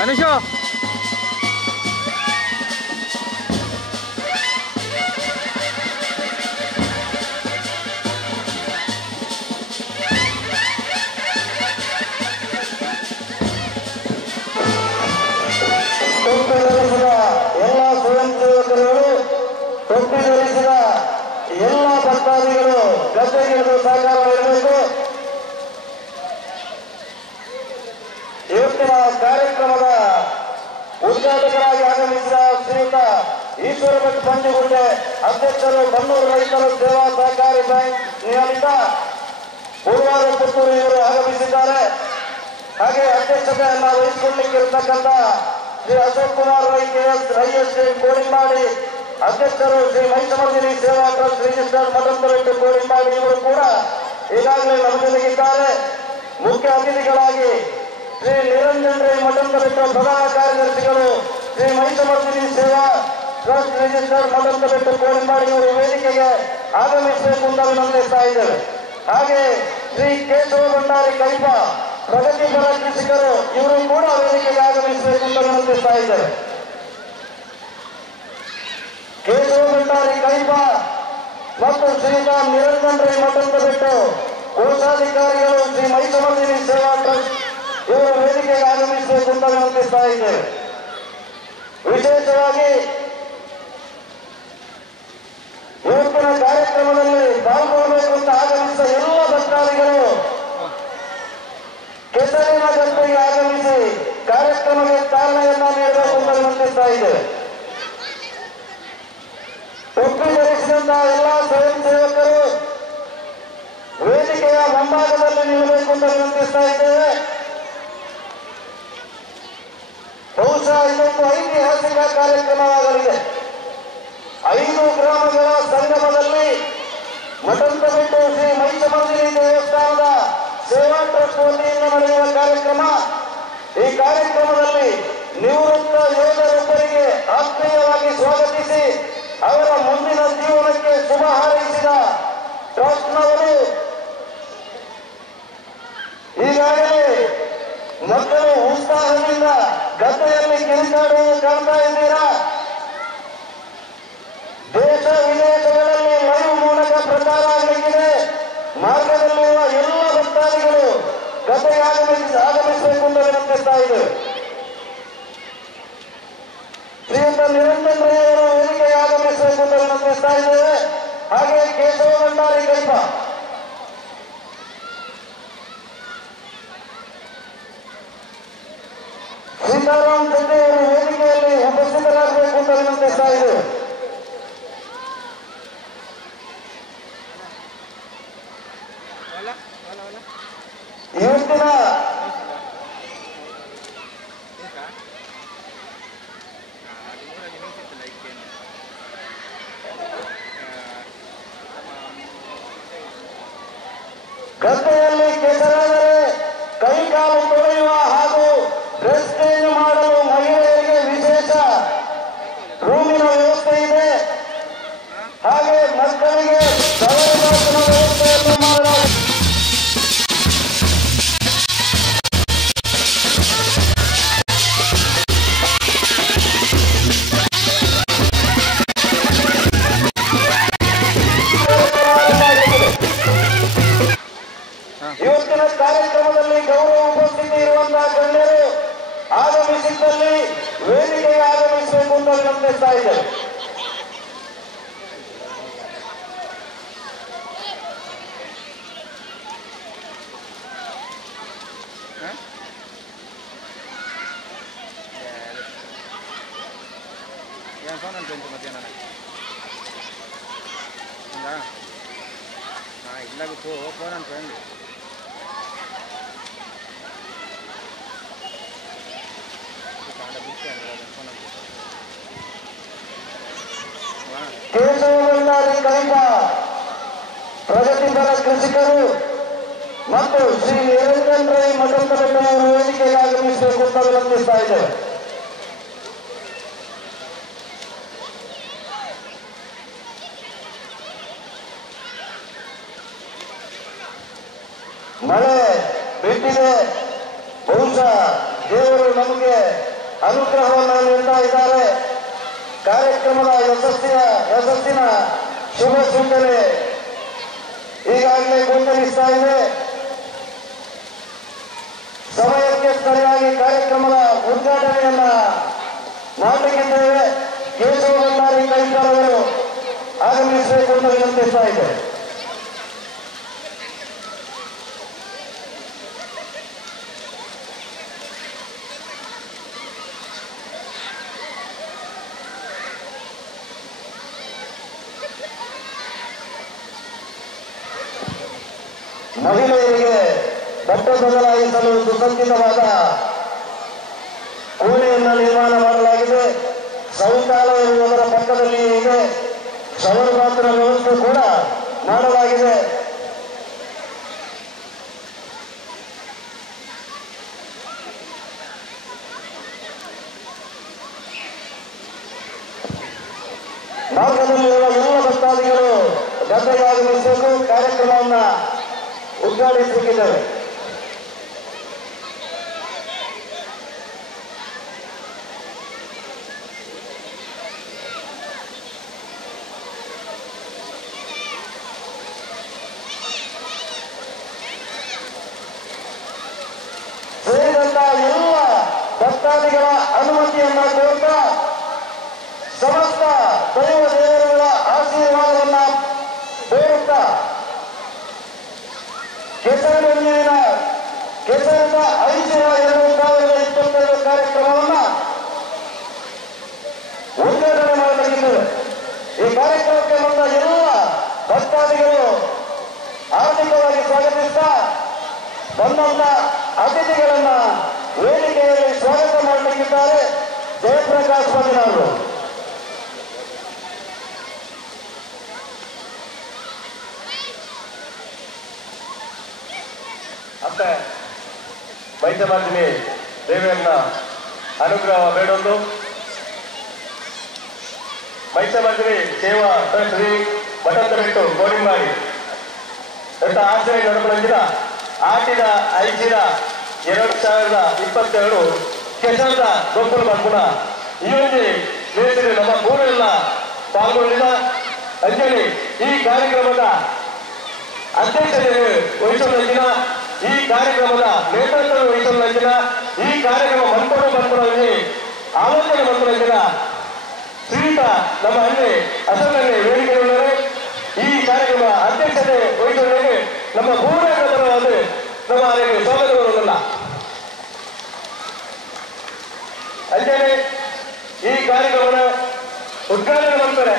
ಗಣೇಶ ಎಲ್ಲ ಸ್ವಯಂ ಸೇವಕರುಗಳು ಟೊಪ್ಪಿ ಧರಿಸಿದ ಎಲ್ಲ ಭಕ್ತಾದಿಗಳು ಗದ್ದೆಗಿಳಿದು ಸಹಕಾರ ನೀಡಬೇಕು. ಇವತ್ತಿನ ಕಾರ್ಯಕ್ರಮದ ಉದ್ಘಾಟಕರಾಗಿ ಆಗಮಿಸಿದ ಶ್ರೀಯುತ ಈಶ್ವರ ಭಟ್ ಪಂಜುಗುಂಡೆ ಅಧ್ಯಕ್ಷರು ಬನ್ನೂರು ರೈತರ ಸೇವಾ ಸಹಕಾರಿ ಬ್ಯಾಂಕ್ ನಿಯಮಿತ ಗುರುವಾರ ಪುತ್ತೂರು ಇವರು ಆಗಮಿಸಿದ್ದಾರೆ. ಹಾಗೆ ಅಧ್ಯಕ್ಷತೆಯನ್ನ ವಹಿಸಿಕೊಳ್ಳಲಿಕ್ಕಿರತಕ್ಕಂಥ ಶ್ರೀ ಅಶೋಕ್ ಕುಮಾರ್ ರೈ ಕೆಎಸ್ ಕೋಡಿಂಬಾಡಿ ಅಧ್ಯಕ್ಷರು ಶ್ರೀ ಮೈಸಮರ್ದಿನಿ ಸೇವಾ ಟ್ರಸ್ಟ್ ರಿಜಿಸ್ಟರ್ಡ್ ಮಠಂತರೆಡ್ಡಿ ಕೋಡಿಂಬಾಡಿ ಇವರು ಕೂಡ ಈಗಾಗಲೇ ನಮ್ಮ ಜೊತೆಗಿದ್ದಾರೆ. ಮುಖ್ಯ ಅತಿಥಿಗಳಾಗಿ ಶ್ರೀ ನಿರಂಜನ್ ರೈ ಮಠಂತರೆಡ್ಡಿ ಪ್ರಧಾನ ಕಾರ್ಯದರ್ಶಿಗಳು ಶ್ರೀ ಮೈಸಮರ್ದಿನಿ ಸೇವಾ ಟ್ರಸ್ಟ್ ರಿಜಿಸ್ಟರ್ಡ್ ಮಠಂತರೆಡ್ಡಿ ಕೋಡಿಂಬಾಡಿ ಇವರು ವೇದಿಕೆಗೆ ಆಗಮಿಸಬೇಕು ಅಂತ ವಿನಂತಿಸ್ತಾ ಇದ್ದೇವೆ. ಹಾಗೆ ಶ್ರೀ ಕೇಶವ ಭಂಡಾರಿ ಕೈಪ ಪ್ರಗತಿಪರ ಕೃಷಿಕರು ಇವರು ಕೂಡ ವೇದಿಕೆಗೆ ಆಗಮಿಸಬೇಕು ಅಂತ ವಿನಂತಿಸ್ತಾ ಇದ್ದಾರೆ. ಕೇಶವ ಭಂಡಾರಿ ಕೈಪ ಮತ್ತು ಶ್ರೀಯುತ ನಿರಂಜನ್ ರೈ ಮಠಂತರೆಡ್ಡಿ ಕೋಶಾಧಿಕಾರಿಗಳು ಶ್ರೀ ಮೈಸಮರ್ದಿನಿ ಸೇವಾ ಟ್ರಸ್ಟ್ ಇವರು ವೇದಿಕೆಗೆ ಆಗಮಿಸಬೇಕು ಅಂತ ವಿನಂತಿಸ್ತಾ ಇದ್ದೇವೆ. ವಿಶೇಷವಾಗಿ ಇವತ್ತಿನ ಕಾರ್ಯಕ್ರಮದಲ್ಲಿ ಪಾಲ್ಗೊಳ್ಳಬೇಕು ಅಂತ ಆಗಮಿಸಿದ ಎಲ್ಲ ಭಕ್ತಾದಿಗಳು ಕೆಸರಿನ ಗದ್ದೆಗೆ ಆಗಮಿಸಿ ಕಾರ್ಯಕ್ರಮಕ್ಕೆ ಚಾಲನೆಯನ್ನ ನೀಡಬೇಕು ಅಂತ ವಿನಂತಿಸ್ತಾ ಇದ್ದೇವೆ. ಟೊಪ್ಪಿ ಧರಿಸಿದಂತಹ ಎಲ್ಲ ಸ್ವಯಂ ಸೇವಕರು ವೇದಿಕೆಯ ಮುಂಭಾಗದಲ್ಲಿ ನಿಲ್ಲಬೇಕು ಅಂತ ವಿನಂತಿಸ್ತಾ ಇದ್ದೇವೆ. ಬಹುಶಃ ಇದೊಂದು ಐತಿಹಾಸಿಕ ಕಾರ್ಯಕ್ರಮವಾಗಲಿದೆ. 5 ಗ್ರಾಮಗಳ ಸಂಗಮದಲ್ಲಿ ಮಠಂತರೆಡ್ಡಿ ಶ್ರೀ ಮೈಸಮರ್ದಿನಿ ದೇವಸ್ಥಾನದ ಸೇವಾ ಟ್ರಸ್ಟ್ ವತಿಯಿಂದ ನಡೆಯುವ ಕಾರ್ಯಕ್ರಮ. ಈ ಕಾರ್ಯಕ್ರಮದಲ್ಲಿ ನಿವೃತ್ತ ಯೋಧರೊಬ್ಬರಿಗೆ ಆತ್ಮೀಯವಾಗಿ ಸ್ವಾಗತಿಸಿ ಅವರ ಮುಂದಿನ ಜೀವನಕ್ಕೆ ಶುಭ ಹಾರೈಸಿದ ಟ್ರಸ್ಟ್ನವರು ಈಗಾಗಲೇ ಮಕ್ಕಳು ಉತ್ಸಾಹದಿಂದ ಗದ್ದೆಯಲ್ಲಿ ಕಿರಿದಾಡುವುದು ಕಾಣ್ತಾ ಇದ್ದೀರಾ. ದೇಶ ವಿದೇಶಗಳಲ್ಲಿ ಲೈವ್ ಮೂಲಕ ಪ್ರಚಾರ ಆಗಲಿಕ್ಕಿದೆ. ಮಾರ್ಗದಲ್ಲಿರುವ ಎಲ್ಲ ಭಕ್ತಾದಿಗಳು ಗದ್ದೆಗೆ ಆಗಮಿಸಬೇಕು ಅಂತ ವಿನಂತಿಸ್ತಾ ಇದ್ದೇವೆ. ಶ್ರೀಯುತ ನಿರಂಜನ್ ರೈ ಅವರು ವೇದಿಕೆಗೆ ಆಗಮಿಸಬೇಕು ಅಂತ ವಿನಂತಿಸ್ತಾ ಇದ್ದೇವೆ. ಹಾಗೆ ಕೇಶವ ಭಂಡಾರಿ ಕೈಪ ಸೀತಾರಾಮ್ ಜೊತೆ ಅವರು ವೇದಿಕೆಯಲ್ಲಿ ಉಪಸ್ಥಿತರಾಗಬೇಕು ವಿನಂತಿಸ್ತಾ ಇದೆ. ಇವತ್ತಿನ ಗದ್ದೆಯಲ್ಲಿ ಕೆಸರಾದರೆ ಕೈಕಾಲು ತೊಳೆಯುವ ಹಾಗೂ ಡ್ರೆಸ್ ಚೇಂಜ್ ಮಾಡಲು ಮಹಿಳೆಯರಿಗೆ ವಿಶೇಷ ರೂಮಿನ ವ್ಯವಸ್ಥೆ ಇದೆ. ಹಾಗೆ ಮಕ್ಕಳಿಗೆ ಪ್ರವೇಶಾಸನ ವ್ಯವಸ್ಥೆಯನ್ನು ಮಾಡಲಾಗಿದೆ. ಇವತ್ತಿನ ಕಾರ್ಯಕ್ರಮದಲ್ಲಿ ಗೌರವ ಉಪಸ್ಥಿತಿ ಇರುವಂತಹ ಗಣ್ಯರು ಆಗಮಿಸಿದ್ದಲ್ಲಿ ವೇದಿಕೆಗೆ ಆಗಮಿಸಬೇಕು ಅಂತ ವಿನಂತಿಸ್ತಾ ಇದ್ದಾರೆ. ಫೋನ್ ಅಂತ ಕೇಶವಭಂಡಾರಿ ಕೈಪ ಪ್ರಗತಿಪರ ಕೃಷಿಕರು ಮತ್ತು ಶ್ರೀ ನಿರಂಜನ್ ರೈ ಮಠಂತರವರು ವೇದಿಕೆಗೆ ಆಗಮಿಸಬೇಕು ಅಂತ ವಿನಂತಿಸ್ತಾ ಇದ್ದೇವೆ. ಮಳೆ ಬಿಟ್ಟಿದೆ. ಬಹುಶಃ ದೇವರು ನಮಗೆ ಅನುಗ್ರಹವನ್ನು ನೀಡ್ತಾ ಇದ್ದಾರೆ. ಕಾರ್ಯಕ್ರಮದ ಯಶಸ್ಸಿನ ಶುಭ ಸೂಚನೆ ಈಗಾಗಲೇ ಗೋಚರಿಸ್ತಾ ಇದೆ. ಸಮಯಕ್ಕೆ ಸರಿಯಾಗಿ ಕಾರ್ಯಕ್ರಮದ ಉದ್ಘಾಟನೆಯನ್ನ ಮಾಡಲಿಕ್ಕಿದ್ದೇವೆ. ಕೇಶವಭಂಡಾರಿ ಕೈಕಾರವರು ಆಗಮಿಸಬೇಕು ಅಂತ ವಿನಂತಿಸ್ತಾ ಇದ್ದೇವೆ. ಮಹಿಳೆಯರಿಗೆ ಬಟ್ಟೆ ಬದಲಾಯಿಸಲು ಸುಸಜ್ಜಿತವಾದ ಕೋಣೆಯನ್ನು ನಿರ್ಮಾಣ ಮಾಡಲಾಗಿದೆ. ಶೌಚಾಲಯವು ಅದರ ಪಕ್ಕದಲ್ಲಿಯೇ ಇದೆ. ಶವರ್ ಬಾತ್ರೂಮ್ ವ್ಯವಸ್ಥೆ ಕೂಡ ಮಾಡಲಾಗಿದೆ. ಮಾರ್ಗದಲ್ಲಿರುವ ಎಲ್ಲ ಭಕ್ತಾದಿಗಳು ಗದ್ದೆಗೆ ಆಗಮಿಸಬೇಕು. ಕಾರ್ಯಕ್ರಮವನ್ನು ಉದ್ಘಾಟಿಸಬೇಕಿದ್ದೇವೆ. ಸೇರಿದಂತ ಎಲ್ಲ ಭಕ್ತಾದಿಗಳ ಅನುಮತಿಯನ್ನ ಕೋರ್ತಾ ಸಮಸ್ತ ದೈವ ದೇವರುಗಳ ಆಶೀರ್ವಾದವನ್ನ ಬೇರುತ್ತಾ ಕೆಸರಿನ ಐಶ್ವರ್ಯ 2022 ಕಾರ್ಯಕ್ರಮವನ್ನ ಉದ್ಘಾಟನೆ ಮಾಡಬೇಕಿದ್ದೇವೆ. ಈ ಕಾರ್ಯಕ್ರಮಕ್ಕೆ ಬಂದ ಎಲ್ಲ ಭಕ್ತಾದಿಗಳು ಆರ್ಥಿಕವಾಗಿ ಸ್ವಾಗತಿಸ್ತಾ ಬಂದಂತ ಅತಿಥಿಗಳನ್ನ ವೇದಿಕೆಯಲ್ಲಿ ಸ್ವಾಗತ ಮಾಡಲಿಕ್ಕಿದ್ದಾರೆ. ಜಯಪ್ರಕಾಶ್ ಪದಿನಾರು ಅಷ್ಟೇ ಮೈಸಮಾರ್ಜಿನಿ ದೇವಿಯನ್ನ ಅನುಗ್ರಹ ಬೇಡೊಂದು ಮೈಸಮಾರ್ಜಿನಿ ಸೇವಾ ಟ್ರಸ್ಟ್ ಮಠಂತಬಿಟ್ಟು ಗೋಡಿಂಬಾಡಿ ದೊಡ್ಡ ಆಚರಣೆ ನಡಪಲಿನ ಆಟಿದ ಐಚಿನ 2022 ಕೆಸರದ ಗೊಬ್ಬರ ಬರ್ಪುಣ ಈ ಒಂದು ದೇಶದಲ್ಲಿ ನಮ್ಮ ಊರೆಲ್ಲ ಪಾಲ್ಗೊಂಡಿದ್ದ ಅಂಜಲಿ ಈ ಕಾರ್ಯಕ್ರಮದ ಅಧ್ಯಕ್ಷತೆ ವಹಿಸಲಿನ ಈ ಕಾರ್ಯಕ್ರಮದ ನೇತೃತ್ವ ವಹಿಸಲಿನ ಈ ಕಾರ್ಯಕ್ರಮ ಮಂತ್ರಿ ಆಲೋಚನೆ ಮಂತ್ರಿನ ಶ್ರೀಯುತ ನಮ್ಮ ಅಲ್ಲಿ ಅಸಲಲ್ಲಿ ವೇದಿಕೆಯುಳ್ಳರೆ ಈ ಕಾರ್ಯಕ್ರಮ ಅಧ್ಯಕ್ಷತೆ ವಹಿಸುವವರಿಗೆ ನಮ್ಮ ಪೂರ್ಣ ಪರವಾದ ನಮ್ಮ ಸ್ವಾಗತ ಬರುವುದಿಲ್ಲ. ಅಂಜನೆ ಈ ಕಾರ್ಯಕ್ರಮದ ಉದ್ಘಾಟನೆ ಮಾಡ್ತಾರೆ.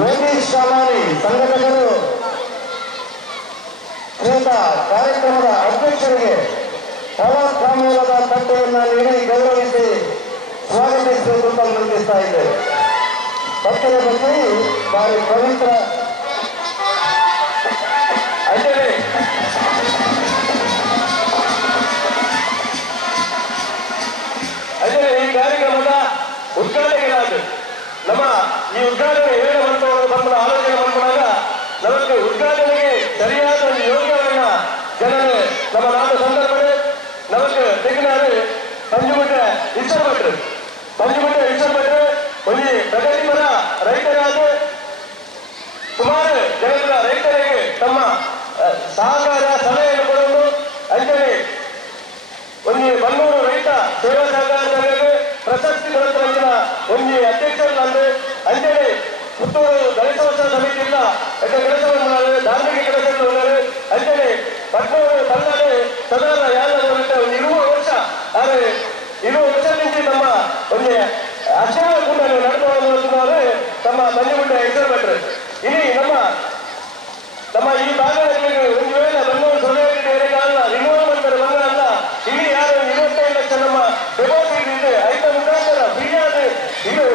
ವೇದೀಶ್ ಸಾಮಾನಿ ಸಂಘಟಕರು ಶ್ರೀಯುತ ಕಾರ್ಯಕ್ರಮದ ಅಧ್ಯಕ್ಷರಿಗೆ ತಾಮ್ರದ ತಟ್ಟೆಯನ್ನು ನೀಡಿ ಗೌರವಿಸಿ ಸ್ವಾಗತಿಸಬೇಕು ಅಂತ ವಿನಂತಿಸ್ತಾ ಇದ್ದೇವೆ. ತಟ್ಟೆಯ ಬಗ್ಗೆ ಭಾರಿ ಪವಿತ್ರ ಅಂಜಲಿ ಈ ಕಾರ್ಯಕ್ರಮದ ಉದ್ಘಾಟನೆಗಳಾಗಿ ನಮ್ಮ ಈ ಉದ್ಘಾಟನೆ ಹೇಗೆ ಬಂದ ಆಲೋಚನೆ ಮಾಡ್ಕೊಂಡಾಗ ನಮಗೆ ಉದ್ಘಾಟನೆಗೆ ಸರಿಯಾದ ಒಂದು ಯೋಗ್ಯವನ್ನ ಜನರು ನಮ್ಮ ನಾಡು ಸಂದರ್ಭದಲ್ಲಿ ನಮಗೆ ತೆಗೆದಾರು ಪಂಚುಬಿಟ್ರೆ ಇಷ್ಟಪಟ್ಟರು ಒಂದು ಪ್ರಗತಿಪರ ರೈತರಾದ ಸುಮಾರು ಜನರ ರೈತರಿಗೆ ತಮ್ಮ ಸಹಕಾರ ಸಲಹೆಯನ್ನು ಕೊಡಲು ಅಂಜಲಿ ಒಂದು ಬನ್ನೂರು ರೈತ ಸೇವಾ ಸಹಕಾರ ಸಂಘಕ್ಕೆ ಪ್ರಶಸ್ತಿ ಕೊಡುತ್ತಿನ ಒಂದು ಅಧ್ಯಕ್ಷರು ಅಂಜಲಿ ಪುತ್ತೂರು ಗಣೇಶೋತ್ಸವ ಸಮಿತಿಯಿಂದ ಕೆಲಸವನ್ನು ಧಾರ್ಮಿಕ ಕೆಲಸಗಳು ಅಂಜಲಿ ಪಟ್ಟಣೂರು ತನ್ನದೇ ಸದಾನ ಒಂದು ಇರುವ ವರ್ಷದಿಂದ ನಮ್ಮ ಒಂದು ಅಕ್ಷರ ಕೂಡ ನಡೆದುಕೊಂಡು ತಮ್ಮ ಬಂದಿಬಿಟ್ಟ ಹೆಸರು ಇಲ್ಲಿ ನಮ್ಮ ಈ ಭಾಗದಲ್ಲಿ ಒಂದು ವೇಳೆ ಬನ್ನೂರು ಸೊಸೈಟಿ ರಿನ್ಯೂವಲ್ ಮಾಡ್ತಾರೆ ಬಂದ ಇಲ್ಲಿ ಯಾರು 25 ಲಕ್ಷ ನಮ್ಮ ಡೆಪಾಸಿಟ್ ಇದೆ ಐದ ಮುಖಾಂತರ ಫ್ರೀಯಾಗಿ ಇದು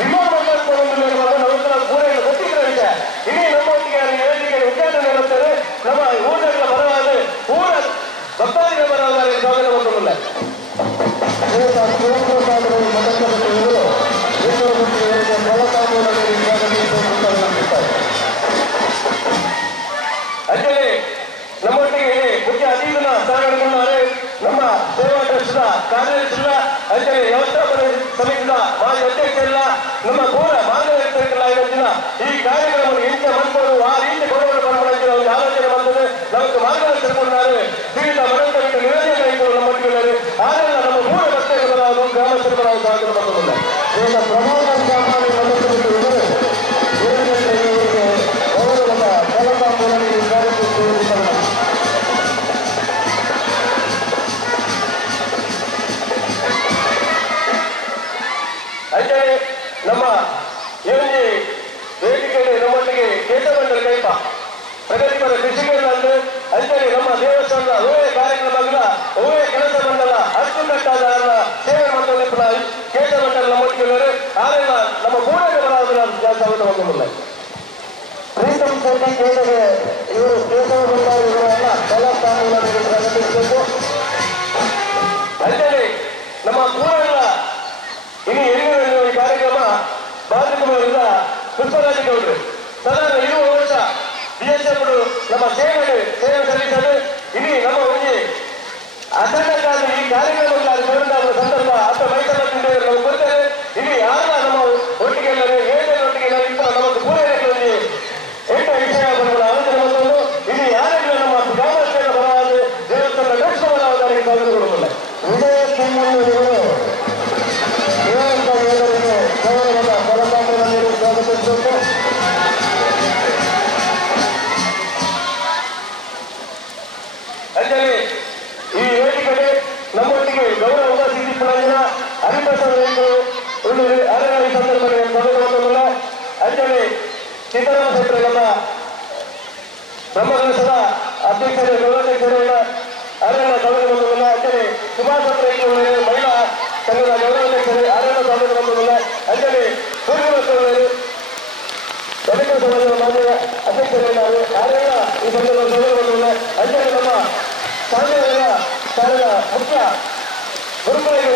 ರಿನ್ಯೂವಲ್ ಮಾಡ್ಕೊಂಡು ನಾವು ಪೂರ ಗೊತ್ತಿದ್ರೆ ವಿಷಯ ಇಲ್ಲಿ ನಮ್ಮೊಟ್ಟಿಗೆ ವೇದಿಕೆ ಉದ್ಘಾಟನೆ ಮಾಡುತ್ತಾರೆ. ನಮ್ಮ ಊರಿನ ಪರವಾದ ಪೂರ ಭಕ್ತಾದಿಗಳ ಪರವಾದ ಸ್ವಾಗತ ಮಾಡುವುದಿಲ್ಲ. ಅಂಜಲಿ ನಮ್ಮೊಟ್ಟಿಗೆ ಮುಖ್ಯ ಅತಿಥಿನ ಸ್ಥಾನಗಳಿದ್ದಾರೆ. ನಮ್ಮ ಸೇವಾ ಟ್ರಸ್ಟ್ನ ಕಾರ್ಯದರ್ಶಿಗಳ ಅಂಜಲಿ ವ್ಯವಸ್ಥಾಪನಾ ಸಮಿತಿಯ ಮಾಜಿ ಅಧ್ಯಕ್ಷರಿಲ್ಲ ನಮ್ಮ ಪೂರ ಮಾರ್ಗದರ್ಶಕರಾಗಿರುವ ಈ ಕಾರ್ಯಕ್ರಮವನ್ನು ಇಂಚ ಮಾಡ್ಕೊಂಡು ಆ ರೀತಿ ಕೊಡುವನ್ನು ಪರಮಾಡಿದ ಒಂದು ಆಲೋಚನೆ ಬಂದಿದೆ. ನಮಗೆ ಮಾರ್ಗದರ್ಶಕರಿದ್ದಾರೆ. ಶ್ರೀಯುತ ಮನಂತ ಬಿಟ್ಟು ನಿರಂಜನ ರೈತರು ನಮ್ಮೊಟ್ಟಿಗೆ ಆಗೆಲ್ಲ ನಮ್ಮ ಮೂಲ ಬಸ್ತೆಗಳು ಗ್ರಾಮಸ್ಥರು ಸ್ವಾಗತ ಮಾಡುವುದಿಲ್ಲ. ಪ್ರಮೋದನ್ ಸಾಮಾನ್ಯ ಗೌರವದ ಕಲತಾಂಬೂಲಕ್ಕೆ ಸ್ವಾಗತಿಸುತ್ತಿದ್ದಾರೆ. ಅಂಜಲಿ ನಮ್ಮ ಈ ವೇದಿಕೆಯಲ್ಲಿ ನಮ್ಮೊಟ್ಟಿಗೆ ಕೇಶವಂತರ ಕೈಪ ಪ್ರಗತಿಪರ ಕೃಷಿಕರಲ್ಲಿ ಅಂಜಲಿ ನಮ್ಮ ದೇವಸ್ಥಾನದ ಹೂವೆ ಕಾರ್ಯಕ್ರಮಗಳ ಹೂವೆ ಕೆಲಸ ಬಂದಲ್ಲ ಅಚ್ಚುಕಟ್ಟಾದ ಸೇವೆ ಮಾಡುವ ಕೇಶವಂತರ ನಮ್ಮೊಟ್ಟಿಗೆ ಆಗ ನಮ್ಮ ಪೂರ್ಣಗಳ ಸ್ವಾಗತ ಮಾಡುವುದಿಲ್ಲ. ಪ್ರೀತಂ ಶೆಟ್ಟಿ ಕೇಳಿಗೆ ಇವರು ಕೇಶವ ಬಂದವರನ್ನ ಕಲಾಸ್ಥಾನಗಳನ್ನು ಪ್ರಕಟಿಸಬೇಕು. ಅಂಜಲಿ ನಮ್ಮ ಪೂರ್ಣಗಳ ಇನ್ನು ಎಲ್ಲಿರುವ ಈ ಕಾರ್ಯಕ್ರಮ ಬಾಲಕುಮಾರಿಂದ ಪುಷ್ಪರಾಜ ಗೌಡ್ರು ಸಾಧಾರಣ 20 ವರ್ಷ BSF ನಮ್ಮ ಸೇವೆ ಸಲ್ಲಿಸಲು ಇಲ್ಲಿ ನಮ್ಮ ಒಂದು ಅಸಂಘಕ್ಕಾಗಿ ಈ ಕಾರ್ಯಕ್ರಮಕ್ಕಾಗಿ ಸಂದರ್ಭ ಅಥವಾ ಮೈಸೂರಿನ ನಾವು ಬರ್ತೇವೆ. ಇಲ್ಲಿ ಯಾರ ನಮ್ಮ ಒಟ್ಟಿಗೆ ಒಟ್ಟಿಗೆ ನಮಗೆ ಪೂರೈಕೆ 8 ವಿಷಯ ಆಲೋಚನೆ ಮಾಡುವುದು ಇಲ್ಲಿ ಯಾರಿಗೂ ನಮ್ಮ ಗ್ರಾಮಸ್ಥರ ಪರವಾದ ದೇವಸ್ಥಾನ ಲಕ್ಷ್ಮಣರಾವರಿಗೆ ಸ್ವಾಗತ ಕೊಡುವುದಿಲ್ಲ. ವಿಜಯ ಸಿಂಹನವರು ಗೌರವದ ಕಲತಾಂಬೂಲಕ್ಕೆ ಸ್ವಾಗತಿಸಬೇಕು. ಅಂಜಲಿ ಈ ವೇದಿಕೆಗೆ ನಮ್ಮೊಟ್ಟಿಗೆ ಗೌರವ ಉಪಸ್ಥಿತಿ ಪುನಃ ಹರಿಪ್ರಸಾದ ರೈತರು ಒಂದು ಅರಣ್ಯ ಸಂದರ್ಭದಲ್ಲಿ ಸ್ವಾಗತ ಅಂಜಲಿ ಸಿದ್ದರಾಮ ಶೆಟ್ಟರು ನಮ್ಮ ಬ್ರಹ್ಮಕಲಶದ ಅಧ್ಯಕ್ಷರು ಗೌರವಾಧ್ಯಕ್ಷರು ಅರಣ್ಯ ಸ್ವಾಗತ ಮಾಡುವುದಿಲ್ಲ. ಅಂಜಲಿ ಸುಭಾಷ್ ರೈತರು ಮಹಿಳಾ ಸಂಘದ ಗೌರವಾಧ್ಯಕ್ಷರು ಅರಣ್ಯ ಸ್ವಾಗತ ಮಾಡುವುದಿಲ್ಲ. ಅಂಜಲಿ ಸೂರ್ಯವರು ದಲಿತ ಸಮಾಜದ ಮಾನ್ಯ ಅಧ್ಯಕ್ಷರಿದ್ದಾರೆ ಅರಣ್ಯ ಈ ಸಂದರ್ಭದಲ್ಲಿ ಸ್ವಾಗತ ಮಾಡುವುದಿಲ್ಲ. ಅಂಜಲಿ ನಮ್ಮ ಸಾಂಗ್ಯದ ಶಾಲೆಯ ಮುಖ್ಯ ಗುರುಗಳಿಗೆ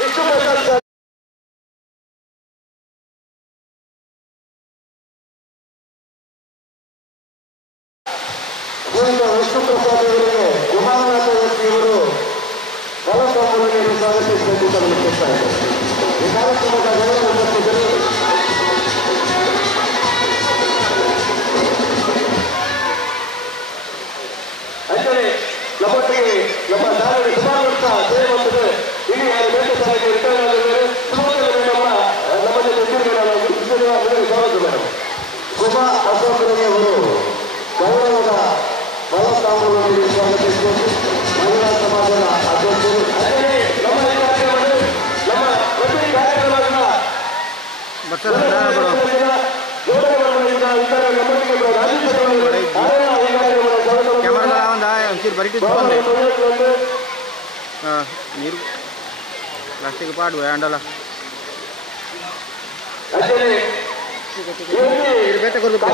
ವಿಷ್ಣು ಪ್ರಸಾದ್ ವಿಷ್ಣು ಪ್ರಸಾದ್ ಅವರಿಗೆ ವಿಮಾನನಾಥ ವ್ಯಕ್ತಿಯವರು ಕಲತಾಂಬೂಲಕ್ಕೆ ಸ್ವಾಗತಿಸಬೇಕು ಅಂತ ವಿನಂತಿಸ್ತಾ ಇದ್ದಾರೆ. ಈ ಕಾರ್ಯಕ್ರಮದ ಗೌರವ ಉಪಸ್ಥಿತರು ಅಂಜಲಿ ನಮ್ಮೊಟ್ಟಿಗೆ ನಮ್ಮ ಶಾಲೆಗೆ ಸುಮಾರು ವರ್ಷ ಸೇವೆ ಮಾಡುತ್ತದೆ. ಇಲ್ಲಿ ಬೇರೆ ಶಾಲೆಗೆ ರಿಟರ್ನ್ ಆಗಿದ್ದಾರೆ. ನಮ್ಮ ಶುಭ ಅಶೋಕರಿಗೆ ಅವರು ಗೌರವದ ಕಲತಾಂಬೂಲ ಒಂಚೂರು ಬರಿಟಿ ನೀರು ಪ್ಲಾಸ್ಟಿಕ್ ಪಾಡು ಹ್ಯಾಂಡಲ್ಲ ಬೇಟೆ ಕೊಡ್ಬೇಕು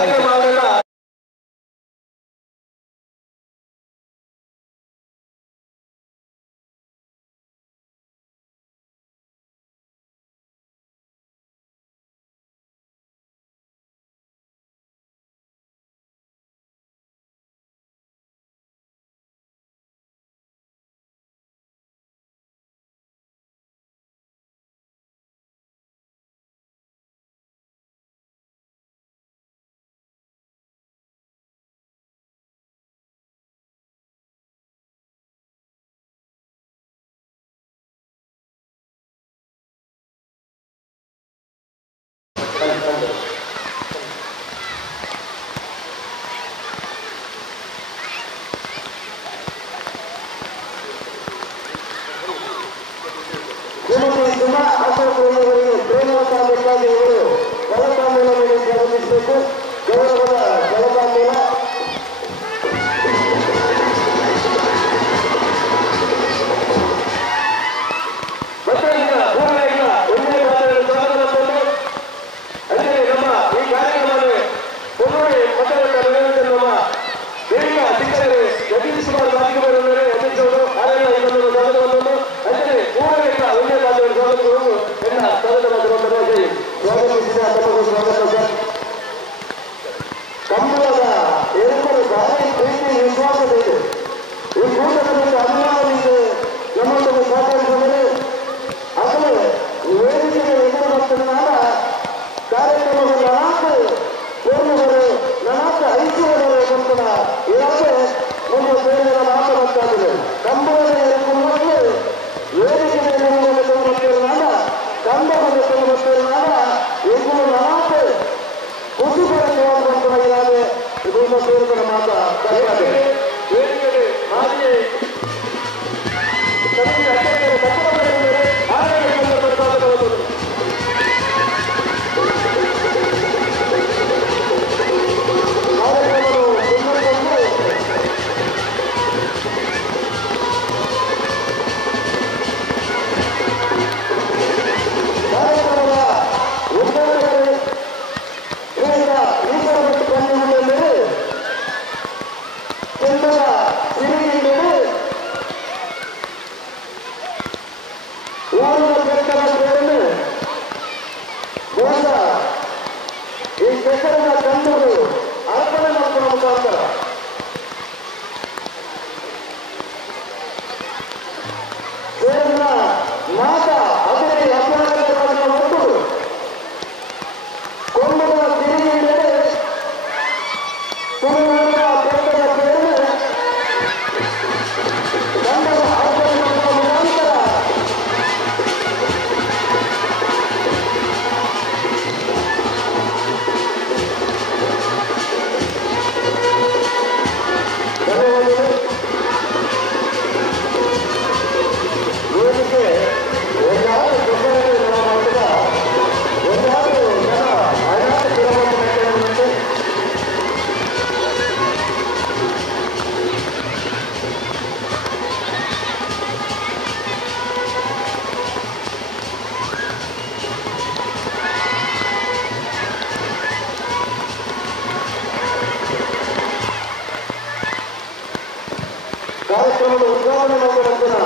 ಕಾರ್ಯಕ್ರಮದ ಉದ್ಘಾಟನೆ ಮಾಡಿದ ನಂತರ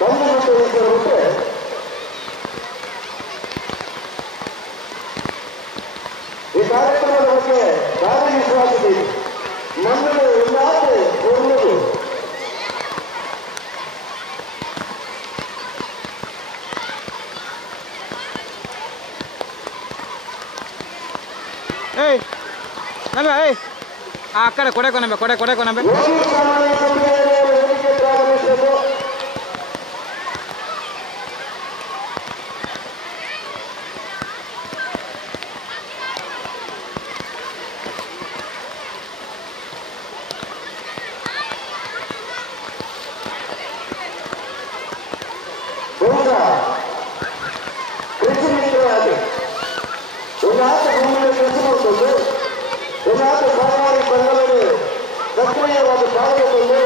ಬಂದು ಬಿಟ್ಟು ಈ ಕಾರ್ಯಕ್ರಮದ ಬಗ್ಗೆ ಭಾರಿ ವಿಶ್ವಾಸದಿ ನಮ್ಮನ್ನು ಎಲ್ಲಾದರೂ ಕೊಡುವುದು ಆ ಕಡೆ ಕೊಡೆ ಕೊನಂಬೆ ಕೊಡೆ ಕೊನಂಬೆ ಕೃಷಿ ಮಿತ್ರರಾಗಿ ಉನ್ನಾತ ಭೂಮಿಯ ಕೆಲಸ ಮಾಡಿಕೊಂಡು ಉನ್ನಾತ ಸರ್ಕಾರಿ ಬಂಧಗಳು ಸಕ್ರಿಯವಾಗಿ ಪಾಲ್ಗೊಂಡು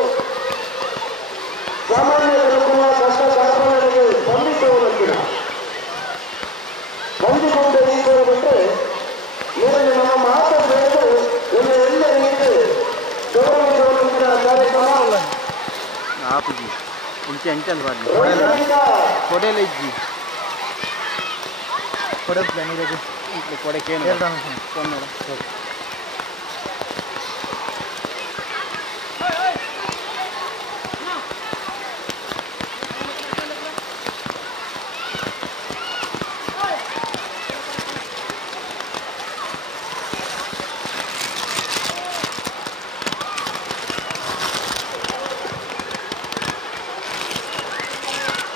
ಕಾರ್ಯಕ್ರಮ ಆಪುಜಿ ಇಂಚೆ ಇಂಚೆ ಅಂತ ಬಾರ್ಲಿ ರೈತರಿಂದ ಕೊಡೆಲ್ಲ ಇಜ್ಜಿ ಕೊಡೆ ನೀರಿಗೆ ಕೊಡೆ ಕೇನು ಫೋನ್ ನೋಡು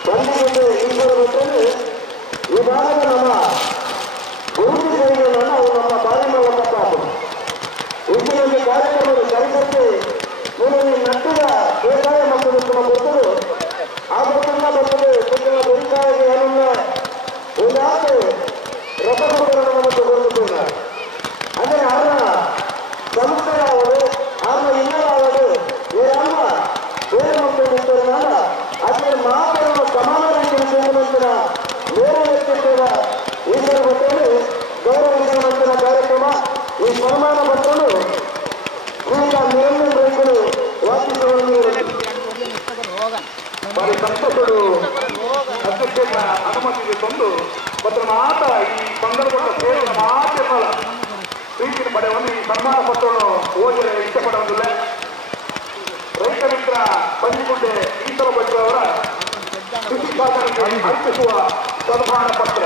ಬಂದಿಗೆ ಈಶ್ವರದಲ್ಲಿ ಈ ಭಾಗದ ನಮ್ಮ ಗುರುತಿಗಳನ್ನು ನಾವು ನಮ್ಮ ಬಾರಿ ಮೂಲಕ ಇಂದಿನಲ್ಲಿ ಕಾರ್ಯಕ್ರಮದ ಕರೆದಂತೆ ನೀವು ನಟ್ಟಿದ ಬೇಸಾಯ ಮತ್ತು ನಮ್ಮ ಗೊತ್ತರು ಆ ಗೊತ್ತನ್ನ ಬರ್ತದೆ ಕುಟುಂಬ ಬೇಸಾಯಿಗೆ ಏನನ್ನ ಒಂದಾಕೆ ರಥಗಳನ್ನು ಮತ್ತು ಗೊತ್ತಿದ್ದಾರೆ ಅಂದರೆ ಅವರ ಸಂಸ್ಥೆಯಾவது ಅವರ ಇನ್ನರಾவது ಏರಮ್ಮ ಬೇರೆ ಮಕ್ಕಳಿದ್ದರನಾದ ಅದರ ಮಾತನ್ನು ಸಮಾನವಾಗಿ ನಂತರ ಬೇರೆ ವ್ಯಕ್ತಿಗಳ ಈಶ್ವರ ಭಕ್ತರು ಗೌರವಿಸುವಂತಹ ಕಾರ್ಯಕ್ರಮ ಈ ಸನ್ಮಾನ ಪತ್ರನು ಈಗ ನಿರಂತರ ರೈತರು ವಾಸಿಸುವಲ್ಲಿ మరి సంస్థలు అధ్యక్ష అనుమతిని ತಂದು ಮತ್ತು ಮಾತ ಈ ಸಂದರ್ಭದ ಸೇವೆ ಮಾಧ್ಯಮ ಪ್ರೀತಿನ ಪಡೆಯುವ ಈ ಸನ್ಮಾನ ಪತ್ರವನ್ನು ಓದಲು ಇಷ್ಟಪಡುವುದಿಲ್ಲ ರೈತ ಮಿತ್ರ ಬಂದಿಗುಡ್ಡೆ ಈಶ್ವರ ಭಟ್ ಅವರ ಕೃಷಿ ಖಾತೆಗೆ ಅರ್ಪಿಸುವ ಸನ್ಮಾನ ಪತ್ರ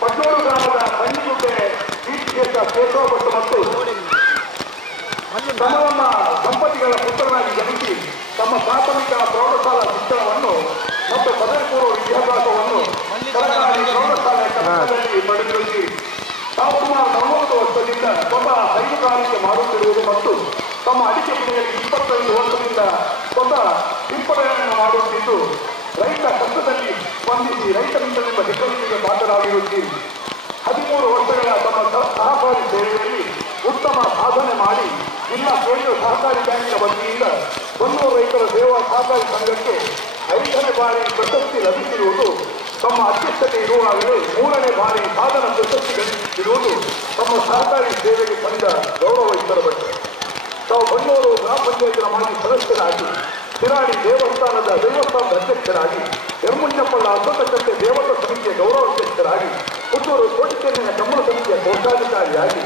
ಪಟ್ಟೂರು ಗ್ರಾಮದ ಬಂದಿಗುಡ್ಡೆ ಶ್ರೀಕೇಶ ಕೇಶವ ಭಟ್ ಮತ್ತು ತಮ್ಮ ದಂಪತಿಗಳ ಪುತ್ರನಾಗಿ ಜನಿಸಿ ತಮ್ಮ ಪ್ರಾಥಮಿಕ ಪ್ರೌಢಶಾಲಾ ಶಿಕ್ಷಣವನ್ನು ಮತ್ತು ಪದವಿ ಪೂರ್ವ ವಿದ್ಯಾಭ್ಯಾಸವನ್ನು ಸರ್ಕಾರಿ ಪ್ರೌಢಶಾಲೆ ಕನ್ನಡದಲ್ಲಿ ಪಡೆದುಕೊಳ್ಳಿ ತಾವು ಸುಮಾರು 40 ವರ್ಷದಿಂದ ಸ್ವತಃ ಹೈನುಗಾರಿಕೆ ಮಾಡುತ್ತಿರುವುದು ಮತ್ತು ತಮ್ಮ ಅಡಿಕೆ ಬೆಳೆಯಲ್ಲಿ 25 ವರ್ಷದಿಂದ ಸ್ವತಃ ಸಿಂಪಡಣೆಯನ್ನು ಮಾಡುತ್ತಿದ್ದು ರೈತ ಕಷ್ಟದಲ್ಲಿ ಸ್ಪಂದಿಸಿ ರೈತ ಮಿತ್ರನೆಂಬ ಹೆಗ್ಗಳಿಕೆಗೆ ಪಾತ್ರರಾಗಿರುತ್ತೀರಿ 13 ವರ್ಷಗಳ ತಮ್ಮ ಸಹಕಾರಿ ಸೇವೆಯಲ್ಲಿ ಉತ್ತಮ ಸಾಧನೆ ಮಾಡಿ ಜಿಲ್ಲಾ ಕೇಂದ್ರ ಸಹಕಾರಿ ಬ್ಯಾಂಕಿನ ವತಿಯಿಂದ ಬನ್ನೂರು ರೈತರ ಸೇವಾ ಸಹಕಾರಿ ಸಂಘಕ್ಕೆ 5ನೇ ಬಾರಿ ಪ್ರಶಸ್ತಿ ಲಭಿಸಿರುವುದು ತಮ್ಮ ಅಧ್ಯಕ್ಷತೆ ಇರುವಾಗಲೇ 3ನೇ ಬಾರಿ ಸಾಧನ ಪ್ರಶಸ್ತಿ ಗಳಿಸಿರುವುದು ತಮ್ಮ ಸಹಕಾರಿ ಸೇವೆಗೆ ತಂದ ಗೌರವ ಇದ್ದರಬಟ್ಟೆ ತಾವು ಬನ್ನೂರು ಗ್ರಾಮ ಪಂಚಾಯತಿನ ಮಾಜಿ ಸದಸ್ಯರಾಗಿ ಶಿರಾಡಿ ದೇವಸ್ಥಾನದ ಅಧ್ಯಕ್ಷರಾಗಿ ಯರ್ಮುಂಜಪ್ಪಳ ಅಸತಕಟ್ಟೆ ದೇವತಾ ಸಮಿತಿಯ ಗೌರವಾಧ್ಯಕ್ಷರಾಗಿ ಪುತ್ತೂರು ಕೋಟಿಕೆರೆಯ ಕಮ್ಮಲ ಸಮಿತಿಯ ಕೋಶಾಧಿಕಾರಿಯಾಗಿ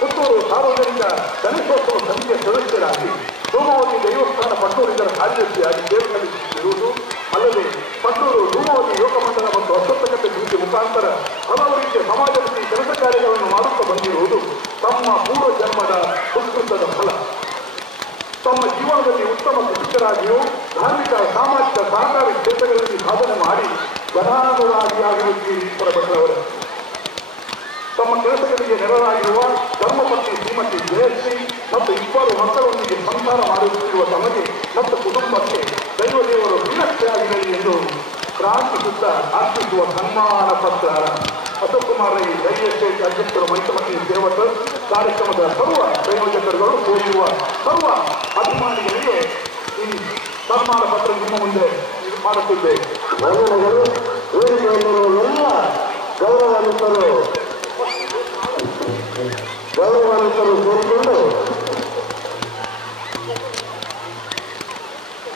ಪುತ್ತೂರು ಸಾರ್ವಜನಿಕ ಗಣೇಶೋತ್ಸವ ಸಮಿತಿಯ ಸದಸ್ಯರಾಗಿ ಧೂಮಾವತಿ ದೇವಸ್ಥಾನ ಪಟ್ಟೂರಿಗರ ಕಾರ್ಯದರ್ಶಿಯಾಗಿ ಸೇವೆ ಸಲ್ಲಿಸುತ್ತಿರುವುದು ಅಲ್ಲದೆ ಪಟ್ಟೂರು ಧೂಮಾವತಿ ಯೋಗಮಂಡಲ ಮತ್ತು ಅಸತಕಟ್ಟೆ ಸಮಿತಿ ಮುಖಾಂತರ ಹಲವು ರೀತಿಯ ಸಮಾಜದಲ್ಲಿ ಕೆಲಸ ಕಾರ್ಯಗಳನ್ನು ಮಾಡುತ್ತಾ ಬಂದಿರುವುದು ತಮ್ಮ ಪೂರ್ವ ಜನ್ಮದ ಸುಕೃತದ ಫಲ ತಮ್ಮ ಜೀವನದಲ್ಲಿ ಉತ್ತಮ ಕೃಷಿಕರಾಗಿಯೂ ಧಾರ್ಮಿಕ ಸಾಮಾಜಿಕ ಸಹಕಾರಿ ಕ್ಷೇತ್ರಗಳಲ್ಲಿ ಸಾಧನೆ ಮಾಡಿ ಪ್ರಧಾನಮಂತ್ರಿಯಾಗಿರುತ್ತೀರಿ ಭಟ್ರವರು ತಮ್ಮ ಕೆಲಸಗಳಿಗೆ ನೆರವಾಗಿರುವ ಧರ್ಮಪತ್ನಿ ಶ್ರೀಮತಿ ಜಯಶ್ರೀ ಮತ್ತು 2 ಮಕ್ಕಳೊಂದಿಗೆ ಸಂಸಾರ ಮಾಡುತ್ತಿರುವ ತಮಗೆ ಮತ್ತು ಕುಟುಂಬಕ್ಕೆ ದೈವದೇವರು ವಿನಷ್ಟಿಯಾಗಿರಲಿ ಎಂದು ಪ್ರಾರ್ಥಿಸುತ್ತಾ ಅರ್ಪಿಸುವ ಸನ್ಮಾನ ಪತ್ರ ಅಶೋಕ್ ರೈ ಎಸ್ಟೇಟ್ ಅಧ್ಯಕ್ಷರು ಮೈಸಮತಿ ಸೇವಕರು ಕಾರ್ಯಕ್ರಮದ ಸರ್ವ ಸಂಯೋಜಕರುಗಳು ಸೇರಿರುವ ಸರ್ವ ಅಭಿಮಾನಿಗಳಿಗೆ ಈ ಸನ್ಮಾನ ಪತ್ರ ನಿಮ್ಮ ಮುಂದೆ ಮಾಡುತ್ತಿದ್ದೇವೆ. ವಂದನೆಗಳು. ವೇದಿಕೆಯಲ್ಲಿರುವ ಎಲ್ಲ ಗೌರವಾನ್ವಿತರು ಸೇರಿಕೊಂಡು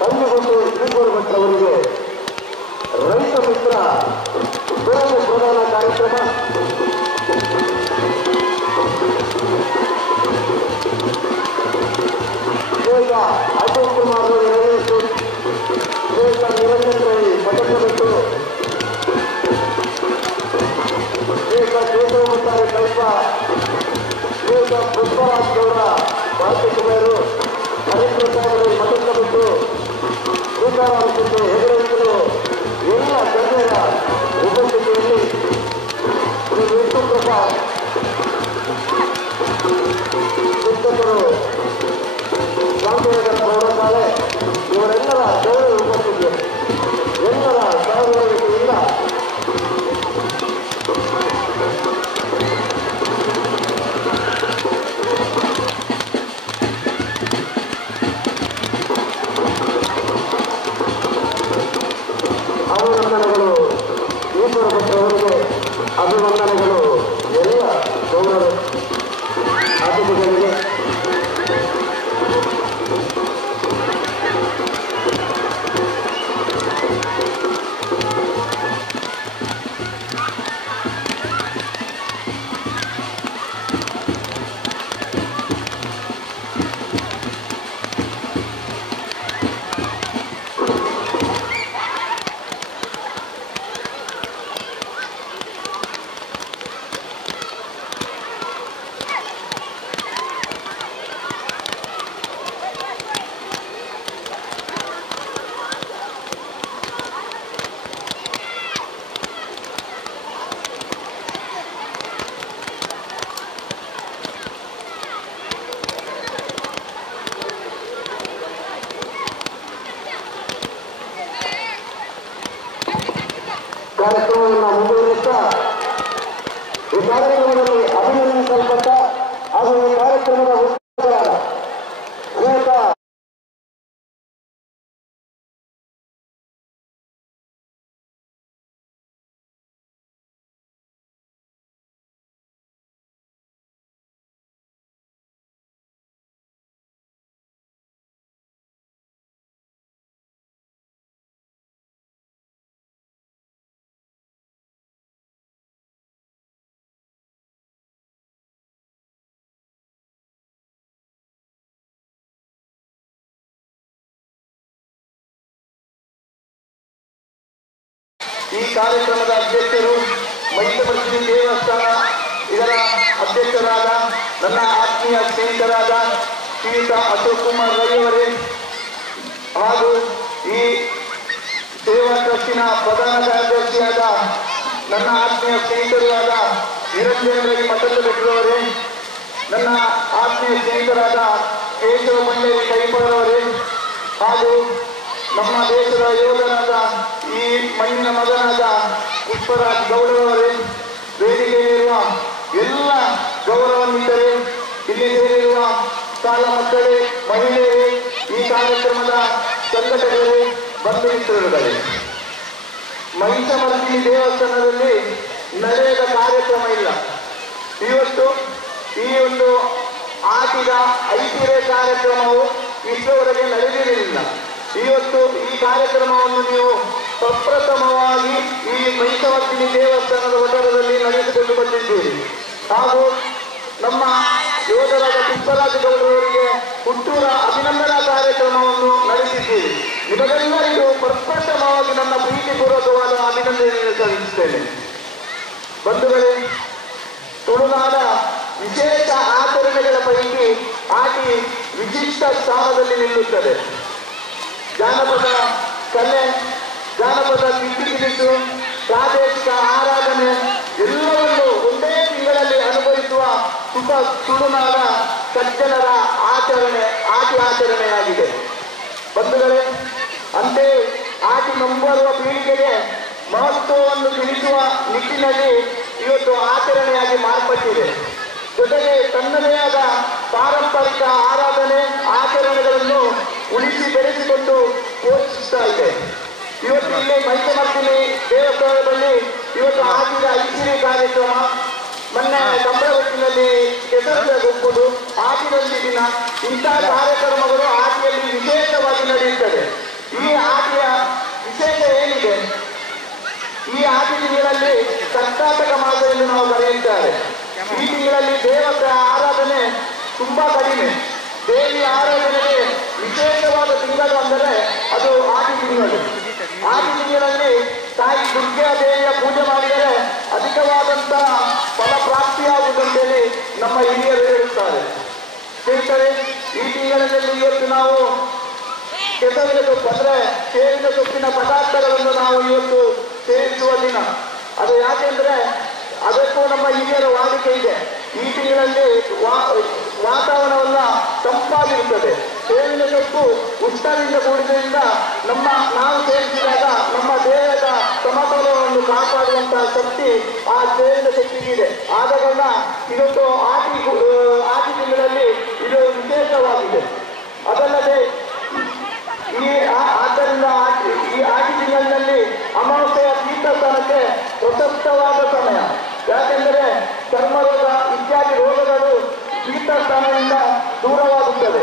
ಬಂದಿಗುಡ್ಡೆ ಈಶ್ವರ ಭಟ್ ಅವರಿಗೆ ರೈತ ಮಿತ್ರ ಗೌರವ ಪ್ರದಾನ ಕಾರ್ಯಕ್ರಮ ಈಗ ಅಶೋಕ್ ಕುಮಾರ್ ರಮೇಶ್ ನಿರಂಜನ್ ರೈ ಪಟ್ಟಣಬಿಟ್ಟು ಈಗ ಕೇಶವಮುತ್ತಾರೆ ಕಲ್ಪ ಈಗ ಪುಷ್ಪರಾಜ್ ಗೌಡ ಭಾರತೀಯರು ಹರಿಪ್ರಸಾದರು ಮಠಕ್ಕೆ ಬಿಟ್ಟು ಶ್ರೀಕಾರಾಮಚಂದ್ರ ಹೆಗಡೆಗಳು ಎಲ್ಲ ಗಣ್ಯರ ಉಪಸ್ಥಿತಿಯಲ್ಲಿ ಶ್ರೀ ವಿಷ್ಣು ಪ್ರಸಾದ್ ಶಿಕ್ಷಕರು ಗಾಂಧಿನಗರ ಪ್ರೌಢಶಾಲೆ ಇವರೆಲ್ಲರ ಗೌರವ ಉಪಸ್ಥಿತಿ ಎಲ್ಲರ ಸಹಯೋಗದಿಂದ ಅಭಿನಂದನೆಗಳು ಈಶ್ವರ ಭಟ್ ಅವರಿಗೆ ಅಭಿನಂದನೆಗಳು ಎಲ್ಲ ಗೌರವ ಅತಿಥಿಗಳಿಗೆ ಕಾರ್ಯಕ್ರಮದಲ್ಲಿ ಅಭಿನಂದಿಸಲ್ಪಟ್ಟ ಹಾಗೂ ಈ ಕಾರ್ಯಕ್ರಮದ ಉದ್ಘಾಟಕರಾದ ಶ್ರೀಯುತ ಈ ಕಾರ್ಯಕ್ರಮದ ಅಧ್ಯಕ್ಷರು ಮೈಸೂರು ದೇವಸ್ಥಾನ ಇದರ ಅಧ್ಯಕ್ಷರಾದ ನನ್ನ ಆತ್ಮೀಯ ಸ್ನೇಹಿತರಾದ ಶ್ರೀಯುತ ಅಶೋಕ್ ಕುಮಾರ್ ರೈ ಅವರೇ ಹಾಗೂ ಈ ಸೇವಾ ಟ್ರಸ್ಟಿನ ಪ್ರಧಾನ ಕಾರ್ಯದರ್ಶಿಯಾದ ನನ್ನ ಆತ್ಮೀಯ ಸ್ನೇಹಿತರು ಆದ ನಿರಂಜನ ರೈ ಮಠದ ಬೆಟ್ಟರವರೇ, ನನ್ನ ಆತ್ಮೀಯ ಸ್ನೇಹಿತರಾದ ಕೇಶವ ಮಂಡಳಿ ಕೈಪರವರೇ ಹಾಗೂ ನಮ್ಮ ದೇಶದ ಯೋಧನಾದ ಈ ಮಣ್ಣಿನ ಮಗನಾದ ಪುಷ್ಪರಾಜ್ ಗೌಡರವರೇ, ವೇದಿಕೆಯಲ್ಲಿರುವ ಎಲ್ಲ ಗೌರವಾನ್ವಿತರೇ, ಇಲ್ಲಿ ಸೇರಿರುವ ಶಾಲಾ ಮಕ್ಕಳೇ, ಮಹಿಳೆಯರೇ, ಈ ಕಾರ್ಯಕ್ರಮದ ಸಂಘಟಕರೇ, ಬಂಧು ಮಿತ್ರರುಗಳೇ, ಮಹಿಷಮರ್ದಿನಿ ದೇವಸ್ಥಾನದಲ್ಲಿ ನಡೆಯದ ಕಾರ್ಯಕ್ರಮ ಇಲ್ಲ. ಇವತ್ತು ಈ ಒಂದು ಆಟಿದ ಐತಿರೆ ಕಾರ್ಯಕ್ರಮವು ಇಷ್ಟರವರೆಗೆ ನಡೆದಿರಲಿಲ್ಲ. ಇವತ್ತು ಈ ಕಾರ್ಯಕ್ರಮವನ್ನು ನೀವು ಪ್ರಪ್ರಥಮವಾಗಿ ಈ ಮಹಿಷಮರ್ದಿನಿ ದೇವಸ್ಥಾನದ ವಠಾರದಲ್ಲಿ ನಡೆಸಿಕೊಂಡು ಬಂದಿದ್ದೀರಿ. ಹಾಗೂ ನಮ್ಮ ಯೋಧರಾದ ಪುಷ್ಪರಾಜ್ ಗೌಡರವರಿಗೆ ಹುಟ್ಟೂರ ಅಭಿನಂದನಾ ಕಾರ್ಯಕ್ರಮವನ್ನು ನಡೆಸಿದ್ದೀರಿ. ನಿಮಗೆಲ್ಲರಿಗೂ ಪ್ರಪ್ರಥಮವಾಗಿ ನನ್ನ ಪ್ರೀತಿಪೂರ್ವಕವಾದ ಅಭಿನಂದನೆಯನ್ನು ಸಲ್ಲಿಸುತ್ತೇನೆ. ಬಂಧುಗಳೇ, ತುಳುನಾಡ ವಿಶೇಷ ಆಚರಣೆಗಳ ಪೈಕಿ ಆಟಿ ವಿಶಿಷ್ಟ ಸ್ಥಾನದಲ್ಲಿ ನಿಲ್ಲುತ್ತದೆ. ಜಾನಪದ ಕಲೆ, ಜಾನಪದ ತಿಂಡಿತಿನಿಸು, ಪ್ರಾದೇಶಿಕ ಆರಾಧನೆ ಎಲ್ಲವನ್ನೂ ಒಂದೇ ತಿಂಗಳಲ್ಲಿ ಅನುಭವಿಸುವ ಸುಖ ತುಳುನಾಡ ಸಜ್ಜನರ ಆಚರಣೆಯಾಗಿದೆ. ಬಂಧುಗಳೇ, ಅಂತೆಯೇ ಆಟಿ ಮುಂಬರುವ ಪೀಳಿಗೆಗೆ ಮಹತ್ವವನ್ನು ತಿಳಿಸುವ ನಿಟ್ಟಿನಲ್ಲಿ ಇವತ್ತು ಆಚರಣೆಯಾಗಿ ಮಾರ್ಪಟ್ಟಿದೆ. ಜೊತೆಗೆ ತನ್ನದೇ ಆದ ಪಾರಂಪರಿಕ ಆರಾಧನೆ ಆಚರಣೆಗಳನ್ನು ಉಳಿಸಿ ಬೆಳೆಸಿಕೊಂಡು ಪೋಷಿಸ್ತಾ ಇದೆ. ಇವತ್ತು ಇಲ್ಲಿ ಮಹಿಷಮರ್ದಿನಿ ದೇವಸ್ಥಾನದಲ್ಲಿ ಇವತ್ತು ಆಗಿದ ಐಸಿರಿ ಕಾರ್ಯಕ್ರಮ, ಮೊನ್ನೆ ಕಂಬಳವಟ್ಟಿನಲ್ಲಿ ಕೆಸರದ ಗುಂಪುದು, ಆಟಿನಲ್ಲಿ ದಿನ, ಇಂತಹ ಕಾರ್ಯಕ್ರಮಗಳು ಆಟಿಯಲ್ಲಿ ವಿಶೇಷವಾಗಿ ನಡೆಯುತ್ತದೆ. ಈ ಆಟಿಯ ವಿಶೇಷ ಏನಿದೆ? ಈ ಆಟಿ ತಿಂಗಳಲ್ಲಿ ಕರ್ನಾಟಕ ಮಾಸ ಎಂದು ನಾವು ಕರೆಯುತ್ತಾರೆ. ಈ ತಿಂಗಳಲ್ಲಿ ದೇವರ ಆರಾಧನೆ ತುಂಬಾ ಕಡಿಮೆ. ದೇವಿ ಆರಾಧನೆಗೆ ವಿಶೇಷವಾದ ತಿಂಗಳು ಅಂದರೆ ಅದು ಆಟಿ ತಿಂಗಳು. ಆಟಿ ತಿಂಗಳಲ್ಲಿ ತಾಯಿ ದುರ್ಗಾ ದೇವಿಯ ಪೂಜೆ ಮಾಡಿದರೆ ಅಧಿಕವಾದಂತಹ ಫಲಪ್ರಾಪ್ತಿಯಾಗುವುದಂತೇಳಿ ನಮ್ಮ ಹಿರಿಯರು ಹೇಳುತ್ತಾರೆ. ಸ್ನೇಹಿತರೆ, ಈ ತಿಂಗಳಲ್ಲಿ ಇವತ್ತು ನಾವು ಕೆಸರಿನ ಸೊಪ್ಪು ಅಂದ್ರೆ ಸೇವಿನ ಸೊಪ್ಪಿನ ಪದಾರ್ಥಗಳನ್ನು ನಾವು ಇವತ್ತು ಸೇವಿಸುವ ದಿನ. ಅದು ಯಾಕೆಂದ್ರೆ ಅದಕ್ಕೂ ನಮ್ಮ ಹಿರಿಯರ ವಾಡಿಕೆ ಇದೆ. ಈ ತಿಂಗಳಲ್ಲಿ ವಾತಾವರಣವನ್ನ ತಂಪಾಗಿರುತ್ತದೆ. ಸೇವಿನ ಸೊಪ್ಪು ಉಷ್ಣದಿಂದ ಕೂಡಿದ್ರಿಂದ ನಾವು ಸೇವಿಸಿದಾಗ ನಮ್ಮ ದೇಹದ ಸಮತೋಲನವನ್ನು ಕಾಪಾಡುವಂತಹ ಶಕ್ತಿ ಆ ಸೇವಿನ ಶಕ್ತಿಗಿದೆ. ಆದ ಕಾರಣ ಇವತ್ತು ಆಟಿ ತಿಂಗಳಲ್ಲಿ ಇದು ವಿಶೇಷವಾಗಿದೆ. ಅದಲ್ಲದೆ ಆದ್ದರಿಂದ ಈ ಆಟಿ ತಿಂಗಳಿನಲ್ಲಿ ಅಮಾವಾಸ್ಯೆಯ ತೀರ್ಥಸ್ಥಾನಕ್ಕೆ ಪ್ರಸಕ್ತವಾದ ಸಮಯ. ಯಾಕೆಂದರೆ ಚರ್ಮರೋಗ ಇತ್ಯಾದಿ ರೋಗಗಳು ತೀರ್ಥಸ್ಥಾನದಿಂದ ದೂರವಾಗುತ್ತದೆ.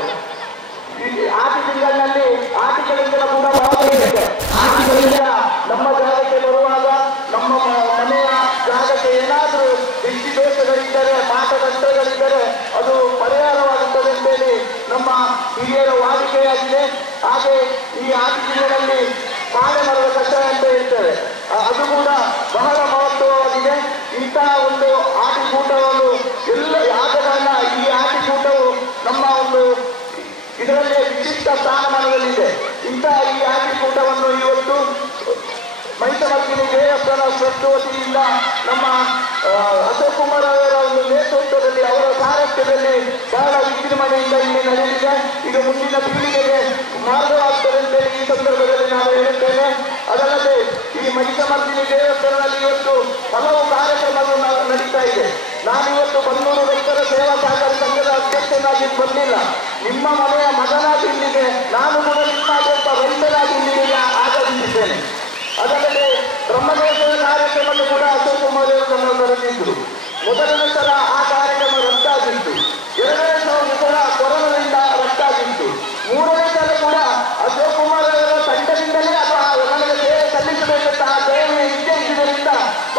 ಆಟಿ ತಿಂಗಳಿನಲ್ಲಿ ಆಟಿಗಳಿಂದ ಕೂಡ ಭಾಗವಹಿಸುತ್ತೆ. ಆಟಿಗಳಿಂದ ನಮ್ಮ ಜಾಗಕ್ಕೆ ಬರುವಾಗ ನಮ್ಮ ಮನೆಯ ಜಾಗಕ್ಕೆ ಏನಾದರೂ ದೃಷ್ಟಿ ದೋಷಗಳಿದ್ದರೆ, ಮಾಟಕಷ್ಟಗಳಿದ್ದರೆ ಅದು ಪರಿಹಾರವಾಗುತ್ತದೆ ಅಂತೇಳಿ ನಮ್ಮ ಹಿರಿಯರ ವಾಡಿಕೆಯಾಗಿದೆ. ಹಾಗೆ ಈ ಆಟಿ ತಿಂಗಳಲ್ಲಿ ಪಾಳೆ ಮರದ ಕಷಾಯ ಅಂತ ಹೇಳ್ತಾರೆ, ಅದು ಕೂಡ ಬಹಳ ಮಹತ್ವವಾಗಿದೆ. ಇಂತಹ ಒಂದು ಆಟಿಕೂಟವನ್ನು ಆದ ಕಾರಣ ಈ ಆಟಿಕೂಟವು ನಮ್ಮ ಒಂದು ಇದರಲ್ಲಿ ವಿಶಿಷ್ಟ ಸ್ಥಾನಮಾನದಲ್ಲಿದೆ. ಇಂತಹ ಈ ಆಟಿಕೂಟವನ್ನು ಇವತ್ತು ಮೈಸಮರ್ಗಿನಿ ದೇವಸ್ಥಾನ ಟ್ರಸ್ಟ್ ವತಿಯಿಂದ ನಮ್ಮ ಅಶೋಕ್ ಕುಮಾರ್ ಅವರ ಒಂದು ನೇತೃತ್ವದಲ್ಲಿ ಅವರ ಸಾರಥ್ಯದಲ್ಲಿ ಬಹಳ ವಿಜೃಂಭಣೆಯಿಂದ ಇಲ್ಲಿ ನಡೆದಿದೆ. ಇದು ಮುಂದಿನ ಪೀಳಿಗೆಗೆ ಮಾರ್ಗವಾಗುತ್ತದೆ ಅಂತೇಳಿ ಈ ಸಂದರ್ಭದಲ್ಲಿ ನಾನು ಹೇಳುತ್ತೇನೆ. ಅದಲ್ಲದೆ ಈ ಮೈಸಮರ್ಗಿನಿ ದೇವಸ್ಥಾನದಲ್ಲಿ ಇವತ್ತು ಹಲವು ಕಾರ್ಯಕ್ರಮಗಳು ನಡೀತಾ ಇದೆ. ನಾನಿವತ್ತು ಬನ್ನೂರು ರೈತರ ಸೇವಾ ಸಹಕಾರಿ ಸಂಘದ ಅಧ್ಯಕ್ಷನಾಗಿ ಬಂದಿಲ್ಲ, ನಿಮ್ಮ ಮನೆಯ ಮಗನಾಗಿ ಇಲ್ಲಿಗೆ ನಾನು ಕೂಡ ನಿಮ್ಮಾದಂಥ ರೈತನಾಗಿ ಇಲ್ಲಿಗೆ ಆಗಮಿಸಿದ್ದೇನೆ. ಅದಲ್ಲದೆ ಬ್ರಹ್ಮದೇವರ ಕಾರ್ಯಕ್ರಮಕ್ಕೆ ಕೂಡ ಅಶೋಕ್ ಕುಮಾರ್ ಅವರು ಕರೆದಿದ್ದರು. ಮೊದಲನೇ ಸಲ ಆ ಕಾರ್ಯಕ್ರಮ ರದ್ದಾಗಿತ್ತು. ಎರಡನೇ ಸಲ ಕೂಡ ಕೊರೋನಾದಿಂದ ರದ್ದಾಗಿತ್ತು. ಮೂರನೇ ಸಲ ಕೂಡ ಅಶೋಕ್ ಕುಮಾರ್ ಅವರ ತಂಡದಿಂದಲೇ ಅಥವಾ ನನಗೆ ಸೇವೆ ಸಲ್ಲಿಸಬೇಕಂತ ಆ ಸೇವೆ ಇದ್ದಿದ್ದರಿಂದ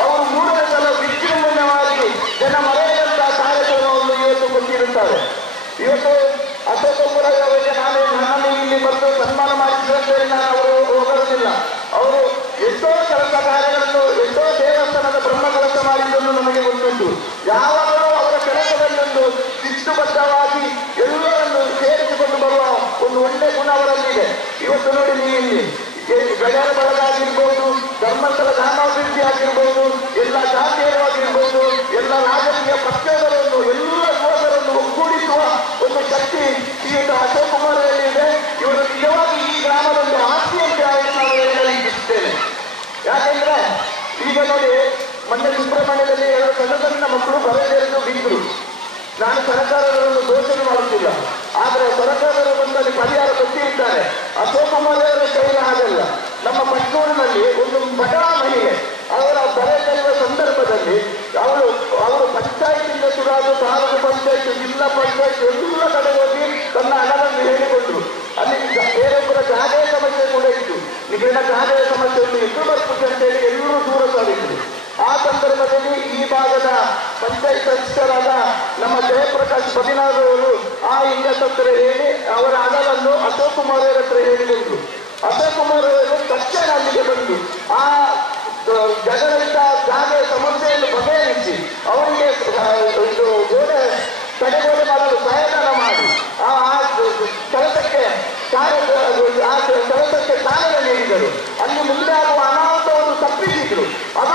ಅವರು ಮೂರನೇ ಸಲ ವಿಜೃಂಭಣೆಯಾಗಿ ಜನ ಮರೆಯದಂತಹ ಕಾರ್ಯಕ್ರಮವನ್ನು ಇವತ್ತು ಕೊಟ್ಟಿರುತ್ತಾರೆ. ಇವತ್ತು ಅಶೋಕ್ ಕುಮಾರ್ ಅವರಿಗೆ ನನ್ನನ್ನು ಇಲ್ಲಿ ಬಂದು ಸನ್ಮಾನ ಮಾಡಿಸಿದಂತೆ ನಾನು ಅವರು ಹೋಗಲಿಲ್ಲ. ಅವರು ಎಷ್ಟೋ ಕೆಲಸ ಕಾರ್ಯಗಳನ್ನು ಎಷ್ಟೋ ದೇವಸ್ಥಾನದ ಬ್ರಹ್ಮ ಕೆಲಸ ಮಾಡಿದ್ದನ್ನು ನಮಗೆ ಗೊತ್ತುಂಟು. ಯಾವಾಗಲೂ ಅವರ ಕೆಲಸದಲ್ಲೊಂದು ಶಿಸ್ತುಬದ್ಧವಾಗಿ ಎಲ್ಲರನ್ನು ಸೇರಿಸಿಕೊಂಡು ಬರುವ ಒಂದು ಒಳ್ಳೆ ಗುಣ ಅವರಲ್ಲಿದೆ. ಇವತ್ತು ನೋಡಿ ನೀವು ಇಲ್ಲಿ ಗಡಿಯಾರ ಬಳಗ ಆಗಿರ್ಬೋದು, ಧರ್ಮಸ್ಥಳ ಧಾಮಾಭಿವೃದ್ಧಿ ಆಗಿರ್ಬೋದು, ಎಲ್ಲ ಜಾತಿಯರಾಗಿರ್ಬೋದು, ಎಲ್ಲ ರಾಜಕೀಯ ಪಕ್ಷಗಳನ್ನು ಎಲ್ಲ ಯುವಕರನ್ನು ಒಗ್ಗೂಡಿಸುವ ಒಂದು ಶಕ್ತಿ ಇವತ್ತು ಅಶೋಕ್ ಕುಮಾರ್ ಇದೆ. ಇವರು ನಿಜವಾಗಿ ಈ ಗ್ರಾಮದಲ್ಲಿ ಆಸ್ತಿಯಂತೆ ಆಗಿ ನಾನು ಹೇಳಲಿಕ್ಕಿದ್ದೇನೆ. ಯಾಕೆಂದ್ರೆ ಈಗ ನೋಡಿ ಮೊನ್ನೆ ಸುಬ್ರಹ್ಮಣ್ಯದಲ್ಲಿ 2 ಸಣ್ಣ ಸಣ್ಣ ಮಕ್ಕಳು ಬರೆದೇರಿದು ಬಿದ್ದರು. ನಾನು ಸರ್ಕಾರಗಳನ್ನು ದೋಷಣೆ ಮಾಡುತ್ತಿಲ್ಲ, ಆದರೆ ಸರ್ಕಾರಗಳು ಬಂದಲ್ಲಿ ಪರಿಹಾರ ಕೊಟ್ಟಿದ್ದಾರೆ. ಅಶೋಕ್ ಕುಮಾರ್ ಅವರ ಕೈಲ ಹಾಗಲ್ಲ. ನಮ್ಮ ಪಟ್ಟೂರಿನಲ್ಲಿ ಒಂದು ಬಡವ ಮಹಿಳೆ ಅವರ ಬರೆದಿರುವ ಸಂದರ್ಭದಲ್ಲಿ ಅವರು ಪಂಚಾಯತಿಂದ ಶುರುವಾದ ತಾಲೂಕು ಪಂಚಾಯತ್, ಜಿಲ್ಲಾ ಪಂಚಾಯತ್ ಎಲ್ಲ ಕಡೆ ಹೋಗಿ ತನ್ನ ಹಣವನ್ನು ಹೇಳಿಕೊಂಡ್ರು. ಅಲ್ಲಿ ಬೇರೊಬ್ಬರ ಜಾಗದ ಸಮಸ್ಯೆ ಕೂಡ ಇತ್ತು. ಈಗಿನ ಜಾಗದ ಸಮಸ್ಯೆ ಉಂಟು, ಎಷ್ಟು ಬರ್ತದೆ ಅಂತೇಳಿ ಎಲ್ಲರೂ ದೂರ ಸಾರಿದ್ರು. ಆ ಸಂದರ್ಭದಲ್ಲಿ ಈ ಭಾಗದ ಪಂಚಾಯತ್ ಸದಸ್ಯರಾದ ನಮ್ಮ ಜಯಪ್ರಕಾಶ್ ಬದಿನಾರವರು ಆ ಇಂಗ್ಲಿಷ್ ಹತ್ರ ಹೇಳಿ ಅವರ ಹಣವನ್ನು ಅಶೋಕ್ ಕುಮಾರ್ ಅವರ ಹತ್ರ ಹೇಳಿಕೊಂಡ್ರು. ಅಶೋಕ್ ಕುಮಾರ್ ಅವರು ತಕ್ಷಣ ಅಲ್ಲಿಗೆ ಬಂದು ಆ ಜನರಿಂದ ಜಾಗದ ಸಮಸ್ಯೆಯನ್ನು ಬಗೆಹರಿಸಿ ಅವರಿಗೆ ಇದು ಗೋಡೆ ತಡೆಗೋಡೆ ಮಾಡಲು ಸಹಾಯಧನ ಮಾಡಿ ಆ ಕೆಲಸಕ್ಕೆ ಚಾಲನೆ ನೀಡಿದರು. ಅಲ್ಲಿ ಮುಂದೆ ಆಗುವ ಅನಾಹುತವನ್ನು ತಪ್ಪಿಸಿದ್ರು. ಅದು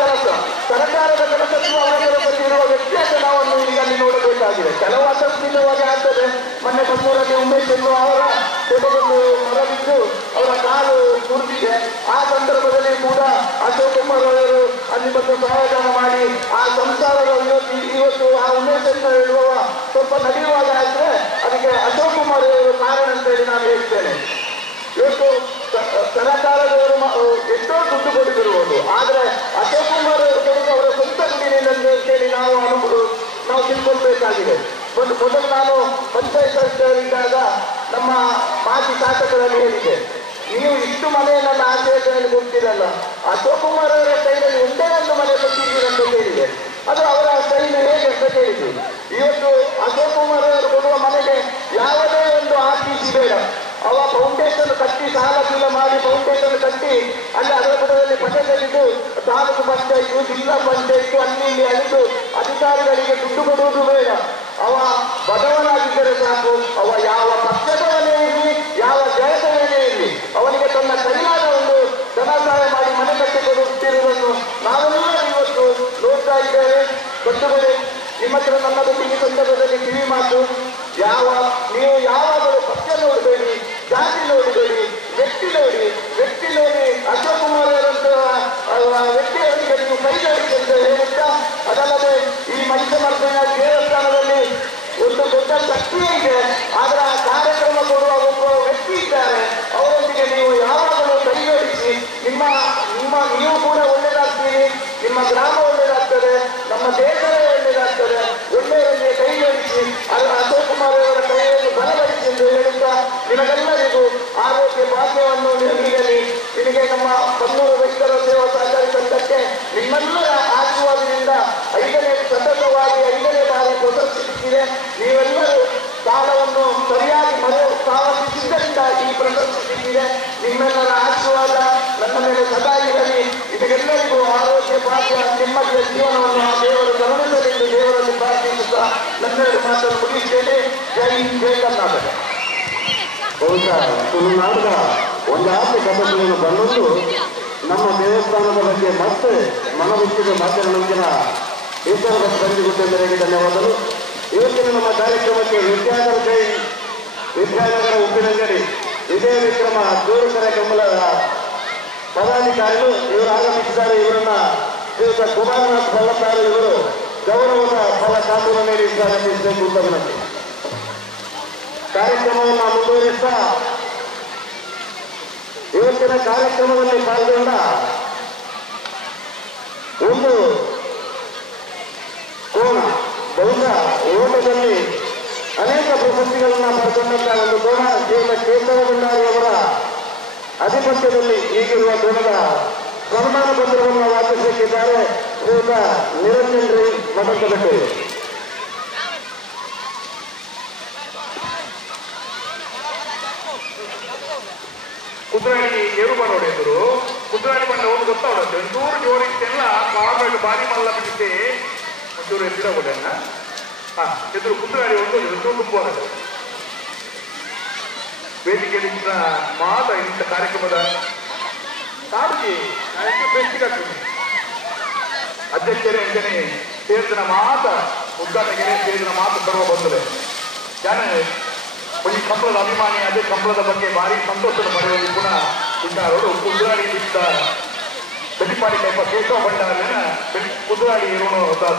ಕೆಲಸ ಸರ್ಕಾರದ ಕೆಲಸಕ್ಕೂ ಅವರ ಕೆಲಸಕ್ಕೆ ಇರುವ ವ್ಯತ್ಯಾಸವನ್ನು ಈಗ ಅಲ್ಲಿ ನೋಡಬೇಕಾಗಿದೆ. ಕೆಲವು ಅಸಂಸ್ಕೃತವಾಗಿ ಆಗ್ತದೆ. ಮೊನ್ನೆ ಬನ್ನೂರಲ್ಲಿ ಉಮೇಶ್ ಎನ್ನುವ ಅವರ ತೆಗೆದು ಹೊರಬಿದ್ದು ಅವರ ಕಾಲು ಮುರಿದಿದೆ. ಆ ಸಂದರ್ಭದಲ್ಲಿ ಕೂಡ ಅಶೋಕ್ ಕುಮಾರ್ ಅವರು ಅಲ್ಲಿ ಬಂದು ಸಹಾಯಧನ ಮಾಡಿ ಆ ಸಂಸಾರದ ಇವತ್ತು ಆ ಉಮೇಶ್ ಎಂದು ಹೇಳುವ ಸ್ವಲ್ಪ ನಡೆಯುವಾಗ ಆದ್ರೆ ಅದಕ್ಕೆ ಅಶೋಕ್ ಕುಮಾರ್ ಅವರು ಕಾರಣ ಅಂತೇಳಿ ನಾನು ಹೇಳ್ತೇನೆ. ಇವತ್ತು ಸರ್ಕಾರದವರು ಎಷ್ಟೋ ದುಡ್ಡು ಕೊಟ್ಟಿರುವುದು, ಆದರೆ ಅಶೋಕ್ ಕುಮಾರ್ ಅವರು ಕೊಡುವುದು ಅವರ ಸ್ವಂತ ದುಡ್ಡಿನಿಂದ ಅಂತೇಳಿ ನಾವು ತಿಳ್ಕೊಳ್ಬೇಕಾಗಿದೆ. ಮೊದಲು ನಾನು ಪಂಚಾಯತ್ ಸದಸ್ಯರಿದ್ದಾಗ ನಮ್ಮ ಮಾಜಿ ಶಾಸಕರಲ್ಲಿ ಹೇಳಿದೆ, ನೀವು ಇಷ್ಟು ಮನೆಯನ್ನೆಲ್ಲ ಆಚರಣೆಯಲ್ಲಿ ಕೊಡ್ತೀರಲ್ಲ, ಅಶೋಕ್ ಕುಮಾರ್ ಅವರ ಕೈಯಲ್ಲಿ ಒಂದೇ ಒಂದು ಮನೆ ಕೊಟ್ಟಿದ್ದೀರಂತ ಹೇಳಿದೆ. ಅದು ಅವರ ಕೈಲಿ ಹೇಗೆ ಅಂತ ಕೇಳಿದ್ರು. ಇವತ್ತು ಅಶೋಕ್ ಕುಮಾರ್ ಅವರು ಕೊಡುವ ಮನೆಗೆ ಯಾವುದೇ ಒಂದು ಆರ್ಟಿಸಿ ಬೇಡ. ಅವ ಫೌಂಡೇಶನ್ ಕಟ್ಟಿ ಸಾಲ ಚೀಲ ಮಾಡಿ ಫೌಂಡೇಶನ್ ಕಟ್ಟಿ ಅಲ್ಲಿ ಅದರ ಬುಡದಲ್ಲಿ ಪಟ್ಟೆ ತೆಗೆದು ತಾಲೂಕು ಪಂಚಾಯತ್, ಜಿಲ್ಲಾ ಪಂಚಾಯತ್ ಅಲ್ಲಿ ಇಲ್ಲಿ ಅಳಿದು ಅಧಿಕಾರಿಗಳಿಗೆ ದುಡ್ಡು ಕೊಡುವುದು ಬೇಡ. ಅವ ಬಡವನಾಗಿದ್ದರೆ ಸಾಕು. ಅವ ಯಾವ ಪಕ್ಷದವನೇ ಇರಲಿ, ಯಾವ ಜಯದವನೇ ಇರಲಿ, ಅವನಿಗೆ ತನ್ನ ಕೈಲಾದ ಒಂದು ಧನ ಸಹಾಯ ಮಾಡಿ ಮನೆ ಕಟ್ಟಿಕೊಡುತ್ತಿರುವುದನ್ನು ನಾವೆಲ್ಲ ಇವತ್ತು ನೋಡ್ತಾ ಇದ್ದೇವೆ. ಬಂಧುಗಳೇ, ನಿಮ್ಮ ಹತ್ರ ನನ್ನದೊಂದು ಈ ಸಂದರ್ಭದಲ್ಲಿ ಕಿವಿ ಮಾತು, ನೀವು ಯಾವಾಗಲೂ ಪಕ್ಷ ನೋಡಬೇಡಿ, ಜಾತಿ ನೋಡಬೇಡಿ, ವ್ಯಕ್ತಿ ನೋಡಿ ಅಶೋಕ್ ಕುಮಾರ್ ಅವರಂತಹ ವ್ಯಕ್ತಿಯವರಿಗೆ ನೀವು ಕೈ ಜೋಡಿಸಿ ಅಂತ ಹೇಳುತ್ತಾ, ಅದಲ್ಲದೆ ಈ ಮೈಸಮರ್ಗಿನ ದೇವಸ್ಥಾನದಲ್ಲಿ ಒಂದು ದೊಡ್ಡ ಶಕ್ತಿಯೇ ಇದೆ. ಆದರೆ ಆ ಕಾರ್ಯಕ್ರಮ ಕೊಡುವ ಒಬ್ಬ ವ್ಯಕ್ತಿ ಇದ್ದಾರೆ, ಅವರೊಂದಿಗೆ ನೀವು ಯಾವಾಗಲೂ ಕೈ ಜೋಡಿಸಿ ನೀವು ಕೂಡ ಒಳ್ಳೆಯದಾಗ್ತೀರಿ, ನಿಮ್ಮ ಗ್ರಾಮ ಒಳ್ಳೆಯದಾಗ್ತದೆ, ನಮ್ಮ ದೇಶವೇ ಒಳ್ಳೆಯದಾಗ್ತದೆ. ಒಳ್ಳೆಯವರಿಗೆ ಕೈ ಜೋಡಿಸಿ ಅಶೋಕ್ ಕುಮಾರ್ ಅವರ ಕೈಯನ್ನು ಬಲಪಡಿಸಿ ಎಂದು ಹೇಳುತ್ತಾ, ನಿಮಗೆಲ್ಲರಿಗೂ ಆರೋಗ್ಯ ಭಾಗ್ಯವನ್ನು ನೀಡಲಿ. ನಿಮಗೆ ನಮ್ಮ ಬನ್ನೂರು ರೈತರ ಸೇವಾ ಸಹಕಾರಿ ಸಂಘಕ್ಕೆ ನಿಮ್ಮೆಲ್ಲರ ಆಶೀರ್ವಾದದಿಂದ 5ನೇ ಬಾರಿ ಪ್ರಶಸ್ತಿ ಸಿಕ್ಕಿದೆ. ನೀವೆಲ್ಲರೂ ಸಾಲವನ್ನು ಸರಿಯಾಗಿ ಪಾವತಿಸಿದ್ದರಿಂದ ಈ ಪ್ರಶಸ್ತಿ ಸಿಕ್ಕಿದೆ. ನಿಮ್ಮೆಲ್ಲರ ಆಶೀರ್ವಾದ ನನ್ನ ಮೇಲೆ ಸದಾ ಇರಲಿ. ಇದೆಲ್ಲರಿಗೂ ಆರೋಗ್ಯ ಭಾಗ್ಯ ನೆಮ್ಮದಿಯ ಜೀವನವನ್ನು ಆ ದೇವರು ಕರುಣಿಸಲೆಂದು ದೇವರಲ್ಲಿ ಪ್ರಾರ್ಥಿಸುತ್ತಾ ನನ್ನೆರಡು ಮಾತನ್ನು ಮುಗಿಸ್ತೇನೆ. ಜೈ ಹಿಂದ್, ಜೈ ಕರ್ನಾಟಕ. ಬಹುಶಃ ತುಳುನಾಡಿನ ಒಂದು ಆರ್ಥಿಕ ಕಥೆಯನ್ನು ಬಂದೊಂದು ನಮ್ಮ ದೇವಸ್ಥಾನದ ಬಗ್ಗೆ ಮತ್ತೆ ಮನಬಿಚ್ಚಿದ ಮಾತಿನ ಈಶ್ವರ ಭಟ್ ಬಂಜಿಗುಡ್ಡೆ ಮೇರೆಗೆ ಧನ್ಯವಾದಗಳು. ಇವತ್ತಿನ ನಮ್ಮ ಕಾರ್ಯಕ್ರಮಕ್ಕೆ ವಿದ್ಯಾನಗರ ಉಪ್ಪಿನಂಗಡಿ ವಿಜಯ ವಿಕ್ರಮ ದೂರಕರೆ ಕಮಲದ ಪದಾಧಿಕಾರಿಗಳು ಇವರು ಆಗಮಿಸಿದ್ದಾರೆ. ಇವರನ್ನ ಶ್ರೀಯುತ ಕುಮಾರನಾಥ್ ಬಳ್ಳತ್ತಾರು ಇವರು ಗೌರವದ ಫಲ ಕಾನೂನ ನೀಡಿ ಪ್ರಾರಂಭಿಸಬೇಕು ಅಂತ ವಿನಂತಿ. ಕಾರ್ಯಕ್ರಮವನ್ನು ಮುಂದುವರಿಸ್ತಾ ಇವತ್ತಿನ ಕಾರ್ಯಕ್ರಮದಲ್ಲಿ ಪಾಲ್ಗೊಂಡ ಒಂದು ಕೋಣ ಬಹುಶಃ ಓಟದಲ್ಲಿ ಅನೇಕ ಪ್ರಶಸ್ತಿಗಳನ್ನು ಪಡೆದುಕೊಂಡಂತಹ ಒಂದು ಕೋಣ ಶ್ರೀಯುತ ಕೇಶವ ಭಂಡಾರಿ ಅವರ ಆಧಿಪತ್ಯದಲ್ಲಿ ಈಗಿರುವ ಕೋಣದ ಸನ್ಮಾನ ಪತ್ರವನ್ನು ವಾಚಿಸಲಿದ್ದಾರೆ ಶ್ರೀಯುತ ನಿರಂಜನ್ ರೈ ಮಠದಬೆಟ್ಟು. ಕುದ್ರಾಡಿ ಏರುಬಾರ ಹೊಡೆದರು. ಕುದ್ರಾಡಿ ಬಂಡ ಒಂದು ಗೊತ್ತಾಗುತ್ತೆ ಒಂಚೂರು ಜೋರಿಟ್ಟೆಲ್ಲ ಕಾಡು ಬಾರಿ ಮಲ್ಲ ಬಿಟ್ಟಿದ್ದೆ ಒಂಚೂರು ಎದುರಾಗೋದನ್ನ ಎದುರು ಕುದ್ರಾಡಿ ಒಂದು ತುಂಬ ವೇದಿಕೆಯಲ್ಲಿ ಮಾತ ಇಂಥ ಕಾರ್ಯಕ್ರಮದ ಸಾರಿಗೆ ಬೆಸ್ಟಿಗಾಗ್ತದೆ. ಅಧ್ಯಕ್ಷರೇ ಅಂಜನೆ ಸೇರಿದ ಮಾತ ಉದ್ಘಾಟನೆಗೆ ಸೇರಿದ ಮಾತು ಬರುವ ಬಂದರೆ ಜನ ಈ ಕಂಬಳದ ಅಭಿಮಾನಿ ಅದೇ ಕಂಬಳದ ಬಗ್ಗೆ ಭಾರಿ ಸಂತೋಷದ ಪಡೆಯುವಲ್ಲಿ ಪುನಃ ಇದ್ದಾರವರು ಕುದ್ರಾಡಿ ಇದ್ದ ಬೆಟ್ಟಿಪಾಡಿ ಕೈಪ ಕೇಶವ ಭಂಡಾರನ ಕುದ್ರಾಡಿ ಇರುವ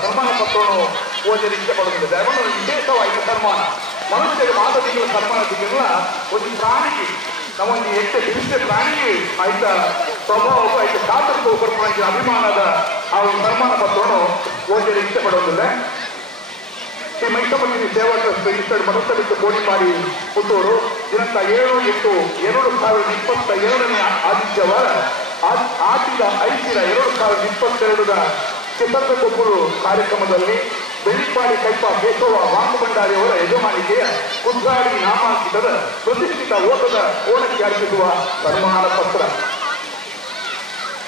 ಸನ್ಮಾನ ಪತ್ರವನ್ನು ಓದಲು ಇಷ್ಟಪಡುತ್ತದೆ. ಅದನ್ನು ವಿಶೇಷವಾಗಿ ಸನ್ಮಾನ ಮನುಷ್ಯರಿಗೆ ಮಾತ ತಿಂಗಳ ಸನ್ಮಾನ ಸಿಗಲ್ಲ ಒಂದು ಪ್ರಾಣಿಗೆ ನಾವೊಂದು ಎಷ್ಟು ಹಿಂಸೆ ಪ್ರಾಣಿಗೆ ಆಯ್ತ ಸ್ವಭಾವಕ್ಕೂ ಆಯ್ತ ಶಾಸ್ತ್ರಕ್ಕೂ ಬರ್ಕೊಂಡು ಅಭಿಮಾನದ ಆ ಒಂದು ಸನ್ಮಾನ ಪತ್ರವನ್ನು ಓದಲು ಇಷ್ಟಪಡುವುದಿಲ್ಲ. ಶ್ರೀ ಮೈಸಮಂದಿನಿ ಸೇವಾ ಟ್ರಸ್ಟ್ ರಿಜಿಸ್ಟರ್ಡ್ ಮನಸ್ಸಲ್ಲಿಟ್ಟು ಕೋಡಿಮಾಡಿ ಪುತ್ತೂರು ದಿನಾಂಕ 7/8/2022 ಆದಿತ್ಯವಾರ ಆಟಿದ ಐಸಿರ 2022 ಚಿತ್ರಕೊಪ್ಪಲು ಕಾರ್ಯಕ್ರಮದಲ್ಲಿ ಬೆಳ್ಳಿಪಾಡಿ ಕೈಪ ಕೇಶವ ವಾಂಕಭಂಡಾರಿ ಅವರ ಯಜಮಾನಿಕೆಯ ಕುದ್ರಾಡಿ ನಾಮಾಂಕಿತದ ಪ್ರತಿಷ್ಠಿತ ಓಟದ ಕೋಣಕ್ಕೆ ಅರ್ಪಿಸುವ ಸನ್ಮಾನ ಪತ್ರ.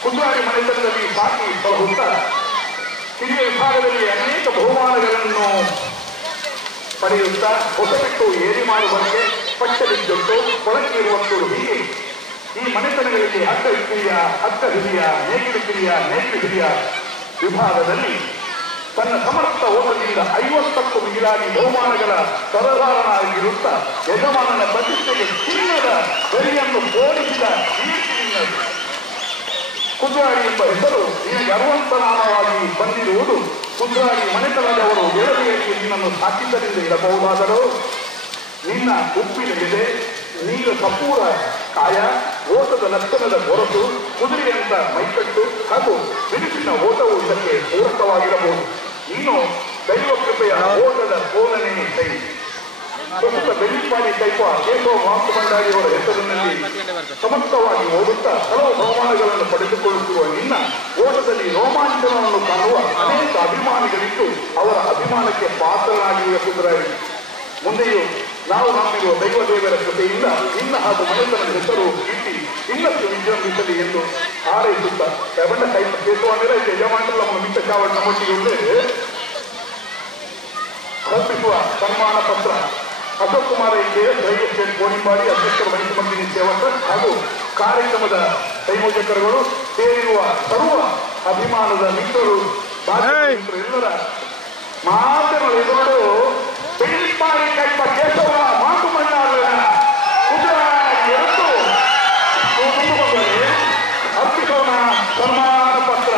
ಕುದ್ರಾಡಿ ಮನೆತನದಲ್ಲಿ ಸಾಕಿ ಹೊರಹುತ್ತ ಹಿರಿಯ ವಿಭಾಗದಲ್ಲಿ ಅನೇಕ ಬಹುಮಾನಗಳನ್ನು ಪಡೆಯುತ್ತಾ ಹೊಸಬಿಟ್ಟು ಏರಿ ಮಾಡುವಂತೆ ಪಕ್ಷದಿಂದೊಟ್ಟು ಕೊಳಕಿರುವಂತೂ ಹೀಗೆ ಈ ಮನೆತನಗಳಿಗೆ ಅಕ್ಕ ಹಿರಿಯ ನೇಗಿಲು ಹಿರಿಯ ವಿಭಾಗದಲ್ಲಿ ತನ್ನ ಸಮರ್ಥ ಓಟದಿಂದ 50ಕ್ಕೂ ಮಿಗಿಲಾಗಿ ಬಹುಮಾನಗಳ ಸರದಾರನಾಗಿರುತ್ತ ಯಜಮಾನನ ಪ್ರತಿಷ್ಠೆಗೆ ಚಿನ್ನದ ಗರಿಯನ್ನು ಹೋಲಿಸಿದ ಕುದ್ರಾಡಿ ಎಂಬ ಹೆಸರು ನಿನಗೆ ಅರುವಂತನಾಮವಾಗಿ ಬಂದಿರುವುದು ಕುದ್ರಾಡಿ ಮನೆತನದವರು ಎಳವೆಯಲ್ಲಿ ನಿನ್ನನ್ನು ಸಾಕಿದ್ದರಿಂದ ಇರಬಹುದಾದರೂ ನಿನ್ನ ಉಪ್ಪಿನ ಎದೆ ನೀರ ಕಪೂರ ಕಾಯ ಓಟದ ಲಕ್ಷಣದ ಹೊರತು ಕುದುರೆಯಂತ ಮೈಕಟ್ಟು ಹಾಗೂ ಬಿರುಸಿನ ಓಟವು ಇದಕ್ಕೆ ಪೂರಕವಾಗಿರಬಹುದು. ನೀನು ದೈವ ಕೃಪೆಯ ಓಟದ ಕೋಲನೆ ಕೈ ಪ್ರಸ್ತುತ ಬೆಳ್ಳಿಪಾಡಿ ಕೈಪ ಕೇಶವ ವಾಂಕಭಂಡಾರಿಯವರ ಹೆಸರಿನಲ್ಲಿ ಸಮರ್ಥವಾಗಿ ಓಡುತ್ತಾ ಹಲವು ಬಹುಮಾನಗಳನ್ನು ಪಡೆದುಕೊಳ್ಳುತ್ತಿರುವ ನಿನ್ನ ಓಟದಲ್ಲಿ ರೋಮಾಂಚನವನ್ನು ಕಾಣುವ ಅನೇಕ ಅಭಿಮಾನಿಗಳಿದ್ದು ಅವರ ಅಭಿಮಾನಕ್ಕೆ ಪಾತ್ರರಾಗಿರುವ ಕುದ್ರಾಡಿ ಮುಂದೆಯೂ ನಾವು ನಂಬಿರುವ ದೈವ ದೇವರ ಕೃಪೆಯಿಂದ ನಿನ್ನ ಹಾಗೂ ಮನೆತನದ ಹೆಸರು ಇಟ್ಟಿ ಇನ್ನಷ್ಟು ವಿಜೃಂಭಿಸಲಿ ಎಂದು ಹಾರೈಸುತ್ತ ಬಂಡ ಕೈಪ ಕೇಶವನೆಲ್ಲ ಯಜಮಾನರು ನಮ್ಮ ಮಿಕ್ಕ ಚಾವಣ್ಣ ಮಟ್ಟಿಗೆ ಕಲ್ಪಿಸುವ ಸನ್ಮಾನ ಪತ್ರ ಅಶೋಕ್ ಕುಮಾರ್ ಎ ಕೋಡಿಂಬಾಡಿ ಅಧ್ಯಕ್ಷರು ಮೈಸಮಂದಿನಿ ಸೇವಾ ಟ್ರಸ್ಟ್ ಹಾಗೂ ಕಾರ್ಯಕ್ರಮದ ಸಂಯೋಜಕರುಗಳು ಸೇರಿರುವ ಸರ್ವ ಅಭಿಮಾನದ ಮಿತ್ರರು ಎಲ್ಲರ ಮಾತುಗಳು ಎದುರು ಬೆಳ್ಳಿಪಾಡಿ ಕೈಪ ಕೇಶವ ವಾಂಕಭಂಡಾರಿಯ ಅರ್ಪಿಸೋಣ ಸನ್ಮಾನ ಪತ್ರ.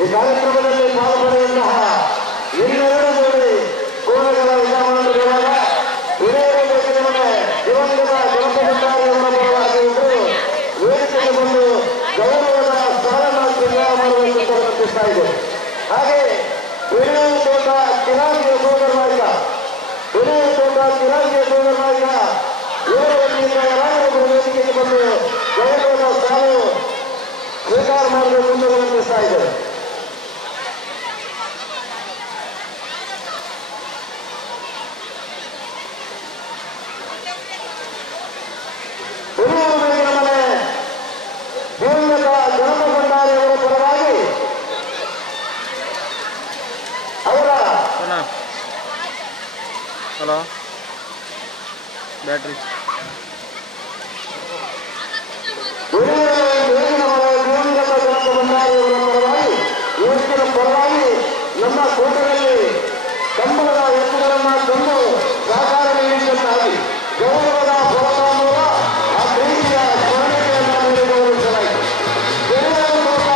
ಈ ಕಾರ್ಯಕ್ರಮದಲ್ಲಿ ಪಾಲ್ಗೊಳ್ಳುವಂತಹ ಇನ್ನೆರಡು ಜೋಡಿ ಕೋಣಗಳ ವಿಧಾನಮಂಡಲವಾಗ ಹಿರಿಯರ ದಿವಂಗತ ಜನಪದಾರಿಯವರ ಪರವಾಗಿ ಇಬ್ಬರು ವೇದಿಕೆಗೆ ಬಂದು ಗೌರವದ ಸ್ಥಾನಮಾನ ಸ್ವೀಕಾರ ಮಾಡುವಂತೆ ಪ್ರಾರಂಭಿಸ್ತಾ ಇದೆ. ಹಾಗೆ ಬೆಳೆಯುವ ತೋಟ ಕಿರಾಗಿಯ ಸೋದರನಾಯಕ ಇವರ ವತಿಯಿಂದ ಯಾರಾದರೂ ವೇದಿಕೆಗೆ ಬಂದು ಗೌರವದ ಸ್ಥಾನ ಸ್ವೀಕಾರ ಮಾಡಬೇಕು ಎಂದು ವಿನಂತಿಸ್ತಾ ಇದ್ದಾರೆ. ಬೆಂಗಳೂರಿನ ಮನೆ ದಿವಂಗತ ಜನಪ ಭಂಡಾರಿಯವರ ಪರವಾಗಿ ಅವರ ಹಲೋ ಬ್ಯಾಟ್ರಿ ದಿವಂಗತ ಜನಪ ಭಂಡಾರಿಯವರ ಪರವಾಗಿ ಇವತ್ತಿನ ಪರವಾಗಿ ನಮ್ಮ ಕೋಟೆಯಲ್ಲಿ ಕಂಬಳದ ಎತ್ತುಗಳನ್ನು ತಂದು ಸಹಕಾರ ನೀಡಿದಂತಾಗಿ ಗೌರವದ ಹೊರತ ಮೂಲ ಆ ಪ್ರೀತಿಯ ಸ್ಮರಣೆಯನ್ನು ನೀಡಿ ಗೌರವಿಸಲಾಯಿತು. ಬೆಳೆಯುವ ತೋಟ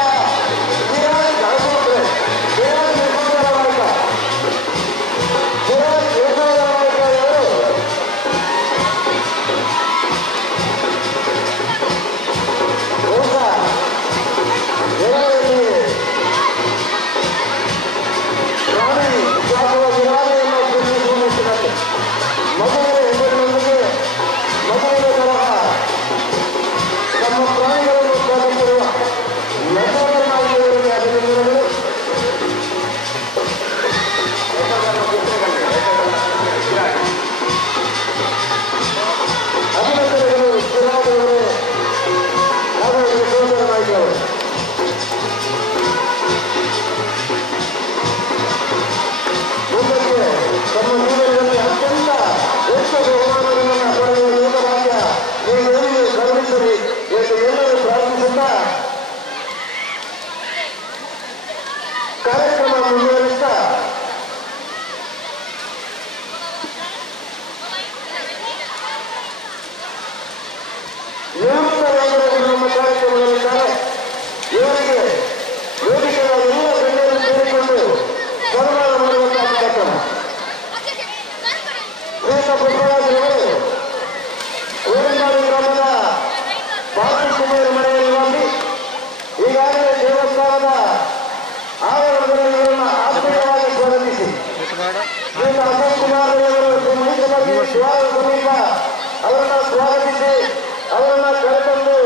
ಕಾರ್ಯಕ್ರಮ ಮುಂದುವರಿಸ್ತಾ ನಮ್ಮ ಕಾರ್ಯಕ್ರಮದಲ್ಲಿದ್ದಾರೆ. ಇವರಿಗೆ ವೇದಿಕೆಯ ಎಲ್ಲ ಗಣ್ಯರು ಸೇರಿಕೊಂಡು ಸನ್ಮಾನ ಮಾಡುವಂತಹ ಕಾರ್ಯಕ್ರಮ. ಬಸವರಾಜರವರು ಗೋವಿಂದಾಡಿ ಗ್ರಾಮದ ಬಾಲಕುಮಾರ ಮನೆಯಲ್ಲಿ ವಾಸಿ ಈಗಾಗಲೇ ದೇವಸ್ಥಾನದ ಆವರಣದಲ್ಲಿ ಇವರನ್ನು ಆತ್ಮೀಯವಾಗಿ ಸ್ವಾಗತಿಸಿ ಶ್ರೀ ಅಶೋಕ್ ಕುಮಾರ್ ಅವರು ಮೈಸೂರಲ್ಲಿ ಶಿವಾಲಯ ಸಮೀಪ ಅವರನ್ನು ಸ್ವಾಗತಿಸಿ ಅವರನ್ನು ಕರೆತಂದು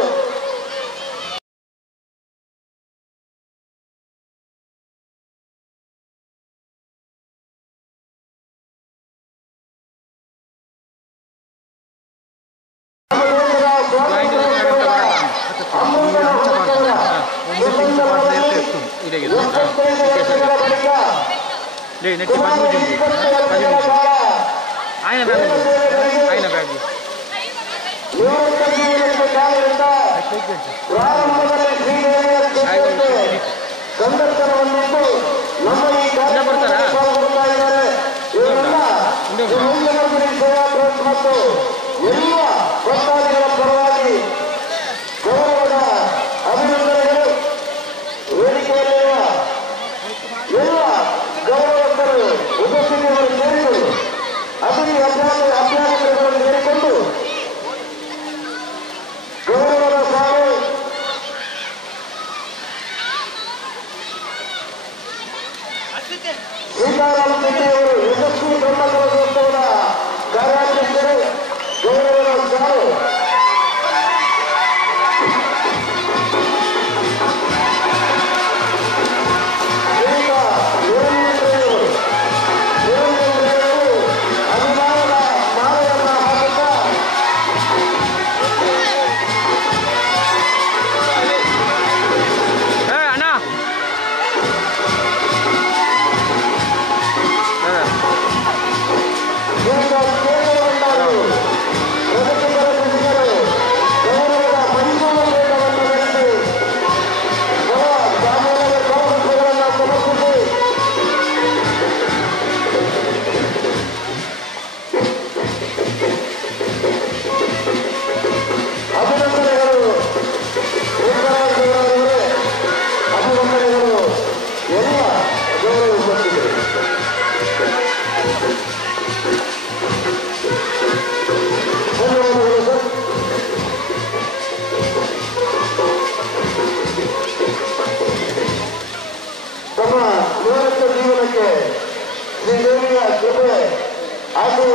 ಸಂದರ್ಶನವನ್ನಿಟ್ಟು ನಮ್ಮ ಈ ಕಾರ್ಯಕ್ರಮದಲ್ಲಿ ಪಾಲ್ಗೊಳ್ತಾ ಇದ್ದಾರೆ. ಇವರೆಲ್ಲ ಸೇವಾ ಟ್ರಸ್ಟ್ ಮತ್ತು ಎಲ್ಲ ಭಕ್ತಾದಿಗಳ ಪರವಾಗಿ ಗೌರವದ ಅಭಿನಂದನೆಗಳು. ವೇದಿಕೆಯಲ್ಲಿರುವ ಎಲ್ಲ ಗೌರವಸ್ಥರು ಉಪಸ್ಥಿತಿಯನ್ನು ಸೇರಿಕೊಂಡು ಅತಿಥಿ ಅಭ್ಯಾಸಗಳನ್ನು ಸೇರಿಕೊಂಡು ಗೌರವದ ಸಾಲು ಸೀತಾರಾಮ ಶೆಟ್ಟಿಯವರು ಯಶಸ್ವಿ ಬ್ರಹ್ಮಕಲಶೋತ್ಸವದ ಕಾರ್ಯಾಧ್ಯಕ್ಷರು ಗೌರವದ ಸಾಲು ಪ್ರಗತಿಪರ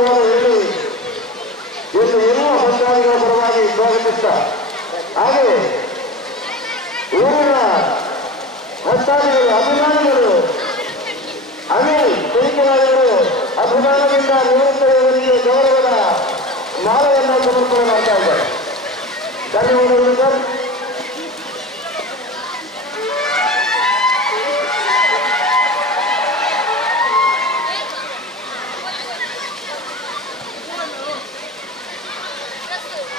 ಆಶೀರ್ವಾದ ಇರಲಿ ಎಂದು ಎಲ್ಲ ಭಕ್ತಾದಿಗಳ ಪರವಾಗಿ ಸ್ವಾಗತಿಸ್ತಾ ಹಾಗೆ ಊರಿನ ಭಕ್ತಾದಿಗಳು ಅಭಿಮಾನಿಗಳು ಅನಿಲ್ ಕುರಿಕರಾದರು ಅಭಿಮಾನದಿಂದ ನಿವೃತ್ತರಿಗೆ ಗೌರವದ ಮಾಲೆಯನ್ನು ಸಮರ್ಪಣೆ ಮಾಡ್ತಾ ಇದ್ದಾರೆ. ಧನ್ಯವಾದಗಳು ಸರ್.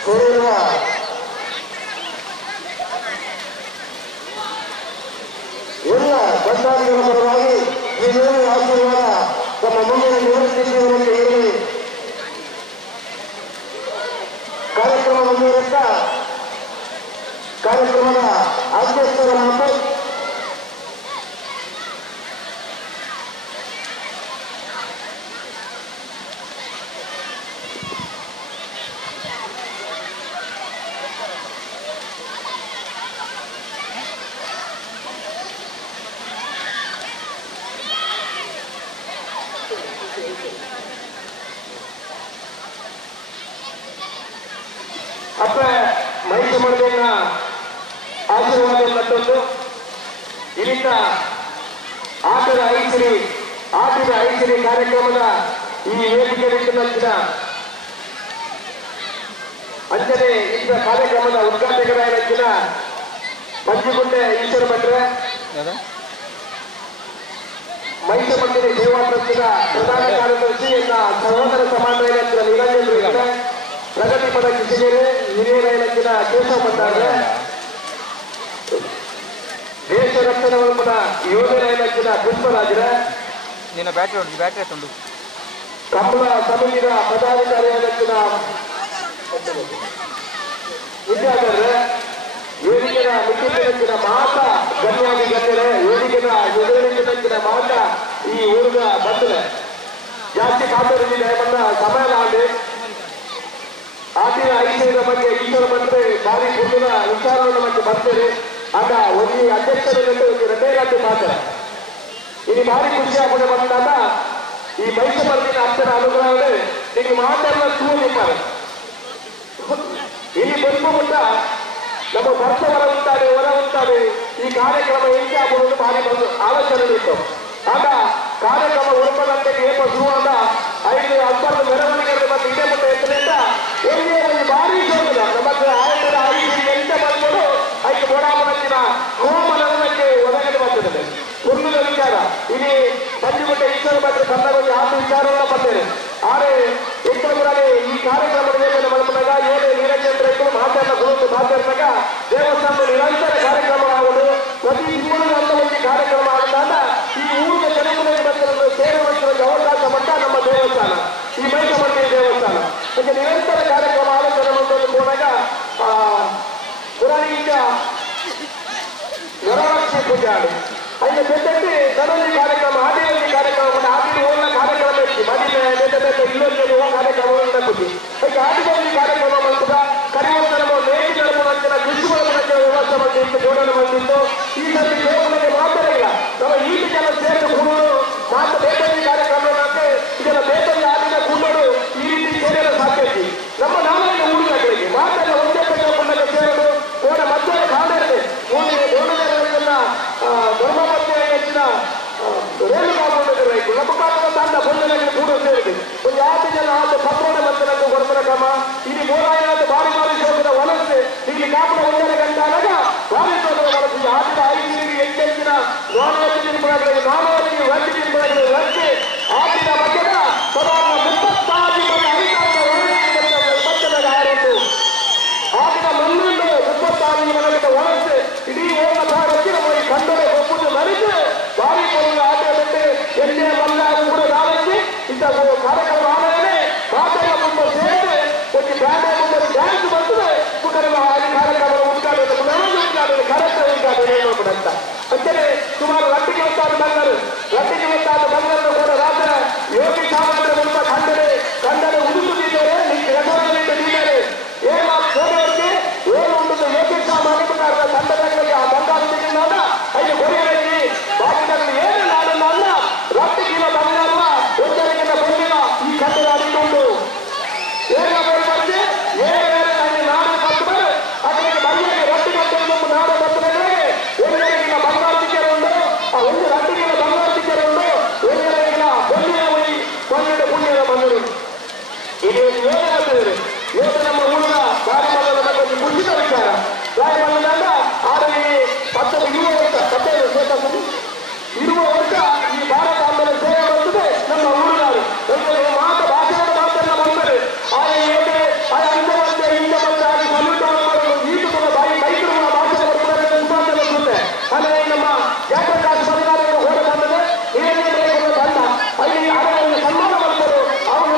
ಸೇರಿರುವ ಎಲ್ಲ ಭಕ್ತಾದಿಗಳ ಪರವಾಗಿ ಈ ದೇವರ ಆಶೀರ್ವಾದ ತಮ್ಮ ಮುಂದಿನ ನಿವೃತ್ತಿ ಜೀವನಕ್ಕೆ ಇರಲಿ. ಕಾರ್ಯಕ್ರಮ ಮುಂದುವರೆಸ್ತಾ ಕಾರ್ಯಕ್ರಮದ ಅಧ್ಯಕ್ಷರ ಮಾತು ಅಪ್ಪ ಮೈಸೂರು ಮಡದಿಯನ್ನ ಆಶೀರ್ವಾದವನ್ನು ತಂದು ಇಲ್ಲಿಂದ ಆಟದ ಐಸಿರಿ ಕಾರ್ಯಕ್ರಮದ ಈ ವೇದಿಕೆ ನಂತರ ಅಂಚನೆ ಇಂಥ ಕಾರ್ಯಕ್ರಮದ ಉದ್ಘಾಟಕರಾಗಿನ ಮಂಜುಗುಂಡೆ ಈಶ್ವರ ಭಟ್ರೆ, ಮೈಸೂರು ಮಂದಿರ ಸೇವಾ ಟ್ರಸ್ಟಿನ ಪ್ರಧಾನ ಕಾರ್ಯದರ್ಶಿ ಸಹೋದರ ಸಮಾಜದ ನಿರಂಜನ್, ಪ್ರಗತಿಪರ ಕಿಸಿಗೆರೆ ಹಿರಿಯರ ಇಲಾಖೆಯ ಕೇಶವ ಭಟ್ಟಾರೆ, ದೇಶ ರಕ್ಷಣಾ ಒಳಪಡ ಯೋಜನಾ ಇಲಾಖೆಯ ಪುಷ್ಪರಾಜರ, ಬ್ಯಾಟ್ರಿ ತುಂಡು ಕಂಬಳ ಸಮಿತಿಯ ಪದಾಧಿಕಾರಿ ಇಲಾಖೆಯ ವಿದ್ಯಾಧರ, ವೇದಿಕೆಯ ಮುಖ್ಯ ಮಾತ ಗಣ್ಯಾದಿ ಗಣ್ಯರೇ, ವೇದಿಕೆಯ ಎದುರಿನ ಮಾತ ಈ ಊರಿನ ಬಂಧುಗಳೇ, ಜಾಸ್ತಿ ಕಾತರಿಸಿದೆ ಬಂದ ಸಮಯದಲ್ಲಿ ಆಟಿನ ಐಶ್ವರ್ಯದ ಬಗ್ಗೆ ಈಶ್ವರ ಬಂದ್ರೆ ಭಾರಿ ಪುರುಷನ ವಿಚಾರವನ್ನು ಬಗ್ಗೆ ಬರ್ತೀರಿ. ಆಗ ಒಂದು ಅಧ್ಯಕ್ಷರಲ್ಲಿ ಎರಡೇ ಗಂಟೆ ಮಾತ್ರ ಇಲ್ಲಿ ಭಾರಿ ಖುಷಿ ಆಗ್ಬಿಟ್ಟು ಬಂದಾಗ ಈ ಮೈಸೂರು ಮಂದಿನ ಅಕ್ಷರ ಅನುಗ್ರಹವೇ ನಿಮಗೆ ಮಾತಾಡಲು ತೂರಿದ್ದಾರೆ. ಇಲ್ಲಿ ಬಂದ್ಬಿಟ್ಟ ನಮ್ಮ ಭಕ್ತ ಹೊರ ಉಂಟಾದೆ ಈ ಕಾರ್ಯಕ್ರಮ ಹೆಂಗೆ ಆಗ್ಬೋದು ಭಾರಿ ಬಂದು ಆಲೋಚನೆ ಇತ್ತು. ಆಗ ಕಾರ್ಯಕ್ರಮ 9 ಗಂಟೆಗೆ ಏಪ ಶುರುವಾದ 5:10 ಮೆರವಣಿಗೆ ಮತ್ತು ಇದೇ ಮುಟ್ಟ ಎತ್ತರಿಂದ ಎಲ್ಲಿ ಒಂದು ಭಾರಿ ಜೋಗಿಲ್ಲ ನಮಗೆ ಆಯತದ 5 ಬಂದ್ಕೊಂಡು 5 ಬೋಡಾಪನಕ್ಕಿನ ಹೋಮನಕ್ಕೆ ಒದಗದೆ ಬರ್ತದೆ. ಒಂದು ವಿಚಾರ ಇಲ್ಲಿ ಸಂಜುಗುಡ್ಡ ಈಶ್ವರ ಭಟ್ರು ಕನ್ನಡ ಆರು ವಿಚಾರವನ್ನು ಬರ್ತೇನೆ. ಆದರೆ ಎತ್ತರಗಳಲ್ಲಿ ಈ ಕಾರ್ಯಕ್ರಮದ ಯೋಜನೆ ಮಲ್ಪದಾಗ ಏನೇ ನಿರಂಜನ ರೈತರು ಮಾತಾಡಿದಾಗ ದೇವಸ್ಥಾನದ ನಿರಂತರ ಕಾರ್ಯಕ್ರಮ ಆಗುವುದು. ಪ್ರತಿ ತಿಂಗಳು ಅಂತ ಒಂದು ಕಾರ್ಯಕ್ರಮ ಆದಾಗ ಈ ಊರಿನ ಜನಪದ ಭಕ್ತರನ್ನು ಸೇರುವಂತಹ ಅವಕಾಶ ಮಟ್ಟ ನಮ್ಮ ದೇವಸ್ಥಾನ, ಈ ಮೈಸೂರು ದೇವಸ್ಥಾನ ಹೀಗೆ ನಿರಂತರ ಕಾರ್ಯಕ್ರಮ ಆಲೋಚನೆ ಮಾಡೋದು ಹೋದಾಗ ಪುರಾಣಿಕ ಗರವಕ್ಷಿ ಪೂಜೆ ಆಡಿ ಅಲ್ಲಿ ಜೊತೆಗೆ ಗಣಪತಿ ಕಾರ್ಯಕ್ರಮ ಆದಿವಾಸಿ ಕಾರ್ಯಕ್ರಮ ಆದಿ ಹೋದ ಕಾರ್ಯಕ್ರಮ ಇತ್ತು ಮದುವೆ ಇಲ್ಲೊಂದು ಕಾರ್ಯಕ್ರಮವನ್ನು ಖುಷಿ ಹೀಗೆ ಆದಿವಾಸಿ ಕಾರ್ಯಕ್ರಮ ಮಾಡ್ತದ ಕರಿವಂತನ ನೇಗಿ ಜರುಗುವಂತಹ ಕೃಷಿಗಳ ವ್ಯವಸ್ಥೆ ಮಾಡಿತ್ತು ಜೋಡಣೆ ಮಾಡಿತ್ತು. ಈ ಸತಿ ಜೋಡಣೆಗೆ ಮಾತ್ರ ಇಲ್ಲ ನಾವು ಈಗ ಜನ ಸೇರಿದ ಕೂಡೋರು ಮಾತ್ರ ಬೇಟರಿ ಕಾರ್ಯಕ್ರಮ ಇದೆಲ್ಲ ಬೇಟರಿ ಆದಿನ ಕೂಡೋರು ಈ ರೀತಿ ಸೇರಲು ಸಾಧ್ಯತೆ ನಮ್ಮ ನಾಳಿನ ಊರುಗಳಿಗೆ ಮಾತ್ರ ಒಂದೇ ಪಟ್ಟಣಕ್ಕೆ ಸೇರಲು ಕೋಣ ಮಧ್ಯ ಕಾಣಿದೆ ಧರ್ಮಪತ್ನಿ ಹೆಚ್ಚಿನ ರೇಣುಕಾಗೊಂಡಿದ್ದ ರೈತು ನಮ್ಮ ಕಾಲದ ತಂಡ ಬಂಧನಕ್ಕೆ ಕೂಡ ಸೇರಿದೆ ಒಂದು 8 ಜನ ಆದ ಪತ್ರೋಣ ಮಂತ್ರಕ್ಕೆ ಹೊರಬರ ಕ್ರಮ ಇಲ್ಲಿ ಗೋರಾಯನಾದ ಭಾರಿ ಶೋಕದ ವಲಸೆ ಇಲ್ಲಿ ಕಾಪುರ 1 ಗಂಟೆ ಆದಾಗ ಭಾರಿ ಶೋಕದ ವಲಸೆ ಆದಿನ 5 ಹೆಚ್ಚಿನ ನಾನೂರು ತಿರುಪುರಗಳಿಗೆ ರಚ್ಚಿ ಆದಿನ ಮಧ್ಯದ ಸಾಧಾರಣ 36 ಅಧಿಕಾರದ ಆರಿತು ಆದಿನ 36 ಮನೆಗಳ ವಲಸೆ ಇಡೀ ಹೋಗಿ ನಮ್ಮ ಈ ಖಂಡನೆ ಒಪ್ಪುದು ಮರಿದು ಭಾರಿ ಪೊಲೀಸ್ ಆಟದಂತೆ ಎಣ್ಣೆ ಮಲ್ಲಾರು ಕೂಡ ನಾಲ್ಕಿ ಇಂಥ ಕಾರ್ಯಕ್ರಮ ಆಮೇಲೆ ಮಾತೆಲ್ಲ ಮುಂದೆ ಸೇರಿ ಒಂದು ಡ್ಯಾನ್ಸ್ ಬರ್ತದೆ ಕಾರ್ಯಕ್ರಮ ಉದ್ಘಾಟನೆ ಕಾರ್ಯಕ್ರಮ ಉದ್ಘಾಟನೆ ಅಂತ ಅಂತೆಯೇ ಸುಮಾರು ರಟ್ಟಿಗೆ ಹೊತ್ತಾದ ಬಂದರು ಕೂಡ ರಾತ್ರಿ ಯೋಗಿ ಸಾಮಂತರ ಮೂಲಕ ಖಂಡನೆ ಉದುರುತ್ತಿದ್ದಾರೆ ನೀಡಿದ್ದಾರೆ ಏನು ಸೋದರಿಗೆ ಏನು ಉಂಟು ಯೋಗಿ ಸಾಮಾನ್ಯ ತಂಡಗಳಿಗೆ ಆ ಬಂಗಾರದಿಂದ 5 ಕೊರಿಯರಲ್ಲಿ ಬಾಕಿನಲ್ಲಿ ಏನು ನಾಡಲ್ಲ ಅಲ್ಲ ರಟ್ಟಿಗಿನ ಬಂಗಾರವ ಒಂದರಿಗಿಂತ ಬಂದಿಲ್ಲ ಈ ಖಂಡನ ಅಡಿಕೊಂಡು ಯೋಜನೆ ಮಾಡ್ತಿದ್ದಾರೆ. ಇವತ್ತು ನಮ್ಮ ಊರಿನ ಗಾಯಮಲ್ಲದ ಬಗ್ಗೆ ಒಂದು ಖುಷಿತ ವಿಚಾರ. ಗಾಯಮಲ್ಲದಾಗ ಆದ್ರೆ 20 ವರ್ಷ ಈ ಭಾರತ ಆಂದೋಲನ ಸೇವೆ ಬರ್ತದೆ ನಮ್ಮ ಊರಿನಾರು ಭಾಷೆಯನ್ನು ಮಾತನ್ನ ಬಂದರೆ ಆಯಾ ಯೋಜನೆ ಆಯಾ ಅಂಗವಂತೆ ಹಿಂದೆ ಬಂದ ಆಗಿ ಸಂವಿಧಾನ ಮಾಡಲು ಈಟುಗಳ ಬಾಯಿ ಕೈಗಳು ಭಾಷೆ ಬರ್ತದೆ ಮುಖಾಂತರ ಆದರೆ ನಮ್ಮ ಜಾಗೃತ ಸಂವಿಧಾನದ ಹೋರಾಟ ಬಂದರೆ ತಂಡ ಅಲ್ಲಿ ಆಡಳಿತ ಸನ್ಮಾನ ಮಾಡ್ತಾರೆ. ಅವರು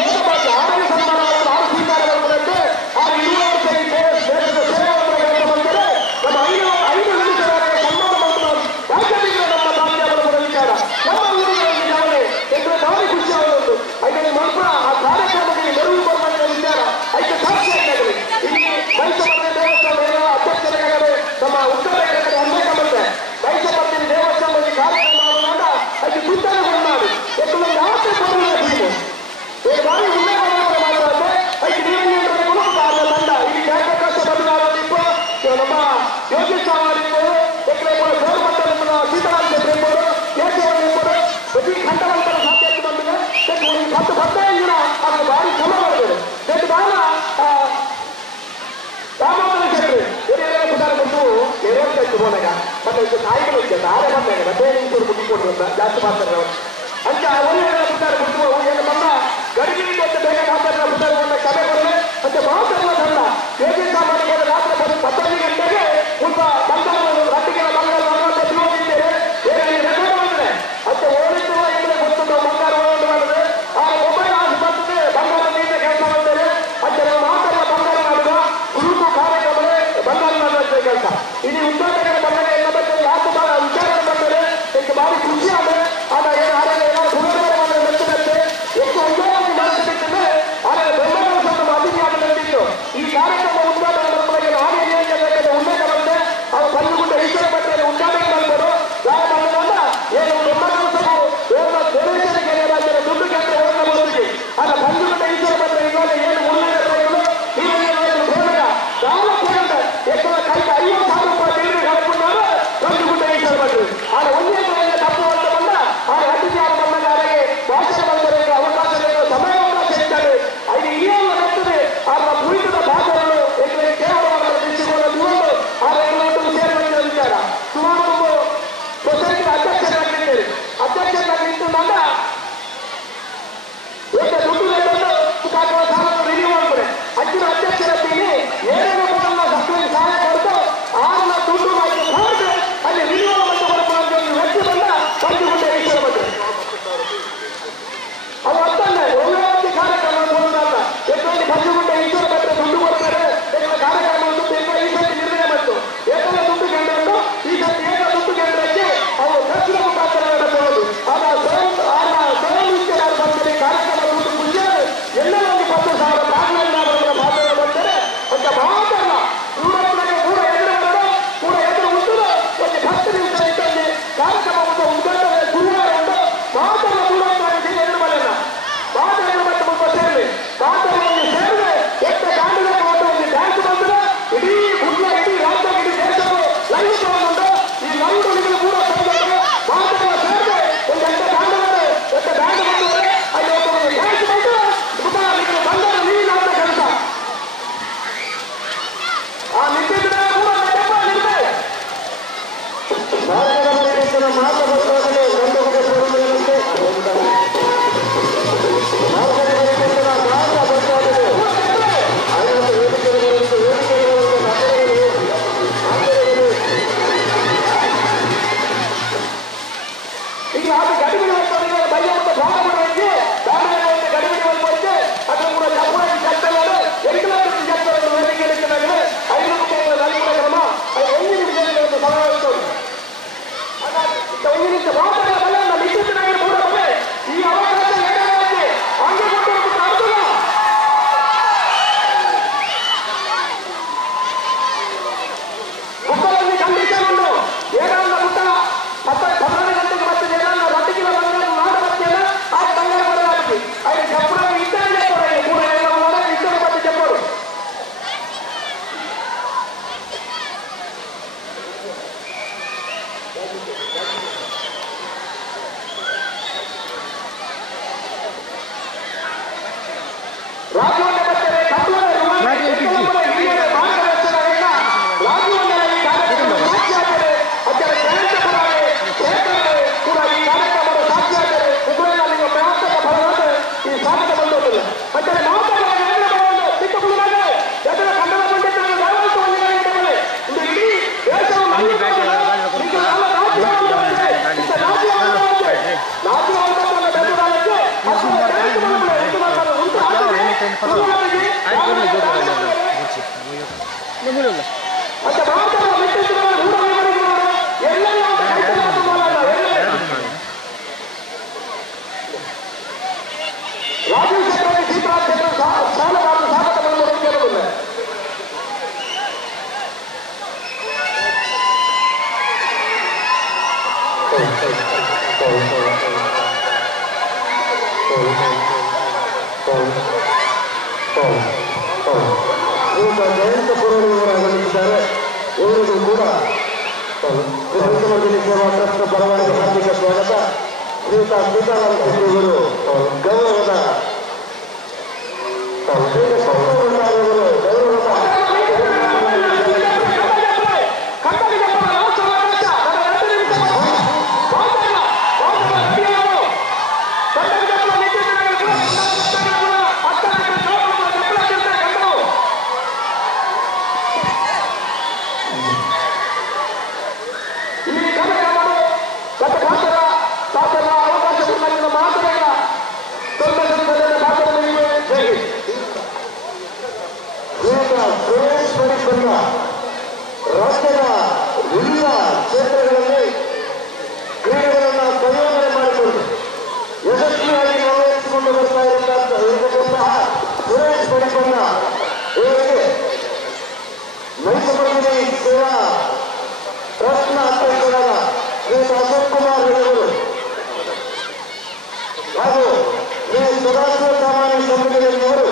ಯೋಗ ಭಾಷೆ ಆರೋಗ್ಯ ಸನ್ಮಾನ ಆರು ಸ್ವೀಕಾರ ಮಾಡ್ತಾರೆ. ಆ 20 ವರ್ಷ ಈ ದೇಶದ ಸೇವೆ ಬಂದರೆ ನಮ್ಮ 5 ನಿಮಿಷದವರೆಗೆ ಸನ್ಮಾನ ಮಾಡ್ತಾರೆ. ರಾಜ್ಯದಿಂದ ನಮ್ಮ ಬಾಲ್ಯವನ್ನು ವಿಚಾರ ನಮ್ಮ ಊರಿನಲ್ಲಿ ಯಾವುದೇ ಎಂದು ಭಾರಿ ಖುಷಿ ಆಗುವುದು. ಐದನೇ ಮಾತ್ರ ಆ ಕಾರ್ಯಕ್ರಮಕ್ಕೆ ನೆರವು ಬರುವಂತಹ ವಿಚಾರ ಐದು ಸಾಕ್ಷಿಯಾಗಲಿ. ಇಲ್ಲಿ ಮೈಸೂರಿನ ದೇವಸ್ಥಾನದ ಅಧ್ಯಕ್ಷರಾಗಲೇ ನಮ್ಮ ಉತ್ತರ ಒಂದೇ ಕಮತೆ ಮೈಸೂರಿನ ದೇವಸ್ಥಾನದ ಕಾರ್ಯಕ್ರಮ ಆಗುವಾಗ ಅದು ಚಿಂತನೆಗಳು ಮಾಡಿ ಯಾಕಂದ್ರೆ ಯಾಕೆ ಬರುವುದು ಬಾರಿ ಉಲ್ಲೇಖ ಮಾತಾಡಿದ್ರೆ ಐದು ನೀರಿನ ತಂಡ ಇಲ್ಲಿ ಜಾಗೃತ ಬದಲಾವಣೆಗೂ ನಮ್ಮ ಯೋಗೇಶ್ ಅವರಿರ್ಬೋದು ಗೌರವ ಸೀತಾರಾಮ್ ಇರ್ಬೋದು ಕೇಶವರಿರ್ಬೋದು ಪ್ರತಿ ಖಂಡವಂತರ ಸಾಧ್ಯತೆ ಬಂದಿದೆ. 10-15 ಜನ ಅದು ಭಾರಿ ಶ್ರಮ ಮಾಡಿದ್ದಾರೆ. ಬಾಲ ರಾಮೋದರ ಶೆಟ್ಟಿ ಬಂದು ನೆರವೇರಿಸಿ ಹೋದಾಗ ಮತ್ತೆ ನಾಯಿಗಳು ಇದ್ದಾರೆ ಆರೆ ಬಂದಾಗ ಮತ್ತೆ ಮುಗಿಕೊಂಡು ಜಾಸ್ತಿ ಮಾಡ್ತಾರೆ ಅವರು ಅಂತ ಒಳ್ಳೆಯ ಪುಟ್ಟಾರ ಬಿಟ್ಟು ಏನು ಬಂದ ಗಡಿಗಿರಿ ಅಂತ ಬೇಗ ಮಾತಾಡಿದ ಪುಟ್ಟಾರ ಬಂದ ಸಭೆ ಬರಲಿ ಮತ್ತೆ ಮಾತಾಡುವ ತಂಡ ಯೋಗಿತ ಮಾಡಿಕೊಂಡು ರಾತ್ರಿ 12 ಗಂಟೆಗೆ ಸ್ವಲ್ಪ ಬಂಗಾರ ರಟ್ಟಿಗೆ ಬಂಗಾರ ತಿರುಗಿದ್ದೇವೆ ರೆಕಾರ್ಡ್ ಮಾಡಿದ್ರೆ ಮತ್ತೆ ಓಡಿಸುವ ಎಂದರೆ ಗೊತ್ತು ನಾವು ಬಂಗಾರ ಓಡಿ ಮಾಡಿದ್ರೆ ಆ ಮೊಬೈಲ್ ಆಸ್ಪತ್ರೆ ಬಂಗಾರ ನೀಡಿದ ಕೆಲಸ ಮಾಡಿದ್ದೇವೆ. ಮತ್ತೆ ನಾವು ಮಾತಾಡುವ ಬಂಗಾರ ಮಾಡುವ ಗುರುತು ಕಾರ್ಯಕ್ರಮವೇ ಬಂಗಾರ ಮಾಡುವಂಥ ಕೆಲಸ. ಇಲ್ಲಿ ಉದ್ಯೋಗಗಳ ಬಂದಾಗ ಎಲ್ಲ ಬಗ್ಗೆ ಯಾಕೆ ಬಹಳ ವಿಚಾರಗಳು ಬಂದರೆ ಇದಕ್ಕೆ ಭಾರಿ ಖುಷಿ ಆದರೆ ಆಗ ಏನಾದರೂ ಪುನರ್ವಾರ ಮಾಡಲು ನಡೆಸಿದಂತೆ ಎಷ್ಟು ಉದ್ಯೋಗವನ್ನು ಮಾಡಿಸಿಬಿಟ್ಟಿದ್ರೆ ಆದರೆ ಬೆಂಬಲ ಅತಿಥಿಯಾಗಿ ನಡೆದಿತ್ತು. ಈ ಕಾರ್ಯಕ್ರಮ ಉದ್ಘಾಟನೆ ಮಕ್ಕಳಿಗೆ ಹಾಗೆ ಉಲ್ಲೇಖ ಬಂದರೆ ಅವರು ಬಂದುಬಿಟ್ಟು ಈಶ್ವರ ಭಟ್ರಲ್ಲಿ ಉದ್ಘಾಟನೆ ಮಾಡಿದರು. ಗಾಯ ಮಾಡಿದಾಗ ಏನು ರಾಜ್ಯದ ದುಡ್ಡು ಕೇಂದ್ರ ಹೋರಾಟ ಮಾಡೋದಕ್ಕೆ ಆಗ ಬಂದುಬಿಟ್ಟ ಈಶ್ವರ ಭಟ್ರ ಇವಾಗ ಏನು ಉಲ್ಲೇಖಗಳು ಬೇಡ ಸಾಲ ಕೇಳಿದ ಎಷ್ಟರ ಕೈಗೆ 50,000 ರೂಪಾಯಿ ತಿಳಿದು ಹಾಕಿಕೊಂಡಾಗ ಬಂದುಬಿಟ್ಟ ಈಶ್ವರ ಭಟ್ರು ಆಗ ಒಂದೇ ತಪ್ಪು ಅಂತ ಬಂದ ಆಗ ಅತಿಥಿಯಾಗಿ ಬಂದಾಗ ಅವರಿಗೆ ಭಾಷೆ ಬಂದವರಿಗೆ ಅವಕಾಶ ಸಮಯಾವಕಾಶ ಇದ್ದಾರೆ. ಅದು ಇಳಿಯಲು ಬರ್ತದೆ ಆಗ ಕುರಿತದ ಭಾಷೆಗಳು ಕೇವಲ ದೃಷ್ಟಿಕೋನ ಆಗ ಎಲ್ಲರೂ ಸೇರಿದ ವಿಚಾರ ಸುಮಾರು ಸೊಸೈಟಿಯ ಅಧ್ಯಕ್ಷರಾಗಿದ್ದೇವೆ. ಅಧ್ಯಕ್ಷರಾಗಿ ನಿಂತಾಗ ಏಕೆ ದುಡ್ಡು ಬೇಕಾದ ಸಾಲವನ್ನು ರಿನ್ಯೂ ಮಾಡ್ತಾರೆ. ಅಜ್ಜಿನ ಅಧ್ಯಕ್ಷರಲ್ಲಿ ಏನೇನು ಸಕ್ರಿಯ ಸಹಾಯ ಕೊಡ್ತು ಆರನ್ನ ದುಡ್ಡು ಮಾಡಿ ಮಾಡಿದ್ರೆ ಅಲ್ಲಿ ರಿನ್ಯೂ ಮತ್ತು ಬರಬಹುದು ಒಂದು ವ್ಯಕ್ತಿ ಬಂದ ಬಂದುಕೊಂಡೆ ಈಶ್ವರ ಬಗ್ಗೆ ಅದು ಅರ್ಥನೇ ಒಳ್ಳೆಯ ಕಾರ್ಯಕ್ರಮ ನೋಡಿದಾಗ ಎಷ್ಟೊಂದು ಬಂದುಕೊಂಡೆ ಈಶ್ವರ ಬಗ್ಗೆ ದುಡ್ಡು ಕೊಡ್ತಾರೆ. ಕಾರ್ಯಕ್ರಮ ಈ ಸತಿ ನಿರ್ಣಯ ಬಂತು ಏಕೆಲ್ಲ ದುಡ್ಡು ಕೇಂದ್ರಗಳು ಈ ಸತಿ ಏಕ ದುಡ್ಡು ಕೇಂದ್ರಕ್ಕೆ ಅವರು ದಕ್ಷಿಣ ಮುಖಾಂತರ ನಡೆಸಬಹುದು. ಆಗ ಸ್ವಯಂ ಬಂದರೆ ಕಾರ್ಯಕ್ರಮ ದುಡ್ಡು ಖುಷಿ ಎಲ್ಲರೂ 10,000 ಪ್ರಾಣಿಗಳ ಮಾತಾಡ ಬಂದರೆ ಮತ್ತೆ ಮಾತಲ್ಲ ದೂರಕ್ಕೆ ಕೂಡ ಎದುರು ಉಂಟು ಒಂದು 10 ನಿಮಿಷ ಇಟ್ಟಲ್ಲಿ ಕಾರ್ಯಕ್ರಮ ಒಂದು ಉದ್ಘಾಟನೆ ಗುರುವಾರ ಉಂಟು ಮಾತಲ್ಲ ದೂರವಾಗಿ ಎದುರು ಬರಲ್ಲ ಮಾತಾಡಲು ಮತ್ತೆ ಮುಂದೆ ಸೇರಲಿ ಮಾತಾಡಲು ಸೇರಿದ್ರೆ ಎಷ್ಟು ಗಾಂಡಿಗಳ ಒಂದು ಡ್ಯಾನ್ಸ್ ಬಂದರೆ ಇಡೀ ಗುಡ್ಲ ಇಡೀ ರಾಜ್ಯ ಇಡೀ ದೇಶವು ಲೈವ್ ತಗೊಂಡು ಈ ಲೈವ್ ಕೂಡ ಮಾತಾಡಲು ಸೇರಿದ್ರೆ ಒಂದು ಎಷ್ಟು ಗಾಂಡಿಗಳು ಎಷ್ಟು ಬ್ಯಾಂಡ್ ಬಂದರೆ ಅಲ್ಲಿ ಒಂದು ಡ್ಯಾನ್ಸ್ ಬಂದು ಬಂದರೆ ನೀರಿನ ಕೆಲಸ ಆ ನಿಂತಿದ್ರೆ ಕೂಡ ನಿಲ್ಬೇಕು. ಈಗ ಅದು ಗಡಿಬಿಡಿ ಹೋಗ್ತಾರೆ ಬಯ್ಯ ಮತ್ತು ಭಾಗ ಮಾಡೋಕ್ಕೆ ದಾರಿಯಲ್ಲಿ ಗಡಿಬಿಡಿ ಹೋಗ್ಬೋಕ್ಕೆ ಅದನ್ನು ಕೂಡ ಜಬ್ಬರಾಗಿ ಕಟ್ಟಲಾರೆ ಎರಿಕಲ ಜಬ್ಬರನ್ನು ವೇದಿಕೆ ಇಟ್ಟಿದ್ದಾರೆ 5 ರೂಪಾಯಿಗಳ ನಾಲ್ಕು ಕ್ರಮ ಅದು 1 ನಿಮಿಷದಲ್ಲಿ ಒಂದು ಸಮಾವೇಶ 1 ನಿಮಿಷ ಮಾತಾಡ ಬಲ್ಲ ನಿಶ್ಚಿತನಾಗಿ ಕೂಡ ಬಲೆ ಈ ಅವಕಾಶ ಏನಾಗುತ್ತೆ ಹಂಗೆ ಕೊಟ್ಟು ಅರ್ಥಲ್ಲ ಮಕ್ಕಳಲ್ಲಿ ಕಂಡೀಷನ್ ಉಂಟು ಏನಾದ್ರು ಊಟ ಮತ್ತೆ 12 ಗಂಟೆಗೆ ಮತ್ತೆ ಏನಾದ್ರು ರೊಟ್ಟಿಗೆ ಬಂದಾಗ ಮಾಡಬರ್ತೀಯಲ್ಲ ಆ ಬಂಗಾರ ಬರಲಾಗಿ ಅಲ್ಲಿ ಜಬ್ಬರ ಇದ್ದಾರೆ ಕೂಡ ಎಲ್ಲ ಇದ್ದಾರೆ ಮತ್ತೆ ಜಬ್ಬರು ಜಯಂತ ಪುರೋಹಿತರು ಆಗಮಿಸಿದ್ದಾರೆ. ಇವರಿಗೂ ಕೂಡ ಶ್ರೀಮತಿ ಸೇವಾ ಟ್ರಸ್ಟ್ ಪರವಾಗಿ ಹಾರ್ದಿಕ ಸ್ವಾಗತ. ಶ್ರೀಯುತ ಸೀತಾರಾಮ ಶೆಟ್ಟಿಯವರು ಗೌರವದ ರಾಜ್ಯದ ವಿವಿಧ ಕ್ಷೇತ್ರಗಳಲ್ಲಿ ಕ್ರೀಡೆಗಳನ್ನು ಸಂಯೋಜನೆ ಮಾಡಿಕೊಂಡು ಯಶಸ್ವಿಯಾಗಿ ನಿರ್ವಹಿಸಿಕೊಂಡು ಬರ್ತಾ ಇರತಕ್ಕಂತಹ ಸುರೇಶ್ ಪಡಿಪಣ್ಣ ಇವರಿಗೆ ಮೈಸೂರಿನ ಸೇವಾ ಟ್ರಸ್ಟ್ನ ಅಧ್ಯಕ್ಷರಾದ ಶ್ರೀ ಅಶೋಕ್ ಕುಮಾರ್ ಅವರು ಹಾಗೂ ಶ್ರೀ ಸದಾಶಿವ ಸಾಮಾನ್ಯ ಸಮಿತಿಯವರು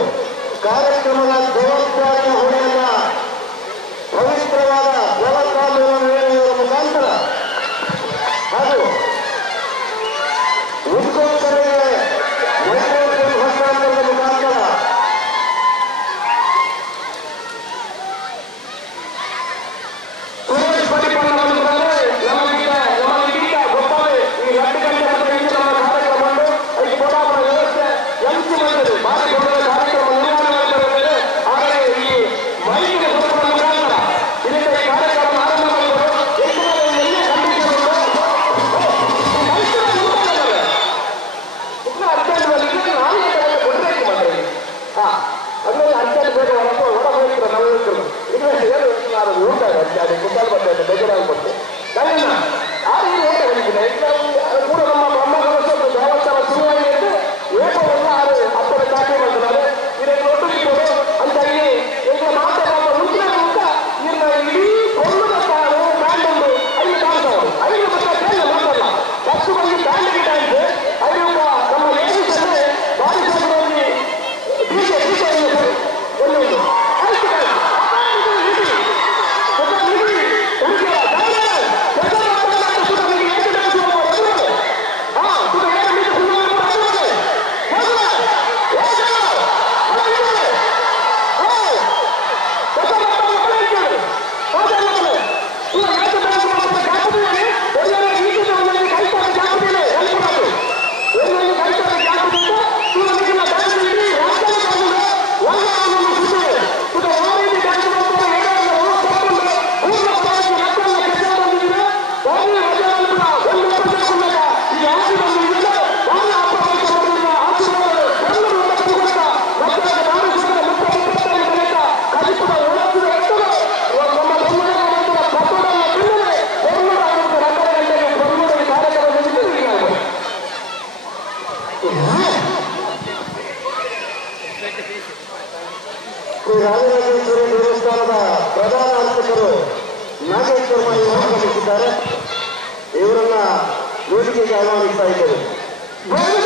ಕಾರ್ಯಕ್ರಮದ ಜವಾಬ್ದಾರಿಯ ಹೊಣೆಯನ್ನ ಪವಿತ್ರವಾದ ಜಲಕಾಲವನ್ನು ನೀಡುವುದರ ಮುಖಾಂತರ ಹಾಗೂ ಉದ್ಯೋಗರಿಗೆ ವೈದ್ಯಕೀಯ ಹಸ್ತಾಂತರದ ಮುಖಾಂತರ ಸುರೇಶ್ ಪಡಿಪಣ್ಣ ನಮಗಿಂತ ಗೊಬ್ಬರೇ ಈ 2 ಗಂಟೆ ಮತ್ತು ನಮ್ಮ ಕಾರ್ಯಕ್ರಮವನ್ನು ಐದು ಕೊಡಾಪುರ ವ್ಯವಸ್ಥೆ ಎಂಸಿ ಮಾಡಿದರು ಭಾರಿ ದೊಡ್ಡ ಕಾರ್ಯಕ್ರಮ ನಿರ್ಮಾಣ ಮಾಡಿದ್ದಾರೆ. ಆದರೆ ಈ ಮೈಕಿನ ಗೊಬ್ಬರ ಮುಖಾಂತರ ಇದರಿಂದ ಈ ಕಾರ್ಯಕ್ರಮ ಆರಂಭ ಮಾಡಿದರು. ಎಲ್ಲೇ ಕಂಡಿದ್ದರು ಅರ್ಜೆಂಟ್ ನಾನೇ ಕೊಡಬೇಕು ಮಾಡ್ರಿ. ಅದರಲ್ಲಿ ಅರ್ಜೆಂಟ್ ಬೇಗ ಹೊರ ಹೋಗಿದ್ರು ನಾವು ಹೇಳ್ತಿದ್ರು ಇದು ನಾನು ಊಟ ಅರ್ಜೆಂಟ್ ಕುಟ್ಟಾಲ್ ಬರ್ತದೆ ಬೇಜಾರಾಗ್ಬಿಟ್ಟು ನಾನು ಆ ರೀತಿ ಊಟ ಹೇಳಿದ್ದೀನಿ. ಕೂಡ ನಮ್ಮ ಬ್ರಹ್ಮಕಲಶದ್ದು ದೇವಸ್ಥಾನ ಶುರುವಾಗಿ ಎಂದು ಏಕವಲ್ಲ ಅದು ಹಬ್ಬದ ಚಾಟಿ ಮಾಡ್ತಾರೆ. ಇದನ್ನು ಒಟ್ಟಿಗೆ ಅಂತ ಇಲ್ಲಿ ಈಗ ಮಾತಾಡುವ ಮುಂಚಿನ ಅಂತ ಇನ್ನು ಇಡೀ ಕೊಂಡದ ತಾವು ಬ್ಯಾಂಡ್ ಅಲ್ಲಿ ಕಾಣ್ತಾವೆ ಅಲ್ಲಿ ಮತ್ತೆ ಕೇಳ ಮಾತಾಡಲ್ಲ ಫಸ್ಟ್ ಬಂದು ಬ್ಯಾಂಡ್ ಗಿಡ ಇದೆ ಅಲ್ಲಿ ನಮ್ಮ ಲೇಡೀಸ್ ಅಂದ್ರೆ ಬಾಲಿಸೋದ್ರಲ್ಲಿ ಒಂದೊಂದು ರಾಜರಾಜೇಶ್ವರಿ ದೇವಸ್ಥಾನದ ಪ್ರಧಾನ ಅರ್ಚಕರು ನಾಗೇಶ್ವರ ಆಗಮಿಸಿದ್ದಾರೆ. ಇವರನ್ನ ವೇದಿಕೆಗೆ ಆಹ್ವಾನಿಸ್ತಾ ಇದ್ದೇವೆ. ಎಲ್ಲ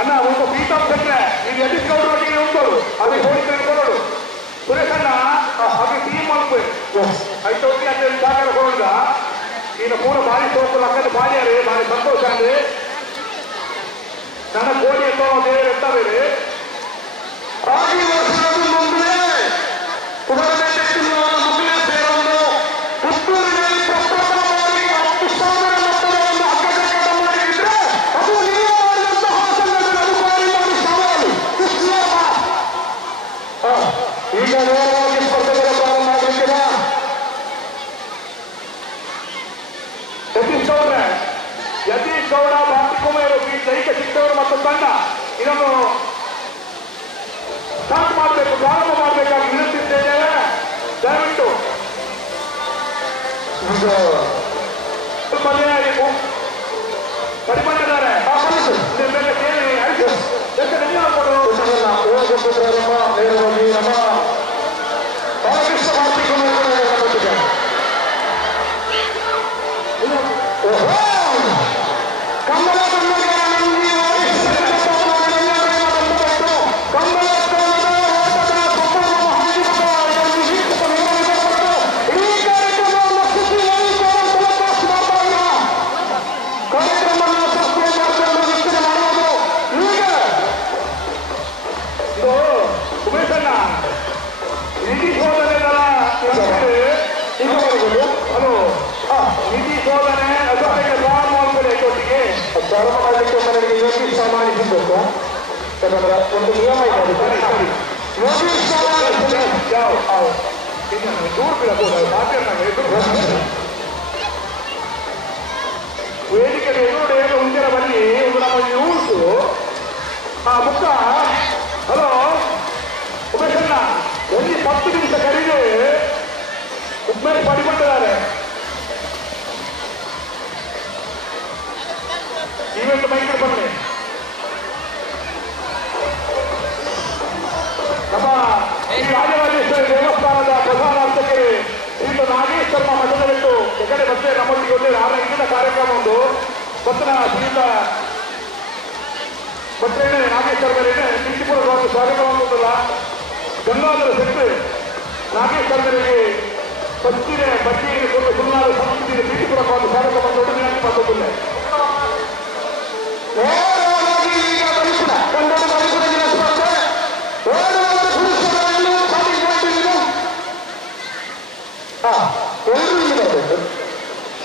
అన్న ఒక బీటాం సెట్లే ఇది ఎడిస్కౌంట్ ఒకటి ఉంటాడు అది హోల్సేల్ కొనడు సురేష్ అన్న అది టీమ్ అనుకో అయితే వచ్చి అంటే దాకా ಹೋಗದ ఈయన పూర భారీ సోకులు అక్కడ భార్యారు భారీ సంతోషాన్ని ನನ್ನ ಕೋಡಿ ಎತ್ತೋ ದೇವರು ಎತ್ತ ಬೇರೆ ಆಗಿ ವರ್ಷದ ಮುಂದೆ ಪುನರ್ನೆಟ್ಟಿರುವ ಮುಗಿಲ ಸೇರಲು ಪುತ್ತೂರಿನಲ್ಲಿ ಪ್ರಪ್ರಥಮವಾಗಿ 10 ಸಾವಿರ ಮೊತ್ತವನ್ನು ಅಕ್ಕಪಕ್ಕ ಮಾಡಿದ್ರೆ ಅದು ನೀವು ಮಾಡಿದಂತಹ ಸಂಘಟನೆ ಅನುಪಾರಿ ಮಾಡಿ ಸವಾಲು ಈಗ ನೇರವಾಗಿ ಸ್ಪರ್ಧೆಗಳ ಪ್ರಾರಂಭ ಮಾಡಲಿಕ್ಕಿಲ್ಲ ಯತೀಶ್ ಗೌಡ ಭಾರತಿಕುಮಾರ್ ದೈಹಿಕ ಶಿಕ್ಷಕರು ಮತ್ತು ತಂಡ ಇದನ್ನು ಸ್ಟಾರ್ಟ್ ಮಾಡಬೇಕು ಪ್ರಾರಂಭ ಮಾಡಬೇಕಾಗಿ ವಿನಂತಿದ್ದೇವೆ ದಯವಿಟ್ಟು ಸ್ವಲ್ಪ ಕಡಿಮೆ ಮೇಲೆ ಕೇಳಿ ಆಯ್ತು ನಮ್ಮ ಬಾಲಕೃಷ್ಣ ಭಾರತಿಕುಮಾರ್ ಕಮಲ ಪ್ರಾರಂಭ ಮಾಡಲಿಕ್ಕೆ ನನಗೆ ಯೋಗೀಶ್ ಸಮಾನಿಸಬೇಕು ಯಾಕಂದ್ರೆ ಒಂದು ನಿಯಮ ಇದೆ ದೂರ ಬೀಳಬಹುದು ವೇದಿಕೆಗೆ ಎದುರುಡೆಯನ್ನು ಉಂದಿರ ಬನ್ನಿ ಒಂದು ನಮ್ಮ ನ್ಯೂಸು ಆ ಮುಖ ಹಲೋ ಉಮೇಶಣ್ಣ ಒಂದು 10 ನಿಮಿಷ ಕರೆದು ಉಮೇಶ್ ಪಡಿಕೊಂಡಿದ್ದಾರೆ ಈವೆಂಟ್ ಮೈಕಲ್ ಬನ್ನಿ ನಮ್ಮ ಈ ರಾಜರಾಜೇಶ್ವರಿ ದೇವಸ್ಥಾನದ ಪ್ರಧಾನ ಅರ್ಚಕರು ಶ್ರೀಯುತ ನಾಗೇಶ್ ಶರ್ಮಾ ಮಠದಲ್ಲಿಟ್ಟು ಎಕಡೆ ಮತ್ತೆ ನಮ್ಮೊಟ್ಟಿಗೆ ಒಂದು 6 ಇಂದಿನ ಕಾರ್ಯಕ್ರಮ ಒಂದು ಪತ್ರ ಶ್ರೀಯುತ ಭಟ್ರೇನೆ ನಾಗೇಶ್ ಶರ್ಮರೇನೆ ಪ್ರೀತಿಪೂರ್ವಕವಾದ ಸ್ವಾಗತವಾಗುವುದಿಲ್ಲ ಗಂಗಾಧರ ಶೆಟ್ಟಿ ನಾಗೇಶ್ ಶರ್ಮರಿಗೆ ಪತ್ತಿನ ಬಡ್ಡಿಯನ್ನು ಕೊಟ್ಟು ಸುಮಾರು ಸಂಸ್ಕೃತಿಗೆ ಪ್ರೀತಿಪೂರ್ವಕವಾದ ಸ್ವಾಗತವನ್ನು ಒಡನೆಯಾಗಿ ಮಾಡುವುದಿಲ್ಲ ಕನ್ನಡ ಎಲ್ಲರೂ ಇಲ್ಲಿ ಬರಬೇಕು.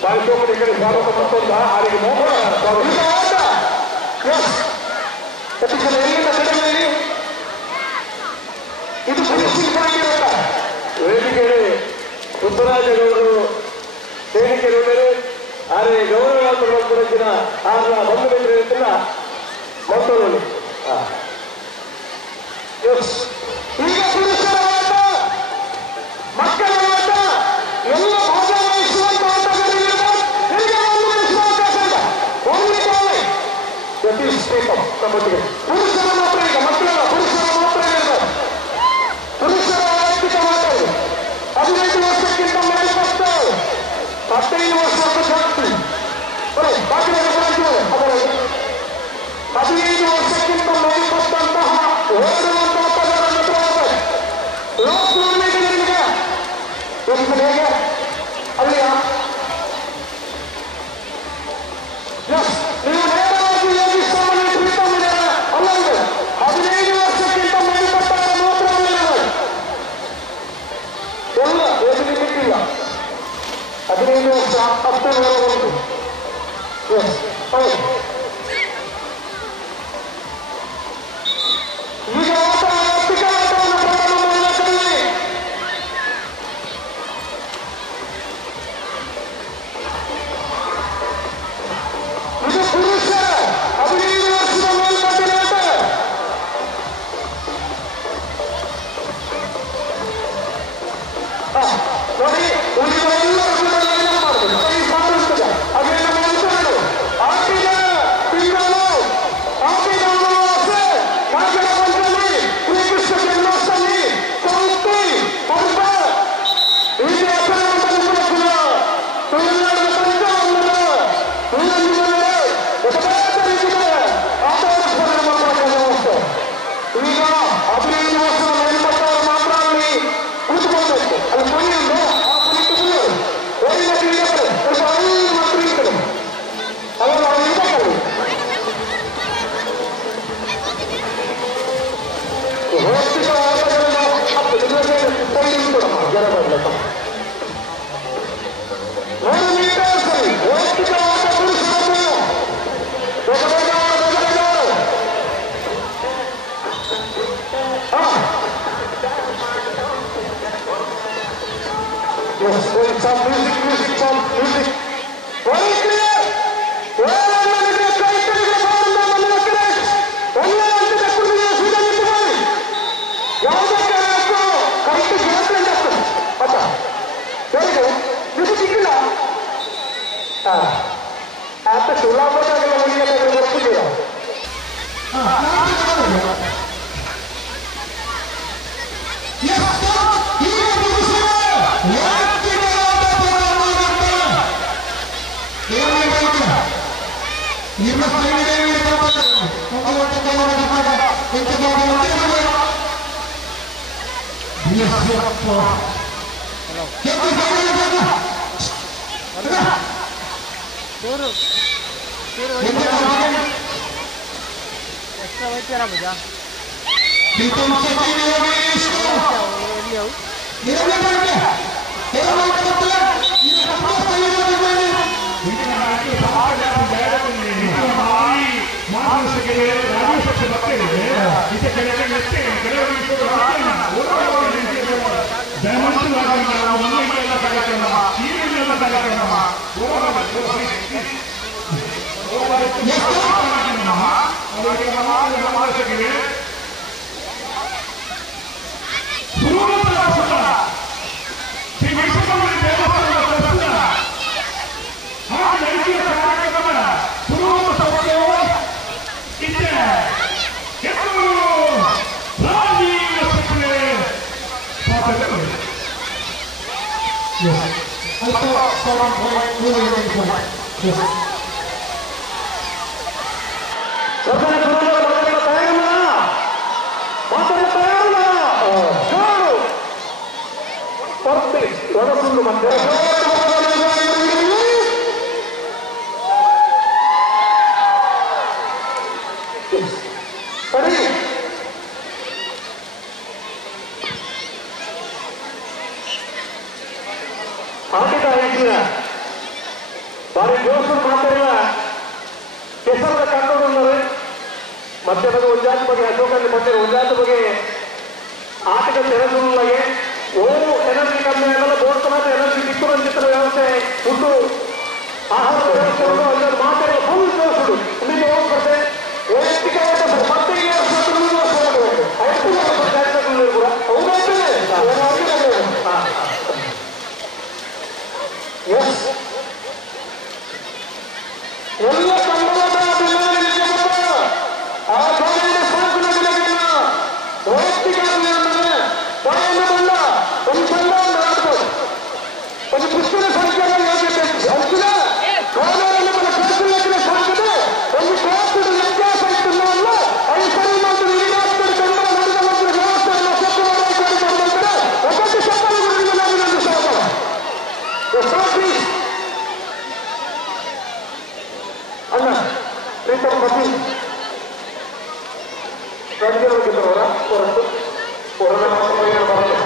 ಬಾಲಚೌಕಡಿ ಕಡೆ ಸ್ವಾಗತ ಮತ್ತೊಂದ ಅವರಿಗೆ ಮೋಹನ ಎಲ್ಲಿಂದ ಕಡಿಮೆ ಇದು ಪುನಶ್ಚಿಂತನೆಗಿರಲ್ಲ. ವೇದಿಕೆಯಲ್ಲಿ ಪುಟ್ಟರಾಜಗೌಡರು ಸೇರಿಕೆಗಳು ಆದರೆ ಗೌರವ ಕೊಡೋದಿನ ಆಗ ಬಂದು ಬಿಟ್ಟಿರುತ್ತಿಲ್ಲ ಮತ್ತೊಂದು ಈಗ ಪುರುಷರ ಆಟ ಮಕ್ಕಳ ಆಟ ಎಲ್ಲ ಭಾಗವಹಿಸುವಂತ ಆಟಗಳಿರುವ ನಿಮಗೆ ಒಂದು ನಡೆಸುವ ಅವಕಾಶ ಇಲ್ಲ. ಓನ್ಲಿ ಬಾಯ್ ನಮ್ಮೊಟ್ಟಿಗೆ ಪುರುಷರ ಮಾತ್ರ ಈಗ ಮಕ್ಕಳಲ್ಲ ಪುರುಷರ ಮಾತ್ರ ಇರಬೇಕು. ಪುರುಷರ ವೈಯಕ್ತಿಕ ಮಾತ್ರ ಇದೆ. 15 ವರ್ಷಕ್ಕಿಂತ ಮೇಲ್ಪಟ್ಟು 15 ವರ್ಷ ಜಾಸ್ತಿ ಬಾಕಿ 15 ವರ್ಷಕ್ಕಿಂತ ಮೇಲ್ಪಟ್ಟಂತಹ ಓಡುವಂತಹ ಪದಗಳನ್ನು ಲಾಸ್ಟ್ ನಿಮಗೆ ಹೇಗೆ ಅಲ್ಲಿಯ ನೀವು ನೇರವಾಗಿ ಯೋಗಿಸ್ತಾಮಲ್ಲಿ ಪ್ರೀತಮಿದ್ದಾರೆ ಅಲ್ಲಂದ್ರೆ 15 ವರ್ಷಕ್ಕಿಂತ ಮೇಲ್ಪಟ್ಟವರ ಮಾತ್ರ ಎಲ್ಲ ಓದಲಿಕ್ಕಿಲ್ಲ. 15 ವರ್ಷ 10 ಉಂಟು. ಹೌದು ಈಗ ಆಟ ಆರ್ಥಿಕ ಆಟವನ್ನು ಪ್ರಾರಂಭ ಮಾಡಲಿ. ಇದು ಪುರುಷ 15 ವರ್ಷದ ಮೇಲ್ಪಟ್ಟಿನ ಆಟ. ನೋಡಿ ಉಳಿದೆಲ್ಲರೂ ಕೂಡ ಲೈನ್ ಮಾಡಬೇಕು. ಕೈ ಸಾರುತ್ತದೆ ಅದರಿಂದ ಮೇಲ್ಪಡಲು ಆಟಿದ ತಿಂಗಳು ಆಟಿದ ಅಮಾವಾಸ್ಯೆ ನಾಗರ ಪಂಚಮಿ ಶ್ರೀಕೃಷ್ಣ ಜನ್ಮಾಷ್ಟಮಿ ಚೌತಿ ಹಬ್ಬ ಹೀಗೆ ಆಚರಣೆ ತಮಿಳುನಾಡಿನ ಪಂಚಾಂಗದ ಇನ್ನೊಂದು ಯಥಾರ್ಥ ರೀತಿಯ ಆಟೋತ್ಸವ ಮಾಡಬೇಕಾಗುತ್ತೆ. ಈಗ 15 ವರ್ಷದ ಮೇಲ್ಪಟ್ಟವರು ಮಾತ್ರ ಅಲ್ಲಿ ಕೂತ್ಕೊಳ್ಬೇಕು. ಅಲ್ಲಿ ಕೊನೆಯುಂಟು ಆ ಕುರಿತು ಒಳ್ಳೆ ಕ್ರೀಡೆಗಳು ಸ್ವಲ್ಪ 5 ಮಾತ್ರ ಇರ್ತದೆ ಅವರು ಇರಬೇಕಲ್ಲಿ. ವೈಯಕ್ತಿಕ ಆಟಗಳನ್ನು 10 ಜನ ಮಾಡಬೇಕು. 100 ಮೀಟರ್ ಸರಿ ವೈಯಕ್ತಿಕ ಆಟ ಪುರುಷರನ್ನು ಆತ ಸುಲಭದಾಗೆಲ್ಲ ಮುಗಿಯಲ್ಲ ಬರ್ತಿದ್ದೀರ. extra voucher apa ya? ಆಟಿಕ ಹೆಚ್ಚಿನ ಬಾರಿ ಜೋಸು ಮಾತಾಡಿಲ್ಲ ಕೆಸರದ ಕಂಡು ಮತ್ತೆ ಬಗ್ಗೆ ಉಜ್ಜಾತಿ ಬಗ್ಗೆ ಅಶೋಕಲ್ಲಿ ಮತ್ತೆ ಉಜ್ಜಾತಿ ಬಗ್ಗೆ ಆಟಿಕ ತೆರೆದುಳ್ಳಗೆ ಎನರ್ಜಿ ಕಮ್ಮಿ ಆಗಲ್ಲ ಬೋರ್ಡ್ ಮಾತ್ರ ಎನರ್ಜಿ ಬಿಟ್ಟು ಬಂದಿರ್ತಾರೆ ವ್ಯವಸ್ಥೆ ಫುಡ್ಡು ಆಹಾರ ವ್ಯವಸ್ಥೆಗಳು ಅಲ್ಲಿ ಮಾತಾಡಿ ಫುಲ್ ಜೋಸುಡು ಇಲ್ಲಿಗೆ ಹೋಗ್ಬರ್ತದೆ ವೈಯಕ್ತಿಕ ಮತ್ತೆ ಕೂಡ ಎಲ್ಲ ಕನ್ನಡ ಆ ಕಾಲೇಜ ಸಾಧನೆಗಳನ್ನ ವೈಯಕ್ತಿಕ ಬಾಯನ್ನಲ್ಲ ಒಂದು ಸಂಘ ಮಾಡ್ಬೋದು ಒಂದು ಪುಸ್ತಕ ಸಂಖ್ಯೆಗಳು ಅಂತಿನ ಕಾಲೇಜಲ್ಲಿ మన ಕೌಶಲ್ಯಕ್ಕೆ ಸಾಧ್ಯತೆ ಒಂದು ಕ್ಲಾಸ್ಗಳ ವ್ಯತ್ಯಾಸ ಇದ್ದಲ್ಲ ಅದು ಸರಿ ಮತ್ತು ವಿದ್ಯಾರ್ಥಿಗಳ ಕನ್ನಡ ನುಡಿದ ಮತ್ತು ವ್ಯವಸ್ಥೆಯನ್ನು ಸ್ವಚ್ಛವಾಗಿ ಮಾಡಿಕೊಂಡಂತೆ ಒಬ್ಬಟ್ಟು ಸಫಲ ಮಾಡಿದ ನಾನು ಸಾಧನ ಅಣ್ಣ ಪ್ರೀತಮ್ ಪತಿ ರಾಜ್ಯದವರ ಹೊರತು ಹೊರಗೆ ಮಾತ್ರ ಬರಲ್ಲ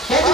Hey,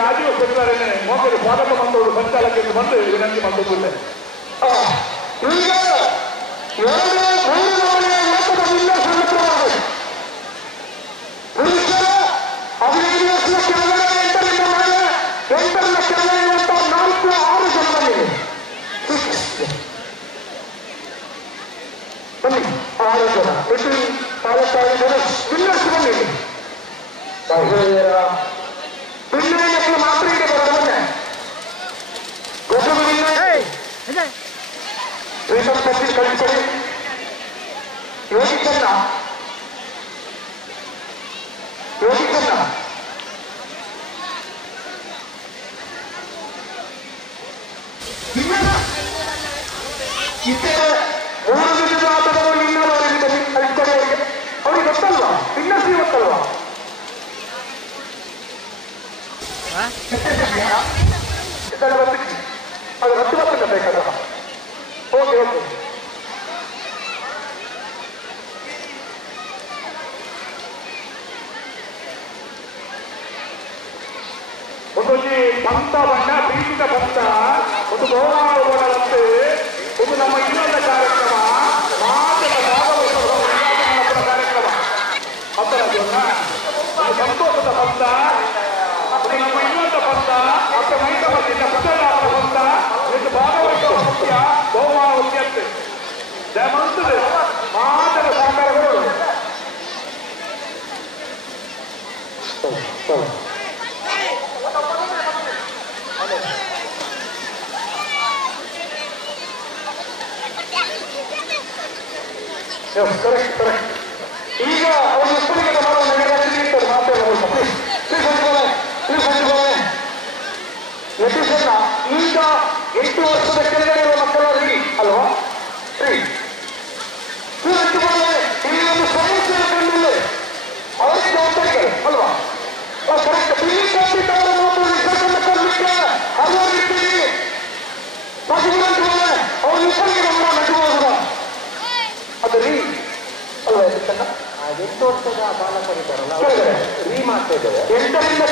ರಾಜೀವ್ ಸಚಿವರನ್ನೇ ಮೊದಲು ಸ್ವಾಗತ ಮಾಡುವುದು ಸಂಚಾಲಕರಿಗೆ ಬಂದು ವಿನಂತಿ ಮಾಡುವುದಿಲ್ಲ. ಈಗ ಮಾತ್ರ ಇದೆ ಬರೋದನ್ನೇ ಶ್ರೀಸಂಪತ್ತಿ ಕಳಿಸಲಿ ಯೋಗಿಸನ್ನ ಮೂರು ದಿನದ ಆಟದವರು ಇನ್ನವರಿಗೆ ಕಳಿಸ್ಕೊಡೋರಿಗೆ ಅವ್ರಿಗೆ ಗೊತ್ತಲ್ವಾ ಇನ್ನಷ್ಟು ಗೊತ್ತಲ್ವಾ ಅದು 10 ವರ್ಷ ಬೇಕಾದ ಓಕೆ ಒಂದೊಂದು ಪಂಥ ಬಣ್ಣ ಬೀಸಿದ ಪಂಥ ಒಂದು ಬಹುಮಾನ ಓಡದಂತೆ ಒಂದು ನಮ್ಮ ಇನ್ನೊಂದು ಕಾರ್ಯಕ್ರಮ ಮಾತದ ಕಾರ್ಯಕ್ರಮ ಒಂದು ಸಂತೋಷದ ಪಂಥ ಒಂದು ನಮ್ಮ ಇನ್ನೊಂದು ಪಂಥ ಮತ್ತೆ ಮೈದ ಬಂದಿದ್ದ ಪುಟ್ಟದಾದ ಪಂಥ ಇದು ಭಾಗವಹಿಸುವ ಮುಖ್ಯ ಬಹುಮಾನ ಉದ್ಯಂತೆ ದಯಮಾಡುತ್ತದೆ ಮಾತದ ಸಹಕಾರಗಳು ಈಗ ಅವರು ಉಪ್ಪಲಿಗೆ ಮಾತಾಡಬಹುದು ಯತೀಶನ್ನ ಈಗ 8 ವರ್ಷದ ಕೆಳಗಡೆ ಇರುವ ಮಕ್ಕಳಲ್ಲಿ ಅಲ್ವಾ ಈ ಒಂದು ಸಮಸ್ಯೆ ಕಂಡಿಲ್ಲ ಅವರಿಗೆ ಜವಾಬ್ದಾರಿಗಳು ಅಲ್ವಾ ಕರೆಕ್ಟ್ ಹಲವಾರು ರೀತಿ ಅವ್ರ ಉಪ್ಪಲಿಗೆ ನಮ್ಮ ನಟಬಹುದು ಅದರಿ ಅಲ್ವಾ ಯತೀಶನ್ನ 8 ವರ್ಷದ ಬಾಲಕರಿದ್ದಾರಲ್ಲ ರೀ ಮಾಡ್ತಾ ಇದ್ದಾರೆ 8ರಿಂದ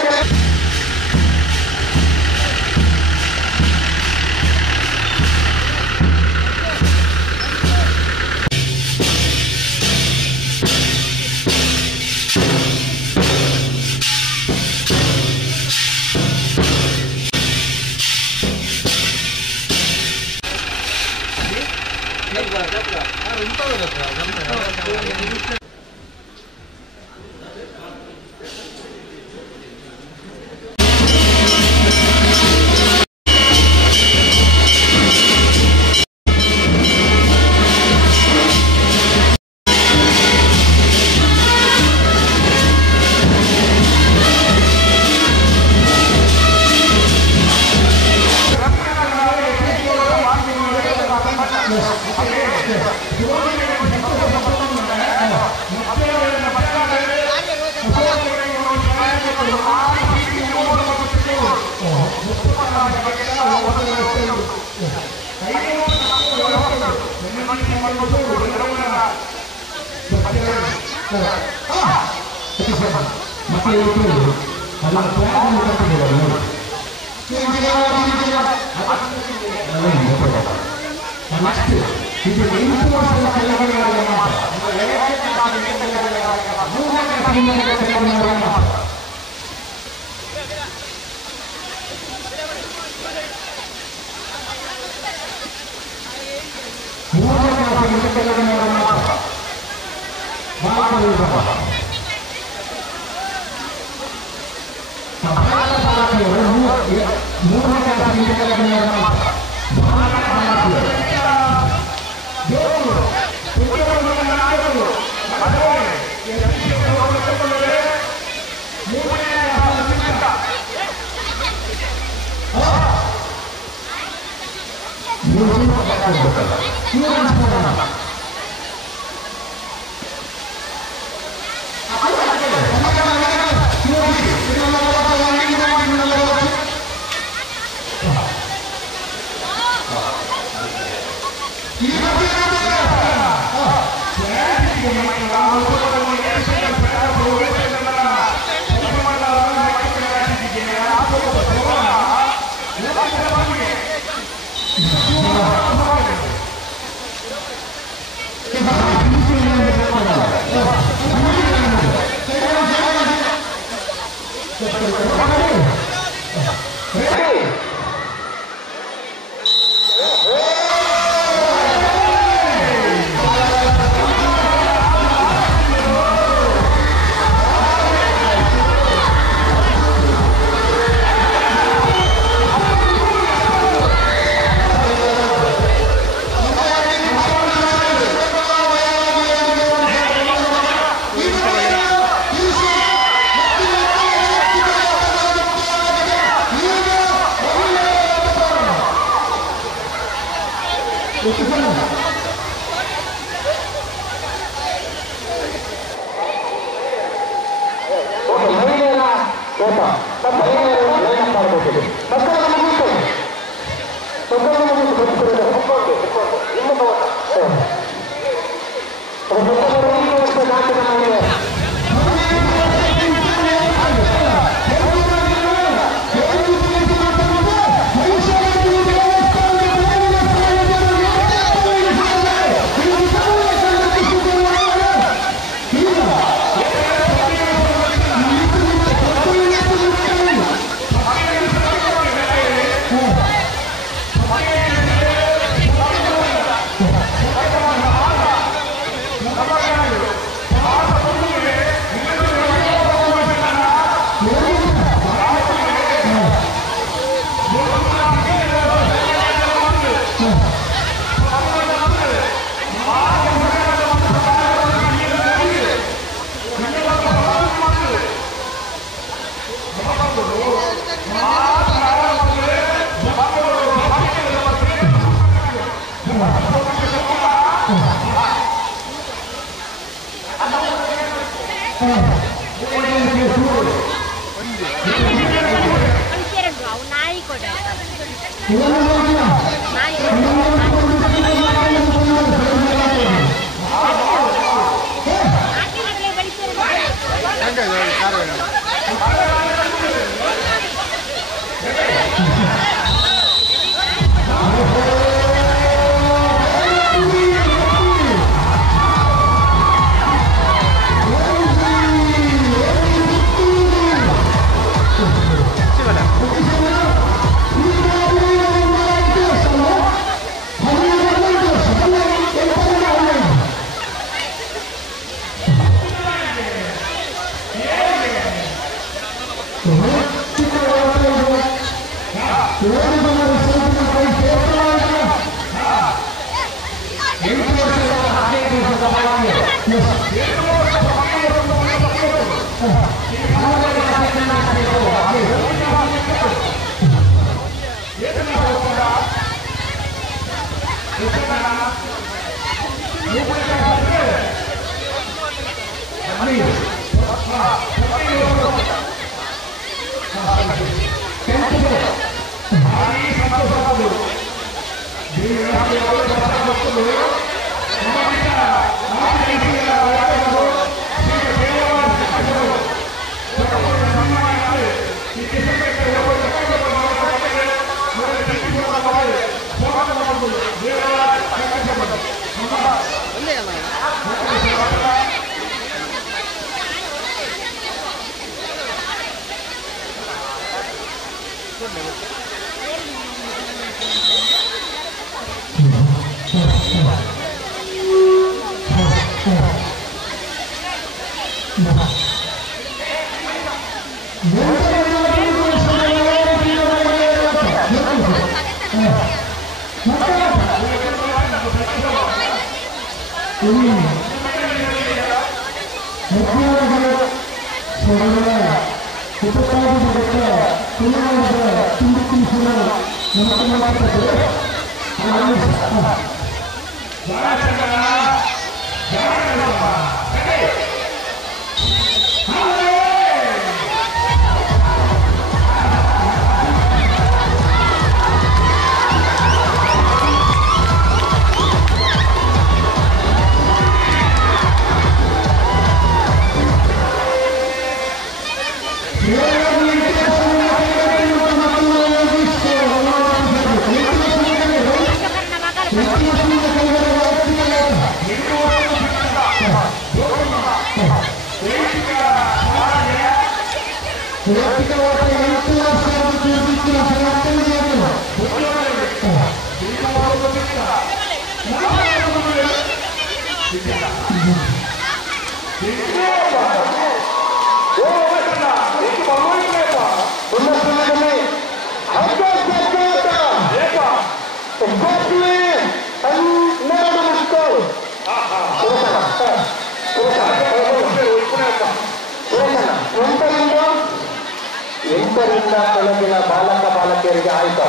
ಎಂಟರಿಂದ ಕೆಳಗಿನ ಬಾಲಕ ಬಾಲಕಿಯರಿಗೆ ಆಯ್ತು.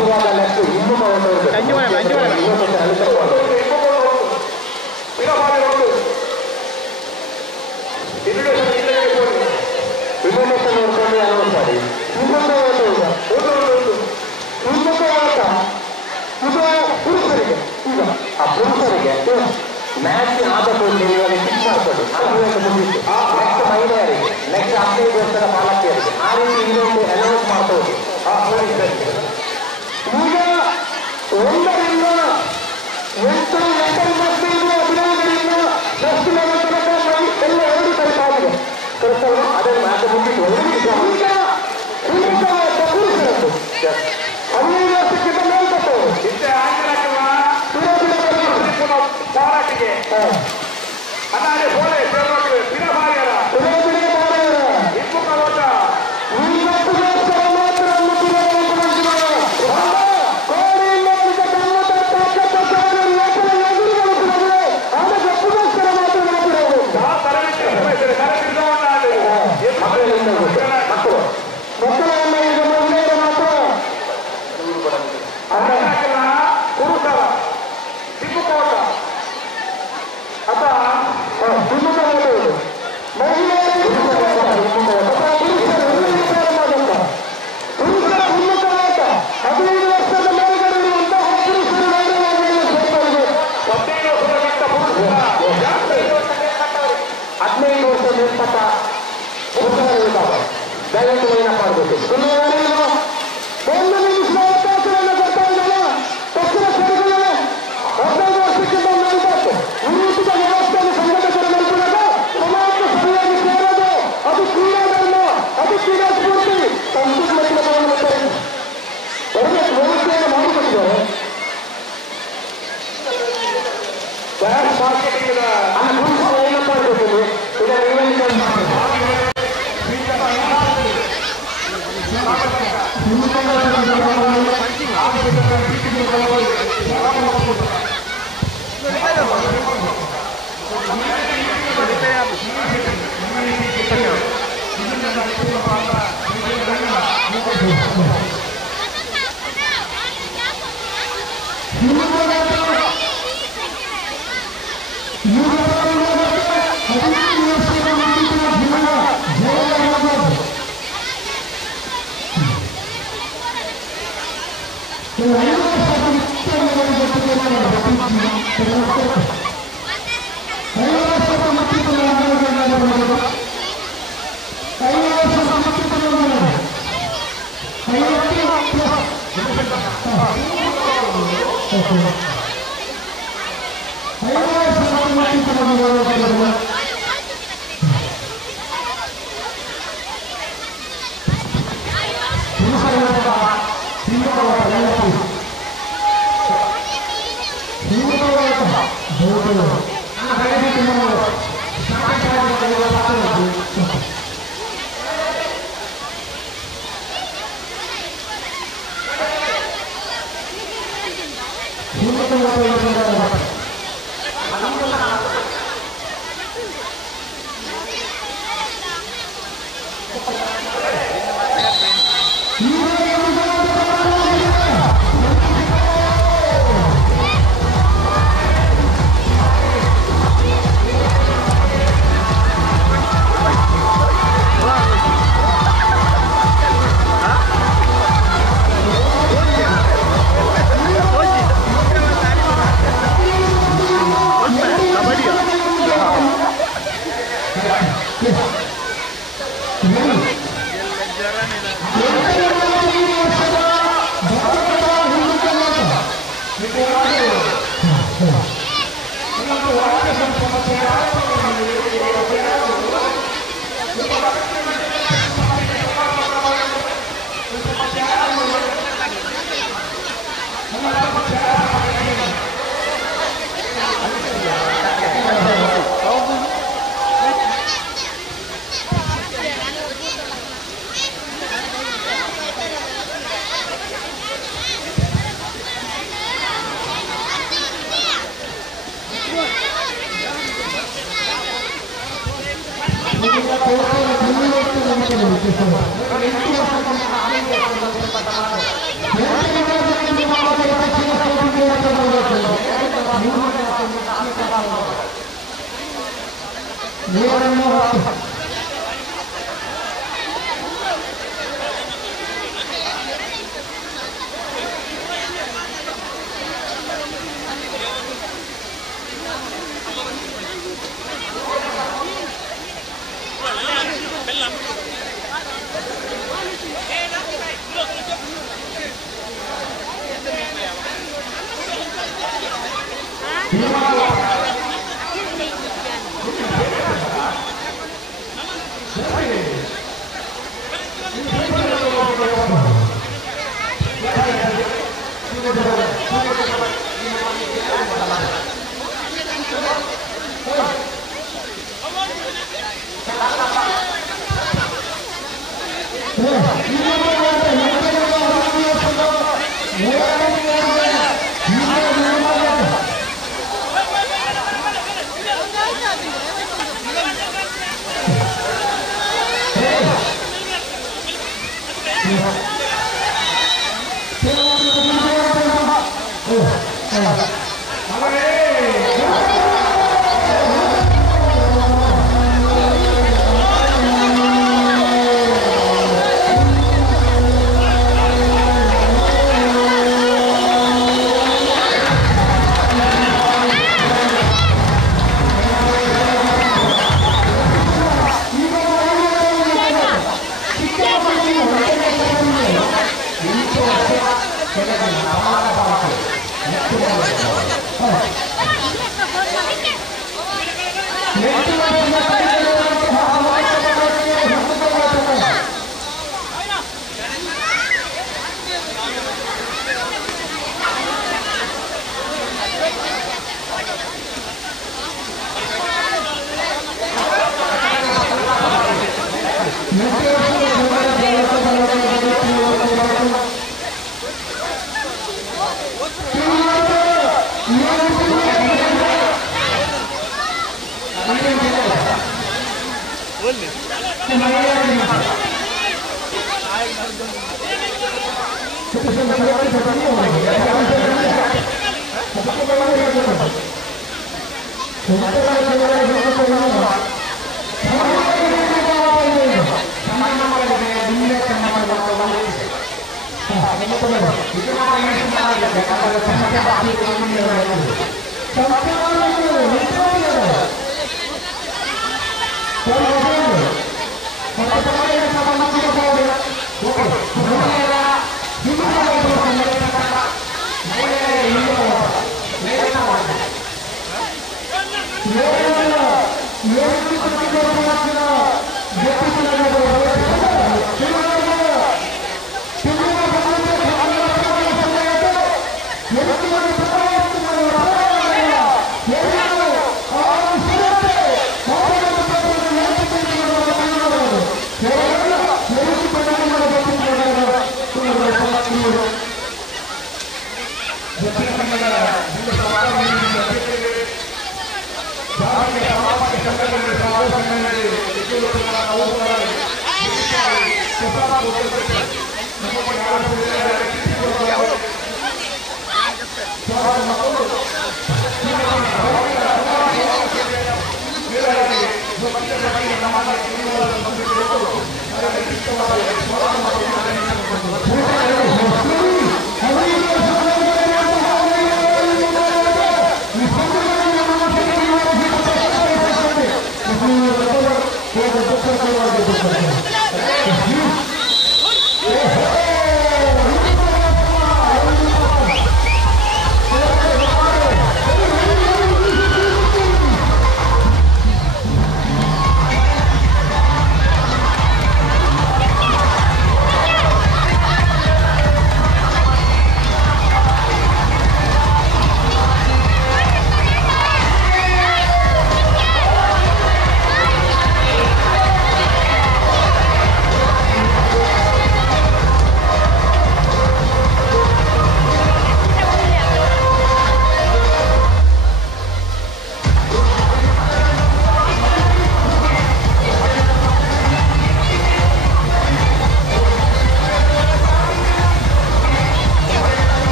ಇವಾಗ ನೆಕ್ಸ್ಟ್ ಇನ್ನೂ ವಿಮೋಷನ್ ನೋಡ್ಕೊಂಡು ಅನೌನ್ಸ್ ಮಾಡಿ. ಇನ್ನೊಂದು ಇದು ಪುರುಷರಿಗೆ, ಈಗ ಆ ಪುರುಷರಿಗೆ ಮ್ಯಾಚ್ ಆದದ್ದು ನೀವು ಫಿಕ್ಸ್ ಮಾಡ್ಕೊಳ್ಳಿ. ನೆಕ್ಸ್ಟ್ ಮಹಿಳೆಯರಿಗೆ, ನೆಕ್ಸ್ಟ್ 15 ವರ್ಷದ ಬಾಲಕಿಯರಿಗೆ ಆ ರೀತಿ ಇನ್ನೊಂದು ಅನೌನ್ಸ್ ಮಾಡ್ಕೊಳ್ಳಿ. ಈಗ 1ರಿಂದ 8 15 ನೆಕ್ಸ್ಟ್ ತನಕ ಎಲ್ಲ 2 ತರಕಾಗಿದೆ ಕಳಿಸೋದು. ಅದನ್ನು ಮ್ಯಾಚ್ ಮುಗಿತು. ಈಗ ಪುರುಷರದ್ದು 15 ವರ್ಷಕ್ಕಿಂತ ಮೇಲ್ಪಟ್ಟವರು ಹೋರಾಟಿಗೆ ಅದಾರೆ ಹೋಲೆ ಪಿರಭಾರಿಯರ ಹಿಮ್ಮುಖ ಓಟ 20 ವರ್ಷ ಮಾತ್ರ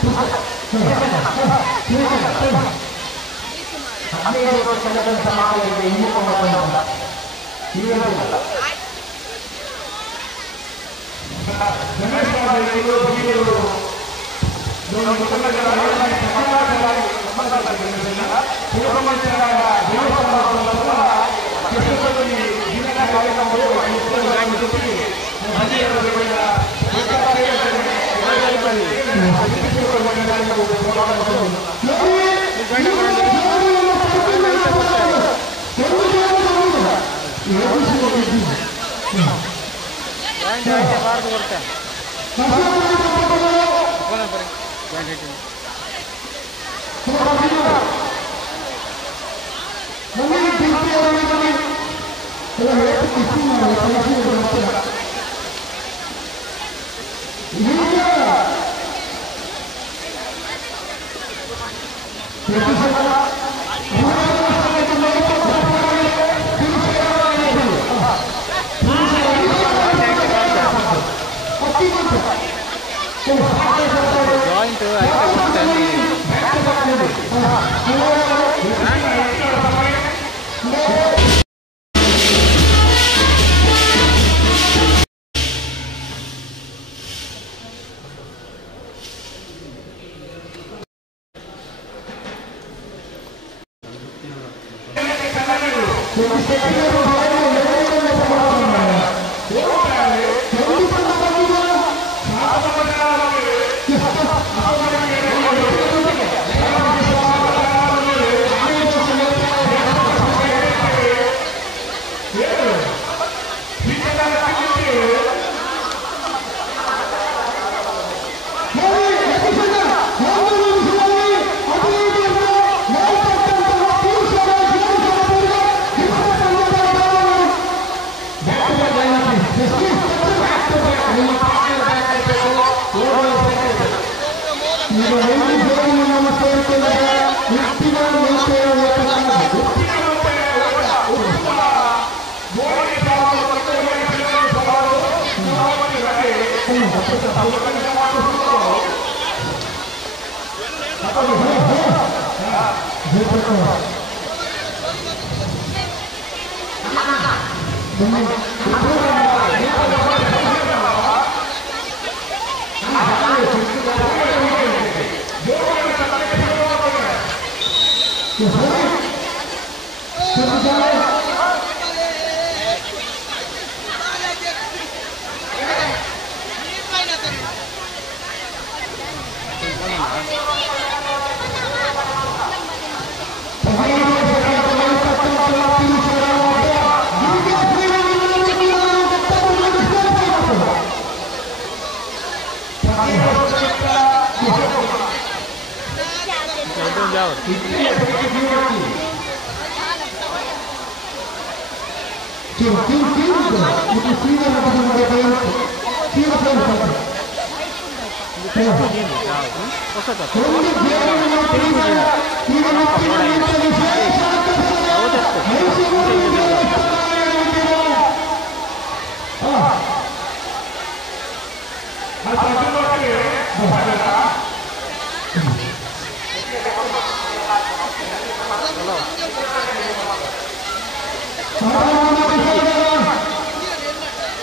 Terima kasih. ಜಾಯಿಂಟ್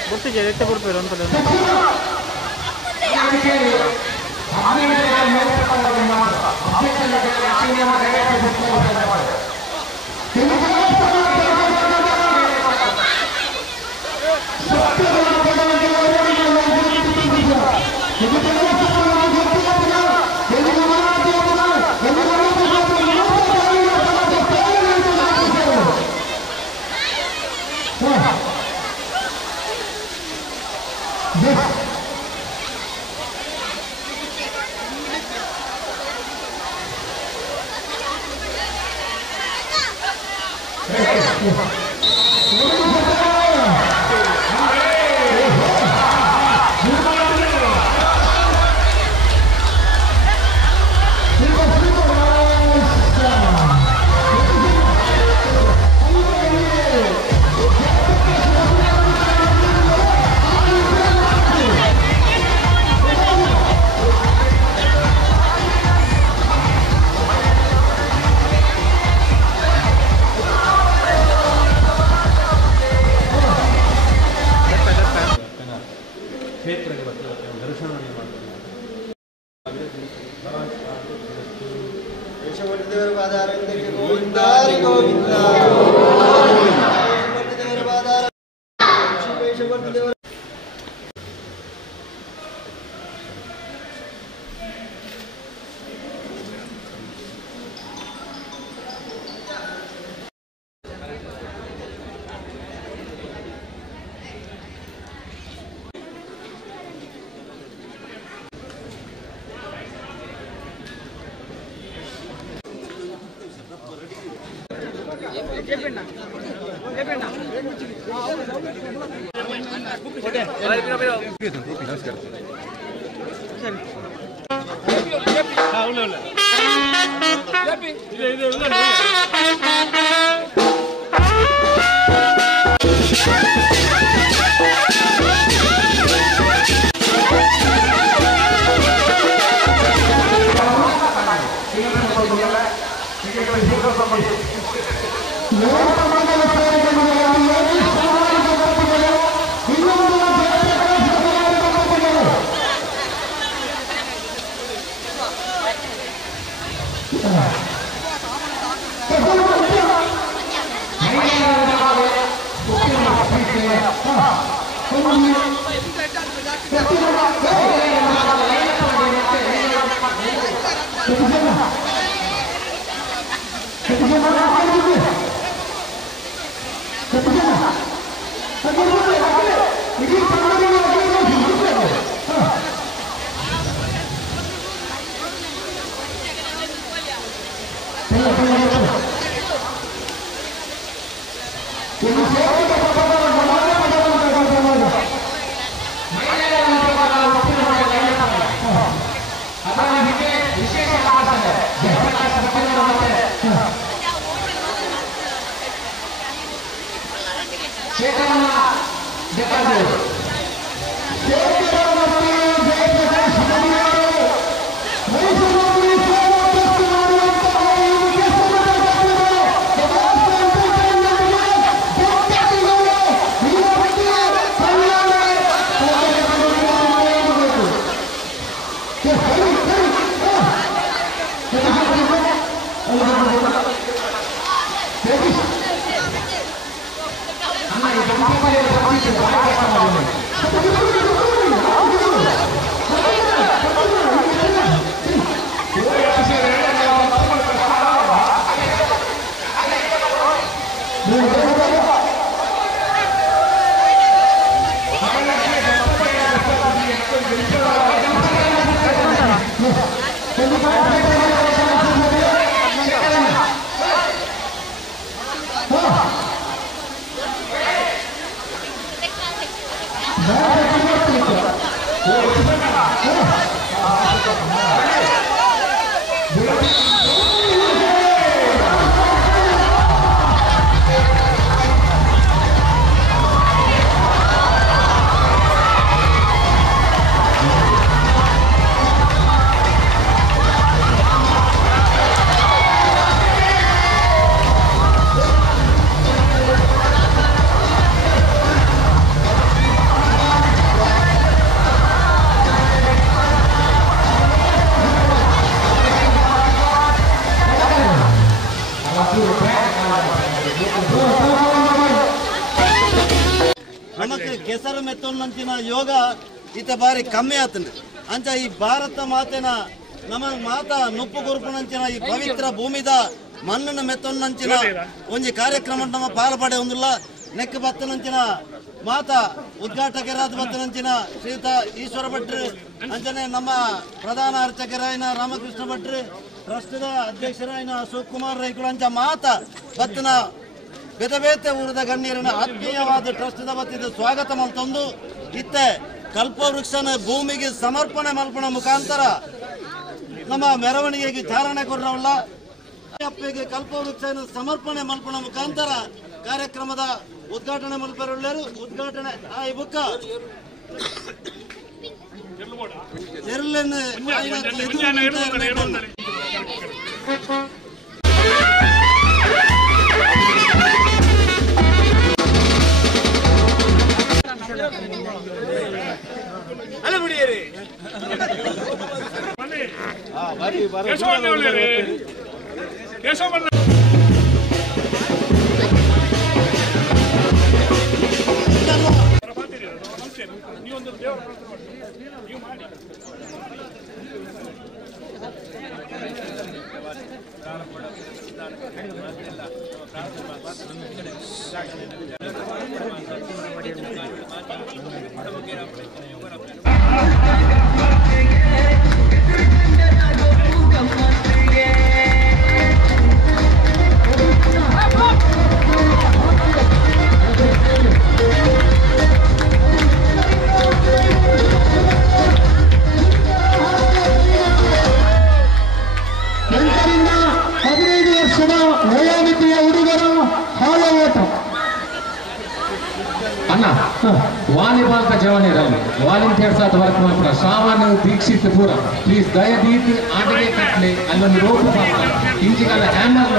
ಗೊತ್ತಿದೆ ಕೊಡ್ತಾರೆ ಅಂತ ದೇವರ ಪಾದಾರವಿಂದಕ್ಕೆ ಗೋವಿಂದ ಗೋವಿಂದ ದೇವರ ಪಾದಾರ ದೇವರ ನಮಗೆ ಕೆಸರು ಮೆತ್ತೊಂದಂಚಿನ ಯೋಗ ಈತ ಬಾರಿ ಕಮ್ಮಿ ಆತಂಡ್ರಿ ಅಂಚ ಈ ಭಾರತ ಮಾತೆನ ನಮ್ಮ ಮಾತಾ ನುಪ್ಪು ಗುರುಪುನಂಚಿನ ಈ ಪವಿತ್ರ ಭೂಮಿದ ಮಣ್ಣನ್ನು ಮೆತ್ತೊಂದಂಚಿನ ಒಂಜಿ ಕಾರ್ಯಕ್ರಮ ನಮ್ಮ ಪಾಲ್ಪಡೆ ಹೊಂದಿಲ್ಲ ನೆಕ್ ಬತ್ತನಂಚಿನ ಮಾತಾ ಉದ್ಘಾಟಕರಾದ ಬತ್ತನಂಚಿನ ಶ್ರೀಯುತ ಈಶ್ವರ ಭಟ್ರು ಅಂಚನೆ ನಮ್ಮ ಪ್ರಧಾನ ಅರ್ಚಕರಾಯಿನ ರಾಮಕೃಷ್ಣ ಭಟ್ರು ಟ್ರಸ್ಟ್ದ ಅಧ್ಯಕ್ಷರಾಯಿನ ಶಿವಕುಮಾರ್ ರೈಕುಳ ಅಂಚ ಮಾತಾ ಬತ್ತನ ಬೇತೆ ಊರದ ಗಣ್ಯರನ್ನ ಆತ್ಮೀಯವಾದ ಟ್ರಸ್ಟ್ದ ಬತ್ತಿದ ಸ್ವಾಗತ ಮಲ್ತೊಂದು ಇತ್ತೆ ಕಲ್ಪವೃಕ್ಷನ ಭೂಮಿಗೆ ಸಮರ್ಪಣೆ ಮಲ್ಪಣ ಮುಖಾಂತರ ನಮ್ಮ ಮೆರವಣಿಗೆಗೆ ಚಾಲನೆ ಕೊಡ್ರವಲ್ಲ ಅಪ್ಪಗೆ ಕಲ್ಪವೃಕ್ಷನ ಸಮರ್ಪಣೆ ಮಲ್ಪಣ ಮುಖಾಂತರ ಕಾರ್ಯಕ್ರಮದ ಉದ್ಘಾಟನೆ ಮಲ್ಪರಳ್ಳರು ಉದ್ಘಾಟನೆ ಈ ಬುಕ್ಕ ಕೇಶವಣ್ಣ ನೀವೊಂದು ದೇವರ ಪ್ರಾರ್ಥನೆ ಮಾಡಿ ನೀವು ಮಾಡಿ वालीबॉल का जवान वालंटियर साथ वर्क मात्र सामान्य दीक्षित पूरा प्लीज दयदीति आटगे कट्ले अल्लोंದು ರೋಪ್ ಇಂಜಿಗಲ ಹ್ಯಾಮರ್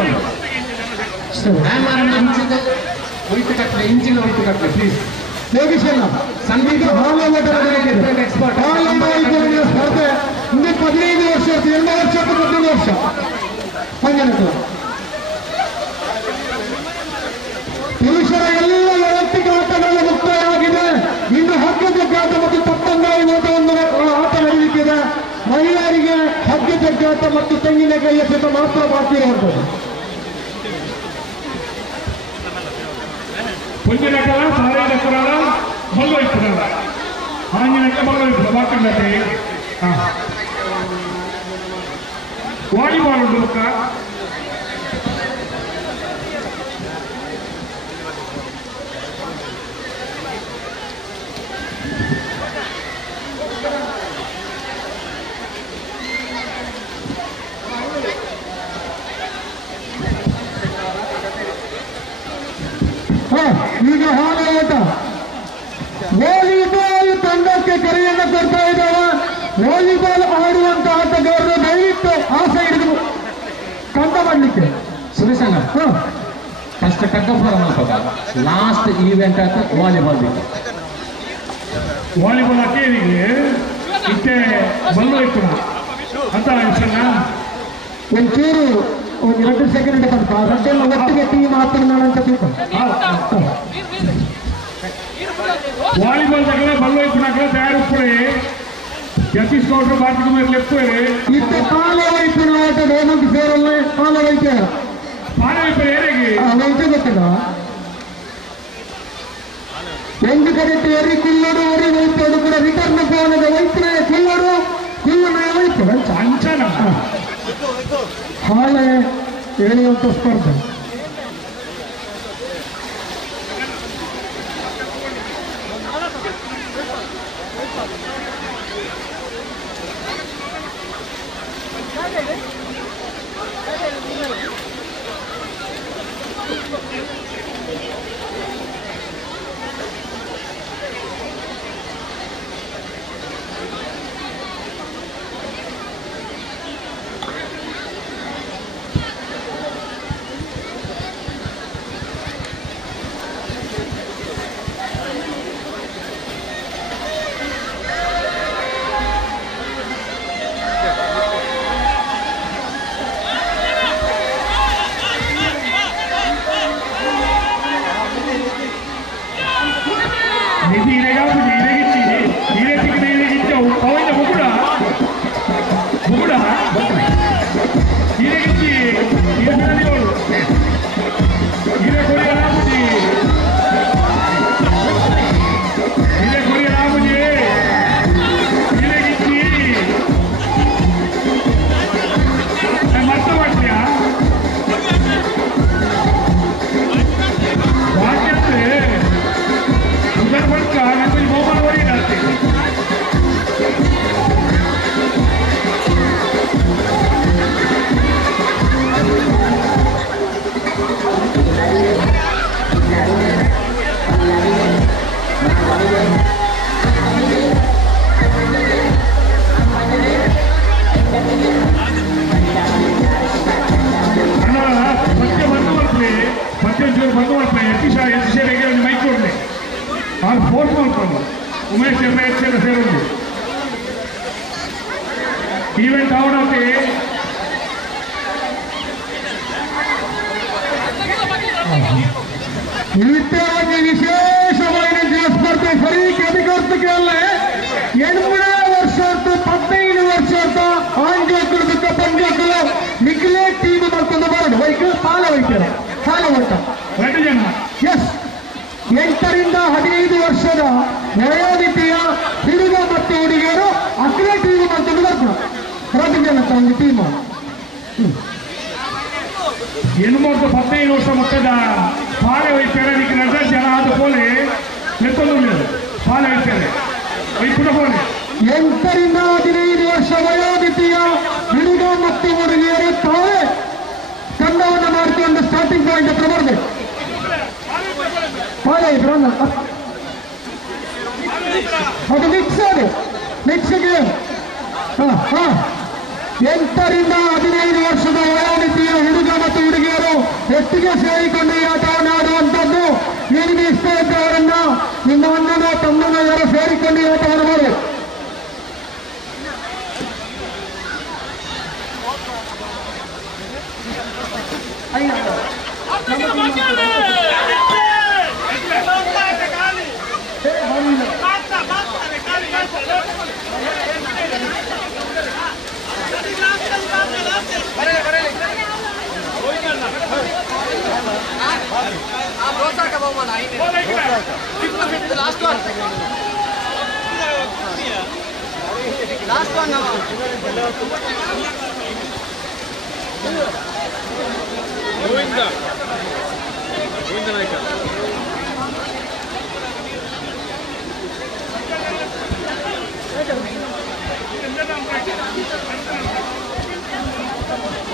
ಇಂಜಿಗೆ ವೈಟ್ ಕಟ್ಲೆ ಇಂಜಿಗೆ ವೈಟ್ ಕಟ್ಲೆ ಪ್ಲೀಸ್ ಯೋಗೇಶಣ್ಣ ಸಂಗೀತ ಹಾಲೋಟದ ಎಕ್ಸ್ಪರ್ಟ್ ಹಾಲೋಟದ ಸ್ಪರ್ಧೆ ಇಂದು 15 ವರ್ಷ 2 ವರ್ಷ 15 ವರ್ಷ ಹಂಗೇನದು ಪುರುಷರ ಎಲ್ಲ ವೈಯಕ್ತಿಕ ಆಟಗಳು ಮುಕ್ತಾಯವಾಗಿದೆ. ಇನ್ನು ಹಗ್ಗ ಜಗ್ಗಾಟ ಮತ್ತು ತಪ್ಪಂಗಾಯಿ ಓಟವನ್ನು ಆಟ ನಡೆಯುತ್ತಿದೆ. ಮಹಿಳೆಯರಿಗೆ ಹಗ್ಗ ಜಗ್ಗಾಟ ಮತ್ತು ತೆಂಗಿನಕಾಯಿ ಎಸೆತ ಮಾತ್ರ ಬಾಕಿ ಇರುವಂಥದ್ದು. ಪುಂಜನಕರ ಸಾರೇದಕರಾದ ಮಲ್ಲೋಯ್ತರಲ್ಲ ಆಂಜನಕ ಮಲ್ಲೋಯ್ತರ ಬಾಕಂಡತೆ ವಾಲಿಬಾಲ್ ಉಂಟು ಅಕ್ಕ ಈಗ ಹಾಲಾಟ ವಾಲಿಬಾಲ್ ತಂಡಕ್ಕೆ ಕರೆಯನ್ನು ಕೊಡ್ತಾ ಇದ್ದಾವೆ. ವಾಲಿಬಾಲ್ ಆಡುವಂತ ಆಟಗಾರರು ದಯವಿಟ್ಟು ಆಸೆ ಹಿಡಿದು ಕಂಡ ಮಾಡಲಿಕ್ಕೆ ಸುರೇಶಣ್ಣ ಫಸ್ಟ್ ಕಟ್ಟಫಾರ ಮಾಡ್ಬೋದ ಲಾಸ್ಟ್ ಈವೆಂಟ್ ಆಯ್ತು ವಾಲಿಬಾಲ್ ಬಿಟ್ಟು ವಾಲಿಬಾಲ್ ಅಕ್ಕೇರಿಗೆ ಇಷ್ಟೇ ಬಲ್ಲು ಇತ್ತು ಅಂತ ಅನ್ಸಣ್ಣ ಒಂಚೂರು ಒಂದು 2 ಸೆಕೆಂಡ್ ತನಕ ರಡ್ಡೆಲ್ಲ ಒಟ್ಟಿಗೆ ಟೀಮ್ ಮಾತನಾಡಂತ ತಿಳ್ಕೊಂಡು ವಾಲಿಬಾಲ್ దగ్గర బల్లో ఇప్పుడాక తయారుపడి ఎత్తిసుకోవడం బాధ్యత మీరు చెప్తారు ఇస్తే కాల వైపు ఆట ఏమంటే పేరు కాల వైపు పాల వైపు ఏరికి వైపు ಗೊತ್ತಿಲ್ಲ ఎందుకంటే ఎర్రి కుల్లడు ఒరి వైపు కూడా రిటర్న్ పోనದ ವೈಪ್ನೆ ಕುಲ್ಲಡು ಕುಲ್ಲನ ವೈಪು ಅಂಚನ ಹಾಳೆ ಎಳೆಯುವಂತ ಸ್ಪರ್ಧೆ ನಿಧಿ ಇರೆಗಾಪುಜಿ ಇರೆಗಿಚ್ಚಿ ಇರೆತಿಗೆ ಇರೆಗಿಚ್ಚ ಅವಿಂದ ಮುಗುಡ ಇರೆಗಿಚ್ಚಿ ಇರೆಗಳು ಇರೆ ಕೊರಿಯ ರಾಮುಜಿ ಇರೆ ಕೊರಿಯ ರಾಮುಜಿ ಇರೆಗಿಚ್ಚಿ ಮತ್ತೆ ಮಾಡ್ತೀಯಾ ವಾಕ್ಯಂತೆ उधर बढ़कर मैं कुछ मोबाइल वही डालते ಮೈಕ್ ಕೊಡಲಿ ಅವ್ರು ಫೋರ್ಸ್ ಮಾಡ್ಕೊಂಡು ಉಮೇಶ್ ಎಲ್ಲ ಸೇರೋದು ಈವೆಂಟ್ ಅವಡಕ್ಕೆ ಇಷ್ಟೇ ಒಂದು ವಿಶೇಷమైన ಸ್ಪರ್ಧೆ ಸರಿ ಕೆದಿಗೊರ್ತಿಗೆಲ್ಲೇ 8 ವರ್ಷದ್ದು 15 ವರ್ಷದ್ದು ಆಂಜೋಕುಲದ ಪಂಜೋಕುಲು ನಿಖಿಲೇ ಟೀಮ್ ಮತ್ತೊಂದು ಬರೋದು ವೈಕಲ್ ಪಾಲ ವೈಕ್ಯರು ಸಾಲ ಹೊಟ್ಟ 2 ಜನ ಎಸ್ 8 ರಿಂದ 15 ವರ್ಷದ ವಯೋಮಿತಿಯ ಹುಡುಗ ಮತ್ತು ಹುಡುಗಿಯರು ಅಗ್ರ ಟೀಮ್ ಮತ್ತೊಂದು ಬರ್ತಾರೆ 2 ಜನ ಒಂದು ಟೀಮ್ 15 ವರ್ಷ ಮೊತ್ತದ ಪಾಲೆ ವೈದ್ಯರ ಜನ ಆದ ಪೋಲೆ ಮೆತ್ತೊಂದು ಪಾಲೆ ವೈದ್ಯರೆ ವೈಪುಟ ಪೋಲೆ 8 ರಿಂದ 15 ವರ್ಷ ವಯೋಮಿತಿಯ ಹುಡುಗ ಮತ್ತು ಹುಡುಗಿಯರು ತಾವೇ ತಂಡವನ್ನು ಮಾಡಿಕೊಂಡು ಸ್ಟಾರ್ಟಿಂಗ್ ಪಾಯಿಂಟ್ ಹತ್ರ ಬರಬೇಕು ಪಾಲೆ ಅದು ಮಿಕ್ಸ್ ಗೇಮ್ 8 ರಿಂದ 15 ವರ್ಷದ ವಯೋಮಿತಿಯ ಹುಡುಗ ಮತ್ತು ಹುಡುಗಿಯರು ಒಟ್ಟಿಗೆ ಸೇರಿಕೊಂಡು ಈ ಆಟವನ್ನು ಆಡುವಂಥದ್ದು ನಿಮಗೆ ಇಷ್ಟ ಇದ್ದವರನ್ನ ನಿಮ್ಮ ಅಣ್ಣನ ತಮ್ಮನ ಯಾರು ಸೇರಿಕೊಂಡು ಈ ಆಟವನ್ನು ಮಾಡಿ Last one now. Govinda Naika.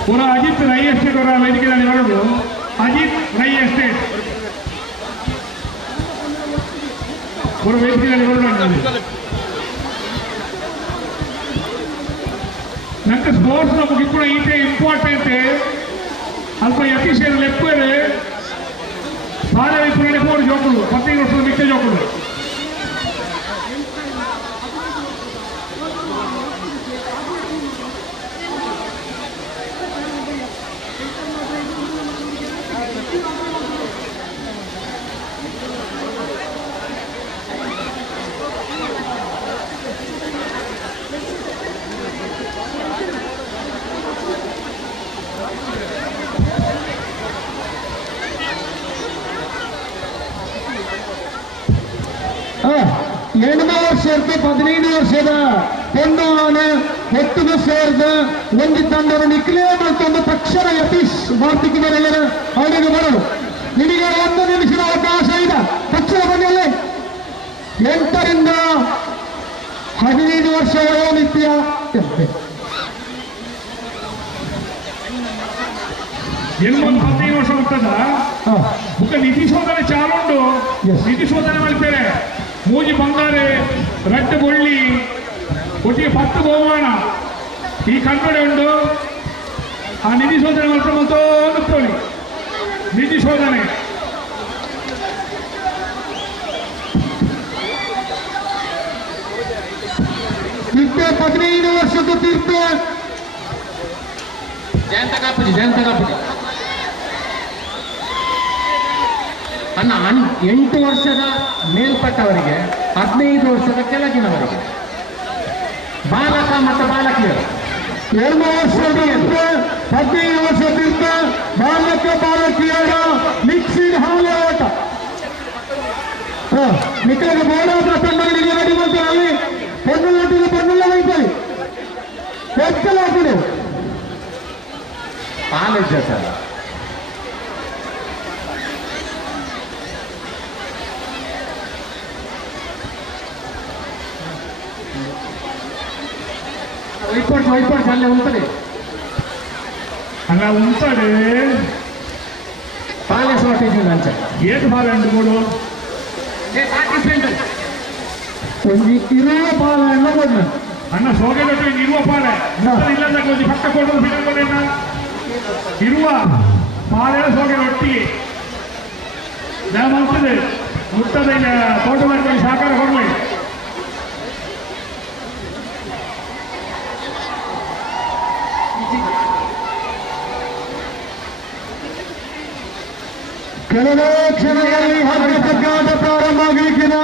पूरा अजित रई एस्टेट और वेदिके अजित रई एस्टेट पूरा वेदिके ನಂಗೆ ಸ್ಪೋರ್ಟ್ಸ್ ನಮಗೆ ಕೂಡ ಈಟೆ ಇಂಪಾರ್ಟೆಂಟ್ ಅಲ್ಪ ಎಫಿಷಿಯಂಟ್ ಲೆಕ್ಕರೆ ಬಾಳೆ ವೈಪುರಡೆ 4 ಜೋಕುಲು 15 ವರ್ಷದ ಮಿಕ್ಕ ಜೋಕುಲು ವರ್ಷದ 15 ವರ್ಷದ ಹೆಣ್ಣು ಆನೆ ಒಟ್ಟಿಗೆ ಸೇರಿದ ಒಂದು ತಂಡದ ನಿಖಿಲೇ ಮತ್ತೊಂದು ತಕ್ಷಣ ಯತೀಶ್ ವಾರ್ತಿಕರ ಅವರಿಗೆ ಬರಲು ನಿಮಗೆ 1 ನಿಮಿಷದ ಅವಕಾಶ ಇದೆ ತಕ್ಷಣ ಬನ್ನಿ 8 ರಿಂದ 15 ವರ್ಷ ವಯೋಮಿತಿಯ ಎಲ್ಗೊಂದು 15 ವರ್ಷ ಹೋಗ್ತದ ಬುಕ್ಕ ನಿಧಿ ಶೋಧನೆ ಚಾಲುಂಡು ನಿಧಿ ಶೋಧನೆ ಮಾಡ್ತಾರೆ ಮೂಜಿ ಬಂಗಾರೆ ರಟ್ಟು ಬೊಳ್ಳಿ ಒಟ್ಟಿಗೆ 10 ಬಹುಮಾನ ಈ ಕನ್ನಡ ಉಂಟು ಆ ನಿಧಿ ಶೋಧನೆ ಮಾಡ್ಕೊಂಡು ನಿಧಿ ಶೋಧನೆ ನಿತ್ಯ 15 ವರ್ಷದ ತೀರ್ಥ ಜಯಂತ ಕಾಪುಜಿ ಅನ್ನ 8 ವರ್ಷದ ಮೇಲ್ಪಟ್ಟವರಿಗೆ 15 ವರ್ಷದ ಕೆಳಗಿನವರಿಗೆ ಬಾಲಕ ಮತ್ತು ಬಾಲಕಿಯರು 2 ವರ್ಷದ 15 ವರ್ಷ ತೀರ್ಥ ಬಾಲಕ ಬಾಲಕಿಯರ ಮಿಕ್ಸಿಡ್ ಹಾಲು ಆಟ ಮಿಕ್ಕಲಿಗೆ ಬೋಳಾದ ತಂಡಗಳಿಗೆ ರೆಡಿ ಮಾಡ್ತಾರೆ ಅಲ್ಲಿ ಪೊನ್ನುಲ್ಲ ವೈಪರಿ ಹೆಚ್ಚಲಾಗಿದೆ ಕಾಲೇಜ್ ಸರ್ వైపర్ అలా ఉంటుంది అలా ఉంటాడు పాలేసి పట్టేసింది అంతే ఏది పాలండి మూడు ఇరవై పాల ఎన్నబడిన అన్న సోగేటట్టు 20 పాలే ಇಲ್ಲ ಕೊಂಚ ಪಕ್ಕ ಕೊಡೋದು ಬಿಟ್ಟುಕೊಂಡೇನ 20 ಪಾಲೆ ಸೋಗೆ ರೊಟ್ಟಿ ನಾಮಂತದೆ ಮುಟ್ಟದ ತೋಟದಲ್ಲಿ ಸಹಕಾರ ಕೊಡಲಿ ಕೆಲವೇ ಕ್ಷಣಗಳಲ್ಲಿ ಹಗ್ಗದ ಪ್ರಾರಂಭ ಆಗಲಿಕ್ಕಿನ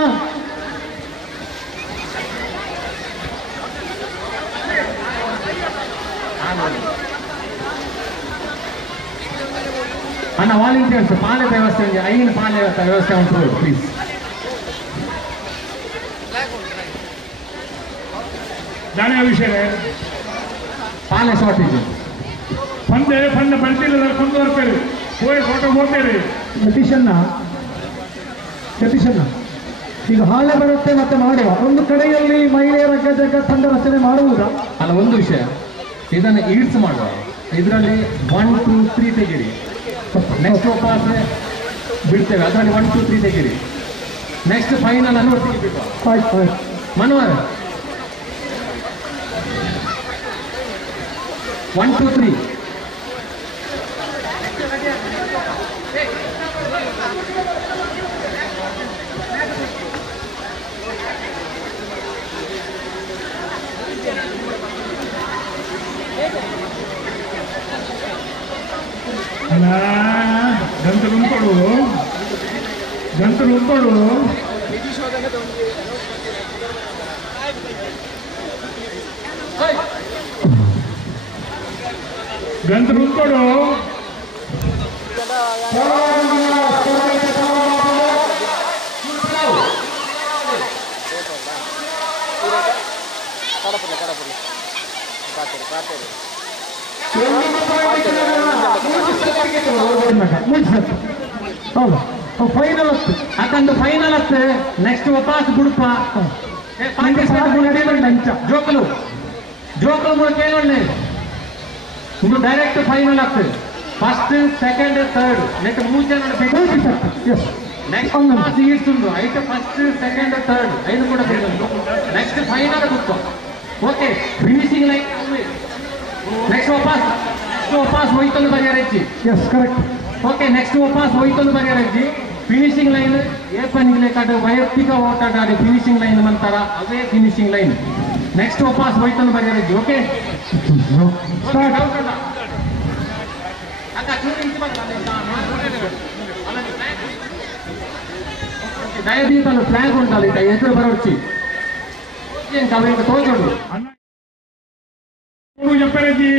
ಅಣ್ಣ ವಾಲಂಟಿಯರ್ಸ್ ಪಾಲೆ ವ್ಯವಸ್ಥೆ ಐನ ಪಾಲೆ ವ್ಯವಸ್ಥೆ ಉಂಟು ಪ್ಲೀಸ್. ದಾನ ವಿಷಯ ಪಾಲೆ ಶಾರ್ಟೇಜ್ ಫಂಡ್ ಬಂದಿಲ್ಲ ಕೊಂಡು ಬರ್ತಾರೆ ಹೋಗಿ ಫೋಟೋ ಹೋಗ್ತಾರೆ. ಸತೀಶನ್ನ ಈಗ ಹಾಳೆ ಬರುತ್ತೆ ಮತ್ತೆ ಮಾಡುವ ಒಂದು ಕಡೆಯಲ್ಲಿ ಮಹಿಳೆಯರ ಜಗ ತಂಡ ರಚನೆ ಮಾಡುವುದಾ? ಅಲ್ಲ, ಒಂದು ವಿಷಯ, ಇದನ್ನು ಈಡ್ಸ್ ಮಾಡುವ, ಇದರಲ್ಲಿ 1, 2, 3 ತೆಗಿರಿ, ನೆಕ್ಸ್ಟ್ ಉಪವಾಸ ಬಿಡ್ತೇವೆ, ಅದರಲ್ಲಿ 1, 2, 3 ತೆಗಿರಿ, ನೆಕ್ಸ್ಟ್ ಫೈನಲ್ ಅನ್ನು ತೆಗಿಬೇಕು. ಮನೋಹರ್ 1, 2, 3 ಅಲ್ಲ ಗಂಟಲು ಉಂಟೋಡು ಗಂಟಲು ಉಂಟೋಡು ಫೈನಲ್ ಅಕ್ಕಂದು ಫೈನಲ್ ಅತ್ತೆ ನೆಕ್ಸ್ಟ್ ಉಪವಾಸ ಬಿಡುಪ ಜೋಕಲು ಜೋಕಲು ಮೂಲ ಕೇಳೊಳ್ಳೆ ಇದು ಡೈರೆಕ್ಟ್ ಫೈನಲ್ ಆಗ್ತದೆ. ಫಸ್ಟ್ ಸೆಕೆಂಡ್ ಥರ್ಡ್ ನೆಕ್ಸ್ಟ್ 3 ಜನ ನೆಕ್ಸ್ಟ್ ಸೀಟ್ಸ್ ಉಂಟು ಐತೆ ಫಸ್ಟ್ ಸೆಕೆಂಡ್ ಥರ್ಡ್ 5 ಕೂಡ ನೆಕ್ಸ್ಟ್ ಫೈನಲ್ ಬಿಟ್ಟು ಓಕೆ ಫಿನಿಶಿಂಗ್ ಲೈನ್ ನೆಕ್ಸ್ಟ್ ವಾಪಸ್ ಹೋಯ್ತೊಂದು ಬಗೆಹರಿಸಿ. Yes correct. ಓಕೆ ನೆಕ್ಸ್ಟ್ ವಾಪಸ್ ಹೋಯ್ತೊಂದು ಬಗೆಹರಿಸಿ ಫಿನಿಶಿಂಗ್ ಲೈನ್ ಏಪನಿಗ್ಲೇಕಾಡು ವೈಯಕ್ತಿಕ ಓಟಾಟ ಆಡಿ ಫಿನಿಶಿಂಗ್ ಲೈನ್ ಅಂತಾರ ಅದೇ ಫಿನಿಶಿಂಗ್ ಲೈನ್ ನೆಕ್ಸ್ಟ್ ವಾಪಸ್ ಹೋಯ್ತೊಂದು ಬಗೆಹರಿಸಿ. ಓಕೆ ದಯದೀತಲು ಫ್ಲಾಗ್ ಉಂಟಲ್ಲ ಇದ್ದ ಎದುರು ಬರೋಡ್ಸಿ ಅವರಿಗೆ ತೋಚೋಡು చెప్పారది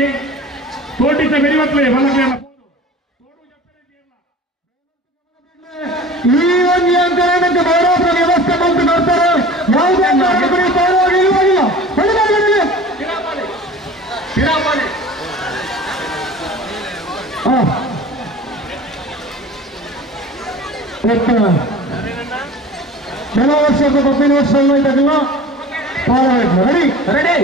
తోటిత ಬೆರಿವತ್ಲೆ ಬಲಗೇನ ಈ ಒಂದು ಅಂಕಣಕ್ಕೆ ಬರೋದ್ರ ವ್ಯವಸ್ಥೆ ಬಂದು ಬರ್ತಾರೆ. ಯಾವುದೇ ಅಂಕಣಗಳು ಪಾರಾಗಿ ಇರುವಾಗಿಲ್ಲ. ಕೆಲವು ವರ್ಷದ 15 ವರ್ಷ ಇದ್ದಾಗಲ್ಲ ಪಾರಾಗಲ್ಲ. ರೆಡಿ ರೆಡಿ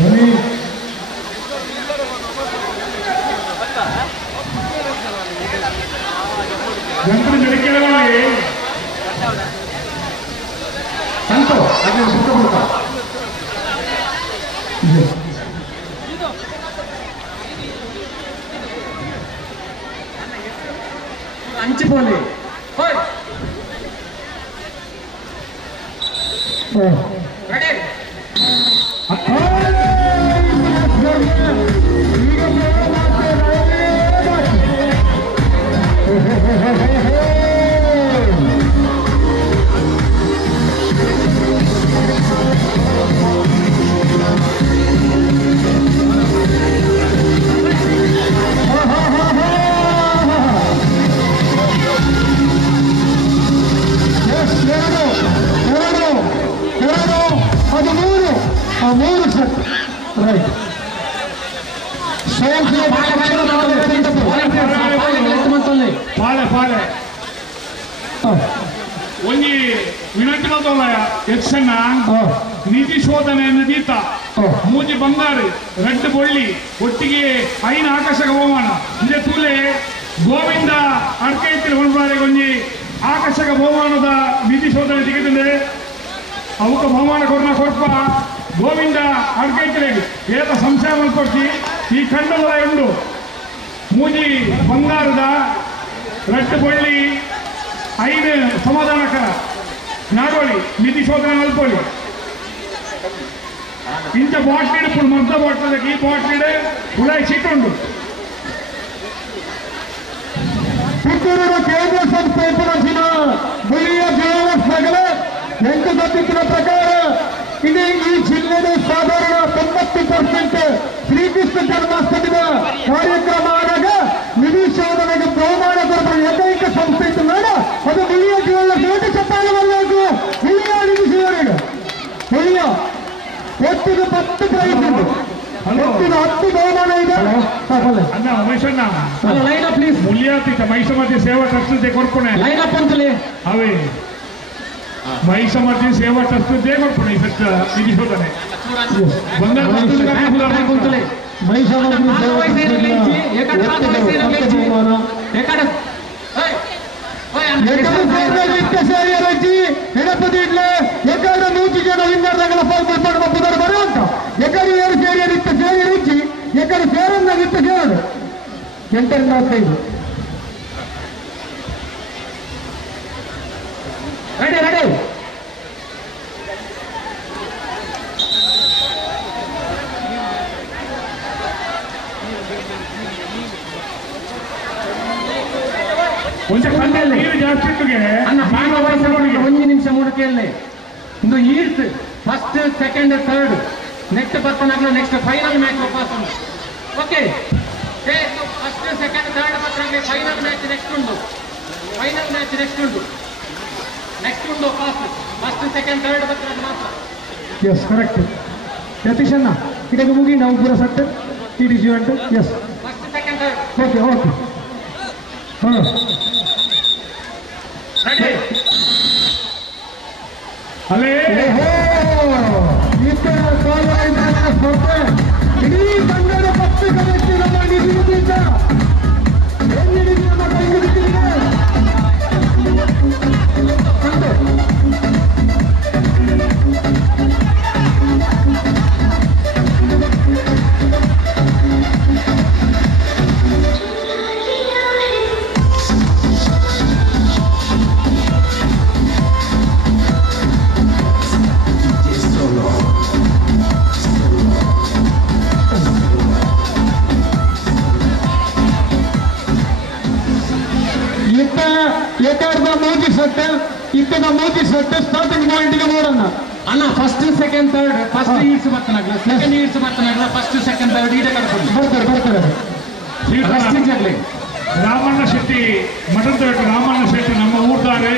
ಬನ್ನಿ. ಗಂಟಲು ಜಡಿಕೆಗಳಲ್ಲಿ ಸಂತೋ ಅದು ಸುತ್ತ ಹಂಚಿಕೊಳ್ಳಿ. ರೆಡಿ ಅದು 3 ಸೆಟ್ ರೈಟ್. ಪಾಳೆ ಒಂಜಿ ವಿನಂತಿ ಬಂದವಲ್ಲ ಯಕ್ಷಣ್ಣ ನಿಧಿ ಶೋಧನೆಯನ್ನು ದೀತ ಮೂಜಿ ಬಂಗಾರು ರೆಡ್ ಬೊಳ್ಳಿ ಒಟ್ಟಿಗೆ ಐನ ಆಕಾಶಕ ಬಹುಮಾನ ಇದೇ ತೂಲೆ ಗೋವಿಂದ ಅಡ್ಕೈತಿ ಹೊಂಬಾರಿಗೆ ಒಂಜಿ ಆಕಾಶಕ ಬಹುಮಾನದ ನಿಧಿ ಶೋಧನೆ ಸಿಗುತ್ತದೆ. ಅವಕ್ಕೆ ಬಹುಮಾನ ಕೊಡ್ಪ ಗೋವಿಂದ ಅಡ್ಕೈತಿ ಏತ ಸಂಶಯ ಮಲ್ಕೊಡ್ತಿ ಈ ಖಂಡದ ಉಂಡು ಮೂಜಿ ಬಂಗಾರದ ರೆಡ್ ಬೊಳ್ಳಿ ಐದು ಸಮಾಧಾನಕರ ನಾಡೋಳಿ ನಿಧಿ ಶೋಧನೆ ಮಲ್ಕೊಳ್ಳಿ ಇಂಚ ಬಾಟ್ಲಿಡ್ ఇప్పుడు ಮರ್ದ ಬಾಟ್ಲಿಗೆ ಈ ಬಾಟ್ಲಿಡ್ ಉಲಾಯಿ ಚೀಟುಂಡು ಪುತ್ತೂರಿನ ಕೇಂದ್ರ ಸಂಸ್ಥೆ ಪುರಸಿನ ಮುಳಿಯ ದೇವಸ್ಥಾನಗಳ ಎಂಟು ಗಂಟೆಗಳ ಪ್ರಕಾರ ಇಡೀ ಈ ಜಿಲ್ಲೆಯ ಸಾಧಾರಣ 90% ಶ್ರೀಕೃಷ್ಣ ಜನ್ಮಾಷ್ಟಮಿಯ ಕಾರ್ಯಕ್ರಮ ಆದಾಗ ನಿರೀಕ್ಷಣೆಗೆ ಬಹುಮಾನ ಕೊಡುವ ಏಕೈಕ ಸಂಸ್ಥೆ ಇತ್ತು ಬೇಡ ಅದು ಮುಳಿಯ ಜೀವನ ದೊಡ್ಡ ಚಪ್ಪಾಳೆ ಬರಬೇಕು ಮುಳಿಯ ನಿರೀಕ್ಷೆಯವರಿಗೆ ಮುಳಿಯ ಒಟ್ಟಿಗೆ 10 ಪ್ರೈಸ್ ಉಂಟು ಒಟ್ಟಿಗೆ 10 ಬಹುಮಾನ ಇದೆ ಅಣ್ಣ ಮೈಸಣ್ಣ ಲೈನ್ ಅಪ್ ಪ್ಲೀಸ್ ಮುಲ್ಯಾತೀತ ಮೈಸಮತಿ ಸೇವಾ ಟ್ರಸ್ಟ್ ಕೊಡ್ಕೊಣೆ ಲೈನ್ ಅಪ್ ಅಂತಲೇ ಅವೇ ಮೈಸಮತಿ ಸೇವಾ ಟ್ರಸ್ಟ್ ಕೊಡ್ಕೊಣೆ ಇದಕ್ಕೆ ನಿಧಿಸೋದನೆ ಎಡಪದಿಡ್ಲೆ ಎಕಡೆ 100 ಜನ ವಿನ್ನರ್ಗಳ ಪಾಲ್ಗೊಳ್ಳುವ ಪುದರ್ ಬರುವಂತ ಎಕಡೆ 2 ಸೇರಿಯರಿತ್ತ ಸೇರಿರುಚ್ಚಿ ಎಕಡೆ ಸೇರನ್ನಾಗಿತ್ತ ಸೇರು 8:45 ರೆಡಿ ರೆಡಿ ನೀರು ಜಾಸ್ತಿ ಒಂದು ನಿಮಿಷ ಮೂರು ಕೇಳಲಿ ಇಂದು ಈರ್ತ್ ಫಸ್ಟ್ ಸೆಕೆಂಡ್ ಥರ್ಡ್ ನೆಕ್ಸ್ಟ್ ಬರ್ತನಾಗ್ಲ ನೆಕ್ಸ್ಟ್ ಫೈನಲ್ ಮ್ಯಾಚ್ ವಾಪಸ್ ಉಂಟು ಓಕೆ ಫಸ್ಟ್ ಸೆಕೆಂಡ್ ಥರ್ಡ್ ಬರ್ತನಾಗ್ಲಿ ಫೈನಲ್ ಮ್ಯಾಚ್ ನೆಕ್ಸ್ಟ್ ಉಂಟು ನೆಕ್ಸ್ಟ್ ಉಂಟು ಫಸ್ಟ್ ಸೆಕೆಂಡ್ ಥರ್ಡ್ ಬರ್ತನಾಗ ಮಾತ್ರ ಎಸ್ ಕರೆಕ್ಟ್ ಯತೀಶ್ ಅಣ್ಣ ಇದಕ್ಕೆ ಮುಗಿ ನಾವು ಪೂರ ಸಟ್ ಇಟ್ ಇಸ್ ಯುವಂಟ್ yes first second third okay okay ಹಾಂ ಅಲ್ಲೇ ಇಡೀ ಕನ್ನಡ ಪತ್ರಿಕೆ ನಮ್ಮ ನಿಧಿಯಿಂದ ನಮ್ಮ ಕೈ ಹಿಡಿದಿದೆ ಇತ್ತದ ಮೋದಿ ಸಟ್ಟ ಸ್ಟಾರ್ಟಿಂಗ್ ಪಾಯಿಂಟ್ಗೆ ನೋಡೋಣ ಅಣ್ಣ ಫಸ್ಟ್ ಸೆಕೆಂಡ್ ಥರ್ಡ್ ಫಸ್ಟ್ ಈಡ್ಸ್ ಬರ್ತಾನಾಗ್ಲ ಸೆಕೆಂಡ್ ಈಡ್ಸ್ ಬರ್ತಾನಾಗ್ಲ ಫಸ್ಟ್ ಸೆಕೆಂಡ್ ಥರ್ಡ್ ಈಡೆ ಕರ್ಕೊಂಡು ಬರ್ತಾರೆ ರಾಮಣ್ಣ ಶೆಟ್ಟಿ ಮಠದ ರಾಮಣ್ಣ ಶೆಟ್ಟಿ ನಮ್ಮ ಊರ್ದಾರೆ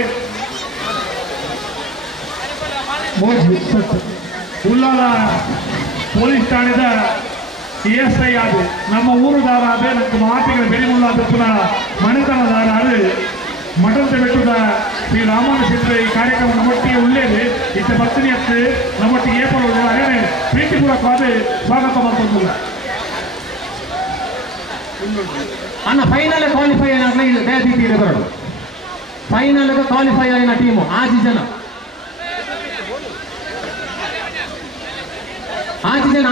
ಉಲ್ಲಾಲ ಪೊಲೀಸ್ ಠಾಣೆದ ESI ಆದ ನಮ್ಮ ಊರುದಾರ ಆದ ನಮ್ಮ ಮಾತಿಗೆ ಬೆಳಿಮುಳ್ಳಾದ ಪುನಃ ಮನೆತನದಾರ ಅದು ಮಠದ ಬೆಟ್ಟದ ಶ್ರೀ ರಾಮಣ್ಣ ಶೆಟ್ಟಿ ಈ ಕಾರ್ಯಕ್ರಮ ನಮ್ಮೊಟ್ಟಿಗೆ ಉಳ್ಳೇದು ಇತ್ತ ಭಕ್ತಿನಿಯತ್ತು ನಮ್ಮೊಟ್ಟಿಗೆ ಏರ್ಪಡುವುದು ಹಾಗೆ ಪ್ರೀತಿಪೂರ್ವಕವಾದ ಸ್ವಾಗತ ಮಾಡ್ತಿಲ್ಲ ಅಣ್ಣ ಫೈನಲ್ ಕ್ವಾಲಿಫೈ ಏನಾಗಲಿ ದಯದೀತಿ ಇದೆ ಬರೋದು ಫೈನಲ್ಗೆ ಕ್ವಾಲಿಫೈ ಆಗಿನ ಟೀಮು 8 ಜನ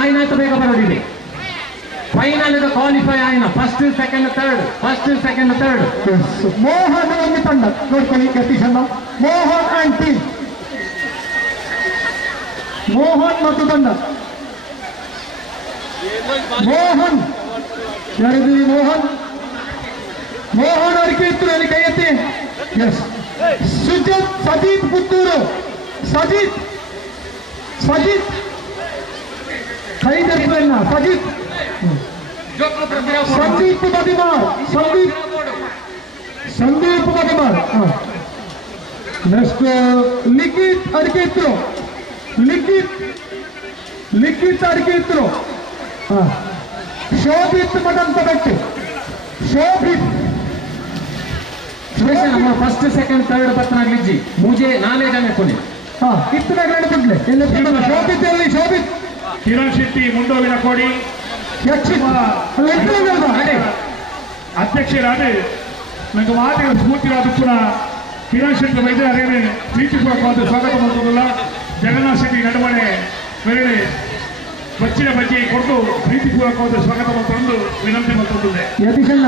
ಆಯ್ನಾಯ್ತು ಬೇಗ ಬರೋದಿದೆ ಫೈನಲ್ಗೆ ಕ್ವಾಲಿಫೈ ಆಯ್ನ ಫಸ್ಟ್ ಸೆಕೆಂಡ್ ಥರ್ಡ್ ಮೋಹನ್ ಒಂದು ತಂಡ ನೋಡ್ಕೊಳ್ಳಿ ಯತೀಶ್ ಅಣ್ಣ ಮೋಹನ್ ಅಂಡ್ ಟೀಮ್ ಮೋಹನ್ ಮತ್ತು ತಂಡ ಮೋಹನ್ ಯಾರಿದು ಮೋಹನ್ ಅವರಿಗೆ ಇತ್ತು ಅಲ್ಲಿ ಕೈ ಎತ್ತಿ ಎಸ್ ಸಜಿತ್ ಪುತ್ತೂರು ಸಜಿತ್ ಕೈದರ್ಪನ್ನ ಸಜಿತ್ ಸಂದೀಪ್ ಬದಿಮಾರ್ ನೆಕ್ಸ್ಟ್ ಲಿಖಿತ್ ಅಡಿಕೆ ಇತ್ತು ಲಿಖಿತ್ ಅಡಿಕೆ ಇತ್ತು ಶೋಭಿತ್ ಮಠಂತ ಬೆಟ್ಟು ಶೋಭಿತ್ ಫಸ್ಟ್ ಸೆಕೆಂಡ್ ಥರ್ಡ್ ಬತ್ತನಾಗ್ಲಿಜ್ಜಿ ಮುಜೆ ನಾನೇ ಜಾನೆ ಕೊನೆ ಇತ್ತು ನಗರಡ್ಬಿಡ್ಲೆ ಶೋಭಿತ್ ಎಲ್ಲಿ ಶೋಭಿತ್ ಕಿರಣ್ ಶೆಟ್ಟಿ ಮುಂಡೋವಿನ ಕೋಡಿ ಅಧ್ಯಕ್ಷರಾದ ನನಗೆ ಮಾತಿನ ಸ್ಫೂರ್ತಿಯಾದ ಪುನಃ ಕಿರಣ್ ಶೆಟ್ಟಿ ವೈದ್ಯರೇನೆ ಪ್ರೀತಿಪೂರ್ವಕವಾದ ಸ್ವಾಗತ ಮಾಡುವುದಿಲ್ಲ ಜಗನ್ನಾಥ್ ಶೆಟ್ಟಿ ನಡುವಣೆ ಬೇರೆ ಬಚ್ಚಿನ ಬಗ್ಗೆ ಕೊಟ್ಟು ಪ್ರೀತಿಪೂರ್ವಕವಾದ ಸ್ವಾಗತ ಮಾಡುವುದು ವಿನಂತಿ ಮಾಡುತ್ತಿದೆ ಯತೀಶಣ್ಣ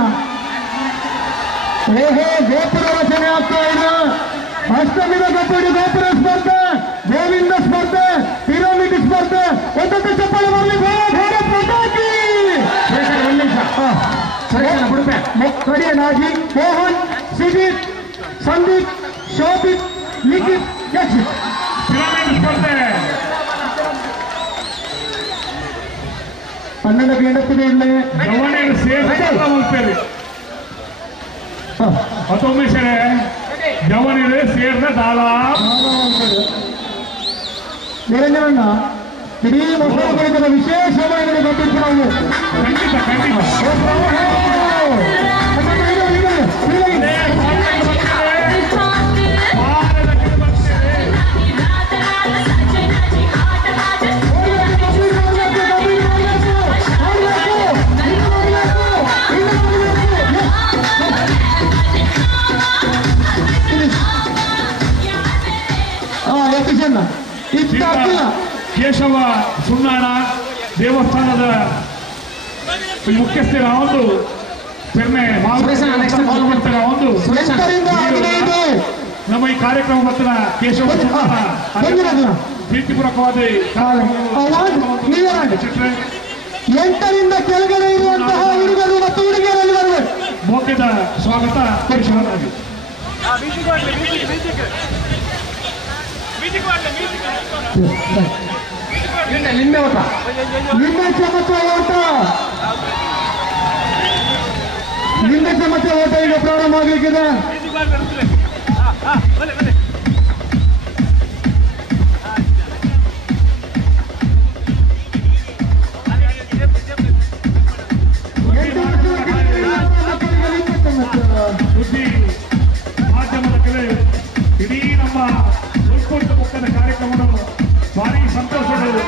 ಓಹೋ ಗೋಪುರ ರಚನೆ ಆಗ್ತಾ ಇದೆ ಅಷ್ಟಮಿದ ಗೋಪುರ ಸ್ಪರ್ಧೆ ಗೋವಿಂದ ಸ್ಪರ್ಧೆ ಪಿರಮಿಡ್ ಸ್ಪರ್ಧೆ ಒಂದೊಂದು ಕಡೆಯನಾಗಿ ಮೋಹನ್, ಸುದೀಪ್, ಸಂದೀಪ್, ಶೋಭಿತ್, ಲಿಖಿತ್, ಯಕ್ಷಿತ್. ಪಿರಮಿಡ್ ಸ್ಪರ್ಧೆ 12 ಗಂಟೆ ಗವರ್ನರ್ ಸೇರ್ತಾ ಮುಲ್ಪೇರಿ ಹತ್ತೊಂಬತ್ತು ಗವರ್ನರ್ ಸೇರ್ದ ದಾಳ ನಿರಂಜನಣ್ಣ ಇಡೀ ಮೊಸರು ವಿಶೇಷವಾಗಿ ಗೊತ್ತಿತ್ತು ನಾವು. ಖಂಡಿತ ಖಂಡಿತ ಕೇಶವ ಸುಣ್ಣಾಣ ದೇವಸ್ಥಾನದ ಮುಖ್ಯಸ್ಥರ ಒಂದು ಪೆರ್ಮೆ ಒಂದು ನಮ್ಮ ಈ ಕಾರ್ಯಕ್ರಮ ಬರ್ತಾರ ಕೇಶವ ಸುಣ್ಣಾಣ ಪ್ರೀತಿಪೂರ್ವಕವಾದ 8ರಿಂದ ಕೆಳಗಡೆ ಇರುವಂತಹ ಹುಡುಗರು ಮತ್ತು ಹುಡುಗಿಯರಲ್ಲಿ ಬರಬೇಕು. ಮೋಕ್ಯದ ಸ್ವಾಗತ ಕೇಶವರಾಗಿ. ಲಿಂಬೆ ಓಟ, ಲಿಂಬೆ ಚಮಚ ಓಟ, ಲಿಂಬೆ ಚಮಚ ಓಟ ಈಗ ಪ್ರಾರಂಭ ಆಗಲಿಕ್ಕಿದೆ. ಸುದ್ದಿ ಮಾಧ್ಯಮದ ಕಲೆ ಇಡೀ ನಮ್ಮ ಉಳ್ಕೊಂಡ ಮುಖದ ಕಾರ್ಯಕ್ರಮವನ್ನು ಭಾರಿ ಸಂತೋಷಗಳು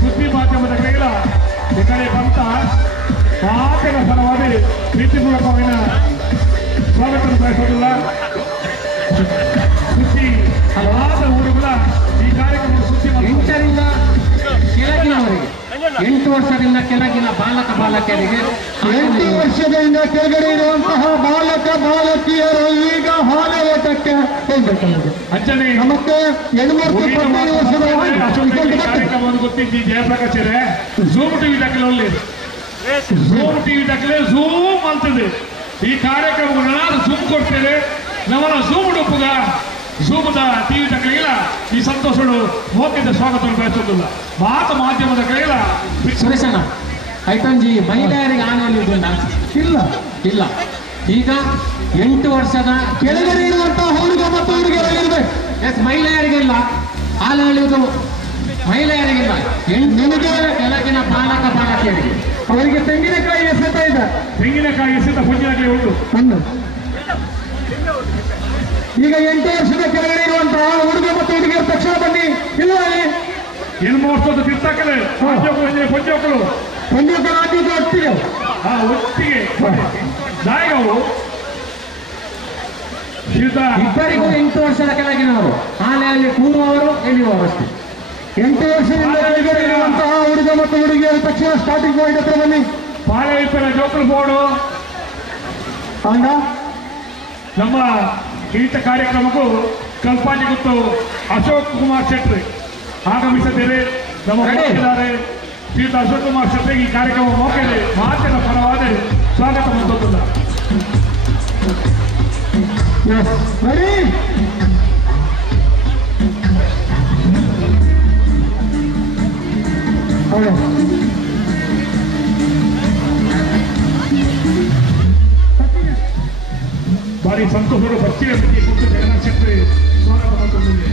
ಸುದ್ದಿ ಮಾಧ್ಯಮದ ಕೈಲ ಈ ಕಡೆ ಬಂತ ಮಾತಿನ ಪರವಾಗಿ ಪ್ರೀತಿಪೂರ್ವಕమైన ಸ್ವಾಗತ ಬಯಸೋದಿಲ್ಲ. ಸುದ್ದಿ ಹಲವಾರು ಊರುಗಳ ಈ ಕಾರ್ಯಕ್ರಮ ಸುದ್ದಿ 8ರಿಂದ ಕೆಳಗಿನವರಿಗೆ, 8 ವರ್ಷದಿಂದ ಕೆಳಗಿನ ಬಾಲಕ ಬಾಲಕಿಯರಿಗೆ, 8 ವರ್ಷದಿಂದ ಕೆಳಗಡೆ ಇರುವಂತಹ ಬಾಲಕ ಬಾಲಕಿಯರು ಈಗ ಹಾಲೆ ಓಟಕ್ಕೆ ಹೋಗ್ಬೇಕಾಗಿದೆ. ಅಂಚನೆ ಮತ್ತೆ 13 ವರ್ಷದ ಕಾರ್ಯಕ್ರಮವನ್ನು ಗೊತ್ತಿದ್ದಿ ಜಯಪ್ರಕಾಶ್ ಝೂಮ್ ಟಿವಿ ದಾಖಲೆ ಝೂಮ್ ಟಿವಿ ದಾಖಲೆ ಝೂಮ್ ಅಂತದೆ. ಈ ಕಾರ್ಯಕ್ರಮಗಳನ್ನ ಝೂಮ್ ಕೊಡ್ತೇವೆ. ನಮ್ಮನ್ನ ಝೂಮ್ ಒಪ್ಪುಗ ಝೂಮದ ಟಿವಿ ದಾಖಲೆಗಿಲ್ಲ ಈ ಸಂತೋಷಗಳು ಮೋಕ್ಯದ ಸ್ವಾಗತವನ್ನು ಬಯಸುವುದಿಲ್ಲ. ಮಾಧ್ಯಮದ ಕೈಲ ಸುರೇಶಣ್ಣ ಐಟಂಜಿ ಮಹಿಳೆಯರಿಗೆ ಆನೆಯಲ್ಲಿ ಇಲ್ಲ ಇಲ್ಲ. ಈಗ 8 ವರ್ಷದ ಕೆಳಗಡೆ ಇರುವಂತಹ ಹುಡುಗ ಮತ್ತು ಹುಡುಗಿಯರಿರ್ಬೇಕು. ಎಸ್, ಮಹಿಳೆಯರಿಗಿಲ್ಲ ಹಾಲು ಎಳೆಯುವುದು, ಮಹಿಳೆಯರಿಗಿಲ್ಲ. ನಿಮಗೆ ಕೆಳಗಿನ ಬಾಲಕ ಬಾಲಕಿಯರಿಗೆ ಅವರಿಗೆ ತೆಂಗಿನಕಾಯಿ ಎಸೆತ ಇದೆ. ತೆಂಗಿನಕಾಯಿ ಎಸೆತ ಪುಣ್ಯಕಾಯಿ ಉಂಟು. ಈಗ 8 ವರ್ಷದ ಕೆಳಗಡೆ ಇರುವಂತಹ ಹುಡುಗ ಮತ್ತು ಹುಡುಗಿಯರ ತಕ್ಷಣ ಬನ್ನಿ. ಇಲ್ಲ ಏನು ಮಹೋತ್ಸವದ ತೀರ್ಥಾಕಲೆ ಪಂಚೋಕರು ರಾಜ್ಯದ ಒಟ್ಟಿಗೆ ಒಟ್ಟಿಗೆ ದಾಯಗವು ಇಬ್ಬರಿಗೂ 8 ವರ್ಷದ ಕೆಳಗಿನವರು ಆನೆಯಲ್ಲಿ ಕೂರುವವರು ಎಳೆಯುವವರು ಅಷ್ಟೇ. 8 ವರ್ಷದಿಂದ ಕೆಳಗಡೆ ಇರುವಂತಹ ಹುಡುಗ ಮತ್ತು ಹುಡುಗಿಯರ ತಕ್ಷಣ ಸ್ಟಾರ್ಟಿಂಗ್ ಪಾಯಿಂಟ್ ಹತ್ರ ಬನ್ನಿ. ಪಾಳೇಶ್ವರ ಜೋಕಲ್ ಬೋರ್ಡು ಅಂದ ನಮ್ಮ ಗೀತ ಕಾರ್ಯಕ್ರಮಕ್ಕೂ ಕಲ್ಪಾಜಿ ಗೊತ್ತು ಅಶೋಕ್ ಕುಮಾರ್ ಶೆಟ್ಟಿ ಆಗಮಿಸಿದ್ದೇವೆ. ನಮ್ಮ ಮೋಕಿದ್ದಾರೆ ಶ್ರೀಯುತ ಅಶೋಕ್ ಕುಮಾರ್ ಶೆಟ್ಟಿಗೆ ಈ ಕಾರ್ಯಕ್ರಮ ಮೋಕೆದೆ ಮಾತಿನ ಪರವಾದ ಸ್ವಾಗತ ಹೊಂದುತ್ತಿಲ್ಲ. ಭಾರಿ ಸಂತೋಷರು ಭಕ್ತಿಯ ಬಗ್ಗೆ ಕುರಿತು ಜಗನ್ನಾಥ್ ಶೆಟ್ಟಿ ಸ್ವಾಗತ ಹೊಂದುತ್ತಿದೆ.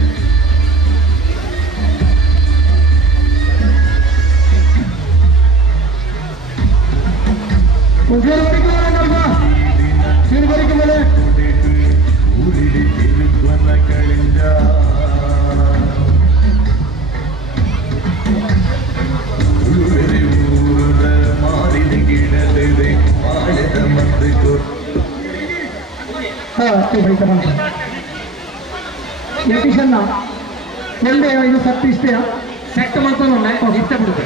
ಯತೀಶನ್ನ ಎಲ್ಲೇ ಇದು ಸತ್ತು ಇಷ್ಟೇ ಸೆಟ್ ಮಾಡ್ಕೊಂಡು ಇಷ್ಟ ಬಿಡುತ್ತೆ.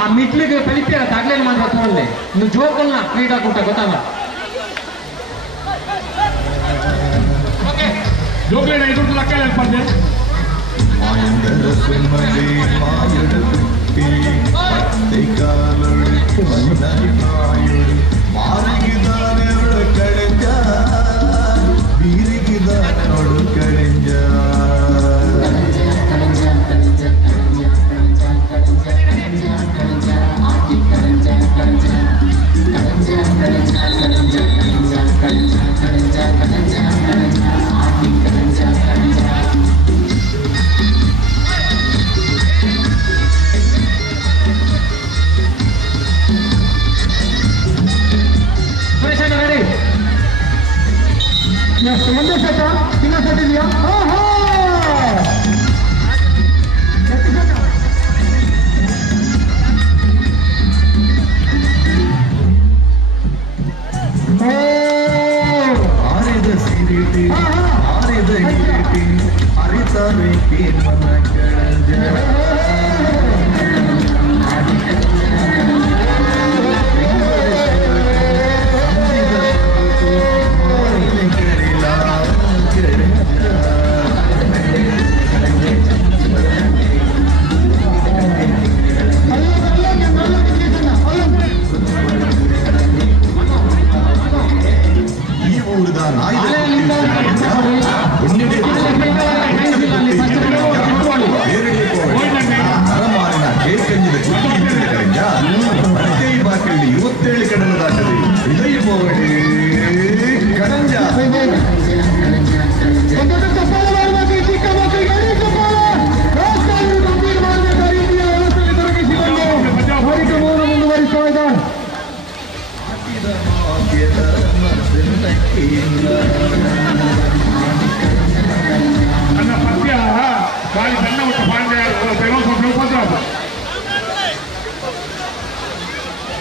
ಆ ಮಿಟ್ಲಿಗೆ ಕಲಿತೀರ ತಗ್ಲೇನು ಮಾತ್ರ ತಗೊಂಡೆ ನೀವು ಜೋಕಲ್ನ ಕ್ರೀಡಾಕೂಟ ಗೊತ್ತಲ್ಲ. ಜೋಕ್ಲೇನ ಇದು ಲಕ್ಕ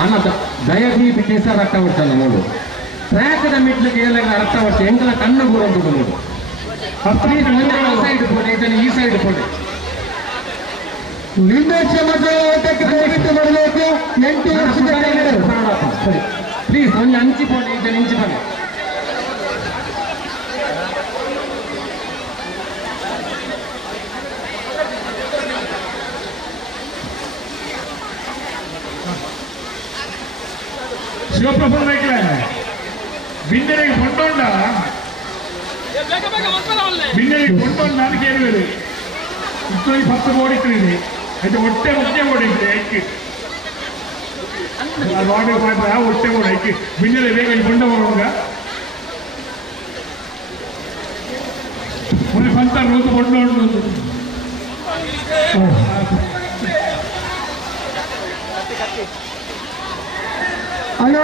ಅನ್ನ ದಯವಿ ಬಿಟ್ಟಿಸ ರಕ್ತ ಬಿಡ್ತಾನೆ ನೋಡು ಟ್ರ್ಯಾಕದ ಮಿಟ್ಲಿಗೆ ಏನಾಗ ರಕ್ತ ಬಿಡ್ತೆ ಎಂಕಲ ಕಣ್ಣು ಬರೋದು ನೋಡು ಸೈಡ್ ಕೊಡಿ ಇದನ್ನು ಈ ಸೈಡ್ ಕೊಡಿ ನಿರ್ದೇಶ ಓಟಕ್ಕೆ ದಯವಿಟ್ಟು ಬರಬೇಕು 8 ವರ್ಷದ ಸರಿ ಪ್ಲೀಸ್ ಒಂದು ಅಂಚಿ ಕೊಡಿ ಇದನ್ನು ಇಂಚಿ ಬನ್ನಿ ಶಿವಪ್ರಭು ನಾಯ್ಕಲ ಬಿಂದೆಗೆ ಕೊಂಡೋಂಡ ಬಿಂದೆಗೆ ಕೊಂಡೋಂಡು ನಾನು ಕೇಳಿದರು ಇತ್ತು 10 ಓಡಿಕ್ಕಿದೆ అయితే ಒಟ್ಟೆ ಓಡಿಕ್ಕಿದೆ ಐಕಿ ಅದು ಆಡಿ ಮಾತ್ರ ಒಟ್ಟೆ ಓಡಿ ಐಕಿ ಬಿಂದೆಲೆ ಬೇಗ ಕೊಂಡ ಹೋಗುವಾಗ ಒಂದು ಸ್ವಂತ ರೋದು ಕೊಂಡೋಂಡು ಅಲ್ಲ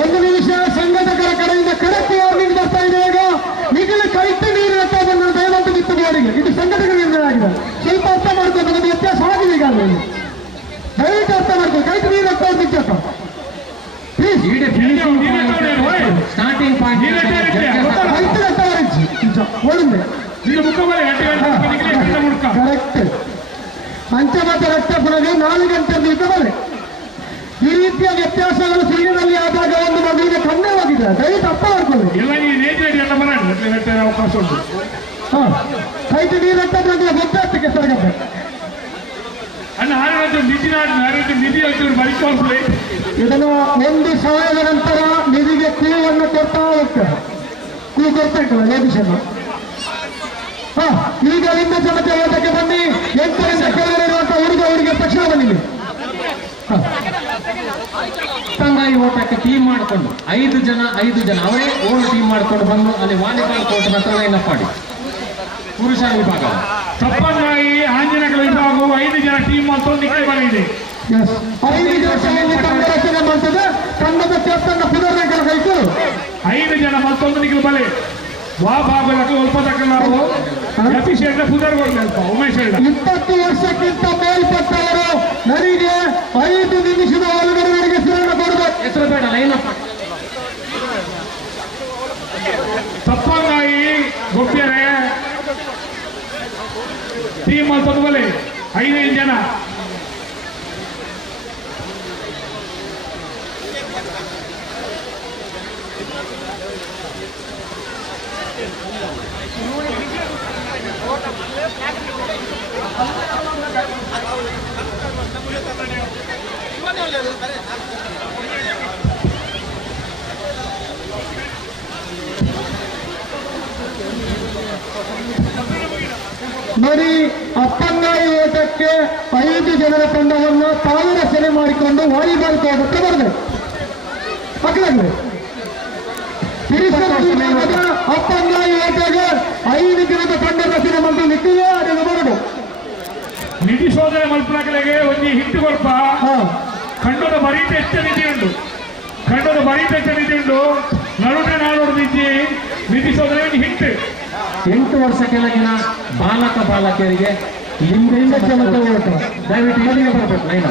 ಒಂದು ನಿಮಿಷ ಸಂಘಟಕರ ಕಡೆಯಿಂದ ಕರೆಕ್ಟ್ ವಾರ್ನಿಂಗ್ ಬರ್ತಾ ಇದೆ. ಈಗ ನಿಗಲು ಕೈತ ನೀರು ಎತ್ತೋದನ್ನು ದಯವಂತ ಬಿಟ್ಟು ಬೋರಿಗೆ ಇದು ಸಂಘಟಕರ ನಿರ್ಣಯ ಆಗಿದೆ. ಸ್ವಲ್ಪ ಅರ್ಥ ಮಾಡ್ಕೊಂಡು ಒಂದು ವ್ಯತ್ಯಾಸ ಆಗಿದೆ ಈಗ ಅಲ್ಲಿ ದಯವಿಟ್ಟು ಅರ್ಥ ಮಾಡ್ಕೊಂಡು ಕೈತ ನೀರು ಎತ್ತೋದು ವ್ಯತ್ಯಾಸ ಪ್ಲೀಸ್ ಸ್ಟಾರ್ಟಿಂಗ್ ಪಾಯಿಂಟ್ ಕೈತ ಎತ್ತವರಿಸಿ ಓಡಿಂದೆ ಕರೆಕ್ಟ್ ಪಂಚಮತ ರಕ್ತ ಪುನಗೆ 4 ಗಂಟೆ ಇದ್ದವರೆ ಈ ರೀತಿಯ ವ್ಯತ್ಯಾಸಗಳು ಸುಳ್ಳಿನಲ್ಲಿ ಆದಾಗ ಒಂದು ಮಗುವಿಗೆ ಖಂಡವಾಗಿದೆ. ದಯವಿಟ್ಟು ಅರ್ಥ ಮಾಡ್ಕೊಳ್ಳಿ. ಅವಕಾಶ ಉಂಟು ಕೈತ ನೀರಂತಂದ್ರೆ ಗೊತ್ತಾಗ್ತಕ್ಕೆ ಸರಗತ್ತೆ ಇದನ್ನು 1 ಸಮಯದ ನಂತರ ನಿಧಿಗೆ ಕೂವನ್ನು ಕೊಡ್ತಾ ಹೋಗ್ತಾರೆ. ಕೂ ಕೊಡ್ತಾ ಇರ್ತದೆ ಲೇಡಿಸನ್ನು. ಈಗ ನಿಮ್ಮ ಜನತೆ ಓಟಕ್ಕೆ ಬನ್ನಿ. 8ರಿಂದ ಕೆಳಗಡೆ ಇರುವಂತಹ ಹುಡುಗರಿಗೆ ತಕ್ಷಣ ಬನ್ನಿ. ತಂಗಾಯಿ ಓಟಕ್ಕೆ ಟೀಮ್ ಮಾಡಿಕೊಂಡು 5 ಜನ ಅವರೇ ಓನ್ ಟೀಮ್ ಮಾಡಿಕೊಂಡು ಬಂದು ಅಲ್ಲಿ ವಾಲಿಬಾಲ್ ಕೋರ್ಟ್ ಹತ್ರ ಲೈನ್ ಮಾಡಿ ಪುರುಷರ ವಿಭಾಗ ತಪ್ಪಂಗಾಯಿ ಆಂಜನೇಯ ವಿಭಾಗವು 5 ಜನ ಟೀಮ್ ಅಂತ ನಿಖಿಲ್ ಬಂದಿದೆ. 5 ವರ್ಷದಲ್ಲಿ ತಂಡ ರಚನೆ ಮಾಡ್ತದೆ. ತಂಡದ ಕ್ಯಾಪ್ಟನ್ ಪುನರ್ನಗರ ಕೈತು 5 ಜನ ಮತ್ತೊಂದು ನಿಖಿಲ್ ಬಲೆ ವಾ ಭಾಗలకు ಸ್ವಲ್ಪ ತಕ್ಕ ನಾವು ಅಭಿಷೇಕ ಪುದರ್ಗೊಂಡು ಉಮೇಶ್ 20 ವರ್ಷಕ್ಕಿಂತ ಮೇಲ್ಪಟ್ಟವರು ನನಗೆ 5 ನಿಮಿಷದ ಒಳಗಡೆವರೆಗೆ ಸುವರ್ಣ ಕೊಡಬೇಕು. ಹೆಸರು ಬೇಡ ಲೈನ್ ಅಪ್ ತಪ್ಪಂಗಾಯಿ ಗೊಪ್ಪಿಯರೆ ಟೀಮ್ ಮತ್ತೊಂದು ಬಲೆ 5 ಜನ ನೋಡಿ ಅಪ್ಪಂಗಾಯಿ ಓಟಕ್ಕೆ 5 ಜನರ ತಂಡವನ್ನು ತಾವೇ ರಚನೆ ಮಾಡಿಕೊಂಡು ವಾಲಿಬಾಲ್ ಕೋರ್ಟ್ ಬರಬೇಕು. ಮಕ್ಕಳಾಗಲಿ ಅಪ್ಪಂಗಾಯಿ ಓಟಗೆ 5 ಜನದ ತಂಡ ರಚನೆ ಮಾಡಿ ನಿಟ್ಟಿಗೆ ಅದನ್ನು ಬರಬೇಕು. ನಿಧಿ ಸೋದರ ಮಲ್ಪನಾಗಲಿಗೆ ಒಂದು ಹಿಟ್ಟು ಕೊಲ್ಪ ಖಂಡದ ಬರೀ ಹೆಚ್ಚ ನಿಧಿ ಉಂಟು. ಖಂಡದ ಬರೀ ಹೆಚ್ಚ ನಿಧಿ ಉಂಟು. ನಡುವೆ ನಾಡೋಡು ನಿಧಿ ಸೋದರ ಹಿಟ್ಟು 8 ವರ್ಷ ಕೆಳಗಿನ ಬಾಲಕ ಬಾಲಕಿಯರಿಗೆ ಲಿಂಬೆ ಚಮಚ ಓಟ ದಯವಿಟ್ಟು ಇಲ್ಲಿಗೆ ಬರಬೇಕು. ಲೈನ್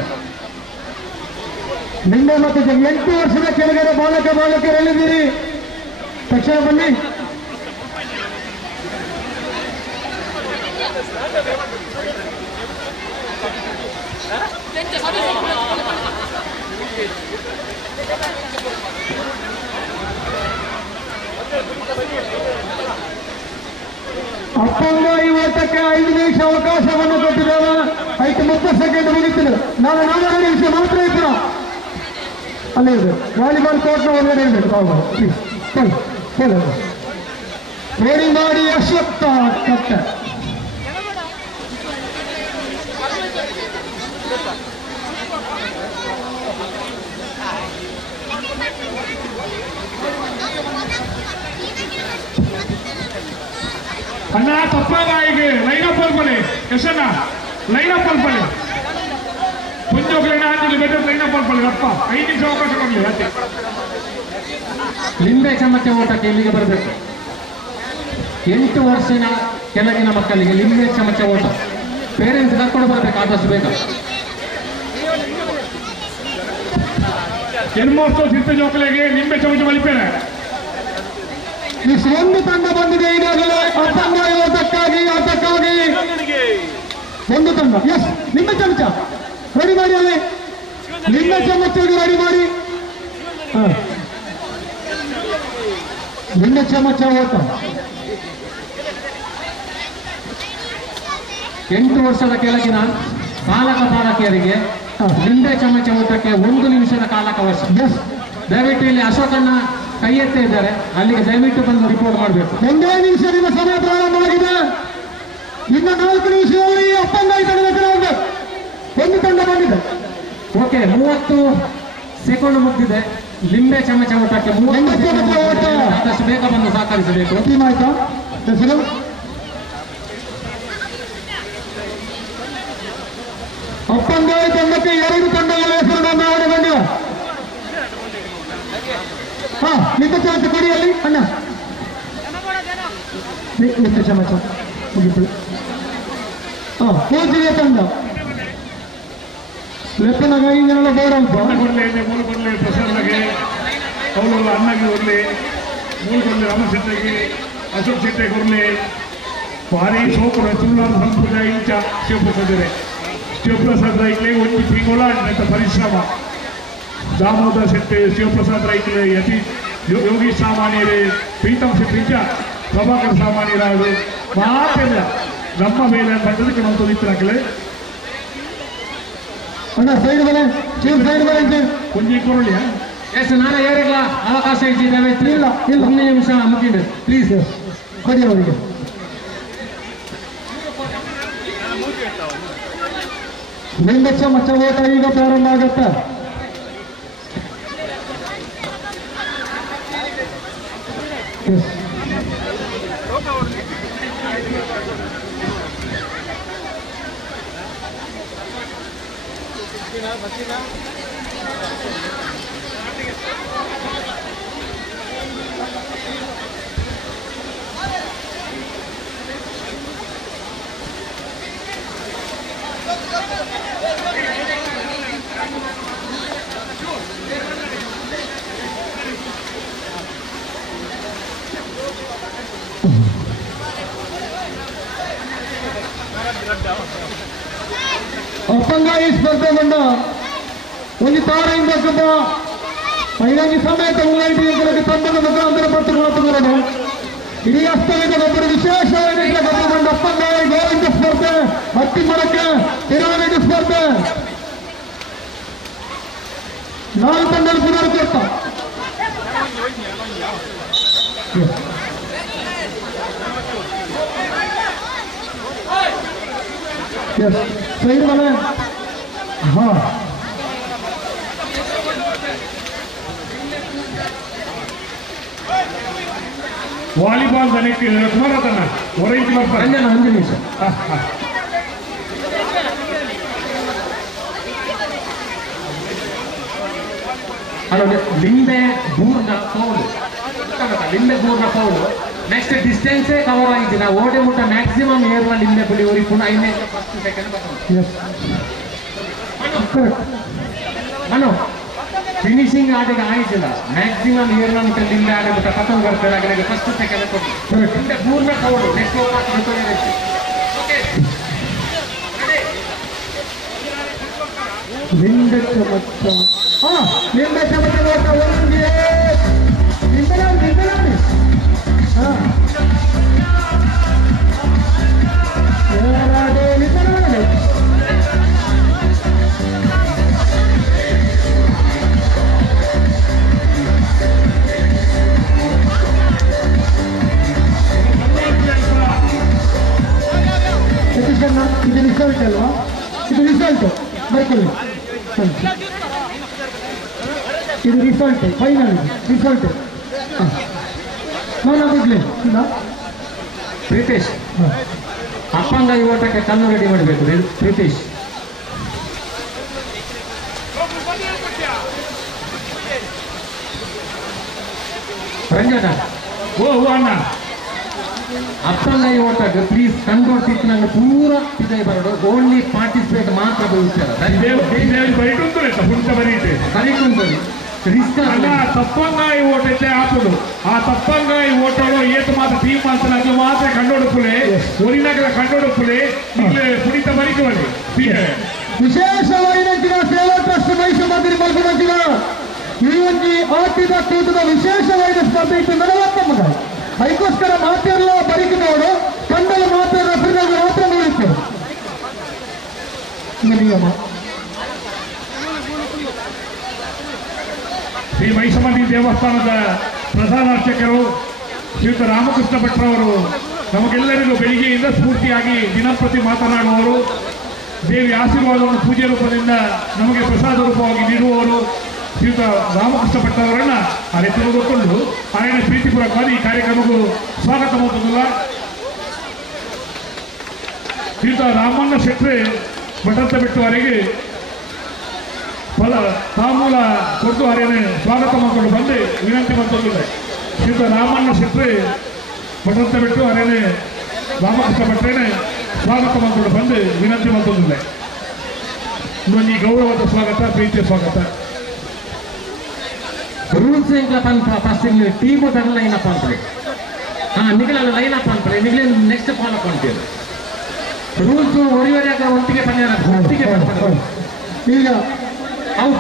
ನಿಂಬೆ ಮತ್ತು 8 ವರ್ಷದ ಕೆಳಗಡೆ ಬಾಲಕ ಬಾಲಕಿಯರಲ್ಲಿದ್ದೀರಿ ತಕ್ಷಣ ಬನ್ನಿ. ಅಪ್ಪಂಗಾಯಿ ಓಟಕ್ಕೆ 5 ನಿಮಿಷ ಅವಕಾಶವನ್ನು ಕೊಟ್ಟಿದ್ದೇವೆ. 30 ಸೆಕೆಂಡ್ ಮುಗಿತಿದೆ. ನಾನು 4 ನಿಮಿಷ ಮಾತ್ರ ಇಬ್ಬರ ಅಲ್ಲೇ ಇದೆ. ವಾಲಿಬಾಲ್ ಕೋರ್ಟ್ನ ಒಳಗಡೆ ಇರಬೇಕು. ರೆಡಿ ಮಾಡಿ ಅಶ್ವತ್ಥ ಕಟ್ಟ. ಅಣ್ಣ ತಪ್ಪಾಗಿ ಲೈನ್ ಅಪ್ ಅಲ್ಪಲೆ ಎಷ್ಟಣ್ಣ ಲೈನ್ ಅಪ್ ಅಲ್ಪಲೆ ಕೊಂಚೋಗ್ಲೈನ ಬೆಟರ್ ಲೈನ್ ಅಪ್ ಅಲ್ಪಲೆ ಅಪ್ಪ 5 ನಿಮಿಷ ಅವಕಾಶ ಕೊಡಲಿ. ಅಷ್ಟೇ ಲಿಂಬೆ ಚಮಚ ಓಟಕ್ಕೆ ಇಲ್ಲಿಗೆ ಬರಬೇಕು. 8 ವರ್ಷದ ಕೆಳಗಿನ ಮಕ್ಕಳಿಗೆ ಲಿಂಬೆ ಚಮಚ ಓಟ ಪೇರೆಂಟ್ಸ್ ಕರ್ಕೊಂಡು ಬರಬೇಕು ಆದಷ್ಟು ಬೇಗ. ಜನ್ಮೋತ್ಸವ ಸಿದ್ಧ ಜೋಕಲೆಗೆ ನಿಂಬೆ ಚಮಚ ಮಲಿಪೇನೆ. ಒಂದು ತಂಡ ಬಂದಿದೆ ಈಗಾಗಲೇ ಅಪ್ಪಂಗಾಯಿ ಓಟಕ್ಕಾಗಿ ಆಟಕ್ಕಾಗಿ ಒಂದು ತಂಡ. ಎಸ್ ನಿಂಬೆ ಚಮಚ ರೆಡಿ ಮಾಡಿ. ಅಲ್ಲಿ ನಿಂಬೆ ಚಮಚಗೆ ರೆಡಿ ಮಾಡಿ. ನಿಂಬೆ ಚಮಚ ಓಟ 8 ವರ್ಷದ ಕೆಳಗಿನ ಬಾಲಕ ಬಾಲಕಿಯರಿಗೆ ನಿಂಬೆ ಚಮಚ ಓಟಕ್ಕೆ 1 ನಿಮಿಷದ ಕಾಲಾವಕಾಶ. ಎಸ್ ದಯವಿಟ್ಟು ಇಲ್ಲಿ ಅಶೋಕಣ್ಣ ಕೈ ಎತ್ತ ಇದ್ದಾರೆ, ಅಲ್ಲಿಗೆ ದಯವಿಟ್ಟು ಬಂದು ರಿಪೋರ್ಟ್ ಮಾಡಬೇಕು. 2 ನಿಮಿಷದಿಂದ ಸಮಯ ಪ್ರಾರಂಭವಾಗಿದೆ. ಇನ್ನು 4 ನಿಮಿಷದಲ್ಲಿ ಅಪ್ಪಂಗಾಯಿ ತಂಡದ ಒಂದು ತಂಡ ಬಂದಿದೆ. ಓಕೆ 30 ಸೆಕೆಂಡ್ ಮುಗಿದಿದೆ. ಲಿಂಬೆ ಚಮಚ ಓಟಕ್ಕೆ 30 ಸೆಕೆಂಡ್ ಓಟ ಆದಷ್ಟು ಬೇಗ ಬಂದು ಸಹಕರಿಸಬೇಕು. ಟೀಮ್ ಆಯ್ತಾ ಹೆಸರು? ಅಪ್ಪಂಗಾಯಿ ತಂಡಕ್ಕೆ 2 ತಂಡಗಳ ಹೆಸರು ನೋಂದಣಿ ಬಂದಿವೆ. ನಿಂಬೆ ಚಮಚ ಕೊಡಿಯಲ್ಲಿ ಅಣ್ಣ. ನಿಂಬೆ ಚಮಚ ಮುಗಿತು. ಕೋಚಿಗೆ ತಂಡ ಲೆಪ್ಪನಾಗ ಈಗೆಲ್ಲ ಬೋರ್ಡ್ ಅಂತ ಕೊಡಲಿ ಮೂಲ ಕೊಡಲಿ ಪ್ರಸಾದಗೆ ಅವಳು ಅಣ್ಣಗೆ ಕೊಡಲಿ ಮೂಲ ಕೊಡಲಿ ರಾಮಚಂದ್ರಗೆ ಅಶೋಕ್ ಶೆಟ್ಟಿ ಕೊಡಲಿ ಭಾರಿ ಸೋಪುರ ತುಳುನಾಡು ಸಂಪ್ರದಾಯ ಇಂಚ ಶಿವಪ್ರಸಾದ್ ರೈಕ್ಲೆ ಒಂದು ತಿಂಗಳ ಪರಿಶ್ರಮ ದಾಮೋದರ್ ಶೆಟ್ಟಿ ಶಿವಪ್ರಸಾದ್ ರೈಕ್ಲೆ ಯತಿ ಯೋಗೀಶ್ ಸಾಮಾನ್ಯರೇ ಪ್ರೀತಮ್ ಶೆಟ್ಟಿ ಪ್ರಭಾಕರ್ ಸಾಮಾನ್ಯರಾಡು ಮಾತೆಲ್ಲ ನಮ್ಮ ಮೇಲೆ ಬಂದದಕ್ಕೆ ನಾವು ತೊಂದಿತ್ತರಾಗಲೇ ಅಣ್ಣ ಸೈಡ್ ಮೇಲೆ ಸೈಡ್ ಮೇಲೆ ಕುಂಜಿ ಕೊರಳಿಯ ಎಸ್ ನಾನು ಯಾರಿಲ್ಲ ಅವಕಾಶ ಇಟ್ಟಿದ್ದೇವೆ. ಇಲ್ಲ ಇಲ್ಲ 1 ನಿಮಿಷ ಮುಗಿದೆ ಪ್ಲೀಸ್ ಕೊಡಿ ಅವರಿಗೆ. ನಿಂಬೆ ಚಮಚ ಓಟ ಈಗ ಪ್ರಾರಂಭ ಆಗುತ್ತೆ. ಅಪ್ಪಂಗಾಯಿ ಸ್ಪರ್ಧೆಗೊಂಡ ಒಂದು ತಾರೆಯಿಂದ ಐದಾಗಿ ಸಮೇತ ಉಳ್ಳಾಯಿಗೆ ತಂಡದ ಮುಖಾಂತರ ಪಟ್ಟುಕೊಳ್ಳುತ್ತಿದ್ದಾರೆ. ಇಡೀ ಅಷ್ಟವಿದೊಬ್ಬರು ವಿಶೇಷವಾಗಿ ಗಮನಗೊಂಡ ಅಪ್ಪಂಗಾಯಿ ಗೋವಿಂದ ಸ್ಪರ್ಧೆ, ಹತ್ತಿ ಮೊಳಕೆ ಪಿರಾಮಿಡ್ ಸ್ಪರ್ಧೆ 4 ಪುನರ್ಕೊಟ್ಟ. ಸೈಡ್ ಮನೆ ಹಾ ವಾಲಿಬಾಲ್ ದನಕ್ಕೆ ಕುಮಾರತನ ಹೊರಗೆ ಬರ್ತಾರೆ. 5 ನಿಮಿಷ. Allora, limbe burna foul. limbe burna foul. Next distance cover ಆಗಿಲ್ಲ. ಓಡೆ ಮುಟ್ಟ ಮ್ಯಾಕ್ಸಿಮಮ್ ಏರ್ನ ಲಿಂಬೆ ಪುಡಿ ಊರಿ ಪುನಃ ಇನ್ನೇ ಫಸ್ಟ್ ಸೆಕೆಂಡ್ ಬರ್ತದೆ. ಮನು ಫಿನಿಶಿಂಗ್ ಆಡಿಗೆ ಆಯ್ತಿಲ್ಲ. ಮ್ಯಾಕ್ಸಿಮಮ್ ಏರ್ನ ಮುಟ್ಟ ಲಿಂಬೆ ಆಡಿ ಮುಟ್ಟ ಪತಂಗ ಬರ್ತಾರೆ. ಹಾಗೆ ಫಸ್ಟ್ ಸೆಕೆಂಡ್ ಕೊಟ್ಟು ಲಿಂಬೆ ಪೂರ್ಣ ಫೌಲ್. ನೆಕ್ಸ್ಟ್ ಓವರ್ ಬಿಟ್ಟೋಗಿದೆ. ಓಕೆ ಲಿಂಬೆ ಚಮಚ ಲಿಂಬೆ ಚಮಚ ಒಂದು ಲಿಂಬೆ ಇದು ರಿಸಲ್ಟ್ ಅಲ್ವಾ? ಇದು ರಿಸಲ್ಟ್ ಬರ್ಕೊಳ್ಳಿ. ಇದು ರಿಸಲ್ಟ್ ಫೈನಲ್ ರಿಸಲ್ಟ್. ನಾನು ಬಿಡ್ಲಿ ಪ್ರೀತೇಶ್ ಅಪ್ಪಂಗಾಯಿ ಓಟಕ್ಕೆ ಕಣ್ಣು ರೆಡಿ ಮಾಡಬೇಕು. ಪ್ರೀತೇಶ್ ರಂಜನ ಓ ಅಣ್ಣ ಅಪ್ಪಂಗಾಯಿ ಓಟಕ್ಕೆ ಪ್ಲೀಸ್ ಕಂಟ್ರೋಲ್ ಸಿಕ್ಕು ನಂಗೆ ಪೂರ ಇದೇ ಬರೋದು. ಓನ್ಲಿ ಪಾರ್ಟಿಸಿಪೇಟ್ ಮಾತ್ರ ವಿಚಾರ ಕರಿಕೊಂಡ್ರಿ ರಿಸ್ಕ್ ಅಲ್ಲ. ತಪ್ಪಂಗಾಯಿ ಓಟ ಐತೆ ಹಾಕೋದು. ಆ ತಪ್ಪಂಗಾಯಿ ಓಟಗಳು ಏತು ಮಾತ್ರ ಟೀಮ್ ಮಾಡ್ತಾರೆ. ಅದು ಮಾತ್ರ ಕಂಡೋಡುಪುಲೆ ಒರಿನಾಗದ ಕಂಡೋಡುಪುಲೆ ಕುಣಿತ ಬರೀಕವಲ್ಲಿ ವಿಶೇಷವಾಗಿ ನಂಚಿನ ಸೇವಾ ಟ್ರಸ್ಟ್ ಮೈಸೂರು ಮಂದಿರ ಮಲ್ಕೊಂಡಂಚಿನ ಈ ಒಂದು ಆಟಿದ ಕೂಟದ ವಿಶೇಷವಾದ ಸ್ಪರ್ಧೆ ಇತ್ತು. ನಡವತ್ತೊಂಬತ್ತು ಅದಕ್ಕೋಸ್ಕರ ಮಾತೆಲ್ಲ ಬರೀಕ್ ನೋಡು ಕಂಡಲು ಮಾತ್ರ ರೆಫರಿಗಳು ಮಾತ್ರ ನೋಡುತ್ತೇವೆ. ನಿಯಮ ಶ್ರೀ ಮೈಸಮಂದಿ ದೇವಸ್ಥಾನದ ಪ್ರಧಾನ ಅರ್ಚಕರು ಶ್ರೀಯುತ ರಾಮಕೃಷ್ಣ ಭಟ್ರವರು ನಮಗೆಲ್ಲರಿಗೂ ಬೆಳಿಗ್ಗೆಯಿಂದ ಸ್ಫೂರ್ತಿಯಾಗಿ ದಿನಂಪ್ರತಿ ಮಾತನಾಡುವವರು, ದೇವಿ ಆಶೀರ್ವಾದವನ್ನು ಪೂಜೆ ರೂಪದಿಂದ ನಮಗೆ ಪ್ರಸಾದ ರೂಪವಾಗಿ ನೀಡುವವರು ಶ್ರೀಯುತ ರಾಮಕೃಷ್ಣ ಭಟ್ರವರನ್ನ ಅರೆತುಕೊಂಡು ఆయన ಪ್ರೀತಿಪೂರ್ವಕವಾಗಿ ಈ ಕಾರ್ಯಕ್ರಮಕ್ಕೂ ಸ್ವಾಗತ ಮಾಡುವುದಿಲ್ಲ. ಶ್ರೀಯುತ ರಾಮಣ್ಣ ಶೆಟ್ಟಿ ಭಟ್ರಂತ ಬಿಟ್ಟುವರೆಗೆ ಫಲ ತಾಮೂಲ ಕೊಟ್ಟು ಅವರೇನೆ ಸ್ವಾಗತ ಮಾಡಿಕೊಂಡು ಬಂದು ವಿನಂತಿ ಮಾಡ್ಕೊಂಡಿದೆ. ಶ್ರೀಯುತ ರಾಮಣ್ಣ ಶೆಟ್ಟಿ ಭಟ್ರಂತ ಬಿಟ್ಟು ಅವರೇನೆ ರಾಮಕೃಷ್ಣ ಭಟ್ರೇನೆ ಸ್ವಾಗತ ಮಾಡಿಕೊಂಡು ಬಂದು ವಿನಂತಿ ಮಾಡ್ಕೊಂಡಿದೆ. ಈ ಗೌರವದ ಸ್ವಾಗತ, ಪ್ರೀತಿಯ ಸ್ವಾಗತ. ರೂಲ್ಸ್ ಇಂಗ್ಲ ಫಸ್ಟ್ ಟೀಮು ತರ ಲೈನ್ ಅಪ್ ಅಂತಾರೆ. ನಿಗಳೆಲ್ಲ ಲೈನ್ ಅಪ್ ಅಂತಾರೆ. ನಿಗಲೇ ನೆಕ್ಸ್ಟ್ ಫಾಲೋ ಮಾಡ್ತೀವಿ. ರೂಲ್ಸ್ ಒರಿವರೆಗೆ ಒಟ್ಟಿಗೆ ಒಟ್ಟಿಗೆ ಬರ್ತಾರೆ. ಈಗ ಅವು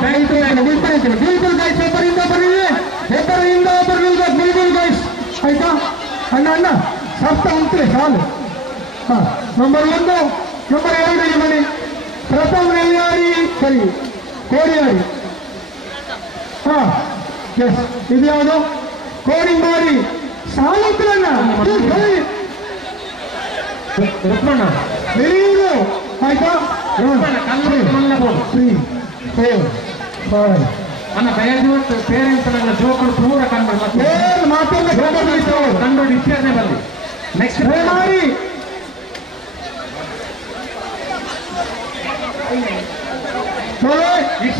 ಬಿಲ್ಕುಲ್ ಗೈಸ್ ಒಬ್ಬರಿಂದ ಒಬ್ಬರು ಬಿಲ್ಕುಲ್ ಗೈಸ್ ಆಯ್ತಾ? ಅಣ್ಣ ಅಣ್ಣ ಸಪ್ತ ಉಂಟು ಸಾಲು. ನಂಬರ್ 1 ನಂಬರ್ 2 ಈ ಮನೆ ಪ್ರಥಮ ನೆಲ್ಯಾಡಿ ಸರಿ ಕೋಡಿಯಾಡಿ. ಎಸ್ ಇದು ಯಾವುದು ಕೋಡಿಂಗ್ ಮಾಡಿ ಸಾಲುತ್ರಣ್ಣ ನೀರು ಆಯ್ತಾ? 3 4 5 ಅನ್ನ ಪೇರೆಂಟ್ಸ್ ನನ್ನ ಜೋಕರು ಪೂರ ಕಂಡು ಕಂಡು ಇತ್ಯಾಸನೆ ಬರಲಿ. ನೆಕ್ಸ್ಟ್ ಮಾಡಿ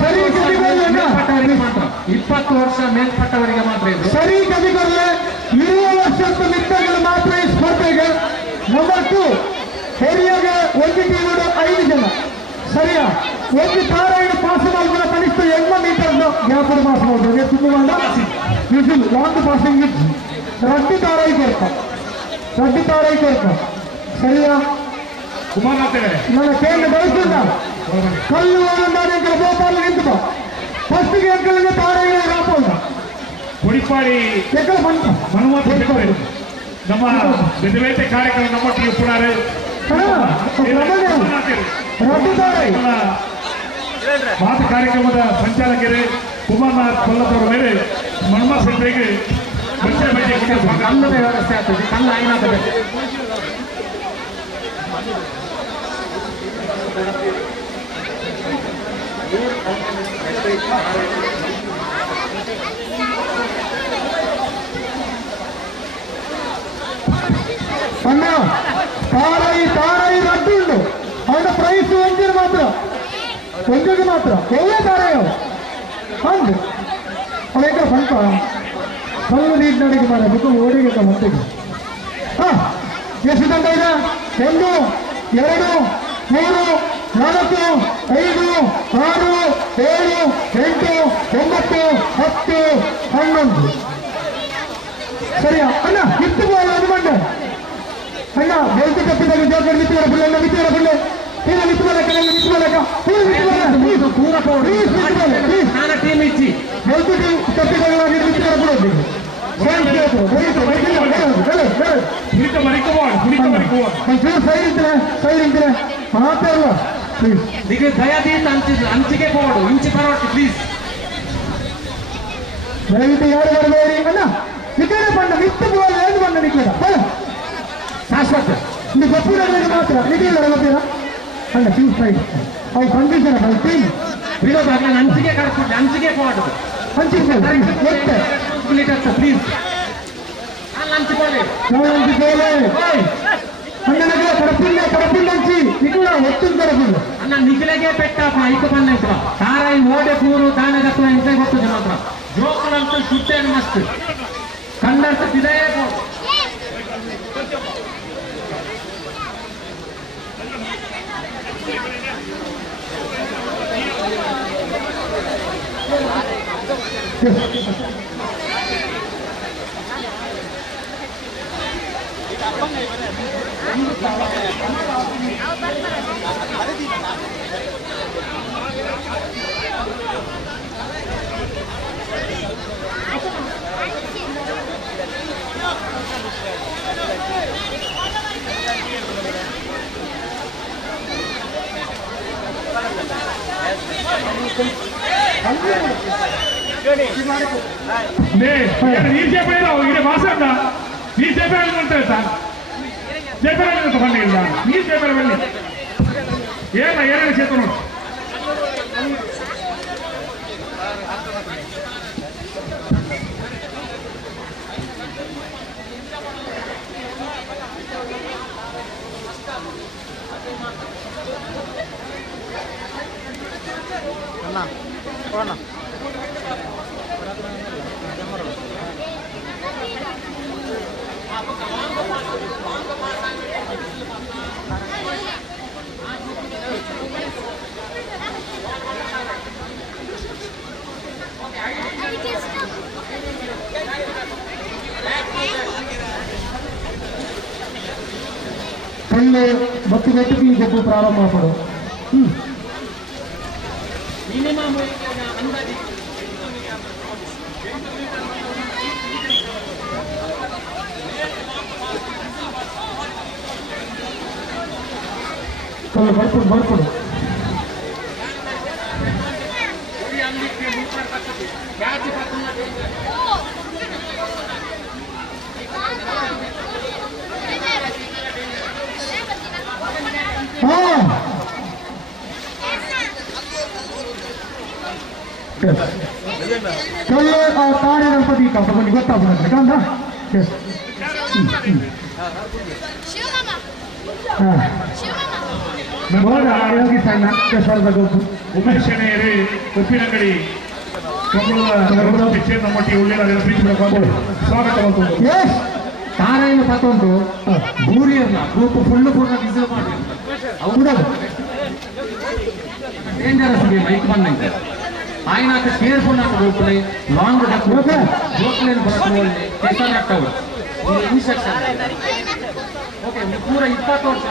ಸರಿ ಮಾತ್ರ 20 ವರ್ಷ ಮೇಲ್ಪಟ್ಟವರಿಗೆ ಮಾತ್ರ ಇದು. ಸರಿ ಕದಿಗರೇ 20 ವರ್ಷದ ಮಿತ್ರಗಳು ಮಾತ್ರ ಈ ಸ್ಪರ್ಧೆಗೆ. ನಂಬರ್ 2 ಏರಿಯಾಗೆ ಒಂದು ಟೀಮು 5 ಜನ ಸರಿಯಾ? ಒಂದು ತಾರಾಯಣ ಪಾಸ್ ಮಾಡಿದ್ರೆ ಕನಿಷ್ಠ 8 ಮೀಟರ್ ಗ್ಯಾಪ್ ಪಾಸ್ ಮಾಡ್ಬೋದು. ತುಂಬ ವಿಸಿಲ್ ಲಾಂಗ್ ಪಾಸಿಂಗ್ ರಡ್ಡಿ ತಾರಾಯಿ ಕೊಡ್ತಾ ಸರಿಯಾ? ನನ್ನ ಕೇಂದ್ರ ಬಯಸಿಲ್ಲ ಕಲ್ಲು ನಾನು ಗೋಪಾಲ ನಿಂತು ಫಸ್ಟ್ಗೆ ಅಂಕಲಿಗೆ ತಾರಾಯಿ ಹಾಕೋಲ್ಲ ಹೊಡಿಪಾಡಿ ಎಕ್ಕಲ ಬಂತ ಮನುಮತ ನಮ್ಮ ಬೆದವೇಟೆ ಕಾರ್ಯಕ್ರಮ ನಮ್ಮೊಟ್ಟಿಗೆ ಪುನಾರೆ ಮಾತು ಕಾರ್ಯಕ್ರಮದ ಸಂಚಾಲಕರೇ ಕುಮಾರನಾಥ್ ಕೊಲ್ಲದವರ ಮೇಲೆ ಮನ್ಮ ಸೆಂಟ್ರಿಗೆ ಕಲ್ಲದ ವ್ಯವಸ್ಥೆ ಆಗ್ತದೆ ಕಲ್ಲ ಏನಾಗ್ತದೆ ಅಣ್ಣ ತಾರಾಯಿ ರದ್ದು ಉಂಟು ಅವನ ಪ್ರೈಸ್ ಒಂದಿನ ಮಾತ್ರ ಒಂದಿಗೆ ಮಾತ್ರ ಒಳ್ಳೆ ತಾರಾಯೋ ಅಂದು ಅವೀಗ ಸ್ವಲ್ಪ ಕಲ್ಲು ನೀರು ನಡಿಗೆ ಮಾರ ಬುಕ್ ಓಡಿಗೆ ಮತ್ತಿಗೆ ಹಾ ಎಷ್ಟು ತಂಡ ಇದೆ 1 2 3 4 5 6 7 8 9 10 11 ಸರಿಯಾ ಅಣ್ಣ ಇತ್ತು ಅದು ಬಂದೆ ಅಣ್ಣ ಬೆಲ್ತು ತಪ್ಪಿದಾಗ ಜೋಕರ್ ಮಿತ್ರ ಫುಲ್ಲೆ ಪೂರ ಟೀಮ್ ಇಚ್ಚಿ ಬೆಲ್ತು ತಪ್ಪಿದಾಗ ಮಿತ್ರ ಕೊಡೋದು ಸೈಡ್ ಮಾತಾಡುವ ಪ್ಲೀಸ್ ನಿಮಗೆ ದಯದಿಂದ ಅಂಚಿಗೆ ಹೋಡು ಇಂಚಿ ಬರೋಟ್ಟು ಪ್ಲೀಸ್ ದಯವಿಟ್ಟು ಯಾರು ಬರಬೇಡಿ ಅಣ್ಣ ನಿಕಟ ಬಣ್ಣ ಮಿತ್ತು ಬೋಲ್ ಏನು ಬಣ್ಣ ನಿಕಟ ಶಾಶ್ವತ ನೀವು ಗೊತ್ತಿರೋದ್ರಲ್ಲಿ ಮಾತ್ರ ನಿಖಿಲ್ ಗೊತ್ತೀರ ಅಣ್ಣ ಪ್ಲೀಸ್ ಸೈಡ್ ಅವು ಕಂಡೀಷನ್ ಟೀಮ್ ವಿರೋಧ ಅಂಚಿಗೆ ಕಳಿಸ್ಬಿಟ್ಟು ಅಂಚಿಗೆ ಹೋಡು ಹಂಚಿಗೆ ಪ್ಲೀಸ್ ಹಂಚಿಕೊಳ್ಳಿ ಅಣ್ಣನಿಗೆ ಕಡಪಿಲ್ಲ ಹಂಚಿ ನಿಖಿಲ ಒತ್ತಿನ ಕಡಪಿಲ್ಲ ಅಣ್ಣ ನಿಖಿಲೆಗೆ ಪೆಟ್ಟಾಪ ಐಕ ಬಂದ ತಾರಾಯಿ ಓಡೆ ಪೂರು ದಾನದ ಎಂತ ಗೊತ್ತದೆ ಮಾತ್ರ ಜೋಕುಲಂತೂ ಶುದ್ಧೇನು ಮಸ್ತ್ ಕನ್ನಡ ಇದೇ ನೀರು ಚೇಪೆ ಇದೆ ಮಾಸಂಡ ನೀರು ಚೇಪೆ ಮಾಡ್ತಾರೆ ಸರ್ ಚೇಪೆ ತಗೊಂಡಿಲ್ಲ ನೀರು ಚೇಪೆ ಬನ್ನಿ ಏನೇನು ಚೇತ ನೋಡಿ ಕಲ್ಲು ಮತ್ತು ನೆಟ್ಟಿಗೆ ಗೊಬ್ಬು ಪ್ರಾರಂಭ ಮಾಡು ಕಲ್ಲು ಬರ್ಕೊಡು ಕಲ್ಲು ತಾಳೆ ಗಣಪತಿ ತಗೊಂಡು ಗೊತ್ತಾಗ್ತದೆ ಕಂದ ಯೋಗಿ ಸಣ್ಣ ಕೆಸರದ ಗೊಬ್ಬು ಉಮೇಶ್ ಶೆಣೆಯರೇ ಉಪ್ಪಿನಂಗಡಿ ನಮ್ಮೊಟ್ಟಿಗೆ ಉಳ್ಳಿಲ್ಲ ಪ್ರೀತಿ ಸ್ವಾಗತ ತಾರೇನು ಪತ್ತೊಂದು ಬೂರಿ ಅಲ್ಲ ಗ್ರೂಪ್ ಫುಲ್ಲು ಪೂರ್ಣ ರಿಸರ್ವ್ ಮಾಡಿ ಹೌದದು ಡೇಂಜರಸ್ ಗೇಮ್ ಐಕ್ ಬಂದಂತೆ ఆయన కేర్ఫుల్ నాకు రూపులే లాంగ్ జోక్లేని బరకలు కేసర్ అట్టవు ఇన్స్ట్రಕ್ಷನ್ ಓಕೆ ಪೂರ 20 ವರ್ಷ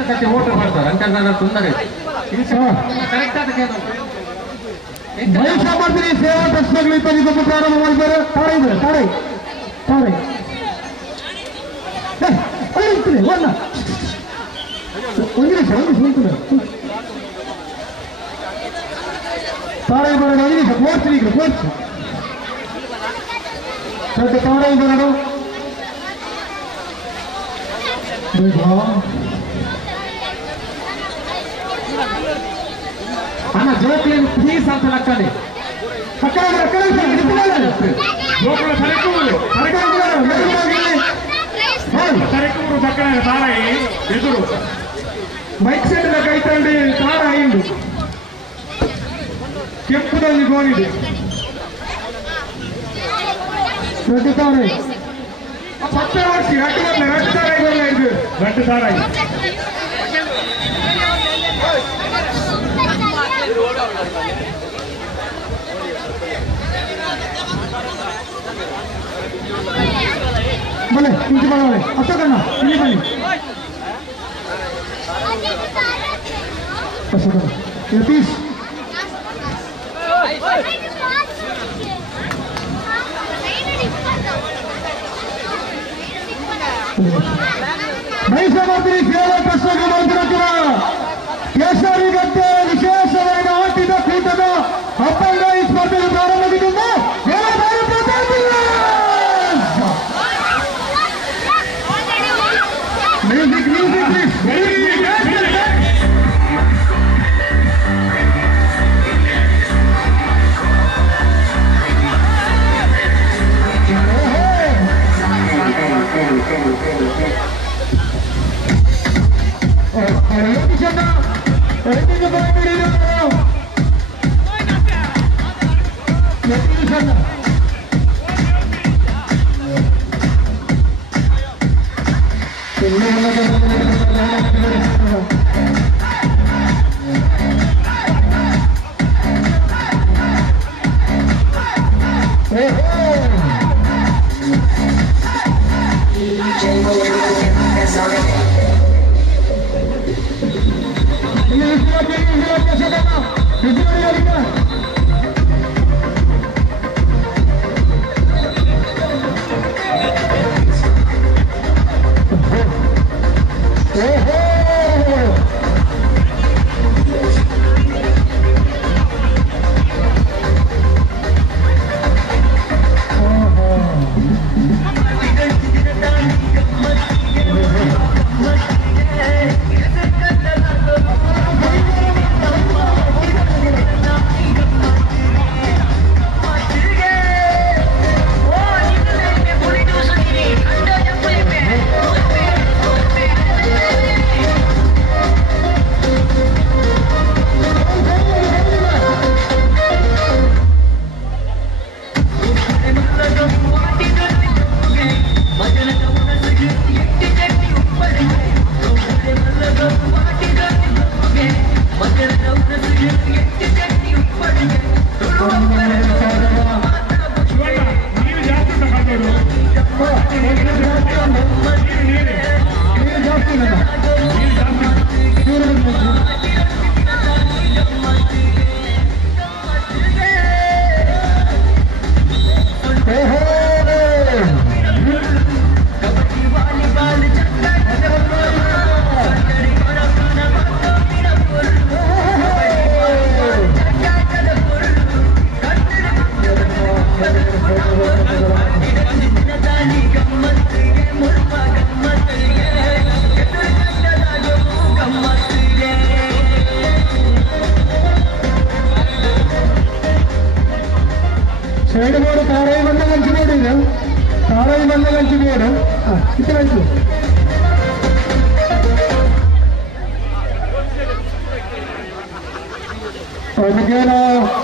ಕಟ್ಟಿ ಓಟ್ ಮಾಡ್ತಾರೆ ಅಂತ ನಾನು ತೊಂದರೆ ಕರೆಕ್ಟ್ ಆದ ಕೇಳ ಮಹಿಷಾ ಮಾಡ್ತೀನಿ ಸೇವಾ ಪ್ರಶ್ನೆಗಳು 20 ಪ್ರಾರಂಭ ಮಾಡಿದ್ದಾರೆ ತಾಳೆ ಸುಂತದೆ ಒನ್ನ ಒಂದು ನಿಮಿಷ ಸುಂತದೆ ತಾರಾಯಿ ಬರೋದು ಒಂದು ನಿಮಿಷ ಕೋರ್ಸ್ರಿ ಈಗ ಕೋರ್ಸ್ ಮತ್ತೆ ತಾರಾಯಿ ಬರೋದು ಅಣ್ಣ ಜೋಕ್ಲೇನ್ ಪ್ಲೀಸ್ ಅಂತ ಲಕ್ಕನೆ ಎದುರು ಮೈಕ್ ಸೆಟ್ ಕೈತಂಡಿ ತಾರ ಹಿಂಡು ಕೆಂಪುದಲ್ಲಿ ಗೋಣಿದೆ ದೊಡ್ಡ ತಾರಾಯಿ 10 ವರ್ಷ ಎರಡು ತಾರಾಯಿ ಗೋಣ ಇದು ದೊಡ್ಡ ತಾರಾಯಿ बोले इंची बघा असं करणार तुम्ही बनी असं करा 30 ಮೈಸೂರು ಸೇವಾ ಟ್ರಸ್ಟ್ಗೆ ಬರುತ್ತಿರುವ ಕೇಸರಿ ಗದ್ದೆ ವಿಶೇಷವಾದ ಆಟಿದ ಕೂಟದ ಹಬ್ಬಂಗ ಈ ಸ್ಪರ್ಧೆಗೆ ಪ್ರಾರಂಭವಾಗಿದ್ದು ಮ್ಯೂಸಿಕ್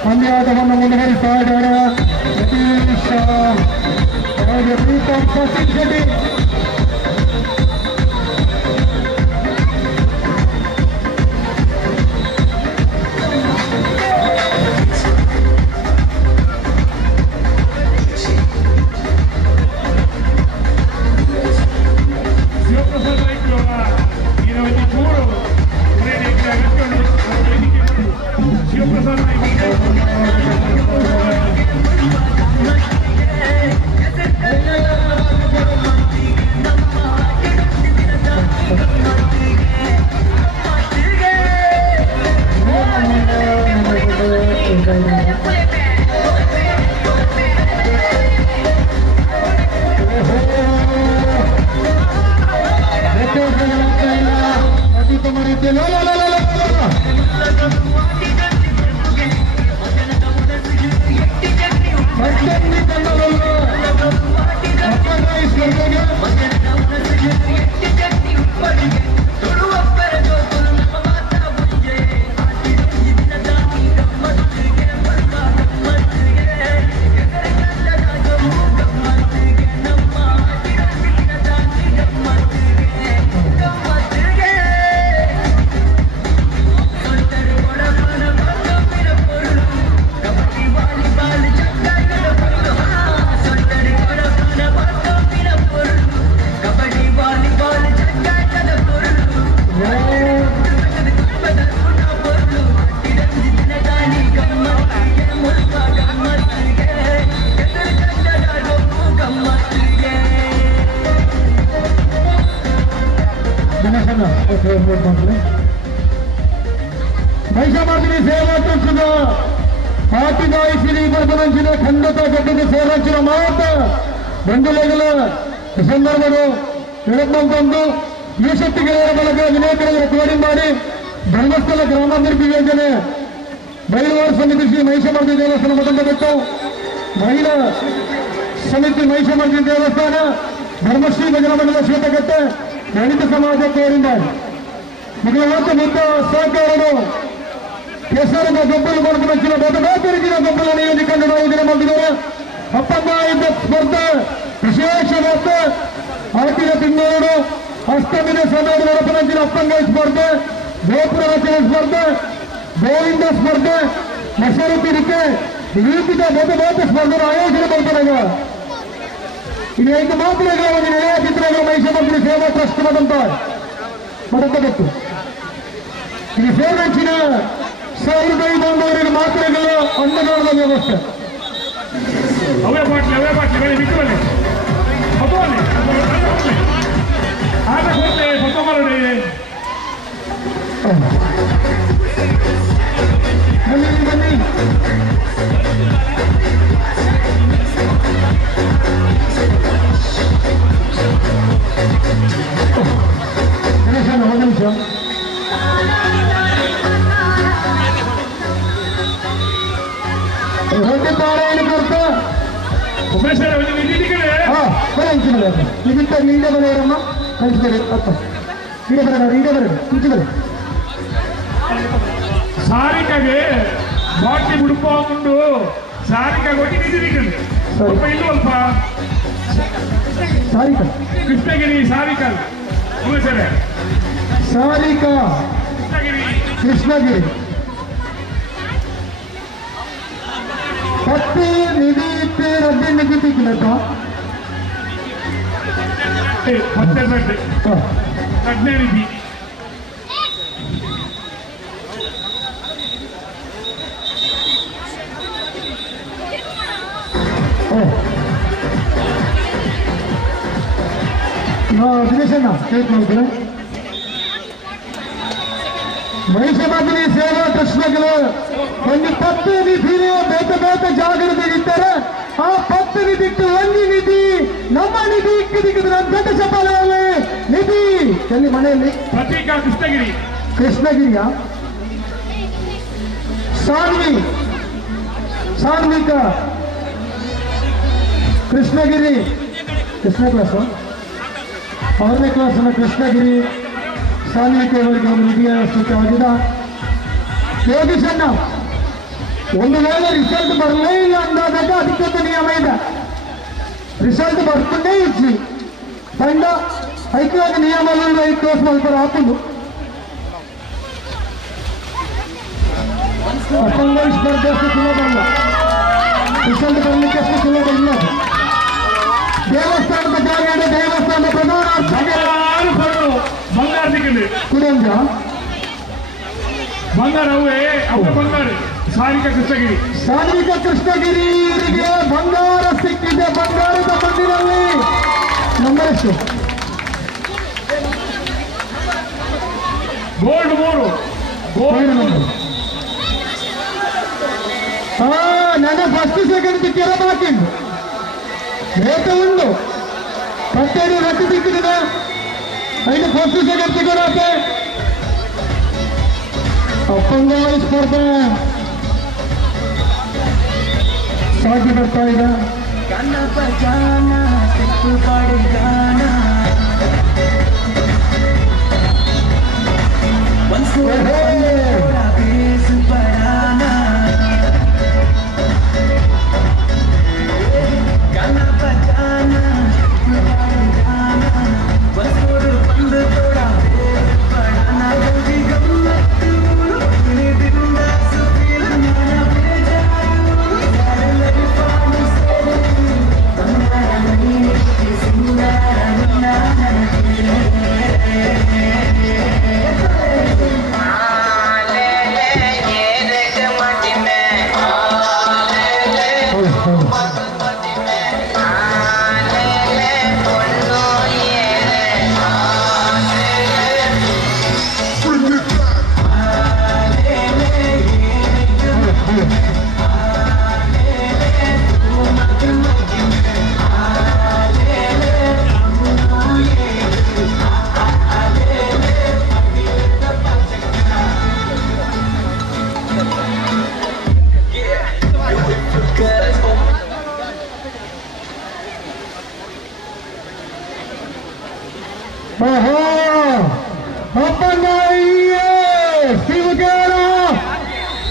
ಪಂದ್ಯಾಟವನ್ನು ಮುಂದುವರಿಸ್ತಾ ಇದ್ದಾರೆ ಸತೀಶ್ ಹಾಗೆ ಪ್ರೀತಮ್ ಸತೀಶ್ ಶೆಟ್ಟಿ Thank you. ಮಹಿಷಾಮರ್ದಿನಿ ಸೇವಾ ಟ್ರಸ್ಟ್ನ ಪಾಟಿದಾಯಿ ಶ್ರೀ ಬರ್ಬನಂಚಿನ ಖಂಡಿತ ಗಡ್ಡದ ಸೇವಂಚಿನ ಮಾತ ಬಂಧುಲೆಗಳ ಸಂದರ್ಭಗಳು ನಡೆದಂತಂದು ಈ ಶಕ್ತಿಗಳ ಬಳಗ ವಿನಾಯಕರ ರೆಕಾರ್ಡಿಂಗ್ ಮಾಡಿ ಧರ್ಮಸ್ಥಳ ಗ್ರಾಮಾಭಿವೃದ್ಧಿ ಯೋಜನೆ ಮಹಿಳಾ ಸಮಿತಿ ಶ್ರೀ ಮಹಿಷಾಮರ್ದಿನಿ ದೇವಸ್ಥಾನ ಮಠದಟ್ಟು ಮಹಿಳಾ ಸಮಿತಿ ಮಹಿಷಾಮರ್ದಿನಿ ದೇವಸ್ಥಾನ ಧರ್ಮಶ್ರೀ ಭಜನಾ ಮಂಡಲ ಶ್ವೇತಕಟ್ಟೆ ದಲಿತ ಸಮಾಜ ಕೋರಿದ್ದಾರೆ ಮಿಗಿಲಾದ ಮುದ್ದ ಸಹಕಾರರು ಕೆಸರಿನ ಗೊಬ್ಬರ ಕೊಡುತ್ತಿನ ಬೇತರಿಗಿನ ಗೊಬ್ಬರ ನಿಯೋಜಿಕೊಂಡು ನಾವು ದಿನ ಮಾಡಿದ್ದಾರೆ ಅಪ್ಪಮ್ಮ ಇದ್ದ ಸ್ಪರ್ಧೆ ವಿಶೇಷವಾದ ಆಟಿನ ತಿಂಗಳು ಅಷ್ಟಮಿನ ಸಮಯದ ನಡಪನಂಚಿನ ಅಪ್ಪಂಗ ಸ್ಪರ್ಧೆ ಗೋಪುರ ರಚನೆ ಸ್ಪರ್ಧೆ ಗೋವಿಂದ ಸ್ಪರ್ಧೆ ಮಸರುತ್ತಿರಿಕೆ ವಿವಿಧ ಬೇತ ಸ್ಪರ್ಧೆಗಳ ಆಯೋಜನೆ ಮಾಡ್ತಾರೆ ಇದು 5 ಮಾತುಗಳ ಒಂದು ನೆಲೆಯ ಚಿತ್ರಗಳು ಮಹಿಷಾಮರ್ದಿನಿ ಸೇವಾ ಟ್ರಸ್ಟ್ ಮಠದಟ್ಟು ಇದು ಸೇವಂಚಿನ 1500 ಮಾತ್ರೆಗಳ ಅನ್ನದಾನದ ವ್ಯವಸ್ಥೆ ಅವೇ ಬಾಟ್ಲಿ ಬಿಟ್ಟು ಬನ್ನಿ ಆಗ ಕೊಟ್ಟೆ ಫೋಟೋ ಮಾಡಿ ಬನ್ನಿ ಗಣೇಶನ ಒಂದು ನಿಮಿಷ ಪಾರಾಯಣ ಕೊಡ್ತಾ ಇದಕ್ಕೆ ನೀಡೆ ಬರೆಯರಮ್ಮ ಕಳಿಸಿದರೆ ಅಪ್ಪ ಈಡೆ ಬರ ಕುಂಚಿದರೆ ಸಾರಿಕಾಗೆ ಬಾಟ್ಲಿ ಬಿಡ್ಕೊಂಡು ಸಾರಿಕಾಗೆ ಒಟ್ಟಿ ನಿಂತಿದ್ದೀವಿ ಸ್ವಲ್ಪ ಇಲ್ಲವಲ್ಪ ಸಾರಿಕಾ ಕೃಷ್ಣಗಿರಿ ಸಾರಿಕಾ ಸರಿ ಸಾರಿಕಾ ಕೃಷ್ಣಗಿರಿ पत्ती निधि पेड़ अभी निधि दिखना था पत्ते कटने निधि दिनेश केळ्कोळ्ळि ಮಹಿಷಾಮರ್ದಿನಿ ಸೇವಾ ಟ್ರಸ್ಟ್ಗಳು ಒಂದು 10 ನಿಧಿಯ ಬೇತ ಜಾಗೃತಿ ಇದ್ದರೆ ಆ 10 ನಿಧಿಟ್ಟು ಒಂದು ನಿಧಿ ನಮ್ಮ ನಿಧಿ ಇಕ್ಕಿದ್ರೆ ದೊಡ್ಡ ಸಫಲವೇ ನಿಧಿ ಎಲ್ಲಿ ಮನೆಯಲ್ಲಿ ಪ್ರತೀಕಾ ಕೃಷ್ಣಗಿರಿಯ ಸಾನ್ವಿಕಾ ಕೃಷ್ಣಗಿರಿ ಎಷ್ಟನೇ ಕ್ಲಾಸು 6ನೇ ಕ್ಲಾಸ್ನ ಕೃಷ್ಣಗಿರಿ ಸಾನ್ವಿಕೆ ಅವರಿಗೆ ಒಂದು ನಿಧಿಯ ವ್ಯವಸ್ಥಿತವಾಗಿದೆ ಯೋಗೀಶಣ್ಣ ಒಂದು ವೇಳೆ ರಿಸಲ್ಟ್ ಬರಲೇ ಇಲ್ಲ ಅಂದಾಗ ಅದಕ್ಕೊಂದು ನಿಯಮ ಇದೆ ರಿಸಲ್ಟ್ ಬರ್ಕೊಂಡೇ ಇದ್ವಿ ತಂಡ ಐಕ್ಯವಾದ ನಿಯಮಗಳು 5 ಕ್ಲಾಸ್ ಮಾಡ್ತಾರೆ ಹಾಕೊಂಡು ಅಸಂಗ ಸ್ಪರ್ಧೆ ಅಷ್ಟು ಸುಲಭ ಇಲ್ಲ ರಿಸಲ್ಟ್ ಬರಲಿಕ್ಕೆ ಅಷ್ಟು ಸುಲಭ ಇಲ್ಲ ದೇವಸ್ಥಾನದ ಜಾಗ ದೇವಸ್ಥಾನದ ಪ್ರಧಾನ ಬಂಗಾರ ಸಿಕ್ಕಿದೆ ಕುಡಿಯಂದ್ರ ಬಂಗಾರ ಅವೇ ಬಂಗಾರ ಸಾನ್ವಿಕಾ ಕೃಷ್ಣಗಿರಿಗೆ ಬಂಗಾರ ಸಿಕ್ಕಿದೆ ಬಂಗಾರದ ಮಣ್ಣಿನಲ್ಲಿ ನಂಬರ್ ಎಷ್ಟು ಗೋಲ್ಡ್ 3 ನನ್ನ ಫಸ್ಟ್ ಸೆಕೆಂಡ್ ಕೆರ ಬಾಕಿಂದು ರೇಟ್ ಉಂಟು ಪತ್ತೇರಿ ರದ್ದು ಸಿಕ್ಕಿದೆ ಐದು ಫಸ್ಟ್ ಸೆಕೆಂಡ್ ಸಿಗೋರಾತೆ ಅಪ್ಪಂಗಾಯಿ ಸ್ಪರ್ಧೆ ಸಾಗಿ ಬರ್ತಾ ಇದೆ.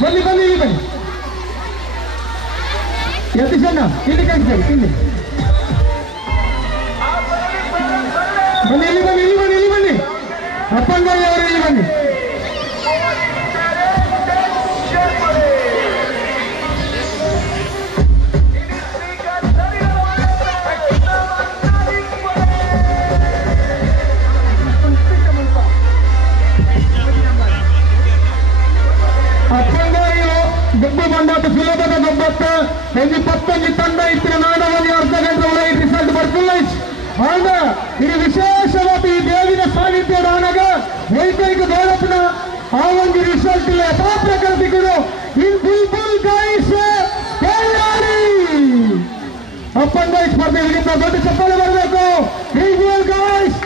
ಬನ್ನಿ ಬನ್ನಿ ಇಲ್ಲಿ ಬನ್ನಿ ಯತೀಶಣ್ಣ ಇಲ್ಲಿ ಕಳಿಸ್ತಾರೆ ಇಲ್ಲಿ ಬನ್ನಿ ಇಲ್ಲಿ ಬನ್ನಿ ಇಲ್ಲಿ ಬನ್ನಿ ಇಲ್ಲಿ ಬನ್ನಿ ಅಪ್ಪಂಗಾಯಿ ಅವರು ಇಲ್ಲಿ ಬನ್ನಿ. ಗುಬ್ಬು ಬಂದಾತ ಸುಲಭದ ಗೊಬ್ಬತ್ತ ಒಂದು 11 ತಂಡ ಇತ್ತಿನ ನಾಡವಲ್ಲಿ ಅರ್ಧ ಗಂಟೆ ಒಳಗೆ ರಿಸಲ್ಟ್ ಬರ್ತಿಲ್ಲ. ಆಗ ಇದು ವಿಶೇಷವಾದ ಈ ದೇವಿನ ಸಾನ್ನಿಧ್ಯ ಆನಾಗ ವೈದ್ಯರಿಗೆ ಗೌರವನ ಆ ಒಂದು ರಿಸಲ್ಟ್ ಇಲ್ಲ ಯಥಾ ಪ್ರಕೃತಿಗಳು ಇನ್ ಬುಲ್ಬುಲ್ ಗಾಯಿಸ್ ಅಪ್ಪಂಗಾಯಿ ಸ್ಪರ್ಧೆ ಹಿಡಿದ ದೊಡ್ಡ ಚಪ್ಪಾಳೆ ಬರಬೇಕು. ಬುಲ್ಬುಲ್ ಗಾಯಿಸ್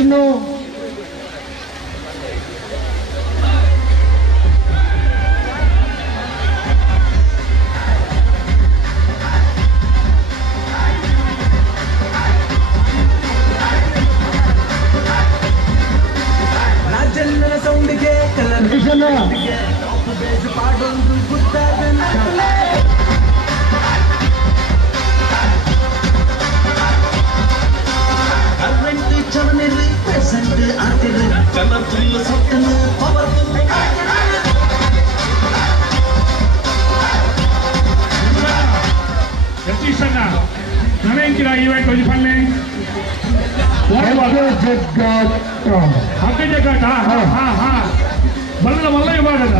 ಇನ್ನು Nanengira event hoji palle hagge jagata ha balla ವಿಭಾಗದ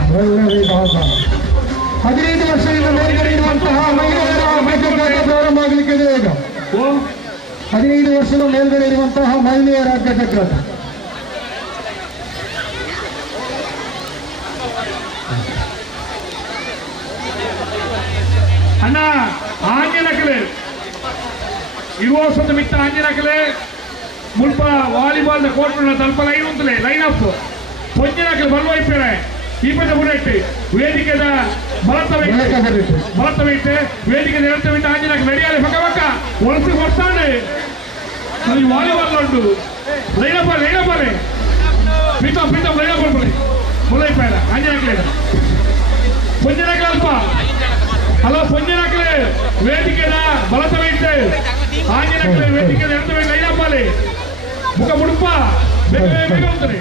15 ವರ್ಷದಿಂದ ಮೇಲ್ಗಡೆ ಇರುವಂತಹ ಮಹಿಳೆಯರ ಹಗ್ಗಜಗ್ಗಾಟ ಪ್ರಾರಂಭವಾಗಲಿಕ್ಕೆ ಇದೆ ಈಗ. 15 ವರ್ಷದ ಮೇಲ್ಗಡೆ ಇರುವಂತಹ ಮಹಿಳೆಯರ ಹಗ್ಗಜಗ್ಗಾಟ ಅಣ್ಣ ಆಂಜನಕಲೆ ಇರುವಸದ ಮಿತ್ತ ಆಂಜನಕಲೆ ಮುಲ್ಪ ವಾಲಿಬಾಲ್ ಕೋರ್ಟ್ನ ತಲ್ಪ ಲೈನ್ ಉಂಟಲೆ ಲೈನ್ ಅಪ್ ಪೊಂಜನಕಲೆ ಬಲ್ವೈಪೇರೆ ಈ ಪದ ಬುಡಟ್ಟು ವೇದಿಕೆದ ಬಲತ್ತವೈತೆ ವೇದಿಕೆದ ಎಳತ್ತವಿಟ್ಟು ಆಂಜನಕ ರೆಡಿಯಾಲೆ ಪಕ್ಕ ಒಳಸಿ ಕೊಡ್ತಾನೆ ಅಲ್ಲಿ ವಾಲಿಬಾಲ್ ಉಂಟು ಲೈನಪ್ಪಲೆ ಪ್ರೀತಮ್ ಲೈನಪ್ ಮುಲ್ಲೈಪೇರ ಆಂಜನಕಲೆ ಪೊಂಜನಕಲೆ ಅಲ್ಪ ಹಲೋ ಪೊಂಜನಕಲೆ ವೇದಿಕೆದ ಬಲತ್ತವೈತೆ ಆಂಜನಕಲೆ ವೇದಿಕೆದ ಎಳತ್ತವೈತೆ ಲೈನಪ್ಪಲೆ ಮುಖ ಮುಡುಪ ಬೇಗ ಉಂಟನೆ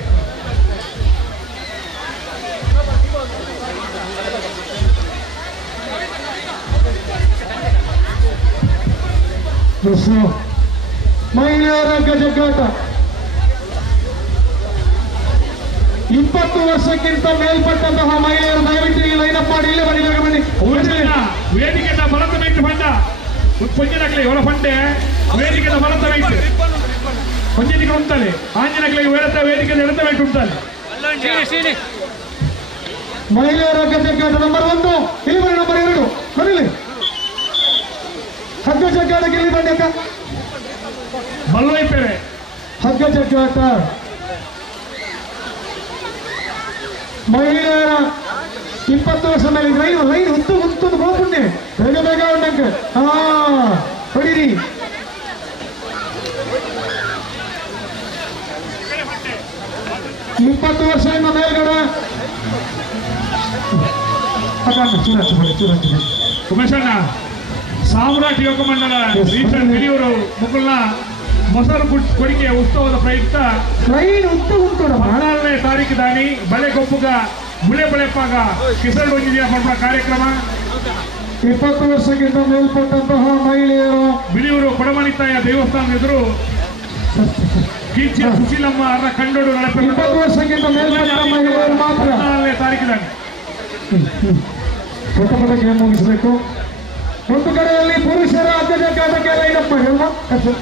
ಮಹಿಳೆಯರ ಹಗ್ಗಜಗ್ಗಾಟ 20 ವರ್ಷಕ್ಕಿಂತ ಮೇಲ್ಪಟ್ಟಂತಹ ಮಹಿಳೆಯರು ದಯವಿಟ್ಟು ಈ ಲೈನಪ್ ಮಾಡಿ ಇಲ್ಲೇ ಬನ್ನಿ ವೇದಿಕೆದ ಬಲತ ವೈಟ್ ಬಂಡ ಪೊಂಜನಕಲೆ ಇವರ ಪಂಡೆ ವೇದಿಕೆದ ಬಲತ ವೈಟ್ ಪೊಂಜನಿಗೆ ಉಂಟಲೆ ಆಂಜನಕಲೆಗೆ ವೇದಿಕೆದ ಎಡತ ವೈಟ್ ಉಂಟಲೆ ಮಹಿಳೆಯರ ಹಗ್ಗಜಗ್ಗಾಟ ನಂಬರ್ 1 ಇಲ್ಲಿ ಬನ್ನಿ ನಂಬರ್ 2 ಬರಲಿ ಹಗ್ಗಜಗ್ಗಾಟಕ್ಕೆ ಇಲ್ಲಿ ಬನ್ನಿ ಅಕ್ಕ ಬಲ್ವೈಪೇರೆ ಹಗ್ಗ ಜಗ್ಗಾಟ, ಮಹಿಳೆಯರ 20 ವರ್ಷ ಮೇಲೆ ಲೈನ್ ಹುತ್ತು ಹೋಗ್ಬಿಟ್ಟೆ ಬೇಗ ಬೇಗ ಉಂಟಂಕ ಹೊಡಿರಿ. 20 ವರ್ಷದಿಂದ ಮೇಲ್ಗಡೆ ಉಮೇಶಣ್ಣ ಸಾಮ್ರಾಟ್ ಯೋಗ ಮಂಡಲ ರೀಸೆಂಟ್ ಹಿರಿಯೂರು ಮುಗುಲ್ನ ಮೊಸರು ಕೊಡಿಕೆ ಉತ್ಸವದ ಪ್ರಯುಕ್ತ 14ನೇ ತಾರೀಕು ದಾನಿ ಬಳೆಗೊಪ್ಪುಗ ಮುಳೆ ಬಳೆಪಾಗ ಕಿಸಲ್ ಬಂದಿದೆಯಾ ಮಾಡುವ ಕಾರ್ಯಕ್ರಮ 20 ವರ್ಷಕ್ಕಿಂತ ಮೇಲ್ಪಟ್ಟಂತಹ ಮಹಿಳೆಯರು ಬಿಳಿಯೂರು ಕೊಡಮನಿತಾಯ ದೇವಸ್ಥಾನದ ಎದುರು ಸುಶೀಲಮ್ಮ ಅವರ ಕಂಡೋಡು 20 ವರ್ಷಕ್ಕಿಂತ ಮೇಲ್ಪಟ್ಟ ಮಹಿಳೆಯರು ಮಾತ್ರ 14ನೇ ತಾರೀಕು ದಾನಿ ಪಟಪಟಕ್ಕೆ ಮುಗಿಸಬೇಕು. ಒಂದು ಕಡೆಯಲ್ಲಿ ಪುರುಷರ ಅಧ್ಯಕ್ಷಕ್ಕೆ ಲೈನಪ್ ಮಾಡಿ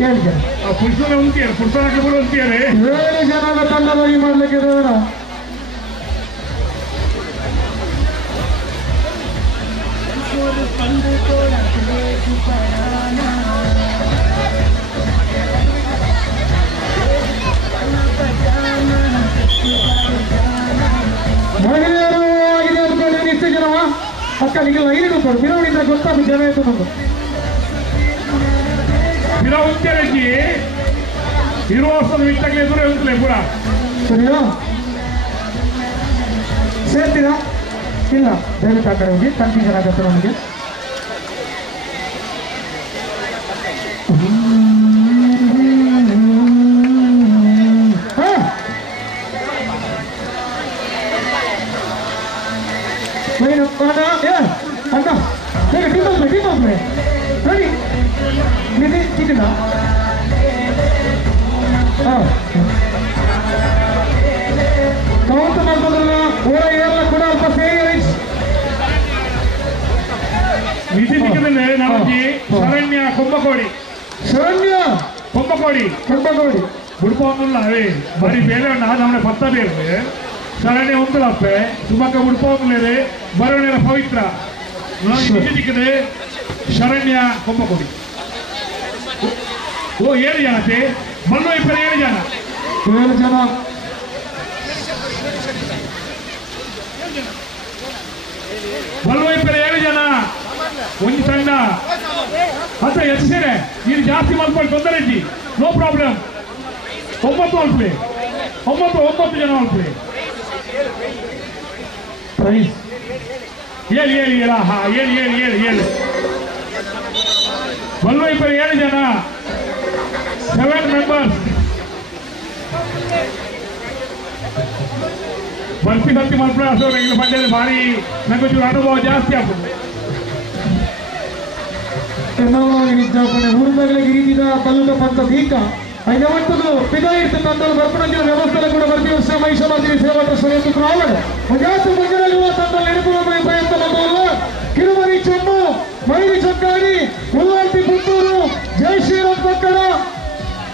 ಹೇಳಿದ್ದಾರೆ ಪುರುಷರ ಉಂಟಿಯಾರೆ ಪುರುಷರಾಗಿ ಕೂಡ ಉಂಟಿಯಾರೆ 7 ಜನರ ತಂಡದಲ್ಲಿ ಮಾಡ್ಲಿಕ್ಕೆ ಬೇಡ. ಮಹಿಳೆಯರು ಆಗಿದೆ ಅಂದ್ಕೊಂಡು ಇಷ್ಟು ಜನ ಅಕ್ಕ ನಿಮಗೆ ಲೈನ್ ಕೊಡು ಬಿರವಣಿಂದ ಗೊತ್ತಾಗ ಜನ ಆಯ್ತು ನಮ್ದು ಬಿರವಂತರಜಿ ಇರುವ ವರ್ಷದ ವಿಚಾರಕ್ಕೆ ಎದುರು ಇರುತ್ತಲೇ ಪೂರ ಸರಿಯಾ ಸೇರ್ತೀರಾ ಇಲ್ಲ ದಯವಿಟ್ಟು ಆ ಕಡೆ ಹೋಗಿ ಕನ್ಫ್ಯೂಷನ್ ಆಗುತ್ತೆ ನಮಗೆ. ಅಣ್ಣ ಬೇಗ ಟೀಮ್ ಹೋಗ್ರೆ ನೋಡಿ ನಿಧಿ ಚಿಟ್ಟಿಲ್ಲ ಕೌಂಟ್ ಮಾಡ್ಕೊಂಡ್ರಲ್ಲ ಓರ ಏರ್ಲ ಕೂಡ ಅಲ್ಪ ಸೇರಿ ನಿಧಿ ಸಿಕ್ಕಿದ್ರೆ ನಾವಜ್ಜಿ ಶರಣ್ಯ ಕೊಂಬಕೋಡಿ ಬುಡ್ಪಲ್ಲ ಅವೇ ಬರೀ ಬೇರೆ ನಮ್ಮನೆ ಪತ್ತ ಬೇರೆ ಶರಣ್ಯ ಉಂಟಲಪ್ಪೆ ತುಮಕ ಬುಡ್ಪೋಗ್ಲೇರೆ ಬರೋಣೆರ ಪವಿತ್ರ ನಿಧಿ ಸಿಕ್ಕಿದ್ರೆ ಶರಣ್ಯ ಕೊಂಬಕೋಡಿ ಓ 7 ಜನತೆ ಮಲ್ಲು ಇಬ್ಬರು 7 ಜನ ಮಲ್ಲು ಇಬ್ಬರು 7 ಜನ ಒಂದು ತಂಡ ಅಂತ ಎತ್ತಿಸಿದೆ ನೀನು ಜಾಸ್ತಿ ಮಾಡ್ಕೊಂಡು ತೊಂದರೆ ಇದ್ದಿ ನೋ ಪ್ರಾಬ್ಲಮ್ 9 ಅಲ್ಪ್ಲೇ 9 ಜನ ಅಲ್ಪ್ಲೇ ಹೇಳಿ ಹಾ ಹೇಳಿ ಮಲ್ಲು ಇಬ್ಬರು 7 ಜನ 7 ಮೆಂಬರ್ಸ್ ಬರ್ತಿ ಮಲ್ಪಡ ಈಗ ಬಂದಿದೆ ಭಾರಿ ನಂಗೆ ಚೂರು ಅನುಭವ ಜಾಸ್ತಿ ಆಗ್ತದೆ. ವಿಜ್ಞಾಪನೆ ಊರಿನಾಗಲೇ ಗಿರಿದಿದ ಕಲ್ಲುದ ಪಂತ ದೀಕ ಐದವತ್ತದು ಪಿದ ಇರ್ತ ತಂದಲು ಬರ್ಪಣಂಚಿನ ವ್ಯವಸ್ಥೆ ಕೂಡ ಪ್ರತಿ ವರ್ಷ ಮಹಿಷಾಮರ್ದಿನಿ ಸೇವಾ ಟ್ರಸ್ಟ್ ರಾವಣ ಜಾಸ್ತಿ ಮಂಜನಲ್ಲಿರುವ ತಂದ ನೆನಪುಗಳ ಪ್ರಯತ್ನ ಬಂದವಲ್ಲ ಕಿರುಮರಿ ಚೆಮ್ಮು ಮೈಲಿ ಚಕ್ಕಾಡಿ ಉಲ್ಲಾಂತಿ ಪುತ್ತೂರು ಜೈ ಶ್ರೀರಾಮ್ ಪಕ್ಕಡ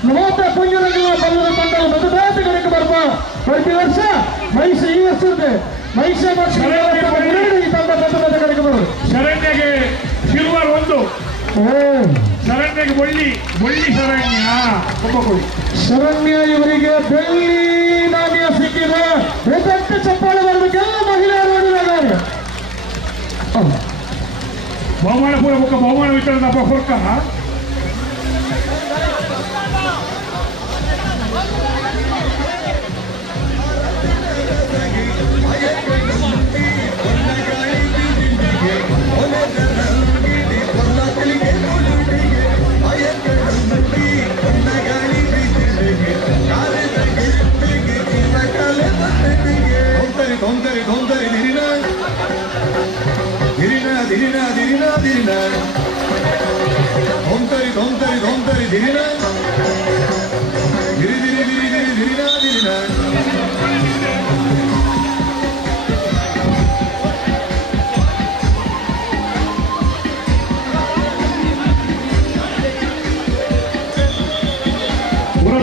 ನವೋತ ಕುಂಜನಗಳ ಬಲ್ಲದ ತಂಡವು ಮತದಾತ ಕಡೆಗೆ ಬರ್ಪ ಪ್ರತಿ ವರ್ಷ ಮಹಿಷ ಈ ವರ್ಷ ಇರುತ್ತೆ ಮಹಿಷ ಈ ತಂಡ ಮತದಾತ ಕಡೆಗೆ ಬರೋದು. ಶರಣ್ಯಗೆ ಸಿಲ್ವರ್ 1 ಶರಣ್ಯಗೆ ಒಳ್ಳಿ ಶರಣ್ಯ ಕೊಂಬಕೋಡಿ ಶರಣ್ಯ ಇವರಿಗೆ ಬೆಳ್ಳಿ ನಾಣ್ಯ ಸಿಕ್ಕಿದೆ. ಬೆದಕ್ಕ ಚಪ್ಪಾಳೆ ಬರಬೇಕೆಲ್ಲ ಮಹಿಳೆಯರು ನೋಡಿದ್ದಾರೆ. ಬಹುಮಾನ ಪೂರ ಮುಖ ಬಹುಮಾನ ವಿತರಣೆ ಅಪ್ಪ ಹೊರಕ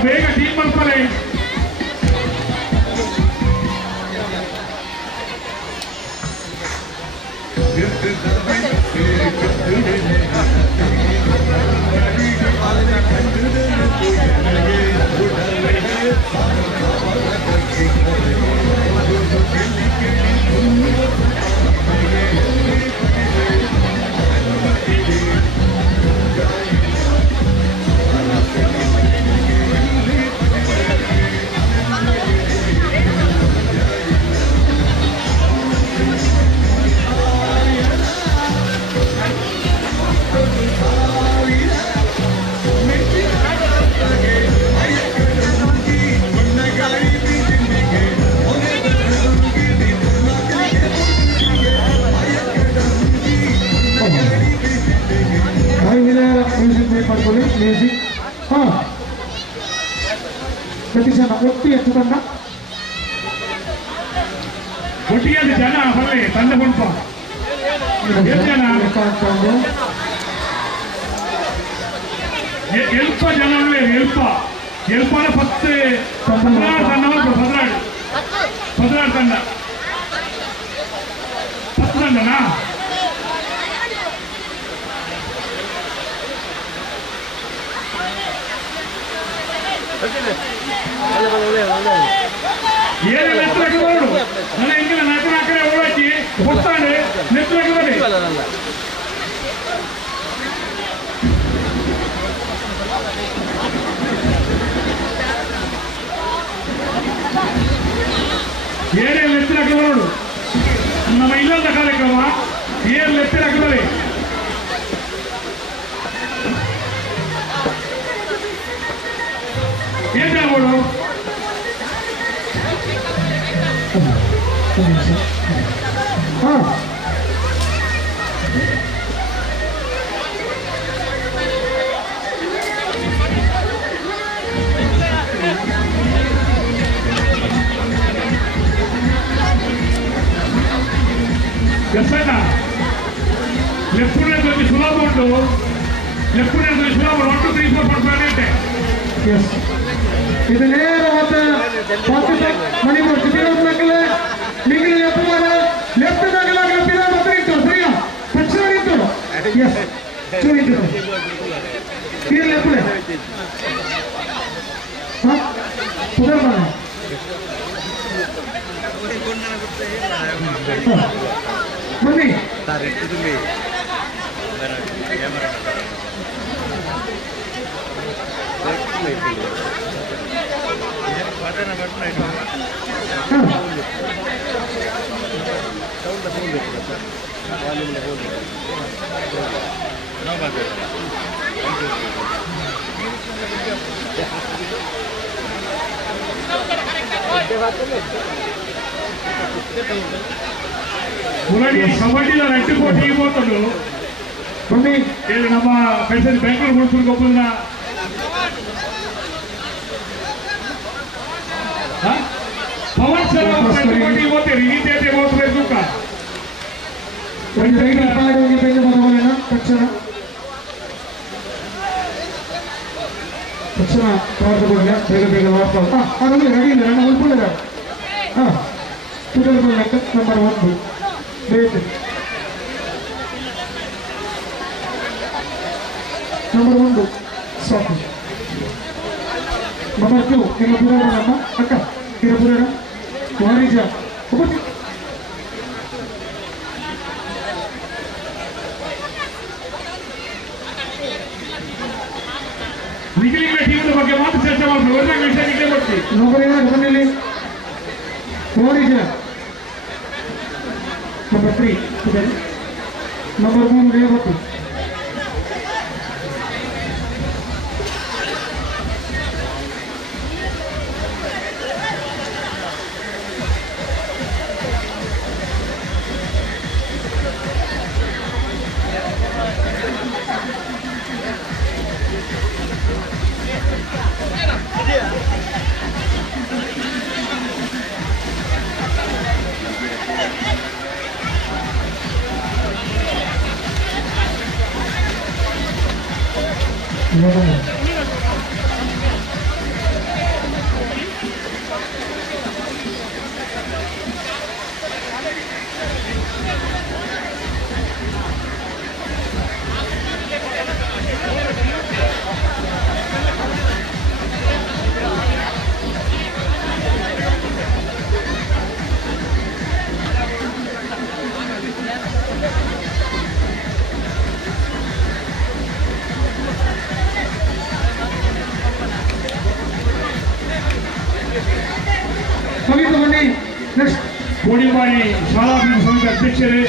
ಬೇಗ ಟೀಮ್ ಮಾಡ್ತಾರೆ. ರೆಡಿ ಮಾಡ್ಕೊಳ್ಳಿ ಮ್ಯೂಸಿಕ್. ಹಾ ಪ್ರತಿ ಜನ ಒಟ್ಟು ಎಷ್ಟು ತಂಡ ಒಟ್ಟಿಗೆ ಜನ ಬರ್ರಿ ತಂಡ ಬಂಪ ಜನ ಎಲ್ಪ ಜನ ಎಲ್ಪಾನ 16 ತಂಡ 16 ತಂಡ 10 ತಂಡನಾ ಏನೇ ನೆತ್ತರಕ್ಕೆ ಬರೋಡು ನನ್ನ ಎಂಗಿನ ನಾಲ್ಕು ಕಡೆ ಓಡಾಕಿ ಹೊತ್ತಾನೆ ನೆತ್ತರಕ್ಕೆ ಬನ್ನಿ ಏನೇ ನೆತ್ತರಕ್ಕೆ ಬರೋಡು ನಮ್ಮ ಇನ್ನೊಂದು ಕಾರ್ಯಕ್ರಮ ಏನ್ ನೆತ್ತರಕ್ಕೆ ಬರೀ ಏನ್ ಮಾಡೋದು ಹಾ ಎಷ್ಟನ್ನ ಲೆಫ್ಟಿನೆಂಟ್ ಸುಲಭ ಉಂಟು ಲೆಫ್ಟಿನೆಂಟ್ ಸುಲಭ 1 2 3 4 5 ಎಸ್ ಇದು ನೇರವಾದ ಮನೆ ಮಕ್ಕಳು ನಿಂಗೆ ಲೆಫ್ಟ್ ನಗಲಾಗ ಇತ್ತು ಸರಿಯಾ ತಕ್ಷಣ ನಿಂತು ಎಸ್ ಚೂರಿದ್ದು ತೀರ್ ಲೆಫ್ಟ್ ಸುಧಾರ ಬನ್ನಿ ಕಬಡ್ಡಿ 2 ಕೋಟಿ ಇರ್ಬೋದು ಬನ್ನಿ ಇಲ್ಲಿ ನಮ್ಮ ಕೈಸರಿ ಬೆಂಗಳೂರು ಮುಳ್ಸೂರು ಗೊಬ್ಬರನ ಪವನ್ ಸರ್ 2 ಕೋಟಿ ಇರ್ಬೋತೀರಿ ಈ ತೇಟೆ ಹೋಗ್ಬೇಕು ಒಂದು ರೈಡ್ ಪಾಡಿ ಬೆಂಗಳೂರು ತಕ್ಷಣ ಪ್ರಾರ್ಥನೆ ಬೇಗ ಮಾಡ್ತಾ ಹಾಗಾಗಿ ರೆಡಿ ಇಲ್ಲ ನನ್ನ ಉಳ್ಕೊಂಡಿಲ್ಲ ಹಾಂ ಲೆಕ್ಕ ನಂಬರ್ 1 ರೇಟ್ ನಂಬರ್ 1 ಸಾಕು ನಂಬರ್ 2 ನಿಮ್ಮ ಪುರಾಣ ಅಕ್ಕ ಕಿರ ಪುರಾಣ ವಾಣಿಜ್ಯ ನಿಖಿಲಿಂಗ ಟೀಮ್ ಬಗ್ಗೆ ಮಾತ್ರ ಚರ್ಚೆ ಮಾಡ್ತೀವಿ ಒಳ್ಳೆ ವಿಷಯ ನಿಖಿಲ ಬರ್ತೀವಿ ನಂಬರ್ 2 ಮನೆಯಲ್ಲಿ ವಾಣಿಜ್ಯ ನಂಬರ್ 3 ನಂಬರ್ 3 ರೇವತಿ ಕೋಡಿವಾಡಿ ಶಾಲಾಭಿವೃದ್ಧಿ ಸಮಿತಿ ಅಧ್ಯಕ್ಷರೇ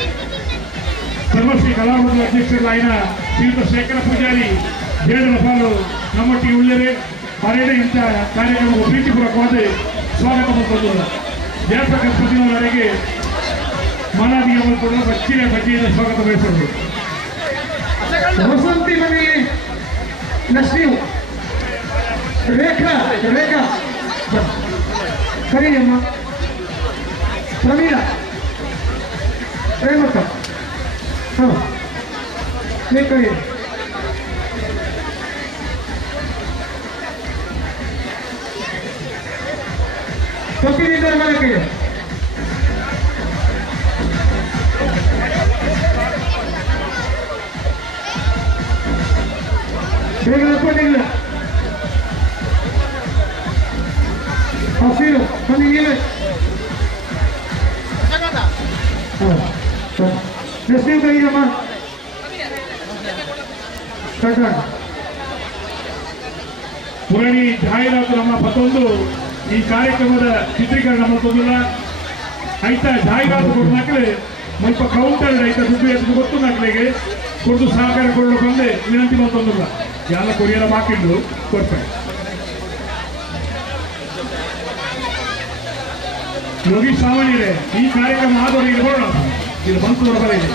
ಧರ್ಮಶ್ರೀ ಕಲಾಮಂಡಲ ಅಧ್ಯಕ್ಷರಾದ ಶ್ರೀಯುತ ಶೇಖರ ಪೂಜಾರಿ ಬೇಡರ ಪಾಲು ನಮ್ಮೊಟ್ಟಿಗೆ ಉಳ್ಳರೆ ಅವರೇನೇ ಇಂಥ ಕಾರ್ಯಕ್ರಮಕ್ಕೆ ಪ್ರೀತಿಪೂರ್ವಕವಾದ ಸ್ವಾಗತ ಮಾಡುವುದು ಜಯಪ್ರಕಾಶ್ ಪ್ರತಿಮವರೆಗೆ ಮಾನವೀಯ ಕೂಡ ಬಚ್ಚಿನ ಬಗೆಯಿಂದ ಸ್ವಾಗತ ಬಯಸುವುದು ವಸಂತಿ ಮನೆಯಲ್ಲಿ ನಸ್ರೀನ್ ರೇಖಾ ರೇಖಾ ಕರೀಯಮ್ಮ ಪ್ರವೀಣ ರೇಮಕ್ಕ ಹಾಂ ನೀವು ಕರೀ ಪ್ರತಿನಿಧಿಗಳ ಮನೆಗೆ ಬೇಗ ಹಾಕೊಂಡಿಲ್ಲ ಹಸಿರು ಬಂದಿದ್ದೀವಿ ನಸ್ರೀನ್ ಕರೀರಮ್ಮ ಪುರಾಣಿ ಜಾಹೀರಾತು ನಮ್ಮ ಮತ್ತೊಂದು ಈ ಕಾರ್ಯಕ್ರಮದ ಚಿತ್ರೀಕರಣ ಮಾಡ್ಕೋದಿಲ್ಲ ಐತ ಜಾಹೀರಾತು ಕೊಡ್ನಾಕ್ಲೆ ಸ್ವಲ್ಪ ಕೌಂಟರ್ ಐತ ದುಡ್ಡು ಎತ್ತು ಗೊತ್ತು ನಾಕ್ಲೆಗೆ ಕೊಡ್ದು ಸಹಕಾರ ಕೊಡಲು ಬಂದೆ ವಿನಂತಿ ಮಾಡ್ತೊಂದಿಲ್ಲ ಎಲ್ಲ ಕೊರಿಯರ ಹಾಕಿದ್ದು ಕೊಡ್ತಾರೆ ಯೋಗೀಶ್ ಸಾವಣಿರೆ ಈ ಕಾರ್ಯಕ್ರಮ ಆದವರಿಗೆ ಬರೋಣ ಇದು ಬಂತು ಬರಬರ ಇದೆ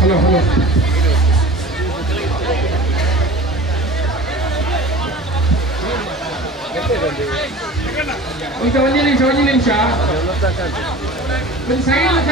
ಹಲೋ ಹಲೋ ಈಗ ಒಂದು ನಿಮಿಷ ಒಂದು ಸೈಡ್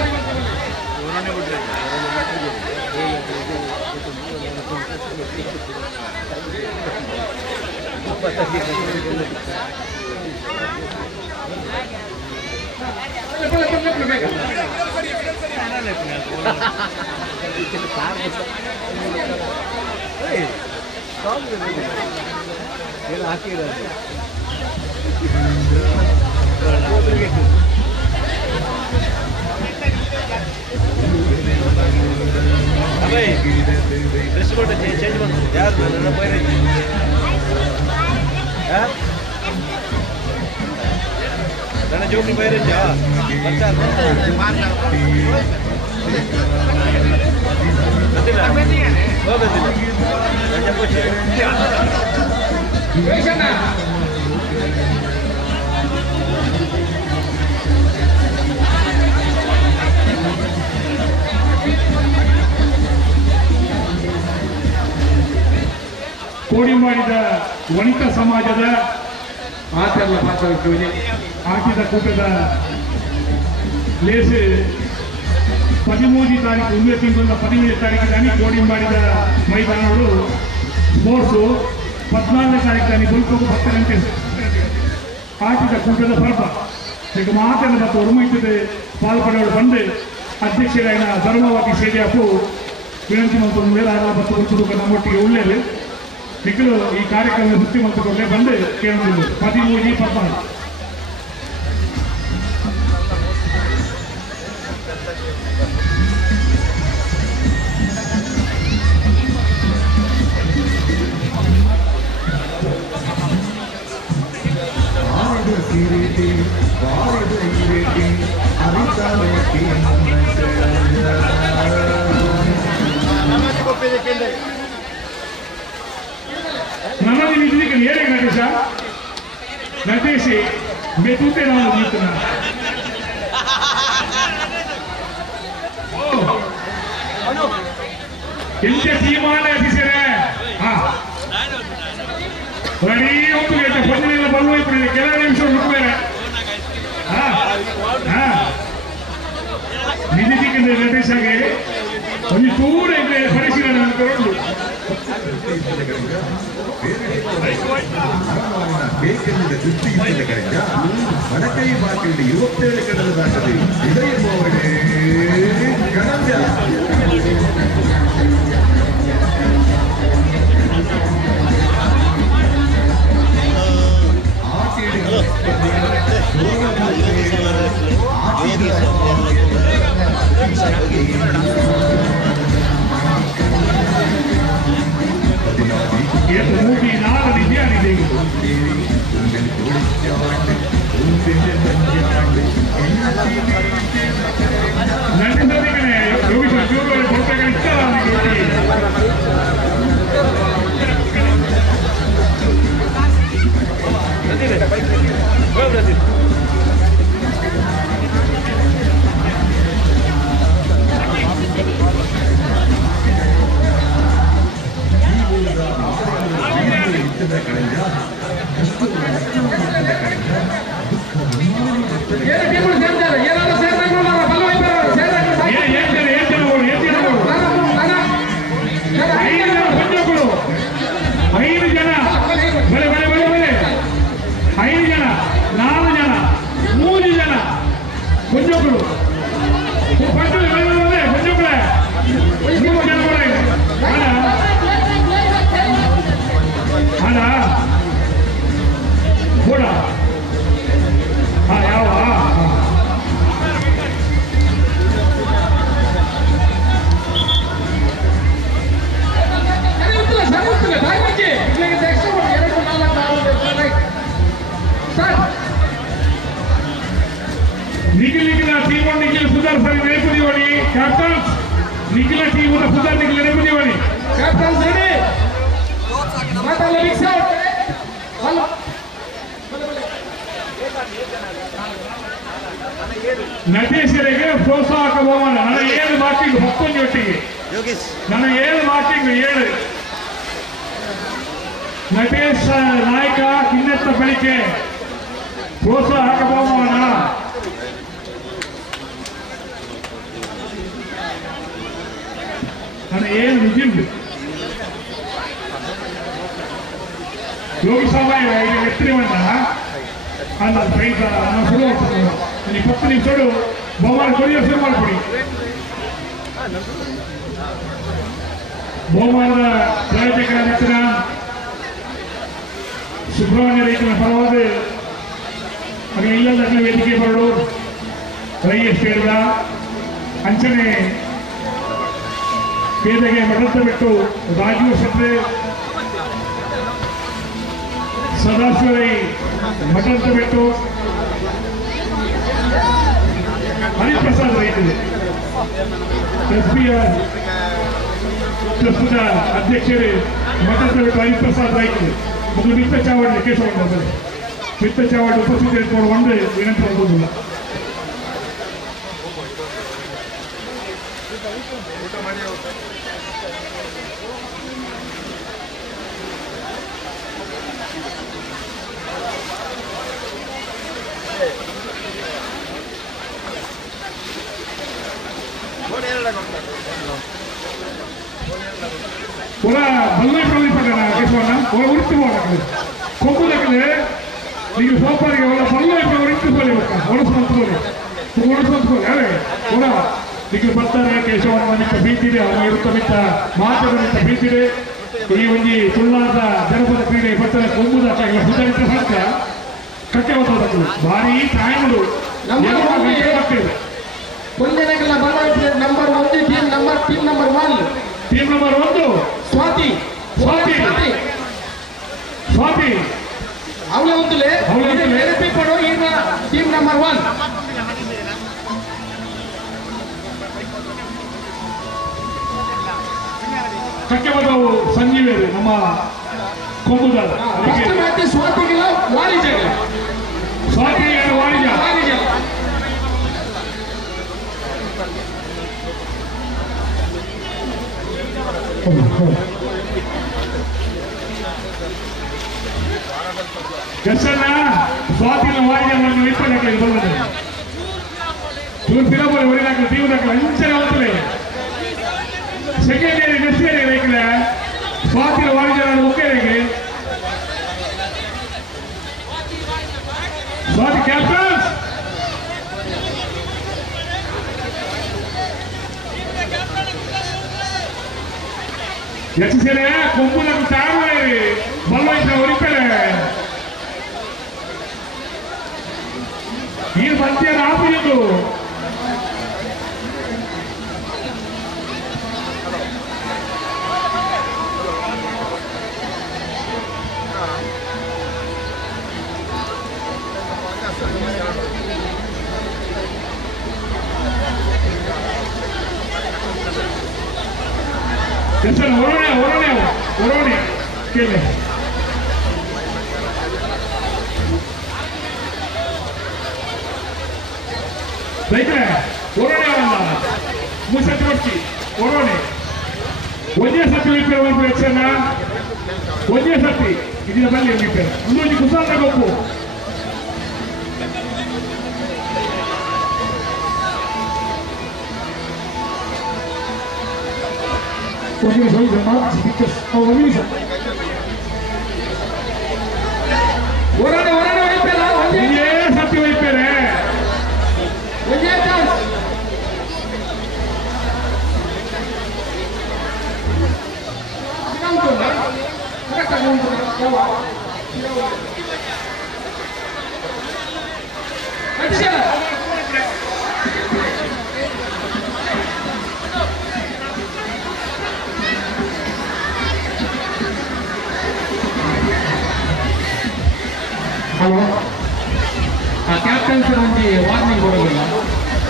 ಚೇಂಜ್ ಬಂತು ಯಾರು ನನ್ನ ಪೈರ ನನ್ನ ಜೋಬಿ ಪೈರ ಕೋಡಿಮಾಡಿದ ವನಿತಾ ಸಮಾಜದ ಹಾಕಿದ ಕೂಟದ ಲೇಸು 13 ತಾರೀಕು ಒಂದೇ ತಿಂಗಳ 15 ತಾರೀಕಿಗೆ ಕೋಡಿಮಾಡಿದ ಮೈದಾನಗಳು ಸ್ಪೋರ್ಟ್ಸು 14ನೇ ತಾರೀಕು ಬಲ್ಕೋಗು 10 ಗಂಟೆ ಹಾಕಿದ ಕೂಟದ ಪರ್ವ ಈಗ ಮಾತೆಲ್ಲ ಮತ್ತು ಒಡಮೈತದೆ ಪಾಲ್ಪಡೋರು ಬಂದು ಅಧ್ಯಕ್ಷರಾಗಿನ ಧರ್ಮವಾಗಿ ಸೇರಿ ಅಪ್ಪು ವಿನಂತಿ ಮತ್ತು ಮೇಲೆ ಮತ್ತು ಹುಡುಗ ನಮ್ಮೊಟ್ಟಿಗೆ ಒಳ್ಳೆಯದು ನಿಖಲು ಈ ಕಾರ್ಯಕ್ರಮ ಬುದ್ಧಿಮಂತಕೊಳ್ಳೆ ಬಂದು ಕೇಳಿದ್ರು 13 14 ¡Vamos! ನಮ್ಮಲ್ಲಿ ನಿಂತಿದ್ದಕ್ಕೆ ಏನೇ ನಟೇಶ ನಟೇಶಿ ಬೇತೂತೆ ನಾವು ನಿಂತು ಎಂತ ತೀರ್ಮಾನ ಎಸಿಸರೆ ರೆಡಿ ಒಪ್ಪಿಗೆ ಪಂದಿನೆಲ್ಲ ಬಲ್ವೈಪಡಿದೆ ಕೆಲ ನಿಮಿಷ ಮುಟ್ಬೇರೆ ನಿಧಿಸಿಕೊಂಡ್ರೆ ನಟೇಶಾಗೆ ಒಂದು ದೂರ ಇದ್ರೆ ಪರಿಶೀಲನೆ ಅನ್ಕೊಂಡು ಬೇಕೆಂದ ದೃಷ್ಟಿಯಿಂದ ಮಡಕೈ ಬಾಕಿಯಲ್ಲಿ 27 ಕಡಲು ದಾಟದೆ ಇದಯ ಮೋಡೆ ಗಣಂಜ ಮೂಡಿ ನಾಲ್ಕು ಧ್ಯಾನಿದೆ ನಂದಿಸೋದಿಗೆ ಯೋಗೇಶ್ವರ ಶಿವಗಳು ಕೊಡ್ತಕ್ಕಂಥ ನಟೇಶರಿಗೆ ಪ್ರೋತ್ಸಾಹಕ ಬಹುಮಾನ ನನಗೆ 7 ಮಾರ್ಕಿಂಗ್ 10 ಒಟ್ಟಿಗೆ ನನಗೆ 7 ಮಾರ್ಕಿಂಗ್ 7 ನಟೇಶ್ ನಾಯಕ ಕಿನ್ನತ್ತ ಬೆಳಿಕೆ ಪ್ರೋತ್ಸಾಹಕ ಬಹುಮಾನ ನನಗೆ 7 ನಿಜಿಂದು ಯೋಗಿ ಸಾಮಾಯ ಎತ್ತರಿ ಬಂದ ಅಲ್ಲ ಪ್ರೈಸ್ ನಾವು ಶುರು 20 ನಿಮಿಷಗಳು ಬಹುಮಾನ ಕೊಡಿಯೋ ಶುರು ಮಾಡಿಕೊಡಿ ಬಹುಮಾನದ ಪ್ರಾಯೋಜಕರ ಮಿತ್ರ ಸುಬ್ರಹ್ಮಣ್ಯ ರೈತರ ಪರವಾದ ಹಾಗೆ ಇಲ್ಲದ ವೇದಿಕೆ ಬರಲು ರೈ ಎಸ್ಟೇಟ್ದ ಅಂಚನೆ ಪೇದೆಗೆ ಮಠದ ಬಿಟ್ಟು ರಾಜೀವ್ ಶೆಟ್ರೆ ಸದಾಶಿವರೈ ಮಠದ ಬಿಟ್ಟು ಹರಿಪ್ರಸಾದ್ ರೈತರು ಎಸ್ಪಿಆರ್ ಪ್ರಸ್ತುತ ಅಧ್ಯಕ್ಷರು ಮಠದ ಬಿಟ್ಟು ಹರಿಪ್ರಸಾದ್ ರೈತರು ಒಂದು ಮಿತ್ತ ಚಾವಡಿ ಕೇಶವ ಮಿತ್ತ ಚಾವಡಿ ಉಪಸ್ಥಿತಿ ಇಟ್ಕೊಂಡು ಒಂದು ವಿನಂತಿ ಆಗುವುದಿಲ್ಲ ಒಳ ಬಲ್ಲೈ ಪ್ರವೀಪಣ್ಣ ಕೇಶವಣ್ಣ ಒಳ ಉರಿತು ಹೋಗಕ್ಕೆ ಕೊಬ್ಬುದಕ್ಕೆ ನೀವು ಸೋಪಾರಿಗೆ ಒಳ ಬಲ್ಲೈ ಉರಿತು ಹೋಗಬೇಕ ಒಳಸ್ಕೊಂತ ಅದೇ ಒಳ ಈಗ ಬರ್ತಾರೆ ಕೇಶವಣ್ಣ ನಿಂತ ಬೀತಿದೆ ಅವನು ಇರುತ್ತ ನಿಂತ ಮಾತದ ನಿಂತ ಬೀತಿದೆ ಈ ಒಂದು ತುಳ್ಳಾದ ಜನಪದ ಕ್ರೀಡೆ ಬರ್ತಾರೆ ಕೊಬ್ಬುದಾಕ ಇಲ್ಲ ಸುಧಾರಿತ ಸಂತ ಕಟ್ಟೆ ಹೋದಕ್ಕೆ ಭಾರಿ ತಾಯಗಳು ಒಂದೇನೆಲ್ಲ ಬಂದ number 1 team number 1 team number 1 Swathi ಅವಳ ಉಂಟುಲೆ ನೆನಪಿಕೊಂಡು ಈಗ ಟೀಮ್ ನಂಬರ್ 1 ಕಕ್ಕೆ ಸಂಜೀವೇರು ನಮ್ಮ ಕೊಂಬುದಾರ ಫಸ್ಟ್ ಮ್ಯಾಚ್ ಸ್ವಾತಿಗಿಲ್ಲ ವಾಣಿಜ್ಯ ಸ್ವಾತಿಗೆ ವಾಣಿಜ್ಯ ಕೆಸನ್ನ ಸ್ವಾತಿನ ವಾಣಿಜ್ಯ ನಮ್ಮ ವಿಪ್ಪಡಕ್ಕೆ ಬಂದಿದೆ ಇವ್ರು ತಿರುಪತಿ ಹೊಡಿದಾಕಲು ತೀವ್ರದಾಕಲು ಅಂಚನೆ ಹೋಗ್ತದೆ ಸೆಕೆಂಡ್ ಇಯರ್ ನೆಕ್ಸ್ಟ್ ಇಯರ್ ರೇಖಲೆ ಸ್ವಾತಿನ ವಾಣಿಜ್ಯ ಮುಖ್ಯ ರೇಖೆ ಸ್ವಾತಿ ಕ್ಯಾಪ್ಟನ್ಸ್ ಹೆಚ್ಚಿಸಿದೆ ಕೊಂಬುలకు తాగులేరు బలవైన ఒరిపెలే ఈ మధ్య రాపియదు Kesana orone kele baiklah orone awalla musatworti orone onye sati wiper one presena onye sati idina balle wiper undoji kusanda goppu Onye sono matti because organizza. Orane per onye sati wiper onye chance captains ಒಂದು warning ಕೊಡೋದಿಲ್ಲ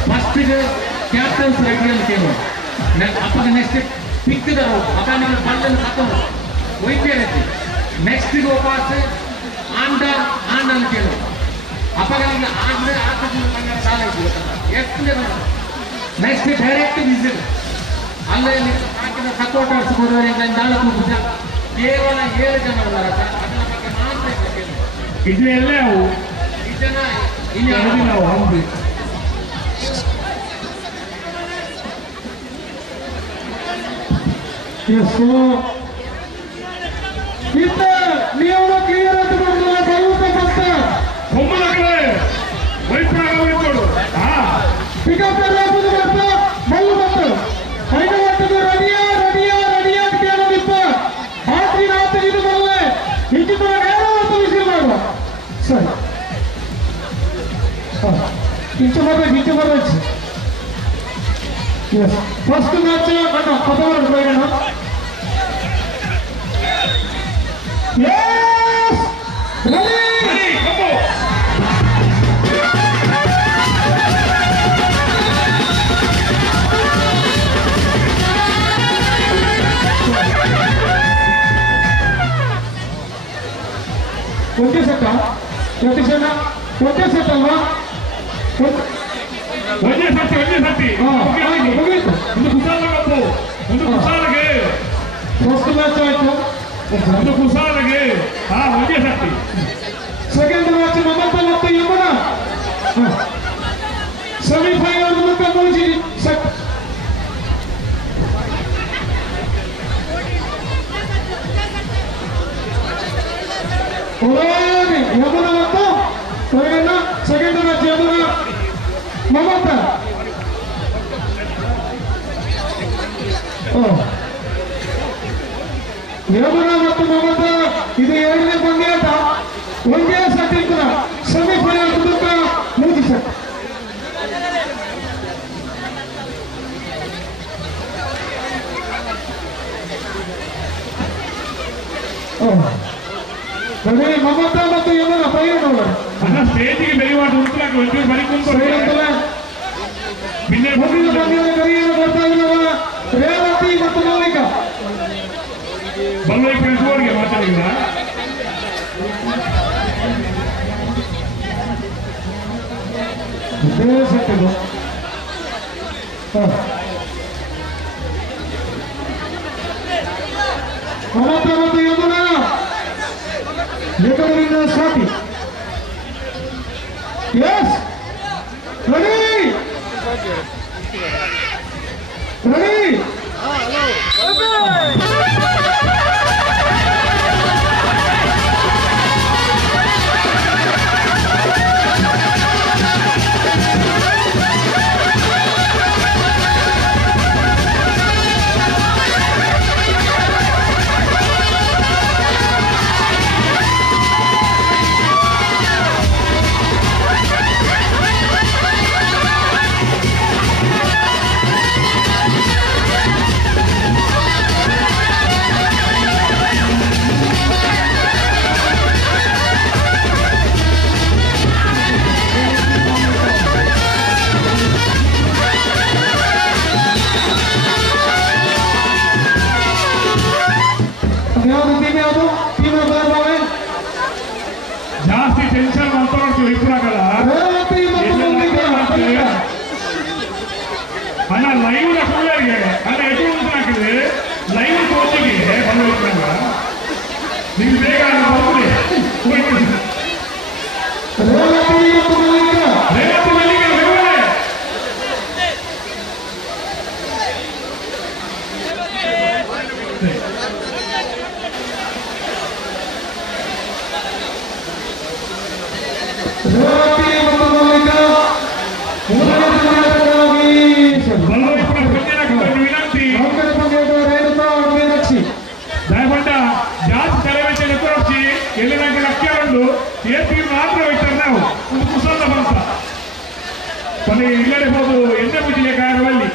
first captains ready ಅಂತ ಕೇಳು ಅಪ್ಪ next ಪಿಕ್ಕಿದರು ಅದಾನ ಬಂದನ್ನು ತಕೊಂಡು ಒಯ್ತೇನೆ next ವಾಪಸ್ and ಅಂತ ಕೇಳು ಅಪ್ಪಗಳಿಗೆ ಆದ್ರೆ ಆದ್ರೆ ಸಾಲ ಎಷ್ಟು ನೆಕ್ಸ್ಟ್ ಡೈರೆಕ್ಟ್ ವಿಸಿಟ್ ಅಲ್ಲೇ ಹಾಕಿದ ಸಪೋರ್ಟರ್ಸ್ ಕೊಡುವವರಿಂದ 4 ಜನ ಕೇವಲ 7 ಜನ ಅಲ್ಲ ಅದರ ಬಗ್ಗೆ ಮಾತ್ರ ಇದೆಲ್ಲ ಅವು ಜನ ಇಲ್ಲಿ ನಾವು ಹೌದು ನಿಯಮ ಕ್ಲಿಯರ್ ಅಂತ ಪಿಕಪ್ ಮಲ್ಲು ಬಂತು ಐದು ರಡಿಯಾ ಅಂತ ಕೇಳೋದಿಪ್ಪ ರಾತ್ರಿ ಇದು ಬರಲೆ ಇಂಚಿನ ವಿಸಿಲ್ ಮಾಡುವ ಸರಿ ಇಂಚು ಬರ್ಬೇಕು ಫಸ್ಟ್ ಮ್ಯಾಚ್ ಅಣ್ಣ ಪದವರು ಬೇಡ ಒಂದೇ ಸೆಟ್ ಎಷ್ಟು ಜನ ಒಂದೇ ಸೆಟ್ ಅಲ್ವಾ ಒಂದೇ ಸತಿ ಒಂದು ಕುಸಾಲಗಪ್ಪು ಒಂದು ಕುಸಾಲಗೆ ಫಸ್ಟ್ ಮ್ಯಾಚ್ ಆಯ್ತು ಒಂದು ಕುಸಾಲಗೆ ಒಂದೇ ಸತಿ ಸೆಕೆಂಡ್ ಮ್ಯಾಚ್ ಮಮತ ಮತ್ತು ಯಮನ ಸೆಮಿಫೈನಲ್ ಮೂಲಕ ಮುಗಿಸಿ ಸೆಟ್ ಯಮನ ಮತ್ತು ಸೆಕೆಂಡ್ ಮ್ಯಾಚ್ ಯಮನ ಮಮತ ಯಮನ ಮತ್ತು ಮಮತ ಇದು ಎರಡನೇ ಪಂದ್ಯಾಟ ಒಂದೇ ಸೆಟ್ ಸೆಮಿಫೈನಲ್ ಮೂಲಕ ಮುಗಿಸ ಮಮತ ಮತ್ತು ಯಮನ ಫೈನಲ್ ಸ್ಟೇಜಿಗೆ ಬೆಳೆಯುವ ಉಂಟು ಬರೀ ಮುಂದಿನ ಪಂದ್ಯದ ಕರೆಯನ್ನು ಬರ್ತಾ ಇರುವ ರೇವತಿ ಮತ್ತು ಮೌಲಿಕ ಬಲ್ಲವೈಪುರ ಜೋರಿಗೆ ಮಾತಾಡಿಲ್ಲ. Shoti. Yes. Ready. Ready. ಜಾಸ್ತಿ ಟೆನ್ಷನ್ ಮಾತಾಡ್ತೀವಿ ಇಬ್ಬರಾಗಲ್ಲ ಅಣ್ಣ ಲೈವ್ ಫುಲ್ಲರ್ಗೆ ಅಣ್ಣ ಎಷ್ಟು ಅಂತ ಹಾಕಿದ್ರೆ ಲೈವ್ ಕೋಚಿಗೆ ಬಂದಿರ್ತಾಗ ನಿಮ್ಗೆ ಬೇಗ ದಯಪಟ್ಟ ಜಾಸ್ತಿ ತಲೆವೆಚ್ಚ ಎತ್ತರಿಸಿ ಎಲ್ಲಿ ನನಗೆ ಲಕ್ಷ್ಯ ಉಂಟು ಏಪಿ ಮಾತ್ರ ಹೋಯ್ತಾರೆ ನಾವು ಒಂದು ಕುಸಲ ಬಂತ ಕೊನೆಗೆ ಇಲ್ಲದೆ ಹೋದು ಎಣ್ಣೆ ಮುಚ್ಚಿಲೆ ಕಾರಣದಲ್ಲಿ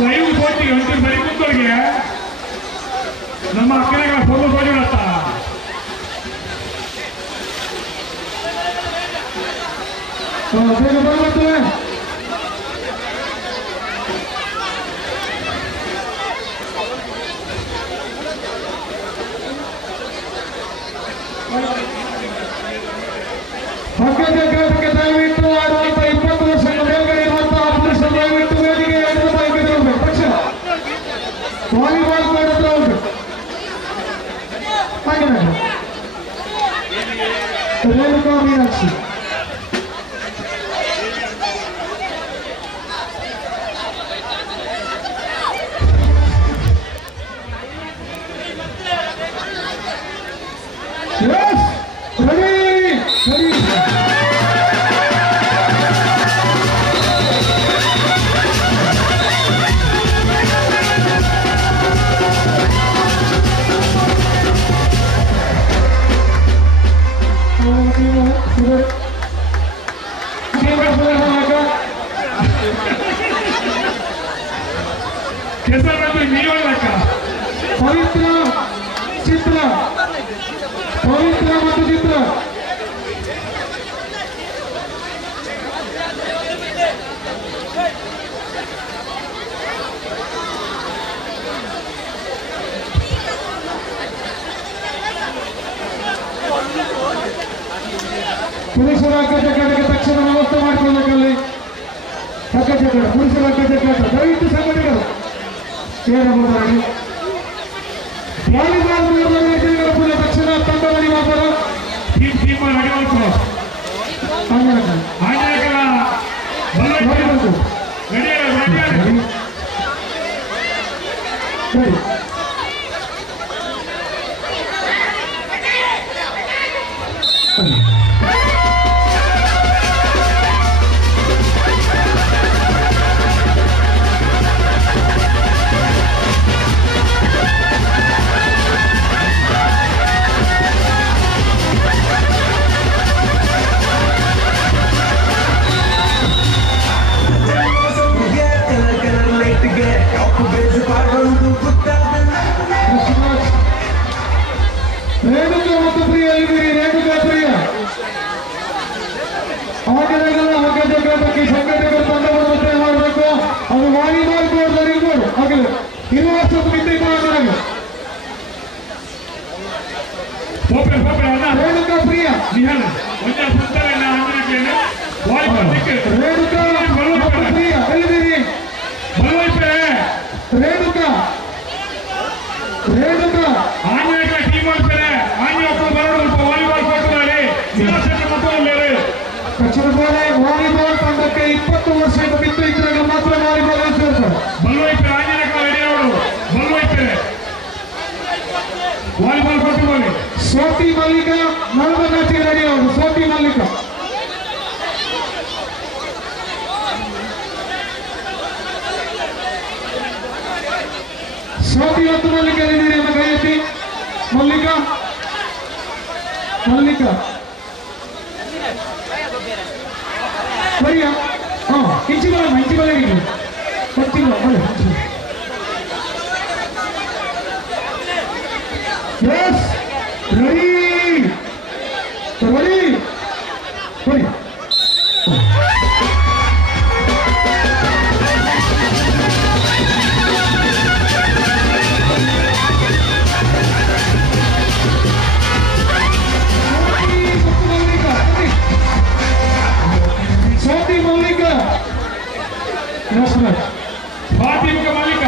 ಲೈವ್ ಕೋಚಿಗೆ ಅಂತ ಬರೀ ಕೂತವ್ರಿಗೆ ನಮ್ಮ ಅಕ್ಕನ ಫೋಟೋ ಹೋಗಿಡತ್ತ ದಯವಿಟ್ಟು ಆಡುವಂತ 20 ವರ್ಷದ ಮೇಲ್ಗಡೆ ಇರುವಂತಹ ಆಪರೇಷನ್ ದಯವಿಟ್ಟು ವೇದಿಕೆ ವಾಲಿಬಾಲ್ ಮಾಡಿದ್ರೆ ಉಂಟು ಹಾಗೆ Renuka Meenakshi Yes! Ready! Ready! ಪವಿತ್ರ ಚಿತ್ರ ಪವಿತ್ರ ಮತ್ತು ಚಿತ್ರ ಪುರುಷರ ಅಗ್ಗಜಗ್ಗಾಟಕ್ಕೆ ತಕ್ಷಣ ವ್ಯವಸ್ಥೆ ಮಾಡಿಕೊಳ್ಳಬೇಕಲ್ಲಿ ಅಗ್ಗಜಗ್ಗಾಟ ಪುರುಷರ ಅಗ್ಗಜಗ್ಗಾಟ ದಯವಿಟ್ಟು ಸಂಘಟನೆಗಳು ಸೇರಬಹುದಾಗಿ ವಾಲಿಬಾಲ್ ಪುನಃ ತಕ್ಷಣ ತಂಡದಲ್ಲಿ ಮಾತ್ರ ಟೀಮ್ ರೆಡಿ ಮಾಡ್ಕೊ ಆಂಜನೇಯ ರೇಣುಕಾ ಮತ್ತು ಪ್ರಿಯ ಇದ್ದೀರಿ. ರೇಣುಕಾ ಪ್ರಿಯ ಆಟಗಾರರ ಬಗ್ಗೆ ಸಂಘಟಕರು ತಂಡವನ್ನು ಮುದ್ದೆ ಮಾಡಬೇಕು. ಅದು ವಾಲಿಬಾಲ್ ಕೋರ್ಟ್ನಲ್ಲಿ ಇರ್ಬೋದು. ಆಗಲಿ ಇರುವ ರೇಣುಕಾ ಪ್ರಿಯ ರೇಣುಕಾ ಮತ್ತು ಪ್ರಿಯ ಎಲ್ಲಿದ್ದೀರಿ? ರೇಣುಕಾ ರೇಣುಕಾ ಕಚ್ಚರಗೋಡೆ ವಾಲಿಬಾಲ್ ತಂಡಕ್ಕೆ 20 ವರ್ಷದ ಬಿತ್ತು ಇದ್ದಾಗ ಮಾತ್ರ ವಾಲಿಬಾಲ್ ಸೇರ್ತಾರೆ. ವಾಲಿಬಾಲ್ ಕೊಟ್ಟು ಸೋತಿ ಮಲ್ಲಿಕ ನಡುವ ಮ್ಯಾಚಿಗೆ ರೆಡಿ ಅವರು. ಸೋತಿ ಮಲ್ಲಿಕ ಸೋತಿ ಮತ್ತು ಮಲ್ಲಿಕ ಎಲ್ಲಿದ್ದೀರಿ ಅಂತ ಕೈ ಎತ್ತಿ. ಮಲ್ಲಿಕ ಮಲ್ಲಿಕ ಬರಿಯ ಇಂಚಿಬಲ ಎಸ್ ರೆಡಿ ರೆಡಿ ಬರಿ. ಸೋತಿ ಮಲ್ಲಿಕ ಫಾತಿಮುಖ ಮಲ್ಲಿಕ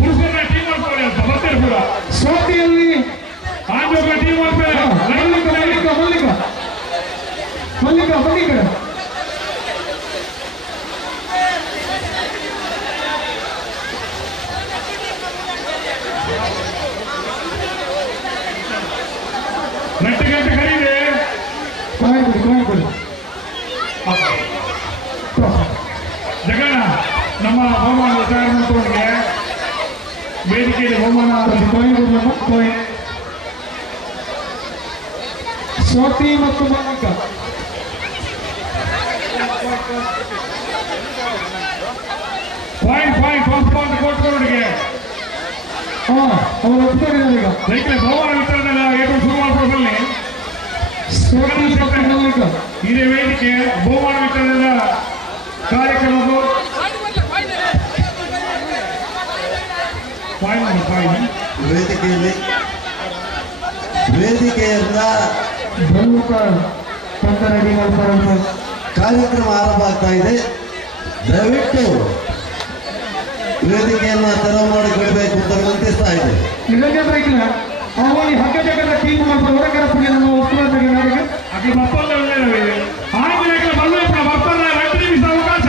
ಪುರುಷರ ಟೀಮ್ ಮಾಡ್ತಾರೆ ಅಂತ ಬರ್ತಾರೆ ಪೂರ. ಸೋತಿಯಲ್ಲಿ ಆಂಜೋಗ ಟೀಮ್ ಮಾಡ್ತಾರೆ. ಮಲ್ಲಿಕ ಮಲ್ಲಿಕ ಮಲ್ಲಿಕ ಮಲ್ಲಿಕ ಮಲ್ಲಿಕ ಗಂಟೆ ಕರೀದೆ ಕೊಡಿ ಜಗಣ ನಮ್ಮ ಬಹುಮಾನ ವಿಚಾರ ಮಾಡ್ಕೊಂಡ್ಗೆ ವೇದಿಕೆಯಲ್ಲಿ ಬಹುಮಾನ ಸ್ವಾತಿ ಮತ್ತು ಮಲ್ಲಿಕ ಪಾಯಿಂಟ್ ಕೊಟ್ಟವರಿಗೆ ಅವರು ಒಪ್ಪಿಕೊಂಡಿದ್ದಾರೆ ಈಗ. ಸೈಕಲ್ ಬಹುಮಾನ ವಿತರಣೆ ಶುರು ಮಾಡ್ಕೊಳ್ಳಿ. ಸ್ವಾತಿ ಮತ್ತು ಮಲ್ಲಿಕ ಇದೇ ವೇದಿಕೆ ಬಹುಮಾನ ವಿತರಣೆಯ ಕಾರ್ಯಕ್ರಮವು ವೇದಿಕೆಯಿಂದ ಪ್ರಮುಖ ತಂಡ ರೆಡಿ ಮಾಡ್ತಾರೆ. ಕಾರ್ಯಕ್ರಮ ಆರಂಭ ಆಗ್ತಾ ಇದೆ. ದಯವಿಟ್ಟು ವೇದಿಕೆಯನ್ನು ತೆರವು ಮಾಡಿಕೊಡ್ಬೇಕು ಅಂತ ವಿನಂತಿಸ್ತಾ ಇದೆ. ಇದಕ್ಕೆ ಬೇಕಿಲ್ಲ ಅವಳಿ ಹಗ್ಗ ಜಗದ ಟೀಮ್ ಮಾಡ್ತಾರೆ. ಹೊರಗರಪ್ಪಗೆ ನಮ್ಮ ಉತ್ತರದಾಗಿ ನಾಡಿಗೆ ಅದು ಮತ್ತೊಂದು ಆಂಜನೇಯ ಬಲ್ಲಪ್ಪ ಬರ್ತಾರೆ. 2 ನಿಮಿಷ ಅವಕಾಶ.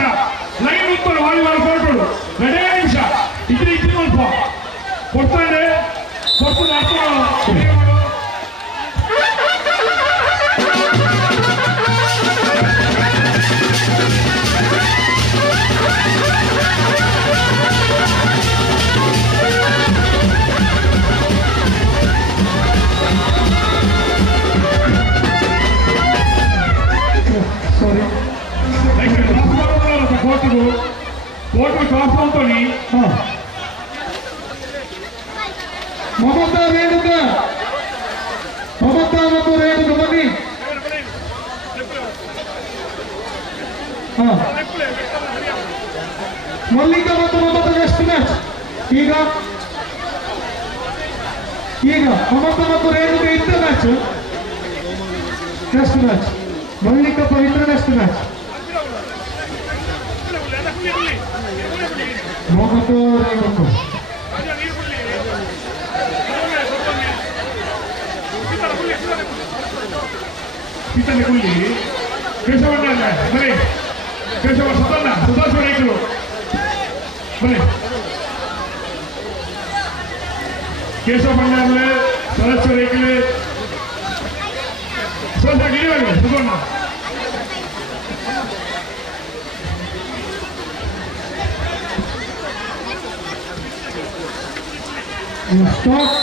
ಲೈನ್ ಉತ್ಪನ್ನ ವಾಲಿಬಾಲ್ ಕೊಟ್ಟು 2 ನಿಮಿಷ ಇದ್ರೆ ಸ್ವಲ್ಪ ಕೊಡ್ತಾರೆ. ಕೊಟ್ಟು ಕೋರ್ಟ್ ಕ್ರಾಸ್ ಮಾಡ್ತಾನೆ. ಮಮತಾ ರೇಣುಕಾ ಮಮತಾ ಮತ್ತು ರೇಣುಕಾ ಬನ್ನಿ. ಮಲ್ಲಿಕಾ ಮತ್ತು ಮಮತಾ ನೆಕ್ಸ್ಟ್ ಮ್ಯಾಚ್. ಈಗ ಮಮತಾ ಮತ್ತು ರೇಣುಕಾ ಇದ್ದ ಮ್ಯಾಚ್ ನೆಕ್ಸ್ಟ್ ಮ್ಯಾಚ್. ಮಲ್ಲಿಕಾ ಪವಿತ್ರ ನೆಕ್ಸ್ಟ್ ಮ್ಯಾಚ್. ಮಮತಾ ರೇಣುಕಾ ಕಿತ್ತಲೆ ಗುಳ್ಳಿ ಕೇಶವಣ್ಣ ಬರೀ ಕೇಶವ ಸುಧಣ್ಣ ಸುಧಾಸ್ ರೈತರು ಬರೀ ಕೇಶವ ಬಂಡಾರ್ಲೆ ಸರಸ್ವ ರೇಖಲೆ ಸ್ವಲ್ಪ ಗಿಡಗಳು ಸುಗಣ್ಣ ಸ್ಟಾಪ್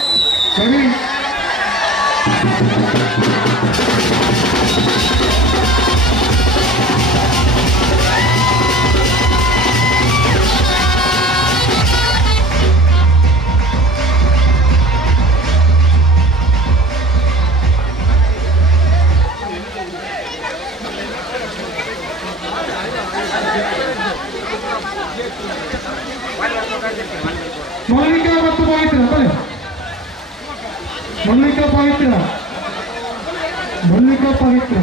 ಸರಿ ಮಲ್ಲಿಕಾ ಮತ್ತು ಪವಿತ್ರ ಬನ್ನಿ ಮಲ್ಲಿಕಾ ಪವಿತ್ರ ಮಲ್ಲಿಕಾ ಪವಿತ್ರ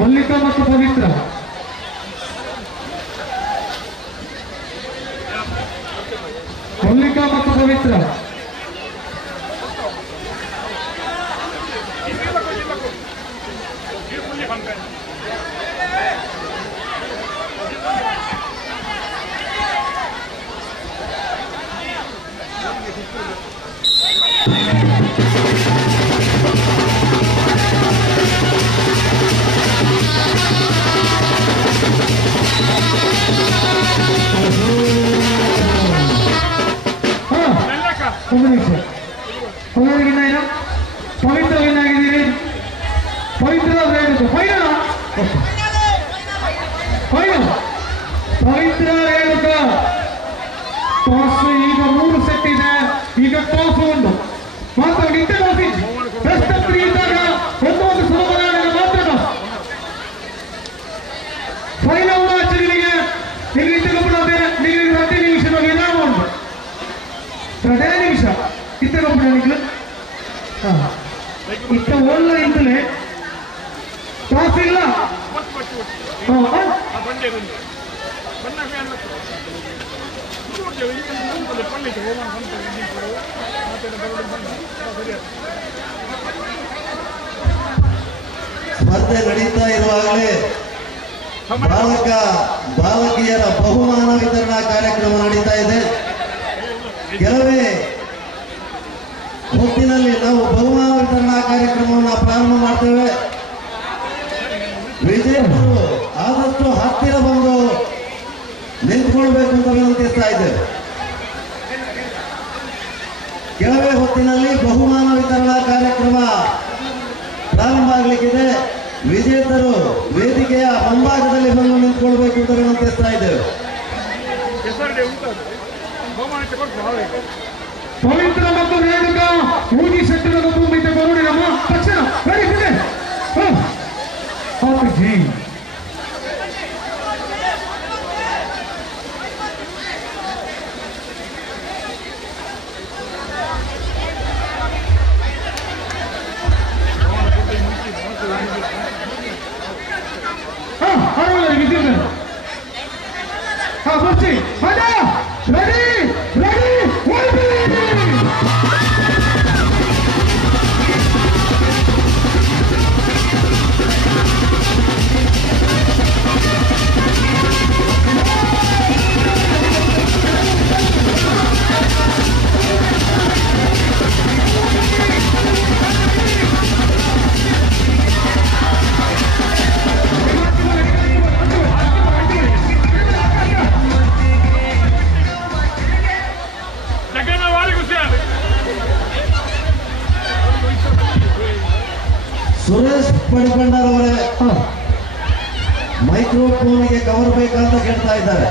ಮಲ್ಲಿಕಾ ಮತ್ತು ಪವಿತ್ರ ಮಲ್ಲಿಕಾ ಮತ್ತು ಪವಿತ್ರ ಪವಿತ್ರ ಏನಾಗಿದ್ದೀರಿ ಪವಿತ್ರ ಫೈನಲ್ ಫೈನಲ್ ಪವಿತ್ರ ರೇಣುಕ ಟಾಸ್ ಈಗ 3 ಸೆಟ್ ಇದೆ ಈಗ ಟಾಸ್ 1 ಮಾತ್ರ ನಿಂತ ಬೆಸ್ಟ್ 3 ಇದ್ದಾಗ ಒಂದು ಸುಲಭ ಮಾತ್ರ ಫೈನಲ್ ಮ್ಯಾಚ್ ನಿಮಗೆ ಇಲ್ಲಿ ಇಟ್ಟುಕೊಂಡೆ ನಿಮಗೆ 2 ನಿಮಿಷದ ವಿರಾಮ ಉಂಟು 2 ನಿಮಿಷ ಇಟ್ಟುಕೊಂಡೆ ನಿಮಗೆ ಇಷ್ಟ ಓಲ್ಲ ಇಂತಲೇ ಟಾಸ್ ಇಲ್ಲ ಸ್ಪರ್ಧೆ ನಡೀತಾ ಇರುವಾಗಲೇ ಬಾಲಕಿಯರ ಬಹುಮಾನ ವಿತರಣಾ ಕಾರ್ಯಕ್ರಮ ನಡೀತಾ ಇದೆ. ಕೆಲವೇ ಹೊತ್ತಿನಲ್ಲಿ ನಾವು ಬಹುಮಾನ ವಿತರಣಾ ಕಾರ್ಯಕ್ರಮವನ್ನು ಪ್ರಾರಂಭ ಮಾಡ್ತೇವೆ. ವಿಜೇತರು ಆದಷ್ಟು ಹತ್ತಿರ ಬಂದು ನಿಂತ್ಕೊಳ್ಬೇಕು ಅಂತ ವಿನಂತಿಸ್ತಾ ಇದ್ದೇವೆ. ಕೆಲವೇ ಹೊತ್ತಿನಲ್ಲಿ ಬಹುಮಾನ ವಿತರಣಾ ಕಾರ್ಯಕ್ರಮ ಪ್ರಾರಂಭ ಆಗಲಿಕ್ಕಿದೆ. ವಿಜೇತರು ವೇದಿಕೆಯ ಮುಂಭಾಗದಲ್ಲಿ ಬಂದು ನಿಂತ್ಕೊಳ್ಬೇಕು ಅಂತ ವಿನಂತಿಸ್ತಾ ಇದ್ದೇವೆ. ಪವಿತ್ರ ಮತ್ತು ರೇಣುಕಾ ಊದಿ ಸೆಟ್ಟಿನ ತುಂಬಿದ್ದ ಗರುಡಿ ನಮ್ಮ ತಕ್ಷಣ ಕರೀತಿದೆ. ಜಿ ಬರ್ತಿ ರೆಡಿ ರೆಡಿ ಸುರೇಶ್ ಪಡಿಕೊಂಡರವರೇ ಮೈಕ್ರೋಫೋನ್ಗೆ ಕವರ್ ಬೇಕಂತ ಕೇಳ್ತಾ ಇದ್ದಾರೆ.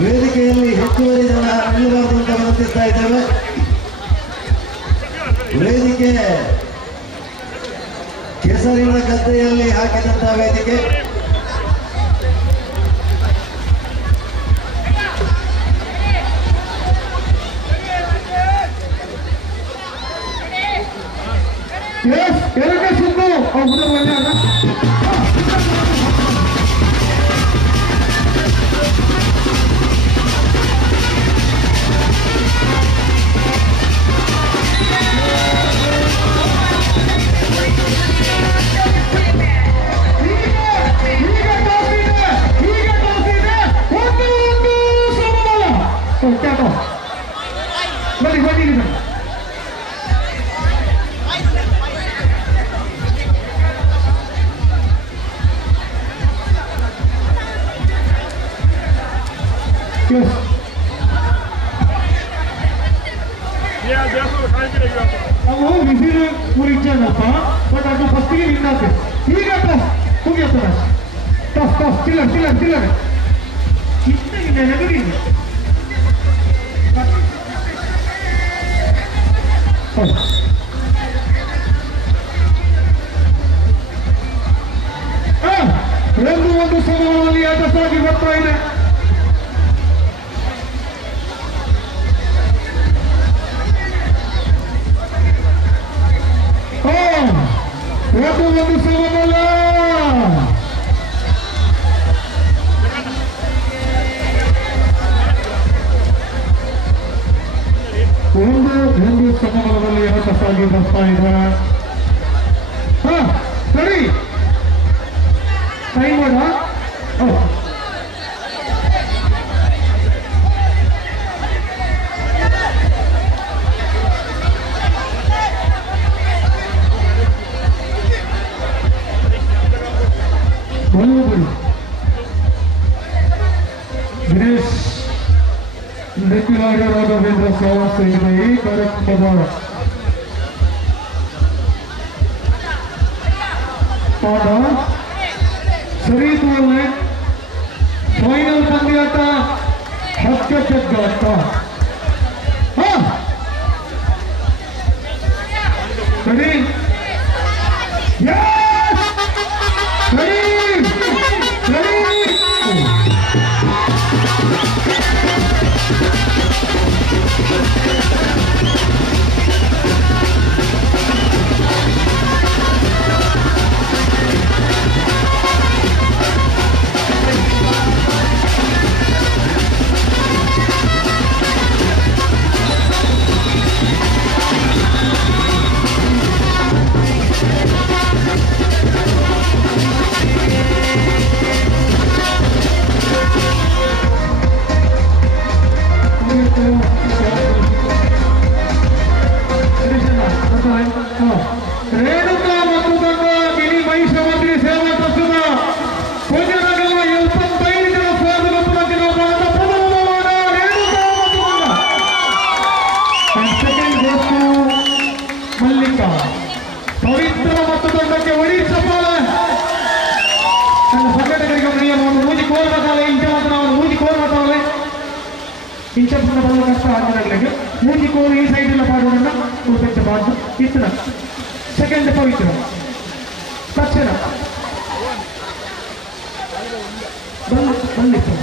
ವೇದಿಕೆಯಲ್ಲಿ ಹೆಚ್ಚುವರಿ ಜನ ನಿಲ್ಲಬಾರದು ಅಂತ ವಿನಂತಿಸ್ತಾ ಇದ್ದೇವೆ. ವೇದಿಕೆ ಕೆಸರಿನ ಗದ್ದೆಯಲ್ಲಿ ಹಾಕಿದಂತಹ ವೇದಿಕೆ. ಎರಡನೇ ಸುತ್ತು ಬನ್ನಿ ಬನ್ನಿ ನಾವು ವಿಸಿಲ್ ಮುರಿಚೇನಪ್ಪ ಬಟ್ ಅದು ಫಸ್ಟಿಗೆ ನಿನ್ನಾತೆ ಈಗ ಮುಗಿಯತ್ತ ಟಫ್ ಟಫ್ ಚಿಲ್ಲರ್ ಚಿಲ್ಲರ್ ಚಿಲ್ಲರ್ ಇಷ್ಟೇ ನೆನಪಿಗೆ ಒಂದು ಸಮಯದಲ್ಲಿ ಆಟ ಸಾಗಿ ಬರ್ತಾ ಇದೆ. ಒಂದು ಸಮಯಲ್ಲ ಒಂದು ಸಮಯದಲ್ಲಿ ಆಟ ಸಾಗಿ ಬರ್ತಾ ಇದೆ. ಸರಿ ಟೈಮ್ ಮಾಡ ದಿನೇಶ್ ನೃತ್ಯರಾಜ ರಾಘವೇಂದ್ರ ಸಾವಸ್ ಈ ಕಾರ್ಯಕ್ರಮದ ಪಾಠ ಸರಿಯುತ್ತಲೇ ಫೈನಲ್ ಪಂದ್ಯಾಟ ಹಕ್ಕಚ್ಚಗ್ಗಾಟ. ಸರಿ ರೇಣುಕಾ ಮತ್ತು ತಂಡ ಮಿನಿ ಮಹಿಷಮಂತ್ರಿ ಸೇವಾ ಟ್ರಸ್ಟ್ನ ಪೂಜೆಗಳ 75ರ ಸ್ವಾಗತ ದಿನವಾದ ಪ್ರಥಮವಾದ ರೇಣುಕಾ ಮತ್ತು ಸೆಕೆಂಡ್ ಗೋಸ್ಟು ಮಲ್ಲಿಕಾ ಪವಿತ್ರ ಮತ್ತು ತಂಡಕ್ಕೆ ಒಡಿ ಚಪ್ಪಾಳೆ. ನನ್ನ ಸಂಘಟಕರಿಗೆ ನಿಯಮವನ್ನು ಮೂಜಿ ಕೋರ್ಬತ್ತಾಳೆ ಇಂಚ ಮಾತ್ರ ಅವನು ಮೂಜಿ ಕೋರ್ಬತ್ತಾಳೆ ಇಂಚ ಪುಣ್ಯ ಬರುವ ಕಷ್ಟ ಆಗಿರಲಿಕ್ಕೆ ಮೂಜಿ ಕೋರು ಈ ಸೈಡ್ ಎಲ್ಲ ಪಾಡುವುದನ್ನು ಉಪಯುಕ್ತ ಬಾದ್ದು ಇತರ ಸೆಕೆಂಡ್ ಪವಿತ್ರ ತಕ್ಷಣ ಬಂದಿತ್ತು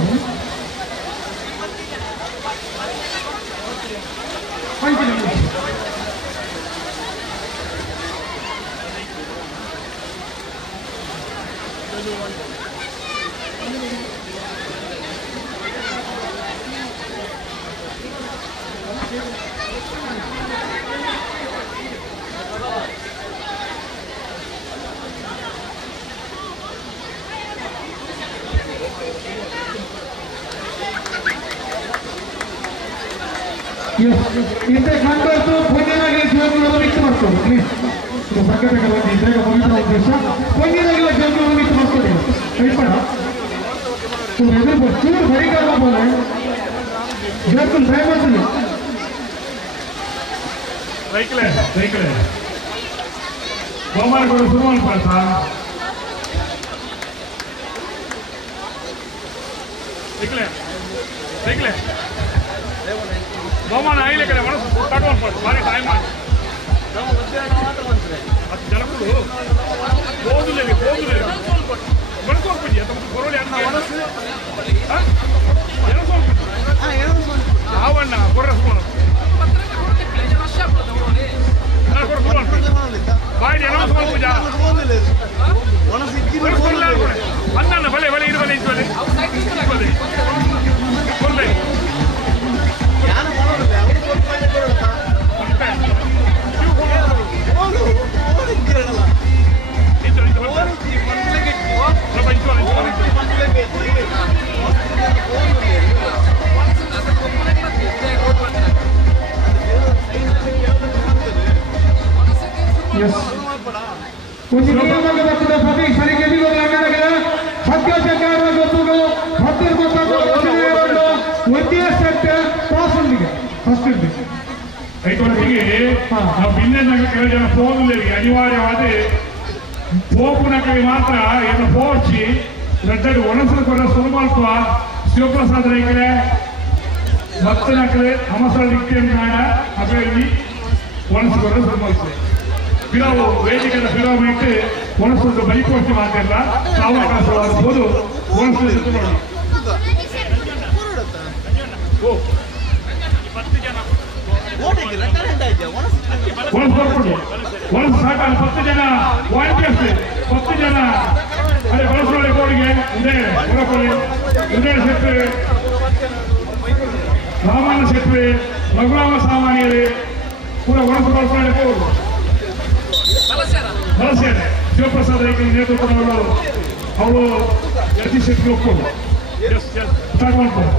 ಇಂತೆ ಕಂಡು ಪೊಂಗಿನಾಗಿ ಜೀವನವನ್ನು ಮಿಕ್ಸ್ ಮಾಡ್ಕೊಂಡು ಪ್ಲೀಸ್ ಸಂಘಟಕರಲ್ಲಿ ಬೇಗ ಪವಿತ್ರ ಉದ್ದೇಶ ಪೊಂಗಿನಾಗಿಲ್ಲ ಜೀವನವನ್ನು ಮಿಕ್ಸ್ ಮಾಡ್ಕೊಳ್ಳಿ ಹೇಳ್ಬೇಡ ಎದುರು ಚೂರು ಬರಿಗಾರ ಬೋಲೆ ಜೀವನ ಟ್ರೈ ಮಾಡ್ತೀನಿ ಸೈಕಲ್ ಬಹುಮಾನಗಳು ಶುರು ಮಾಡ್ಕೊಳ್ತ ಸೈಕಲ್ ಸೈಕಲ್ ಬಹುಮಾನ ಆಯ್ಲೆ ಕಡೆ ಮನಸ್ಸು ತಗೊಂಡು ಭಾರಿ ಟೈಮ್ ಮಾಡಿ ಅದು ಜನಗಳು ಹೋಗುದಿಲ್ಲ ಮನ್ಕೋಗ್ಬಿಡಿ ಅದು ಕೊರೋಳಿ ಅನ್ನ ಯಾವಣ್ಣ ಕೊರ್ರಸ್ಕೊಂಡು ಬಾಯಿ ಅನೌನ್ಸ್ ಮಾಡ್ಬೋದಾ ಅನ್ನ ಬಲೆ ಬಲೆ ಇದು ಬಲೆ ಇದು ಬಲೆ ಕೊಡ್ಲೆ कुछ नियमों के वक्त सभी तरीके भी लगाने लगे हत्या सरकार गोतु को हत्या गोतु को उद्देश्य से पास होंगे फर्स्ट डे ಐತೊಳಗೆ ನಾವು ಬಿನ್ನೆನಾಗ ಕೆಲವು ಜನ ಹೋಗಲಿಲ್ಲ ಅನಿವಾರ್ಯವಾದ ಹೋಗುನಕಲಿ ಮಾತ್ರ ಏನು ಪೋರ್ಚಿ ರಡ್ಡಡು ಒಣಸಲು ಕೊಡ ಸುರುಮಲ್ಪ ಶಿವಪ್ರಸಾದ್ ರೈಕಲೆ ಮತ್ತನಕಲೆ ಅಮಸಲಿಕ್ಕೆ ನಾಡ ಅಬೆಲ್ಲಿ ಒಣಸಲು ಕೊಡ ಸುರುಮಲ್ಪ ಪಿರಾವು ವೇದಿಕೆಯ ಪಿರಾವು ಇಟ್ಟು ಒಣಸಲು ಬಲಿಕೋಟಿ ಮಾತಿಲ್ಲ ಅವಕಾಶವಾಗಬಹುದು ಒಣಸಲು ಸುತ್ತುಗಳು ಒಂದು ಸಾಕಾಗ 10 ಜನ ವಾಲ್ಟಿಯರ್ಸ್ 10 ಜನ ಅದೇ ಬಳಸೋಳಿ ಗೋಡಿಗೆ ಇದೇ ಹೊರಕೊಳ್ಳಿ ಇದೇ ಸೇತುವೆ ರಾಮಣ್ಣ ಸೇತುವೆ ರಘುರಾಮ ಸಾಮಾನ್ಯರೇ ಕೂಡ ಒಣಸು ಬಳಸೋಳಿ ಹೋಗುದು ಬಳಸ್ಯಾರೆ ಶಿವಪ್ರಸಾದ್ ರೈಕಲ್ ನೇತೃತ್ವದವರು ಅವರು ಯತಿ ಶೆಟ್ಟಿ ಒಪ್ಪೋದು ಸ್ಟಾರ್ಟ್ ಮಾಡ್ತಾರೆ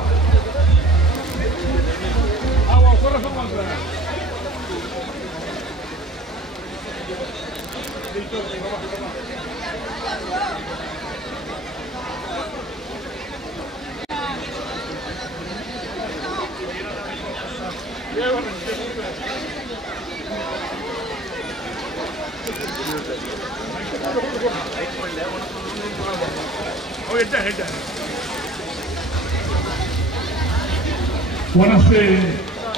ಒನಸ್ಸೆ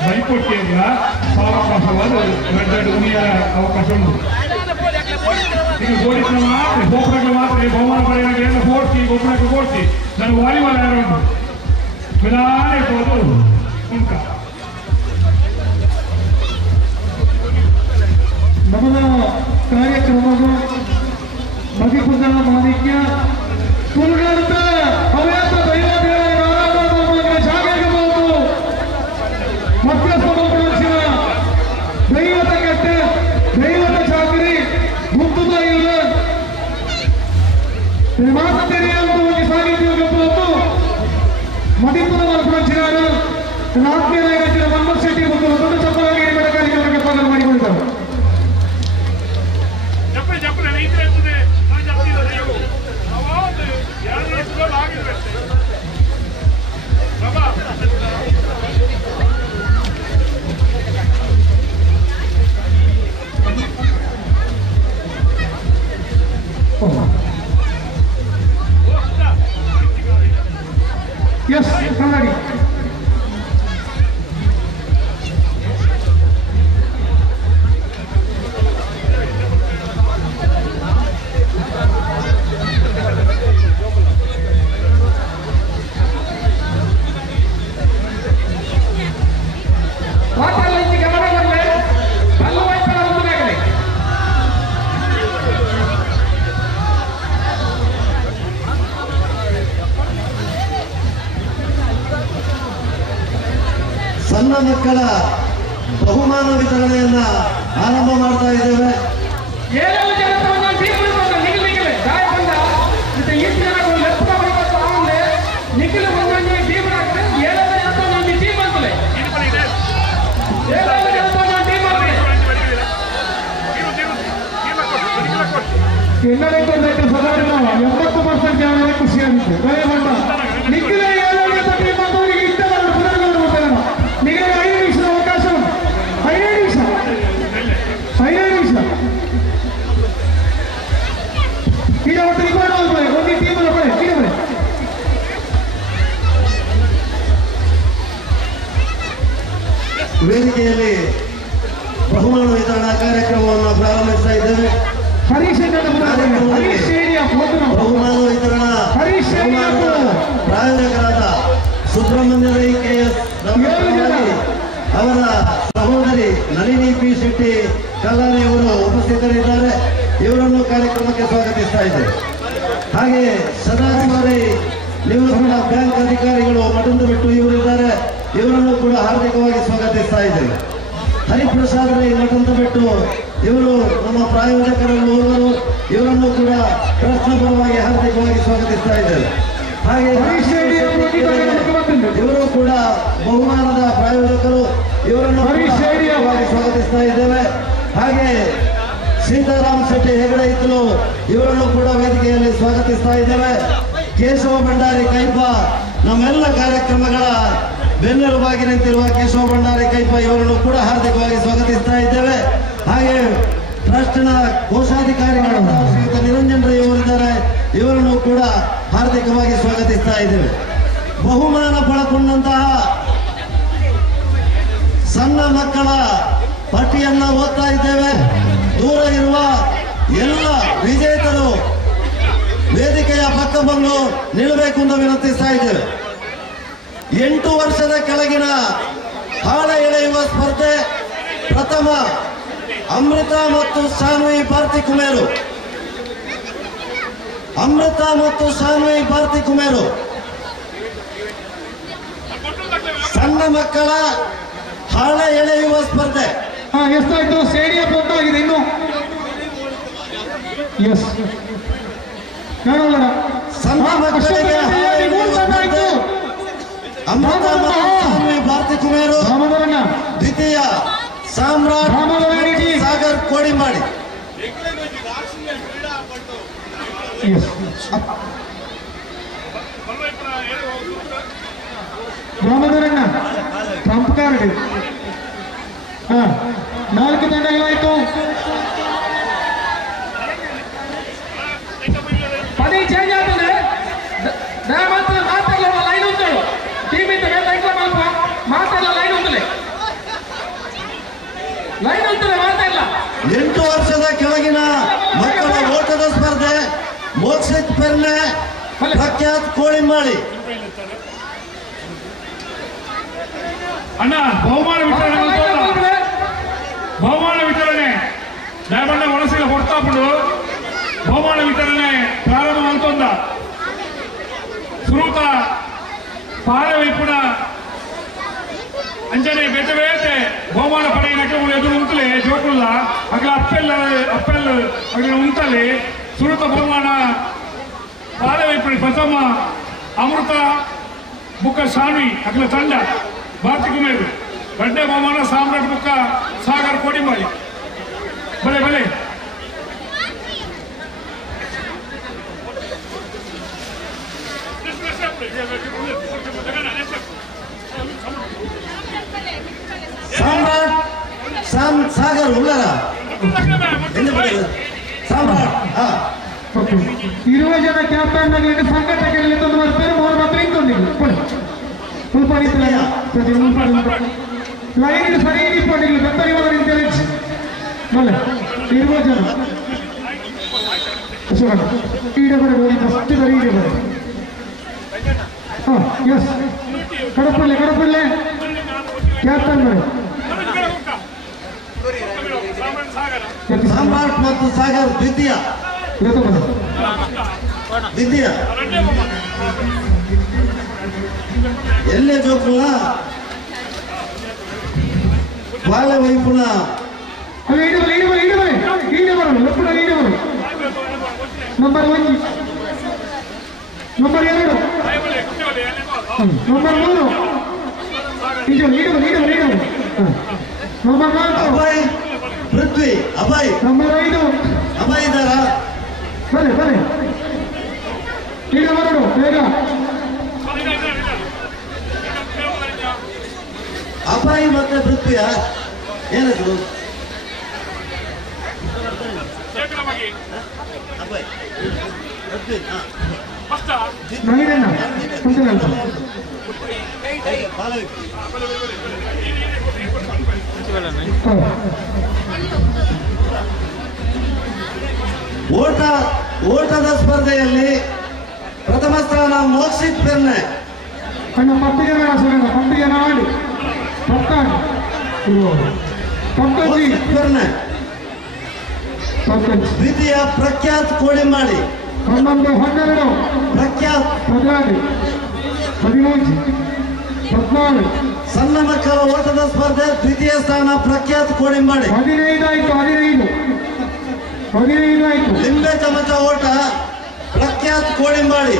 ಬೈಪೊಟ್ಟಿಯಲ್ಲ ಅವಕಾಶವಾದ ಗಡ್ಡಡು ಉಣಿಯ ಅವಕಾಶ ಉಂಟು ಈಗ ಗೋಡಿನ ಮಾತ್ರ ಗೋಪುರಕ್ಕೆ ಮಾತ್ರ ಬಹುಮಾನ ಪಡೆಯಕ್ಕೆ ಎಲ್ಲ ಓಡಿಸಿ ಗೋಪುರಕ್ಕೆ ಓಡಿಸಿ ನಾನು ವಾಲಿಬಾಲ್ ಯಾರು ಉಂಟು ವಿಧಾನ ಹೋದು ಉಂಟ ನಮ್ಮ ಕಾರ್ಯಕ್ರಮದ ಮದಿಪುರದ ಮಾಲಿಕ್ಯ ಕುಲ್ಗರ್ತ ಹವ್ಯಾಸ ದೈವ ಜಾಗಬಹುದು ಮಧ್ಯಸ್ಥಿನ ದೈವದ ಕಟ್ಟೆ ದೈವದ ಚಾಕರಿ ಗುಪ್ತದ ಇಲ್ಲ ಮಾತರಿಯಂತ ಒಂದು ಸಾಹಿತ್ಯವನ್ನು ಮದಿಪುರದ ಪ್ರಚಿನಾರು ರಾತ್ರಿಯ ಮನ್ಮೋಹನ್ ಶೆಟ್ಟಿ ಮತ್ತು ದೊಡ್ಡ ಚಪ್ಪಲಾಗಿ ಕಾರ್ಯಕ್ರಮಕ್ಕೆ ಪಾಲನೆ ಮಾಡಿಕೊಂಡಿದ್ದಾರೆ Yes, somebody. ಸಣ್ಣ ಮಕ್ಕಳ ಬಹುಮಾನ ವಿತರಣೆಯನ್ನ ಆರಂಭ ಮಾಡ್ತಾ ಇದ್ದೇವೆ. ಎಲ್ಲರಿಗೂ ಸಾಧಾರಣ 80% ಜನ ಖುಷಿಯಾಗುತ್ತೆ ದಯಮಾಡ ನಿಖಿಲ ಬಹುಮಾನ ವಿತರಣಾ ಪ್ರಾಯೋಜಕರಾದ ಸುಬ್ರಹ್ಮಣ್ಯ ರೈ KS ಅವರ ಸಹೋದರಿ ನಳಿನಿ ಪಿ ಶೆಟ್ಟಿ ಕಲ್ಲಾನೆ ಅವರು ಉಪಸ್ಥಿತರಿದ್ದಾರೆ. ಇವರನ್ನು ಕಾರ್ಯಕ್ರಮಕ್ಕೆ ಸ್ವಾಗತಿಸ್ತಾ ಇದ್ದೇವೆ. ಹಾಗೆ ಸದಾಶಿವರೈ ನಿವೃತ್ತ ಬ್ಯಾಂಕ್ ಅಧಿಕಾರಿಗಳು ಮಠದ ಬಿಟ್ಟು ಇವರಿದ್ದಾರೆ. ಇವರನ್ನು ಕೂಡ ಹಾರ್ದಿಕವಾಗಿ ಸ್ವಾಗತಿಸ್ತಾ ಇದ್ದೇವೆ. ಹರಿಪ್ರಸಾದ್ ರೈ ಮಠದ ಬಿಟ್ಟು ಇವರು ನಮ್ಮ ಪ್ರಾಯೋಜಕರಲ್ಲಿ ಓರ್ವರು. ಇವರನ್ನು ಕೂಡ ಟ್ರಸ್ಟ್ನ ಪರವಾಗಿ ಹಾರ್ದಿಕವಾಗಿ ಸ್ವಾಗತಿಸ್ತಾ ಇದ್ದೇವೆ. ಹಾಗೆ ಇವರು ಕೂಡ ಬಹುಮಾನದ ಪ್ರಾಯೋಜಕರು. ಇವರನ್ನು ಹಾರ್ದಿಕವಾಗಿ ಸ್ವಾಗತಿಸ್ತಾ ಇದ್ದೇವೆ. ಹಾಗೆ ಸೀತಾರಾಮ್ ಶೆಟ್ಟಿ ಹೆಗಡೆ ಇತ್ತಲು ಇವರನ್ನು ಕೂಡ ವೇದಿಕೆಯಲ್ಲಿ ಸ್ವಾಗತಿಸ್ತಾ ಇದ್ದೇವೆ. ಕೇಶವ ಭಂಡಾರಿ ಕೈಪ ನಮ್ಮೆಲ್ಲ ಕಾರ್ಯಕ್ರಮಗಳ ಬೆನ್ನೆಲುಬಾಗಿ ನಿಂತಿರುವ ಕೇಶವ ಭಂಡಾರಿ ಕೈಪ ಇವರನ್ನು ಕೂಡ ಹಾರ್ದಿಕವಾಗಿ ಸ್ವಾಗತಿಸ್ತಾ ಇದ್ದೇವೆ. ಹಾಗೆ ಟ್ರಸ್ಟ್ನ ಕೋಶಾಧಿಕಾರಿಗಳು ಶ್ರೀಯುತ ನಿರಂಜನ್ ರೈ ಅವರಿದ್ದಾರೆ. ಇವರನ್ನು ಕೂಡ ಹಾರ್ದಿಕವಾಗಿ ಸ್ವಾಗತಿಸ್ತಾ ಇದ್ದೇವೆ. ಬಹುಮಾನ ಪಡೆದುಕೊಂಡಂತಹ ಸಣ್ಣ ಮಕ್ಕಳ ಪಟ್ಟಿಯನ್ನ ಓದ್ತಾ ಇದ್ದೇವೆ. ದೂರ ಇರುವ ಎಲ್ಲ ವಿಜೇತರು ವೇದಿಕೆಯ ಪಕ್ಕ ಬಂದು ನಿಲ್ಲಬೇಕು ಎಂದು ವಿನಂತಿಸ್ತಾ ಇದ್ದೇವೆ. 8 ವರ್ಷದ ಕೆಳಗಿನ ಹಾಳೆ ಎಳೆಯುವ ಸ್ಪರ್ಧೆ ಪ್ರಥಮ ಅಮೃತ ಮತ್ತು ಸಾನ್ವಿ ಭಾರತಿ ಕುಮೇರು. ಅಮೃತ ಮತ್ತು ಸಾನ್ವಿ ಭಾರತಿ ಕುಮೇರು ಸಣ್ಣ ಮಕ್ಕಳ ಹಾಳೆ ಎಳೆಯುವ ಸ್ಪರ್ಧೆ. ಎಷ್ಟಾಯ್ತು? ಸ್ಟೇಡಿಯಂ ಬಂದಾಗಿದೆ ಇನ್ನು. ಎಸ್ ಕಾಣಲ್ಲ. ಸಣ್ಣ ಮಕ್ಕಳಿಗೆ ಅಮೃತ ಮತ್ತು ಸಾನ್ವಿ ಭಾರತಿ ಕುಮೇರು. ದ್ವಿತೀಯ ಸಾಮ್ರಾಟ್ ಸಾಗರ್ ಕೋಡಿಮಾಡಿ. ರಾಮಧರಣ್ಣ ಟ್ರಂಪ್ ಕಾರ್ಡ್. 4 ತಂಡಗಳಾಯ್ತು. 10 ಚೇಂಜ್ ಆಗ್ತದೆ. ಮಾತಾಡಲ್ಲ ಲೈನ್ ಉಂಟು ಟೀಮ್ ಇದ್ದ ಮಾತಾಡಲ್ಲ ಲೈನ್ ಉಂಟಲೆ ಲೈನ್ ಉಂಟಲೆ ಮಾತಾಡಲ್ಲ. 8 ವರ್ಷದ ಕೆಳಗಿನ ಮಕ್ಕಳ ಓಟದ ಸ್ಪರ್ಧೆ ಮೋಕ್ಷಿತ್ ಪೆರ್ನೆ ಪ್ರಖ್ಯಾತ್ ಕೋಳಿಮಾಳಿ. ಅಣ್ಣ ಬಹುಮಾನ ವಿತರಣೆ ದಯಮಾಡಿ ಒಳಸಿಗೆ ಹೊರತಾಪಡು ಬಹುಮಾನ ವಿತರಣೆ ಪ್ರಾರಂಭ ಮಾಡ್ತೊಂದ ಸುರೂತ ಪಾರವೈಪುಣ ಅಂಜನೆ ಬೇತೆ ಬೇತೆ ಬಹುಮಾನ ಪಡೆಯಕ್ಕೆ ಎದುರು ಉಂಟಲೆ ಜೋಕುಲ್ಲ ಅಗಲ ಅಪ್ಪೆಲ್ ಅಗಲ ಉಂಟಲೆ ಸುರೂತ ಬಹುಮಾನ ಪಾರವೈಪುಣ ಪ್ರಥಮ ಅಮೃತ ಬುಕ್ಕ ಸಾನ್ವಿ ಅಗಲ ತಂಡ ಭಾರತಿ ಕುಮೇರು. ಗಡ್ಡೆ ಬಹುಮಾನ ಸಾಮ್ರಾಟ್ ಬುಕ್ಕ ಸಾಗರ್ ಕೋಡಿಮಾಳಿ. ಬಲೆ ಬಲೆ ಸಾಮ್ರಾಟ್ ಸಾಗರ್ ಉಳ್ಳರ ಸಾಮ್ರಾಟ್. 20 ಜನ ಕ್ಯಾಪ್ಟನ್ ಸಂಘಟನೆಗಳಲ್ಲಿ ಬರ್ತಾರೆ. 3 ಮಾತ್ರ ಇಂಕೊಂಡಿಲ್ಲ ಲೈನ್ ಸರಿ ಇಟ್ಕೊಂಡಿಲ್ಲ. 20 ಜನ ಈಡೆ ಬರಬಹುದು. ಫಸ್ಟ್ ಬರೀ ಈಡೆ ಬರ. ಎಸ್ ಕಡಪಳ್ಳಿ ಕ್ಯಾಪ್ಟನ್ ಬರ. ಸಾಮ್ರಾಟ್ ಮತ್ತು ಸಾಗರ್ ದ್ವಿತೀಯ. ಎಲ್ಲೇ ಜೋಕುಲ ಬಾಲ ವೈಪುಣ number 1 number 2 number 3 number 4 Abhay Prithvi Abhay. Number 5 Abhay ಇದ್ದಾರ. ಬನ್ನಿ ಈಗ ಬರೋದು ಬೇಗ. ಅಭಯ್ ಮತ್ತೆ ಪೃಥ್ವಿಯ ಏನಾದ್ರು ಅಭಯ್ ಪೃಥ್ವಿ ಓಟ ಓಟದ ಸ್ಪರ್ಧೆಯಲ್ಲಿ ಪ್ರಥಮ ಸ್ಥಾನ ಮೋಕ್ಷಿತ್ ಪೆರ್ನೆ. ಪತ್ತಿಗೆ ಮಾಡಿ ಪೆರ್ನೆ. ದ್ವಿತೀಯ ಪ್ರಖ್ಯಾತ್ ಕೋಳಿಂಬಾಡಿ. 12 ಪ್ರಖ್ಯಾತ್ 13 14 ಸಣ್ಣ ಮಕ್ಕಳ ಓಟದ ಸ್ಪರ್ಧೆ ದ್ವಿತೀಯ ಸ್ಥಾನ ಪ್ರಖ್ಯಾತ್ ಕೋಳಿಂಬಾಡಿ. 15 ಆಯ್ತು. ಲಿಂಬೆ ಚಮಚ ಓಟ ಪ್ರಖ್ಯಾತ್ ಕೋಳಿಂಬಾಡಿ.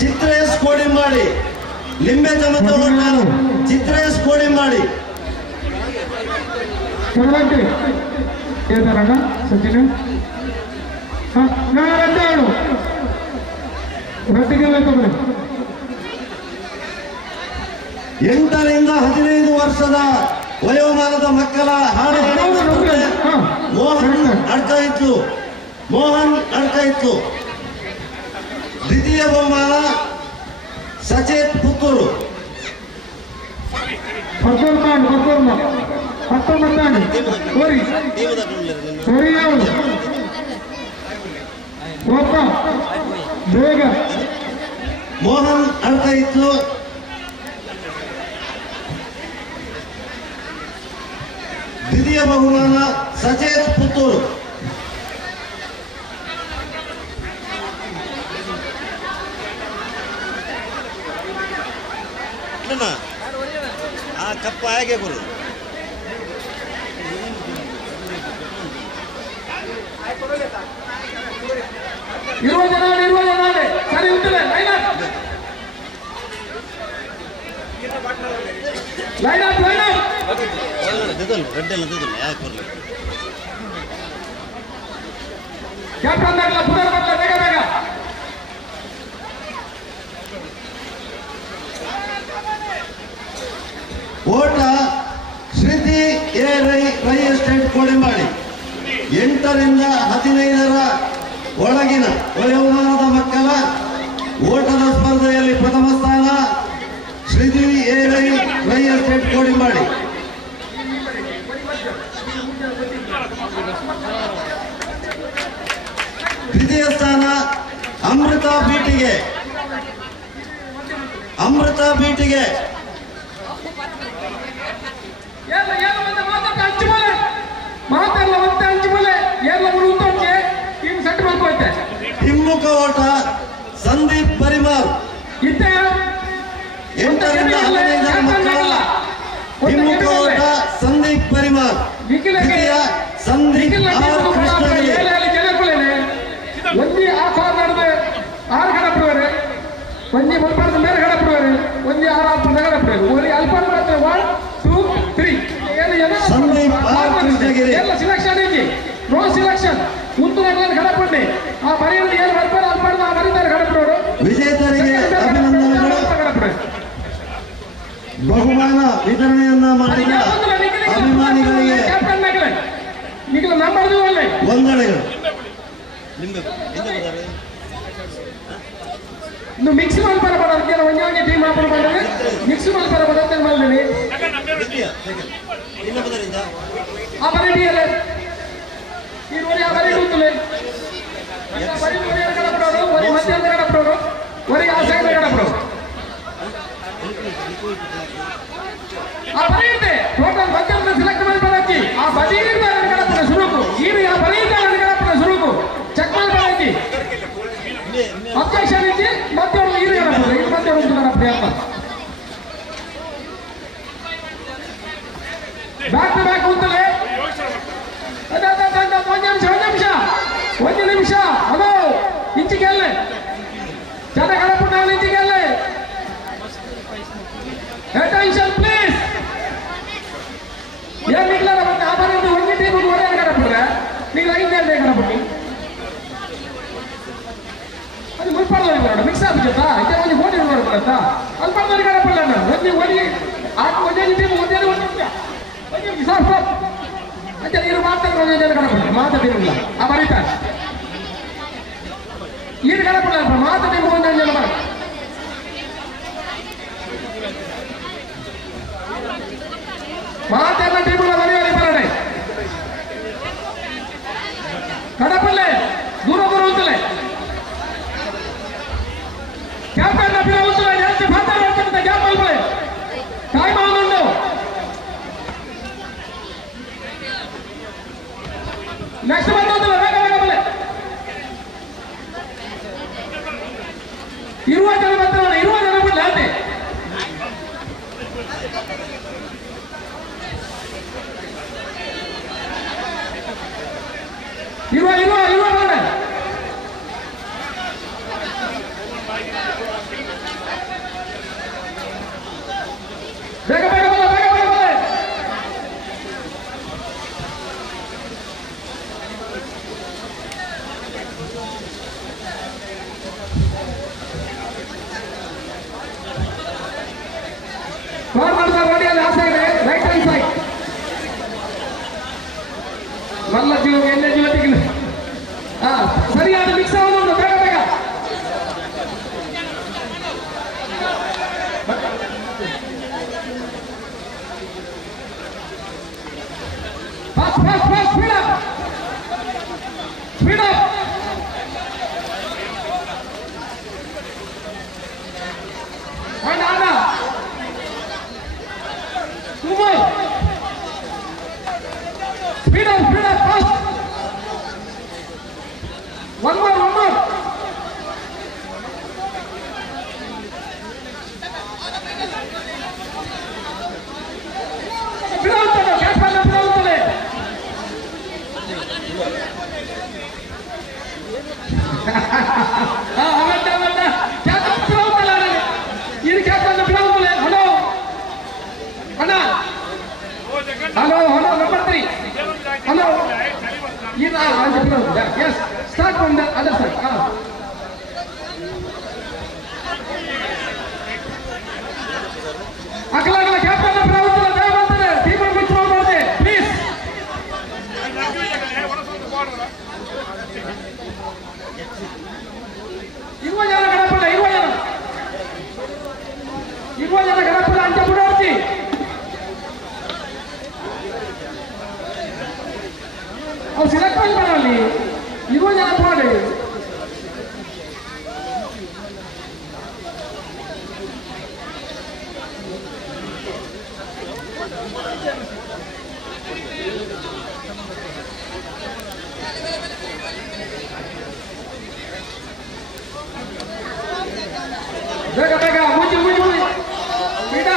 ಚಿತ್ರೇಶ್ ಕೋಡಿಂಬಾಡಿ. ಲಿಂಬೆ ಚಮಚ ಓಟ ಚಿತ್ರೇಶ್ ಕೋಡಿಂಬಾಡಿ. ಸಚಿನ್ ರಟ್ಟಿಗೆ 8ರಿಂದ 15 ವರ್ಷದ ವಯೋಮಾನದ ಮಕ್ಕಳ ಹಾಡು ಮೋಹನ್ ಅಡ್ಕಾಯಿತು. ದ್ವಿತೀಯ ಬಹುಮಾನ ಸಚೇತ್ ಪುತ್ತೂರು. 19 ಮೋಹನ್ ಅಡ್ಕಾಯಿತು. ದ್ವಿತೀಯ ಬಹುಮಾನ ಸಚೇತ್ ಪುತ್ತೂರು. ಆ ಕಪ್ಪ ಹೇಗೆ ಬರು ಇರುವ ಜನ ಸರಿ ಉಂಟಲ್ಲ ಕ್ಯಾಪ್ಟನ್ ಪುನರ್ ಬೇಗ ಬೇಗ ಓಟ ಶ್ರುತಿ ಎ ರೈ ಎಸ್ಟೇಟ್ ಕೋಡಿಂಬಾಡಿ. 8ರಿಂದ 15 ಒಳಗಿನ ವಯೋಮಾನದ ಮಕ್ಕಳ ಓಟದ ಸ್ಪರ್ಧೆಯಲ್ಲಿ ಪ್ರಥಮ ಸ್ಥಾನ ಶ್ರುತಿ ಎ ರೈ ಎಸ್ಟೇಟ್ ಕೋಡಿಂಬಾಡಿ. ದ್ವಿತೀಯ ಸ್ಥಾನ ಅಮೃತ ಬೀಟಿಗೆ. ಹಿಮ್ಮುಖ ಓಟ ಸಂದೀಪ್ ಪರಿಮಾರ್. 8ರಿಂದ 15 ಮಕ್ಕಳ ಹಿಮ್ಮುಖ ಓಟ ಸಂದೀಪ್ ಪರಿಮಾರ್. ದ್ವಿತೀಯ ಸಂದೀಪ್ ಆರ್ ಕೃಷ್ಣಗಿರಿ. ಒಂದಿ ಆಫಾರ್ ನಡೆದು 6 ಗಡಪುರವರೆ ಒಂದಿ ಮಲ್ಪಾರದ ಮೇಲೆ ಗಡಪುರವರೆ ಒಂದಿ 6 ಗಡಪುರವರು ಒಂದು ಅಲ್ಪ 1 2 3 ಸಂದೀಪ್ ಆರ್ ಕೃಷ್ಣಗಿರಿ. ಎಲ್ಲ ಸಿಲೆಕ್ಷನ್ ಐತಿ. ನೋ ಸಿಲೆಕ್ಷನ್ ಮುಂದೆ ಗಡಪುಂಡಿ ಆ ಬರೆಯೋದು ಏನು ಬರ್ತಾರೆ ಅಲ್ಪ ಆ ಬರೀತಾರೆ ಗಡಪುರವರು. ವಿಜೇತರಿಗೆ ಅಭಿನಂದನೆಗಳು. ಬಹುಮಾನ ವಿತರಣೆಯನ್ನ ಮಾಡಿದ ಅಭಿಮಾನಿಗಳಿಗೆ ವಂದನೆಗಳು. ಇನ್ನು ಮಿಕ್ಸ್ ಮಾಡಿ ಬರಬಾರ್ದು ಒಂದೇ ಟೀಮ್ ಹಾಕೊಂಡು ಬಂದರೆ ಮಿಕ್ಸ್ ಮಾಡಿ ಬರಬಾರ್ದು ಅಂತ ಮಾಡಿದ್ದೀನಿ. ಆ ಬರೀಟಿಯಲ್ಲೇ ಈ ನೋಡಿ ಆ ಬರೀ ಕೂತಲೆ ಗಡಪಡೋರು ಒರಿ ಮಧ್ಯಾಹ್ನ ಗಡಪಡೋರು ಒರಿ ಆ ಸೈಡ್ ಗಡಪಡೋರು ಆ ಬರೀತೆ ಟೋಟಲ್ ಮಧ್ಯಾಹ್ನ ಸಿಲೆಕ್ಟ್ ಮಾಡಿ ಬರಕ್ಕೆ ಆ ಬರೀತ ಗಡಪಡ ಶುರುಕು ಈ ಆ ಬರೀತ ಗಡಪಡ ಶುರುಕು ಚೆಕ್ ಮಾಡಿ ಬರಕ್ಕೆ ಅಬ್ಜೆಕ್ಷನ್ ಇತ್ತು ಮತ್ತೆ ಈ ಗಡಪಡ ಇದು ಮತ್ತೆ ಒಂದು ಗಡಪಡ ಅಂತ ಬ್ಯಾಕ್ ಟು ಬ್ಯಾಕ್ ಕೂತಲೆ ಒಂದು ನಿಮಿಷ ಅದು ಇಂಚಿಗೆಲ್ಲೇ ಜನ ಗಡಪುಟ್ಟ ಇಂಚಿಗೆಲ್ಲೇ ಅಟೆನ್ಷನ್ ಪ್ಲೀಸ್. ಏನ್ ನಿಗ್ಲಾರ ಮತ್ತೆ ಆ ಬರೀ ಒಂದು ಟೀಮಿಗೆ ಒಳ್ಳೆ ಗಡಪುಟ್ರೆ ನೀವು 5 ಗಡಪುಟ್ಟಿ ಅದು ಮುಲ್ಪಾಡ್ದವ್ರಿಗೆ ಬರೋಣ ಮಿಕ್ಸ್ ಆಗ್ಬಿಟ್ಟಾ ಇದೇ ಒಂದು ಕೋಟಿ ನೋಡ್ಕೊಳ್ಳತ್ತ ಅಲ್ಲಿ ಪಡ್ದವ್ರಿಗೆ ಗಡಪಲ್ಲ ಒಂದು ಒಂದೇ ಟೀಮ್ ಒಂದೇ ಒಂದು ಸಾಕು అంటే మీరు మాట్లాడుకోవాలి గడపండి మాట్లాడిಲ್ಲ ఆ బరిత ఈడు గడపలేదు ಇರುವ ಜನ ಬರ್ತಾವಲ್ಲ, ಇರುವ ಜನ ಬಿಡ್ಲ ಅಂತೆ. ಇರುವ ನೋಡ ಬೇಗ ಬೇಗ ಬರ, ಬೇಗ ಬೇಗ ಬರ. ಕವರ್ ಮಾಡ್ತಾರೆ ನೋಡಿ, ಅಲ್ಲಿ ಆ ಸೈಡ್ ರೈಟ್ ಹ್ಯಾಂಡ್ ಸೈಡ್ ಮಲ್ಲ ಜೀವ ಎಣ್ಣೆ ಜೀವತಿಗಿಲ್ಲ. ಸರಿಯಾದ ಮಿಕ್ಸ್ ಆಗೋದು ಬೇಗ ಬೇಗ. Fast fast fast speed up speed up. ಅಣ್ಣ ಅಣ್ಣ super. Speed up fast. One more ಬಿಡಾಗ್ತದೆ, ಕ್ಯಾಚ್ ಮಾಡಿ ಬಿಡಾಗ್ತದೆ. ಅವತ್ತ ಕ್ಯಾಚ್ ಬಿಡಾಗ್ತಲ್ಲ, ಇದು ಕ್ಯಾಚ್ ಮಾಡಿ ಬಿಡಾಗ್ತದೆ. ಹಲೋ ಅಣ್ಣ, hello hello number 3. Hello yes, start from the other side. ಅಕಲಾಗಲ ಕ್ಯಾಪ್ಟನ್ ಪ್ರವರ್ತನ ದಯ ಮಾಡ್ತಾರೆ. ಟೀಮ್ ಅನ್ನು ಬಿಟ್ಟು ಹೋಗಬಾರದೆ ಪ್ಲೀಸ್. ಇರುವ ಜನ ಗಣಪಲ್ಲ, ಇರುವ ಜನ ಗಣಪಲ್ಲ ಅಂತ ಬಿಡೋರ್ತಿ. ಅವ್ರು ಸಿಲೆಕ್ಟ್ ಮಾಡಲಿ, ಇರುವ ಜನ ಮಾಡಿ. ಬೇಗ ಬೇಗ ಮುಚ್ಚಿ ಬಿಡ.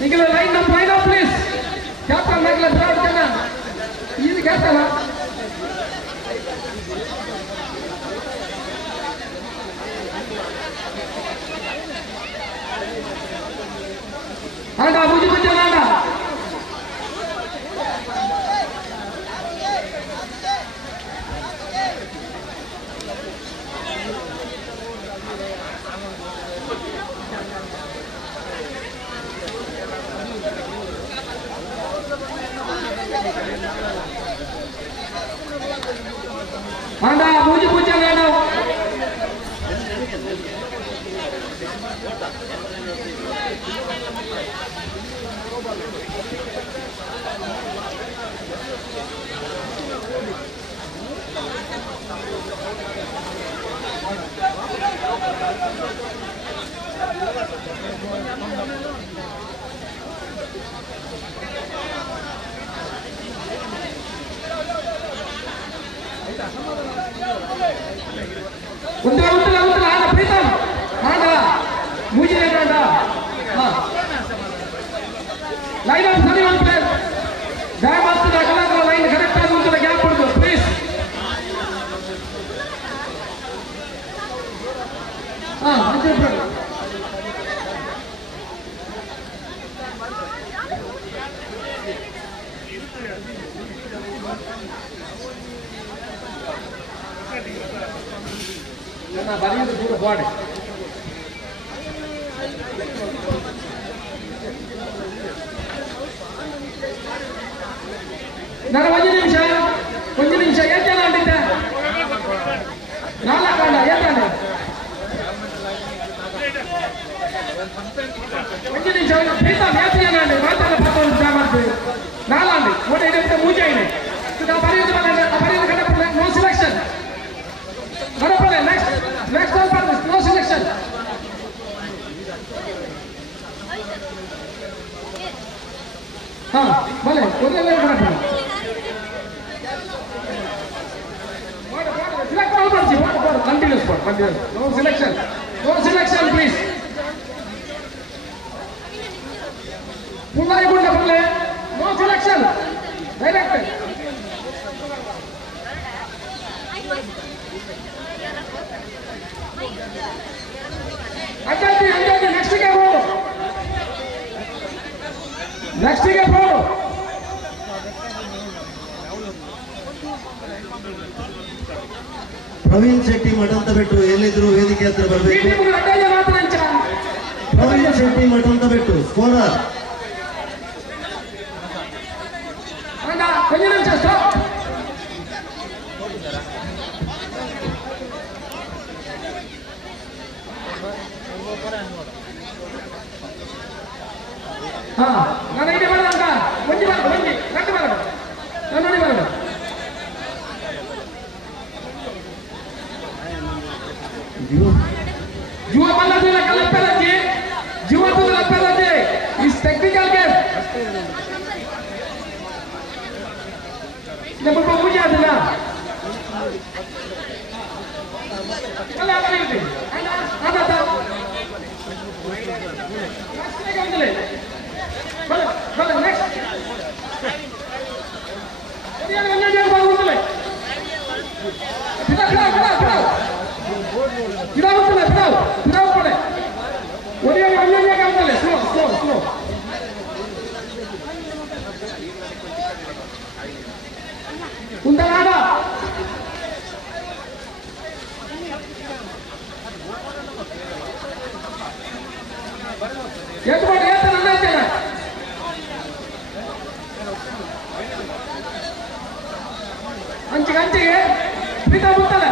Nikhil line up please. Captain Nikhil third ಜನ ಇದು ಕ್ಯಾಪ್ಟನ್. ಆಂಡ ಮುಜಿ ಬಿಚ್ಚನ ಆಂಡ. ಆಂಡ ಮುಜಿ ಬಿಚ್ಚನ ಆಂಡ. ಉಂಟಲ್ಲ ಆಂಡ ಪ್ರೀತಮ್ ಆಂಡ ಮುಜಿ ಆಂಡ. ಲೈನ್ ಆಫ್ ಸರಿ ಉಂಟು ದಯಮಾಡ್ತದೆ. ಅಕಲಾಗಲ ಲೈನ್ ಕರೆಕ್ಟ್ ಆಗಿ ಉಂಟಲ್ಲ, ಗ್ಯಾಪ್ ಉಂಟು ಪ್ಲೀಸ್. ಬರೆಯುವುದು ದೂರ ಬಾಡಿ. ನನ್ನ ಒಂದು ನಿಮಿಷ ಏನ್ ಜನ ಅಂಟಿದ್ದೆ 4 ಕಾಂಡ ಏನ್ ಒಂದು ನಿಮಿಷ ಪ್ರೀತಮ್ ಏನ್ ಮಾತಾಡ ಮಾಡ್ತೀವಿ 4 ಅಂಡಿ ಒಟ್ಟು ಇದಕ್ಕೆ ಮೂಜೆ ಇದೆ. ಬರೆಯುವುದು ಗಣಪನೆ ನೋ ಸಿಲೆಕ್ಷನ್. ಗಣಪನೆ ನೆಕ್ಸ್ಟ್ ನೋ ಸಿಲೆಕ್ಷನ್. हाँ भले कंटिन्यूस नो सिलेक्शन प्लीज पुन्हा एकूण बोलले नो सिलेक्शन डायरेक्ट अंजाती नेक्स्ट ಗೆ ಹೋಗು ಪ್ರವೀಣ್ ಶೆಟ್ಟಿ ಮಠಂತ ಬಿಟ್ಟು ಎಲ್ಲಿದ್ರು ವೇದಿಕೆ ಹತ್ರ ಬರಬೇಕು. ಪ್ರವೀಣ್ ಶೆಟ್ಟಿ ಮಠಂತ ಬಿಟ್ಟು ಸ್ಕೋರರ್ కొంచెం నిమిషం స్టాప్ ನಾನು ಇದೆ ಬರಲ್ಲ ಒಂಜಿ ಬರಲ್ಲ ಒಂಜಿ ಕಟ್ಟು ಬರಲ್ಲ ನಾನು ನೋಡಿ ಬರಲ್ಲ ಜುವ ಬಲ್ಲದಿಲ್ಲ ಕಲ್ಲಪ್ಪರಕ್ಕೆ ಜುವ ತುಲ್ಲಪ್ಪರಕ್ಕೆ ಇಸ್ ಟೆಕ್ನಿಕಲ್ ಗೇಮ್ ನಮ್ಮ ಪೂಜೆ ಅದಲ್ಲ ಅಲ್ಲ ಬರೀತಿ ಅಲ್ಲ ಅದ ಬಲ ನೆಕ್ಸ್ಟ್ ಒರಿಯಾ ಒಳ್ಳೆ ಬಾಗುತ್ತಲೆ ಬಿಡಾಗುತ್ತಲೆ ಕೊಡೆ ಒರಿಯಾ ಒಳ್ಳೆ ಕಾಗುತ್ತಲೆ ಸ್ಲೋ ಉಂಟನಾಡ ಎಷ್ಟು ಮಾಡಿ ಎಷ್ಟು ನನ್ನ ಇದ್ದೇನೆ ಅಂಚಿಗೆ ಪ್ರೀತಾ ಮುತ್ತಲೆ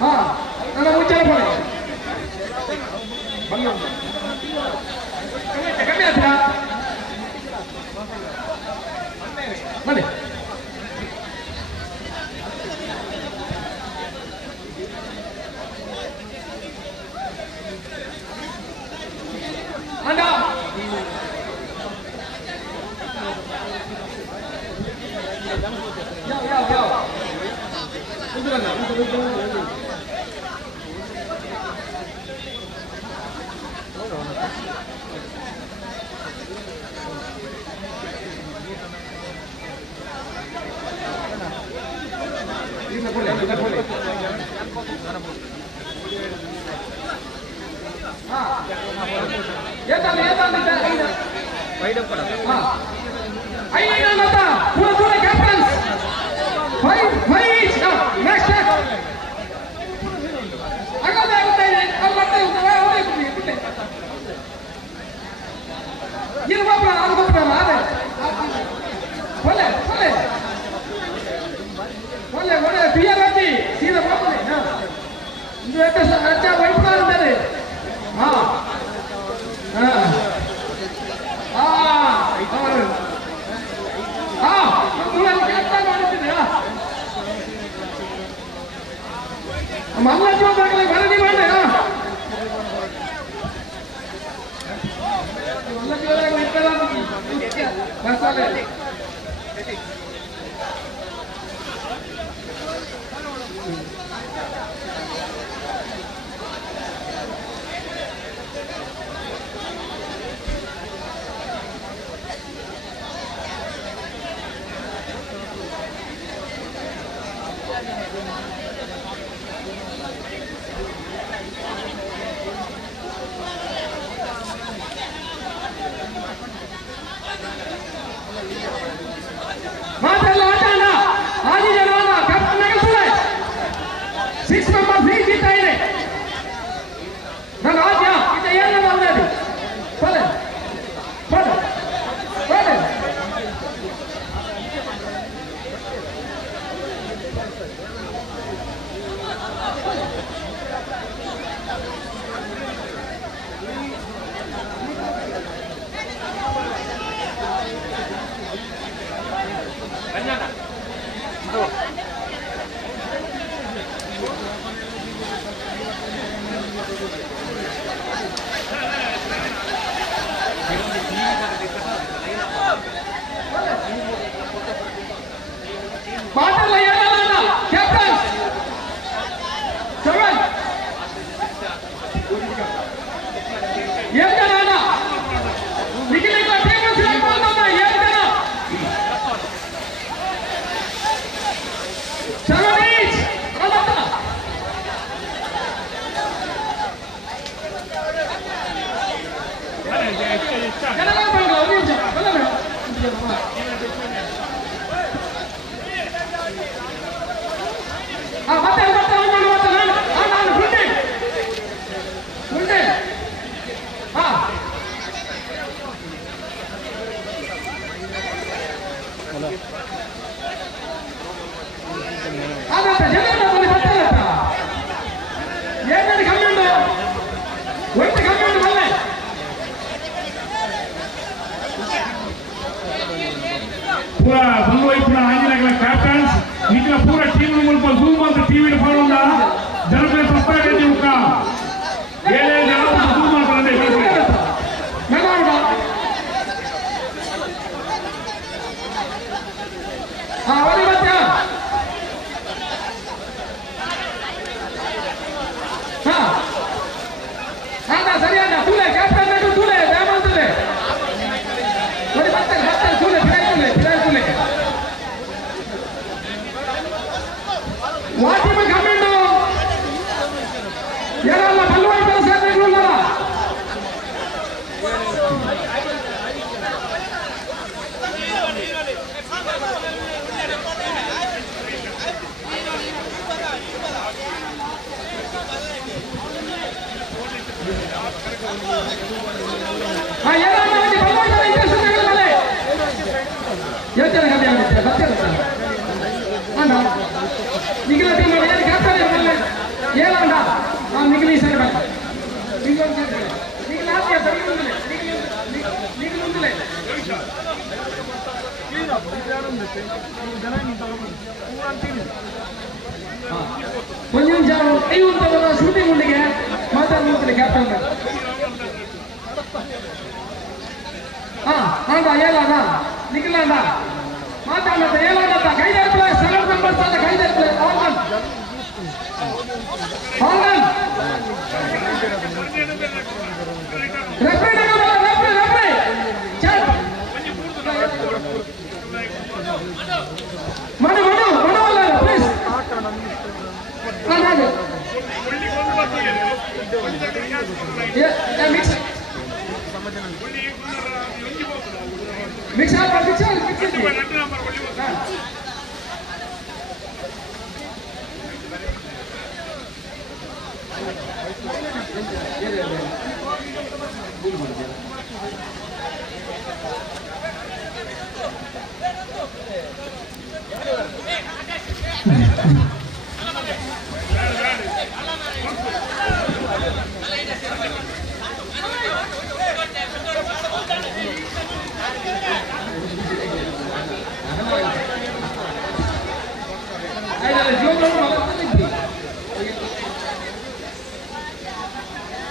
ಹಾ ನನ್ನ ಮುಚ್ಚಲ ಪಡೆ ಕಮ್ಮಿ ಆಯ್ತಾ ಬನ್ನಿ ಅಣ್ಣ ಯಾವ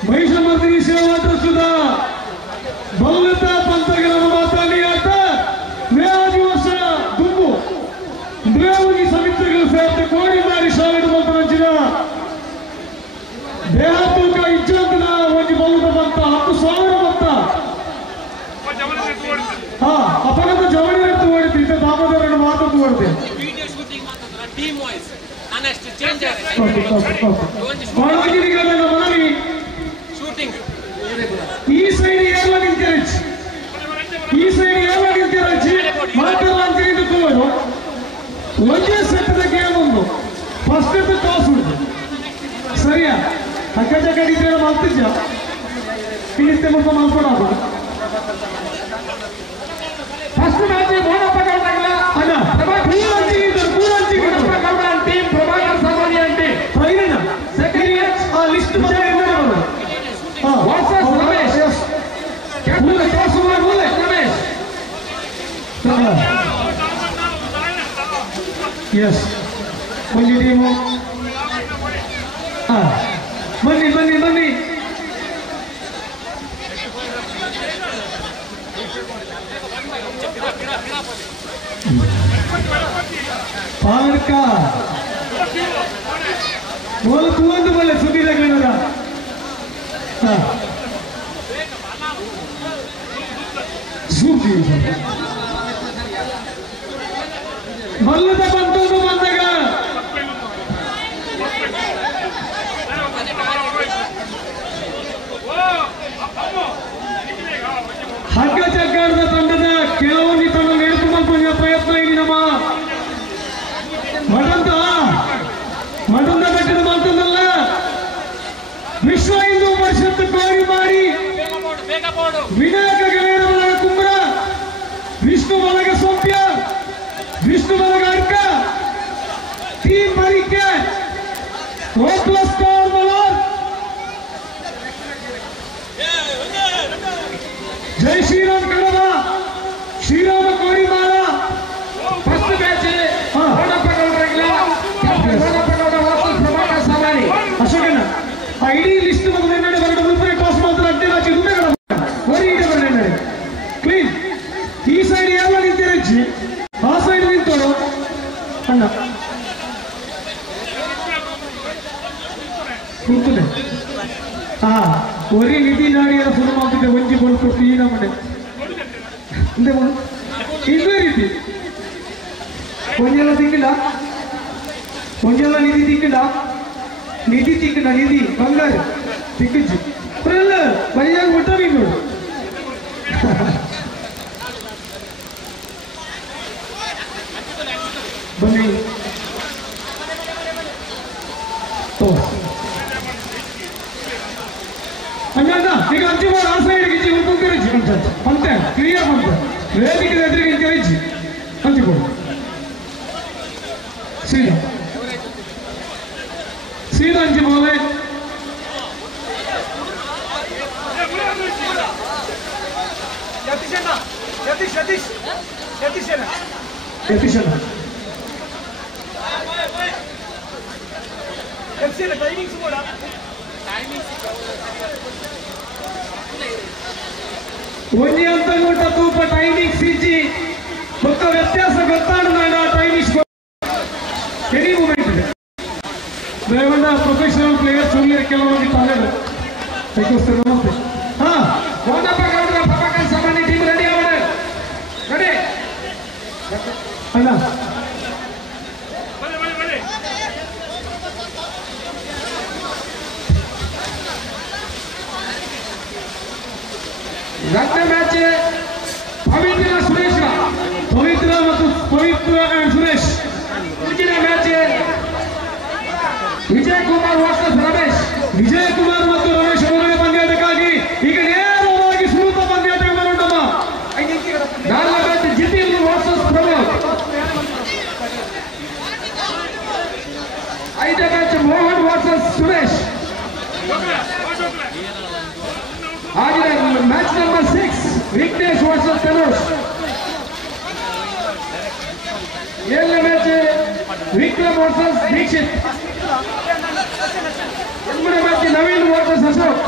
ಮಹಿಷಮರ್ದಿನಿ ಸೇವಾ ಟ್ರಸ್ಟ್ದ ಭವ್ಯತಾ ಪಂಥಗಳ ಮಾತಾಡಿಯಾತ ಮೇ ದಿವಸ ದುಂಬು ದೇವಗಿ ಸಮಿತಿಗಳು ಸೇರಿದ ಕೋಡಿ ಮಾರಿ ಸಾವಿರ ಮಂತ್ರ ದೇಹ ತೂಕ ಇಜ್ಜಂತನ ಒಂದು ಬೌದ್ಧ ಬಂತ 10,000 ಬಂತ ಅಪಘಾತ ಜವಳಿ ಎತ್ತು ಓಡಿತು ಇಂಥ ದಾಮೋದರನ್ನು ಮಾತದ್ದು ಓಡಿದೆ ಮನವಿ ಈ ಸೈಡ್ ಎಲ್ಲ ನಿಂತಿರಚ್ಚಿ ಮಾತಾಡೋದು ಒಂದೇ ಸೆಟ್ಟದ ಗೇಮ್ ಒಂದು ಫಸ್ಟ್ ಟಾಸ್ ಉಂಟು ಸರಿಯಾ ಅಕ್ಕಜ ಕಡಿದ್ರೆ ಮಲ್ತಿದ್ದ ತಿಳಿಸ್ತೆ ಮುಲ್ಪ ಮಲ್ಕೊಡೋದು ಫಸ್ಟ್ ಮ್ಯಾಚ್ ಮೋನಪ್ಪ ಗೌಡಲ್ಲ ಅಲ್ಲ ಪೂರಂಚಿ ಟೀಮ್ ಪ್ರಭಾಕರ್ ಸಾಮಾನ್ಯ ಅಂಟಿ ಫೈನಲ್ ಸೆಕೆಂಡ್ ಮ್ಯಾಚ್ ಆ ಲಿಸ್ಟ್ ಬಂದ ವರ್ಸಸ್ ರಮೇಶ್ ಪೂರ ಟಾಸ್ ರಮೇಶ್ ಎಸ್ ಒಂದು ಟೀಮು ಬನ್ನಿ ಬನ್ನಿ ಬನ್ನಿ ಪಾರ್ಕ ಒಂದು ಒಳ್ಳೆ ಸುದ್ದಿದೆ ಕನ್ನಡ ಸುದ್ದಿ ಮಲ್ಲದ ಬಂದೂರು ಬಂದಾಗ ಹಗ್ಗ ಜಗ್ಗಾಡದ ತಂಡದ ಕೆಲವೊಂದು ತಂಡ ನಡೆಸಿಕೊಳ್ಳುವ ಪ್ರಯತ್ನ ಇಲ್ಲಿ ನಮ್ಮ ಮಠದ ಬೆಟ್ಟದ ಮಾತನ್ನಲ್ಲ ವಿಶ್ವ ಹಿಂದೂ ಪರಿಷತ್ ಕೋರಿ ಮಾಡಿ ವಿನಾಯಕ ಗಣೇರ ಕುಂಬ್ರ ವಿಷ್ಣು ಬಲಗ ಸೊಂಪ್ಯ ವಿಷ್ಣು ಬಲಗ ಅರ್ಕ ಟೀಮ್ ಮರಿಕೆ ಓಪ್ಲಸ್ ಕಾರ್ಮಲರ್ ಜೈ ಶ್ರೀರಾಮ್ ಕಡವ ಶ್ರೀರಾಮ ಕೋರಿಮಾಲ ಫಸ್ಟ್ ಬ್ಯಾಚ್ ಅಶೋಕಣ್ಣ ಆ ಇಡೀ ಲಿಸ್ಟ್ ಬಂದ್ರೆ ಉಡುಪಿ ಪಾಸ್ ಮಾಡ್ತಾರೆ ಅಡ್ಡೆ ರಾಜಿ ಬರಲಿ ಕ್ಲೀನ್ ಈ ಸೈಡ್ ಎಲ್ಲ ನಿಂತಿರಜ್ಜಿ ಆ ಸೈಡ್ ನಿಂತೋಡು ಅಣ್ಣ ಕೂತದೆ ಒರಿ ನಿಧಿ ನಾಡಿಯರ ಫುಲ್ ಮಾಡ್ತಿದ್ದೆ ಒಂಜಿ ಬೋಲ್ ಕೊಟ್ಟು ಈ ನಮ್ಮನೆ ಇದೇ ರೀತಿ ಒಂಜೆಲ್ಲ ತಿಂಗಿಲ್ಲ ಒಂಜೆಲ್ಲ ನಿಧಿ ತಿಂಗಿಲ್ಲ ನಿಧಿ ತಿಂಗಿಲ್ಲ ನಿಧಿ ಬಂಗಾರ ತಿಕ್ಕಿಜ್ಜಿ ಅಲ್ಲ ಬರಿಯಾಗಿ ಊಟ ನೀವು ಬನ್ನಿ ಅಣ್ಣ ಈಗ ಅಂಚು ಬಾರ ಆ ಸೈಡ್ ಗಿಜ್ಜಿ ಉಳ್ಕೊಂತಿರಜ್ಜಿ ಅಂತೆ ಕ್ಲಿಯರ್ ಅಂತ ವೇದಿಕೆ ಎದುರಿಗೆ ಇಂತಿರಜ್ಜಿ ಅಂಚು ಸೀದಾ ಸೀದಾ ಅಂಚು ಬೋಲೆ ಒಂದೇ ಅಂತ ಊಟ ತೂಪ ಟೈಮಿಂಗ್ ಸಿಜಿ ಒಕ್ಕ ವ್ಯತ್ಯಾಸ ಗೊತ್ತಾಡ ಟೈಮಿಂಗ್ ಎನಿ ಮೂಮೆಂಟ್ ಇದೆ ದಯಗೊಂಡ ಪ್ರೊಫೆಷನಲ್ ಪ್ಲೇಯರ್ಸ್ ಉಳ್ಳಿ ಕೆಲವೊಂದು ತಾಲೆಗಳು ಅದಕ್ಕೋಸ್ಕರ ನಮಸ್ತೆ ಒಂದಪ್ಪ ಗೌಡ್ರ ಪಕ್ಕ ಸಾಮಾನ್ಯ ಟೀಮ್ ರೆಡಿ ಅವಡೆ ರೆಡಿ ಅಣ್ಣ ರತ್ನ ಮ್ಯಾಚ್ ಪವಿತ್ರ ಸುರೇಶ್ ಪವಿತ್ರ ಮತ್ತು ಪವಿತ್ರ ಅಂಡ್ ಸುರೇಶ್ ಮುಂಚಿನ ಮ್ಯಾಚ್ ವಿಜಯ್ ಕುಮಾರ್ ವರ್ಸಸ್ ರಮೇಶ್ ವಿಜಯ್ ಕುಮಾರ್ ಮತ್ತು ರಮೇಶ್ ಅವರ ಪಂದ್ಯಾಟಕ್ಕಾಗಿ ಈಗ ನೇರವಾಗಿ ಸುಲಭ ಪಂದ್ಯಾಟ ಮಾಡೋಣ ನಾಲ್ಕು ಮ್ಯಾಚ್ ಜಿತಿನ್ ವರ್ಸಸ್ ಪ್ರಮೋದ್ ಐದನೇ ಮ್ಯಾಚ್ ಮೋಹನ್ ವರ್ಸಸ್ ಸುರೇಶ್ ಆಗಿದೆ match number 6 Vignesh versus Tanush ಏಳನೇ ಮ್ಯಾಚ್ ವಿಕ್ರಮ್ ವರ್ಸಸ್ ದೀಕ್ಷಿತ್ ಎಂಟನೇ ಮ್ಯಾಚ್ ನವೀನ್ ವರ್ಸಸ್ ಅಶೋಕ್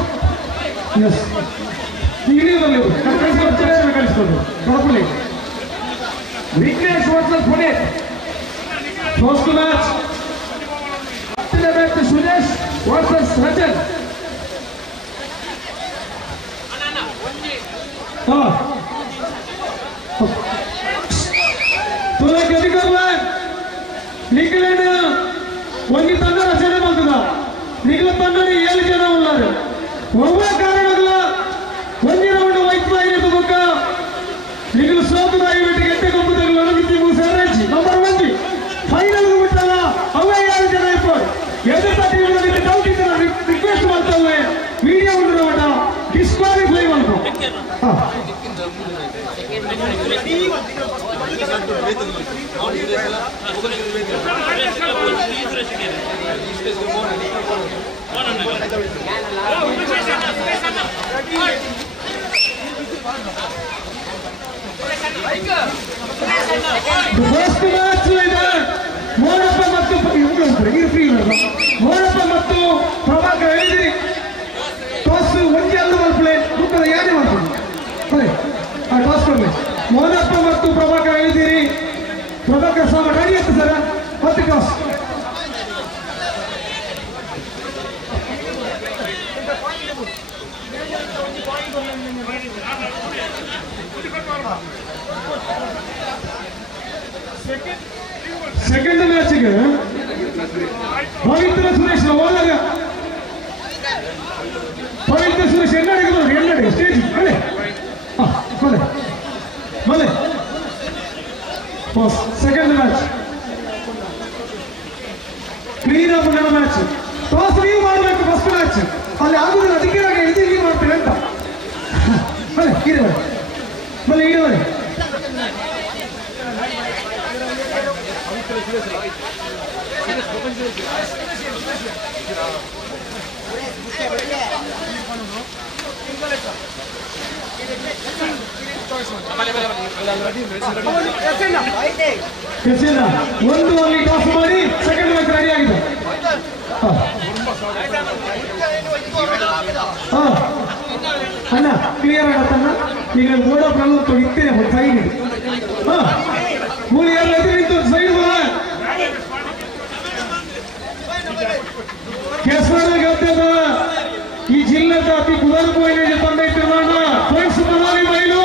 ಕಳಿಸ್ಕೊಂಡು properly Vignesh versus Puneeth first match ಹತ್ತನೇ ಮ್ಯಾಚ್ ಸುರೇಶ್ ವರ್ಸಸ್ ರಜನ್ तुला कधी करलाय निघलेलं ಒಂದು ತಂಡ ರಚನೆ ಮಾಡ್ತದ ನಿಗಲ ತಂಡದಲ್ಲಿ 7 ಜನ ಉಳ್ಳಾರೆ ಒಬ್ಬ ಕಾರಣಗಳ ಒಂದು ರೌಂಡ್ ವೈಟ್ ಆಗಿತ್ತು ಬೊಕ್ಕ ನಿಗಲ ಸೋತು ದಯವಿಟ್ಟು ಗೆಟ್ಟೆ ಕೊಂಬುದಲ್ಲಿ ಒಳಗಿತ್ತಿ ಮೂಸರಜಿ ನಂಬರ್ 1 ಫೈನಲ್ ಬಿಟ್ಟಲ್ಲ ಅವೇ 7 ಜನ ಇದ್ದಾರೆ ಎದುರು ಟೀಮ್ನಲ್ಲಿ ಡೌಟ್ ಇದ್ದರೆ ರಿಕ್ವೆಸ್ಟ್ ಮಾಡ್ತವೆ ವಿಡಿಯೋ ಉಂಟು ಡಿಸ್ಕ್ವಾಲಿಫೈ ಮಾಡ್ಕೊ ಫಸ್ಟ್ ಮ್ಯಾಚ್ ಇದೆ ಮಾಡ್ತಾರೆ ಈಗ ಫ್ರೀ ಮೋನಪ್ಪ ಮತ್ತು ಪ್ರಭಾಕರ್ ಹೇಳಿದಿರಿ ಟಾಸ್ ಒಂದೇ ಅಲ್ಲ ಮಾಡ್ಕೊಳ್ಳಿ ಮುಖದ ಯಾರೇ ಮಾಡ್ಕೊಳ್ಳಿ ಸರಿ ಆ ಟಾಸ್ ಕೊಡಲಿ ಮೋನಪ್ಪ ಮತ್ತು ಪ್ರಭಾಕರ್ ಹೇಳಿದಿರಿ ಪ್ರಭಾಕರ್ ಸಾಮ ರೆಡಿ ಆಯ್ತು ಸರ್ ಮತ್ತೆ ಟಾಸ್ ಸೆಕೆಂಡ್ ಮ್ಯಾಚಿಗೆ ಪವಿತ್ರ ಸುರೇಶ್ ಹೋದಾಗ ಪವಿತ್ರ ಸುರೇಶ್ ಎಲ್ಲಡಿಗೆ ಸ್ಟೇಜ್ ಮಳೆ ಮಳೆ ಮಳೆ ಸೆಕೆಂಡ್ ಮ್ಯಾಚ್ ಕ್ಲೀನ್ ಅಪ್ ನನ್ನ ಮ್ಯಾಚ್ ಟಾಸ್ ನೀವು ಮಾಡಬೇಕು ಫಸ್ಟ್ ಮ್ಯಾಚ್ ಅಲ್ಲಿ ಆಗುದಿಲ್ಲ ಅದಕ್ಕೆ ಇದು ಇಲ್ಲಿ ಮಾಡ್ತೇವೆ ಅಂತ ಮಳೆ ಇಡೀ ಮಳೆ ಇಡೀ ಮಳೆ ಒಂದು ಅಲ್ಲಿ ಟಾಸ್ ಮಾಡಿ ಸೆಕೆಂಡ್ ಮ್ಯಾಚ್ ರೆಡಿ ಆಗಿದೆ ಅಣ್ಣ ಕ್ಲಿಯರ್ ಆಗತ್ತಣ್ಣ ಈಗ ನೋಡೋ ಪ್ರಮುಖ ಇತ್ತೇನೆ ಒಂದು ಸೈಡ್ ಮೂರು ಎರಡು ಎದುರು ನಿಂತು ಸೈಡ್ ಕೆಸರ ಗದ್ದೆದ ಈ ಜಿಲ್ಲೆದ ಅತಿ ಬುಧರ್ಪೂರ್ಣ ತಂಡ ಇಟ್ಟಿರೋಣ ಫ್ರೆಂಡ್ಸ್ ಮನಾಲಿ ಬೈಲು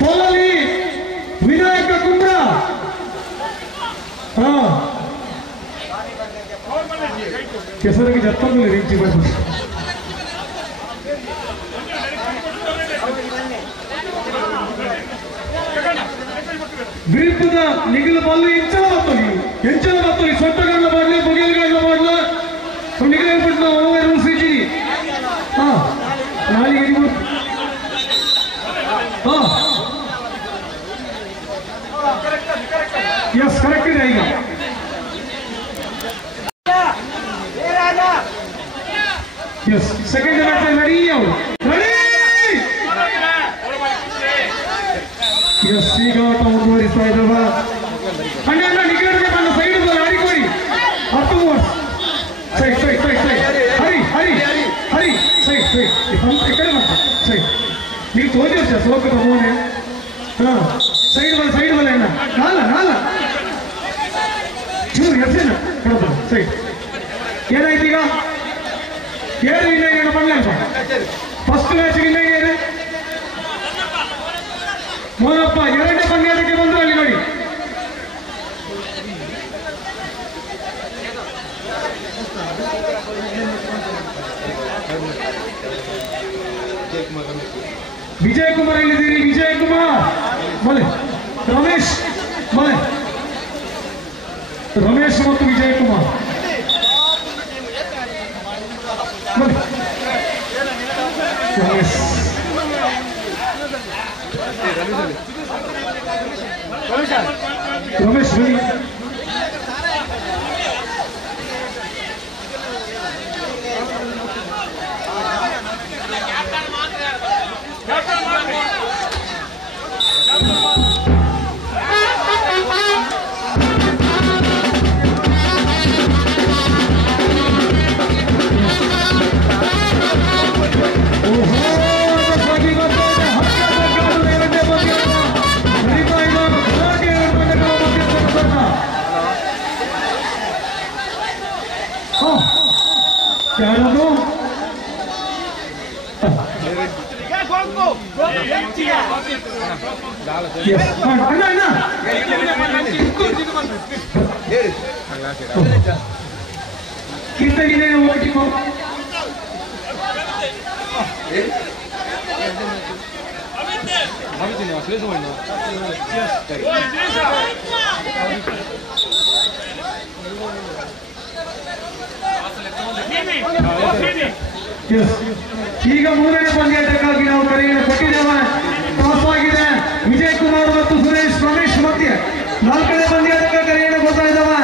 ಪೊಲಲಿ ವಿನಾಯಕ ಕುಂಬ್ರ ಕೆಸರಿಗೆ ಜತ್ತಂಬಲ್ಲಿ ರೀಚಿ ಬಂದು ವಿರುದ್ಧದ ನಿಗಲು ಬಲ್ಲು ಎಂಚಲ ಬತ್ತಲಿ ಸೊಟ್ಟಗಳನ್ನ ಮಾಡಲಿ ಬಗೆಲ್ಗಳನ್ನ ಮಾಡಲ ನಿಗಲು ಹೇಳ್ಬಿಟ್ಟು ನಾವು ರೂಲ್ಸ್ ಇದ್ದೀವಿ ನಾಳೆಗೆ ಎಸ್ ಕರೆಕ್ಟ್ ಇದೆ ಈಗ ಎಸ್ ಸೆಕೆಂಡ್ ಮ್ಯಾಚ್ ರೆಡಿ ಅವರು ರೆಡಿ ಎಸ್ ಈಗ ಆಟ ಮುಂದುವರಿಸ್ತಾ ಇದ್ದಾವ ಅಣ್ಣ ನಿಗದಿಗೆ ಬಂದ ಸೈಡ್ ಆಡಿಕೊಡಿ 10 overs side side side side ಹರಿ ಹರಿ ಹರಿ ಸೈಡ್ ಸೈಡ್ ಈ ಕಡೆ ಬರ್ತಾ ಸೈಡ್ ನೀವು ತೋರಿಸಿ ಸರ್ ಸೋಕದ ಮೋನೆ ಸೈಡ್ ಬಲ ಅಣ್ಣ ನಾಲ ಚೂರು ಎಸೇನ ಕಡಬ ಸೈಡ್ ಏನಾಯ್ತು ಈಗ ಏಳು ಇನ್ನೇನು ಬರಲಿಲ್ಲ ಫಸ್ಟ್ ಮ್ಯಾಚ್ಗೆ ಇನ್ನೇನು ಮೋನಪ್ಪ ಎರಡನೇ ಪಂದ್ಯಾಟಕ್ಕೆ ಬಂದ್ರು ಅಲ್ಲಿ ನೋಡಿ ವಿಜಯ್ ಕುಮಾರ್ ಎಲ್ಲಿದ್ದೀರಿ ವಿಜಯ್ ಕುಮಾರ್ ಮಲೆ ರಮೇಶ್ ಮಲೆ ರಮೇಶ್ ಮತ್ತು ವಿಜಯ್ ಕುಮಾರ್ ರಮೇಶ್ ರಮೇಶ್ ಬನ್ನಿ ಈಗ ಮೂರನೇ ಪಂದ್ಯಾಟಕ್ಕಾಗಿ ನಾವು ಕರೆಯನ್ನು ಕೊಟ್ಟಿದ್ದೇವೆ ಟಾಸ್ ಆಗಿದೆ ವಿಜಯ್ ಕುಮಾರ್ ಮತ್ತು ಸುರೇಶ್ ರಮೇಶ್ ಮಧ್ಯೆ ನಾಲ್ಕನೇ ಪಂದ್ಯಾಟಕ್ಕೆ ಕರೆಯನ್ನು ಕೊಡ್ತಾ ಇದ್ದಾವೆ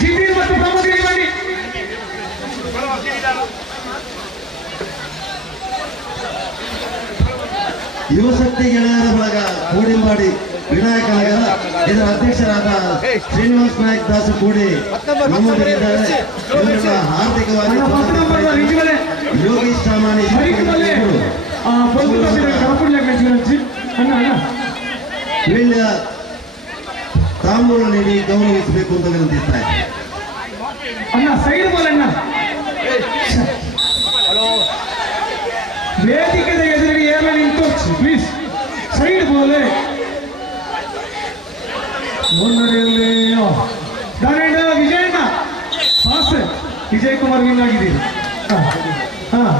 ಜಿಬೀರ್ ಮತ್ತು ಪ್ರಮೋದಿಗೆ ಬನ್ನಿ ಯುವಶಕ್ತಿ ಗೆಳೆಯರ ಬಳಗ ಕೋಡಿಂಬಾಡಿ ವಿನಾಯಕ ನಗರ ಇದರ ಅಧ್ಯಕ್ಷರಾದ ಶ್ರೀನಿವಾಸ ನಾಯಕ್ ದಾಸ ಕೋಡಿ ನಮ್ಮೊಂದಿಗಿದ್ದಾರೆ. ಇವರನ್ನ ಹಾರ್ದಿಕವಾಗಿ ಯೋಗೀಶ್ ಸಾಮಾನಿ ವೀಳ್ಯ ತಾಂಬೂಲ ನೀಡಿ ಗೌರವಿಸಬೇಕು ಅಂತ ವಿನಂತಿಸ್ತಾ ಇದ್ದಾರೆ. ಅಣ್ಣ ಸೈಡ್ ಬೋಲಣ್ಣ ವೇದಿಕೆಯ ಎದುರಿಗೆ ಏನೇ ನಿಂತೋಚು ಪ್ಲೀಸ್ ಸೈಡ್ ಬೋಲೆ ಮುನ್ನಡೆಯಲ್ಲಿ ದಾನಣ್ಣ ವಿಜಯಣ್ಣ ಪಾಸ್ ವಿಜಯ್ ಕುಮಾರ್ ವಿನ್ ಆಗಿದ್ದೀರಿ.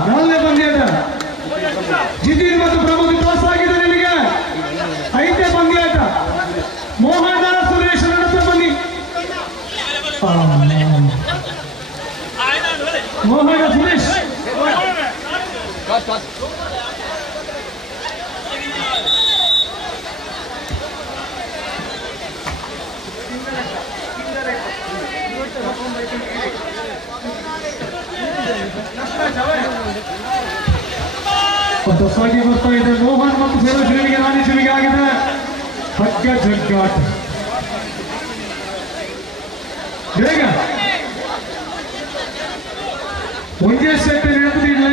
ನಾಲ್ನೇ ಪಂದ್ಯದ ಜಿದ್ದೀರ್ ಮತ್ತು ಪ್ರಮೋದ್ ಪಾಸ್ ಆಗಿದೆ ನಿಮಗೆ. ಐದನೇ ಪಂದ್ಯಾಟ ಮೋಹನ ಸುರೇಶ್ ನಡುವೆ ಬನ್ನಿ. ಮೋಹನ ಸುರೇಶ್ ಹೊಸದಾಗಿ ಬರ್ತಾ ಇದೆ. ಮೋಹನ್ ಮತ್ತು ಸುರೇಶ್ಗೆ ರಾಣಿಸುವಿಗೆ ಆಗಿದೆ. ಹಗ್ಗ ಜಗ್ಗಾಟ ಬೇಗ ಒಂದೇ ಸೆಟ್ ನೆನಪಿದೆ.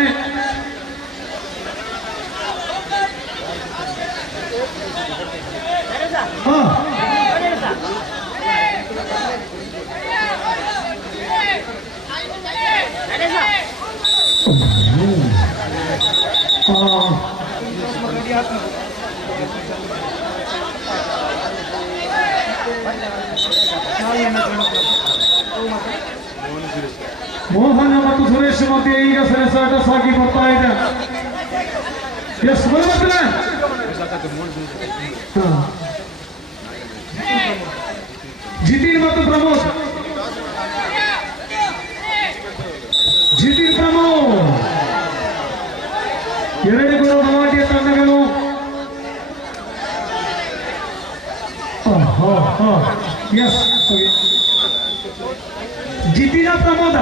ಮೋಹನ ಮತ್ತು ಸುರೇಶ್ ಮಧ್ಯೆ ಈಗ ಸೆಣಸಾಟ ಸಾಗಿ ಬರ್ತಾ ಇದೆ. ಎಷ್ಟು ಬರುತ್ತದೆ ಜಿತೀನ್ ಮತ್ತು ಪ್ರಮೋದ್. ಜಿತೀನ್ ಪ್ರಮೋದ್ ಎರಡು ಗೌರವಾಟಿಯ ತಂಡಗಳು. ಎಸ್ ಜಿತೀನ ಪ್ರಮೋದ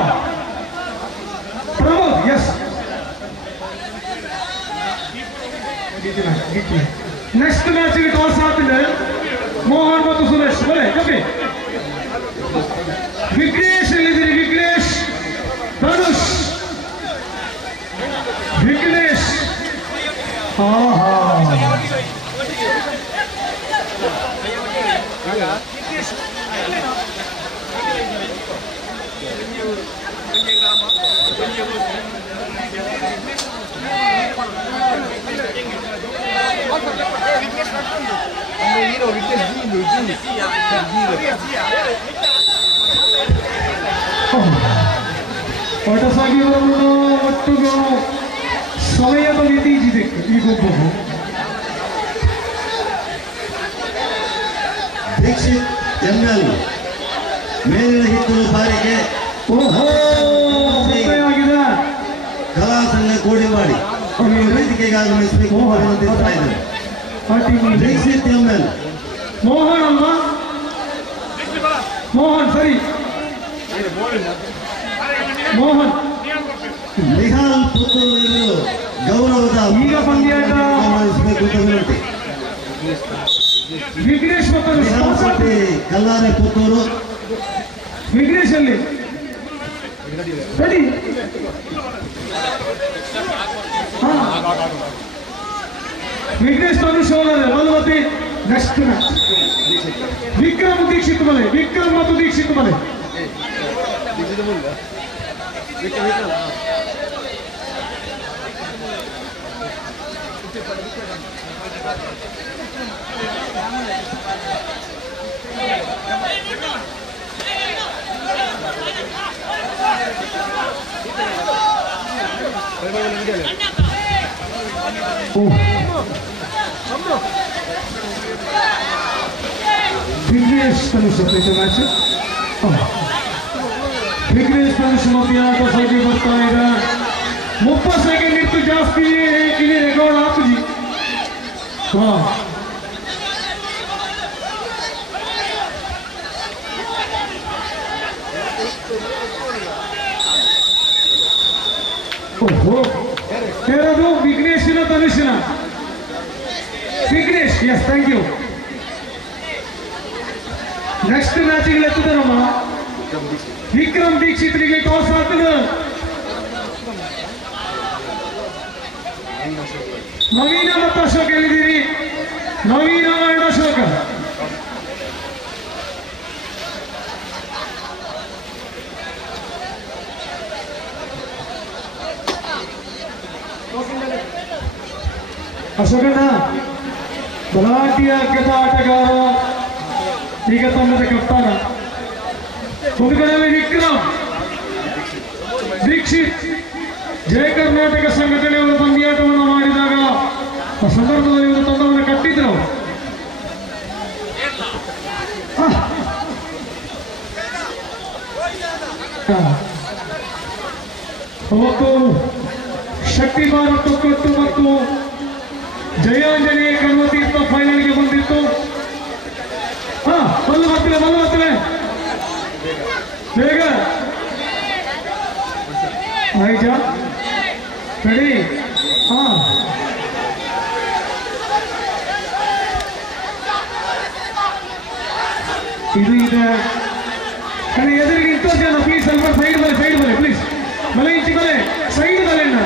Pramod yes next match toss ಆಗ್ತಿದೆ. ಮೋಹನ್ ಮತ್ತು ಸುರೇಶ್ ಬರೇ ಓಕೆ. ವಿಘ್ನೇಶ್ ಎಲ್ಲಿದ್ದೀರಿ? ವಿಘ್ನೇಶ್ ಧನುಷ್ ವಿಘ್ನೇಶ್ ಒಟಸಾಗಿ ಒಟ್ಟುಗಳು ಸಮಯದ ಮಿತಿ ಇದೆ. ಈಗೊಬ್ಬರು ದೀಕ್ಷಿತ್ ಎಂಎಲ್ ಮೇಲಿನ ಹಿತ್ತಲು ಸಾರಿಗೆ ಆಗಿದೆ. ಕಲಾ ಸಂಘ ಕೋಡಿಂಬಾಡಿ ವೇದಿಕೆಗೆ ಆಗಮಿಸಬೇಕು ವಿನಂತಿಸ್ತಾ ಇದ್ದಾರೆ. ದೀಕ್ಷಿತ್ ಎಂಎಲ್ ಮೋಹನ್ ಅಲ್ವಾ? ಮೋಹನ್ ಸರಿ. ಮೋಹನ್ ನಿಹಾಲ್ ಪುತ್ತೂರು ಗೌರವದ ಈಗ ಪಂದ್ಯಾಟ ಆಗಮಿಸಬೇಕು ಅಂತ ವಿನಂತಿ. ವಿಘ್ನೇಶ್ ಮತ್ತು ಕಲ್ಲಾರೆ ಪುತ್ತೂರು ವಿಘ್ನೇಶ್ ಅಲ್ಲಿ ready. Vignesh Dhanush Madhumathi. Next match Vikram Dixit ಮಲೆ. ವಿಕ್ರಮ್ ಮತ್ತು ದೀಕ್ಷಿತ್ ಮಲೆ. ವಿಘ್ನೇಶ್ ಧನುಷ್ ಮ್ಯಾಚ್. ವಿಘ್ನೇಶ್ ಧನುಷ್ ಮಧ್ಯ ಆಟ ಸಾಗಿ ಬರ್ತಾ ಇದೆ. 30 ಸೆಕೆಂಡ್ ಇತ್ತು ಜಾಸ್ತಿ ಇಲ್ಲಿ ರೆಕಾರ್ಡ್ ಹಾಕಿ. ಓಹೋ ವಿಘ್ನೇಶಿನ ಧನುಷಿನ ಎಸ್ ಥ್ಯಾಂಕ್ ಯು. ನೆಕ್ಸ್ಟ್ ಮ್ಯಾಚಿಗೆ ಎತ್ತುತ್ತಾರಮ್ಮ ವಿಕ್ರಮ್ ದೀಕ್ಷಿತ್ರಿಗೆ ಟಾಸ್ ಆಗ್ತದೆ. ನವೀನ ಮತ್ತು ಅಶೋಕ್ ಹೇಳಿದ್ದೀರಿ. ನವೀನ ಅಂಡ್ ಅಶೋಕ. ಅಶೋಕಣ್ಣ ಬಲಾಢ್ಯ ಅಗ್ಗದ ಆಟಗಾರ, ಈಗ ತಂಡದ ಕಪ್ತಾನ. ಒಂದು ಕಡೆಯಲ್ಲಿ ವಿಕ್ರಮ್ ದೀಕ್ಷಿತ್ ಜಯ ಕರ್ನಾಟಕ ಸಂಘಟನೆಯವರು ಪಂದ್ಯಾಟವನ್ನು ಮಾಡಿದಾಗ ಆ ಸಂದರ್ಭದಲ್ಲಿ ಒಂದು ತಂಡವನ್ನು ಕಟ್ಟಿದ್ರು. ಅವತ್ತು ಶಕ್ತಿ ಭಾರತ್ ಒಕ್ಕಟ್ಟು ಮತ್ತು ಜಯಾಂಜನೇಯ ಕರ್ಮತೀರ್ಥ ಫೈನಲ್ಗೆ ಬಂದಿತ್ತು. ಬಲ್ಲು ಬರ್ತಿಲ್ಲ ಬೇಗ ಆಯ್ತಾ ರೆಡಿ. ಇದು ಇದೆ ಕಡೆ ಎದುರಿಗೆ ಇಂಥ ಜನ ಪ್ಲೀಸ್ ಸ್ವಲ್ಪ ಸೈಡ್ ಬಲೆ ಪ್ಲೀಸ್ ಬಲೆ ಇಂಚಿ ಬಲೆ ಸೈಡ್ ಬಲೆಣ್ಣ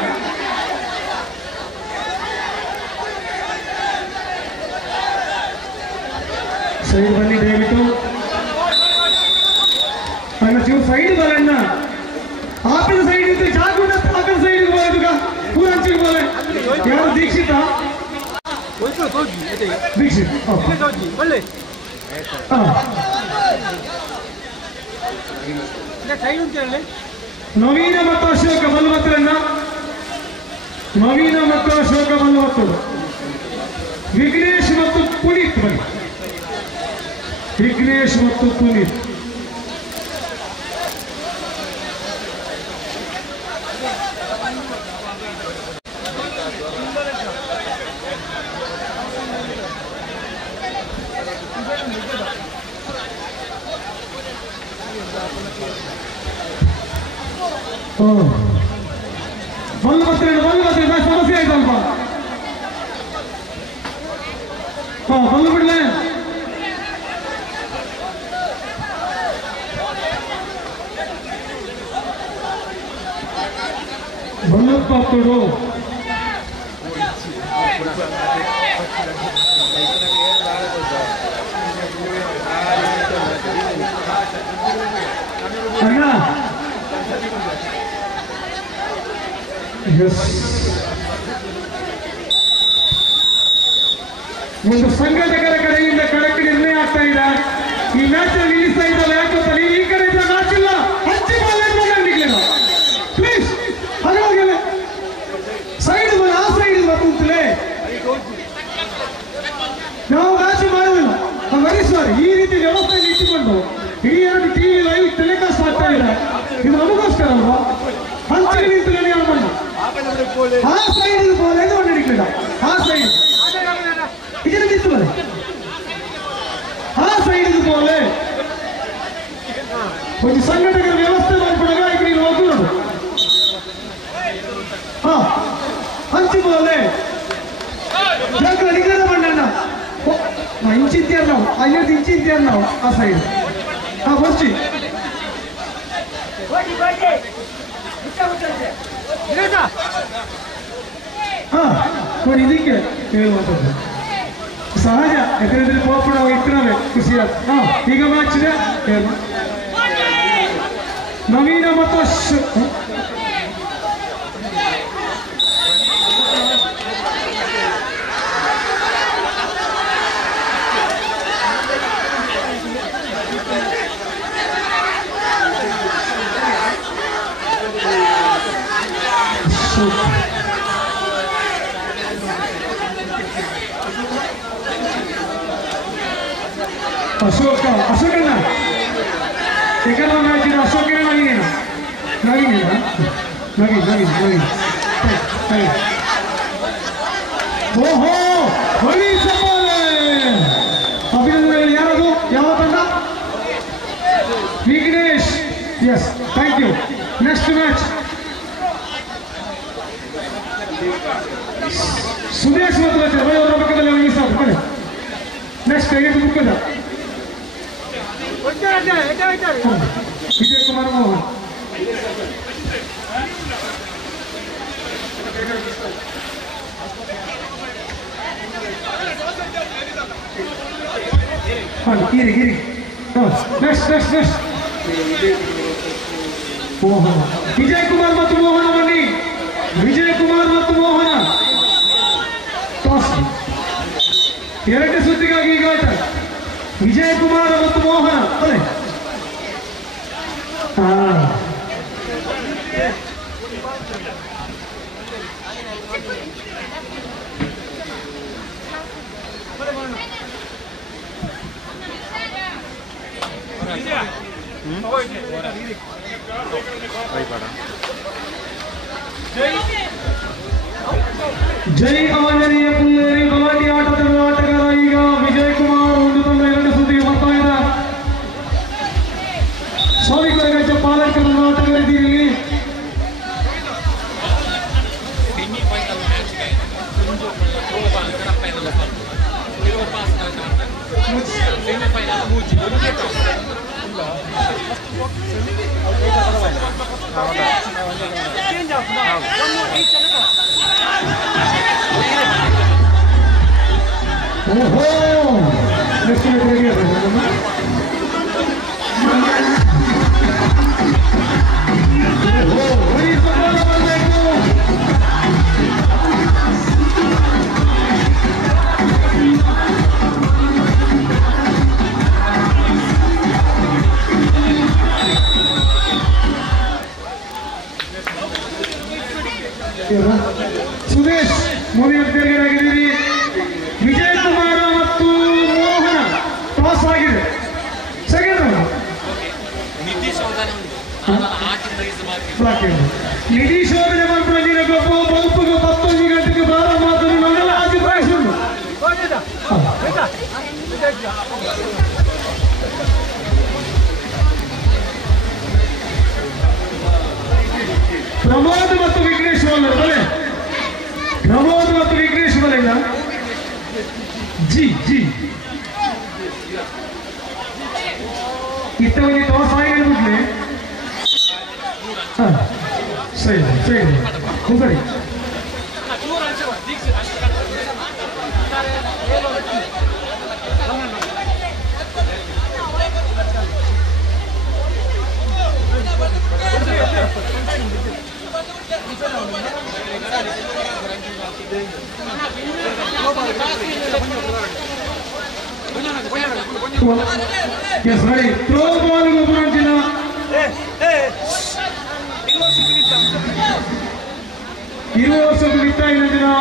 ಸೈಡ್ ಬನ್ನಿ ದಯವಿಟ್ಟು. ಅಣ್ಣ ನೀವು ಸೈಡ್ ಬಲೆಣ್ಣ ಆಪಿನ ಸೈಡ್ ಇದ್ರೆ ಜಾಗುಂಡ ಆಪಿನ ಸೈಡ್ ಬೋಲೆ ಪೂರ ಹಂಚಿಗೆ ಬೋಲೆ. ಯಾರು ದೀಕ್ಷಿತ ದೀಕ್ಷಿತ್ ನವೀನ ಮತ್ತು ಅಶೋಕ ಬಲ್ವತ್ತರಣ್ಣ. ನವೀನ ಮತ್ತು ಅಶೋಕ ಬಲ್ವತ್ತರು. ವಿಘ್ನೇಶ್ ಮತ್ತು ಪುನೀತ್ ಬನ್ನಿ. ವಿಘ್ನೇಶ್ ಮತ್ತು ಪುನೀತ್. ಬಲ್ಲು ಸಮಸ್ಯೆ ಆಯ್ತಲ್ಪ. ಬಲ್ಲು ಬಿಡ್ಲೆ ಬಲ್ಲಪ್ಪ ಕೊಡು. ಅಣ್ಣ ಒಂದು ಸಂಘಟಕರ ಕಡೆಯಿಂದ ಕಡಕ್ಕೆ ನಿರ್ಣಯ ಆಗ್ತಾ ಇದೆ. ಈ ಮ್ಯಾಚ್ ನಿಲ್ಲಿಸ್ತಾ ಇದ್ದಲ್ಲ ಯಾಕೆ ನೀವು ಈ ಕಡೆ ಮ್ಯಾಚ್ ಇಲ್ಲ ಹಚ್ಚಿ ಪ್ಲೀಸ್ ಹಾಗೆ ಸೈಡ್ ಬಲ ಆ ಸೈಡ್ ಬರ್ತಲೇ ನಾವು ಮ್ಯಾಚ್ ಮಾಡುವುದಿಲ್ಲ. Very sorry. ಈ ರೀತಿ ವ್ಯವಸ್ಥೆಯಲ್ಲಿ ಇಟ್ಟುಕೊಂಡು ಇಡೀ ಎರಡು ಟಿವಿ ಲೈವ್ ಟೆಲಿಕಾಸ್ಟ್ ಆಗ್ತಾ ಇದೆ. ಇದು ನಮಗೋಸ್ಕರ ಅಲ್ವಾ? ಹಂಚಿಗೆ ನಿಂತು ನಡೆಯೋಣ ಬನ್ನಿ. ಆ ಸೈಡ್ ಬೋಲೆ ನಡೀಲಿಲ್ಲ. ಆ ಸೈಡ್ ಇದನ್ನು ನಿಂತು ಬನ್ನಿ. ಆ ಸೈಡ್ ಬೋಲೆ ಒಂದು ಸಂಘಟಕರ ವ್ಯವಸ್ಥೆ ಮಾಡಿಕೊಡಾಗ ಈಗ ನೀವು ಹೋಗೋದು. ಹಂಚಿ ಬೋಲೆ ನಿಗದ ಬಣ್ಣಣ್ಣ ಇಂಚಿಂತಿಯಾರ ನಾವು 50 ಇಂಚಿಂತಿಯಾರ ನಾವು ಆ ಸೈಡ್. ಬರ್ಚಿ ನೋಡಿ ಇದಕ್ಕೆ ಹೇಳುವಂಥದ್ದು ಸಹಜ. ಯಾಕಂದ್ರೆ ಪೋಪಣ ಇಟ್ಟರೆ ಖುಷಿ ಆಗ್ತದೆ. ಈಗ ಮ್ಯಾಚ್ ಇದೆ ನವೀನ ಮತ್ತು ಅಶೋಕಣ್ಣ ಏಕಲ್ಲ ಮ್ಯಾಚಿನ ಅಶೋಕಣ್ಣ ನವೀನೇನ ನವೀನ್ ಓಹೋ ಹೊಳಿ ಸವಾಲೆ. ಅಭಿನಂದನೆಗಳು. ಯಾರದು ಯಾವ ತಂಡ? Vignesh. Yes thank you. Next match Sudesh ಮತ್ತು ಅವರ ಪಕ್ಕದಲ್ಲಿ ಮಿಸ್ ಆಗ್ತದೆ. ನೆಕ್ಸ್ಟ್ ಐದು ಮುಖದ ವಿಜಯ್ ಕುಮಾರ್ ಮೋಹನ್ ಗಿರಿ ಗಿರಿ ನೆಕ್ಸ್ಟ್ ಮೋಹನ ವಿಜಯ್ ಕುಮಾರ್ ಮತ್ತು ಮೋಹನ ಬನ್ನಿ ವಿಜಯ್ ಕುಮಾರ್ ಮತ್ತು ಮೋಹನ ಟಾಸ್ ಎರಡನೇ ಸುತ್ತಿಗಾಗಿ ಈಗ ಆಟ ವಿಜಯ್ ಕುಮಾರ್ ಮತ್ತು ಮೋಹನ ಅದೇ ಜೈ ಆಂಜನೇಯ ಪುಲ್ಲೇರಿ ಕಬಡ್ಡಿ ಆಟದ ಆಟಗಾರ ಈಗ ವಿಜಯ್ ಕುಮಾರ್ ಒಂದು ತಂಡ ಎರಡು ಸುದ್ದಿಗೆ ಬರ್ತಾ ಇದೆ ಸಾವಿರ ಪಾಲಕರ ಆಟಗಾರಿದ್ದೀರಿ ಓಹೋ ಸುದೇಶ್ ಮೋದಿ ತೆರಗಿದ್ದೀರಿ ವಿಜಯ್ ಕುಮಾರ್ ಮತ್ತು ಮೋಹನ ಟಾಸ್ ಆಗಿದೆ ಸೆಕೆಂಡ್ ರೌಂಡ್ ನಿಧೀಶ್ ಅವರ ಮಂತ್ರಿಯ ಬಲ್ಪು 19 ಗಂಟೆಗೆ ಪ್ರಾರಂಭ ಆದರೆ ನಮ್ಮೆಲ್ಲ ಅಭಿಪ್ರಾಯ ಉಂಟು ಪ್ರಮೋದ್ ಮತ್ತು ವಿಘ್ನೇಶ್ ಬಲೆ ಪ್ರಮೋದ್ ಮತ್ತು ವಿಘ್ನೇಶ್ ಬಲೆಯಿಂದ ಜಿ ಜಿ ಇತ್ತವರಿಗೆ ಟಾಸ್ ಆಗಿ ಬಿಡ್ಲಿ ಸರಿ ಸರಿ ಹೋಗಡಿ Yes, ready. Throw the ball in the Jina. Heroes of Vita in Jina.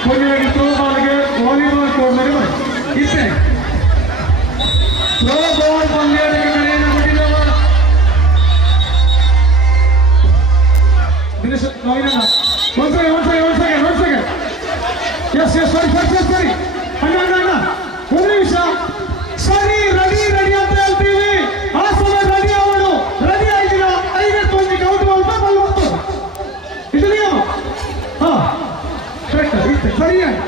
When you throw the ball again, volleyball corner. Listen. Throw the ball from there. One second. Yes, sorry. Sorry, ready ಅಂತ ಹೇಳ್ತೀವಿ ಆ ಸಮಯ ready ಅವನು ready ಆಗಿದ್ದೀರಾ 5 out ಮಾಡ್ಬೇಕು ಇದು ನಿಯಮ correct ಸರಿಯಾಗಿ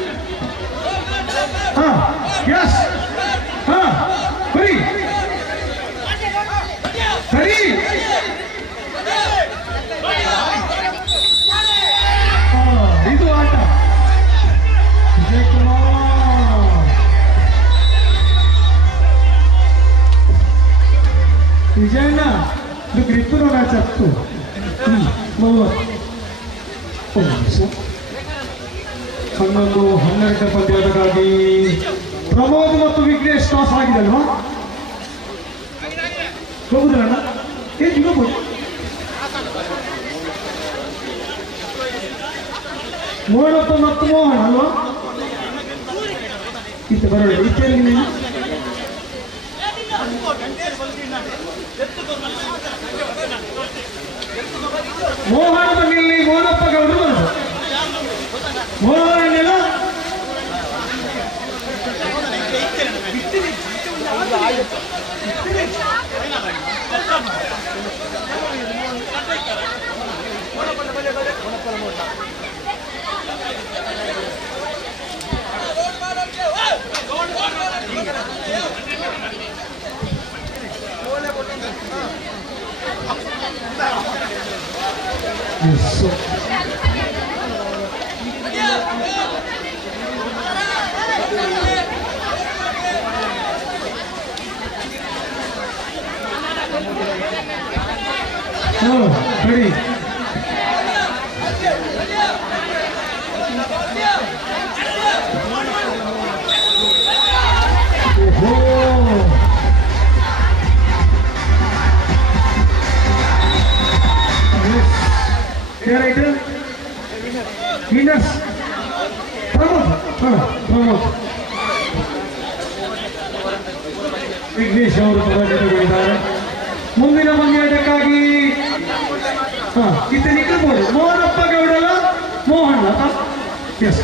ಯಸ್ ಬರೀ ಸರಿ ಇದು ಆಟ ವಿಜಯ್ ಕುಮಾರ್ ವಿಜಯಣ್ಣ ಇದು ಗ್ರಿಪ್ಪು ಮ್ಯಾಚ್ ಆಗ್ತು 11 ಪಂದ್ಯದಕ್ಕಾಗಿ ಪ್ರಮೋದ್ ಮತ್ತು ವಿಘ್ನೇಶ್ ಟಾಸ್ ಆಗಿದೆ ಅಲ್ವಾ ಹೋಗುದಣ್ಣ ಹೋಗ್ಬೋದು ಮೋಹನಪ್ಪ ಮತ್ತು ಮೋಹನ್ ಅಲ್ವಾ ಇತ್ತು ಬರೋಣ ಇತ್ತೇನು ಮೋಹನ ಬನ್ನಿಲ್ಲಿ ಮೋಹನಪ್ಪ ಗೌಡರು ಬರೋದು ಮೋಹನೆಲ್ಲ ready. Winners. Promote. ವಿಘ್ನೇಶ್ ಅವರು ಪರಾಜಿತಗೊಂಡಿದ್ದಾರೆ. ಮುಂದಿನ ಪಂದ್ಯಾಟಕ್ಕಾಗಿ ಇತ್ತ ನಿಕ್ಕಬಹುದು. ಮೋಹನಪ್ಪ ಗೌಡರ ಮೋಹನ್ ಎಸ್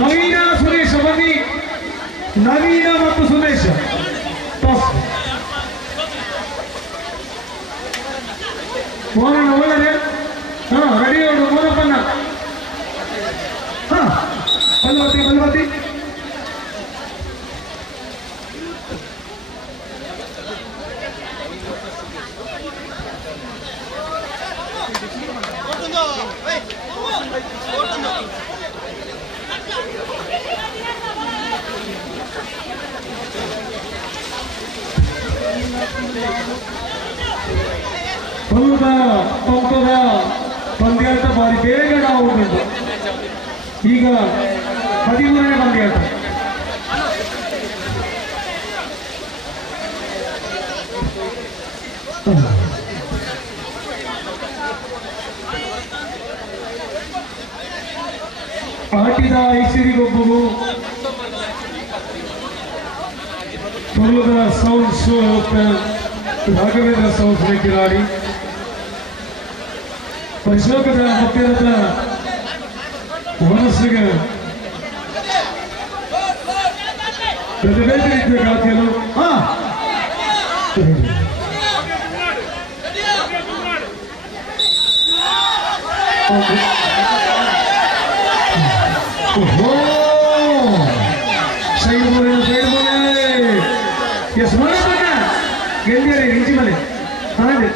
ನವೀನ ಸುರೇಶ ಬನ್ನಿ. ನವೀನ ಮತ್ತು ಸುರೇಶ ಟಾಸ್. ಮೋಹನ ಒಳ್ಳೆದೆ. ರೆಡಿ ಅವರು ಮೋಹನಪ್ಪನ. ಬಲ್ವತಿ ಪಂಪದ ಪಂದ್ಯಾಟ ಬಾರಿ ಬೇಗ ಆಗುವುದುಂಟು. ಈಗ 13ನೇ ಪಂದ್ಯಾಟ. ಆಟಿದ ಐಸಿರಿಗೊಬ್ಬರು ತುಳುದ ಸೌಂಡ್ಸ್ ರಾಘವೇಂದ್ರ ಸೌಂಡ್ಸ್ ಕಿಲಾಡಿ ಪರಿಶೋಕದ ಹತ್ತಿರದ ಮನಸ್ಸಿಗೆ ಪ್ರತಿಭೆ ಖಾತೆಯಲು ಎಸ್ ಮನೆ ಗೆಲ್ದಿಯಾರಿ ಇಂಚಿ ಮನೆ ಹಾಗೆ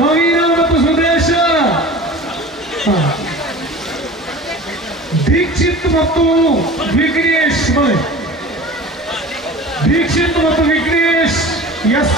ನವೀನ ಮತ್ತು ಸುದೇಶ ದೀಕ್ಷಿತ್ ಮತ್ತು ವಿಘ್ನೇಶ್ ಮನೆ. ದೀಕ್ಷಿತ್ ಮತ್ತು ವಿಘ್ನೇಶ್ ಎಸ್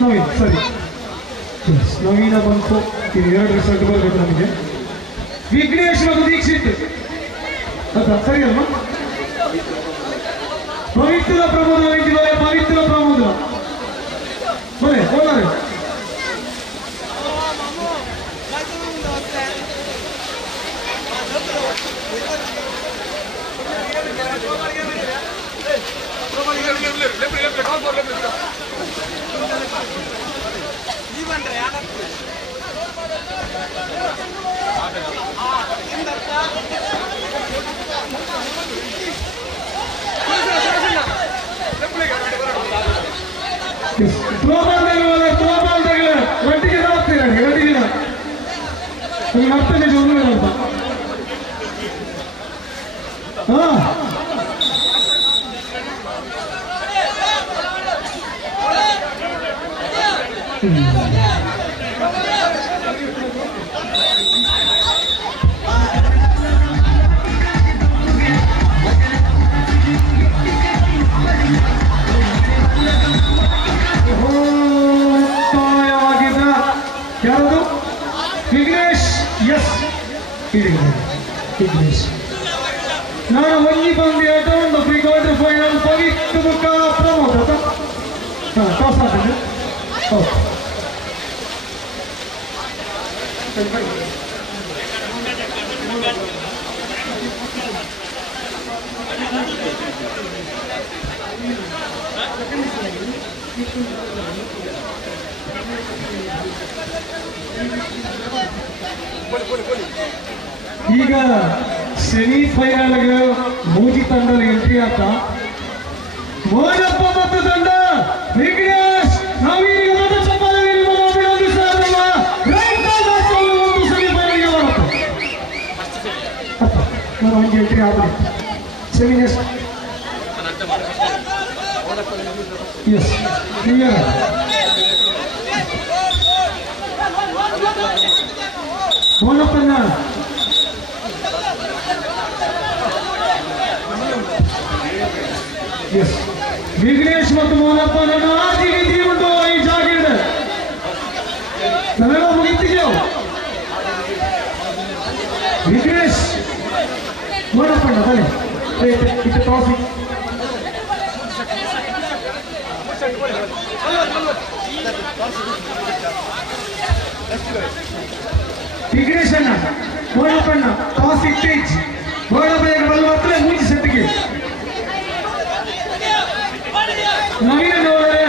ನವೀನ ಸರಿ ನವೀನ ಬಂತು. ಇದು 2 ರಿಸಲ್ಟ್ ಬರಬೇಕು ನಮಗೆ. ವಿಘ್ನೇಶ್ ಮತ್ತು ದೀಕ್ಷಿತ್ ಸರಿ ಅಲ್ವಾ? ಪವಿತ್ರ ಪ್ರಮೋದ ಪವಿತ್ರ ಪ್ರಮೋದ ಬರೇ ಹೋದರೆ ಒಟ್ಟಿಗೆ ಹೋಗ್ತೀರಾ ಒಟ್ಟಿಗೆ ಮತ್ತೆ ಒಂದು ಹಾ ogni bandiera the pre-quarter final Pavit Muka promoter. Toss happened. Oh. ಈಗ ಸೆಮಿಫೈನಲ್ ಮೂಜಿ ತಂಡದ ಎಂಟ್ರಿ ಆತ ಮೋನಪ್ಪ ಮತ್ತು ತಂಡ ವಿಘ್ನೇಶ್ ನಾವೀಗ ದೊಡ್ಡ ಚಪ್ಪಾಳೆ ಒಂದು ಸೆಮಿಫೈನಲ್ಗೆ ಬರುತ್ತೆ ನಾನು ಹಂಗೆ ಎಂಟ್ರಿ ಆದ್ರೆ ಸೆಮಿನೆಸ್ ಎಸ್ ಕ್ಲಿಯರ್ ಮೋನಪ್ಪನ ಎಸ್ ವಿಘ್ನೇಶ್ ಮತ್ತು ಮೋನಪ್ಪನ ಆದಿಗೆ ಉಂಟು ಈ ಜಾಗೀಡ ನಾವೆಲ್ಲ ಮುಗಿತಿದ್ದೇವೆ ವಿಘ್ನೇಶ್ ಮೋನಪ್ಪನ ಬನ್ನಿ ಇಟ್ಟು ಟ್ರಾಫಿ ವಿಘ್ನೇಶ್ ಅಣ್ಣ ಮೋನಪ್ಪಣ್ಣ ಟಾಸ್ ಇಟ್ಟೇಜ್ ಮೋನಪ್ಪಯ್ಯ ಬಲ್ ಮಾತ್ರ ಮುಂಚೆ ಸೆಟ್ಟಿಗೆ ನವೀನ ನೋಡ್ರೆ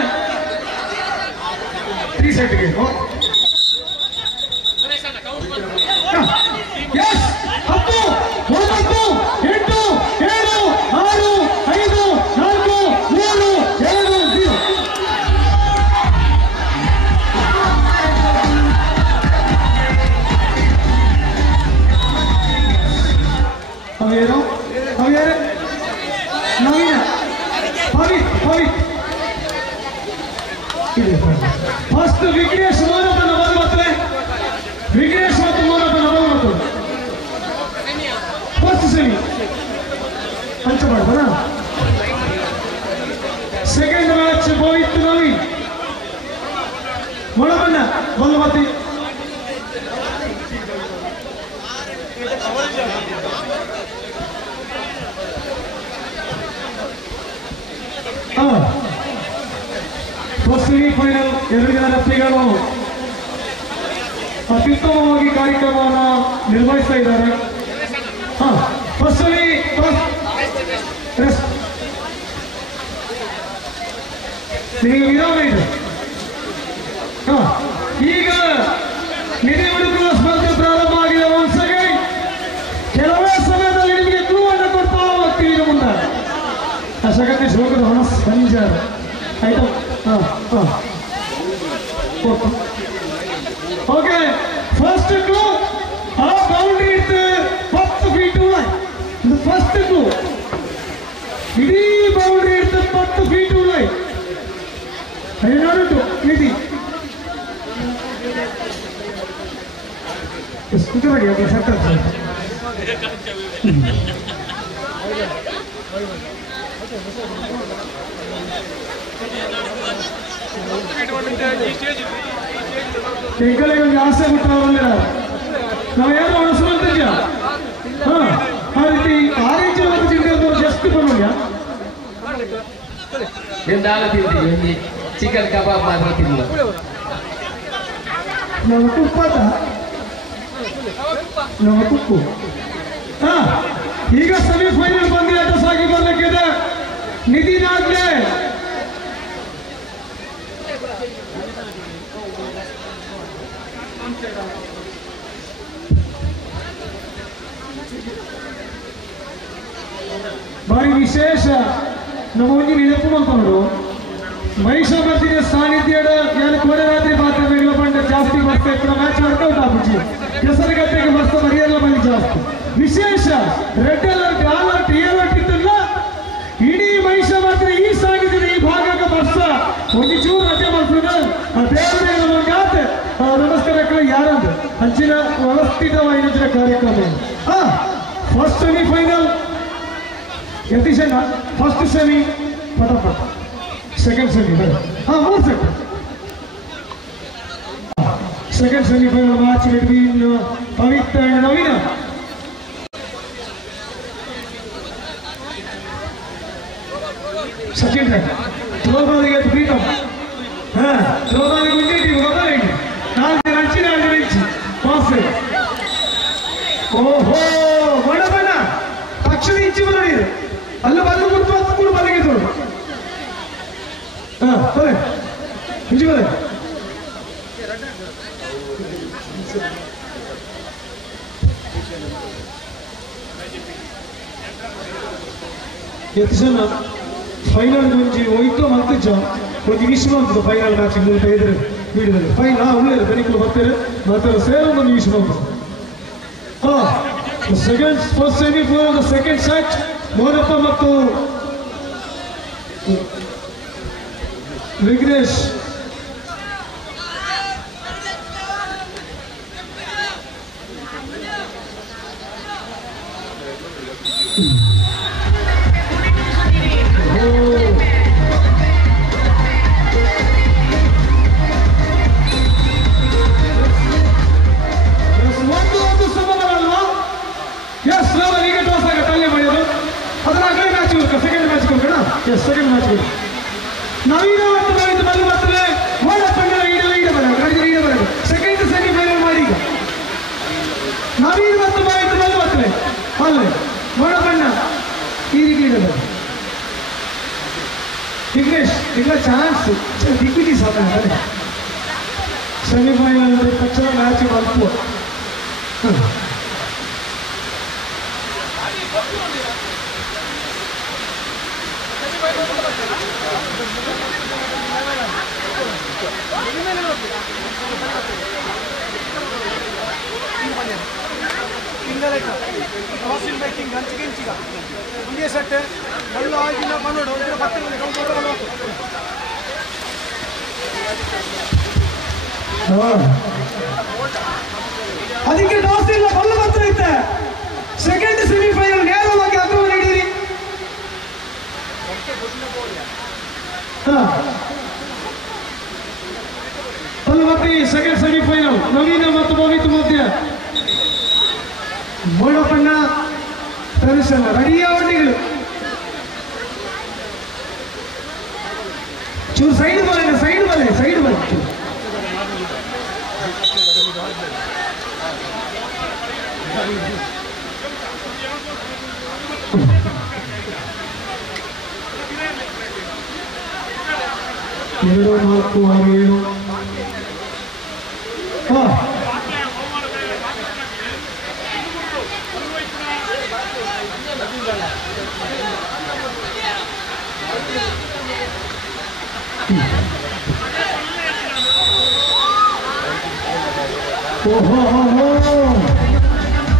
3 ಸೆಟ್ಗೆ ಎಸ್ 10 9 8 7 6 5 4 3 2 0 ಅವೇರು ನವೀನ ಪವಿತ್ ಫಸ್ಟ್ ವಿಘ್ನೇಶ್ ಮೋನಪ್ಪನ ಬಲ್ ಮಾತ್ರ ವಿಘ್ನೇಶ್ ಮತ್ತು ಮೋನಪ್ಪನ ಬಲ್ ಮಾತ್ರ ಫಸ್ಟ್ ಸೆಮಿ ಹಂಚಬಾರ್ದಾ ಸೆಕೆಂಡ್ ಮ್ಯಾಚ್ ಪವಿತ್ ನವೀನ್ ಮೋನಪ್ಪನ ಬಲ್ ಮಾತಿ ಸೆಮಿಫೈನಲ್ 2 ಜನ ರಫಿಗಳು ಅತ್ಯುತ್ತಮವಾಗಿ ಕಾರ್ಯಕ್ರಮವನ್ನು ನಿರ್ವಹಿಸ್ತಾ ಇದ್ದಾರೆ. ಫಸ್ಟ್ ನಿಮಗೆ ವಿರಾಮ ಇದೆ. ಈಗ ನಿಧಿ ಹುಡುಕುವ ಸ್ಪರ್ಧೆ ಪ್ರಾರಂಭ ಆಗಿದೆ. ಒನ್ಸ್ ಅಗೈನ್ ಕೆಲವೇ ಸಮಯದಲ್ಲಿ ನಿಮಗೆ ಕ್ಲೂ ಅನ್ನು ಕೊಡ್ತಾ ಹೋಗ್ತೀವಿ ಮುಂದೆ. ಅಶಗತಿ ಶೋಕದ ಹಣ ಸಂಜಾರ ಆಯ್ತು. ಓಕೆ ಫಸ್ಟ್ ಕ್ಲೂ ಆ ಬೌಂಡ್ರಿ ಇತ್ತು 10 ಫೀಟ್ ಉಳ್ಳ. ಇದು ಫಸ್ಟ್ ಕ್ಲೂ. ಇಡೀ ಬೌಂಡ್ರಿ ಇತ್ತು 10 ಫೀಟ್ ಉಳ್ಳ. ಏನಾರುಂಟು ನಿಧಿ ಕುಟುಂಬ ಸೆಟ್ ಆಗ್ತದೆ. ಎಂಕಲಿಗೆ ಒಂದು ಆಸೆ ಬಿಟ್ಟವಲ್ಲ ನಾವು ಏನು ಅನಿಸ್ಕೊಂತಿದ್ಯಾ ಆ ರೀತಿ ಆರೇಂಜ್ ಒಂದು ಚಿಂತೆ ಜಸ್ಟ್ ಬರೋಲ್ಲ. ಎಂದಾಲ ತಿಂತೀವಿ ಚಿಕನ್ ಕಬಾಬ್ ಮಾತ್ರ ತಿನ್ನಲ್ಲ ನಮ್ಮ ತುಪ್ಪದ ನಮ್ಮ ತುಪ್ಪು. ಈಗ ಸೆಮಿಫೈನಲ್ ಬಂದಿಯಾಟ ಸಾಗಿ ಬರ್ಲಿಕ್ಕಿದೆ. ನಿಧಿನಾಜ್ಞೆ ಭಾರಿ ವಿಶೇಷ. ನಮ್ಮ ಒಂದು ನೆನಪು ಮಾಡ್ಕೊಂಡು ಮಹಿಷಾಮರ್ದಿನ ಸಾನ್ನಿಧ್ಯದ ಏನು ಕೋಡೆ ರಾತ್ರಿ ಮಾತ್ರ ಬೆಳಗ ಬಂಡ ಜಾಸ್ತಿ ಬರ್ತಾ ಇತ್ತು. ಮ್ಯಾಚ್ ವರ್ಕೌಟ್ ಆಗ್ಬಿಟ್ಟು ಕೆಸರುಗಟ್ಟೆಗೆ ಬರ್ತಾ ಬರೆಯಲ್ಲ ಬಂದು ಜಾಸ್ತಿ ವಿಶೇಷ. ರೆಡ್ ಅಲರ್ಟ್ ಅಲರ್ಟ್ ಅಲರ್ಟ್ ಇತ್ತಲ್ಲ ಇಡೀ ಮಹಿಷಾಮರ್ದಿನ ಈ ಸಾನ್ನಿಧ್ಯದ ಈ ಭಾಗಕ್ಕೆ ಬರ್ಸ ಒಂದು ಚೂರು ರಜೆ ಮಾಡ್ತದೆ. ದೇವರೇ ನಮಗಾತೆ ನಮಸ್ಕಾರಗಳು ಯಾರಂದ್ರೆ ಹಂಚಿನ ವ್ಯವಸ್ಥಿತವಾಗಿನ ಕಾರ್ಯಕ್ರಮ. ಫಸ್ಟ್ ಸೆಮಿಫೈನಲ್ ಯತೀಶಣ್ಣ ಫಸ್ಟ್ ಸೆಮಿ ಪಟಾಪಟ. Second semi 3 set. Second semifinal match between Pavith and ನವೀನ. ಸಚಿನ್ ಥ್ರೋಬಾಲಿಗೆ ಪ್ರೀತಂ ಥ್ರೋಬಾಲಿಗೆ ಒಂದೇ ಟೀಮ್ ಮೊದಲೇನು 4 ಅಂಚಿ ಪಾಸ್ ಓಹೋ ಬಡ ತಕ್ಷಣ ಇಂಚಿ ಬರೋಡಿ ಅಲ್ಲ ಬಂದು ಕೂಡ ಬದಲಿಗೆ ತೋರು ಬರೇ ಇಂಚಿ ಬರೇ ಎತ್ತನ ಫೈನಲ್ ಮುಂಚೆ ಹೋಯ್ತು ಮತ್ತುಜ ಒಂದು ವಿಶ್ವ ಅಂತ ಫೈನಲ್ ಮ್ಯಾಚ್ ಮೂಲಕ ಎದುರು ಬೀಳಿದರೆ ಫೈನಲ್ ಉಳ್ಳೇರು ಬೆನಿಕಲು ಬರ್ತಾರೆ ಮಾತ್ರ ಸೇರೋ ಒಂದು ವಿಶ್ವ the second first semi for the second set Monappa ಮತ್ತು ವಿಘ್ನೇಶ್ second match ನವೀನ ಮತ್ತು ಮಲ್ಲು ಮಾತ್ರ ಮೋಡಪ್ಪಣ್ಣ ಸೆಕೆಂಡ್ ಸೆಮಿ ಫೈನಲ್ ಮಾಡಿ ಈಗ ನವೀನ ಮತ್ತು ಮಲ್ಲು ಮಾತ್ರ ಅಲ್ಲೇ ಮೋಡಪ್ಪಣ್ಣ ಈ ರೀತಿ ವಿಘ್ನೇಶ್ ಇಲ್ಲ ಚಾನ್ಸ್ ದಿಗ್ವಿಜಯ್ ಸಾಧನೆ ಸೆಮಿಫೈನಲ್ ತಕ್ಷಣ ಮ್ಯಾಚ್ ಮಲ್ಪು ಅದಕ್ಕೆ ಟಾಸ್ ಇಲ್ಲ ಬಲ್ಲು ಮಾತ್ರ ಐತೆ ಸೆಕೆಂಡ್ ಸೆಮಿಫೈನಲ್ ನೇರವಾಗಿ ಅಗ್ರಹ ನೀಡಿರಿ ಬಲ್ಲು ಮತ್ತೆ ಸೆಕೆಂಡ್ ಸೆಮಿಫೈನಲ್ ನವೀನ ಮತ್ತು ಭವಿತ್ ಮಧ್ಯ ಮೋಡಪ್ಪಣ್ಣ ಪ್ರದರ್ಶನ ರೆಡಿಯ ವண்டிಗಳು ಚೂರು ಸೈಡ್ ಬಲೆ ಎರಡು 4 6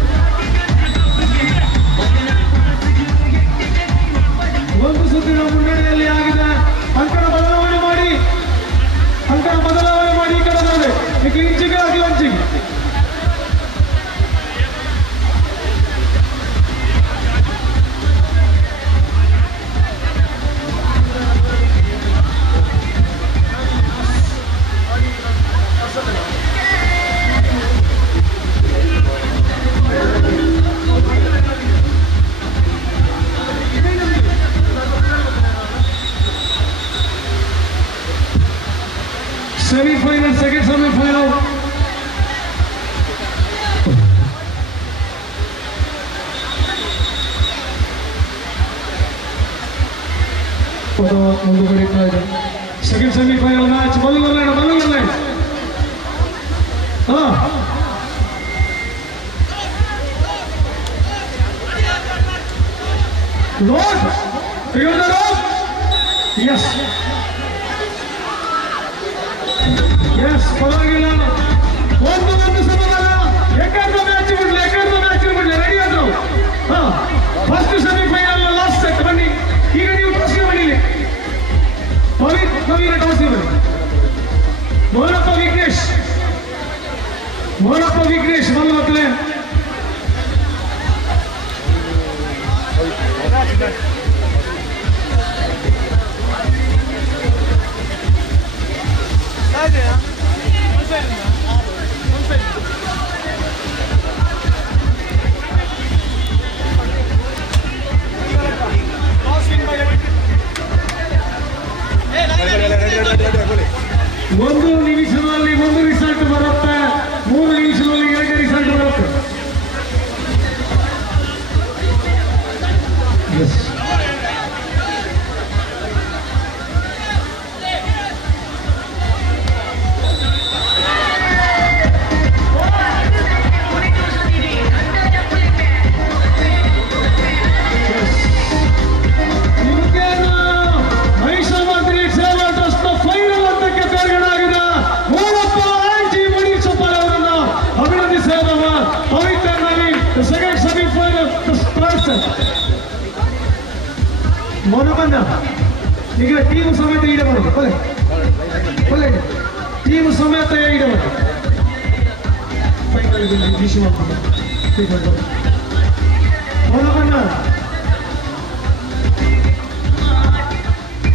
ಒಂದು ಸುತ್ತಿನ ಮುನ್ನಡೆಯಲ್ಲಿ ಆಗಿದೆ ಅಂಕಣ ಬದಲಾವಣೆ ಮಾಡಿ ಈ ಕಡೆ ಬಂದೆ ಇಂಚಿಗೆ ಆಗಿ ಲಂಚಿಗೆ semi-final, second semi-final. Second semi-final match. Ballu line. Lord, you the rope? Yes. Yes, ಪರವಾಗಿಲ್ಲ ಒಂದು ಸಮಾಧಾನ ಏಕಾಂತ ಮ್ಯಾಚ್ ಬಿಡ್ಲಿ ರೆಡಿ ಆದ್ರು ಫಸ್ಟ್ ಸೆಮಿಫೈನಲ್ ಲಾಸ್ಟ್ ಸೆಟ್ ಬನ್ನಿ ಈಗ ನೀವು ಟಾಸ್ ಮಾಡಿ ನವೀನ ಟಾಸ್ ಬನ್ನಿ ಮೋನಪ್ಪ ವಿಘ್ನೇಶ್ ಮಲ್ಲು ಮಕ್ಕಳೇ Hadi ya. 1 ನಿಮಿಷದಲ್ಲಿ 1 ರಿಸಲ್ಟ್ ಬರುತ್ತೆ, 3 ನಿಮಿಷದಲ್ಲಿ 2 ರಿಸಲ್ಟ್ ಬರುತ್ತೆ. ಮೊದಲ ಈಗ ಟೀಮ್ ಸಮೇತ ಇಡಬಹುದು, ಒಳ್ಳೆ ಟೀಮ್ ಸಮೇತ ಇಡಬಹುದು. ಮೊದಲ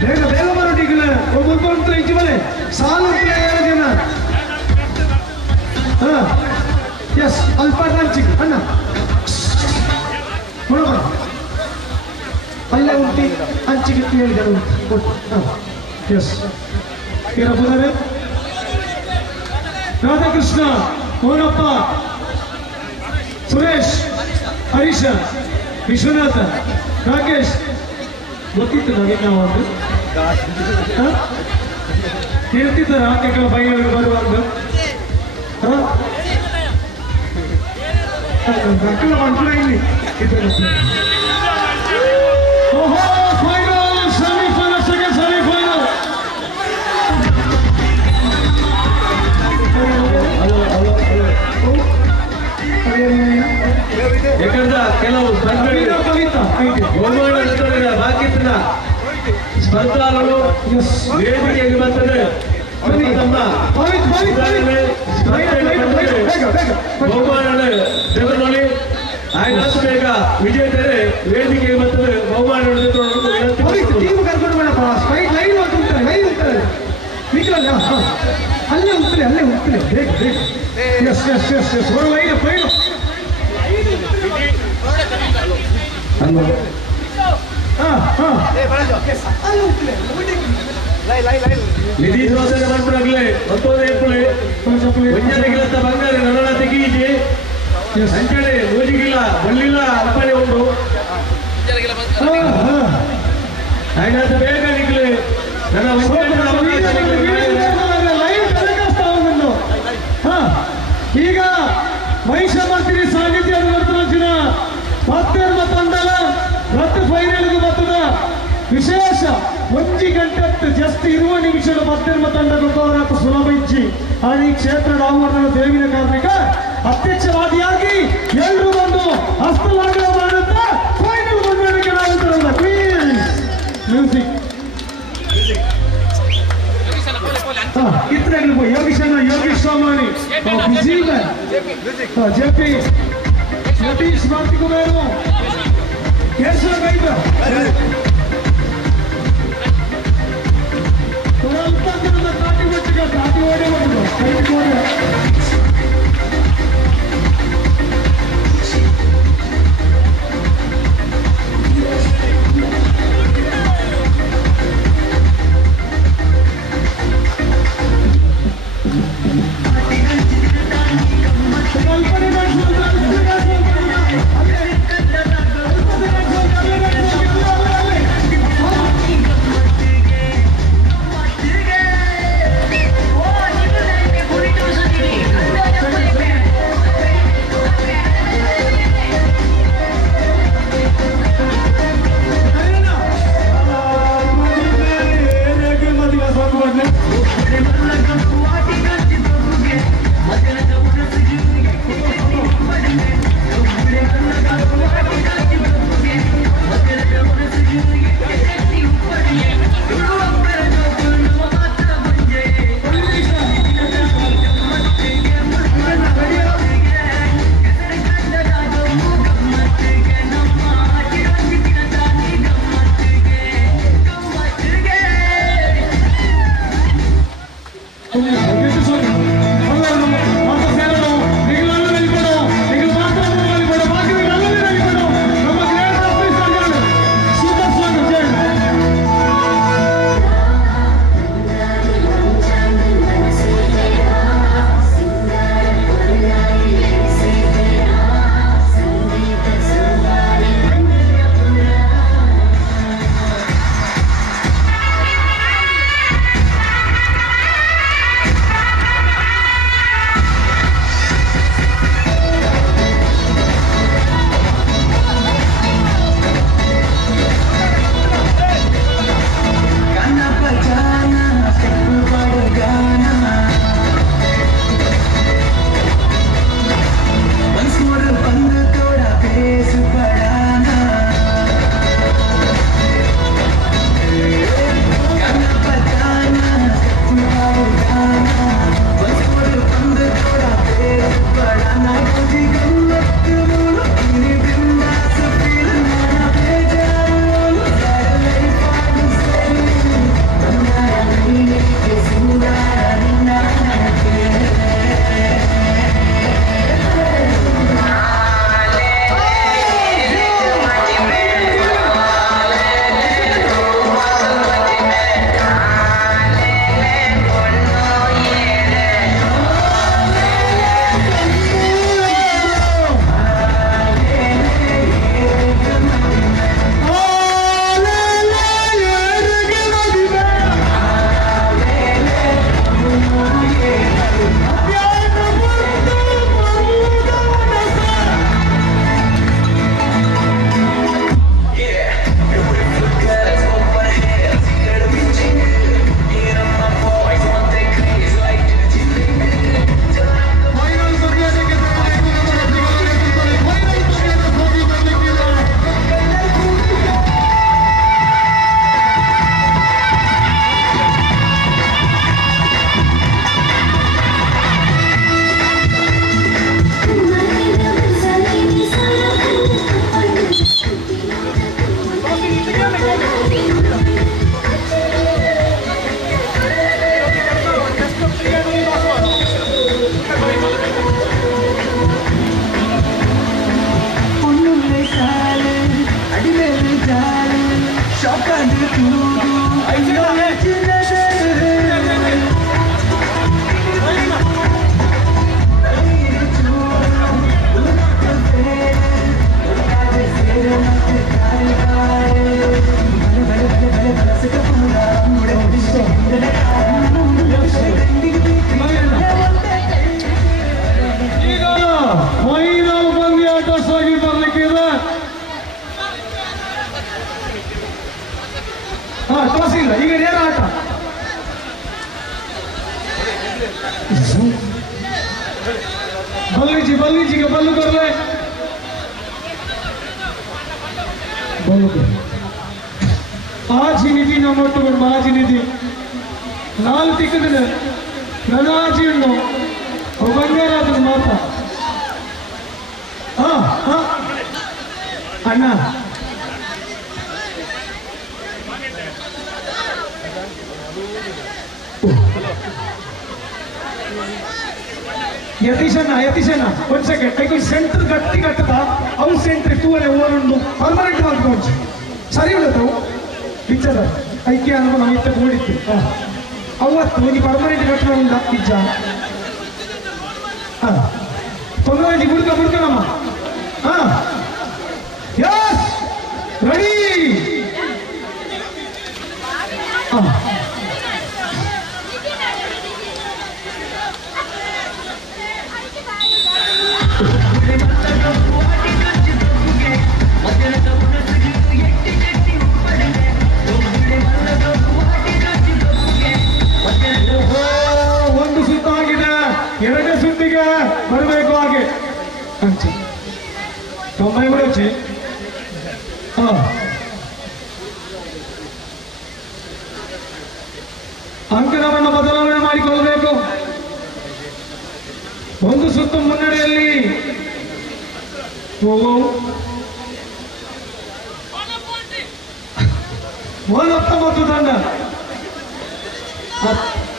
ಬೇಗ ಬೇಗ ಬರೋದು ಈಗ ಒಬ್ಬೊಬ್ಬರು ಇಂಚು ಮೇಲೆ ಸಾಲು 7 ಜನ. ಎಸ್ ಅಲ್ಪ ಹಂಚಿಗೆ ಅಣ್ಣ ನೋಡೋಣ ಅಲ್ಲೇ ಉಂಟಿ ಹಂಚಿಗೆ ಹೇಳಿದರು. ಎಸ್ ಏನಪ್ಪದ್ದಾರೆ ರಾಧಾಕೃಷ್ಣ, ಮೋನಪ್ಪ, ಸುರೇಶ್, ಹರೀಶ, ವಿಶ್ವನಾಥ, ರಾಕೇಶ್. ಗೊತ್ತಿತ್ತು ನನಗೆ ನಾವು ಒಂದು ಹೇಳ್ತಿದ್ದಾರೆ ಆಕೆಗಳ ಬೈಗಳಿಗೆ ಬರುವಾಗ ಮಕ್ಕಳ ಮಕ್ಕಳ ಇಲ್ಲಿ ಓಹೋ ಫೈನಲ್ ಸೆಮಿಫೈನಲ್ ಸೆಕೆಂಡ್ ಸೆಮಿಫೈನಲ್. ಯಾಕಂದ್ರೆ ಕೆಲವು ಬಾಕಿತ್ತಿನ ಸ್ಪರ್ಧಾಗಳು ವೇದಿಕೆಗೆ ಬರ್ತದೆ. ಬಹುಮಾನ ತೆಗೆದುಕೊಳ್ಳಿ. ಆಯ್ತು ಬೇಗ ವಿಜೇತರೆ ವೇದಿಕೆಗೆ ಬರ್ತದೆ. ಬಹುಮಾನ ಟೀಮ್ ಕರ್ಕೊಂಡು ಬೇಡಪ್ಪ. ಸ್ಟ್ರೈಟ್ ಲೈನ್ ಹೋಗ್ತಾರೆ, ಲೈನ್ ಹೋಗ್ತಾರೆ. ಅಲ್ಲೇ ಹೋಗ್ತಾರೆ, ಅಲ್ಲೇ ಹೋಗ್ತಾರೆ. ಬೇಗ ಬೇಗ. ಎಸ್ ಎಸ್ ಎಸ್ ಎಸ್ ಒಂದು ಲೈನ್ ಫೈನ್. ನಿಧಿ ದೋಸೆ ಮಾಡ್ಬಿಡಾಗ್ಲೇ ಒತ್ತೋದೆ ಎಪ್ಪಳೆ ಒಂಜಾನೆಗಿಲ್ಲತ್ತ ಬಂಗಾರ ನರಳ ತೆಗೀಜಿ ಅಂಚನೆ ಮೂಜಿಗಿಲ್ಲ ಬಳ್ಳಿಲ್ಲ ಅಪ್ಪನೆ ಉಂಟು ಆಯ್ತು ಬೇಗ ನಿಗ್ಲೆ ನನ್ನ ಈಗ ಮಹಿಷಮರ್ತಿನಿ ಸಾನ್ನಿಧ್ಯ ವರ್ತಿನ 10 ತಂಡಲ ರತ್ತು ಫೈನಲ್ಗೆ ಬರ್ತದ. ವಿಶೇಷ 1 ಗಂಟೆ ಜಸ್ಟ್ 20 ನಿಮಿಷದ 10 ತಂಡಗಳು ಸುಲಭ ಇಚ್ಚಿ ಆದ ಈ ಕ್ಷೇತ್ರದ ಆವರಣದ ದೇವಿನ ಕಾರ್ಮಿಕ ಅಧ್ಯಕ್ಷವಾದಿಯಾಗಿ ಎಲ್ಲರೂ ಬಂದು ಹಸ್ತಲಾಘವ ಮಾಡುತ್ತಾ ಫೈನಲ್ ಮುನ್ನಡೆಗೆ ನಾವಂತರಲ್ಲ. ಪ್ಲೀಸ್ ಮ್ಯೂಸಿಕ್ कितने लोग योगेश सोमानी जीवन जेपी सतीश मार्ती कुमार कैसे गई तो थोड़ा ऊपर करना काटी बच्चे का काटी ओढ़े बच्चे काटी ओढ़े ಟಾಸ್ ಇಲ್ಲ, ಈಗ ನೇರ ಆಟ. ಬಲ್ಲಿಜಿಗೆ ಬಲ್ಲು ಕೊರಲೆ, ಆಜಿ ನಿಧಿ ನಮ್ಮೊಟ್ಟು ಆಜಿ ನಿಧಿ 4 ಟಿಕೆಟ್ ನನಾಜಿ ಉಂಡು ಬಂಗಾರಾದ ಮಾತ ಅಣ್ಣ ಯತೀಶನ 1 ಸೆಕೆಂಡ್ ಐದು ಸೆಂಟರ್ ಗಟ್ಟಿ ಕಟ್ಟದ ಅವು ಸೆಂಟ್ರಿ ತೂವನೆ ಓರುಂಡು ಪರ್ಮನೆಂಟ್ ಮಾಡ್ಕೊಂಡು ಸರಿ ಉಳ್ಳದವು ಪಿಚ್ಚದ ಐಕ್ಯ ಅನುಭವ ನಾವು ಇತ್ತ ನೋಡಿತ್ತು ಅವತ್ತು ಒಂದು ಪರ್ಮನೆಂಟ್ ಕಟ್ಟಡ ಉಂಡ ಪಿಜ್ಜ ತೊಂದರೆ ಬುಡ್ಕನಮ್ಮ ಯಸ್ ರೆಡಿ ಒಂದು ಸುತ್ತಾಗಿದೆ, 2ನೇ ಸುತ್ತಿಗೆ ಬರಬೇಕು ಹಾಗೆ ಅಂಚೆ 93 ಅಂಕಣವನ್ನು ಬದಲಾವಣೆ ಮಾಡಿಕೊಳ್ಳಬೇಕು. ಒಂದು ಸುತ್ತು ಮುನ್ನಡೆಯಲ್ಲಿ 19 ತಂಡ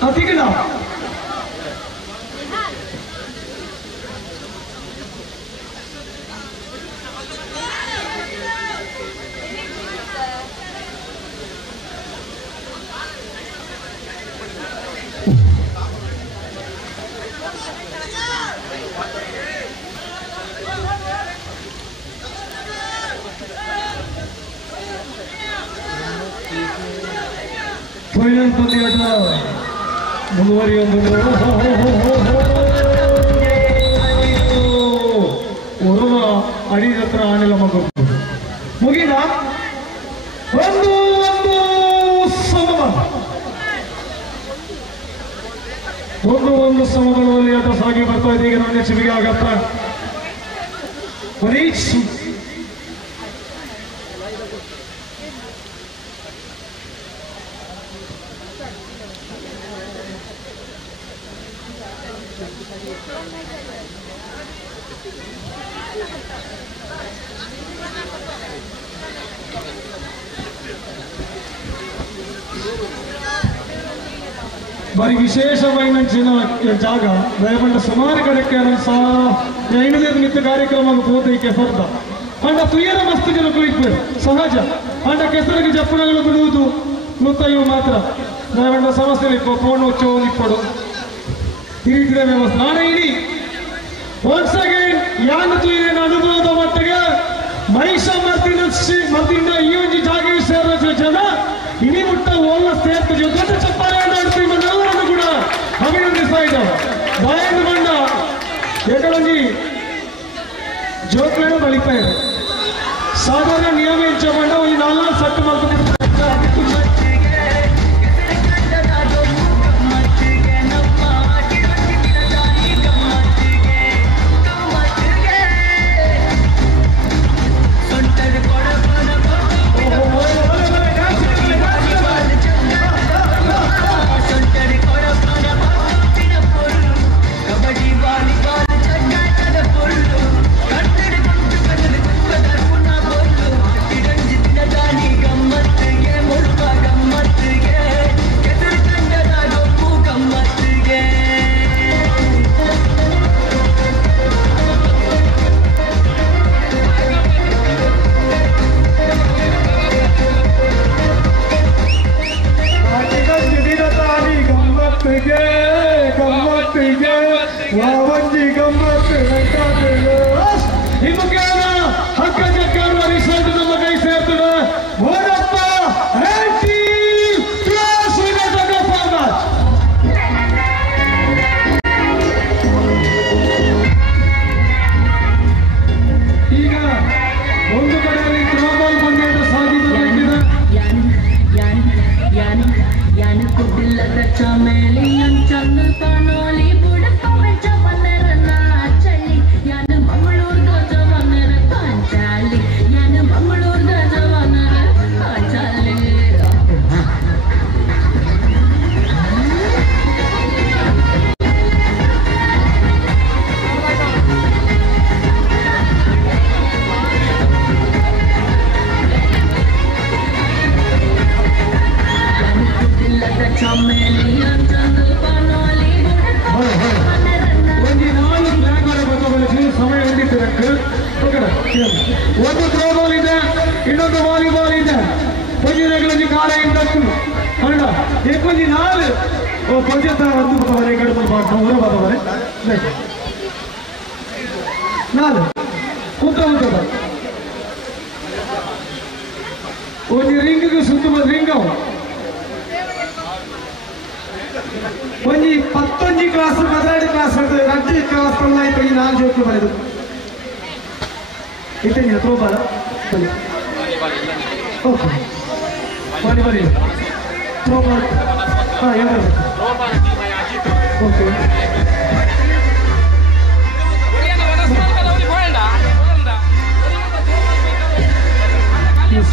ಅತಿಗಣ ಫೈನಲ್ ಪಂದ್ಯಾಟ ಮುಂದುವರಿಯುವುದು. ಒರವ ಅಡಿ ಹತ್ರ ಆನೆಲ್ಲ ಮಗ ಮುಗಿದ ಒಂದು ಸಮಬಲದಲ್ಲಿ ಆಟ ಸಾಗಿ ಬರ್ತಾ ಇದೆ. ಈಗ ನನ್ನ ಚಿವಿಗೆ ಆಗತ್ತ ಪರೀಕ್ಷೆ ಬಾರಿ ವಿಶೇಷమైన ಜಾಗ ದಯಪಂಡ ಸುಮಾರು ಕಡೆಗೆ 8 ನಿತ್ಯ ಕಾರ್ಯಕ್ರಮ ಪೋತೈಕೆ ಸ್ಪರ್ಧ ಅಂಡ ತುಯರ ಮಸ್ತು ಜನ ಕುಳಿತು ಸಹಜ ಅಂಡ ಕೆಸರಿಗೆ ಜಪ್ಪಣಗಳು ಬಿಡುವುದು ನೂತೈವ ಮಾತ್ರ ದಯಪಂಡ ಸಮಸ್ಯೆ ಫೋನ್ వచ్చో ಇಪ್ಪಡು ಈ ರೀತಿಯ ವ್ಯವಸ್ಥೆ ನಾಳೆ ಇಡೀ ಒನ್ಸ್ ಅಗೇನ್ ಯಾನು ತುಯಿನ ಅನುಭವದ ಮಟ್ಟಿಗೆ ಮಹಿಷ ಮರ್ತಿಂದ ಈ ಒಂದು ಜಾಗಕ್ಕೆ ಸೇರಿದ ಜನ ಇನಿ ಮುಟ್ಟ ಓಲ್ಲ ಸೇರ್ತ ದೊಡ್ಡ ಚಪ್ಪಾಳೆ ಆಡ್ತೀವಿ ಎಲ್ಲರನ್ನು ಕೂಡ ಅಭಿನಂದಿಸ್ತಾ ಇದ್ದಾರೆ. ಬಾಯಂದು ಬಂಡ ಏಕಲಂಗಿ ಜೋಕ್ಲೇನ ಬಳಿತಾ ಇದೆ. ಸಾಧಾರಣ ನಿಯಮ ಇಚ್ಚಬಂಡ ಒಂದು 4 ಸಟ್ಟು ಮಾಡ್ಕೊಂಡು ಸಮಯ ಹೊಂದಿದ್ದಕ್ಕೆ ಒಂದು ಥ್ರೋ ಬಾಲ್ ಇದೆ, ಇನ್ನೊಂದು ವಾಲಿಬಾಲ್ ಇದೆ. ಪಂಜಿನಗಳಲ್ಲಿ ಕಾಲ ಇಂದತ್ತು ಅಲ್ಲ ಏಕೊಂಜಿ ನಾಲ್ ಪಂಚತ ಒಂದು ಬದವರೆ ಕಡಿಮೆ ಹೊರ ಬದವರೆ ನಾಲ್ ಕುಂತ ಉಂಟದ ಒಂದು ರಿಂಗಿಗೆ ಸುತ್ತ ರಿಂಗ್ ಒಂಜಿ 11 ಕ್ಲಾಸ್ 12 ಕ್ಲಾಸ್ 2 ಕ್ಲಾಸ್ ಪಂಚಾಯಿತಿ 4 ಜೋಕ್ಲು ಬರೆದು ಇಟ್ಟೆ throw ball okay volleyball throw ball ಯಾರು ಓಕೆ yes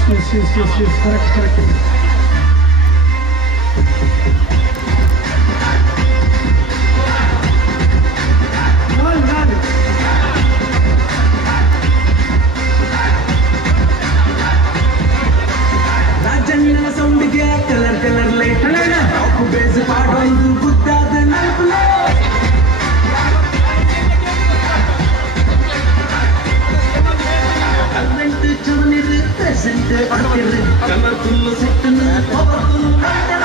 correct ರಾಜಣ್ಣನ ಸೌಂಡಿಗೆ ಕಲರ್ ಲೈಟ್ ಬೇಸ್ ಪಾಡೊಂದು ಗುದ್ದಾದ ನಲ್ಪುಲೆ ಅರ್ನೆಂಟ್ ಚವನಿರು ಪ್ರೆಸೆಂಟ್ ಆಗ್ತಿರು ಕಲರ್ ಫುಲ್ಲು ಸೆಟ್ಟನ್ನು ಪವರ್ಫುಲ್ ಮಾಡ್ತಾರ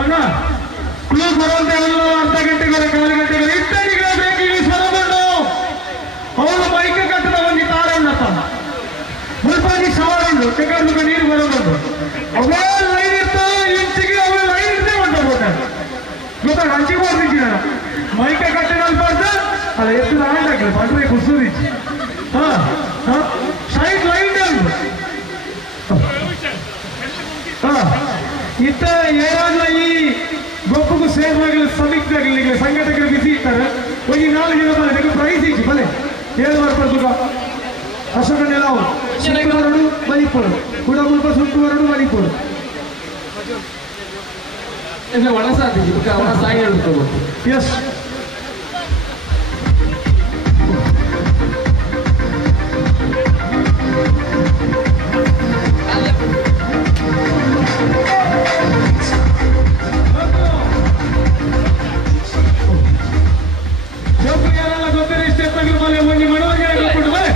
ಅಣ್ಣ ಕ್ಲೂಸ್ ಬರುವಂತೆ ಅರ್ಧ ಗಂಟೆಗಳ ಕಾಲು ಗಂಟೆಗಳ ಇಟ್ಟರಿಗೆ ಬೇಕಿಗೆ ಸ್ವರಗೊಂಡು ಅವನು ಬೈಕ್ ಕಟ್ಟದ ಒಂದು ತಾರಣ್ಣಪ್ಪ ಮುಲ್ಪಾಗಿ ಸವಾಲುಂಡು ತೆಗೆದು ನೀರು ಬರೋದು ಅವೇ ಲೈನ್ ಇರ್ತಾವೆ ಇಂಚಿಗೆ ಅವೇ ಲೈನ್ ಇರ್ತೇ ಹೊಂಟೋಗ್ಬೋದ ಗೊತ್ತಾಗ ಹಂಚಿಗೆ ಹೋಗ್ತಿದ್ದಿ ನಾನು ಮೈಕೆ ಕಟ್ಟೆ ಅನ್ಬಾರ್ದು ಅಲ್ಲ ಎಷ್ಟು ಆಂಟಾಗಲಿ ಬಂದ್ರೆ ಕುಸೂರಿ ಸೈಡ್ ಲೈನ್ ಇತ್ತ ಏನಾದ್ರೂ ಈ ಗೊಪ್ಪಗೂ ಸೇರ್ವಾಗಲಿ ಸಮಿತಿಯಾಗಲಿ ಸಂಘಟಕರು ಬಿಸಿ ಇರ್ತಾರೆ ಒಂದು 4 ಜನ ಬರಬೇಕು ಪ್ರೈಸ್ ಇಚ್ಚಿ ಬಲೆ 7 ವರ್ಷ ಅಶೋಕ ನೆಲವು ಸುತ್ತುವರಡು ಮಣಿಪುರ ಕೂಡ ಮುಲ್ಪ ಸುತ್ತುವರಡು ಮಣಿಪುರ ಒಳ ಸಾಧ್ಯ ಒಳ ಸಾಗಿ ಹೇಳ್ಬೋದು ಎಸ್ ಗೊತ್ತಿರೋ ಇಷ್ಟ ಒಂದು ಮನೋರಂಜನೆ ಕೊಟ್ಟು ಬಲೆ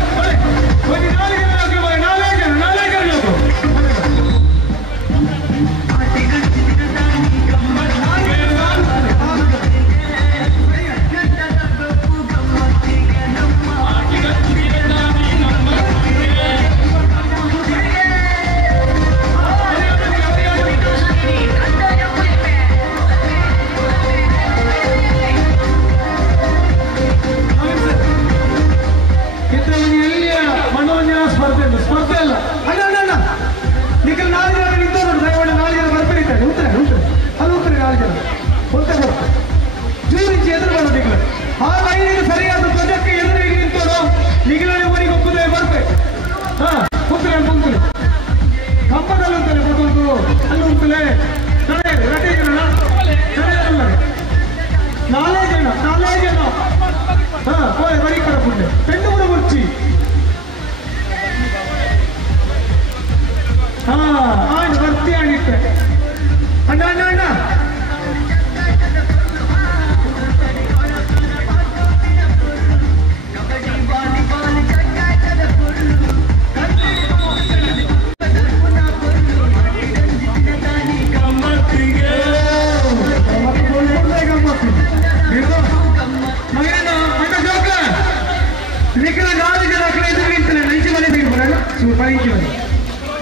ಪರೀಕ್ಷೆ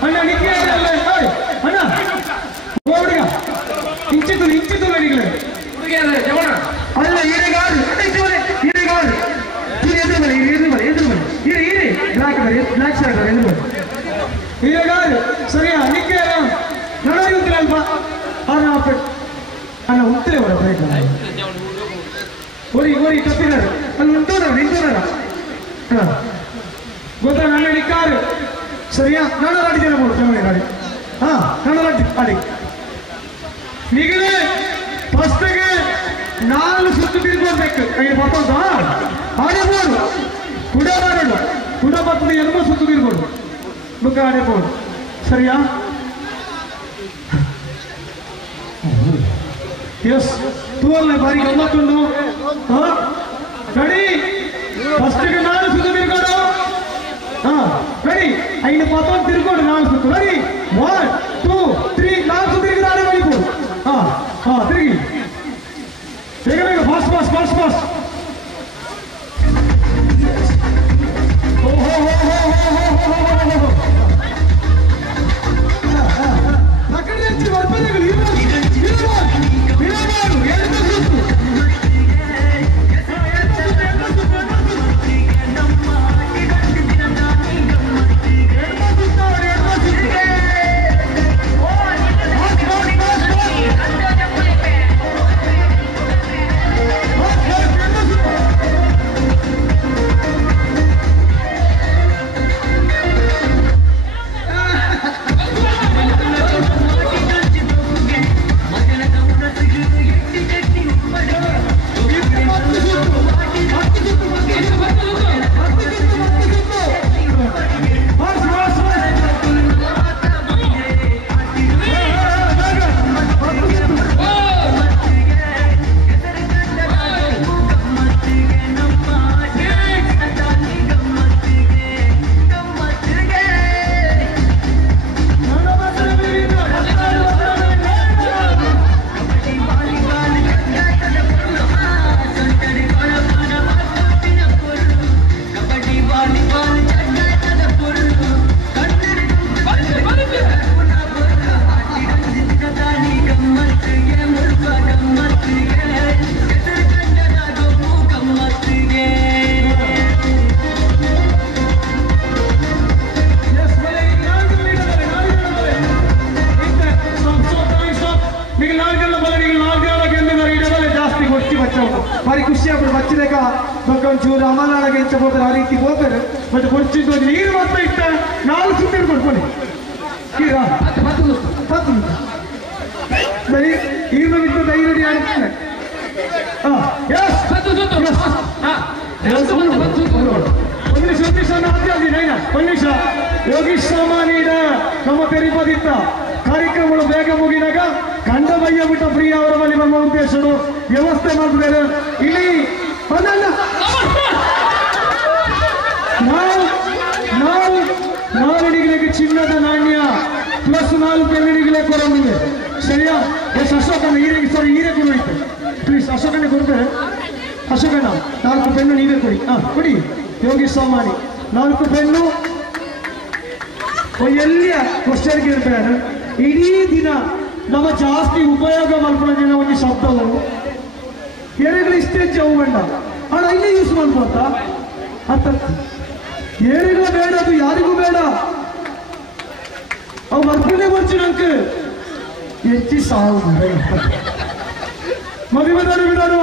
ಅಣ್ಣ ನಿಕ್ಕೆ ಅಣ್ಣ ಹುಡುಗ ಇಂಚಿತು ನಡಿಗಳೇ ಅಲ್ಲ ಈರೆಗಾಡು ಈರೆಗಾಡು ಎದುರು ಬರಿ ಇರಿ ಬ್ಲಾಕ್ ಶರ್ಟ್ ಎದುರು ಬರಿ ಈರೆಗಾಡು ಸರಿಯಾ ನಿಕ್ಕೆ ನಡೋದಿಲ್ಲ ಅಲ್ಪ ಅಣ್ಣ ಉತ್ತರೆ ಅವರ ಪ್ರಯತ್ನ ಓರಿ ತಪ್ಪಿದ್ದಾರೆ ಅಲ್ಲಿ ನಿಂತೋರ ಗೊತ್ತಾ ನನ್ನ ನಿಕ್ಕಾರು ಸರಿಯಾ ನಾನು ಆಡಿದ್ದೇನೆ ಬೋಡು ಫ್ಯಾಮಿಲಿ ಗಾಡಿ ನಾನು ಆಡಿ ನಿಗಲೇ ಫಸ್ಟ್ಗೆ 4 ಸುತ್ತು ತಿರ್ಗೋಬೇಕು ಕೈ ಬರ್ತದ ಆಡಬಹುದು ಕೂಡ ಬರ್ತದೆ 8 ಸುತ್ತು ತಿರ್ಗೋದು ಮುಖ ಆಡಬಹುದು ಸರಿಯಾ ಎಸ್ ತೂವಲ್ಲೆ ಬಾರಿ ಗಮ್ಮತ್ತುಂಡು ರೆಡಿ ಫಸ್ಟ್ಗೆ 4 ಸುತ್ತು ತಿರ್ಗೋಡು ರೆಡಿ ಐದು ಪತ್ತೊಂದು ತಿರ್ಗೋಡು 4 ಸುತ್ತು ರೆಡಿ 1 2 3 4 ಸುತ್ತು ತಿರುಗಿ ಆಡ ಬಳಿಬೋದು ತಿರುಗಿ ಬೇಗ ಫಾಸ್ಟ್ ಭಾರಿ ಖುಷಿ ಆಗ್ಬಿಡು ಬಚ್ಚಿದಾಗ ಚೂರು ಅಮನಾಳಗೆ ಹೋದ್ರೆ ಆ ರೀತಿ ಹೋಗ್ತಾರೆ ಬಟ್ ಕೊಡ್ಚಿದ್ದು ನೀರು ಮಾತ್ರ ಇಟ್ಟ 4 ಸುತ್ತು ಕೊಡ್ಕೊಳ್ಳಿ ಬರೀ ಈರು ಬಿಟ್ಟು ಧೈರ್ಯ ಆಡ್ತಾನೆ ಒಂದು ನಿಮಿಷ ಯೋಗೀಶ್ ಸಾಮಾನ್ಯ ನಮ್ಮ ತೆರಿಪದಿತ್ತ ಕಾರ್ಯಕ್ರಮಗಳು ಬೇಗ ಮುಗಿದಾಗ ಗಂಡ ಬಯ್ಯ ಬಿಟ್ಟ ಪ್ರಿಯ ಅವರ ಬಳಿ ನಮ್ಮ ಉದ್ದೇಶರು ವ್ಯವಸ್ಥೆ ಮಾಡಿದ್ದಾರೆ ಇಲ್ಲಿ ನಾಲ್ಕು ಅಡಿಗಳಿಗೆ ಚಿನ್ನದ ನಾಣ್ಯ ಪ್ಲಸ್ 4 ಅಡಿಗಳಿಗೆ ಕೊಡೋದಿದೆ ಸರಿಯಾ ಎಸ್ ಅಶೋಕನ ಹೀರೆ ಕೊಡೋಯ್ತು ಪ್ಲೀಸ್ ಅಶೋಕನೇ ಕೊಡ್ತಾರೆ ಅಶೋಕನ 4 ಪೆನ್ನು ನೀವೇ ಕೊಡಿ ಕೊಡಿ ಯೋಗೀಶ್ ಸಾಮಾನ್ಯ 4 ಪೆನ್ನು ಎಲ್ಲಿಯ ಕ್ವಶನ್ಗೆ ಇರ್ತಾರೆ ಇಡೀ ದಿನ ನಮ್ಮ ಜಾಸ್ತಿ ಉಪಯೋಗ ಮಾಡ್ಕೊಳ್ಳೋ ಒಂದು ಶಬ್ದವು ಏನುಗಳು ಇಷ್ಟೇ ಜವು ಬೇಡ ಹಣ ಇಲ್ಲೇ ಯೂಸ್ ಮಾಡ್ಬೋದಾ ಅಂತ ಏನುಗಳು ಬೇಡ ಅದು ಯಾರಿಗೂ ಬೇಡ ಅವು ಮರ್ಪಣೆ ಬರ್ಚಿ ನಂಗೆ ಹೆಚ್ಚಿ ಸಾವು ಮದುವೆ ಬಿಡೋಣ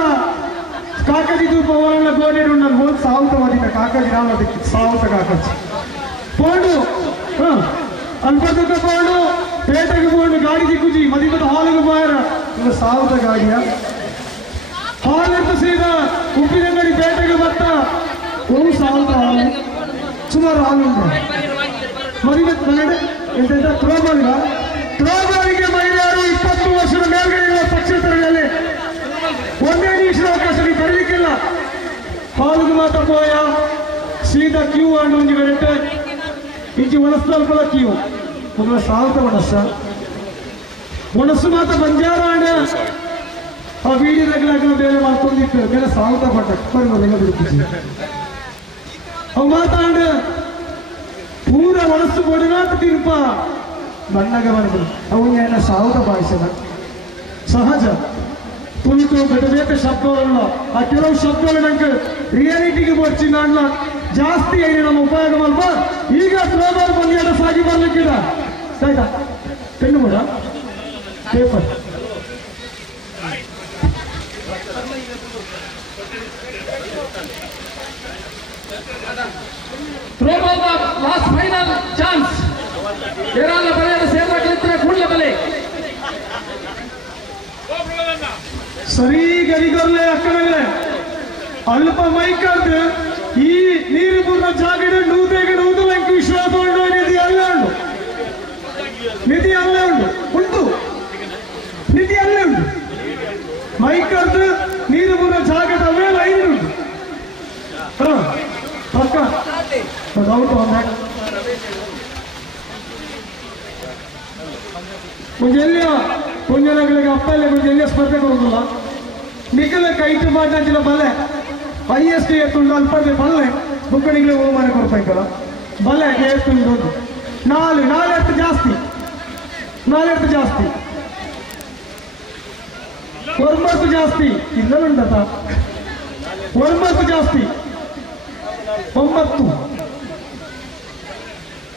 ಕಾಕದಿದ್ದು ಪವನ ಗೋಡೆರು ನಾನು ಹೋದ್ ಸಾವುತ ಮಾಡಿದ್ದ ಕಾಕದಿ ನಾವು ಅದಕ್ಕೆ ಸಾವುತ ಕಾಕಚ್ಚಿ ಪೋಂಡು ಅಲ್ಪದ ಪೋಂಡು ಪೇಟೆಗೆ ಪೋಂಡು ಗಾಡಿ ದಿಕ್ಕುಜಿ ಮದುವೆ ಹಾಲಿಗೆ ಬಾರ ಸಾವುತ ಗಾಡಿಯ ಹಾಲೆಂತ ಸೀದಾ ಉಪ್ಪಿನಂಗಡಿ ಪೇಟೆಗೆ ಬರ್ತಾ ಸಾವುತ ಹಾಲು ಸುಮಾರು ಹಾಲು ಉಂಟು ಮದುವೆ ನಡೆ ಎಂತ ತ್ರೋಬಾಲಿಗೆ ಮಹಿಳೆಯರು 20 ವರ್ಷದ ಮೇಲ್ಗಡೆ ಪಕ್ಷೇತರಗಳಲ್ಲಿ ಒಂದೇ ನಿಮಿಷದ ಅವಕಾಶ ನೀವು ಬರಲಿಕ್ಕಿಲ್ಲ ಹಾಲಿಗೆ ಮಾತ್ರ ಪೋಯ ಸೀದಾ ಕ್ಯೂ ಆಂಡು ಒಂಜಿ ಗಂಟೆ ಇಂಚಿ ಒಣಸ್ತಲ್ಪದ ಕ್ಯೂ ಒಂದು ಸಾಲ್ತ ಒಣಸು ಮಾತ್ರ ಬಂಜಾರ ಆಂಡ ಆ ವೀಡಿಯೋದಾಗಲಾಗ ಬೇರೆ ಮಾಡ್ಕೊಂಡಿತ್ತು ಬೇರೆ ಸಾಲ್ತ ಪಟ್ಟ ಬಿಡ್ತೀವಿ ಅವು ಮಾತಾಂಡ ಪೂರ ಮನಸ್ಸು ಕೊಡನಾತ ತಿನ್ಪ ಬಣ್ಣಗ ಬಂದ್ರು ಅವನ್ನ ಸಾವುದ ಭಾಷೆದ ಸಹಜ ತುಳಿತು ಬೆಡಬೇಕ ಶಬ್ದವಲ್ಲ ಆ ಕೆಲವು ಶಬ್ದಗಳು ನಂಗೆ ರಿಯಾಲಿಟಿಗೆ ಬರ್ಚಿನ ಅಣ್ಣ ಜಾಸ್ತಿ ಆಗಿ ನಮ್ಮ ಉಪಯೋಗ ಮಲ್ಪ ಈಗ ಥ್ರೋಬಾಲ್ ಬಂದಿಯಾಡ ಸಾಗಿ ಬರ್ಲಿಕ್ಕಿದ ಆಯ್ತಾ ಪೆನ್ನು ಕೂಡ paper throwball last final chance ಏರಾಲ ಬಲೆಯನ್ನು ಸೇರ್ಲಿಕ್ಕೆ ಕೂಡಲೇ ಬಲೆ ಸರಿ ಗರಿಗರ್ಲೆ ಅಕ್ಕನಲ್ಲೇ ಅಲ್ಪ ಮೈಕರ್ದು ಈ ನೀರು ಪೂರ್ಣ ಜಾಗಡೆ ನೂತೆಗೆ ನೂತು ಲಂಕಿ ವಿಶ್ವಾಸ ಉಂಟು ನಿಧಿ ಅಲ್ಲೇ ಉಂಟು ನಿಧಿ ಅಲ್ಲೇ ಉಂಟು ನಿಧಿ ಅಲ್ಲೇ ಉಂಟು ಮೈಕರ್ದು ನೀರು ಪೂರ್ಣ ಜಾಗದ ಮೇಲೆ ಐದು ಉಂಟು ಪಕ್ಕ ಔಟ್ ಮುಂಜೆಲ್ಲಿಯ ಮುಂಜಾನೆಗಳಿಗೆ ಅಪ್ಪಲ್ಲೇ ಮುಂಜೆಲ್ಲಿಯ ಸ್ಪರ್ಧೆ ಕೊಡುದಿಲ್ಲ ನಿಖಲ ಕೈಟ್ ಮಾಡಿನ ಬಲೆ IST ಎತ್ತುಂಡು ಅಲ್ಪದೆ ಬಲ್ಲೆ ಬುಕ್ಕಣಿಗೆ ಬಹುಮಾನ ಕೊಡ್ಬೇಕಲ್ಲ ಬಲೆ ಎತ್ತುಂಡು ನಾಲೆತ್ತು ಜಾಸ್ತಿ ಒಂಬತ್ತು ಜಾಸ್ತಿ ಇಲ್ಲುಂಟತ 9 ಜಾಸ್ತಿ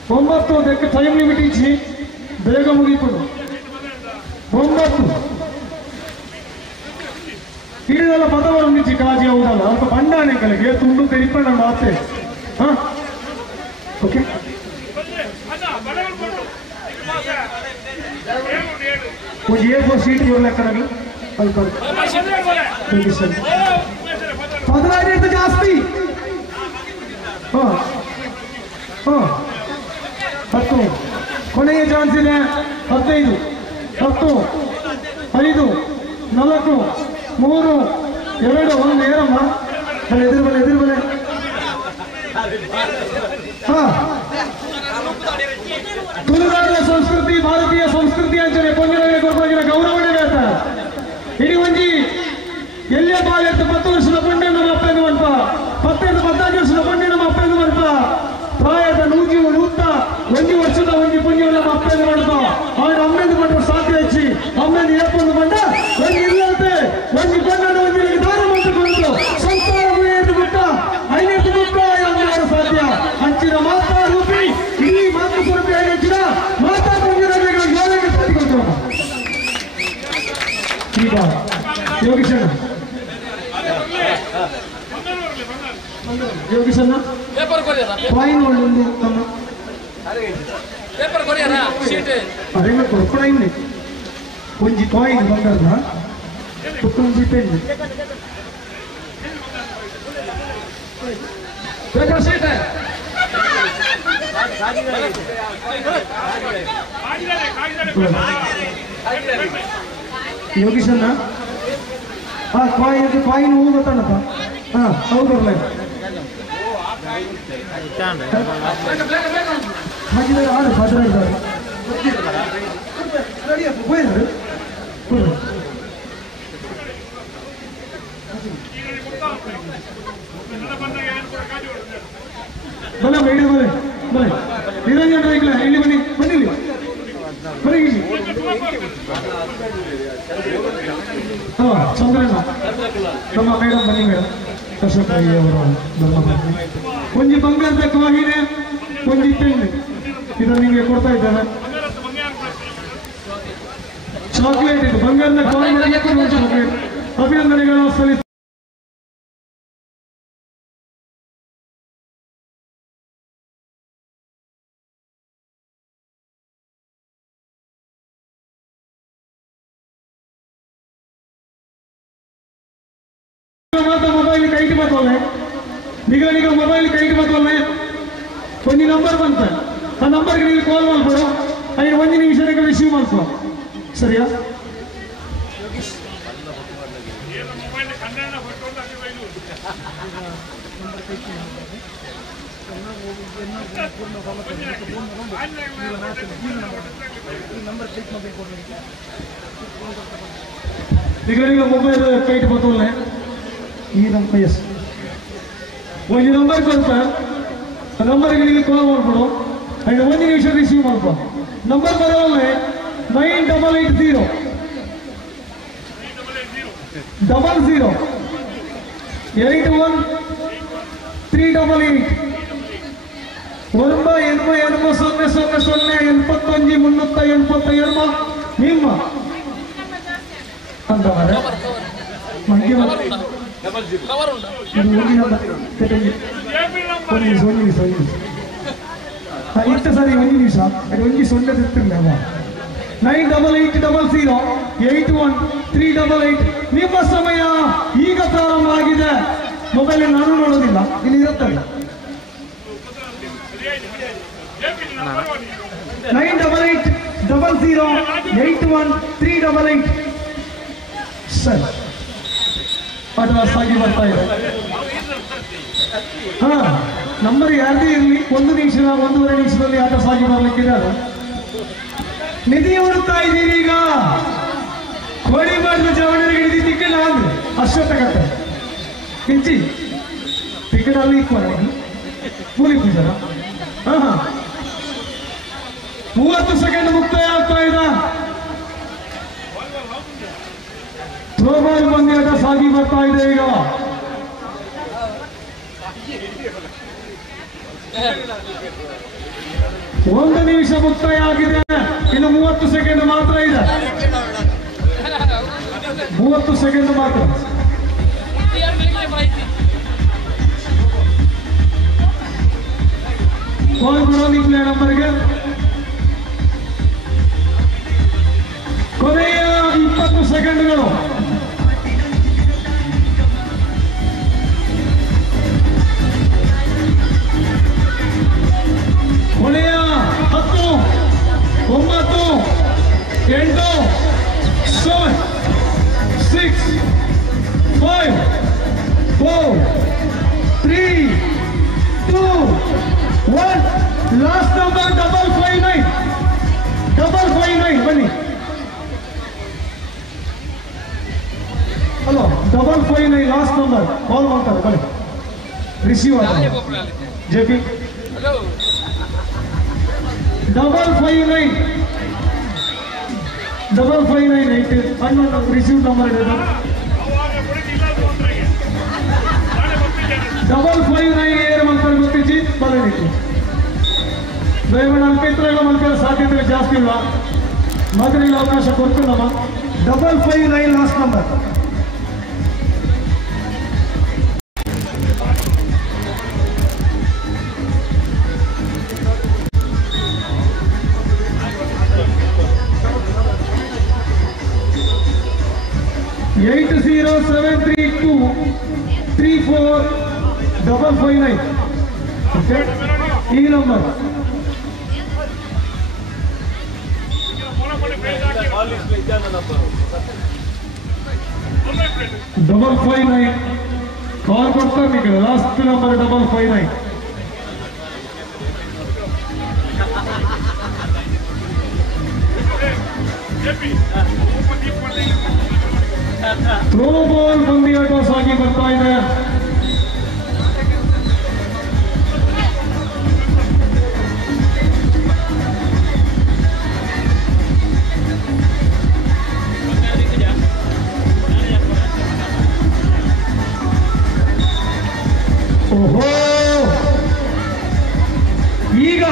9 ಅದಕ್ಕೆ ಟೈಮ್ ಲಿಮಿಟ್ ಇಚ್ಚಿ ಬೇಗ ಮುಗಿಪುಡು 9 ಹಿಡಿದೆಲ್ಲ ಪದವರು ನಿಚ್ಚಿ ಕಾಜಿ ಹೌದಲ್ಲ ಅಲ್ಪ ಬಂಡಾಣೆ ಕಲೆಗೆ ತುಂಡು ತೆರಿಪಣ್ಣ ಮಾತೆ ಹಾ ಓಕೆ ಒಂದು A4 ಸೀಟ್ ಬರಲೆಕ್ಕನಾಗಿ ಅಲ್ಪ 16 ಜಾಸ್ತಿ 10 ಕೊನೆಯ ಚಾನ್ಸ್ ಇದೆ 15 10 5 4 3 2 1 ಏರಮ್ಮ ಎದುರು ಬಲೆ ತುಳುನಾಡಿನ ಸಂಸ್ಕೃತಿ ಭಾರತೀಯ ಸಂಸ್ಕೃತಿ ಅಂಚನೆ ಕೊಂಜಲಗೆ ಕೊರಗಿನ ಗೌರವನೇ ಹೇಳ್ತಾರೆ ಇಡೀ ಒಂಜಿ ಎಲ್ಲೇ ಬಾಲೆತ್ತು 10 ವರ್ಷದ ಪುಣ್ಯ ನಮ್ಮ ಅಪ್ಪೆಂದು ಮನ್ಪ 15 ವರ್ಷದ ಪುಣ್ಯ ನಮ್ಮ ಅಪ್ಪೆಂದು ಮನ್ಪ ಪ್ರಾಯದ ನೂಜಿ ನೂತ 1 ವರ್ಷದ ಒಂಜಿ ಪುಣ್ಯ ನಮ್ಮ ಅಪ್ಪೆಂದು ಮನ್ಪ ಅವ್ರ ಅಮ್ಮೆಂದು ಮಟ್ಟ ಸಾಧ್ಯ ಹೆಚ್ಚಿ ಅಮ್ಮೆಂದು ಏಪೊಂದು ಬಂಡ ಒಂದು ಇಲ್ಲಂತೆ ಒಂದು ಕನ್ನಡ ಒಂದು ದಾರ ಮತ್ತು ಬಂತು ಸಂಸಾರ ಮುಗಿದು ಬಿಟ್ಟ 5 ರೂಪಾಯಿ ಅಮ್ಮಾರು ಸಾಧ್ಯ ಹಂಚಿನ ಮಾತಾ ರೂಪಿ ಈ ಮಾತು ರೂಪಾಯಿ ಹಂಚಿನ ಮಾತಾ ಕೊಂಜರಬೇಕು ಯೋಗಕ್ಕೆ ಸಾಧಿಕೊಳ್ತು ಈಗ ಯೋಗೀಶಣ್ಣ ಯೋಗೀಶಣ್ಣ ಕಾಯಿನ್ ಒಳ್ಳೆ ತಮ್ಮ ಅದೇ ಕೊಡ್ಕೊಡ ಇಲ್ಲಿ ಒಂಜಿ ಕಾಯಿನ್ ಬಂಗಾರದ ಒಂಜಿ ಪೆನ್ ಯೋಗೀಶಣ್ಣ ಕಾಯಿನ್ ಹೂ ಗೊತ್ತಾನಪ್ಪ ಹೌದು ಬರ್ಲ ಹಾಗಿದ್ದಾರೆ ಆಡು ಭದ್ರಾಗಿದ್ದಾರೆ ಹೋಯ್ತಾರೆ ಬಲ ಬೇಡ ಬಲೆ ನಿರಂಜನ ಇಲ್ಲಿ ಬನ್ನಿ ಬನ್ನಿಲ್ಲಿ ಬರೀ ಚಂದ್ರಣ್ಣ ನಮ್ಮ ಮೇಡಮ್ ಬನ್ನಿ ಮೇಡಮ್ ಅಶೋಕಯ್ಯ ಅವರ ಒಂಜಿ ಬಂಗಾರದ ಕಾಯಿನೆ ಒಂಜಿ ಪೆನ್ ಇದನ್ನು ನಿಮಗೆ ಕೊಡ್ತಾ ಇದ್ದೇನೆ ಚಾಕ್ಲೇಟ್ ಇದು ಬಂಗಾರದ ಕಾಯಿನೆ ಚಾಕ್ಲೇಟ್ ಅಭಿನಂದನೆಗಳು ಸಲ್ಲಿಸಿ ಮೊಬೈಲ್ ಕೈಟ್ ಬರ್ತವೆ ನಿಗ ಮೊಬೈಲ್ ಕೈಟ್ ಬರ್ತವೆ ಒಂದು ನಂಬರ್ ಬಂತ ಆ ನಂಬರ್ಗೆ ನೀವು ಕಾಲ್ ಮಾಡ್ಬಿಡು 1 ನಿಮಿಷಕ್ಕೆ ರಿಸೀವ್ ಮಾಡ್ಕೊ ಸರಿಯಾ ಈಗ ಮೊಬೈಲ್ ಕೈಟ್ ಬರ್ತವೆ ಈ ನಂಬರ್ ಎಸ್ ಒಂದು ನಂಬರ್ ಬಂತ ಆ ನಂಬರ್ಗೆ ನೀವು ಕಾಲ್ ಮಾಡ್ಬಿಡು ಅಂಡ್ 1 ನಿಮಿಷ ರಿಸೀವ್ ಮಾಡ್ಕೊ. ನಂಬರ್ ಬರೋಲ್ಲ 9880 00 81 388 ನಿಮ್ಮ ಅಂತವರೆ ಮಂಗೆ ಇಷ್ಟ ಸರಿ 1 ನಿಮಿಷ ಅದು 1 ಸೊನ್ನೆ ತಿರ್ತಿಲ್ಲ 9880 81 388 ನಿಮ್ಮ ಸಮಯ ಈಗ ಪ್ರಾರಂಭ ಆಗಿದೆ. ಮೊಬೈಲ್ ನಾನು ನೋಡೋದಿಲ್ಲ, ಇಲ್ಲಿ ಇರುತ್ತಲ್ಲ 9880 81 388 ಸರ್ ಅಡ್ವಾನ್ಸ್ ಆಗಿ ಬರ್ತಾ ಇದೆ. ಹಾ ನಂಬರ್ ಯಾರದೇ ಇರಲಿ 1 ನಿಮಿಷ 1.5 ನಿಮಿಷದಲ್ಲಿ ಆಟ ಸಾಗಿ ಬರ್ಲಿಕ್ಕಿದ್ದಾರೆ. ನಿಧಿ ಹುಡುಕ್ತಾ ಇದ್ದೀರಿ ಈಗ ಕೋಡಿಮಾರ್ಗ ಜವಣಿಗೆ ಹಿಡಿದು ಟಿಕೆಟ್ ಆದ್ರೆ ಅಷ್ಟೊತ್ತಾಗತ್ತೆ ಹೆಚ್ಚಿ ಟಿಕೆಟ್ ಅಲ್ಲಿ ಕೂಲಿ ಪೂಜಾರ. ಹಾ 30 ಸೆಕೆಂಡ್ ಮುಕ್ತಾಯ ಆಗ್ತಾ ಇದೆ. ಥ್ರೋಬಾಲ್ ಪಂದ್ಯಾಟ ಸಾಗಿ ಬರ್ತಾ ಇದೆ ಈಗ. ಒಂದು ನಿಮಿಷ ಮುಕ್ತಾಯ ಆಗಿದೆ, ಇನ್ನು 30 ಸೆಕೆಂಡ್ ಮಾತ್ರ ಇದೆ. 30 ಸೆಕೆಂಡ್ ಮಾತ್ರ. ಕಾಲ್ ಬರೋದು ಪ್ಲೇ ನಂಬರ್ಗೆ. ಕೊನೆಯ 20 ಸೆಕೆಂಡ್ಗಳು. ಕೊನೆಯ 10 9 8 7 6 5 4 3 2 1 ಲಾಸ್ಟ್ ನಂಬರ್ 559 ಬನ್ನಿ. ಹಲೋ 559 ಲಾಸ್ಟ್ ನಂಬರ್ ಕಾಲ್ ಮಾಡ್ತಾರೆ ಬನ್ನಿ. ರಿಸೀವ್ ಆಗ ಜೆಪಿ 559 ಅನ್ನೊಂದು ರಿಸೀವ್ ನಂಬರ್ ಇದೆ. 559 ಏರ್ ಮಾಡ್ತಾರೆ ಗೊತ್ತಿಚ್ಚಿ ಬರಲಿಕ್ಕೆ ದಯಮಾಡಿ ಅಲ್ಪೈತ್ರೆಲ್ಲ ಮಲ್ಪೆಲ್ಲ ಸಾಧ್ಯತೆ ಜಾಸ್ತಿ ಇಲ್ಲ, ಮೊದಲಿಗೆ ಅವಕಾಶ ಕೊಡ್ತೀನಮ್ಮ. 559 ಲಾಸ್ಟ್ ನಂಬರ್. Eight 732 34 559. Okay? ಈ ನಂಬರ್ 559 ಕಾಲ್ ಕೊಡ್ತಾರೆ ಈಗ. Last number 559. ಥ್ರೋ ಬಾಲ್ ಪಂದ್ಯಾಟ ಸಾಗಿ ಬರ್ತಾ ಇದೆ. ಓಹೋ ಈಗ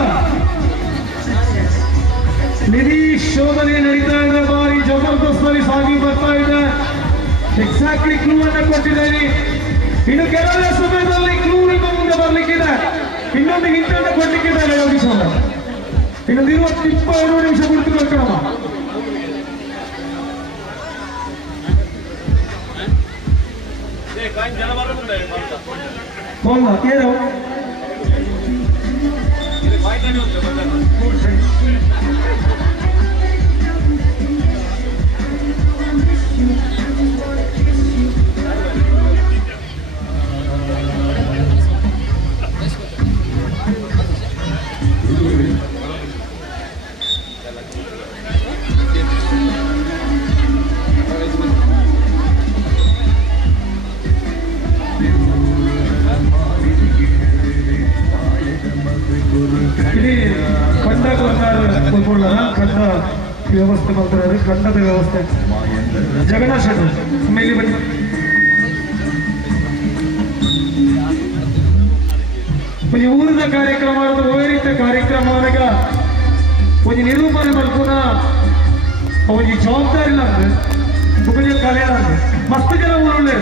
ನಿರೀಶ್ ಶೋಧನೆ ನಡೀತಾ ಇದೆ. ಬಾರಿ ಜಬರ್ದಸ್ತ್ ಸಾಗಿ ಬರ್ತಾ ಇದೆ. ಎಕ್ಸಾಕ್ಟ್ಲಿ ಕ್ಲೂ ಅನ್ನ ಕೊಟ್ಟಿದ್ದೇನೆ. ಇನ್ನು ಕೆಲವೇ ಸಮಯದಲ್ಲಿ ಕ್ಲೂ ಮುಂದೆ ಬರ್ಲಿಕ್ಕಿದೆ. ಇನ್ನೊಂದು ಹಿಂಟ್ ಅನ್ನ ಕೊಡ್ಲಿಕ್ಕಿದ್ದಾರೆ ಯೋಗೀಶ್ ಅವರ. ಇನ್ನೊಂದು 22 ನಿಮಿಷ ಬಿಡ್ತು ಕಣಮ್ಮ. ಏನು ವ್ಯವಸ್ಥೆ ಮಾಡ್ತಾರೆ, ಖಂಡದ ವ್ಯವಸ್ಥೆ. ಜಗನ್ನಾಥ್ ಶೆಟ್ಟಿ ಮೇಲೆ ಬನ್ನಿ. ಒಂದು ಊರಿನ ಕಾರ್ಯಕ್ರಮ ಓರಿತ ಕಾರ್ಯಕ್ರಮ ಒಂದು ನಿರೂಪಣೆ ಮಲ್ಪುನ ಅವನಿಗೆ ಜವಾಬ್ದಾರಿ ಇಲ್ಲ ಅಂದ್ರೆ ಕಲೆ ಮಸ್ತ್ ಜನ ಊರಲ್ಲೇ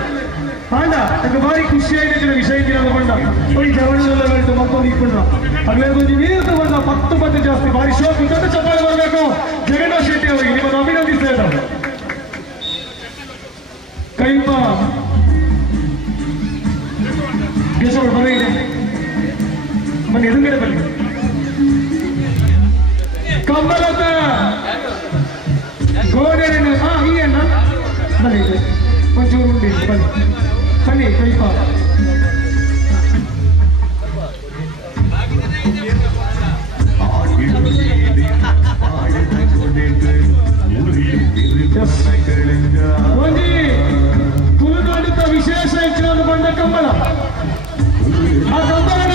ಆಂಡ ನಂಗೆ ಭಾರಿ ಖುಷಿ ಆಯ್ತು ವಿಷಯ ಬಂಡ ಒಂದು ಜವಳದೆಲ್ಲ ಹೇಳ್ತು ಮತ್ತೊಂದು ಇಟ್ಕೊಂಡ ಅಲ್ಲೇ ಒಂದು ನೀರು ತಗೊಂಡ 10 ಪಟ್ಟು ಜಾಸ್ತಿ ಭಾರಿ ಶೋಕ್ ದೊಡ್ಡ ಚಪ್ಪಾಳೆ ಬರಬೇಕು ಜಗನ್ನಾಥ್ ಶೆಟ್ಟಿ ಅವರಿಗೆ ನಿಮ್ಮನ್ನು ಅಭಿನಂದಿಸ್ತಾ ಇದ್ದಾರೆ. ಕೈಪ ಕೇಶವರು ಬರೀ ಮನೆ ಎದುರುಗಡೆ ಬನ್ನಿ. ಕಂಬಲದ ಗೋಡೆ ಈ ಅಣ್ಣ ಬನ್ನಿ ಒಂಚೂರು ಉಂಡಿ ಬನ್ನಿ ಬನ್ನಿ ಕೈಪ ಒಂದಿ ತುಳುನಾಡಿತ ವಿಶೇಷ ಹೆಚ್ಚಿನ ಬಂದ ಕಂಬಳ ಆ ಕಂಬಳ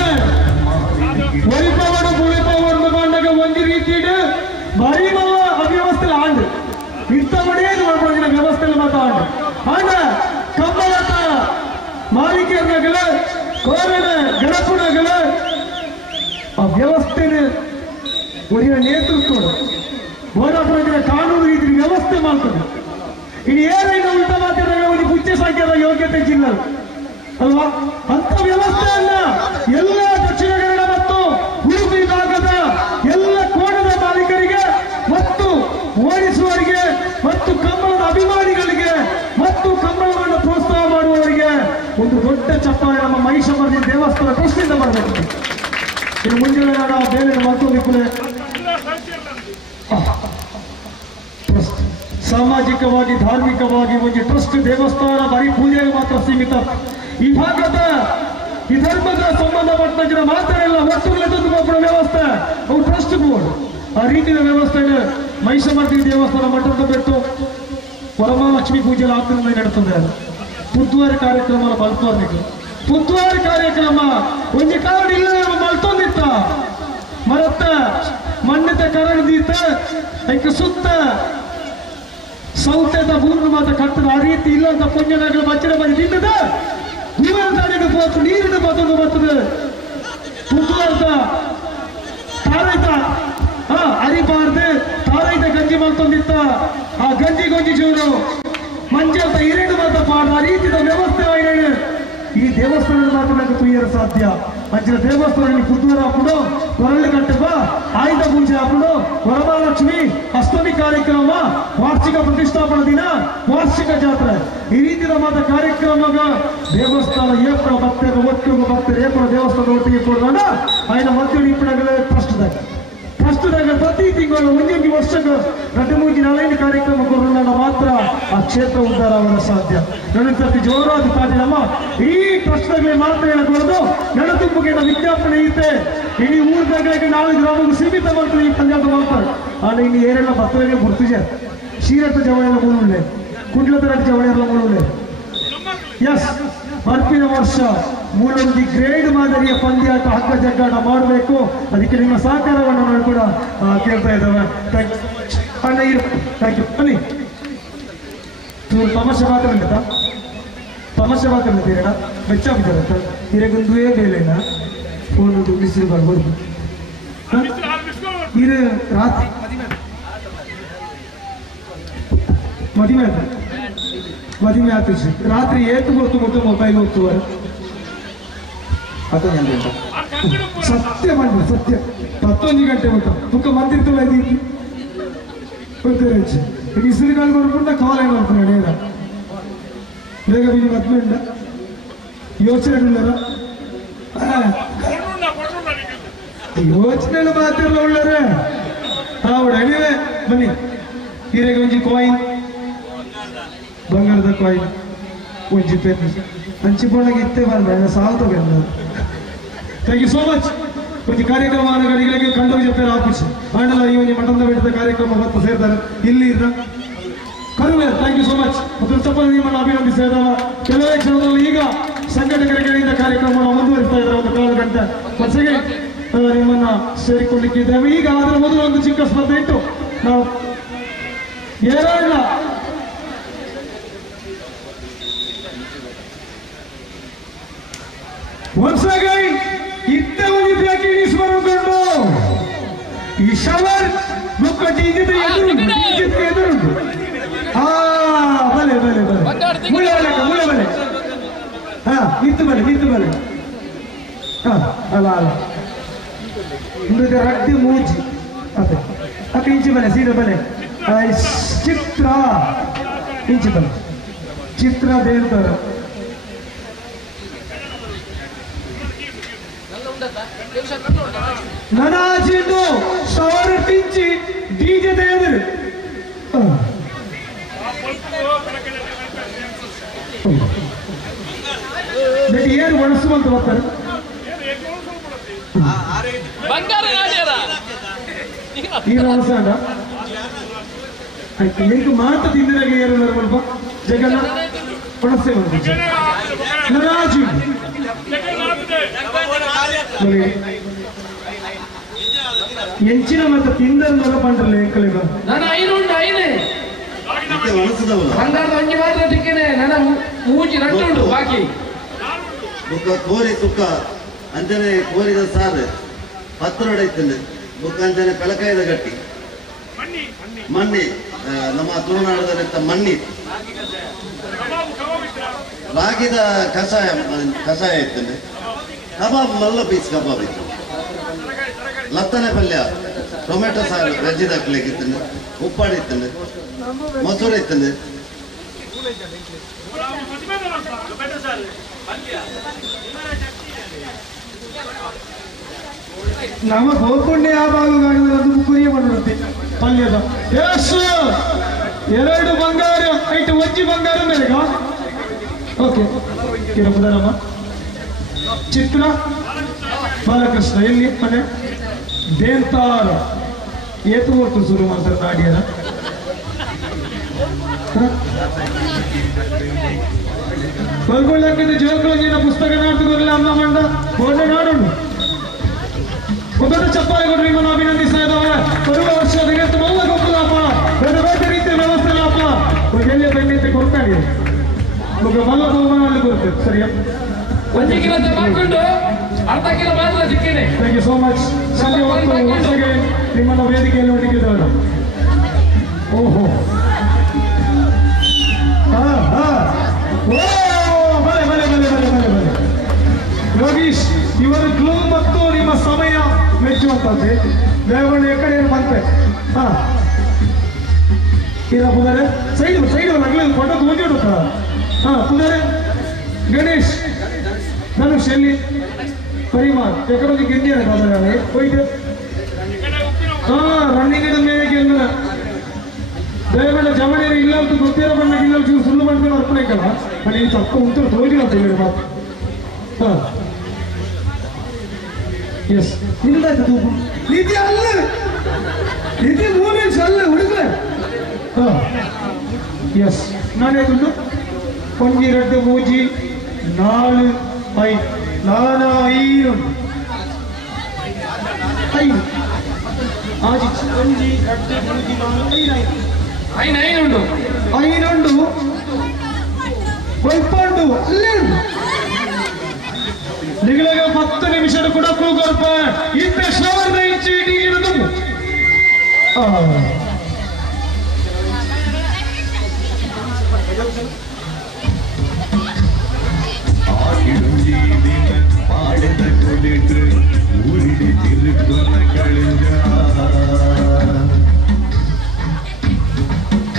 ಒಳಿಪವಡು ಪುಳಿಪವಡು ಬಂದಾಗ ಒಂದು ರೀತಿ ಭಾರಿ ಅವ್ಯವಸ್ಥೆ ಆಂಡ್ ಇಂಥ ಮನೆಯೇ ಮಾಡ್ಕೊಂಡಿನ ವ್ಯವಸ್ಥೆ ಮಾತ್ರ ಆಂಡ ಕಂಬಳತ ಮಾಲಿಕೆಯರ್ನಾಗಲ ಕೋರಣ ಗಣಪುಣಗಲ ಆ ವ್ಯವಸ್ಥೆನ ಒರಿಯ ನೇತೃತ್ವ ಹೋರಾಟದ ಕಾನೂನು ರೀತಿ ವ್ಯವಸ್ಥೆ ಮಾಡ್ತದೆ. ಇನ್ನು ಏನೇನು ಉಲ್ಟ ಮಾತಾಡಿದಾಗ ಒಂದು ಪುಚ್ಚೆ ಸಂಖ್ಯೆದ ಯೋಗ್ಯತೆ ಜಿಲ್ಲ ಅಲ್ವಾ ಅಂತ ವ್ಯವಸ್ಥೆ ಅಲ್ಲ. ಎಲ್ಲ ದಕ್ಷಿಣ ಕನ್ನಡ ಮತ್ತು ಉಡುಪಿ ಭಾಗದ ಎಲ್ಲ ಕೋಣದ ಮಾಲೀಕರಿಗೆ ಮತ್ತು ಓಡಿಸುವವರಿಗೆ ಮತ್ತು ಕಂಬಳದ ಅಭಿಮಾನಿಗಳಿಗೆ ಮತ್ತು ಕಂಬಳವನ್ನು ಪ್ರೋತ್ಸಾಹ ಮಾಡುವವರಿಗೆ ಒಂದು ದೊಡ್ಡ ಚಪ್ಪಾಳೆ ನಮ್ಮ ಮಹಿಷಮರ್ದಿ ದೇವಸ್ಥಾನ ಟ್ರಸ್ಟಿಂದ ಮಾಡಬೇಕು. ಇನ್ನು ಮುಂಜಾನೆ ನಾನು ಬೇರೆ ಮತ್ತೊಂದು ಸಾಮಾಜಿಕವಾಗಿ ಧಾರ್ಮಿಕವಾಗಿ ಒಂದು ಟ್ರಸ್ಟ್ ದೇವಸ್ಥಾನ ಬರೀ ಪೂಜೆಗೆ ಮಾತ್ರ ಸೀಮಿತ. ಈ ಭಾಗದ ಈ ಧರ್ಮದ ಸಂಬಂಧಪಟ್ಟ ಮಾತ್ರ ಇಲ್ಲ ಒಟ್ಟುಗಳೇ ತಂದುಕೊಬ್ಬರ ವ್ಯವಸ್ಥೆ ಅವು ಟ್ರಸ್ಟ್ ಬೋರ್ಡ್ ಆ ರೀತಿಯ ವ್ಯವಸ್ಥೆಗೆ ಮಹಿಷಮರ್ದಿ ದೇವಸ್ಥಾನ ಮಠದ ಬಿಟ್ಟು ವರಮಹಾಲಕ್ಷ್ಮಿ ಪೂಜೆ ಆತನಿಂದ ನಡೆಸ್ತದೆ. ಪುತ್ತೂರು ಕಾರ್ಯಕ್ರಮ ಮಲ್ತೋರ್ನಿಗೆ ಪುತ್ತೂರು ಕಾರ್ಯಕ್ರಮ ಒಂದು ಕಾರಣ ಇಲ್ಲ ಮಲ್ತೊಂದಿತ್ತ ಮರತ್ತ ಮಣ್ಣದ ಕರಗದೀತ ಅದಕ್ಕೆ ಸುತ್ತ ಸೌತೆದ ಭೂಮಿ ಮಾತ್ರ ಕಟ್ಟದ ಆ ರೀತಿ ಇಲ್ಲ ಅಂತ ಪುಣ್ಯನಾಗಲು ಬಚ್ಚಿನ ಬಂದು ನಿಂತದ ಜೀವನದಾರಿಗೆ ಹೋತು ನೀರಿನ ಬದಲು ಬರ್ತದೆ. ಪುತ್ತೂರದ ತಾರೈತ ಅರಿಬಾರ್ದು ತಾರೈತ ಗಂಜಿ ಮಲ್ತೊಂದಿತ್ತ ಆ ಗಂಜಿ ಗೊಂಜಿ ಜೀವನು ಮಂಜಂತ ಹಿರೇನು ಮಾತ್ರ ಪಾಡ ಆ ರೀತಿಯ ವ್ಯವಸ್ಥೆ ಆಯ್ತು. ಈ ದೇವಸ್ಥಾನದ ಮಾತ್ರ ತುಯ್ಯರು ಸಾಧ್ಯ. ಅಂಚಿನ ದೇವಸ್ಥಾನ ಪುತ್ತೂರು ಹಾಕೊಂಡು ಕೊರಳ್ಳಿ ಕಟ್ಟಬ ಆಯುಧ ಪೂಜೆ ಹಾಕೊಂಡು ವರಮಹಾಲಕ್ಷ್ಮಿ ಅಷ್ಟಮಿ ಕಾರ್ಯಕ್ರಮ ವಾರ್ಷಿಕ ಪ್ರತಿಷ್ಠಾಪನಾ ದಿನ ವಾರ್ಷಿಕ ಜಾತ್ರೆ ಈ ರೀತಿಯ ಮಾತ್ರ ಕಾರ್ಯಕ್ರಮಗ ದೇವಸ್ಥಾನ ಏಪ್ರಿಲ್ ಭಕ್ತರು ಒಟ್ಟಿಗೆ ಭಕ್ತರು ಏಪ್ರಿಲ್ ದೇವಸ್ಥಾನ ಒಟ್ಟಿಗೆ ಕೊಡೋಣ ఆయన ಮಧ್ಯೆ ಇಪ್ಪಡಗಲೇ ಫಸ್ಟ್ದಾಗ ಪ್ರತಿ ತಿಂಗಳು ಒಂದೊಂದು ವರ್ಷಕ್ಕೆ 2-3 ಕಾರ್ಯಕ್ರಮ ಕೊಡೋಣ ಮಾತ್ರ ಆ ಕ್ಷೇತ್ರ ಉದ್ಧಾರ ಆಗಲು ಸಾಧ್ಯ. ನನ್ನ ಜೋರಾದ ಪಾಠ ಈ ಟ್ರಸ್ಟ್ಗಳಿಗೆ ಮಾತ್ರ ಹೇಳಬಹುದು. ನೆಲ ತುಂಬಗೆ ವಿಜ್ಞಾಪನೆ ಐತೆ ಇಡೀ ಊರ್ದಾಗ 4 ಗ್ರಾಮಕ್ಕೆ ಸೀಮಿತ ಮಾಡ್ತಾರೆ ಈ ಪಂಚಾಯತ್ ಮಾಡ್ತಾರೆ. ಆದರೆ ಇನ್ನು ಏರೆಲ್ಲ ಭಕ್ತರಿಗೆ ಗುರ್ತಿದೆ ಕ್ಷೀರತ ಜವಳೆಲ್ಲ ಮೂಲುಳ್ಳೆ ಕುಡ್ಲತರ ಜವಳೆಲ್ಲ ಮೂಲುಳ್ಳೆ ಎಸ್ ಬರ್ಪಿನ ವರ್ಷ ಮೂಲೊಂದು ಗ್ರೇಡ್ ಮಾದರಿಯ ಪಂದ್ಯಾಟ ಹಗ್ಗ ಜಗ್ಗಾಟ ಮಾಡಬೇಕು. ಅದಕ್ಕೆ ನಿಮ್ಮ ಸಹಕಾರವನ್ನು ನಾವು ಕೂಡ ಕೇಳ್ತಾ ಇದ್ದಾವೆ. ಅಣ್ಣ ಥ್ಯಾಂಕ್ ಯು. ಬನ್ನಿ ತಮಾಷೆ ಮಾತಾಡ್ತಾ ತಮಾಷೆ ಮಾತಾಡ್ತೀರಣ್ಣ ಬೆಚ್ಚ ಬಿದ್ದಾರತ್ತ ಹಿರೇಗೊಂದುವೇ ಬೇಲೆಣ್ಣ ಫೋನ್ ಬಿಸಿಲು ಬರ್ಬೋದು ಇದು ರಾತ್ರಿ ಮದುವೆ ಆಯ್ತು ರಾತ್ರಿ ಏತು ಗೊತ್ತು ಮತ್ತು ಮೊಬೈಲ್ ಹೋಗ್ತುವರು ಸತ್ಯ ಮಾಡಿ ಸತ್ಯ 11 ಗಂಟೆ ಉಂಟು ತುಕ್ಕ ಮಂದಿರ್ತಲ್ಲ ಇಸುರುಗಾಲ್ ಬರ್ಕೊಂಡ ಕಾಲ ಮಾಡ್ತಾನೆ ನೇರ ಬೇಗ ಬೀಜ ಮದ್ವೆ ಉಂಡ ಯೋಚನೆ ಉಳ್ಳರ ಯೋಚನೆ ಮಾತ್ರ ಉಳ್ಳರೆ ಅವಡ ನೀವೇ ಬನ್ನಿ ಹಿರೇಗೆ ಒಂಜಿ ಕಾಯಿನ್ ಬಂಗಾರದ ಕಾಯಿನ್ ಒಂಜಿ ಪೆನ್ ಹಂಚಿಕೊಂಡಾಗ ಇತ್ತೇ ಬಂದ ಸಾಲ್ ತಗೊಂಡ. Thank you so much. ಒಂದು ಕಾರ್ಯಕ್ರಮಗಳಿಗೆ ಕಂಡು ಜೊತೆ ಆಫೀಸ್ ಆಂಡಲ ಈ ಒಂದು ಮಠದ ಬೆಟ್ಟದ ಕಾರ್ಯಕ್ರಮ ಮತ್ತು ಸೇರ್ತಾರೆ ಇಲ್ಲಿ ಇದ್ದ ಕರುವೆ. Thank you so much. ಮತ್ತು ತಪ್ಪಲು ನಿಮ್ಮನ್ನು ಅಭಿನಂದಿಸ್ತಾ ಇದ್ದಾವೆ. ಕೆಲವೇ ಕ್ಷಣದಲ್ಲಿ ಈಗ ಸಂಘಟಕರಿಗೆ ಕಾರ್ಯಕ್ರಮವನ್ನು ಮುಂದುವರಿಸ್ತಾ ಇದ್ದಾರೆ. ಒಂದು ಕಾಲ ಗಂಟೆ ಮತ್ಸೆಗೆ ನಿಮ್ಮನ್ನ ಸೇರಿಕೊಳ್ಳಿಕ್ಕಿದ್ದೇವೆ. ಈಗ ಅದರ ಮೊದಲು ಒಂದು ಚಿಕ್ಕ ಸ್ಪರ್ಧೆ ಇಟ್ಟು ನಾವು ಎರಡ once again ಇತ್ತ ಒಂದು ಇಸ್ಬರಕೊಂಡು ಈ ಶವರ್ ಬುಕ್ಕ ಡಿಜಿಟಲ್ ಎದುರುಂಟು ಬಲೆ ಬಲೆ ಬಲೆ ಮುಳೆ ಬಲೆ ನಿಂತು ಬಲೆ ಅಲ್ಲ ಇಂದು ರಡ್ಡಿ ಮೂಜಿ ಅದೇ ಅಕ್ಕ ಇಂಚಿ ಬಲೆ ಸೀದ ಬಲೆ ಚಿತ್ರ ಇಂಚಿ ಬಲೆ ಚಿತ್ರ ದೇವ್ತಾರ ನನಾಜಿಂದು ಸಾವಿರ ಪಿಂಚಿ ಡಿಜೆ ತೆಗೆದರು ಏನು ಒಣಸುವಂತ ಬರ್ತಾರೆ ಈಗ ಅನ್ಸಂಡ ಆಯ್ತು ಎಂಟು ಮಾತು ತಿಂದಿರಾಗ ಏನು ಸ್ವಲ್ಪ ಜಗನ್ನ ಒಣಸೆ ಬಂದು ನರಾಜಿ ಎಂಚಿನ ಮತ್ತೆ ತಿಂದರ ಮಗ ಪಂಡ್ರಲ್ಲ ಎಂಕಲಿಗ ನಾನು ಐನೇ ಬಂಗಾರದ ಒಂಜಿ ಮಾತ್ರ ತಿಕ್ಕನೆ ನನ್ನ ಮೂಜಿ ರಟ್ಟುಂಡು ಬಾಕಿ ಬುಕ್ಕ ಕೋರಿ ತುಕ್ಕ ಅಂಜನೆ ಕೋರಿದ ಸಾರು ಪತ್ರ ಹೊಡೆಯುತ್ತದೆ ಬುಕ್ಕ ಅಂಜನೆ ಕಳಕಾಯದ ಗಟ್ಟಿ ಮಣ್ಣಿ ನಮ್ಮ ತುಳುನಾಡದ ಮಣ್ಣಿ ರಾಗಿದ ಕಷಾಯ ಇರ್ತದೆ ಕಬಾಬ್ ಮಲ್ಲ ಪೀಸ್ ಕಬಾಬ್ ಇತ್ತು ಲತ್ತನೆ ಪಲ್ಯ ಟೊಮೆಟೊ ಸಾರು ವೆಜ್ಜಿದ ಹಾಕ್ಲಿಕ್ಕೆ ಇತ್ತಂದೆ ಉಪ್ಪಾಡಿ ಇತ್ತಂದೆ ಮೊಸರು ಇತ್ತಂದೆ ನಮ್ಮ ಗೋಲ್ಕೊಂಡೆ ಆ ಭಾಗಗಳು ಕುರಿಯ ಮಾಡುತ್ತೆ ಪಲ್ಯದ ಎಷ್ಟು ಎರಡು ಬಂಗಾರ ಐಟು ಒಜ್ಜಿ ಬಂಗಾರ ಮೇಲೆಗ ಓಕೆ ಕಿರಪುದರಮ್ಮ ಚಿತ್ರ ಬಾಲಕೃಷ್ಣ ಎಲ್ಲಿ ಮನೆ ದೇಂತಾರ ಏತು ಹೊತ್ತು ಶುರು ಮಾಡ್ತಾರೆ ನಾಡಿಯರ ಬರ್ಗೊಳ್ಳಕ್ಕಿಂತ ಜೋರ್ಗಳಂಗಿನ ಪುಸ್ತಕ ನಾಟಕದಲ್ಲಿ ಅಮ್ಮ ಮಂಡ ಬೋರ್ಡೆ ನಾಡುಂಡು ಒಬ್ಬರು ಚಪ್ಪಾಳೆ ಕೊಟ್ಟು ನಿಮ್ಮನ್ನು ಅಭಿನಂದಿಸ್ತಾ ಇದ್ದಾವೆ ಬರುವ ವರ್ಷ ಅದಕ್ಕೆ ಮೊದಲ ಗೊಬ್ಬರಪ್ಪ ಬೇರೆ ಬೇರೆ ರೀತಿಯ ವ್ಯವಸ್ಥೆ ಅಪ್ಪ ಎಲ್ಲಿ ಬೆಂಡಿತೆ ಕೊಡ್ತಾನೆ ಮಲ್ಲ ಬಹುಮಾನ ಬರುತ್ತೆ ಸರಿಯಾ ಒಂದು ಕಿಲೋ ತಗೊಂಡು ಅರ್ಧ ಕಿಲೋ ಮಾತ್ರ ಸಿಕ್ಕೇನೆ ಥ್ಯಾಂಕ್ ಯು ಸೋ ಮಚ್ ಸಂಜೆ ಹೊತ್ತಿಗೆ ನಿಮ್ಮನ್ನು ವೇದಿಕೆಯಲ್ಲಿ ನೋಡಿದ್ದಾರೆ ಓಹೋ ಬಲೆ ಬಲೆ ಬಲೆ ಬಲೆ ಬಲೆ ಬಲೆ ಯೋಗೀಶ್ ಇವರು ಗ್ಲೂ ಮತ್ತು ನಿಮ್ಮ ಸಮಯ ಮೆಚ್ಚುವಂತದ್ದೆ ದೇವಣ್ಣ ಕಡೆ ಬಂತೆ ಈಗ ಪುದರೆ ಸೈಡ್ ನಗಲಿ ಫೋಟೋ ತಗೊಂಡಿಡುತ್ತ ಪುದರೆ ಗಣೇಶ್ ಧನುಷ್ ಎಲ್ಲಿ ಪರಿಮಾರ್ ಎಕಡೆ ಗೆಂಡಿಯ ಹೋಯ್ತು ರನ್ನಿಂಗ್ ಮೇಲೆ ಗೆಲ್ಲ ದಯವಿಟ್ಟು ಜಮಣೇರಿ ಇಲ್ಲ ಅಂತ ಗೊತ್ತಿರೋ ಬಣ್ಣಕ್ಕೆ ಇಲ್ಲ ಸುಳ್ಳು ಮಾಡ್ಕೊಂಡು ಅರ್ಪಣೆ ಕಲ್ಲ ಅಲ್ಲಿ ತಪ್ಪ ಉಂಟು ತೋರಿಲ್ಲ ಅಂತ ಹೇಳಿ ಮಾತು ಎಸ್ ನಿಂದಾಯ್ತು ನೀತಿ ಅಲ್ಲ ನೀತಿ ಮೂಮೆಂಟ್ಸ್ ಅಲ್ಲ ಹುಡುಗ್ರೆ ಎಸ್ ನಾನೇ ದುಡ್ಡು ಕೊಂಜಿ ರಡ್ಡು ಮೂಜಿ ನಾಳು ನಾನಾ ಐದು ಆಜಿ ಕೊಂಜಿ ರಡ್ಡು ಮೂಜಿ ನಾಳು ಐನುಂಡು ಒಳ್ಪಂಡು ಅಲ್ಲೇ ನಿಗಳಿಗೆ 10 ನಿಮಿಷದ ಕೂಡ ಕೂಗರ್ಪ ಇಂತ ಶ್ರವಣ ಚೀಟಿ ಇರುವುದು ಪಾಡಿದ ಕೊಡಿಟ್ಟು ಊರಿಡಿ ತಿರುಗುವ ಕಳಿಂಗ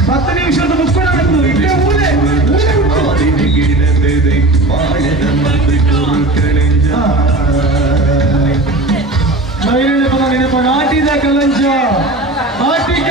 10 ನಿಮಿಷದ ಮುಕ್ಕೊಡ ಇಲ್ಲೇ ಮೂಲೆ ಪಾಡಿದ ಮಂದಿ ಕುರು ಕಳಿಂಜ ನಾಟಿದ ಕಲಂಜ ಆಟಿಕ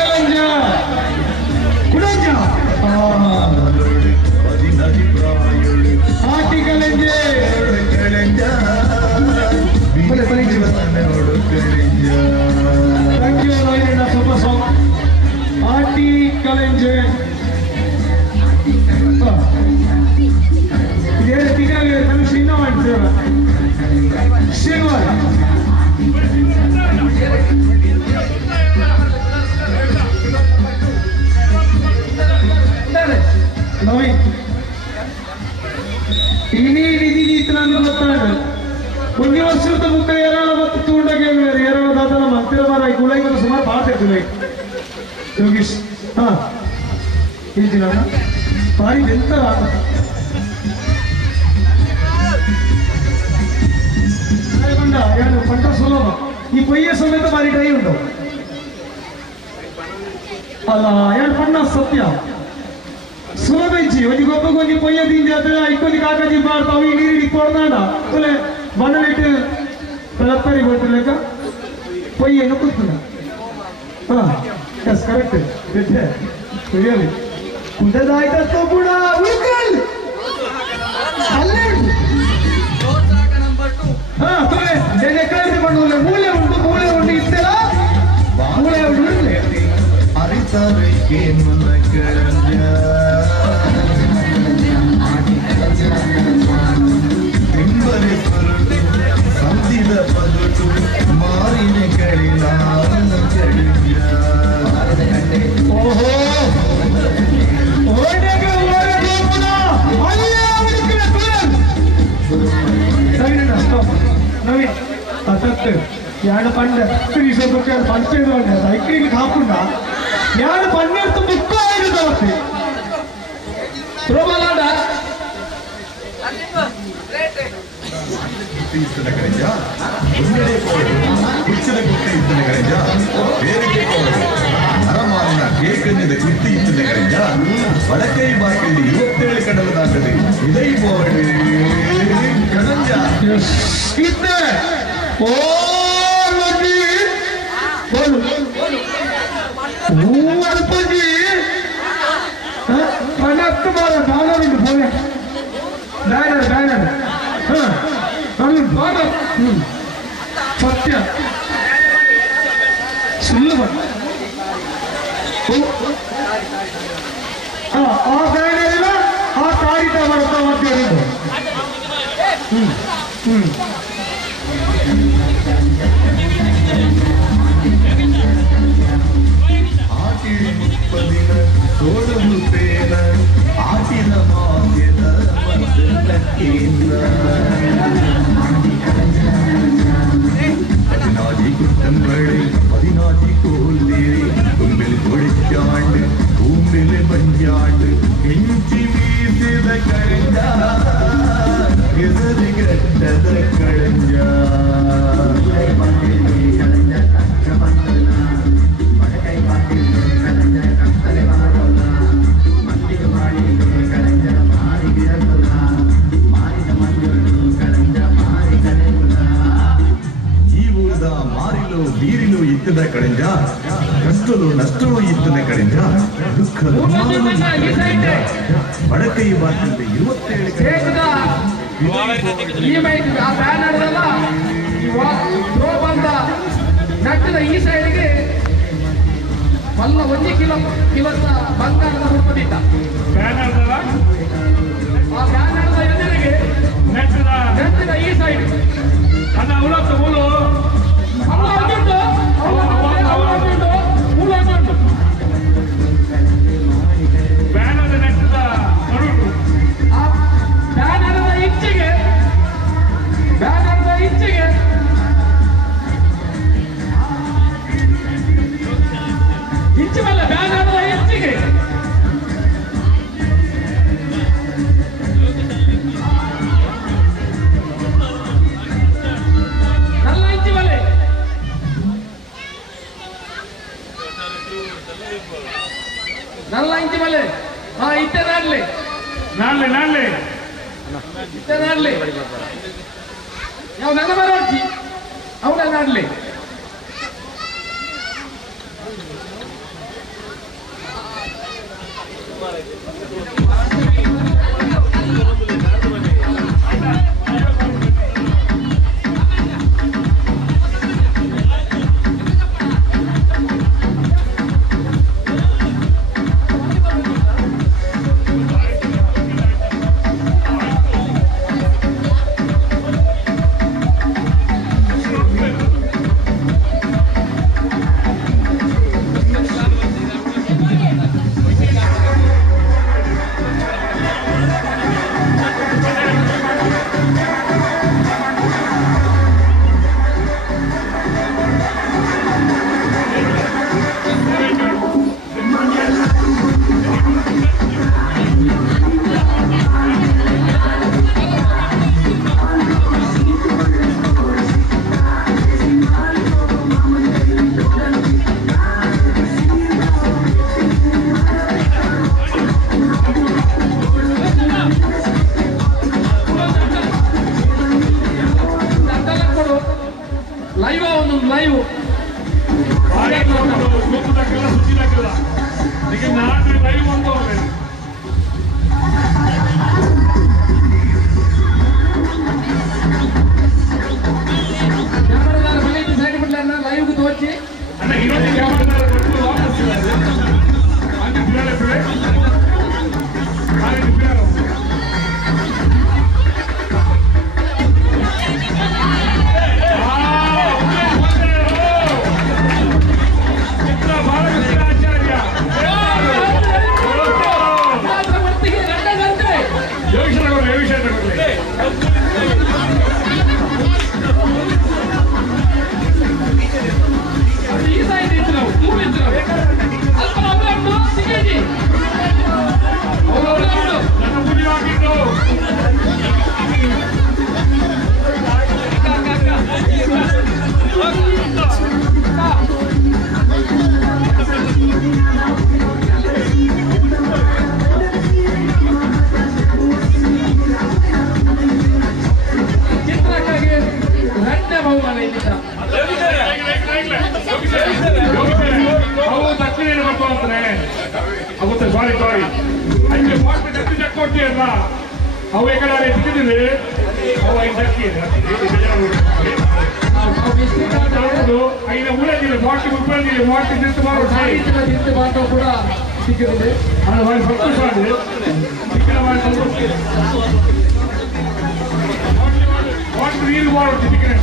ಯೋಗೀಶ್ ಹಾ ಹೇಳ್ತೀನ ಭಾರಿ ಎಂತ ಯಾರು ಪಂಟ ಸುಲಭ ಈ ಪೊಯ್ಯ ಸಮೇತ ಭಾರಿ ಟ್ರೈ ಉಂಟು ಅಲ್ಲ ಯಾರು ಪಣ್ಣ ಸತ್ಯ ಸುಲಭ ಇಚ್ಚಿ ಒಂದು ಗೊಬ್ಬಗೊಂದು ಪೊಯ್ಯ ತಿಂದಿ ಅಥವಾ ಇಕ್ಕೊಂದು ಕಾಕಾಜಿ ಮಾಡ್ತಾವ ಈ ನೀರಿಗೆ ಕೊಡ್ದಾಡ ಒಳ್ಳೆ ಬಣ್ಣಲಿಟ್ಟು ಬೆಳತ್ತರಿ ಗೊತ್ತಿರ್ಲೇಕ ಪೊಯ್ಯನ್ನು ಕೂತ್ಕೊಂಡ ಹಾ ಎಸ್ ಕರೆಕ್ಟ್ ರಿಯಲಿ ಕುಂಟದಾಯ್ತು ಕೂಡ ಉಳ್ಕಲ್ ಅಲ್ಲೇ ಹಾ ತೊಳೆ ಕಳೆದು ಬಂದು ಮೂಲೆ ಉಂಟು ಇತ್ತೆಲ್ಲ ಮೂಲೆ ಉಂಟು ಅರಿತವಕ್ಕೆ ಮುನ್ನ ಕಳಂಜ ತಿಂಬರೆ ಪರುಟು ಸಂದಿದ ಪದುಟು ಮಾರಿನ ಕಳಿಲಾರನ ಕಳಿಂಜ ಓಹೋ నవీన్ అసత్ యాడ పండ త్రీసో రూపాయలు పంచేది సైకిల్ కాకుండా యాడ పండేస్తూ ముక్కు ఐదు తవసి ప్రోమలాడ ಇತ್ತನ ಕರೆಂಜ ಒಂದೇ ಕೋಡು ಕುಚ್ಚದ ಕುಟ್ಟಿ ಇತ್ತನ ಕರೆಂಜ ಬೇರೆಗೆ ಕೋಡು ಅರಮಾನಿನ ಕೇಕನ್ನಿದ ಕುಟ್ಟಿ ಇತ್ತನ ಕರೆಂಜ ವಡಕೈ ಬಾಕಿಲ್ಲಿ 27 ಕಡಲದಾಗದೆ ಇದೇ ಕೋಡು ಕಡಂಜ ಇತ್ತೆ ಓ ಲಗಿ ಬೋಲು ಓ ಅಲ್ಪಜಿ ಕನಕ್ಕು ಮಾರ ಡಾಲರ್ ಬೋಲೆ ಬ್ಯಾನರ್ ಸತ್ಯ ಸುಳ್ಳು ಆ ಬ್ಯಾನರ್ ಆ ತಾರಿತ ಬರ್ತಾ ಮಧ್ಯ ಆಟಿಡಿ ಮುಪ್ಪದಿನ ತೋಡಲು ಪೇನ ಆಟಿನ ಮಾನ್ಯದ பதினாதி குட்டம்பளை 14 கோல்தேரி கும்பில் கொடிச்சாண்டு பூம்பில் பஞ்சாண்டு கெஞ்சி வீசித கழிஞ்சா எதிரி கட்டத கழிஞ்சா మారిలో వీరిలో ఇత్తన కడింజ కష్టలు నష్టలు ఇత్తన కడింజ దుఃఖలు వడಕೈ ಬಾಕಿಂದ 27 ಈ ಮೈಕ್ ಆ ಬ್ಯಾನರ್ ಅಲ್ಲ ಥ್ರೋ ಬಂದ ನಟ್ಟದ ಈ ಸೈಡ್ಗೆ ಮಲ್ಲ 1 ಕಿಲೋ ಬಂಗಾರದ ಹುಡುಕದಿದ್ದ ಬ್ಯಾನರ್ ಅಲ್ಲ ಆ ಬ್ಯಾನರ್ದ ಎದುರಿಗೆ ನಟ್ಟದ ಈ ಸೈಡ್ ಅನ್ನ ಉಳತ್ತ ಮೂಲು ಬ್ಯಾನರ್ ನಟ್ಟದ ನಡುಟು ಬ್ಯಾನರ್ದ ಇಚ್ಛೆಗೆ ಇಚ್ಛೆವಲ್ಲ ಬ್ಯಾನರ್ದ ಇಚ್ಛೆಗೆ നല്ല ഇഞ്ചിമല്ലേ നല്ല ഇഞ്ചിമല്ലേ ಹಾ ಇತ್ತೆ ನಾಡ್ಲಿ ಇತ್ತೆ ನಾಡ್ಲಿ ಯಾವ ನನ್ನ ಬರೋಡ್ತಿ ಅವಳ ನಾಡ್ಲಿ ಲೈವ್ ಸುದ್ದಿದಾಗಲ್ಲ ಈಗ ನಾನು ಲೈವ್ ಅಂತ ಕ್ಯಾಮರಾದಾರ ಮನೆಗೆ ಸೈಡ್ ಬಿಡ್ಲನ್ನ ಲೈವ್ ತೋರಿಸಿ ಅಣ್ಣ ಇನ್ನೊಂದು ಕ್ಯಾಮರಾದಾರ ಕೊಟ್ಟು ವಾಪಸ್ ಹಾಗೆ ಬಿಡಾರೆ ಬಿಡೆ ಹಾಗೆ ಬಿಡಾರ ಅವು ಎಕಡೆ ಸಿಕ್ಕಿದ್ರೆ ಅವು 5 ಐದು ಊರದಿಲ್ಲ 40 ರೂಪಾಯಿ 40 ನಿಂತು ಮಾರೋ ಕೂಡ ಸಿಕ್ಕಿದೆ ಅದು ಭಾಳ ಸಂತೋಷ ಆಗಿದೆ ನೀರು ಮಾಡುತ್ತೆ ಸಿಕ್ಕಿದೆ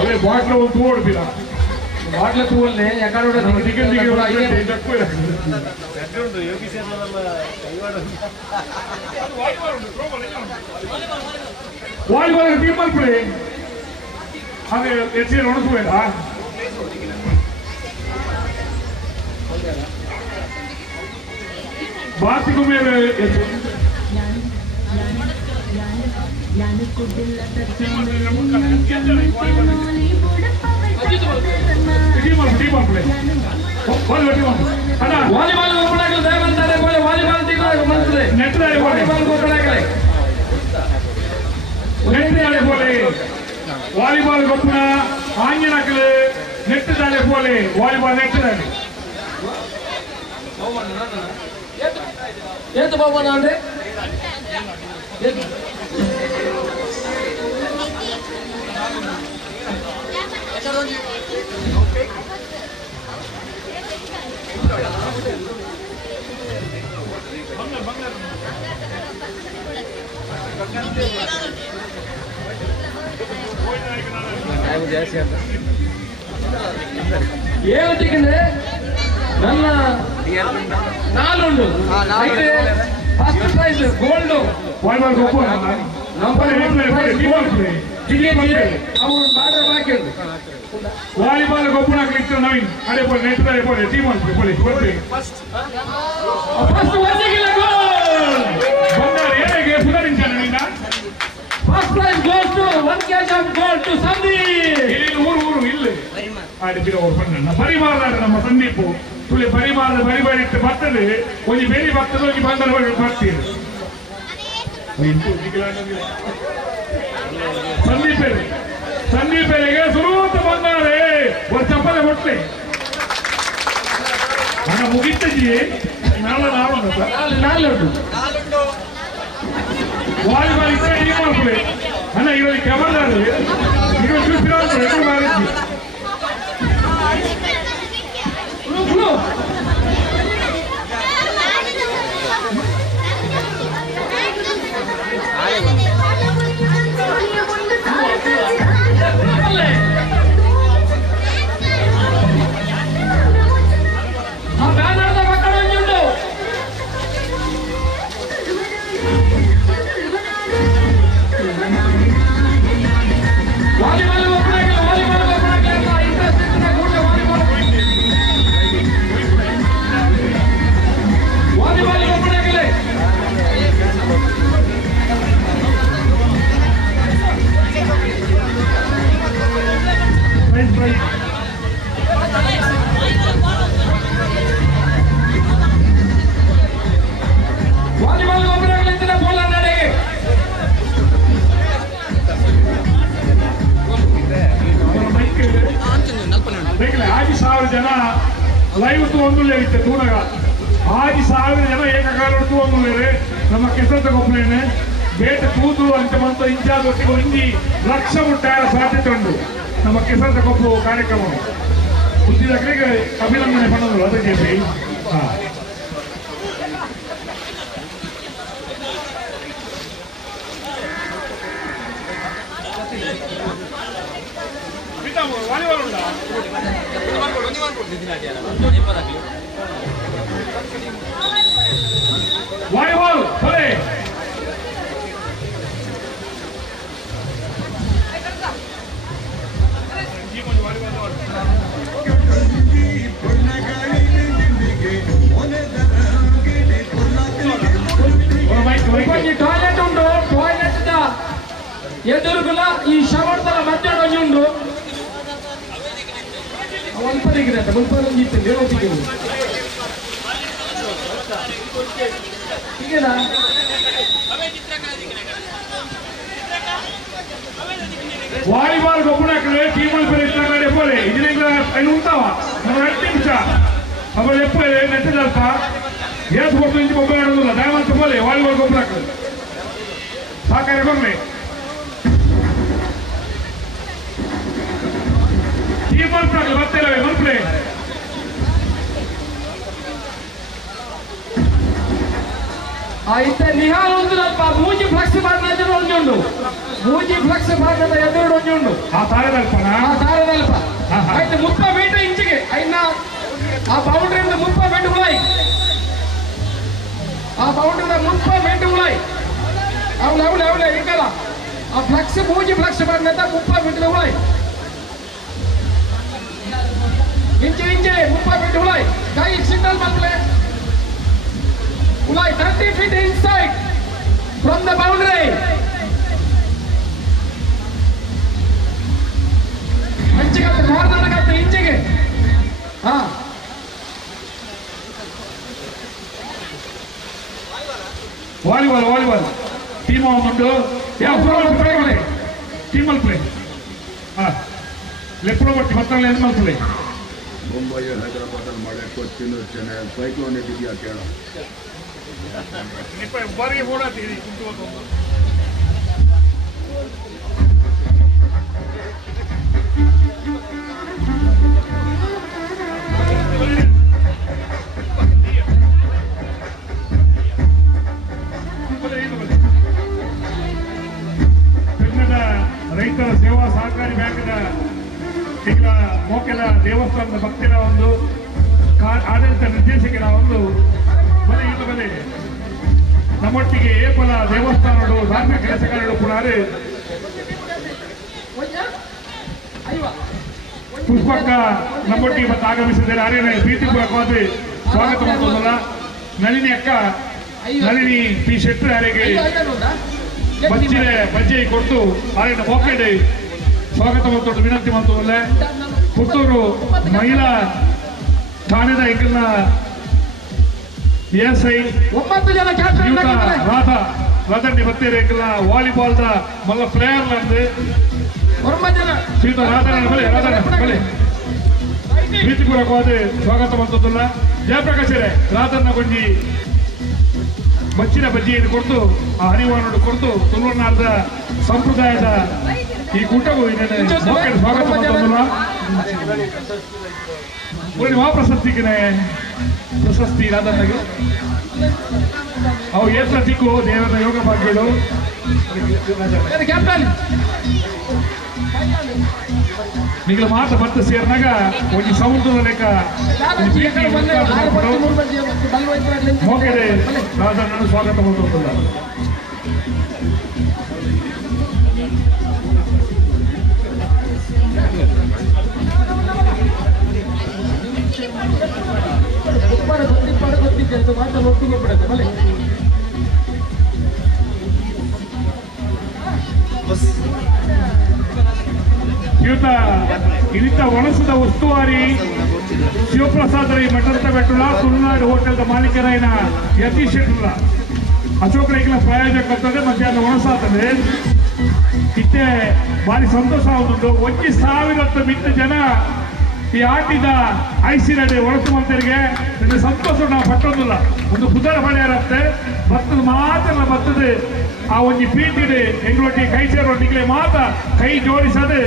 ಅವೇ ಬಾಟ್ಲ ಒಂದು ತೋಡ್ಬಿಲ್ಲ ಬಾಟ್ಲ ತೂವಲ್ಲೆ ಯಾಕಡೆ ವಾಲಿಬಾಲ್ ಟೀಮ್ ಮಲ್ಪಡೆ ಹಾಗೆ ಹೆಚ್ಚಿನ ಒಣಸುವೇಡ ಬಾಸಿಗೂ ಮೇಲೆ ವಾಲಿಬಾಲ್ ಒಬ್ಬಳಾಗಲು ದಯವಂತಾರೆ ವಾಲಿಬಾಲ್ ನೆಟ್ಟಾಳೆ ವಾಲಿಬಾಲ್ ಒಬ್ಬಳಾಗಲೇ ನೆಟ್ಟಾಳೆ ಬೋಲೆ ವಾಲಿಬಾಲ್ ಗೊಬ್ಬರ ಆಂಜನಾಕಲು ನೆಟ್ಟಾಳೆ ಬೋಲೆ ವಾಲಿಬಾಲ್ ನೆಟ್ಟಾಳೆ ಏತು ಬಾಬನ ಅಂದ್ರೆ ఏమిటికంటే ನನ್ನ నాలుగు అయితే ఫస్ట్ ప్రైజ్ గోల్డ్ ವಾಲಿಬಾಲ್ ಗೊಬ್ಬರ ವಾಲಿಬಾಲ್ ಗೊಬ್ಬರ ಹಾಕ್ಲಿಕ್ಕೆ ನವೀನ್ ಅದೇ ಬೋಲೆ ನೆಟ್ಟಾಳೆ ಬೋಲೆ ಟೀಮ್ ಅಂತ ಬೋಲೆ ಫಸ್ಟ್ ವರ್ಷಗಿಲ್ಲ ಗೋಲ್ ಬಂಗಾರ ಹೇಗೆ ಸುಧಾರಿಸಿದ ನವೀನ first prize goes to 1 kg of gold to Sandeep ಇಲ್ಲಿ ಊರು ಇಲ್ಲಿ ಆಡಿದಿರೋ ಅವ್ರು ಬಂದ ಪರಿವಾರದ ನಮ್ಮ ಸಂದೀಪು ತುಳಿ ಪರಿವಾರದ ಬರಿಬರಿಟ್ಟು ಬರ್ತದೆ ಒಂದು ಬೇರೆ ಬರ್ತದೆ ಹೋಗಿ ಬಂಗಾರ ಬರ್ತೀರಿ ಸಂದೀಪರಿಗೆ ಸುರೂತ ಬಂಗಾರೆ ಒಂದು ಚಪ್ಪಲೆ ಹೊಟ್ಟೆ ಹಣ ಮುಗಿತ್ತಜಿ ನಾಳೆ ವಾಲಿಬಾಲ್ ಇದ್ರೆ ಟೀಮ್ ಮಾಡ್ಕೊಳ್ಳಿ ಅಣ್ಣ ಇವಾಗ ಕೆಮರಾದಲ್ಲಿ ಇವಾಗ ಜನ ಲೈವ್ ತಗೊಂಡು ಇತ್ತೆ ದೂರಾಗ 6,000 ಜನ ಏಕಕಾಲ ತಗೊಂಡು ನಮ್ಮ ಕೆಸರ ಕೊಪ್ಪಳೇನೆ ಬೇಟ ತೂದು ಅಂತ ಬಂತು ಇಂಚಾರ್ಜ್ ಒಟ್ಟಿಗೆ ಹಿಂದಿ ಲಕ್ಷ ಮುಟ್ಟಾರ ಸಾಧ್ಯತೆ ಉಂಟು ನಮ್ಮ ಕೆಸರ ಕೊಪ್ಪು ಕಾರ್ಯಕ್ರಮ ಉದ್ದಿದಕ್ಕೆ ಅಭಿನಂದನೆ ಪಡೆದರು ಅದಕ್ಕೆ ವಾಲಿಬಾಲ್ ಉಂಟಾ ವಾಲಿಬಾಲ್ ಬರೇ ಟಾಯ್ಲೆಟ್ ಉಂಟು ಟಾಯ್ಲೆಟ್ ಎದುರುಗುಲ ಈ ಶವರ್ದಲ ಮಧ್ಯ ಉಂಟು ಮುಲ್ಪದಿಗಿದೆ ಅಂತ ಮುಲ್ಪದಿತ್ತು ಹೀಗೆನಾ ವಾಲಿಬಾಲ್ ಗೊಬ್ಬರ ಟೀಮಲ್ಲಿ ಬೇರೆ ಎಪ್ಪಲೆ ಇದರಿಂದ ಅಲ್ಲಿ ఉంటావా మనం 2 నిమిష అప్పుడు ఎప్పుడే నెట్ దల్పా ఏస్ కొట్టు నుంచి బొబ్బ ఆడుందా దయమంత పోలే వాలిబాల్ ಗೊಬ್ಬರ సాకార కొమ్మే ಟೀಮಲ್ ಪ್ರಾಕ್ ಬರ್ತೇವೆ ಮನ್ಪ್ಲೇ అయితే నిహాల్ ఉందప్ప మూజి ఫ్లెక్స్ బార్న ఎదురు ఉండు మూజి ఫ్లెక్స్ బార్న ఎదురు ఉండు ఆ తారదల్పనా ఆ తారదల్ప అయితే 30 మీటర్ ఇంచిಗೆ అయినా ఆ బౌండరీ మీద 30 మీటర్ ఉన్నాయి ఆ బౌండరీ మీద 30 మీటర్ ఉన్నాయి అవును ఇక్కడ ఆ ఫ్లెక్స్ మూజి ఫ్లెక్స్ బార్న 30 మీటర్ ఉన్నాయి ఇంచి 30 మీటర్ ఉన్నాయి గై signal మల్పలే Ulai 30 feet inside from the boundary. Manchiga Karnataka inchige. Volleyball. Team undu. Team play. Leprovotti mattale animal play. Mumbai Hyderabad made Cochin Chennai cyclone idea kela. Nipa bari boda tiri kuntu atonda. ರೈತರ ಸೇವಾ ಸಹಕಾರಿ ಬ್ಯಾಂಕ್ನ ಈಗ ಮೋಕೆಲ ದೇವಸ್ಥಾನದ ಭಕ್ತರ ಒಂದು ಆಡಳಿತ ನಿರ್ದೇಶಕರ ಒಂದು ಬಲೆ ನಮ್ಮೊಟ್ಟಿಗೆ ಏಪಲ ದೇವಸ್ಥಾನಗಳು ಧಾರ್ಮಿಕ ಕೆಲಸಗಳು ಕೂಡ ಪುಷ್ಪಕ್ಕ ನಮ್ಮೊಟ್ಟಿಗೆ ಇವತ್ತು ಆಗಮಿಸಿದ್ದಾರೆ ಅರೇನ ಪ್ರೀತಿಪೂರ್ವಕವಾದ ಸ್ವಾಗತ ಮಾಡುವುದಲ್ಲ ನಳಿನಿ ಅಕ್ಕ ನಳಿನಿ ಪಿ ಶೆಟ್ಟಿ ಅವರಿಗೆ ಬಜ್ಜಿ ಕೊಟ್ಟು ಅರೇನ ಮೋಕೆಡೆ ಸ್ವಾಗತ ಮತ್ತು ವಿನಂತಿ ಮಾಡುವುದಲ್ಲ ಪುತ್ತೂರು ಮಹಿಳಾ ಠಾಣೆದ ಈಗಿನ ಎಸ್ಐ 9 ಜನ ರಾಧಂಡಿ ಬತ್ತೇರಿ ಈಗಿನ ವಾಲಿಬಾಲ್ ದ ಮಲ್ಲ ಪ್ಲೇಯರ್ ಅಂದ್ರೆ 9 ಜನ ಶ್ರೀಯುತ ರಾಧಣ್ಣ ಪ್ರೀತಿಪೂರ್ವಕವಾದ ಸ್ವಾಗತ ಮಾಡುವುದಲ್ಲ ಜಯಪ್ರಕಾಶರೇ ರಾಧಣ್ಣ ಗೊಂಜಿ ಬಚ್ಚಿನ ಬಜ್ಜಿಯನ್ನು ಕೊಡ್ತು ಆ ಹರಿವಾಣು ಕೊಡ್ತು ತುಳುನಾಡದ ಸಂಪ್ರದಾಯದ ಈ ಕೂಟವು ಸ್ವಾಗತ ಮಾಡುವುದಲ್ಲ ಮಹಾಪ್ರಶಸ್ತಿಗೆ ಪ್ರಶಸ್ತಿ ರಾಧಣ್ಣಗೆ ಅವು ಏತ್ರ ದಿಕ್ಕು ದೇವರ ಯೋಗ ಭಾಗ್ಯಗಳು ನಿಗಲ ಮಾತ ಬರ್ತ ಸೇರಿನಾಗ ಒಂದು ಸಮುದ್ರದ ಲೆಕ್ಕ ಹೋಗಿದೆ ರಾಧಣ್ಣನು ಸ್ವಾಗತ ಮಾಡುವುದಿಲ್ಲ ಶ್ರೀಯುತ ಇಲ್ಲಿದ್ದ ಒಣಸದ ಉಸ್ತುವಾರಿ ಶಿವಪ್ರಸಾದ್ ರೈ ಮಠದ ಬೆಟ್ಟುಲ ತುಳುನಾಡು ಹೋಟೆಲ್ದ ಮಾಲೀಕರಾಯನ ಯತೀಶ್ ಶೆಟ್ಟುಲ ಅಶೋಕ್ ರೈಗಳ ಪ್ರಾಯೋಜಕ ಬರ್ತದೆ ಮಧ್ಯಾಹ್ನ ಒಣಸಾತದೆ ಇತ್ತೆ ಭಾರಿ ಸಂತೋಷ ಆಗುವುದು 1,000 ಮಿತ್ತ ಜನ ಈ ಆಟಿದ ಐಸಿರಡೆ ಒಳಸು ಮಂತರಿಗೆ ಸಂತೋಷ ನಾವು ಪಟ್ಟೊಂದಿಲ್ಲ ಒಂದು ಪುದರ ಬಳೆಯರತ್ತೆ ಭತ್ತದ ಮಾತ್ರ ಭತ್ತದ ಆ ಒಂದು ಪೀಟಿಡ್ ಎಂಗಳೊಟ್ಟಿ ಕೈ ಸೇರೊಟ್ಟಿಗೆ ಮಾತ್ರ ಕೈ ಜೋಡಿಸದೆ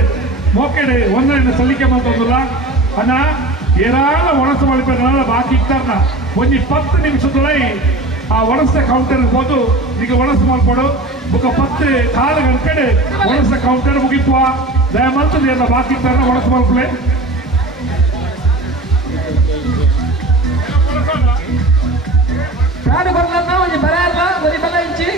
ಮೋಕೆಡೆ ಒಂದರಿಂದ ಸಲ್ಲಿಕೆ ಮಾಡ್ತೊಂದಿಲ್ಲ ಅನ್ನ ಏರಾಳ ಒಣಸು ಮಲ್ಪೆಲ್ಲ ಬಾಕಿ ಇತ್ತಾರನ ಒಂದು 10 ನಿಮಿಷದೊಳೈ ಆ ಒಣಸ ಕೌಂಟರ್ ಹೋದು ಈಗ ಒಣಸು ಮಲ್ಪಡು ఒక 10 ಕಾಲ ಗಂಟೆ ಒಣಸ ಕೌಂಟರ್ ಮುಗಿಪುವ ದಯಮಂತದ ಎಲ್ಲ ಬಾಕಿ ಇತ್ತಾರನ ಒಣಸು ಮಲ್ಪಲೆ ಪ್ರಾಣ ಬರ್ಲನ್ನ ಒಂದು ಬರಲ್ಲ ಬರಿ ಬಲ್ಲ ಇಂಚಿ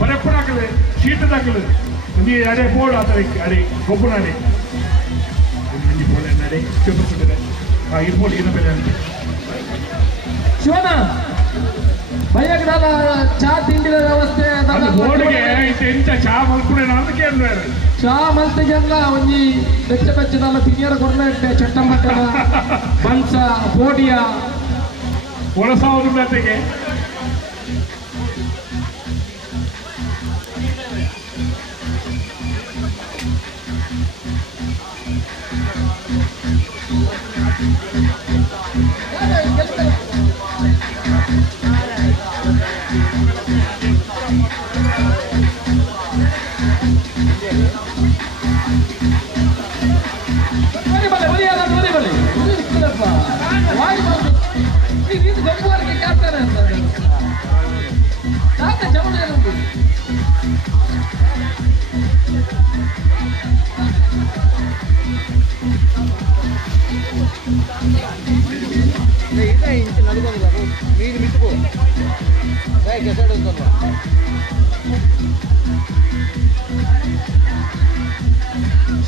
ಬರಪ್ಪನಾಗಲಿ ಶೀತದಾಗಲಿ ನೀ ಅಡೆ ಬೋರ್ಡ್ ಆತರಿ ಅಡಿ ಗೊಬ್ಬನಾಡಿ ಮಂದಿ ಬೋರ್ಡ್ ನಡೆ ಚುಪ್ಪುತ್ತದೆ ಆ ಇರ್ಬೋದು ಇನ್ನ ಬೆಲೆ ಅಂತ ಶಿವನ ಭಯಗ್ರಾಲ ಚಾ ತಿಂಡಿನ ವ್ಯವಸ್ಥೆ ಬೋರ್ಡ್ಗೆ ಇಂತ ಚಾ ಮಲ್ಪುಡೆ ಅಂತ ಕೇಳಿದ್ರೆ ಚಾ ಮಲ್ತಿಗೆಲ್ಲ ಒಂಜಿ ಬೆಚ್ಚ ಬೆಚ್ಚದಲ್ಲ ತಿಂಗಿಯರ ಕೊಡ್ಲ ಇಟ್ಟೆ ಚಟ್ಟಂಬಟ್ಟನ ಬನ್ಸ ಪೋಡಿಯ ಒಳಸಾವುದು ಜೊತೆಗೆ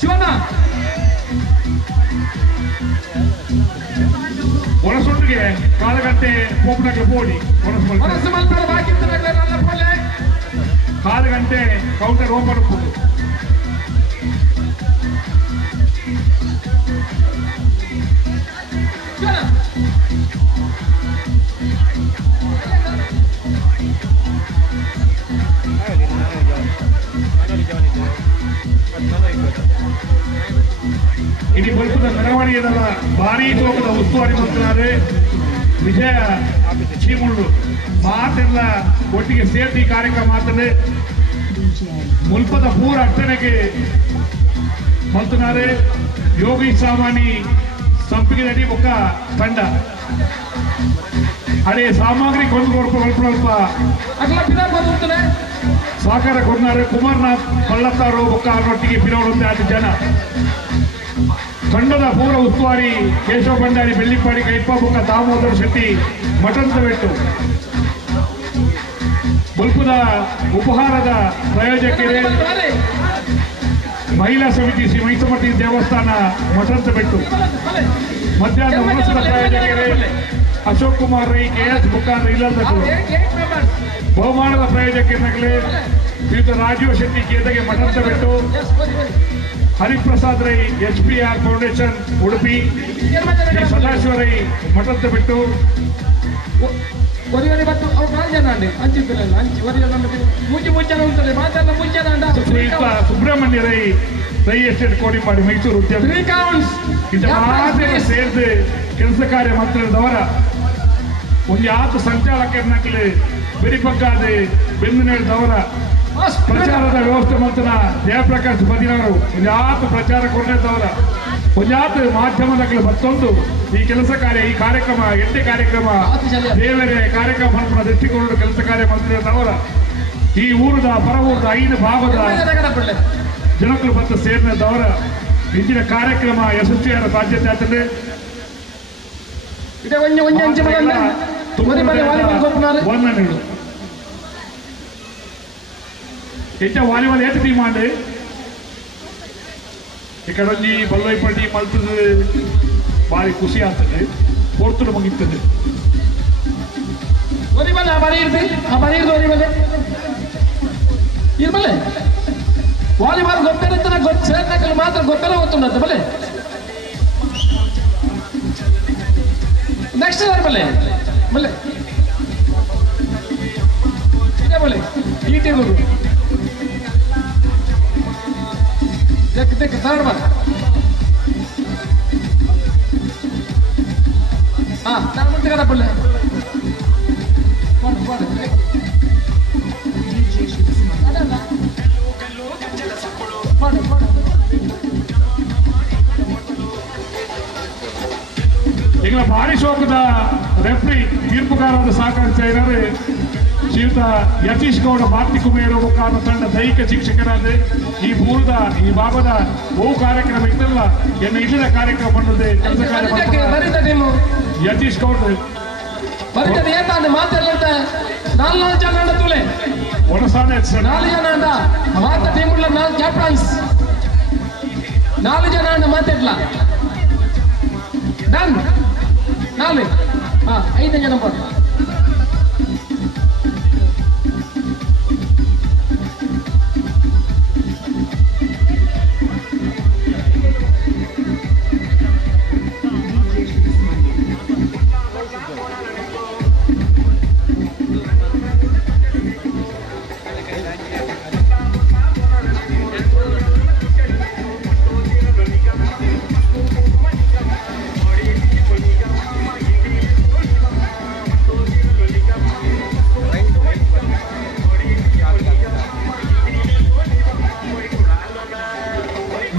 ಶಿವನ ಒಳಸೊಟ್ಟಿಗೆ ಕಾಲಗಂಟೆ ಪೋಪನಾಗೆ ಬೋಡಿ ಒಣಸು ಮಲ್ಪಡ ಬಾಕಿ ನನ್ನ ಪೋಲೆ ಕಾಲಗಂಟೆ ಕೌಂಟರ್ ಓಪನ್ ಉಪ್ಪುದು ಇಡೀ ಬಲ್ಪದ ಮೆರವಣಿಗೆದ ಭಾರೀ ತೂಕದ ಉಸ್ತುವಾರಿ ಮಂತ್ರಾದ್ರೆ ವಿಜಯ ಚೀಮುಳ್ಳು ಮಾತೆಲ್ಲ ಒಟ್ಟಿಗೆ ಸೇರ್ತಿ ಕಾರ್ಯಕ್ರಮ ಮಾಡ್ತದೆ ಮುಲ್ಪದ ಪೂರ ಅಟ್ಟಣೆಗೆ ಮಂತ್ರಾರೆ ಯೋಗಿ ಸಾಮಾನಿ ಸಂಪಿಗೆ ನಡಿ ಒಕ್ಕ ತಂಡ ಅದೇ ಸಾಮಗ್ರಿ ಕೊಂಡು ಸಹಕಾರ ಕೊಡ್ತಾರೆ ಕುಮಾರ್ನಾಥ್ ಪಳ್ಳತ್ತಾರು ಒಕ್ಕ ಅನ್ನೊಟ್ಟಿಗೆ ಪಿರೋಡುತ್ತೆ ಅದು ಜನ ತಂಡದ ಪೂರ ಉಸ್ತುವಾರಿ ಕೇಶವ ಭಂಡಾರಿ ಬೆಳ್ಳಿಪ್ಪಾಡಿ ಕೈಪ್ಪ ಬುಕ್ಕ ದಾಮೋದರ ಶೆಟ್ಟಿ ಮಠಂತವೆಟ್ಟು ಮುಲ್ಪದ ಉಪಹಾರದ ಪ್ರಾಯೋಜಕರೇ ಮಹಿಳಾ ಸಮಿತಿ ಶ್ರೀ ಮೈಸಮತಿ ದೇವಸ್ಥಾನ ಮಠಂತವೆಟ್ಟು ಮಧ್ಯಾಹ್ನ ಮನಸ್ಸದ ಪ್ರಾಯೋಜಕರೇ ಅಶೋಕ್ ಕುಮಾರ್ ರೈ ಕೆಎಸ್ ಬುಕ್ಕಾರ್ ಇಲ್ಲದವರು ಬಹುಮಾನದ ಪ್ರಾಯೋಜಕರೇ ಶ್ರೀಯುತ ರಾಜೀವ್ ಶೆಟ್ಟಿ ಕೇದಗೆ ಮಠಂತವೆಟ್ಟು ಹರಿಪ್ರಸಾದ್ ರೈ HPR ಫೌಂಡೇಶನ್ ಉಡುಪಿ ಶ್ರೀ ಸದಾಶಿವ ರೈ ಮಠಂತ ಬಿಟ್ಟು ಶ್ರೀಯುತ ಸುಬ್ರಹ್ಮಣ್ಯ ರೈ ಎಸ್ಟೇಟ್ ಕೋಡಿಂಬಾಡಿ ಮೈಸೂರು ಉದ್ಯಮ ಇಂಥ ಮಾತ್ರ ಸೇರಿದು ಕೆಲಸ ಕಾರ್ಯ ಮಾತ್ರದವರ ಒಂದು ಯಾತು ಸಂಚಾಲಕರನ್ನಾಗಲಿ ಬೆರಿಪಕ್ಕಾದ ಬೆನ್ನು ನೀಡಿದವರ ಪ್ರಚಾರದ ವ್ಯವಸ್ಥೆ ಮಂತ್ರ ಜಯಪ್ರಕಾಶ್ ಬದಿನವರು ಒಂದು ಯಾತು ಪ್ರಚಾರ ಕೊಟ್ಟಿದ್ದವರ ಒಂದು ಯಾತು ಮಾಧ್ಯಮದಲ್ಲಿ ಮತ್ತೊಂದು ಈ ಕೆಲಸ ಕಾರ್ಯ ಈ ಕಾರ್ಯಕ್ರಮ ಎಂಟೆ ಕಾರ್ಯಕ್ರಮ ಬೇರೆ ಕಾರ್ಯಕ್ರಮ ಮಲ್ಪನ ದೃಷ್ಟಿಕೋನ ಕೆಲಸ ಕಾರ್ಯ ಮಂತ್ರಿದವರ ಈ ಊರದ ಪರ ಊರದ 5 ಭಾಗದ ಜನಕರು ಮತ್ತು ಸೇರಿದವರ ಇಂದಿನ ಕಾರ್ಯಕ್ರಮ ಯಶಸ್ವಿಯಾದ ಸಾಧ್ಯತೆ ಆಗ್ತದೆ. ವರ್ಣನೆಗಳು ಹೆಚ್ಚ ವಾಲಿಬಾಲ್ ಎಷ್ಟು ಟೀಮ್ ಆಡಿ ಇಕಡೊಂಜಿ ಬಲ್ಲೈಪಟ್ಟಿ ಮಲ್ತದ ಭಾರಿ ಖುಷಿ ಆಗ್ತದೆ. ಪೋರ್ತುಡು ಮುಗಿತದೆ ಇರ್ಬಲೆ ವಾಲಿಬಾಲ್ ಗೊತ್ತಿರುತ್ತಾನೆ ಸೇರ್ನಕಲ್ಲಿ ಮಾತ್ರ ಗೊತ್ತೆಲ್ಲ ಗೊತ್ತುಂಡತ್ತೆ ಬಲೆ ನೆಕ್ಸ್ಟ್ ಬಲೆ ಬಲೆ ಇದೆ ಬಲೆ ಈ ಟೀಮ್ देख थर्ड वन हाँ ನಾನು ಮುಂದೆ ಕಡಪಲ್ಲ ಈಗ ಭಾರಿ ಶೋಕದ ರೆಫ್ರಿ ತೀರ್ಪುಗಾರರಾದ ಸಹಕರಿಸ್ತಾ ಇದ್ದಾರೆ ಶ್ರೀಯುತ ಯತೀಶ್ ಗೌಡ ಭಾರತಿ ಕುಮೇರು ಮುಖಾಂತರ ತಂಡ ದೈಹಿಕ ಶಿಕ್ಷಕರಾದ ಈ ಪೂರ್ವದ ಈ ಭಾಗದ ಬಹು ಕಾರ್ಯಕ್ರಮ ಇದ್ದಲ್ಲ ಎನ್ನ ಇಲ್ಲಿನ ಕಾರ್ಯಕ್ರಮ ಬಂದದೆ ಕೆಲಸ ಕಾರ್ಯ ಯತೀಶ್ ಗೌಡ ಬರ್ತದೆ ಏತಾಂಡ ಮಾತಾಡ್ಲಂತ 4 ಜನ ಅಂಡ ತುಲೆ ಒಣಸಾನೆ 4 ಜನ ಅಂಡ ಮಾತ ಟೀಮ್ಲ 4 ಕ್ಯಾಪ್ಟನ್ಸ್ 4 ಜನ ಅಂಡ ಮಾತಾಡ್ಲ ಡನ್ 4 ಹಾ 5 ಜನ ಬರ್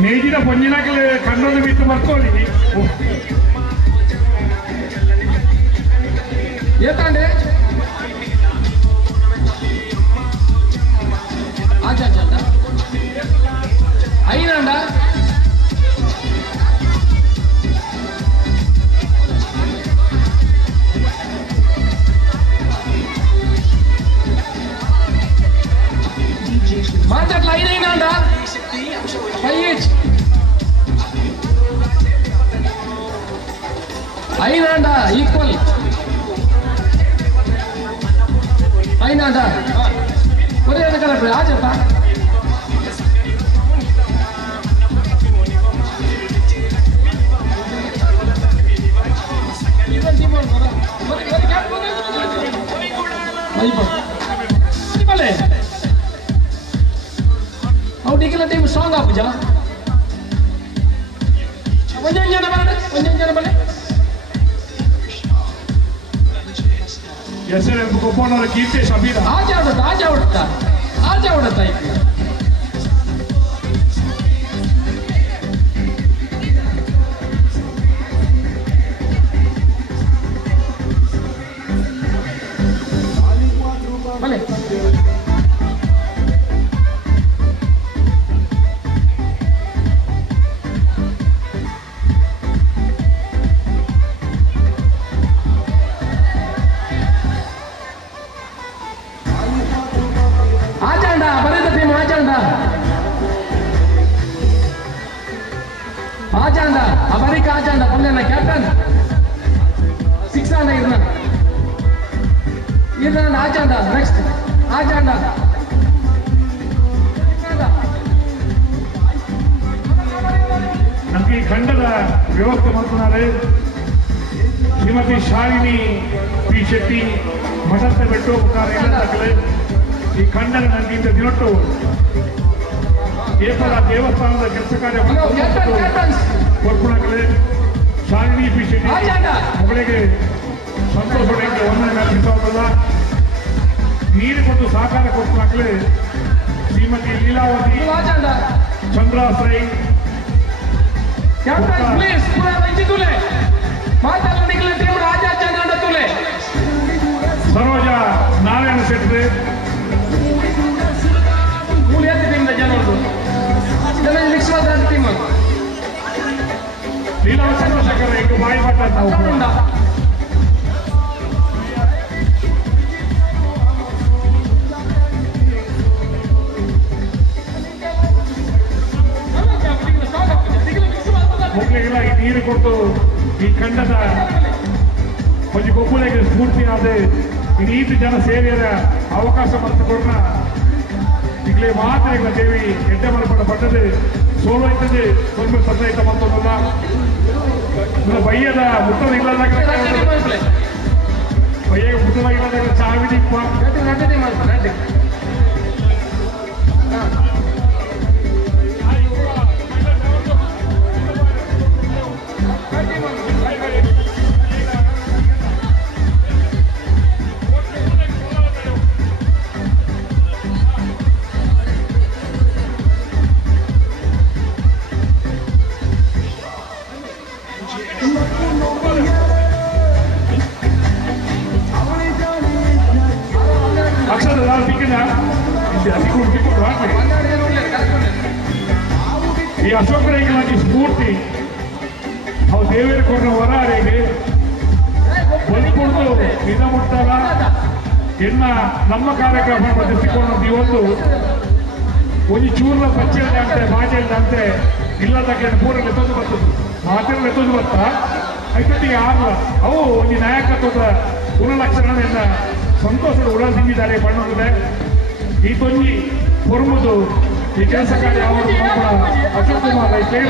ನೇಜಿನ ಪೊಂಜಿನಾಗಲೇ ಕಣ್ಣೊಂದು ಬಿಟ್ಟು ಬರ್ಕೊಳ್ಳಿ ಏತಾಂಡೆ ಆಚಾ ಚಂಡ ಐನಂಡ ಮಾತಾಡ್ಲ ಐನಂಡ 5 each ಐನಂಡ ಈಕ್ವಲ್ ಐನಂಡ ಒರೇ ಕರೆಕ್ಟ್ ಆಜಪ್ಪ How do you team strong up, ja? Yes, sir. I'm going to keep this. Aja udata. Vale. Ajanda, America Ajanda, Pulena captain. 6 and Irna Ajanda, next. Ajanda. ನಮಗೆ ಖಂಡದ ವ್ಯವಸ್ಥೆ ಮಾಡ್ತಾರೆ ಶ್ರೀಮತಿ ಶಾಲಿನಿ ಪಿ ಶೆಟ್ಟಿ ಮಠದ ಬೆಟ್ಟು ಮುಖಾಂತರ ಈ ಖಂಡನ ನನಗಿಂತ ದಿನಟ್ಟು ಏಪದ ದೇವಸ್ಥಾನದ ಕೆಲಸ ಕಾರ್ಯ ಕೊಡ್ಕೊಳಕಲೆ ಶಾಲಿನಿ ಪಿ ಶೆಟ್ಟಿ ಮಗಳಿಗೆ ಸಂತೋಷವಾಗಿ ಒಂದನೇ ಅರ್ಪಿಸೋದಲ್ಲ ನೀರು ಕೊಟ್ಟು ಸಹಕಾರ ಕೊಡ್ಕೊಳಕಲೆ ಶ್ರೀಮತಿ ಲೀಲಾವತಿ ಚಂದ್ರಾಶ್ರೈ ಸರೋಜ ನಾರಾಯಣ ಶೆಟ್ಟಿ ಲೀಲಾ ಚಂದ್ರಶೇಖರ ಈಗ ಬಾಯಿ ಮಾತಾಡ್ತಾ ಮಕ್ಕಳಿಗೆಲ್ಲ ಈ ನೀರು ಕೊಟ್ಟು ಈ ಖಂಡದ ಕೊಂಚ ಗೊಬ್ಬಳಿಗೆ ಸ್ಫೂರ್ತಿಯಾದ ಇನ್ನೀತು ಜನ ಸೇವೆಯ ಅವಕಾಶ ಮಾಡಿಕೊಡ್ನ ಈಗಲೇ ಮಾತ್ರ ಈಗ ದೇವಿ ಎಡ್ಡೆ ಮರಪಡ ಪಟ್ಟದು ಸೋಲೋಯ್ತದೆ ಸ್ವಲ್ಪ ಸದ್ರೈತ ಮತ್ತೊಂದಲ್ಲ ಬಯ್ಯದ ಮುಟ್ಟದ ಇಲ್ಲದಾಗ ಬಯ್ಯ ಮುಟ್ಟದ ಇಲ್ಲದಾಗ ಚಾವಿದಿಪ್ಪ ಈ ಅಶೋಕರಿಗೆ ಸ್ಫೂರ್ತಿ ಅವು ದೇವೇರು ಕೊಟ್ಟ ವರಾರಿಗೆ ಬಲಿಕೊಂಡು ನಿಜ ಮುಟ್ಟಾರ ಎನ್ನ ನಮ್ಮ ಕಾರ್ಯಕ್ರಮ ಬದಿಸಿಕೊಂಡು ಇವತ್ತು ಒಂದು ಚೂರ್ನ ಪಚ್ಚೆಲ್ದಂತೆ ಮಾಜೆಲ್ದಂತೆ ಇಲ್ಲದಕ್ಕೆ ಪೂರಲ್ಲಿ ಎತ್ತೊಂದು ಬರ್ತದೆ ಮಾತಿನಲ್ಲಿ ಎತ್ತೊಂದು ಬರ್ತಾ ಐಕಟ್ಟಿಗೆ ಆಗಲ್ಲ ಅವು ಒಂದು ನಾಯಕತ್ವದ ಗುಣಲಕ್ಷಣದಿಂದ ಸಂತೋಷದ ಉಡ ಸಿಕ್ಕಿದ್ದಾರೆ ಬಣ್ಣವಿದೆ ಈ ತೊಂಜಿ ಹೊರಮುದು ಈ ಕೆಲಸ ಕಾರ್ಯ ಅವರು ಅಶೋಕ್ ಕುಮಾರ್ ಕೇಳ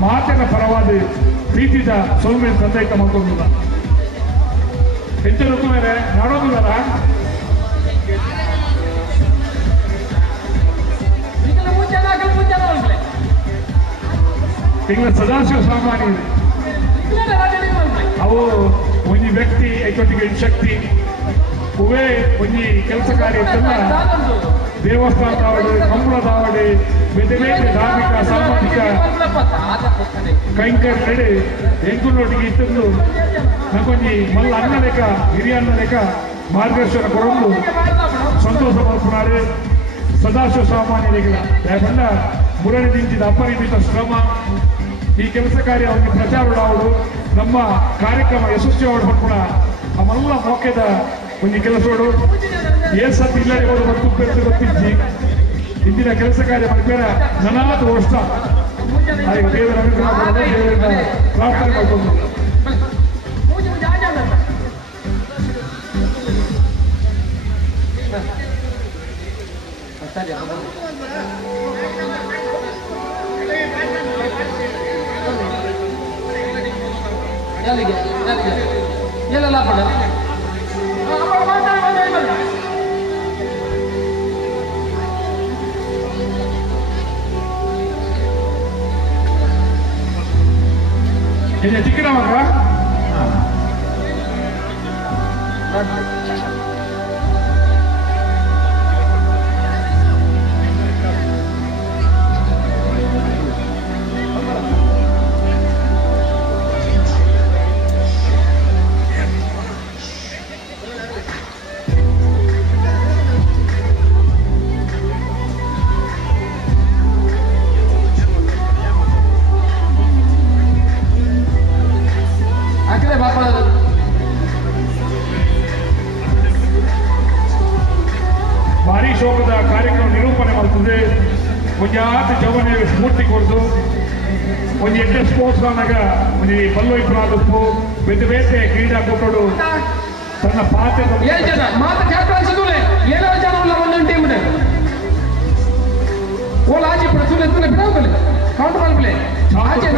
ಮಾತಿನ ಪರವಾದ ಪ್ರೀತಿದ ಸೌಮ್ಯ ಸಂದೇಶ ಮಾಡ್ಕೊಂಡಿಲ್ಲ ಹೆಚ್ಚು ಮೇಲೆ ಮಾಡೋದಿಲ್ಲ ತಿಂಗಳ ಸದಾಶಿವ ಸಾಮಾನ್ಯ ಅವು ಒಂದು ವ್ಯಕ್ತಿ ಐಕೊಟ್ಟಿಗೆ ಶಕ್ತಿ ಉವೇ ಒಂದು ಕೆಲಸ ಕಾರ್ಯ ದೇವಸ್ಥಾನದಾವಡೆ ಕಂಬಳದಾವಡೆ ಬೇರೆ ಬೇರೆ ಧಾರ್ಮಿಕ ಸಾಮಾಜಿಕ ಕೈಂಕರ್ ನಡೆ ಎಂಕುನೊಟ್ಟಿಗೆ ಇತ್ತಂದು ನಾಕೊಂದು ಮಲ್ಲ ಅನ್ನ ಲೆಕ್ಕ ಹಿರಿಯ ಅನ್ನ ಲೆಕ್ಕ ಮಾರ್ಗದರ್ಶನ ಕೊಡೊಂದು ಸಂತೋಷ ಪಡ್ಪುನಾರೆ ಸದಾಶಿವ ಸಾಮಾನ್ಯರಿಗಳ ಯಾಕಂದ ಮುರಳಿ ದಿಂಚಿದ ಅಪರಿಮಿತ ಶ್ರಮ ಈ ಕೆಲಸ ಕಾರ್ಯ ಅವರಿಗೆ ಪ್ರಚಾರವಾಡು ನಮ್ಮ ಕಾರ್ಯಕ್ರಮ ಯಶಸ್ವಿ ಪಡ್ಪುಣ ಅವೆಲ್ಲ ಮೋಕೆದ ಒಂದು ಕೆಲಸಗಳು ಏಸತ್ತು ಇಲ್ಲದೆ ಹೋದ ಮತ್ತು ಬೆರೆತು ಗೊತ್ತಿದ್ದಿ ಇಂದಿನ ಕೆಲಸ ಕಾರ್ಯ ಮಾಡಿದ ನನಾದ ವರ್ಷ ಹಾಗೆ ದೇವರ ಅನುಗ್ರಹ ದೇವರಿಂದ ಪ್ರಾರ್ಥನೆ ಮಾಡಿಕೊಂಡು ಎಲ್ಲ ಪಡ ini tiket apa? ಭಾರಿ ಶೋಕದ ಕಾರ್ಯಕ್ರಮ ನಿರೂಪಣೆ ಮಾಡ್ತದೆ ಒಂಜಾತ ಜವನ ಸ್ಫೂರ್ತಿ ಕೊಡ್ದು ಒಂದು ಎಡ್ಡೆ ಸ್ಪೋರ್ಟ್ಸ್ ಆನಾಗ ಒಂದು ಬಲ್ಲೊಯ್ಪು ಬೇತೆ ಬೇತೆ ಕ್ರೀಡಾಕೂಟಗಳು ತನ್ನ ಪಾತ್ರ ಮಾತು ಕ್ಯಾಪ್ಟನ್ಸಿದುಲೆ ಏನೋ ಜನ ಉಲ್ಲ ಒಂದೊಂದು ಟೀಮ್ ಓಲ್ ಆಚೆ ಪ್ರಚುರ ಎತ್ತನೆ ಬಿಡೋಗಲಿ ಕೌಂಟ್ ಮಾಡ್ಬಿಲೆ ಆಚೆ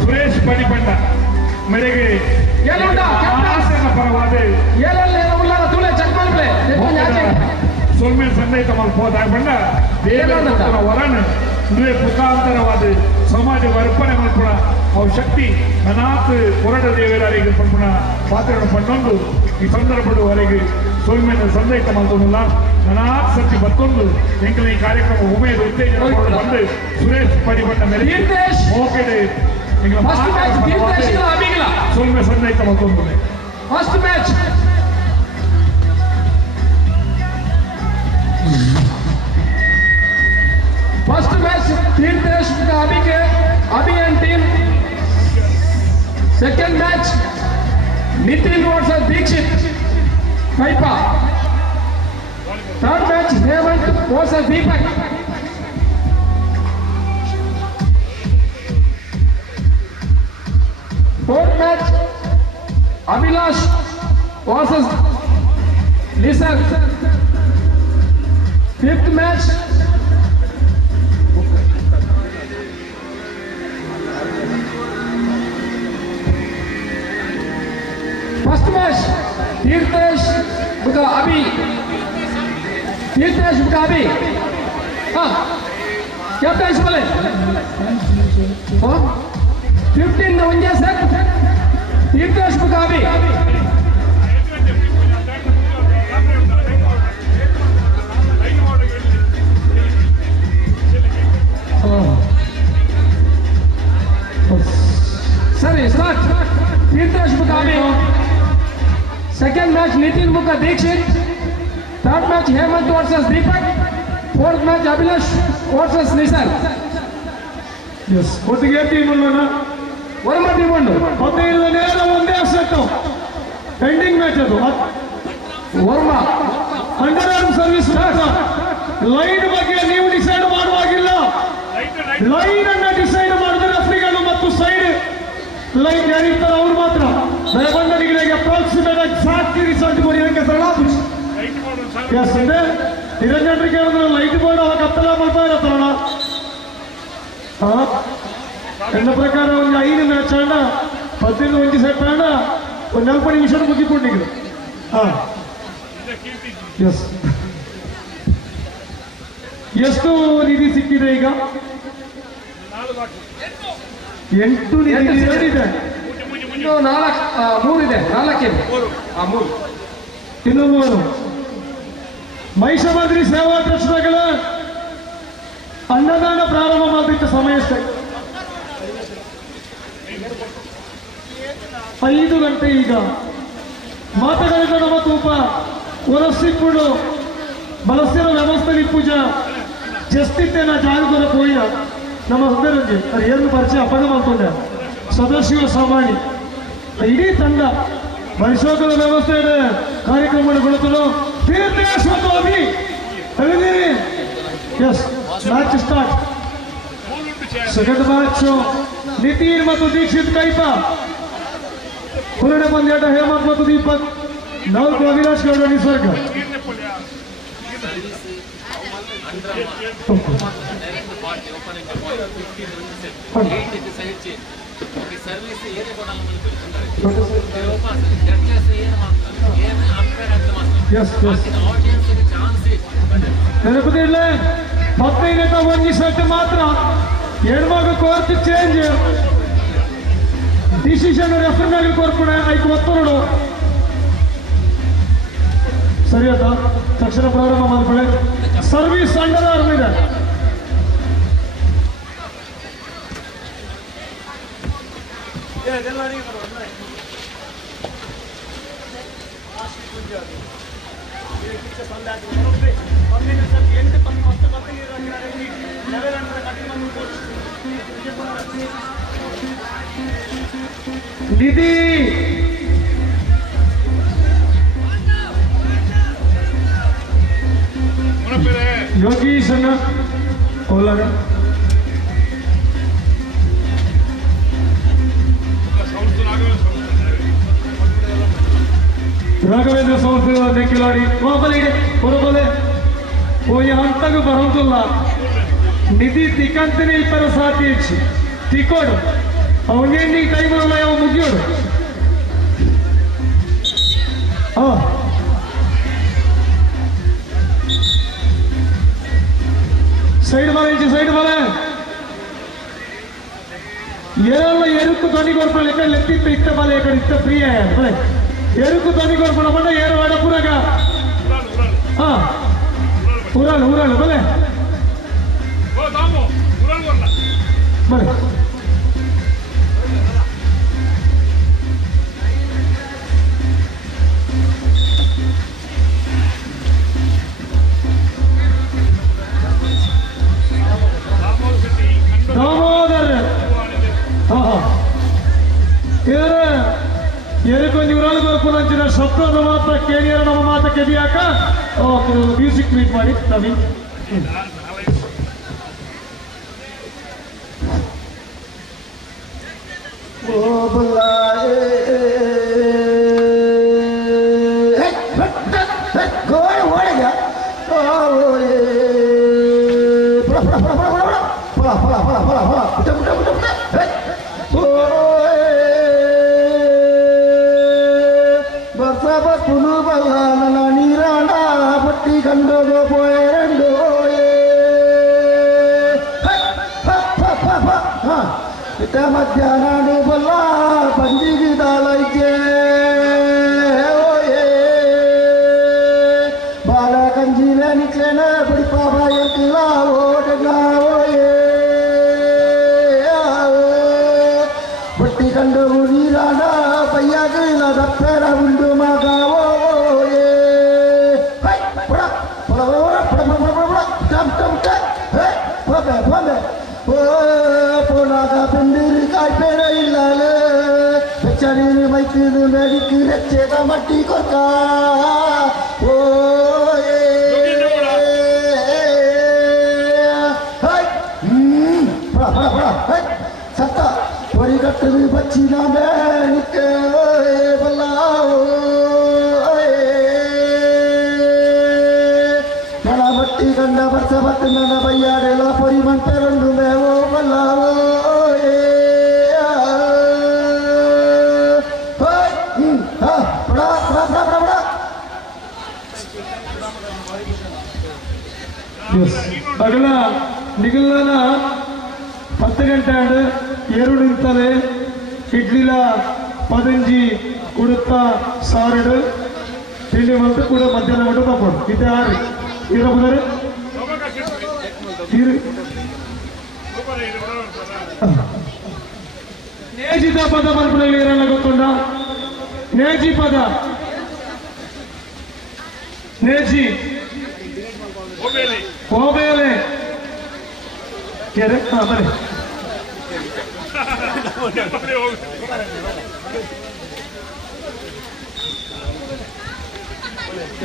ಸುರೇಶ್ ಪಡಿಪಂಡ ಮೇರೆಗೆ ಪರವಾದ ಸೊಲ್ಮೆ ಸಂದೇಶ ಮಲ್ಪೋದ ಬಂಡ ವರನ್ ಇದುವೇ ಮುಖಾಂತರವಾದ ಸಮಾಜ ಅರ್ಪಣೆ ಮಲ್ಪುಣ ಅವು ಶಕ್ತಿ ಅನಾಥ ಹೊರಡ ದೇವರಿಗೆ ಪಡ್ಪುಣ ಪಾತ್ರ ಪಣ್ಣೊಂದು ಈ ಸಂದರ್ಭದವರೆಗೆ ಸೊಲ್ಮೆನ ಸಂದೇಶ ಮಲ್ತೊಂದಿಲ್ಲ ಅನಾಥ ಸತಿ ಬತ್ತೊಂದು ಎಂಕಲ ಈ ಕಾರ್ಯಕ್ರಮ ಉಮೇದು ಉತ್ತೇಜನ ಬಂದು ಸುರೇಶ್ ಪಡಿಪಂಡ ಮೇಲೆ ಓಕೆಡೆ ಸೊಲ್ಮೆ ಸಂದೇಶ ಮಲ್ತೊಂದು first match first match Theerthesh अभी के अभी and team second match Nitin versus Dixit कैपा third match Hemant versus Deepak fourth match Abhilash versus लिसन fifth match first match Theerthesh बुका अभी तीर्थेश बुका अभी हाँ कैप्टन बोले 15 उन्जा सर तीर्थेश बुका अभी सर स्टार्ट तीर्थेश बुका अभी सेकेंड मैच नितिन मुका Dixit third match Hemant versus Deepak fourth match Abhilash versus Nisar. Yes ಒಟ್ಟಿಗೆ ಟೀಮ್ ಅಲ್ಲ ವರ್ಮ ಟೀಮ್ ಉಂಟು. 15 ನೇರ ಒಂದೇ ಸೆಟ್ ಎಂಡಿಂಗ್ ಮ್ಯಾಚ್ ಅದು. Varma under arm service line ಬಗ್ಗೆ ನೀವು ಡಿಸೈಡ್ ಮಾಡುವಾಗಿಲ್ಲ. ಲೈನ್ ಅನ್ನ ಡಿಸೈಡ್ ಮಾಡಿದ್ರೆ ರೆಫ್ರಿಗಳು ಮತ್ತು ಸೈಡ್ ಲೈನ್ ಯಾರಿರ್ತಾರೆ ಅವ್ರು ಮಾತ್ರ ದಯಬಂಧನಿಗಳಿಗೆ ಅಪ್ರಾಕ್ಸಿಮೇಟ್ ಆಗಿ ಸಾಕಿ ರಿಸಲ್ಟ್ ಕೊಡಿ. ಹಂಗೆ ಸರಳ ಎಸ್ ಇದೆ ನಿರಂಜನರಿಗೆ ಹೇಳಿದ್ರೆ ಲೈಟ್ ಬೋರ್ಡ್ ಅವಾಗ ಹತ್ತಲ ಮಾಡ್ತಾ ಇರತ್ತಲ್ಲ. ನನ್ನ ಪ್ರಕಾರ ಒಂದು 5 ಮ್ಯಾಚ್ ಆಡ 15 ಒಂದು ಸೆಟ್ ಆಡ ಒಂದು 4 ನಿಮಿಷ ಮುಗಿಕೊಂಡಿದ್ರು. ಎಸ್ ಎಷ್ಟು ನಿಧಿ ಸಿಕ್ಕಿದೆ ಈಗ? 8 ನಿಧಿ ಇದೆ. ಇನ್ನು 3 ಇದೆ. 4 ಇನ್ನು 3 ಮಹಿಷಮಾದ್ರಿ ಸೇವಾ ಟ್ರಸ್ಟ್ಗಳ ಅನ್ನದಾನ ಪ್ರಾರಂಭ ಮಾಡಿದ್ದ ಸಮಯ 5 ಗಂಟೆ. ಈಗ ಮಾತುಗಳಿಂದ ನಮ್ಮ ತೂಪ ಒರಸಿಕೊಂಡು ಬಳಸಿರೋ ವ್ಯವಸ್ಥೆ ಪೂಜಾ ಜಸ್ತಿತ್ತೆ ನಾ ಜಾಗೃತ ಹೋಯ ನಮ್ಮ ಹೃದಯಕ್ಕೆ ಅದು ಏನು ಪರಿಚಯ ಅಪಗ ಮಾಡ್ಕೊಂಡೆ ಸದಸ್ಯರು ಸಾಮಾನ್ಯ ಇಡೀ ತಂಡ ಪರಿಶೋಧನ ವ್ಯವಸ್ಥೆ ಕಾರ್ಯಕ್ರಮಗಳು ತೀರ್ಥೇಶ್ವರವಾಗಿ ಹೇಳಿದ್ದೀರಿ. Yes match start. Second match Nitin ಮತ್ತು ದೀಕ್ಷಿತ್ ಕೈತ. ಪುರಣ ಪಂದ್ಯಾಟ ಹೇಮಂತ್ ಮತ್ತು ದೀಪಕ್. 4 ಅವಿನಾಶ್ ಗೌಡ ನಿಸರ್ಗ. ನೆನಪದಿಲ್ಲ 15 ಒಂದು ಸೆಟ್ ಮಾತ್ರ ಹೆಣ್ಮಗು ಕೋರ್ಟ್ ಚೇಂಜ್ ಡಿಸಿಷನ್ ರೆಫರ್ನಾಗಿ ಕೋರ್ಪಣೆ ಐದು ಒತ್ತೋಡು ಸರಿ ಆತ ತಕ್ಷಣ ಪ್ರಾರಂಭ ಮಾಡ್ಕೊಳ್ಳಿ. ಸರ್ವಿಸ್ ಅಂಡರ್ ಆರ್ಮ್ ಇದೆ. ನಿಧಿ ಯೋಗೀಶ್ ಅನ್ನ ಕೋಲಾರ. ರಾಘವೇಂದ್ರ ಸಂಸ್ಥೆ ಕಿಲಾಡಿ ಕೋಬಲಿಗೆ ಹೊರಬಲೆ ಹೋಗಿ ಹಂತಗೂ ಬರೋದಿಲ್ಲ. ನಿಧಿ ತಿಕ್ಕಂತನೇ ಇತರ ಸಾಥಿ ಹೆಚ್ಚು ತಿಕ್ಕೋಡು ಅವನೇಂಡಿ ಟೈಮಲ್ಲ ಯಾವ ಮುಗಿಯೋಡು. ಸೈಡ್ ಬಾಲ ಇಚ್ಚಿ ಸೈಡ್ ಬಾಲ ಏನೆಲ್ಲ ಎರುಕು ಧ್ವನಿ ಕೊಡ್ಕೊಳ್ಳಿ ಲೆತ್ತಿತ್ತು ಇತ್ತ ಬಾಲ ಎಕಡೆ ಇತ್ತ ಫ್ರೀ ಬಳೆ ಎರುಕು ಧ್ವನಿ ಕೊಡ್ಕೊಳ ಬಂದ ಏರು ಆಡ ಪುರಾಗ ಊರಾಳು ಊರಾಳು ಬಲೆ ಬಲೆ దామోదర్ ಎದಕ್ಕೊಂದು ಇವರಲ್ಲಿ ಬರ್ಕೊಂಡಂತಿನ ಶಬ್ದದ ಮಾತ್ರ ಕೇಳಿಯರ ನಮ್ಮ ಮಾತ ಕೆದಿಯಾಕ ಮ್ಯೂಸಿಕ್ ಮೀಟ್ ಮಾಡಿ ನವೀನ್ ಮಧ್ಯಾಹ್ನ ಬಲ್ಲ ಬಂದಿಗಿದಾಲೈತೆ ಬಾಲ ಕಂಜಿನ ನಿಕ್ಲೇನ ಬಡಿ ಪಾಪ ಎತ್ತಿಲ್ಲ ಓಟಲ್ಲ ಬಟ್ಟಿ ಕಂಡು ನೀರಾಡ ಪಯ್ಯಾಗಿಲ್ಲ ದಪ್ಪರ ಉಂಡು ಮಗ போனாக பெண்டிரு காய்ப்பேட இல்லால வெச்சடினு வைக்குது மெடிக்கு ரெச்சேத மட்டி கொக்கா ஓ சத்தா பொறி கட்டுது பச்சி நாம நிக்க பல்லாவோ ಬಟ್ಟಿ ಗಂಡ ಬರ್ಸ ಬಟ್ಟು ನನ್ನ ಬಯ್ಯಾಡೆಲ್ಲ ಪೊರಿ ಮಂಟರಂದು ಮೇವೋ ಬಲ್ಲಾವೋ ಅಗಲ ನಿಗಲನ 10 ಗಂಟೆ ಆಡು 2 ನಿಂತಲೆ ಇಡ್ಲಿಲ 15 ಕುಡುತ್ತ ಸಾರಡು ತಿಂಡಿ ಬಂದು ಕೂಡ ಮಧ್ಯಾಹ್ನ ಮಟ್ಟ ತಪ್ಪಡು ಇದು 6 ಇರಬಹುದು ನೇಜಿತ ಪದ ಮಲ್ಪದಲ್ಲಿ ಇರಲ್ಲ ಗೊತ್ತುಂಡ ನೇಜಿ ಪದ ನೇಜಿ ಹೋಬೇಲೆ ಬನ್ನಿ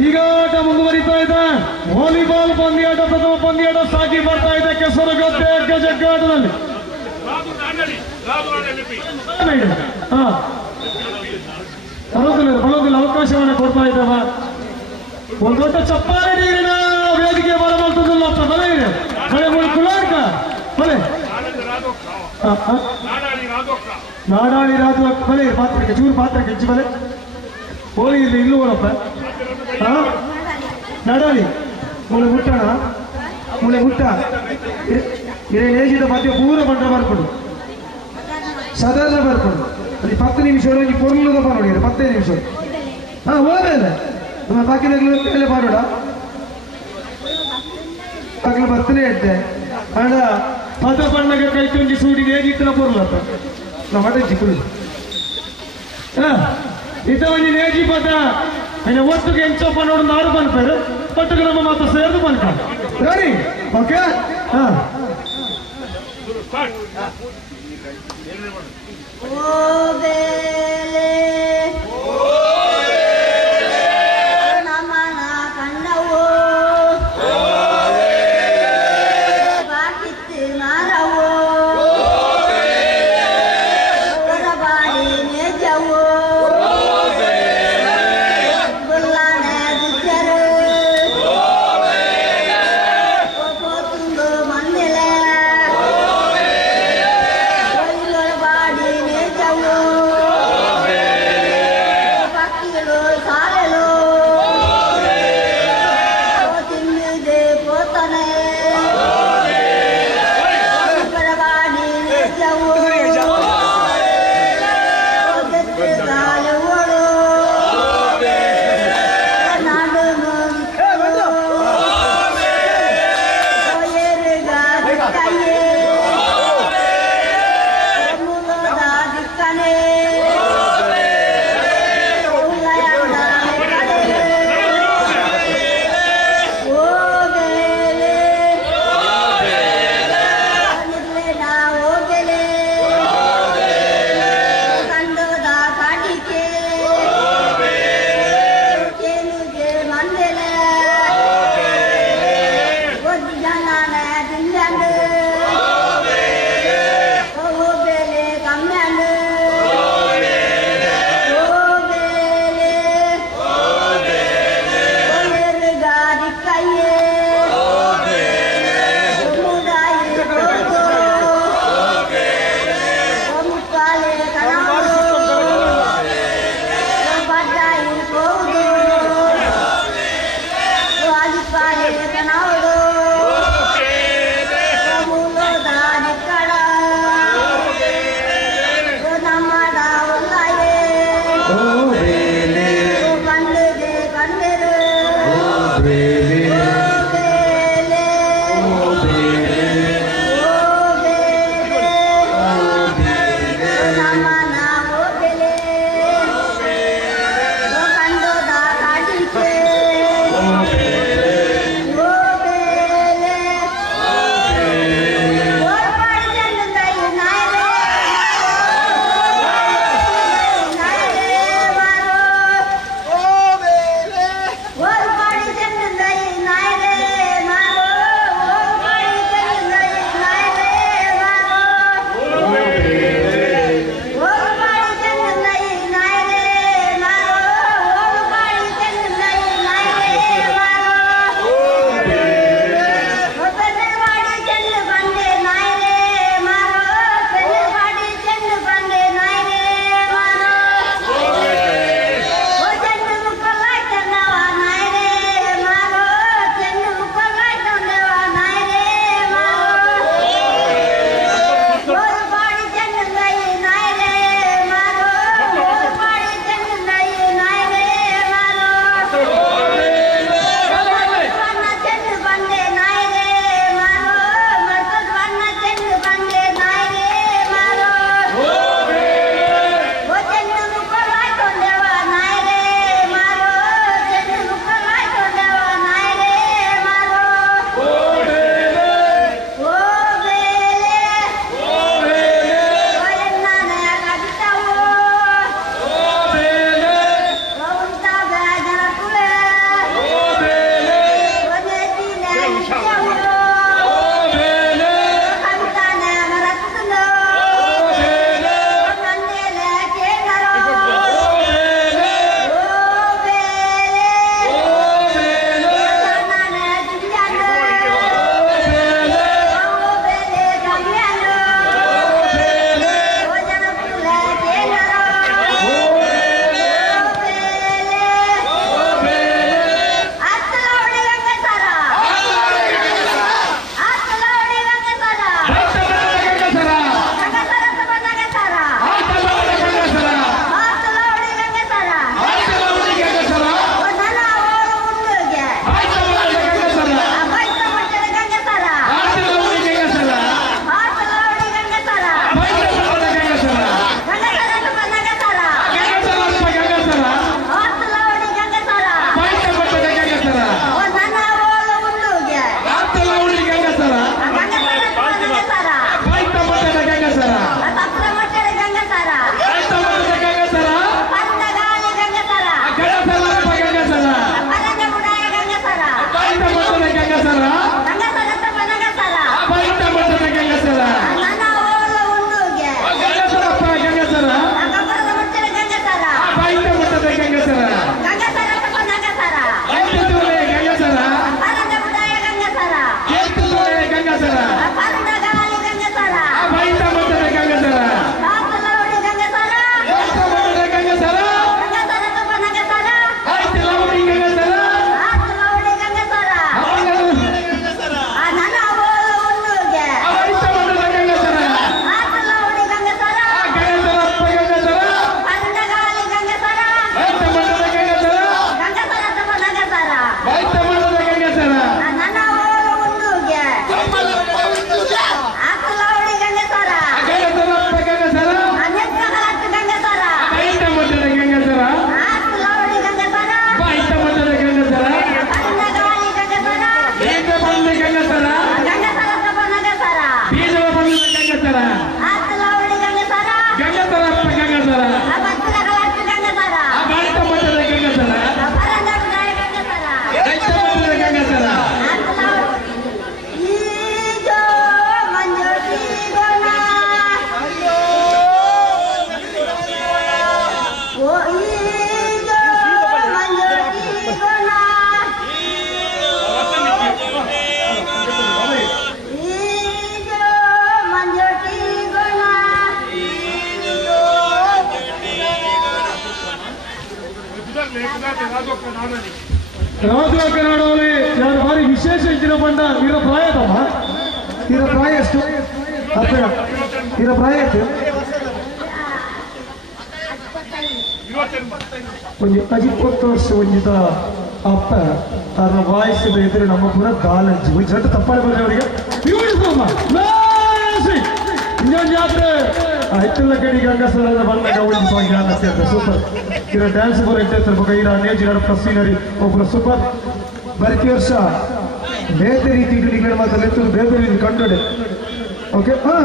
ಈಗ ಆಟ ಮುಂದುವರಿತಾ ಇದೆ ವಾಲಿಬಾಲ್ ಪಂದ್ಯಾಟ ಪ್ರಥಮ ಪಂದ್ಯಾಟ ಸಾಗಿ ಬರ್ತಾ ಇದೆ ಕೆಸರುಗದ್ದೆ ಜಗ್ಗಾಟದಲ್ಲಿ ಬರೋದಿಲ್ಲ ಅವಕಾಶವನ್ನು ಕೊಡ್ತಾ ಇದ್ದಾವ ಒಂದು ದೊಡ್ಡ ಚಪ್ಪಾಳೆ ನೀರಿನ ವೇದಿಕೆ ಬರಬಾರ್ದಿಲ್ಲ ಬಲೆ ಇದೆ ಬಲೆ ಕುಲಾರ್ಕ ಬಲೆ ನಾಡಾಳಿ ರಾಜು ಬಲೆ ಪಾತ್ರಕ್ಕೆ ಚೂರು ಪಾತ್ರಕ್ಕೆ ಹೆಚ್ಚು ಬಲೆ ಹೋಳಿ ಇಲ್ಲಿ ಇಲ್ಲೂ ಹೋಲಪ್ಪ ನಡಾಳಿ ಮುಳೆ ಮುಟ್ಟಣ ಮುಳೆ ಮುಟ್ಟ ಇರೇ ನೇಜಿದ ಮಧ್ಯ ಪೂರ ಬಂಡ ಬರ್ಕೊಡು ಸಾಧಾರಣ ಬರ್ಕೊಡು ಅಲ್ಲಿ 10 ನಿಮಿಷ ಈ ಪೊರ್ಮುಲದ ನೋಡಿ 15 ನಿಮಿಷ ಹೋಗಲ್ಲ ನಮ್ಮ ಬಾಕಿದಾಗಲೂ ಮೇಲೆ ಮಾಡೋಡ ಬಾಗಿಲು ಬರ್ತಲೇ ಇದ್ದೆ ಆಡ ಪದ ಬಣ್ಣಗೆ ಕೈ ತುಂಜಿ ಸೂಡಿ ನೇಜಿತ್ತನ ಪೊರ್ಲತ್ತ ನಮ್ಮ ಮಠ ಚಿಕ್ಕಳು ಇದ್ದ ಒಂದು ನೇಜಿ ಪದ ಒಟ್ಟಿಗೆ ಎಂಚಪ್ಪ ನೋಡು ನಾಡು ಬಂದ್ಪೇರು ಒಟ್ಟಿಗೆ ನಮ್ಮ ಮಾತ್ರ ಸೇರಿದು ಬಂದ್ಕ ಸರಿ ಓಕೆ ಬಂದ ಗಂಗಸರ ಬೀಜವ ಬಂದ ಗಂಗಸರ ಗಂಗಸರ ಗಂಗಸರ ಗಣಿತ ಮಟ್ಟದ ಗಂಗಸರ ರೈತ ಮಟ್ಟದ ಗಂಗಸರ ರಾಜೋಕ ನಾಡೋಲಿ ಯಾರು ಭಾರಿ ವಿಶೇಷ ಇಚ್ಚಿನ ಬಂಡ ಇರೋ ಪ್ರಾಯ ತಮ್ಮ ಇರೋ ಪ್ರಾಯ ಎಷ್ಟು ಅಪ್ಪೆ ಇರೋ ಪ್ರಾಯ ಎಷ್ಟು ಒಂದು 20 ವರ್ಷ ಒಂದಿದ ಅಪ್ಪ ತನ್ನ ವಾಯಿಸಿದ ಎದುರು ನಮ್ಮ ಪುರ ಕಾಲಂಜಿ ಒಂದು ಜಂಟ ತಪ್ಪಾಳಿ ಬಂದ್ರೆ ಅವರಿಗೆ ಇನ್ನೊಂದು ಜಾತ್ರೆ ಐತಲ್ಲ ಕಡೆ ಗಂಗಸರ ಬಂದಾಗ ಒಂದು ಸಾಂಗ್ ಸೂಪರ್ ಇರೋ ಡ್ಯಾನ್ಸ್ ಬರೋ ಇರ್ಬೇಕು ಇರೋ ನೇಜಿನ ಪ್ರಸೀನರಿ ಒಬ್ಬರು ಸೂಪರ್ ಬರಕಿ ವರ್ಷ ಬೇರೆ ರೀತಿ ಗಿಡ ಮಾತಲ್ಲಿ ಬೇರೆ ರೀತಿ ಕಂಡೋಡೆ ಓಕೆ ಹಾ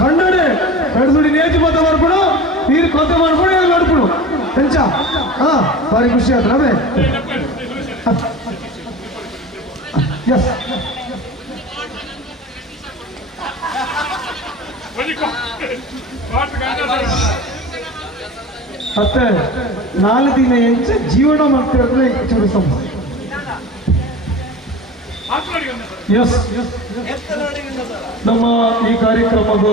ಕಂಡೋಡೆ ಕಡ್ದುಡಿ ನೇಜಿ ಮಾತ ಮಾಡ್ಬಿಡು ನೀರು ಕೊತ್ತೆ ಮಾಡ್ಬಿಡು ನೋಡ್ಬಿಡು ಎಂಚ ಹಾ ಭಾರಿ ಖುಷಿ ಆಯ್ತು ಅವೇ ಎಸ್ ಮತ್ತೆ 4 ದಿನ ಎಂಚ ಜೀವನ ಮಾಡ್ತಿರೋದ್ರೆ ಚೂರು ಸಂಭವ ಎಸ್ ನಮ್ಮ ಈ ಕಾರ್ಯಕ್ರಮದ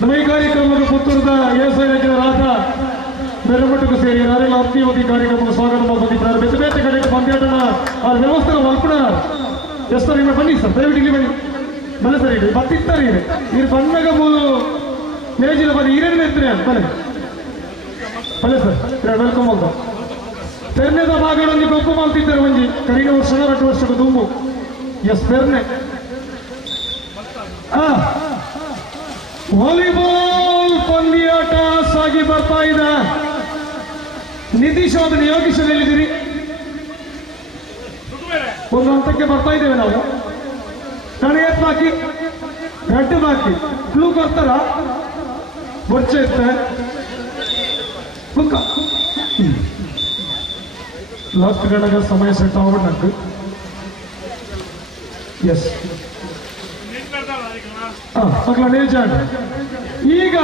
ನಮ್ಮ ಈ ಕಾರ್ಯಕ್ರಮದ ಪುತ್ತೂರದ ಏಸೈನ ರಾಜ ಮೆರಮಟ್ಟಕ್ಕೆ ಸೇರಿ ನಾರೆಲ್ಲ ಅತ್ಯವತಿ ಕಾರ್ಯಕ್ರಮದ ಸ್ವಾಗತ ಬಂದಿದ್ದಾರೆ ಬೇರೆ ಬೇರೆ ಕಡೆ ಪಂದ್ಯಾಟನ ಆ ವ್ಯವಸ್ಥೆ ಮಲ್ಪುಣಾರ ಎಸ್ ಸರ್ ಇಲ್ಲಿ ಬನ್ನಿ ಸರ್ ದಯವಿಟ್ಟು ಇಲ್ಲಿ ಬನ್ನಿ ಬನ್ನಿ ಸರ್ ಇಲ್ಲಿ ಮತ್ತಿತ್ತಾರೆ ಇಲ್ಲಿ ಬಂದಾಗ ಮೂರು ಮೇಜಿನ ಬನ್ನಿ ಹಿರಿಯರ ಎತ್ತರೆ ಬನ್ನಿ ಬನ್ನಿ ಸರ್ ವೆಲ್ಕಮ್ ಅಂತ ಪೆರ್ನೆದ ಭಾಗಗಳೊಂದಿಗೆ ಗೊಪ್ಪು ಮಾಡ್ತಿದ್ದಾರೆ ಒಂಜಿ ಕಡಿಗೆ ವರ್ಷ 2 ವರ್ಷದ ದುಂಬು ಎಸ್ ಪೆರ್ನೆ ವಾಲಿಬಾಲ್ ಪಂದ್ಯಾಟ ಸಾಗಿ ಬರ್ತಾ ಇದೆ ನಿತೀಶ್ ಅದನ್ನು ಯೋಗೀಶ್ ಹೇಳಿದಿರಿ ಒಂದು ಹಂತಕ್ಕೆ ಬರ್ತಾ ಇದ್ದೇವೆ ನಾವು ಕಣೆಯತ್ ಬಾಕಿ ಗಡ್ಡು ಬಾಕಿ ಕ್ಲೂ ಕೊಡ್ತಾರ ಬೊಚ್ಚ ಇತ್ತೆ ಬುಕ್ಕ ಲಾಸ್ಟ್ ಗಂಟೆಗೆ ಸಮಯ ಸೆಟ್ ಆಗ್ಬಿಟ್ಟು ನಂಗೆ ಎಸ್ ಮಕ್ಕಳ ನೇಜ ಈಗ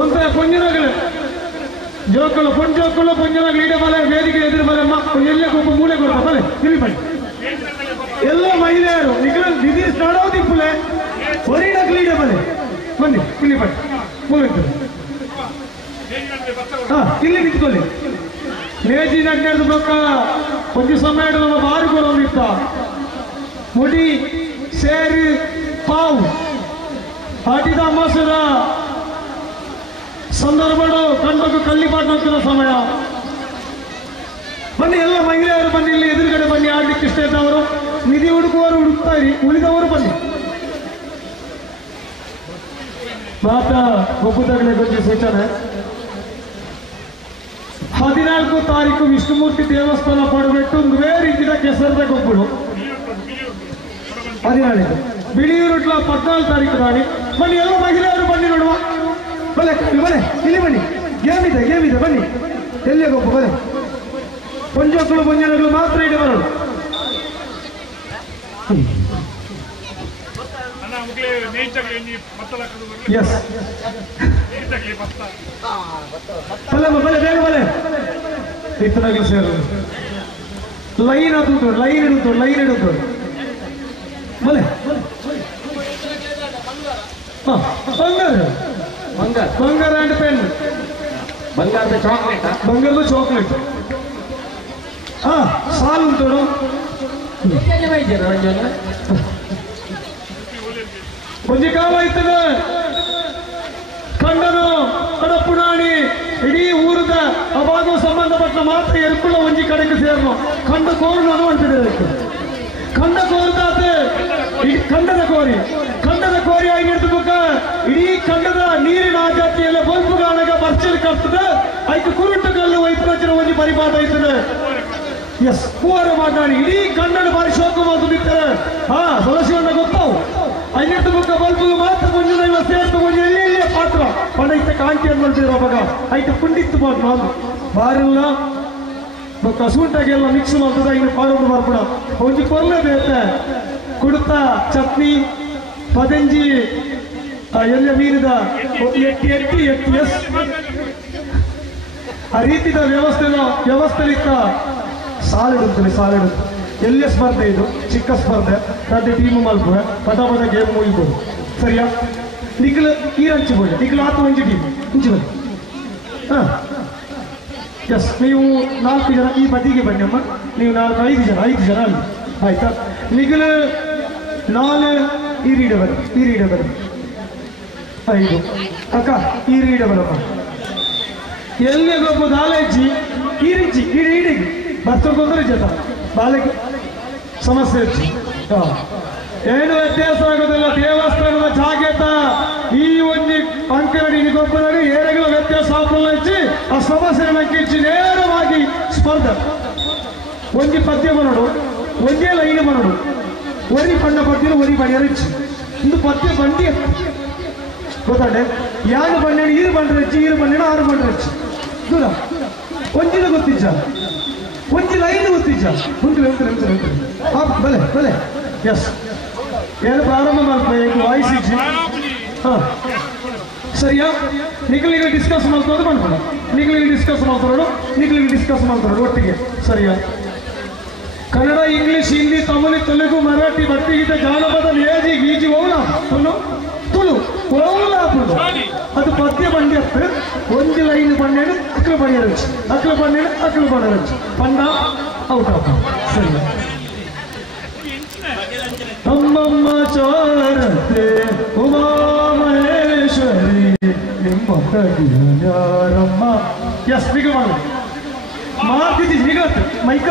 ಒಂದ ಪೊಂಜನಗಳು ಜೋಕಲು ಪೊಂಜೋಕಲು ಪೊಂಜನಗಳು ಇಡ ಬಲ ವೇದಿಕೆ ಎದುರು ಬಲಮ್ಮ ಎಲ್ಲೇ ಒಬ್ಬ ಮೂಲೆ ಕೊಡ್ತಾ ಬಲೆ ಇಲ್ಲಿ ಬನ್ನಿ ಎಲ್ಲ ಮಹಿಳೆಯರು ನಿಖಿಲ ದಿನೇಶ್ ನಾಡೋದಿಪ್ಪಲೆ ಹೊರಿಡಕ್ಲಿ ಇಡ ಬಲೆ ಬನ್ನಿ ಇಲ್ಲಿ ಬನ್ನಿ ಮೂಲೆ ಇಲ್ಲಿ ನಿಂತ್ಕೊಳ್ಳಿ ನೇಜಿ ನಗ್ನದ ಬೊಕ್ಕ ಒಂಜಿ ಸಮಯ ನಮ್ಮ ಬಾರಿ ಕೊಡೋದಿತ್ತ ಮುಡಿ ಸೇರಿ ಪಾವು ಹಾಟಿದ ಅಮಾಸದ ಸಂದರ್ಭಗಳು ಕಂಡಕ್ಕೆ ಕಲ್ಲಿಪಾಟ ಸಮಯ ಬನ್ನಿ ಎಲ್ಲ ಮಹಿಳೆಯರು ಬನ್ನಿ ಇಲ್ಲಿ ಎದುರುಗಡೆ ಬನ್ನಿ ಆಡ್ಲಿಕ್ಕೆ ಇಷ್ಟ ಇದ್ದವರು ನಿಧಿ ಹುಡುಕುವವರು ಹುಡುಕ್ತಾ ಇರಿ ಉಳಿದವರು ಬನ್ನಿ ಮಾತಾ ಒಬ್ಬುದಾಗಲೇ ಗೊಂಚ ಸೂಚನೆ 14 ತಾರೀಕು ವಿಷ್ಣುಮೂರ್ತಿ ದೇವಸ್ಥಾನ ಪಡಬಿಟ್ಟು ಒಂದೇ ರೀತಿಯ ಕೆಸರದ ಗೊಬ್ಬಳು 14 ಬಿಳಿಯೂರುಟ್ಲ 14 ತಾರೀಕು ರಾಣಿ ಬನ್ನಿ ಎಲ್ಲ ಮಹಿಳೆಯರು ಬನ್ನಿ ನೋಡುವ ಬಲೆ ಬಲೆ ಇಲ್ಲಿ ಬನ್ನಿ ಗೇಮ್ ಇದೆ ಬನ್ನಿ ಎಲ್ಲಿಯ ಗೊಬ್ಬ ಬಲೆ ಪಂಜೋಕ್ಕಳು ಪಂಜನಗಳು ಮಾತ್ರ ಇದೆ ಬರೋದು ಎಸ್ ಬಲೆ ಬಲೆ ಬೇಗ ಬಲೆ ಇತ್ತನಾಗಿ ಸೇರು ಲೈನ್ ಅದು ಲೈನ್ ಇಡುತ್ತು ಬಲೆ ಬಂಗಾರ ಅಂಡ್ ಪೆನ್ ಬಂಗಾರದ ಚಾಕ್ಲೇಟ್ ಸಾಲು ಉಂಟು ಒಂಜಿ ಕಾಲ ಇರ್ತದೆ ಕಂಡನು ಕಡಪುಣಾಣಿ ಇಡೀ ಊರದ ಅವಾಗ ಸಂಬಂಧ ಸಂಬಂಧಪಟ್ಟ ಮಾತ್ರ ಎರ್ಕುಳ ಒಂಜಿ ಕಡೆಗೆ ಸೇರ್ನು ಕಂಡ ಕೋರು ಅಂತಿದೆ ಕಂಡ ಕೋರ್ದಾತೆ ಕಂಡದ ಕೋರಿ ಆಗಿರ್ದು ಬುಕ್ಕ ಇಡೀ ಕಂಡದ ನೀರಿನ ಜಾತಿಯಲ್ಲ ಬಲ್ಪುಗಾಣಗ ಬರ್ಚಲ್ ಕರ್ತದೆ ಐದು ಕುರುಟು ಕಲ್ಲು ವೈಪ್ರಚನ ಒಂಜಿ ಪರಿಪಾಠ ಐತದೆ ಎಸ್ ಪೂರ ಮಾತಾಡಿ ಇಡೀ ಕನ್ನಡ ಬಾರಿ ಶೋಕ ಮಾತು ಬಿಡ್ತಾರೆ ಹಾ ತುಳಸಿಯನ್ನ ಗೊತ್ತಾವು ಐದು ಬುಕ್ಕ ಬಲ್ಪು ಮಾತ್ರ ಮುಂಜಿನ ಸೇರ್ತು ಮುಂಜಿ ಎಲ್ಲಿ ಪಾತ್ರ ಪಣ ಇತ್ತ ಕಾಂತಿ ಅಂತಿರೋ ಮಗ ಐದು ಪುಂಡಿತ್ತು ಮಾತು ನಾನು ಬಾರಿಲ್ಲ ಕಸೂಟಾಗೆಲ್ಲ ಮಿಕ್ಸ್ ಮಾಡ್ತದ ಇನ್ನು ಪಾರೋಡು ಬರ್ಬಿಡ ಒಂಜಿ ಕೊರ್ಲೆ ಬೇತೆ ಕುಡ್ತ ಚಟ್ನಿ ಪದಂಜಿ ಎಲ್ಲ ಮೀನಿದ ಎಟ್ಟಿ ಎಸ್ ಆ ರೀತಿಯ ವ್ಯವಸ್ಥೆಲಿಕ್ಕ ಸಾಲಿಡುತ್ತದೆ ಎಲ್ಲ ಸ್ಪರ್ಧೆ ಇದು ಚಿಕ್ಕ ಸ್ಪರ್ಧೆ ಪ್ರತಿ ಟೀಮು ಮಲ್ಪುವೆ ಪದ ಗೇಮ್ ಮುಗಿಬೋದು ಸರಿಯಾ ನಿಖಿಲ್ ಈ ಹಂಚಿಬೋದು ನಿಖಿಲ್ ಆತು ಒಂಜಿ ಟೀಮ್ ಹಂಚಿಬೋದು ಹಾ ಎಸ್ ನೀವು 4 ಜನ ಈ ಬದಿಗೆ ಬನ್ನಿ ಅಮ್ಮ ನೀವು 5 ಜನ ಅಲ್ಲಿ ಆಯ್ತಾ ನಿಖಿಲ್ 4 ಈ ರೀಡಬಲ್ 5 ಅಕ್ಕ ಈ ರೀಡಬಲ್ ಅಮ್ಮ ಎಲ್ಲಿಗೊಬ್ಬ ದಾಲೇಜಿ ಈ ರೀಚಿ ಈ ರೀಡಿಗೆ ಬರ್ತಕೊಂಡ್ರೆ ಜತ ಬಾಲಕ್ಕೆ ಸಮಸ್ಯೆ ಹೆಚ್ಚಿ ಏನು ವ್ಯತ್ಯಾಸ ಆಗೋದಿಲ್ಲ ದೇವಸ್ಥಾನದ ಜಾಗೇತ ಈ ಒಂದು ಅಂಕನಡಿ ಗೊಬ್ಬರಡಿ ಏರೆಗಳ ವ್ಯತ್ಯಾಸ ಆಪಲ್ಲ ಹೆಚ್ಚಿ ಆ ಸಮಸ್ಯೆ ನಕ್ಕಿಚ್ಚಿ ನೇರವಾಗಿ ಸ್ಪರ್ಧೆ ಒಂಜಿ ಪದ್ಯ ಬರೋಡು ಒಂದೇ ಲೈನ್ ಬರೋಡು ಒರಿ ಪಣ್ಣ ಪದ್ಯ ಒರಿ ಬಣ್ಣಿಚ್ಚಿ ಇಂದು ಪದ್ಯ ಬಂಡಿ ಗೊತ್ತಾಡೆ ಯಾರು ಬಣ್ಣ ಈರು ಬಂಡ್ರೆ ಈರು ಬಣ್ಣ 6 ಬಂಡ್ರೆ ದೂರ ಒಂಜಿನ ಗೊತ್ತಿಜ್ಜ ಒಂಜಿ ಲೈನ್ ಗೊತ್ತಿಜ್ಜ ಬಲೆ ಎಸ್ ಏನು ಪ್ರಾರಂಭ ಮಾಡ್ತಾರೆ ವಾಯ್ಸ್ ಇಜ್ಜಿ ಹಾಂ ಸರಿಯಾ ನಿಖಿಲಿಗೆ ಡಿಸ್ಕಸ್ ಮಾಡ್ತಾರೆ ಮಾಡ್ಬೇಡ ನಿಖಿಲಿಗೆ ಡಿಸ್ಕಸ್ ಮಾಡ್ತಾರೋಡು ಒಟ್ಟಿಗೆ ಸರಿಯಾ ಕನ್ನಡ ಇಂಗ್ಲಿಷ್ ಹಿಂದಿ ತಮಿಳು ತೆಲುಗು ಮರಾಠಿ ಭಕ್ತಿಗೀತೆ ಜಾನಪದ ಲೇಜಿ ಗೀಜಿ ತುಳು ಅದು ಪದ್ಯ ಬಂಡಿ ಒಂದು ಲೈನ್ ಬಣ್ಣೇನು ಅಕ್ಕಲು ಬಣ್ಣ ಪಂಡ ಔಟ್ ಆಫ್ ಸರಿ ಅಮ್ಮಮ್ಮ ಚಾರತೆ ಉಮಾ ಮಹೇಶ್ವರಿ ನಿಮ್ಮ ಯಾರಮ್ಮ ಎಸ್ ನಿಗ ಮಾಡು ಮಾಡ್ತಿದ್ದಿ ಈಗ ಮೈಕ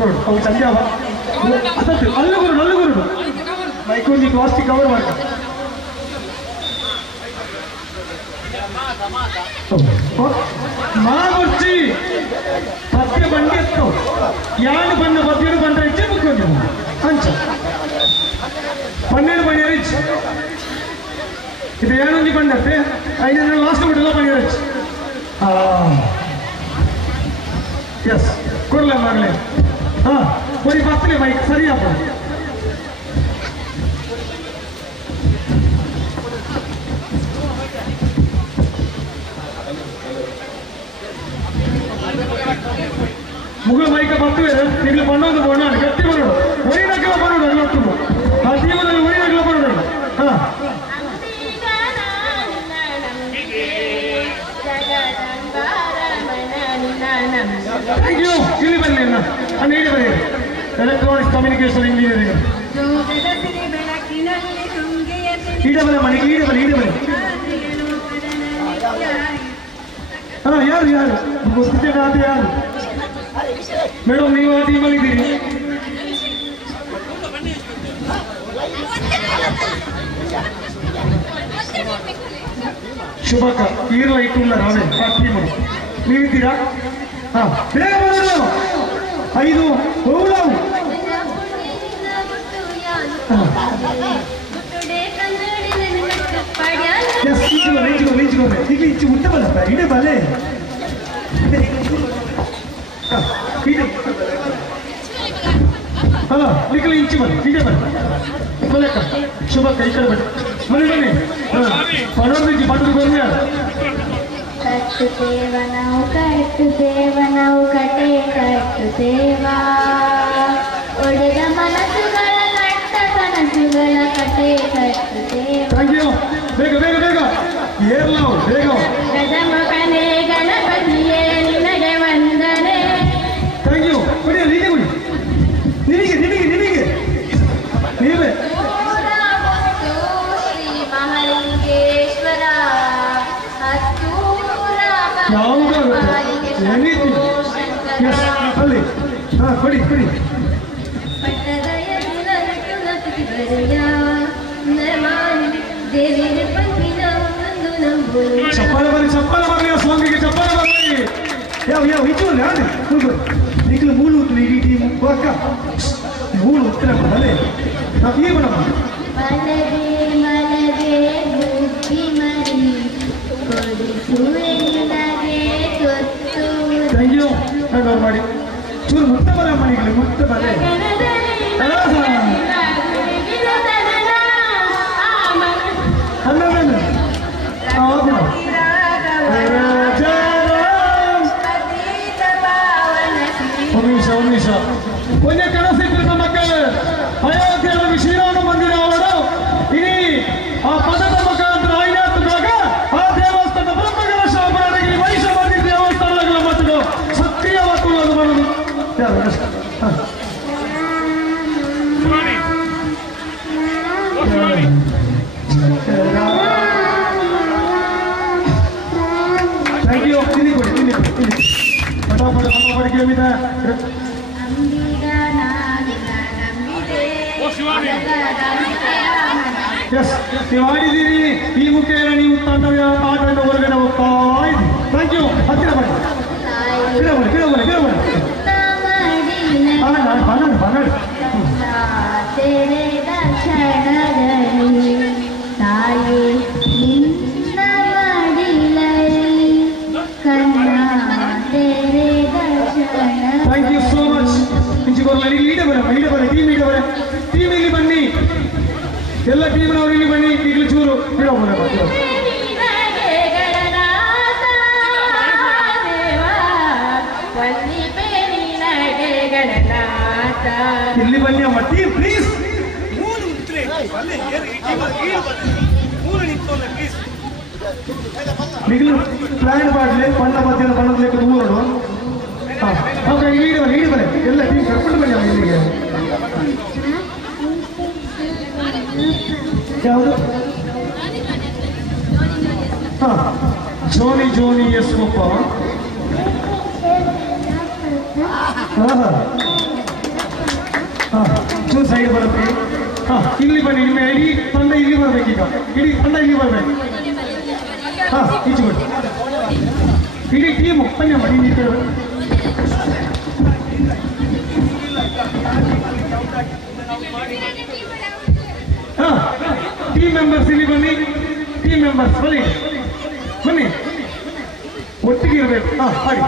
ಕೊಡು ಅವು ಚಂದ ಅದತ್ತು ಅಲ್ಲಗುರುಡು ಮೈಕ್ ಒಂದು ಪ್ಲಾಸ್ಟಿಕ್ ಕವರ್ ಮಾಡ ಮಾಗೊಚ್ಚಿ ಪದ್ಯ ಬಂಡಿ ಎತ್ತು ಯಾರು ಬಣ್ಣ ಪದ್ಯರು ಬಂದ್ರೆ ಇಚ್ಚೆ ಮುಕ್ಕೊಂಡು ಅಂಚ 12 ಬಣ್ಣ ರಿಚ್ ಇದು ಏನೊಂದು ಬಣ್ಣತ್ತೆ 5 ಲಾಸ್ಟ್ ಬಿಡಲ್ಲ ಬಣ್ಣ ರಿಚ್ ಎಸ್ ಕೊಡ್ಲ ಮಗಳೇ ಹಾ ಬರೀ ಬರ್ತಲೇ ಬೈಕ್ ಸರಿಯಪ್ಪ ಮುಗಿಲು ಮೈಕ ಬರ್ತವೆ ನೀವು ಬಣ್ಣೊಂದು ಬಣ್ಣ ಗಟ್ಟಿ ಬರೋದು ಒರಿನಕ್ಕೆಲ್ಲ ಬರೋದು ಎಲ್ಲ ತುಂಬ ಆ ಜೀವನದಲ್ಲಿ ಒರಿನಕ್ಕೆಲ್ಲ ಬರೋದು ಹಾ ಥ್ಯಾಂಕ್ ಯು ಇಲ್ಲಿ ಬನ್ನಿ ಅನ್ನ ಹೇಳಿ ಬನ್ನಿ ಎಲೆಕ್ಟ್ರಾನಿಕ್ಸ್ ಕಮ್ಯುನಿಕೇಶನ್ ಇಂಜಿನಿಯರಿಂಗ್ ಈಡಬಲ ಮನೆಗೆ ಈಡಬಲಿ ಹಾ ಯಾರು ಗೊತ್ತಿದ್ದೇನೆ ಅದು ಯಾರು ಮೇಡಮ್ ನೀವು ಆ ಟೀಮಲ್ಲಿ ಇದ್ದೀರಿ ಶುಭಕ ಈರ್ಲ ಇಟ್ಟುಲ್ಲ ನಾವೇ ಆ ಟೀಮಲ್ಲಿ ನೀವಿದ್ದೀರಾ ಹಾ ಬೇಗ ಬರೋದು 5 ಹೋಗ್ಲಾವು ಈಗ ಇಚ್ಚು ಉಂಟ ಬಲ್ಲಪ್ಪ ಇಡೇ ಬಲೆ ಹಲೋ ನಿಖಿಲ್ ಇಂಚು ಬನ್ನಿ ಇಡೇ ಬನ್ನಿ ಬಲೆಕ್ಕ ಶುಭಕ್ಕ ಈ ಕಡೆ ಬನ್ನಿ ಬನ್ನಿ ಪಡೋದು ಪಟ್ಟು ಬರ್ನಿ ಕಟ್ಟುತ್ತೇವನವು ಕಟೆ ಕಟ್ಟುತ್ತೇವಾ ಒಡೆದ ಮನಸ್ಸುಗಳ ಕಟ್ಟ ಕನಸುಗಳ ಕಟೆ ಕಟ್ಟುತ್ತೇವಾ ಬೇಗ ಬೇಗ ಬೇಗ ಏರ್ಲಾವು ಬೇಗ ಗಜಮುಖನೇ ಗಣಪತಿಯೇ ನಿನಗೆ ವಂದನೆ ಥ್ಯಾಂಕ್ ಯು ಕೊಡಿ ನೀಗೆ ಕೊಡಿ ನಿನಗೆ ನೀವೇ ಶ್ರೀ ಮಹಾಲಿಂಗೇಶ್ವರ ಹತ್ತೂರ ಯಾವುದು ಅಲ್ಲಿ ಕೊಡಿ ಕೊಡಿ ಚಪ್ಪಾಳೆ ಬರಲಿ ಆ ಸ್ವಾಮಿಗೆ ಚಪ್ಪಾಳೆ ಬರಲಿ ಯಾವ ಇಚ್ಚುವಲ್ಲ ನಿಖಲು ಮೂಳು ಉತ್ತಲು ಇಡೀ ಟೀಮ್ ಅಕ್ಕ ಮೂಳು ಉತ್ತರ ಬರಲೇ ನಾವು ಈ ಮೇಡಮ್ ಥ್ಯಾಂಕ್ ಯು ಅವ್ರು ಮಾಡಿ ಚೂರು ಮುಟ್ಟ ಬರ ಮನೆಗಳು ಮುಟ್ಟ ಬರಲೇ கொஞ்ச கடைசி திரும்ப மக்கள் அயோத்தியாவுக்கு ಶ್ರೀರಾಮ ಮಂದಿರ ಅವರು ಇಡೀ ಆ ಪದದ ಮುಖಾಂತರ ಆಯ್ಯಾತ್ಮಕ ಆ ದೇವಸ್ಥಾನದ ಬ್ರಹ್ಮಗಳ ಶಾಪರಾಗಿ ವೈಶಾಖಿ ದೇವಸ್ಥಾನಗಳ ಮತ್ತು ಸಕ್ರಿಯವಾಗಿ ಅದು ಮಾಡೋದು ಥ್ಯಾಂಕ್ ಯು ತಿನ್ನಿ ಕೊಡಿ ಪಟಾಪಟ ಕೇಳಿದ ಎಸ್ ನೀವು ಆಡಿದ್ದೀರಿ ಈ ಮುಖೇನ ನೀವು ತಂಡದ ಆಟದಿಂದ ಹೊರಗಡೆ ಹೋಗ್ತಾ ಇದ್ದೀರಿ ಥ್ಯಾಂಕ್ ಯು ಹತ್ತಿರ ಬನ್ನಿ ಬನ್ನಡಿ ಥ್ಯಾಂಕ್ ಯು ಸೋ ಮಚ್ ಇಂಚಿ ಬರಲ್ಲ ಲೀಡರ್ ಬರ ಟೀಮ್ ಇಲ್ಲಿ ಬನ್ನಿ ಎಲ್ಲ ಟೀಮ್ನವರು ಇಲ್ಲಿ ಬನ್ನಿ ಈಗಲೂ ಚೂರು ಇಲ್ಲಿ ಬನ್ನಿ ಅಮ್ಮ ಟೀಮ್ ಪ್ಲೀಸ್ ನಿಗಲು ಪ್ಲಾನ್ ಮಾಡಲಿ ಬಣ್ಣ ಮಧ್ಯಾಹ್ನ ಬಣ್ಣದ ಲೆಕ್ಕ ಊರೋಡು ಲೀಡ್ ಬನ್ನಿ ಎಲ್ಲ ಟೀಮ್ ಕರ್ಕೊಂಡು ಬನ್ನಿ ಇಲ್ಲಿಗೆ ಯಾವುದು ಜೋನಿ ಎಸ್ ಒಪ್ಪ ಚೂರು ಸೈಡ್ ಬರುತ್ತೆ ಇಲ್ಲಿ ಬನ್ನಿ ನಿಮ್ಮ ಇಡೀ ತಂಡ ಇಲ್ಲಿ ಬರ್ಬೇಕೀಗ ಇಡೀ ತಂಡ ಇಲ್ಲಿ ಬರ್ಬೇಕು ಈಚೆ ಬಿಡಿ ಇಡೀ ಟೀಮು ಬನ್ನಿ ಮಾಡಿ ನೀವು ಟೀಮ್ ಮೆಂಬರ್ಸ್ ಇಲ್ಲಿ ಬನ್ನಿ ಟೀಮ್ ಮೆಂಬರ್ಸ್ ಬನ್ನಿ ಒಟ್ಟಿಗೆ ಇರಬೇಕು ಹಾಗೆ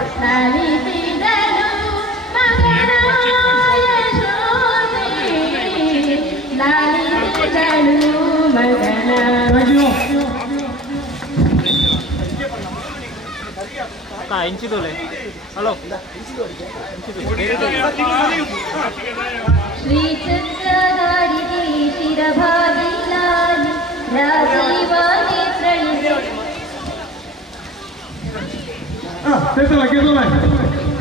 ಇಂಚಿದೋಲೆ ಹಲೋ ಶ್ರೀ ಚಕ್ರಧಾರಿಗೆ ಶಿರಭಾಗಿಲಾಗಿ ರಾಜೀವಾನಿ ಪ್ರಳಿದೆ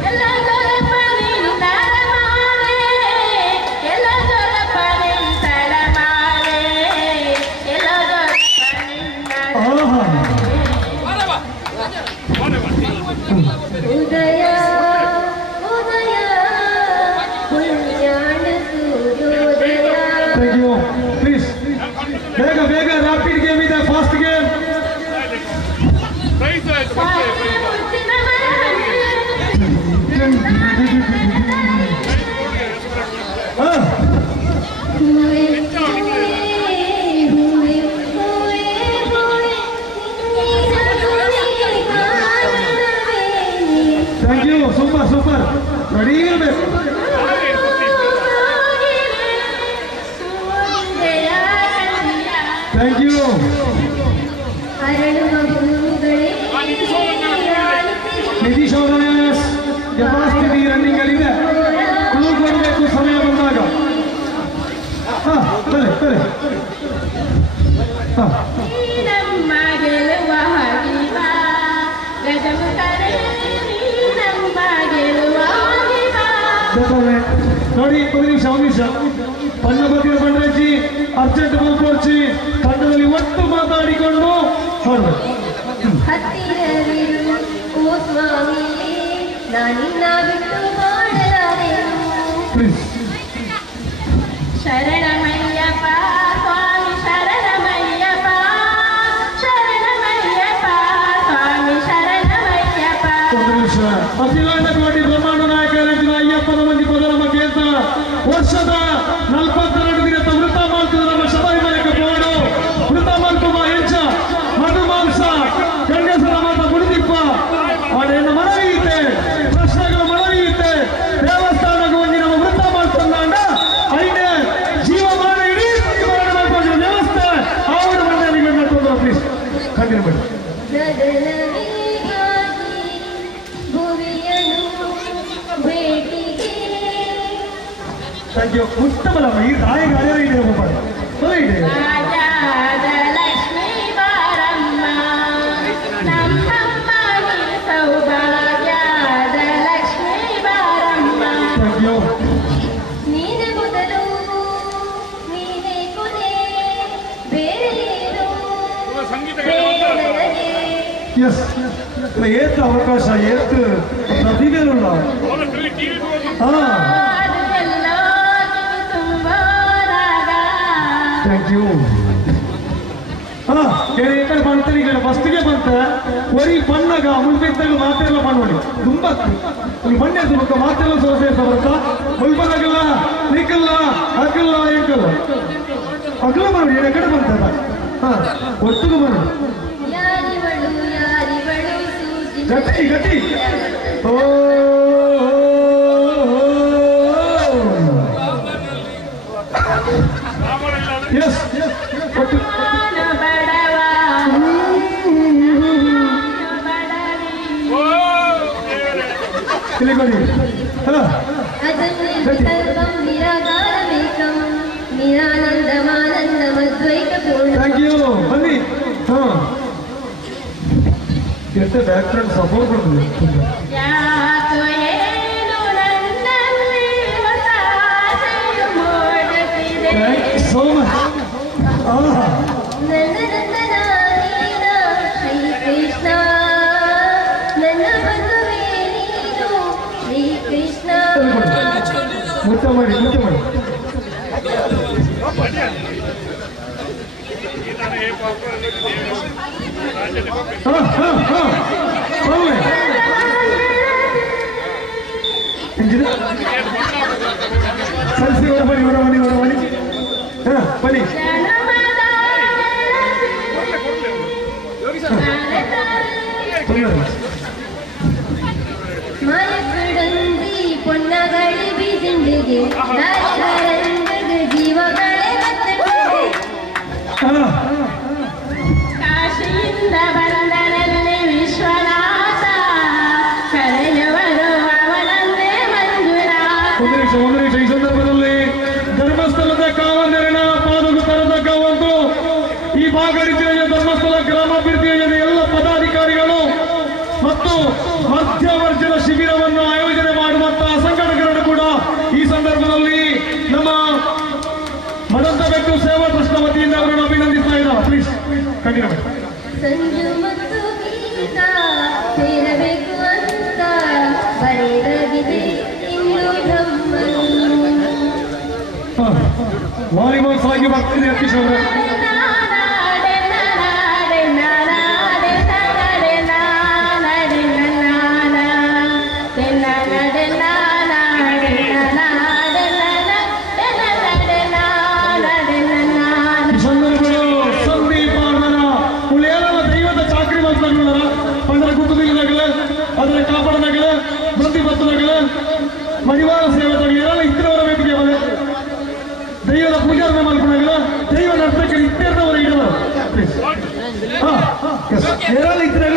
ಎಲ್ಲ ಜೊರಪನೆ ತಳಮಾರೆ ಎಲ್ಲ ಜೊರಪನೆ ತಳಮಾರೆ ಎಲ್ಲ ಜೊರಪನೆ ಉದಯ ಉದಯ ಪುಣ್ಯಾಣ ಸೂರ್ಯೋದಯ ಪ್ಲೀಸ್ ಬೇಗ ರಾಪಿಡ್ ಗೇಮ್ ಇದೆ fast game thank you super ready ಇರಬೇಕು ಥ್ಯಾಂಕ್ ಯು ನಿತೀಶ್ ಅವರ ಜಪಾಸ್ಥಿತಿ ರನ್ನಿಂಗ್ ಅಲ್ಲಿದೆ ಕ್ಲೂ ಕೊಡಬೇಕು ಸಮಯ ಬಂದಾಗ ಬರೆ ನೋಡಿ ಒಂದು ನಿಮಿಷ ಪನ್ನ ಬದಿಯ ಬಂಡ್ರಜ್ಜಿ ಅರ್ಜೆಂಟ್ ಮಲ್ಕೋರ್ಚಿ ತಂಡದಲ್ಲಿ ಒಟ್ಟು ಮಾತಾಡಿಕೊಂಡು ಹೊರಬೇಕು ಹತ್ತಿರವಿರು ಓ ಸ್ವಾಮಿ ನಾನಿನ್ನ ಬಿಟ್ಟು ಪ್ಲೀಸ್. ಶರಣಮಯ್ಯಪ್ಪ ಸ್ವಾಮಿ ಶರಣಮಯ್ಯಪ್ಪ ಶರಣಮಯ್ಯಪ್ಪ ಸ್ವಾಮಿ ಶರಣಮಯ್ಯಪ್ಪ. ಅಖಿಲಾಂಡ ಕೋಟಿ ಬ್ರಹ್ಮಾಂಡ ನಾಯಕ ಅಯ್ಯಪ್ಪನ ಮಂದಿ ಪದರಮ್ಮ ಕೇಂದ್ರ ವರ್ಷದ 42 ದಿನದ ವೃತ್ತ ಮಾಡ್ತಿದ್ರು ನಮ್ಮ ಶಬರಿಮಲೆಗೆ ಬೋರ್ಡು ವೃತ್ತ ಮಾಡ್ತುವ ಹೆಚ್ಚ ಮಧು ಮಾಂಸ ಗಂಡಸರ ಮಾತ ಗುಡಿದಿಪ್ಪ ಅದೇನ ಮನವಿ ಇತ್ತೆ ಪ್ರಶ್ನೆಗಳು ಮನವಿ ಇತ್ತೆ ದೇವಸ್ಥಾನಕ್ಕೆ ಹೋಗಿ ನಮ್ಮ ವೃತ್ತ ಮಾಡ್ಕೊಂಡ ಐನೇ ಜೀವಮಾನ ಇಡೀ ಮಾಡ್ಕೊಂಡು ವ್ಯವಸ್ಥೆ ಅವರು ಮನೆಯಲ್ಲಿ ಮಾಡ್ಕೊಂಡು ಪ್ಲೀಸ್ ಕಂಟಿನ್ಯೂ ಮಾಡಿ. Thank you. ಉತ್ತಮಲ್ಲಮ್ಮ ಈ ತಾಯಿ ಗಾಳಿ ಇದೆ ಇದೆ ಲಕ್ಷ್ಮೀ ಬಾರಮ್ಮ ನಮ್ಮಮ್ಮ ಸೌಭಾಗ್ಯದ ಲಕ್ಷ್ಮೀ ಬಾರಮ್ಮ. Thank you. ನೀನೆ ಮೊದಲು ನೀನೆ ಕೊನೆ ಬೇರೇನು ಎಸ್ ಏತ್ ಅವಕಾಶ ಏತ್ ಪ್ರತಿಭೆಲ್ಲ ಥ್ಯಾಂಕ್ ಯು. ಏಕಡೆ ಬಂತಾರೆ ಈಗ ಫಸ್ಟ್ಗೆ ಬಂತ ಒರಿ ಬಣ್ಣಗ ಮುಳ್ಬಿದ್ದಾಗ ಮಾತೆಲ್ಲ ಮಾಡೋಣ ತುಂಬ ಈ ಬಣ್ಣ ತುಮಕ ಮಾತೆಲ್ಲ ಸೋಸೆ ಬರ್ತ ಮುಳ್ಬನಾಗಲ್ಲ ನಿಕ್ಕಲ್ಲ ಅಕ್ಕಲ್ಲ ಎಂಕಲ್ಲ ಅಗಲ ಮಾಡಿ ಎಕಡೆ ಬಂತದ ಒಟ್ಟಿಗೆ ಬರೋಣ ಗಟ್ಟಿ ಗಟ್ಟಿ. ಓ ಎಸ್ ಒಟ್ಟು ಇಲ್ಲಿ ಕೊಡಿ. Thank you. ಬನ್ನಿ. ಎಷ್ಟು ಬ್ಯಾಕ್ ಫ್ರಂಟ್ ಸಪೋರ್ಟ್ ಕೊಡ್ತೀವಿ. Thank you so much. Shri Krishna ನನ್ನ ಬಂಧುವೇ ನೀನು ಶ್ರೀಕೃಷ್ಣ. ಮುಟ್ಟ ಮಾಡಿ ಮುಟ್ಟ ಮಾಡಿ. ಸಲ್ಸಿ ಹೊರಬನ್ನಿ ಹೊರಬನ್ನಿ ಹೊರಬನ್ನಿ. ಬನ್ನಿ. ಮರಕಡಂದಿ ಪೊನ್ನಗಳಿ ಬೀದಿಂಡಿಗೆ ನರರಂಗದ ಜೀವಗಳೇ ಮತ್ತಂಡಿಗೆ. ಕಾಶಿಯಿಂದ ಬಂದರಲ್ಲಿ ವಿಶ್ವನಾಥ ಕರೆಯುವರು ಅವನಂದೇ ಮಂಜುನಾಥ. ಒಂದು ನಿಮಿಷ ಈ ಸಂದರ್ಭದಲ್ಲಿ ಧರ್ಮಸ್ಥಳದ ಕಾವನೆರಣ ಪಾದಕು ತರತಕ್ಕ ಒಂದು ಈ ಬಾಗಡಿ ಜಿಲ್ಲೆಯ ಧರ್ಮಸ್ಥಳ ಗ್ರಾಮಾಭಿವೃದ್ಧಿ ಯೋಜನೆ ಎಲ್ಲ ಪದಾಧಿಕಾರಿಗಳು ಮತ್ತು ಮಧ್ಯವರ್ಜನ ಶಿಬಿರವನ್ನು ಆಯೋಜನೆ ಮಾಡುವಂತಹ ಸಂಘಟನೆಗಳನ್ನು ಕೂಡ ಈ ಸಂದರ್ಭದಲ್ಲಿ ನಮ್ಮ ಮದಂತ ಬೆಕ್ಕು ಸೇವಾ ಟ್ರಸ್ಟ್ ವತಿಯಿಂದ ಅವರನ್ನು ಅಭಿನಂದಿಸ್ತಾ ಇದ್ದಾರೆ. ಪ್ಲೀಸ್ ಕಂಟಿನ್ಯೂ ಮಾಡಿ. ಸಂಜು ಮತ್ತು ಗೀತ ಸೇರಬೇಕು ಅಂತ ಬರೆದಾಗಿದೆ ಇಂದು ಬ್ರಹ್ಮನು. ವಾಲಿಬಾಲ್ ಸಾಗಿ ಬರ್ತೀನಿ ಅತೀಶ್ ಅವರ. ಅದರ ಕಾಪಾಡದಾಗಲ ಪ್ರತಿಭತ್ತದಾಗಲ ಮಣಿವಾರ ಸೇವದಾಗಲ ಎಲ್ಲ ಇತ್ತರವರ ವೇದಿಕೆ ಅವರೇ ದೈವದ ಪೂಜಾರನ್ನ ಮಾಡ್ಕೊಂಡಾಗಲ ದೈವ ನರ್ತಕ್ಕೆ ಇತ್ತರದವರ ಇಡಲ್ಲ. ಎಲ್ಲ ಇತ್ತರಾಗ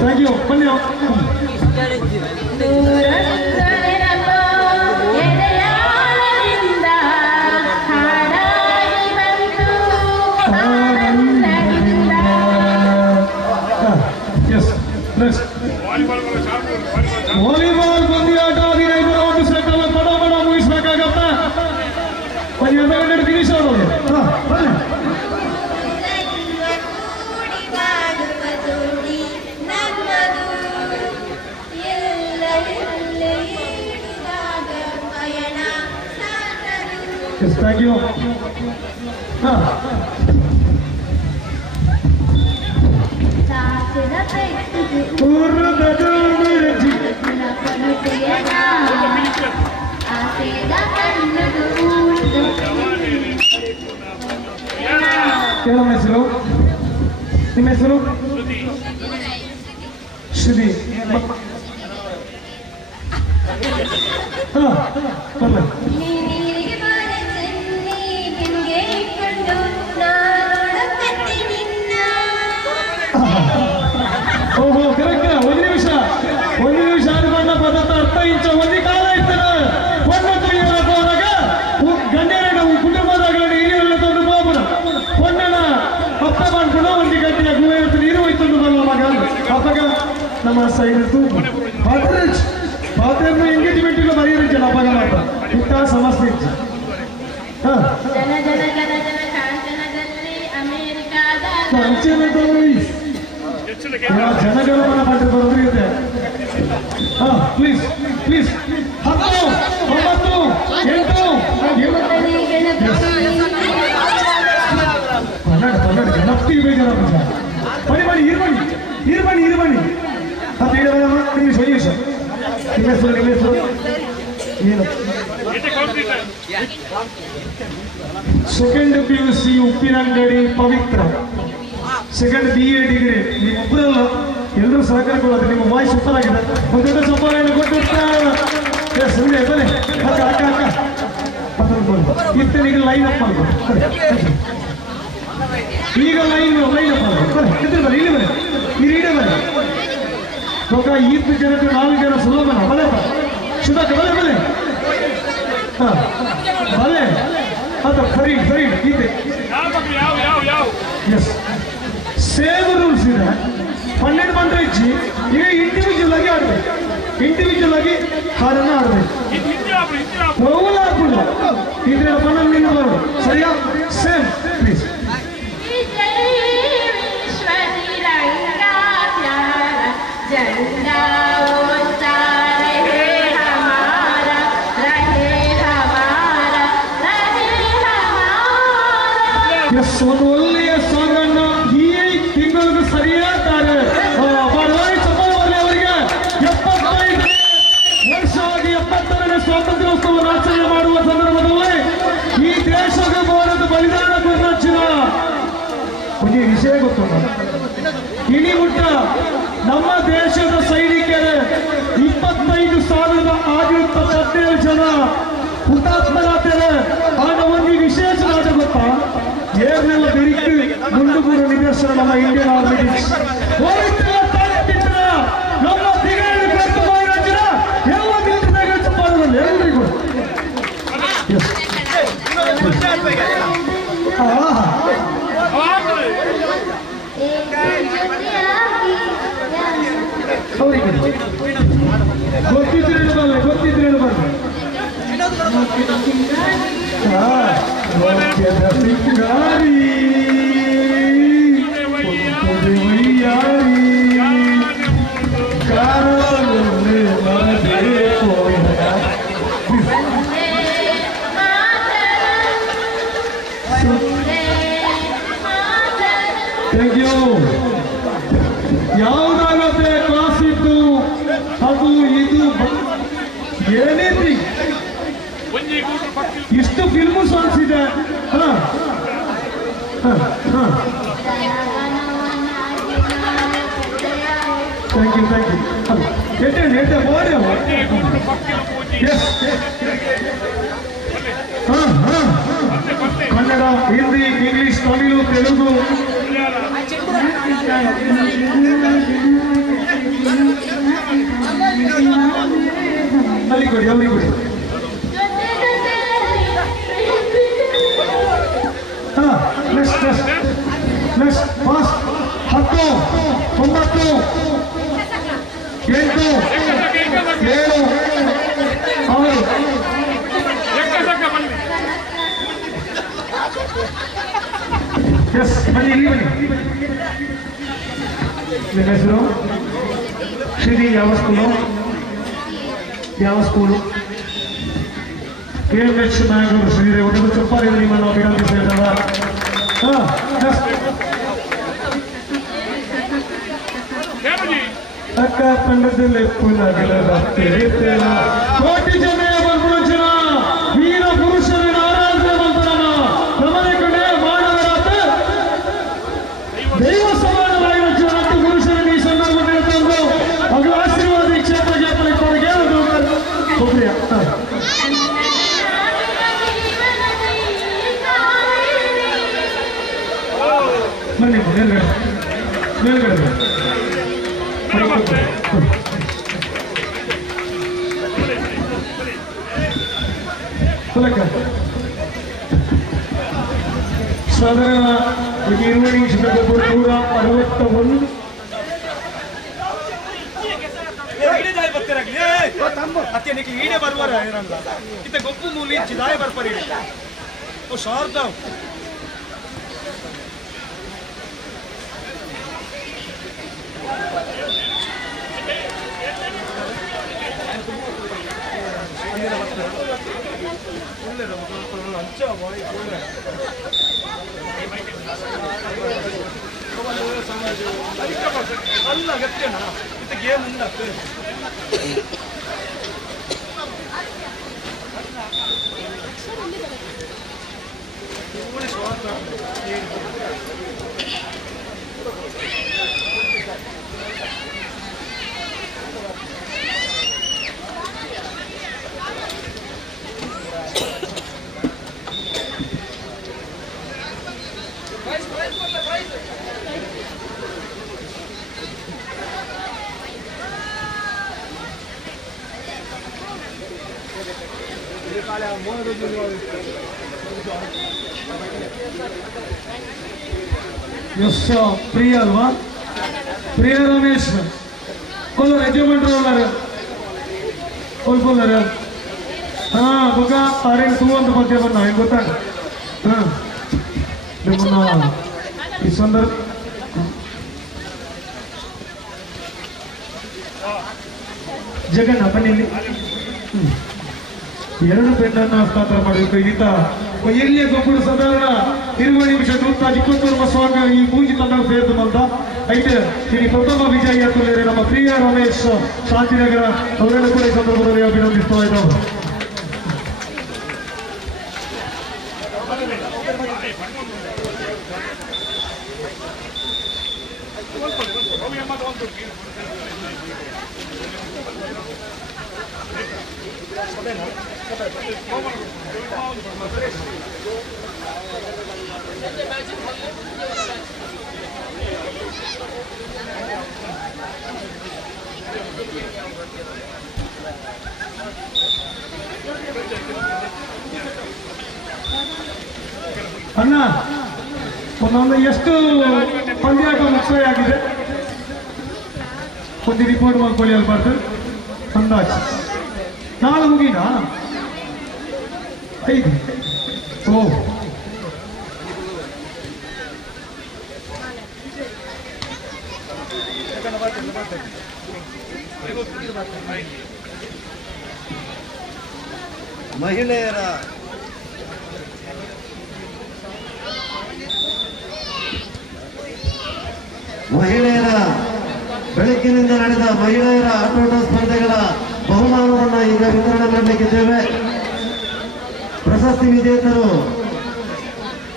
ಥ್ಯಾಂಕ್ ಯು. ಬನ್ನಿ. ವಾಲಿಬಾಲ್ ಪಂದ್ಯಾಟ 15 ರೌಂಡ್ ಸೆಟ್ ಅಲ್ಲ ಬಡ ಬಡ ಮುಗಿಸ್ಬೇಕಾಗಪ್ಪ. S thank you. ಕೇಳಮ್ಮ ಹೆಸರು, ನಿಮ್ಮ ಹೆಸರು? ಶ್ರುತಿ. ಓಹೋ ಕರೆಕ್ಟ್. ಒಂದು ನಿಮಿಷ ಅನ್ಕೊಂಡ ಪದಾರ್ಥ ಅರ್ಥ ಇಂಚ ಒಂದು ಕಾಲ ಇರ್ತದೆ. ಒಂದು ತೆಗೆಯಲ್ಲ ಹೋದಾಗ ಗಣ್ಯರ ಕುಟುಂಬದಾಗ ಹಿರಿಯರೆಲ್ಲ ತಂದು ಹೋಗ್ಬಿಡ ಹೊಣ್ಣನ ಅಪ್ಪ ಮಾಡ್ಕೊಂಡು ಒಂದು ಗಂಟೆಯ ಗುವೆ ನೀರು ಹೋಯ್ತಂದು ಬಲ್ಲ ಮಗ ಅಪ್ಪಗ ನಮ್ಮ ಸೈಡ್ ಪಾತ್ರೆಯನ್ನು ಎಂಗೇಜ್ಮೆಂಟ್ ಇಲ್ಲ ಬರೆಯಿರಿಲ್ಲ ಅಪ್ಪಗ ಮಾತ್ರ ಇಂಥ ಸಮಸ್ಯೆ ಇತ್ತು. ಕಾಂಚನದಲ್ಲಿ ಜನಗಣಮನ ಪಾಠ ಬರೋದ್ರಿಗೆ ಪ್ಲೀಸ್ 10 9 8 ಕನ್ನಡ ಗಣಪತಿ ಬೇಜಾರ ಬನ್ನಿ ಇರ್ಬನ್ನಿ ಅದು ಹೇಳಮ್ಮ ನಿಮಿಷ ನಿಮ್ಮ ಹೆಸರು ಏನು? ಸೆಕೆಂಡ್ PUC ಉಪ್ಪಿನಂಗಡಿ ಪವಿತ್ರ, ಸೆಕೆಂಡ್ BA ಡಿಗ್ರಿ. ನಿಮ್ಮೊಬ್ಬರಲ್ಲ, ಎಲ್ಲರೂ ಸಹಕಾರ ಕೊಡೋದು. ನಿಮ್ಮ ವಾಯ್ಸ್ ಸೂಪರ್ ಆಗಿದೆ. ಒಂದು ದೊಡ್ಡ ಸಫಾರಿಯನ್ನು ಕೊಟ್ಟಿರ್ತಾರೆ. ಸುಮ್ಮನೆ ಬನ್ನಿ ಅಕ್ಕ ಇತ್ತನಿಗೆ ಲೈನ್ ಅಪ್ ಮಾಡ್ಬೋದು. ಈಗ ಲೈನ್ ಅಪ್ ಮಾಡ್ಬೋದು. ಬನ್ನಿ ಇಲ್ಲಿ ಬನ್ನಿ, ಈ ರೀಡೆ ಬನ್ನಿ. ಇವಾಗ 2 ಜನಕ್ಕೆ 4 ಜನ ಸುಲಭನ ಬಲೆ ಸುಧಾಕ ಬಲೆ ಬಲೆ ಅದು ಫರೀಡ್ ಇದೆ. ಎಸ್ ಸೇಮ್ ರೂಲ್ಸ್ ಇದೆ. 12 ಮಂದಿ ಇಚ್ಚಿ ಈಗ ಇಂಡಿವಿಜುವಲ್ ಆಗಿ ಆಡ್ಬೇಕು. ಇಂಡಿವಿಜುವಲ್ ಆಗಿ ಹಾಡನ್ನ ಆಡ್ಬೇಕು. ಬೌಲ್ ಹಾಕೊಂಡು ಇದ್ರೆ ಮನ ನಿನ್ನ ಬರೋದು ಸರಿಯಾ? Same please. ಒಂದು ಒಳ್ಳೆಯ ಸಾಂಗ್ ಅನ್ನು ಈ ತಿಂಗಳಿಗೆ ಸರಿಯಾಗ್ತಾರೆ. ಅವರಿಗೆ 75 ವರ್ಷ ಆಗಿ 72ನೇ ಸ್ವಾತಂತ್ರ್ಯೋತ್ಸವ ಆಚರಣೆ ಮಾಡುವ ಸಂದರ್ಭದಲ್ಲಿ ಈ ದೇಶದ ಭಾರತ ಬಲಿದಾನ ಗುರುತಿನ ಒಂದು ವಿಷಯ ಗೊತ್ತುಂಟ. ಇಳಿಮುಟ್ಟ ನಮ್ಮ ದೇಶದ ಸೈನಿಕರು 25,617 ಜನ ಹುತಾತ್ಮರಾಗ್ತಾರೆ. ಆಗ ಒಂದು ವಿಶೇಷ ರಾಜ ಗೊತ್ತಾ? ಏರ್ನೆಲ್ಲ ಬೆರಿಕು ಮುಂದುಗೂರು ನಿದರ್ಶನ ನಮ್ಮ ಇಂಡಿಯನ್ ಆರ್ಮಿ ನಮ್ಮ ತಿಂಗಳಲ್ಲಿ ಕಟ್ಟು ರಾಜ್ಯದ ಎಲ್ಲ ಮಿಲಿಟರಿಯಾಗ ಚಪ್ಪಾಳದಲ್ಲಿ ಎಲ್ಲರಿಗೂ ಗೊತ್ತಿದ್ರೇನು ಬರಲಿ ಥ್ಯಾಂಕ್ ಯು. ಯಾವುದಾಗತ್ತೆ ಕ್ಲಾಸ್ ಇದ್ದು ಅದು ಇದು ಏನೇನ್ರಿ ಇಷ್ಟು ಫಿಲ್ಮು ಸಾಂಗ್ಸ್ ಇದೆ. Thank you Kannada, Hindi, English, Tamil, Telugu ಅಲ್ಲಿ ಕೊಡಿ ನೆಕ್ಸ್ಟ್ ಫಾಸ್ಟ್ 10 9 8 7 6 ಎಸ್ ಬನ್ನಿ ಇಲ್ಲಿ ಬನ್ನಿ. ನಿಮ್ಮ ಹೆಸರು? ಶ್ರೀ ಯಾವ ಸ್ಕೂಲು? KMH Mangalore ಶ್ರೀರೆ ಒಂದು ಚಪ್ಪಾಳೆ ನಿಮ್ಮನ್ನು ಅಭಿನಂದಿಸಿದ್ದೇವೆ. ಅಕ್ಕ ತಂಡದಲ್ಲಿ ಕೋಟಿ ಜನ ಬರ್ಪುಣ ವೀರ ಪುರುಷರ ಆರಾಧನೆ ಮಂತ್ರನ ಗಮನಕೊಂಡೆ ಮಾನವರಾದ ದೈವ ಸಮಾನವಾಗಿರುವ ಜನತ್ತು ಪುರುಷರ ಈ ಸಂದರ್ಭದಲ್ಲಿ ತಂದು ಅದು ಆಶೀರ್ವಾದ ಈ ಕ್ಷೇತ್ರಕ್ಕೆ ಪಡೆದುಕೊಂಡೆ ಒಬ್ಬರೇ ಬನ್ನಿ ಮೇಲ್ಗಡೆ ಸಾಧಾರಣ 20 ನಿಮಿಷದ 161 ಈಡೆ ಬರ್ಬಾರ ಇತ್ತ ಗೊಪ್ಪು ಮೂಲಿ ಚಿದಾಯ ಬರ್ಬಾರಿ ಓ ಶಾರ್ದ ಅಲ್ಲ ಅಗತ್ಯನಾ ಇದು ಗೇಮ್ ಉಂಟಾಗ್ತದೆ ಪ್ರಿಯ ಅಲ್ವಾ ಪ್ರಿಯ ರಮೇಶ್ ಕೊಲ್ಲರ ಯಜಮಾನ್ರು ಕೊಲ್ಕೊಲ್ಲರ ಹಾ ಬೊಗ ಅರೆ ತೂವಂತ ಮಧ್ಯ ಬನ್ನ ಹೆಂಗ್ ಗೊತ್ತಾಗ ಹಾ ನಿಮ್ಮನ್ನ ಈ ಸಂದರ್ಭ ಜಗನ್ನ ಬನ್ನಿ ಎರಡು ಪೆನ್ನನ್ನು ಹಸ್ತಾಂತರ ಮಾಡಬೇಕು ಈತ ಎಲ್ಲಿಯ ಗೊಬ್ಬರ ಸಾಧಾರಣ 20 ನಿಮಿಷ ಚಿಕ್ಕೂರು ಸ್ವಾಮಿ ಈ ಪೂಜಿ ತಂಡ ಸೇರಿದಂತ ಐತೆ ಇಲ್ಲಿ ಪ್ರಥಮ ವಿಜಯ ತುಳಿದರೆ ನಮ್ಮ ಪ್ರಿಯ ರಮೇಶ್ ಶಾಂತಿನಗರ ಅವರೆಲ್ಲ ಕೂಡ ಈ ಸಂದರ್ಭದಲ್ಲಿ ಅಭಿನಂದಿಸ್ತಾ ಇದ್ದಾವೆ. ಅಣ್ಣ ಒಂದೊಂದು ಎಷ್ಟು ಪಂದ್ಯಾಟ ಮುಕ್ತಾಯ ಆಗಿದೆ ಒಂದು ರಿಪೋರ್ಟ್ ಮಾಡ್ಕೊಳ್ಳಿ ಅಲ್ಬಾರ್ದು ಅಂದಾಜು ನಾಳೆ ಮುಗಿನಾ 5 ಓ ಮಹಿಳೆಯರ ಬೆಳಗ್ಗಿನಿಂದ ನಡೆದ ಮಹಿಳೆಯರ ಆಟೋಟ ಸ್ಪರ್ಧೆಗಳ ಬಹುಮಾನವನ್ನು ಈಗ ವಿತರಣೆ ಮಾಡಲಿಕ್ಕಿದ್ದೇವೆ. ಪ್ರಶಸ್ತಿ ವಿಜೇತರು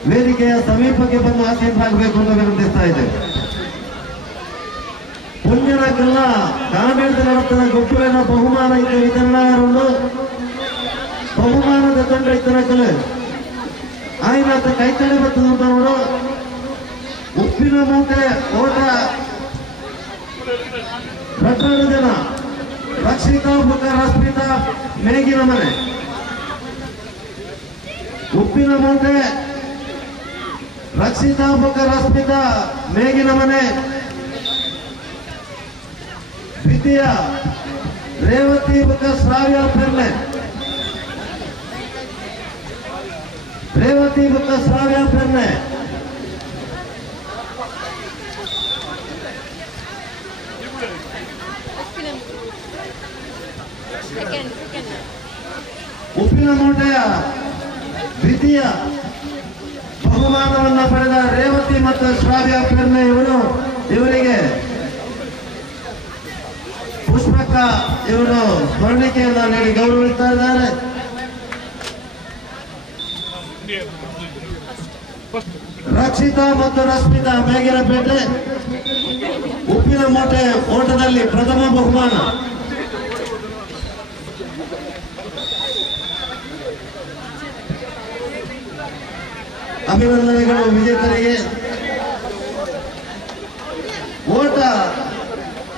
ವೇದಿಕೆಯ ಸಮೀಪಕ್ಕೆ ಬಂದು ಆಸೀನರಾಗಬೇಕು ಅಂತ ವಿನಂತಿಸ್ತಾ ಇದ್ದೇವೆ. ಮುಂದಿನ ಕಲ್ಲ ಕಾಮೇಳ್ದ ನಡೆತದ ಗೊಬ್ಬರನ ಬಹುಮಾನ ಇದ್ದ ವಿತರಣೆಯಾರೊಂದು ಬಹುಮಾನದ ತಂಡ ಇತರ ಕಲೆ ಆಯ್ನಾತ ಕೈತಡೆ ಬರ್ತದಂತ ನೋಡು. ಉಪ್ಪಿನ ಮೂಟೆ ಓಟ 12 ಜನ ರಕ್ಷಿತಾ ಬುಕ್ಕ ರಶ್ಮಿತಾ ಮೇಗಿನ ಮನೆ. ಉಪ್ಪಿನ ಮೂಟೆ ರಕ್ಷಿತಾ ಬುಕ್ಕ ರಶ್ಮಿತಾ ಮೇಗಿನ ಮನೆ. ದ್ವಿತೀಯ ರೇವತಿ ಬುಕ್ಕ ಶ್ರಾವ್ಯ ಪೆರ್ಲೆ. ರೇವತಿ ಬುಕ್ಕ ಶ್ರಾವ್ಯ ಪೆರ್ಲೆ. ಉಪ್ಪಿನಮೂಟೆಯ ದ್ವಿತೀಯ ಬಹುಮಾನವನ್ನು ಪಡೆದ ರೇವತಿ ಮತ್ತು ಶ್ರಾವ್ಯ ಪೆರ್ನೆ ಇವರಿಗೆ ಪುಷ್ಪಕ ಇವರು ಸ್ಮರಣಿಕೆಯನ್ನು ನೀಡಿ ಗೌರವಿಸ್ತಾ ಇದ್ದಾರೆ. ರಕ್ಷಿತಾ ಮತ್ತು ರಶ್ಮಿತಾ ಮೇಗಿನಪೇಟೆ ಉಪ್ಪಿನಮೂಟೆ ಓಟದಲ್ಲಿ ಪ್ರಥಮ ಬಹುಮಾನ. ಅಭಿನಂದನೆಗಳು ವಿಜೇತರಿಗೆ. ಓಟ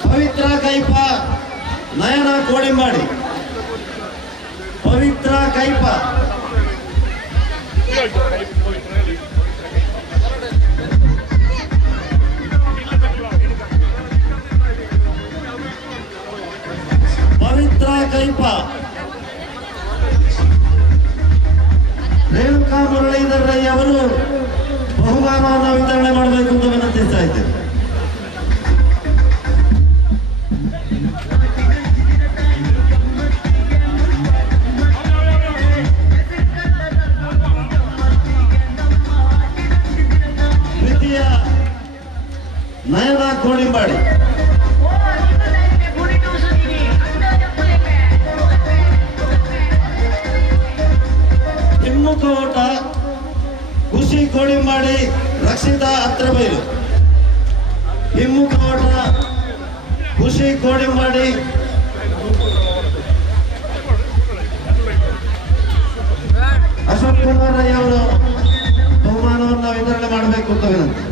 ಪವಿತ್ರ ಕೈಪ ನಯನ ಕೋಡಿಂಬಾಡಿ. ಪವಿತ್ರ ಕೈಪ ಪವಿತ್ರ ಕೈಪ ರೇಣುಕಾ ಮುರಳೀಧರ್ ರೈ ಅವರು ಬಹುಮಾನವನ್ನು ವಿತರಣೆ ಮಾಡಬೇಕು ಅಂತ ವಿನಂತಿಸ್ತಾ ಇದ್ದೇವೆ. ದ್ವಿತೀಯ ನಯನ ಕೋಡಿಂಬಾಡಿ. ಹಿಮ್ಮುಖ ಓಟ ಖುಷಿ ಕೋಡಿಂಬಾಡಿ ರಕ್ಷಿತಾ ಹತ್ರಬೈಲು. ಹಿಮ್ಮುಖ ಓಟ ಖುಷಿ ಕೋಡಿಂಬಾಡಿ. ಅಶೋಕ್ ಕುಮಾರ್ ರೈ ಅವರು ಬಹುಮಾನವನ್ನು ವಿತರಣೆ ಮಾಡಬೇಕು ಅಂತ ವಿನಂತಿ.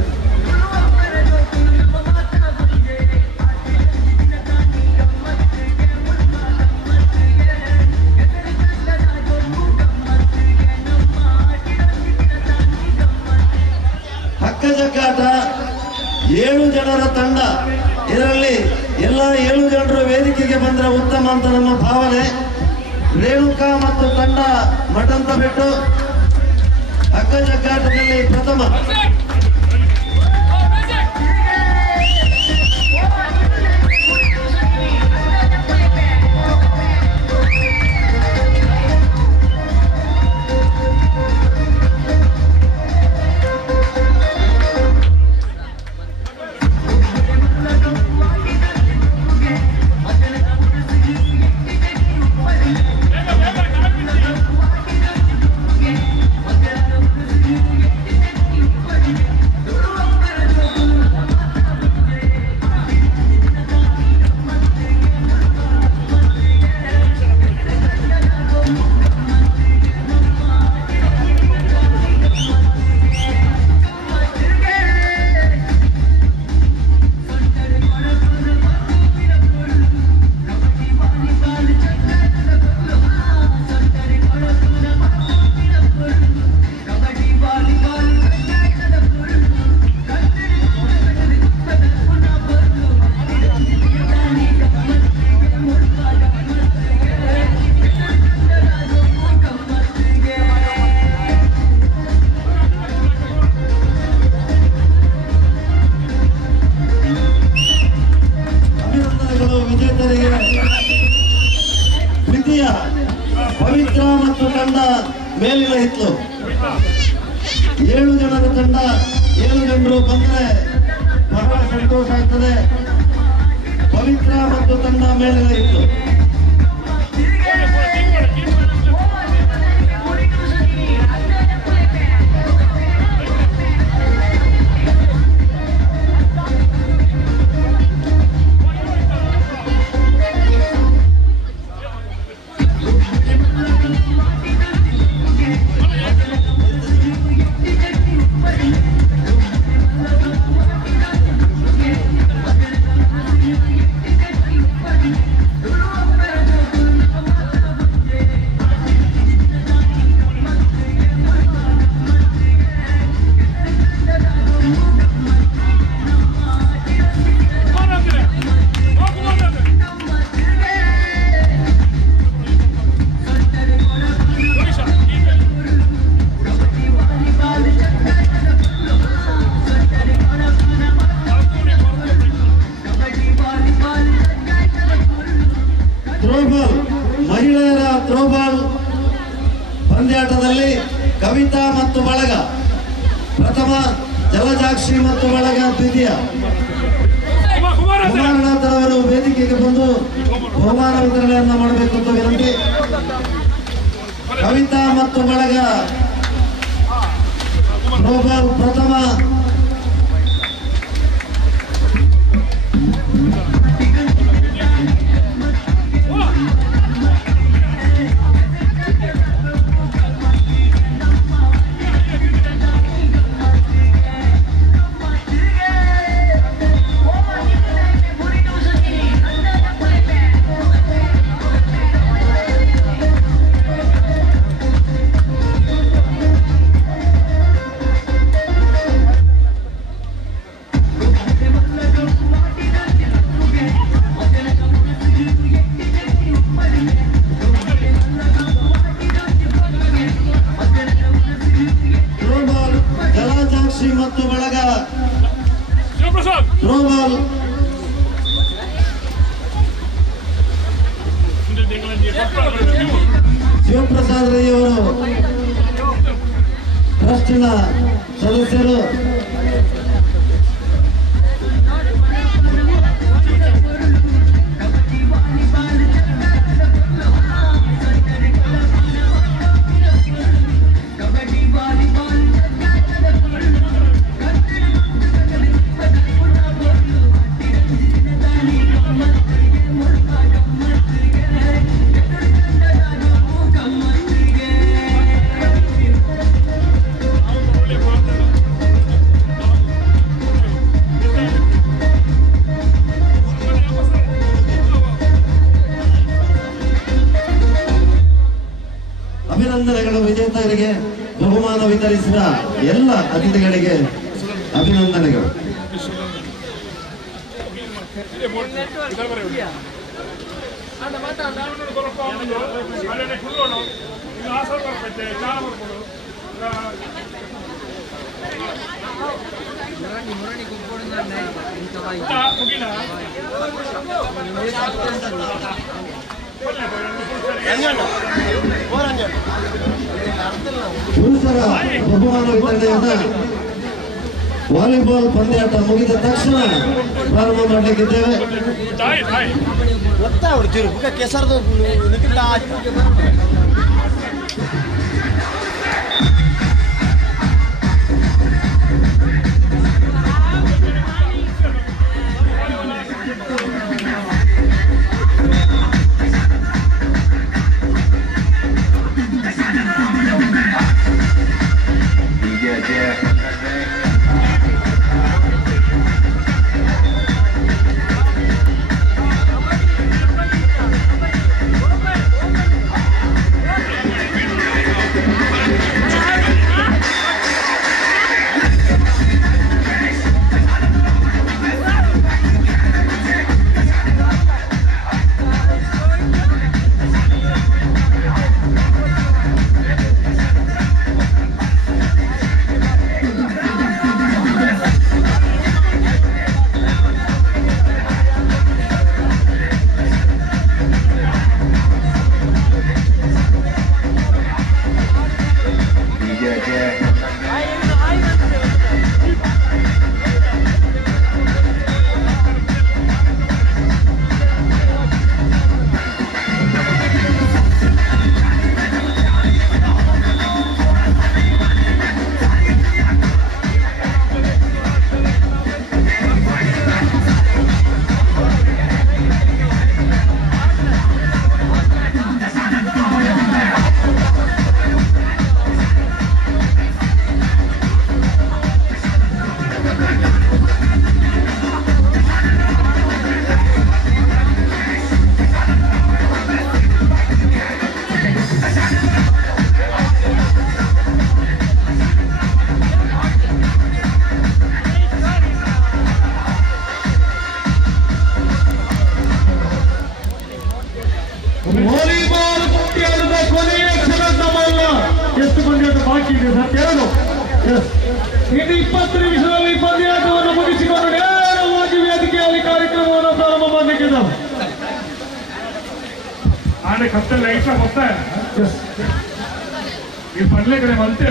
ಹಕ್ಕಜಗ್ಗಾಟ 7 ಜನರ ತಂಡ. ಇದರಲ್ಲಿ ಎಲ್ಲ 7 ಜನರು ವೇದಿಕೆಗೆ ಬಂದರೆ ಉತ್ತಮ ಅಂತ ನಮ್ಮ ಭಾವನೆ. ರೇಣುಕಾ ಮತ್ತು ತಂಡ ಮಠಂತ ಬಿಟ್ಟು ಹಕ್ಕಜಗ್ಗಾಟದಲ್ಲಿ ಪ್ರಥಮ. ಪವಿತ್ರ ಮತ್ತು ತಂಡ ಮೇಲಿನ ಹಿತ್ಲು. 7 ಜನರ ತಂಡ 7 ಜನರು ಬಂದರೆ ಬಹಳ ಸಂತೋಷ ಆಗ್ತದೆ. ಪವಿತ್ರ ಮತ್ತು ತಂಡ ಮೇಲಿನ ಹಿತ್ಲು. Hello. ಪಂದ್ಯಾಟದಲ್ಲಿ ಕವಿತಾ ಮತ್ತು ಬಳಗ ಪ್ರಥಮ, ಜಲಜಾಕ್ಷಿ ಮತ್ತು ಬಳಗ ದ್ವಿತೀಯ. ಕುಮಾರನಾಥರವರು ವೇದಿಕೆಗೆ ಬಂದು ಬಹುಮಾನ ವಿತರಣೆಯನ್ನ ಮಾಡಬೇಕು ಅಂತ ವಿನಂತಿ. ಕವಿತಾ ಮತ್ತು ಬಳಗ ಥ್ರೋಬಾಲ್ ಪ್ರಥಮ, ಮತ್ತು ಬಳಗ ಥ್ರೋಬಾಲ್ ಶಿವಪ್ರಸಾದ್ ರೈ ಅವರು ಟ್ರಸ್ಟಿನ ಸದಸ್ಯರು. ಅಭಿನಂದನೆಗಳು. ವಿಜೇತರಿಗೆ ಬಹುಮಾನ ವಿತರಿಸಿದ ಎಲ್ಲ ಅತಿಥಿಗಳಿಗೆ ಅಭಿನಂದನೆಗಳು. ಪುರುಷರ ಬಹುಮಾನ ವಿತರಣೆಯನ್ನ ವಾಲಿಬಾಲ್ ಪಂದ್ಯಾಟ ಮುಗಿದ ತಕ್ಷಣ ಪ್ರಾರಂಭ ಮಾಡಲಿಕ್ಕಿದ್ದೇವೆ. ಕೆಸರದು ಇನ್ನು 20 ನಿಮಿಷದಲ್ಲಿ ಪಂದ್ಯಾಟವನ್ನು ಮುಗಿಸಿಕೊಂಡು ನೇರವಾಗಿ ವೇದಿಕೆಯಲ್ಲಿ ಕಾರ್ಯಕ್ರಮವನ್ನು ಪ್ರಾರಂಭ ಮಾಡಲಿಕ್ಕಿದ್ದಾವೆ. ಆನೆ ಕತ್ತಲೆ ಐಸ ಗೊತ್ತಾ ಈ ಪಡ್ಲೆ ಕಡೆ ಬಂತೆ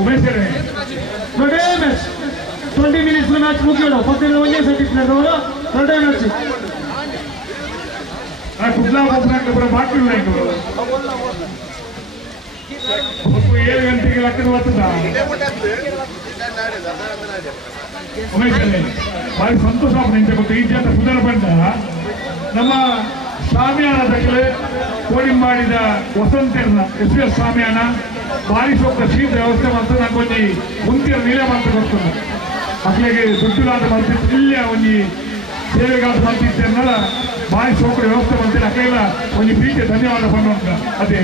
ಉಮೇಶ್ 20 minutes ಮ್ಯಾಚ್ ಮುಗಿಯೋಣ. 15 ಒಂದೇ ಸೆಟ್ ಅವರು 20 ಮ್ಯಾಚ್ ಕುಡ್ಲಾ ಕೂಡ ಬಾಕಿಲ್ಲ 7 ಗಂಟೆಗೆ ಲಕ್ಕದ ಬರ್ತದ ಉಮೇಶ್ ಭಾರಿ ಸಂತೋಷ ಆಗ್ತದೆ ಗೊತ್ತು. ಈ ಜಾತ ಸುಧಾರ ಬಂದ ನಮ್ಮ ಶಾಮಿಯಾನದಕ್ಕೆ ಕೋಡಿಂಗ್ ಮಾಡಿದ ವಸಂತರ್ನ ಎಸ್ ಶಾಮಿಯಾನ ಭಾರಿ ಸೂಕ್ತ ಶೀತ ವ್ಯವಸ್ಥೆ ಮಾಡ್ತಾರೆ. ನಂಗೊಂದು ಮುಂದಿನ ನೀಲೆ ಮಾಡ್ತಾ ಗೊತ್ತು ಮಕ್ಕಳಿಗೆ ದುಡ್ಡುಲಾದ ಮಾಡ್ತಿತ್ತು ಇಲ್ಲೇ ಒಂದು ಸೇವೆಗಾದ ಮಾಡ್ತಿದ್ದೇನಲ್ಲ ಭಾರಿ ಸೂಕ್ತ ವ್ಯವಸ್ಥೆ ಮಾಡ್ತೀನಿ. ಅಕ್ಕೆಲ್ಲ ಒಂದು ಪ್ರೀತಿ ಧನ್ಯವಾದ பண்ணுவாங்க. ಅದೇ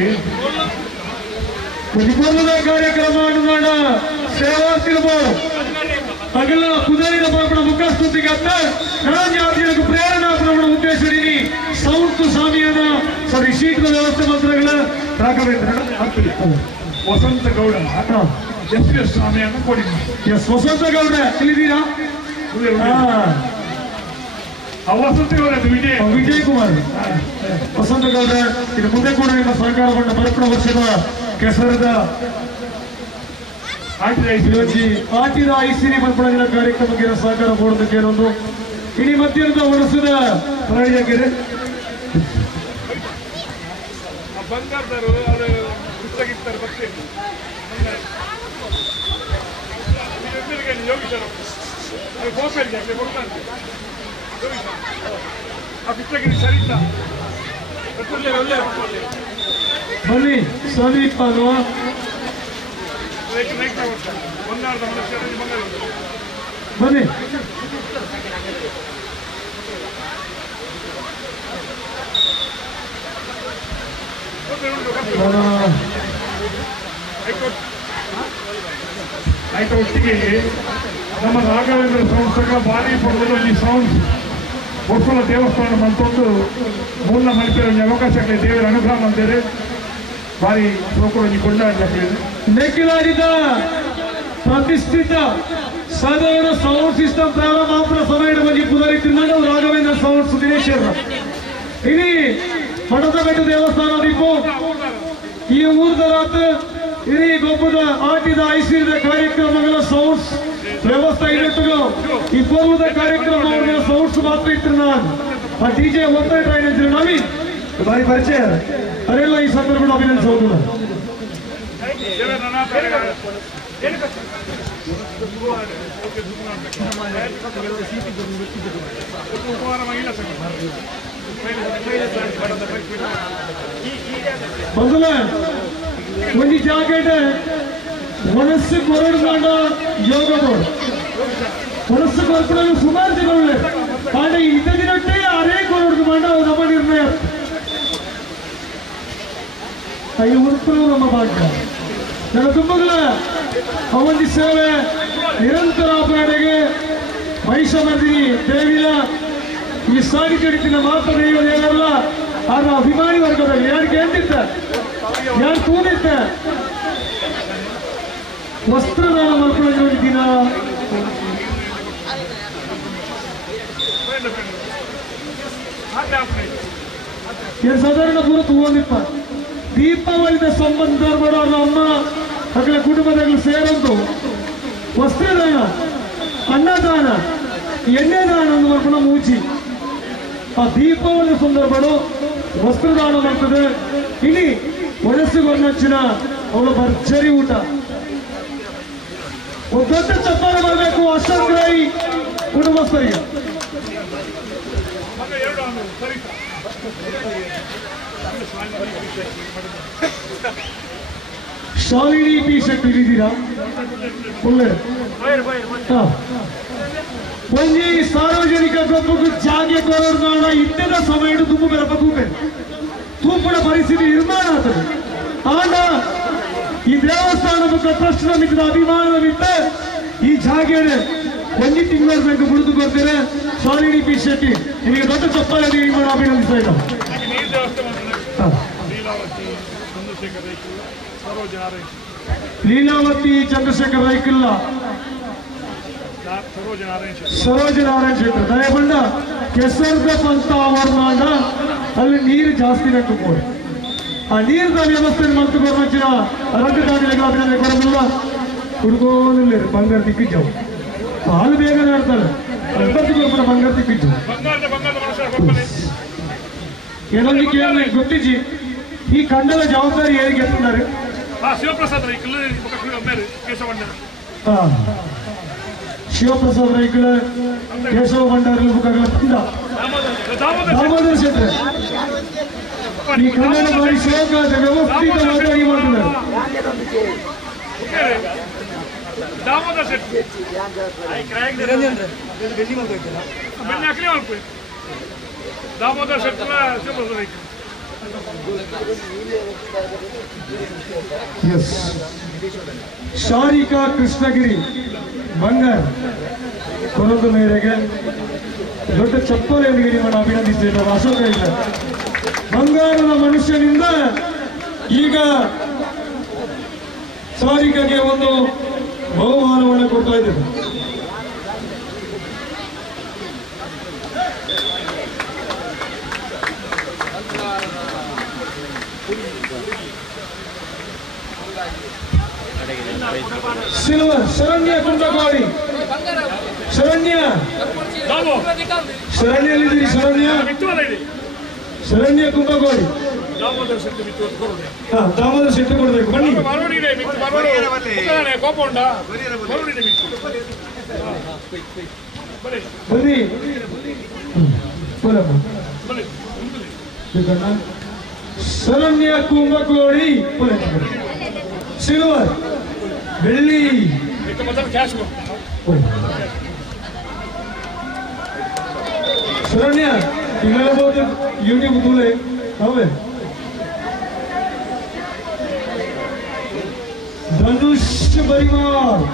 ಪ್ರತಿಫಲದ ಕಾರ್ಯಕ್ರಮವನ್ನು ಮಾಡ ಸೇವಾರ್ತಿರ್ಬೋದು ಅಗಲ ಕುದರಿನ ಪಾಪಣ ಮುಖಸ್ತುತಿಗೆ ಅತ್ತ ಜಾತಿಯకు ಪ್ರೇರಣಾ ಪ್ರಮಾಣ ಉದ್ದೇಶಿನಿ ಸೌಂಟ್ ಸಾಮಿಯಾನ ಸರಿ ಶೀಘ್ರ ವ್ಯವಸ್ಥೆ ಮಂತ್ರಗಳ ರಾಘವೇಂದ್ರ ವಸಂತ ಗೌಡ ಎಸ್ ಶಾಮಿಯಾನ ಕೊಡಿ. ಎಸ್ ವಸಂತ ಗೌಡ ತಿಳಿದೀರಾ? ವಸಂತ ಗೌಡ ವಿಜಯ್ ಕುಮಾರ್ ವಸಂತ ಗೌಡ ಇದು ಮುಂದೆ ಕೂಡ ನಿಮ್ಮ ಸಹಕಾರಗೊಂಡ ಬರಪಣ ವರ್ಷದ ಕೆಸರದ ಆಟಿದ ಐಸಿರಿ ಮಲ್ಪಡಿನ ಕಾರ್ಯಕ್ರಮಕ್ಕೆ ಸಹಕಾರ ಕೊಡೋದಕ್ಕೆ ಒಂದು ಇಡೀ ಮಧ್ಯಾಹ್ನದ ವರ್ಷದ ಪ್ರಾಣಿಯಾಗಿದೆ. ಬಂಗಾರದರು ಅದು ಪುಸ್ತಕಿರ್ತಾರೆ ಬರ್ತೀನಿ ಯೋಗಿಸರು ಗೋಪೇಲ್ಗೆ ಕೊಡ್ತಾರೆ ಆ ಪುಸ್ತಕಿನ ಸರಿತ ಒಳ್ಳೆ ಬನ್ನಿ ಸಮೀಪ ಅಲ್ವಾ ಬನ್ನಿ ಆಯ್ತು. ಒಟ್ಟಿಗೆ ನಮ್ಮ ರಾಘವೇಂದ್ರ ಸಂಸ್ಥೆಗಳ ಭಾರಿ ಪಡೆದಲು ಈ ಸೌಂಡ್ಸ್ ಒಪ್ಪಲ ದೇವಸ್ಥಾನ ಮಂತೊಂದು ಮೂಲ ಮಲ್ಪೆ ಅವಕಾಶಕ್ಕೆ ದೇವರ ಅನುಗ್ರಹ ಮಾಡಿದ್ದಾರೆ. ಭಾರಿ ಪ್ರೋಕುಳಲ್ಲಿ ಕೊಂಡಾಡಲಾಗಿದೆ. ನೆಕ್ಕಿಲಾಡಿದ ಪ್ರತಿಷ್ಠಿತ ಸಾಧಾರಣ ಸೌಂಡ್ ಸಿಸ್ಟಮ್ ಪ್ರಾರಂಭ ಸಮಯದ ಬಗ್ಗೆ ಕುದುರಿತಿರುವುದು ರಾಘವೇಂದ್ರ ಸೌಂಡ್ ದಿನೇಶ್ವರ ಇಡೀ ಮಠದ ಬೆಟ್ಟ ದೇವಸ್ಥಾನ ದೀಪು ಈ ಊರದ ರಾತ್ ಇಡೀ ಗೊಬ್ಬದ ಆಟಿದ ಐಸಿರಿದ ಕಾರ್ಯಕ್ರಮಗಳ ಸೌಂಡ್ಸ್ ವ್ಯವಸ್ಥೆ ಇಟ್ಟು ಈ ಪೂರ್ವದ ಕಾರ್ಯಕ್ರಮ ಸೌಂಡ್ಸ್ ಮಾತ್ರ ಇತ್ತು. ನಾನು ಆ ಡಿಜೆ ಒತ್ತಡ ಟ್ರೈನ್ ಇದ್ರು ನವೀನ್ ಭಾರಿ ಪರಿಚಯ ಅವರೆಲ್ಲ ಈ ಸಂದರ್ಭದಲ್ಲಿ ಅಭಿನಂದಿಸಬಹುದು. ಮೊದಲ ಒಂದು ಜಾಕೆಟ್ ಮನಸ್ಸು ಕೊರಡು ಮಾಡ ಯೋಗ ಬೋರ್ಡ್ ಮನಸ್ಸು ಕೊರಡು ಸುಮಾರು ಜನಗಳು ಆದ್ರೆ ಇದ್ದ ದಿನಟ್ಟೆ ಅರೇ ಕೊರಡು ಮಾಡ ನಮ್ಮ ನಿರ್ಣಯ ಈ ಉರುಪು ನಮ್ಮ ಭಾಗ್ಯ. ನನ್ನ ತುಂಬಗಳ ಅವಧಿ ಸೇವೆ ನಿರಂತರ ಅಪರಾಧಗೆ ಮಹಿಷಮರ್ದಿನಿ ದೇವಿಯ ಈ ಸಾಗಿನ ಮಾತ್ರ ದೇವರಲ್ಲ ಆಗ ಅಭಿಮಾನಿ ವರ್ಗದಲ್ಲಿ ಯಾರು ಕೇಳ್ತಿದ್ದ ಯಾರು ತೂನಿದ್ದ ವಸ್ತ್ರದಾನ ಮಾಡ್ಕೊಳ್ಳೋ ದಿನ ಸಾಧಾರಣ ಪೂರ ತೂವೊಂದಿಪ್ಪ ದೀಪಾವಳಿದ ಸಂಬಂಧ ಮಾಡೋರು ಅಮ್ಮ ಮಕ್ಕಳ ಕುಟುಂಬದಲ್ಲಿ ಸೇರೊಂದು ವಸ್ತ್ರದಾನ ಅನ್ನದಾನ ಎಣ್ಣೆದಾನ ಒಂದು ಮಾಡ್ಕೊಂಡು ಮೂಚಿ ಆ ದೀಪಾವಳಿ ಸಂದರ್ಭಗಳು ವಸ್ತ್ರದಾನ ಮಾಡ್ತದೆ. ಇಡೀ ವಯಸ್ಸುಗೊನ್ನಚ್ಚಿನ ಅವಳು ಭರ್ಜರಿ ಊಟ ಒಂದು ದೊಡ್ಡ ಚಪ್ಪಾಳೆ ಬರಬೇಕು ಅಷ್ಟಗ್ರಾಹಿ ಕುಟುಂಬಸ್ಥರಿಗೆ. ಶಾಲಿನಿ ಪಿ ಶೆಟ್ಟಿ ಇದ್ದೀರಾ ಒಳ್ಳೆ ಒಂಜಿ ಸಾರ್ವಜನಿಕ ಗೊಬ್ಬು ಜಾಗೆ ಕೊರೋಣ ಇದ್ದದ ಸಮಯ ತುಂಬು ಬೆರಪ ತೂಪೆ ತೂಪಡ ಪರಿಸ್ಥಿತಿ ನಿರ್ಮಾಣ ಆಗ್ತದೆ. ಆಗ ಈ ದೇವಸ್ಥಾನದ ಪ್ರಶ್ನ ಮಿತ್ರ ಅಭಿಮಾನದ ಮಿತ್ರ ಈ ಜಾಗೆನೆ ಒಂಜಿ ತಿಂಗಳ ಬೇಕು ಬಿಡುದು ಕೊಡ್ತೇನೆ. ಶಾಲಿನಿ ಪಿ ಶೆಟ್ಟಿ ನಿಮಗೆ ದೊಡ್ಡ ಚಪ್ಪಾಳೆ ಮಾಡಿ ಅಭಿನಂದಿಸ್ತಾ ಇದ್ದ. ಲೀಲಾವತಿ ಚಂದ್ರಶೇಖರ್ ರೈಕಿಲ್ಲ ಸರೋಜನಾರಾಯಣ ಕ್ಷೇತ್ರ ದಯಬಂಡ ಕೆಸರ್ದ ಪಂತ ಅವರ್ನಾಡ ಅಲ್ಲಿ ನೀರು ಜಾಸ್ತಿ ಬೇಕು ಆ ನೀರಿನ ವ್ಯವಸ್ಥೆಯನ್ನು ಮಾಡ್ಕೊಂಡು వచ్చిన ರದ್ದು ದಾಖಲೆಗಳು ಅಭಿನಂದನೆ ಕೊಡಬಲ್ಲ ಹುಡುಗೋನಿಲ್ಲ ಬಂಗಾರ ತಿಕ್ಕಿದ್ದವು ಹಾಲು ಬೇಗನೆ ಆಡ್ತಾರೆ ಅರ್ಧಕ್ಕೆ ಬಂಗಾರ ತಿಕ್ಕಿದ್ದವು ಏನೊಂದು ಕೇಳಿ ಗೊತ್ತಿಜ್ಜಿ ಈ ಖಂಡದ ಜವಾಬ್ದಾರಿ ಹೇಗೆ ಎತ್ತಿದ್ದಾರೆ ಶಿವಪ್ರಸಾದ್ ಶಿವಪ್ರಸಾದ್ ರೈಕಳ ಕೇಶವ ಭಂಡಾರಿ ಮುಖಗಳ ತಂಡ ದಾಮೋದರ ಶೆಟ್ಟಿ ಈ ಕನ್ನಡ ಬಾರಿ ಶಿವಕಾದ ವ್ಯವಸ್ಥಿತವಾಗಿ ಮಾಡಿದ್ದಾರೆ ದಾಮೋದರ ಶೆಟ್ಟಿ ದಾಮೋದರ ಶೆಟ್ಟಿ ಶಿವಪ್ರಸಾದ್ ರೈಕಳ ಶಾರಿಕಾ ಕೃಷ್ಣಗಿರಿ ಬಂಗಾರ ಕೊರೊಂದು ಮೇರೆಗೆ ದೊಡ್ಡ ಚಪ್ಪಲೆಯನ್ನು ಗಿರಿಯನ್ನು ಅಭಿನಂದಿಸಿದ್ದಾರೆ ಅಶೋಕ ಇಲ್ಲ ಬಂಗಾರದ ಮನುಷ್ಯನಿಂದ ಈಗ ಶಾರಿಕಾಗೆ ಒಂದು ಬಹುಮಾನವನ್ನು ಕೊಡ್ತಾ ಇದ್ದಾರೆ ಸಿಲ್ವರ್ ಶರಣ್ಯ ಕುಂಟಗೋಳಿ ಶರಣ್ಯಲ್ಲಿದ್ದೀರಿ ಶರಣ್ಯ ಕುಂಟಗೋಳಿ ದಾಮೋದರ ಶೆಟ್ಟಿ ಕೊಡ್ಬೇಕು ಬನ್ನಿ ಬನ್ನಿ ಶರಣ್ಯ ಕುಂಭಕೋಳಿ ಸಿಲ್ವರ್ ಬೆಳ್ಳಿ ಶರಣ್ಯ तुम्हाला बहुतेक युट्यूब तुले हवे धनुष परिवार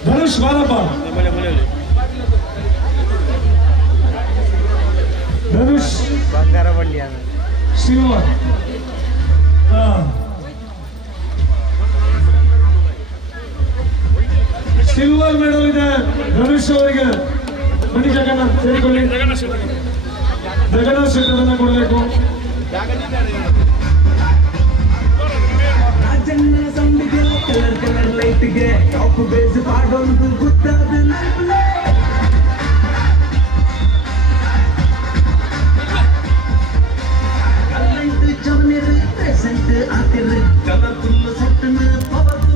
धनुष बारापा धनुष सिल्वर ಸಿಲ್ವರ್ ಮೆಡಲ್ ಇದೆ ಧನುಷ್ ಅವರಿಗೆ ಬನ್ನಿ ಜಗನ್ನಾಥ್ ಸೇರಿಕೊಳ್ಳಿ ಜಗನ್ನಾಥ್ ಶೆಟ್ಟರನ್ನ ಕೊಡಬೇಕು ಕಲರ್ ಕಲರ್ ಲೈಟ್ಗೆ ಟಾಪ್ ಬೇಸ್ ಪಾಡೋದು ಗೊತ್ತಾದ ಲೈಟ್ ಜವನಿರು ಪ್ರೆಸೆಂಟ್ ಆತಿರು ಕಲರ್ಫುಲ್ ಸೆಟ್ಟನ್ ಪವರ್ಫುಲ್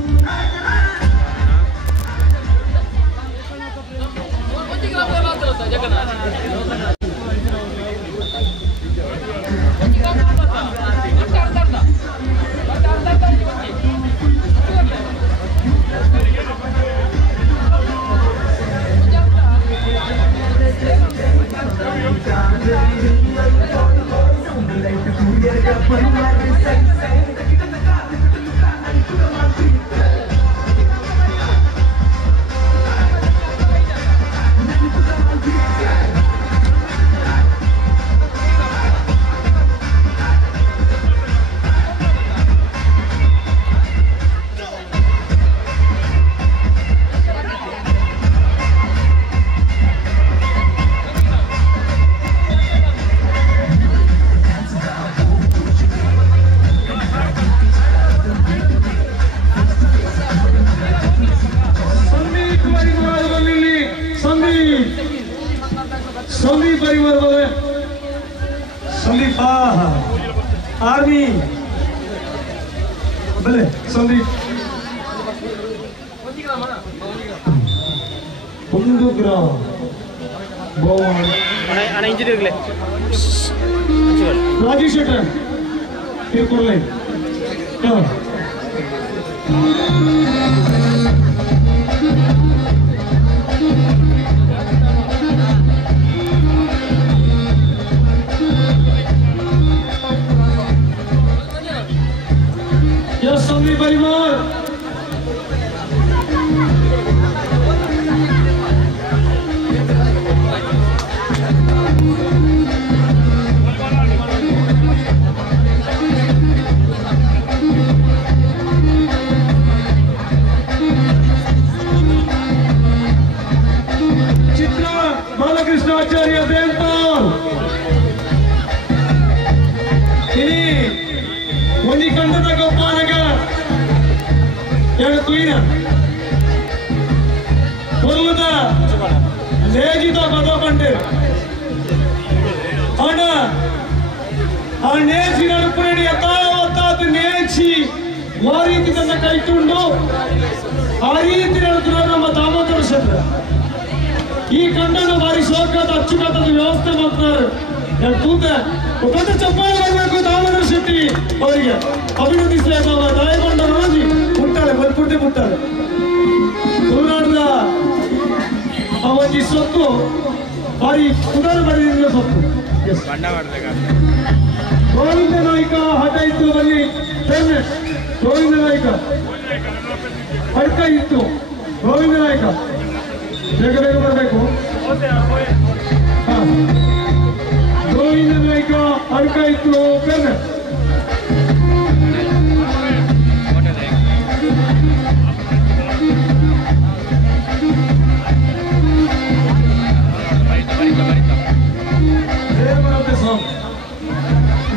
संदीप परिवार बोले संदीप आर्मी बोले संदीप राजेश शेट्टर संदीप परिवार चित्रा बालकृष्णाचार्य देवपाल ಒಂದಿ ಕಂಡದ ಗೊಬ್ಬಾನಗ ಎರಡು ತುಯಿನ ಕೊಲ್ಲದ ಲೇಜಿದ ಬದ ಬಂಡೆ ಅವನ ಆ ನೇಚಿ ನಡುಪುಣಿ ಯಥಾವತ್ತಾದ ನೇಚಿ ಆ ರೀತಿ ತನ್ನ ಕೈಕೊಂಡು ಆ ರೀತಿ ನಡೆದುಕೊಂಡು ನಮ್ಮ ದಾಮೋದರ ಶೆಟ್ಟ ಈ ಕಂಡನ ಬಾರಿ ಶೋಕದ ಅಚ್ಚುಕಟ್ಟದ ವ್ಯವಸ್ಥೆ ಮಾಡ್ತಾರೆ ತೂತ ದೊಡ್ಡ ಚಪ್ಪಾಳೆ ಮಾಡಬೇಕು ದಾಮೋದರ ಶೆಟ್ಟಿ ಅವರಿಗೆ ಅಭಿನಂದಿಸಬೇಕು. ದಯಗೊಂಡ ರಾಜಿ ಮುಟ್ಟಾರೆ ಬಲ್ಪುಟ್ಟಿ ಮುಟ್ಟಾರೆ ತುಳುನಾಡಿನ ಅವಧಿ ಸೊತ್ತು ಬಾರಿ ಉದಾರ ಮಾಡಿದ ಸೊತ್ತು. ಗೋವಿಂದ ನಾಯ್ಕ ಹಠ ಇತ್ತು ಬನ್ನಿ ಗೋವಿಂದ ನಾಯ್ಕ ಅಡ್ಕ ಇತ್ತು ಗೋವಿಂದ ನಾಯ್ಕ ಬೇಗ ಬೇಗ ಬರಬೇಕು. ಗೋವಿಂದ ನಾಯ್ಕ ಅಡ್ಕ ಇತ್ತು ಬೇರೆ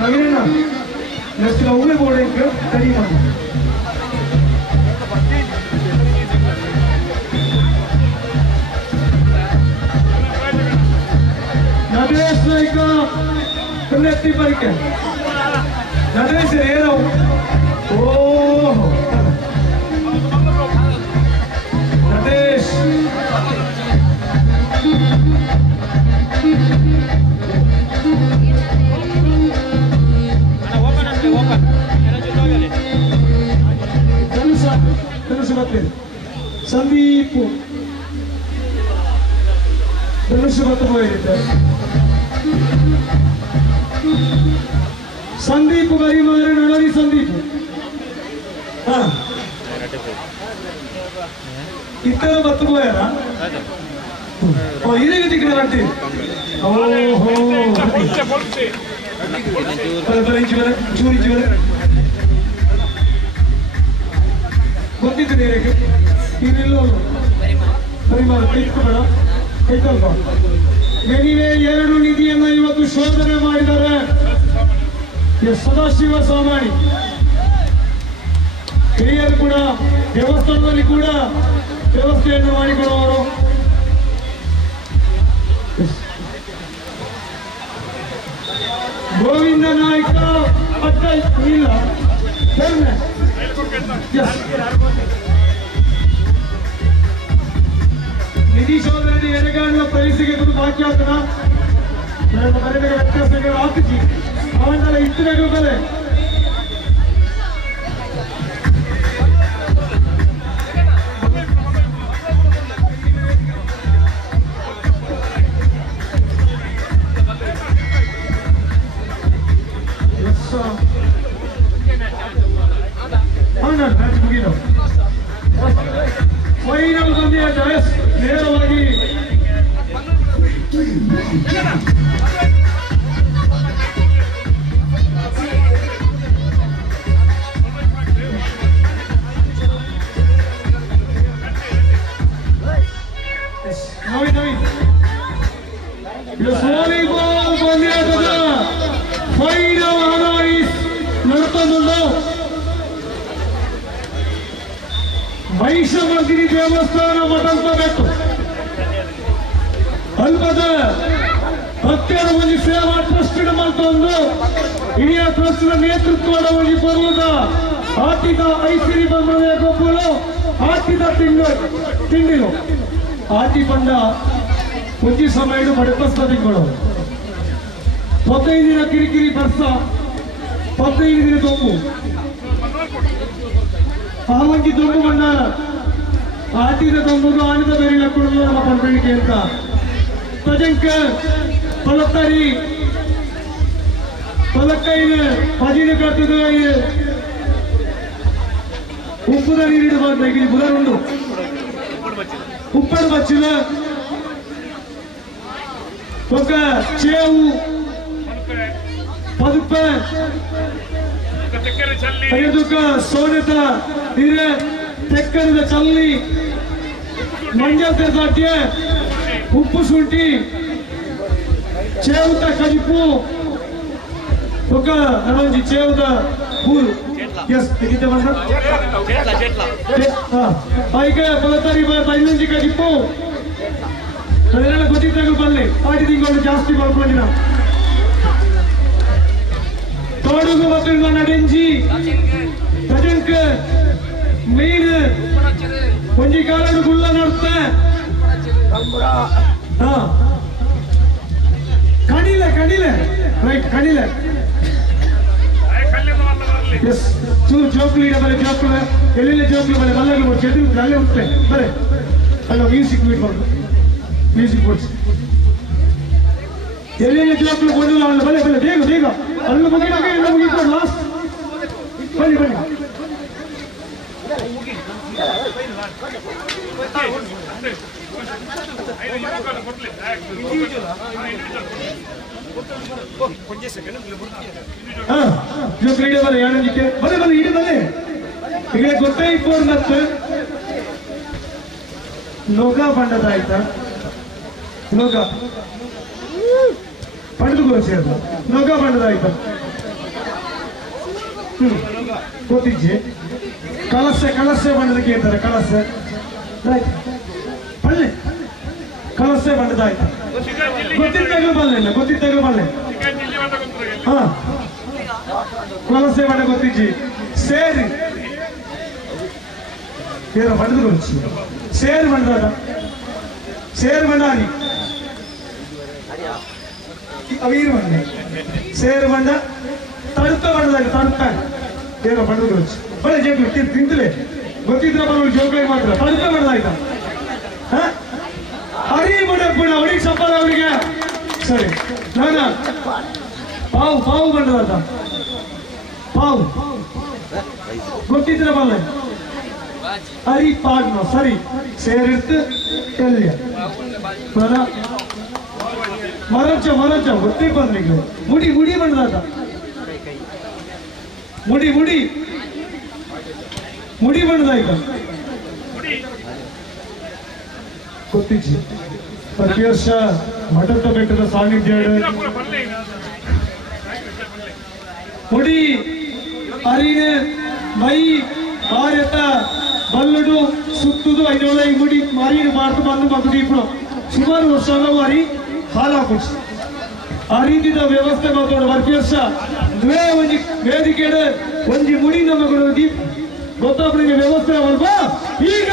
ನವೀನ ಎಷ್ಟು ಒಮ್ಮೆ ಬೋರ್ಡಿಂಗ್ ಸರಿ ಮಾಡಿ ನಟೇಶ್ ನಾಯ್ಕ ಪುಣ್ಯತ್ತಿ ಪರಿಕೆ ನಟೇಶ್ ಏನೋ ಓಹೋ ನಟೇಶ್ ಧನುಷ್ ಬರ್ತೇನೆ ಸಂದೀಪ್ ಧನುಷ್ ಬತ್ತ ಹೋಗಿದ್ದಾರೆ ಸಂದೀಪ್ ಬರಿ ಮಾರೆ ನಳರಿ ಸಂದೀಪ್ ಇತರ ಬತ್ತ ಹೋಯಾರ ಇದಕ್ಕೆ ತಿಕ್ಕಡೆ ಮಾಡ್ತೀವಿ. ಓಹೋ ಚೂರಿ ಚೂರಿ ಗೊತ್ತಿತ್ತು ನೀರಿಗೆ ಇನ್ನೆಲ್ಲ ಪರಿಮಾಣ ತಿಳ್ಕೊಬೇಡ ಕೈತಲ್ಪ ಮೆನಿವೆ ಎರಡು ನಿಧಿಯನ್ನ ಇವತ್ತು ಶೋಧನೆ ಮಾಡಿದ್ದಾರೆ. ಸದಾಶಿವ ಸಾಮಾಣಿ ಹಿರಿಯರು ಕೂಡ ದೇವಸ್ಥಾನದಲ್ಲಿ ಕೂಡ ವ್ಯವಸ್ಥೆಯನ್ನು ಮಾಡಿಕೊಡುವವರು. ಗೋವಿಂದ ನಾಯ್ಕ ಅಡ್ಡ ಇಲ್ಲ ನಿಧಿ ಶೋಧನೆ ಎಡಗಾಡಿನ ಪರಿಸ್ಥಿತಿಗೆ ಬಾಕಿ ಆಗ್ತದ ಮನೆಗೆ ವ್ಯತ್ಯಾಸಗಳು ಹಾಕಿಸಿ ಅವನ್ನೆಲ್ಲ ಇಟ್ಟಿಗೆ ಬೆಲೆ ಫೈನಲ್ ಬಂದಿಯ ಜಯಸ್ ನೇರವಾಗಿ ವಾಲಿಬಾಲ್ ಪಂದ್ಯಾಟದ ಫೈನಲ್ ಅನಾಲಿಸ್ ನಡೆತಂದು ಮಹಿಷಮರ್ದಿನಿ ದೇವಸ್ಥಾನ ಮಠಂತಬೇಕು ಅಲ್ಪದ ಭಕ್ತರ ಒಂದು ಸೇವಾ ಟ್ರಸ್ಟ್ ಮತ್ತೊಂದು ಇಡೀ ಟ್ರಸ್ಟ್ ನೇತೃತ್ವದ ಒಂದು ಬರುವುದ ಆಟಿದ ಐಸಿರಿ ಬಂದ್ರೆ ಗೊಬ್ಬಲು ಆಟಿದ ತಿಂಡಿಲು ಆಟಿ ಬಂಡ ಒಂಜಿ ಸಮಯ ಬಡಪಸ್ತ ತಿಂಗಳು 15 ದಿನ ಕಿರಿಕಿರಿ ಬರ್ಸ 15 ದಿನ ತೊಂಬು ಆ ಒಂಜಿ ತೊಂಬು ಬಣ್ಣ ಆಟಿದ ತೊಂಬುದು ಆಣಿದ ಬೇರೆ ಕೊಡಲು ನಮ್ಮ ಪಂಪಣಿಕೆ ಅಂತ ತಜಂಕ ಪಲತ್ತರಿ ಪಲಕ್ಕೈನ ಪಜಿನ ಕಟ್ಟದ ಉಪ್ಪುದ ನೀರಿಡು ಬಂದ ಬುಧರುಂಡು ಉಪ್ಪಡು ಬಚ್ಚಿದ ఒక చేవు పదుప ಐದುಕ ಸೋನೆತ ನೀರೆ ತೆಕ್ಕನದ ಚಲ್ಲಿ ಮಂಜತೆ ಸಾಟ್ಯ ಉಪ್ಪು ಶುಂಠಿ చేవుತ ಕಜಿಪು ఒక నమంజి చేవుద ఊరు ఎస్ టికెట్ ಬಂದ ಪೈಗೆ ಬಲತಾರಿ ಬೈಲಂಜಿ ಕಡಿಪೋ ಅದೆಲ್ಲ ಗೊತ್ತಿದ್ದಾಗೂ ಬಲ್ಲೆ ಪಾಟಿ ತಿಂಗಳು ಜಾಸ್ತಿ ಮಾಡ್ಕೊಂಡಿನ ತೋಡುಗು ಮಕ್ಕಳು ನಡೆಂಜಿ ತಜಂಕ ಮೀನು ಒಂಜಿ ಕಾಲಡು ಗುಳ್ಳ ನಡ್ತ ಕಣಿಲೆ ಕಣಿಲೆ ರೈಟ್ ಕಣಿಲೆ ಎಸ್ ಚೂರು ಜೋಕ್ಲು ಇಡ ಬರೆ ಜೋಕ್ಲು ಎಲ್ಲೆಲ್ಲ ಜೋಕ್ಲು ಬರೆ ಮಲ್ಲಗಳು ಚೆದು ಅಲ್ಲೇ ಉಂಟೆ ಬರೆ ಅಲ್ಲ ಮ್ಯೂಸಿಕ್ ಮೀಟ್ ಮಾಡ್ಬೇಕು ಮ್ಯೂಸಿಕ್ ಬೋರ್ಡ್ಸ್ ಎಲ್ಲೆಲ್ಲ ಜೋಕ್ಲು ಗೊಂಡು ಅಲ್ಲ ಬಲೆ ಬಲೆ ಬೇಗ ಬೇಗ ಅಲ್ಲ ಮುಗಿದಾಗ ಎಲ್ಲ ಮುಗಿಕೊಂಡು ಲಾಸ್ಟ್ ಬನ್ನಿ ಬನ್ನಿ ಜೋಕ್ಲು ಇಡ ಬರೆ ಯಾಣಿಕೆ ಬಲೆ ಬಲೆ ಇಡ ಬಲೆ ಈಗ ಗೊತ್ತೇ ಇಪ್ಪತ್ತು ಲೋಗ ಬಂಡದಾಯ್ತಾ ಲೋಗ ಪಡೆದು ಸೇರ್ದು ಲೋಗ ಬಂಡದಾಯ್ತಾ ಗೊತ್ತಿಜ್ಜೆ ಕಲಸೆ ಕಲಸೆ ಬಂಡದಕ್ಕೆ ಅಂತಾರೆ ಕಲಸೆ ಪಳ್ಳೆ ಕಲಸೆ ಬಂಡದಾಯ್ತಾ ಗೊತ್ತಿದ್ದಾಗಲೂ ಬಲ್ಲೆ ಗೊತ್ತಿದ್ದಾಗಲೂ ಬಲ್ಲೆ ಹಾ ಕಲಸೆ ಬಂಡ ಗೊತ್ತಿಜ್ಜಿ ಸೇರಿ ಬೇರೆ ಬಂಡದು ಗೊಚ್ಚಿ ಸೇರು ಬಂಡದ ಸೇರು ಬಂಡಾರಿ ಅವೀರು ಬಂಡೆ ಸೇರು ಬಂಡ ತಡುತ್ತ ಬಂಡದಾಗ ತಡುತ್ತ ಬೇರೆ ಬಂಡದು ಗೊಚ್ಚಿ ಬಳೆ ಜೇಕು ತಿಂತಲೇ ಗೊತ್ತಿದ್ರೆ ಬರೋ ಜೋಕಾಯಿ ಮಾತ್ರ ತಡುತ್ತ ಬಂಡದಾಯ್ತಾ ಅರಿ ಬಡ ಬಡ ಅವರಿಗೆ ಸಂಪಾದ ಅವರಿಗೆ ಸರಿ ನಾನ ಪಾವು ಪಾವು ಬಂಡದ ಪಾವು ಗೊತ್ತಿದ್ರೆ ಬಲ್ಲ ಅರಿ ಪಾಡ್ನ ಸರಿ ಸೇರಿರ್ತು ಎಲ್ಲಿಯ ಬರ ಮರಚ ಮರಚ ಗೊತ್ತೇ ಬಂದ್ರಿಗೆ ಮುಡಿ ಮುಡಿ ಬಂದದ ಮುಡಿ ಮುಡಿ ಮುಡಿ ಬಂದದ ಈಗ ಗೊತ್ತಿಜ್ಜಿ ಪ್ರತಿ ವರ್ಷ ಮಠದ ಬೆಟ್ಟದ ಸಾನ್ನಿಧ್ಯ ಮುಡಿ ಅರಿನ ಮೈ ಭಾರತ ಬಲ್ಲುಡು ಸುತ್ತುದು ಐದೊಳ ಮುಡಿ ಮಾರಿನ ಮಾಡ್ತು ಬಂದು ಮಗದು ఇప్పుడు ಸುಮಾರು ವರ್ಷಗಳ ವಾರಿ ಹಾಲಾಕುಸ್ ಆ ರೀತಿಯ ವ್ಯವಸ್ಥೆ ಮಾತಾಡೋ ಪ್ರತಿ ವರ್ಷ ದ್ವೇ ಒಂಜಿ ವೇದಿಕೆ ಒಂಜಿ ಮುಡಿ ನಮಗರು ದೀಪ್ ಗೊತ್ತಾಗ್ಲಿಕ್ಕೆ ವ್ಯವಸ್ಥೆ ಅಲ್ವಾ ಈಗ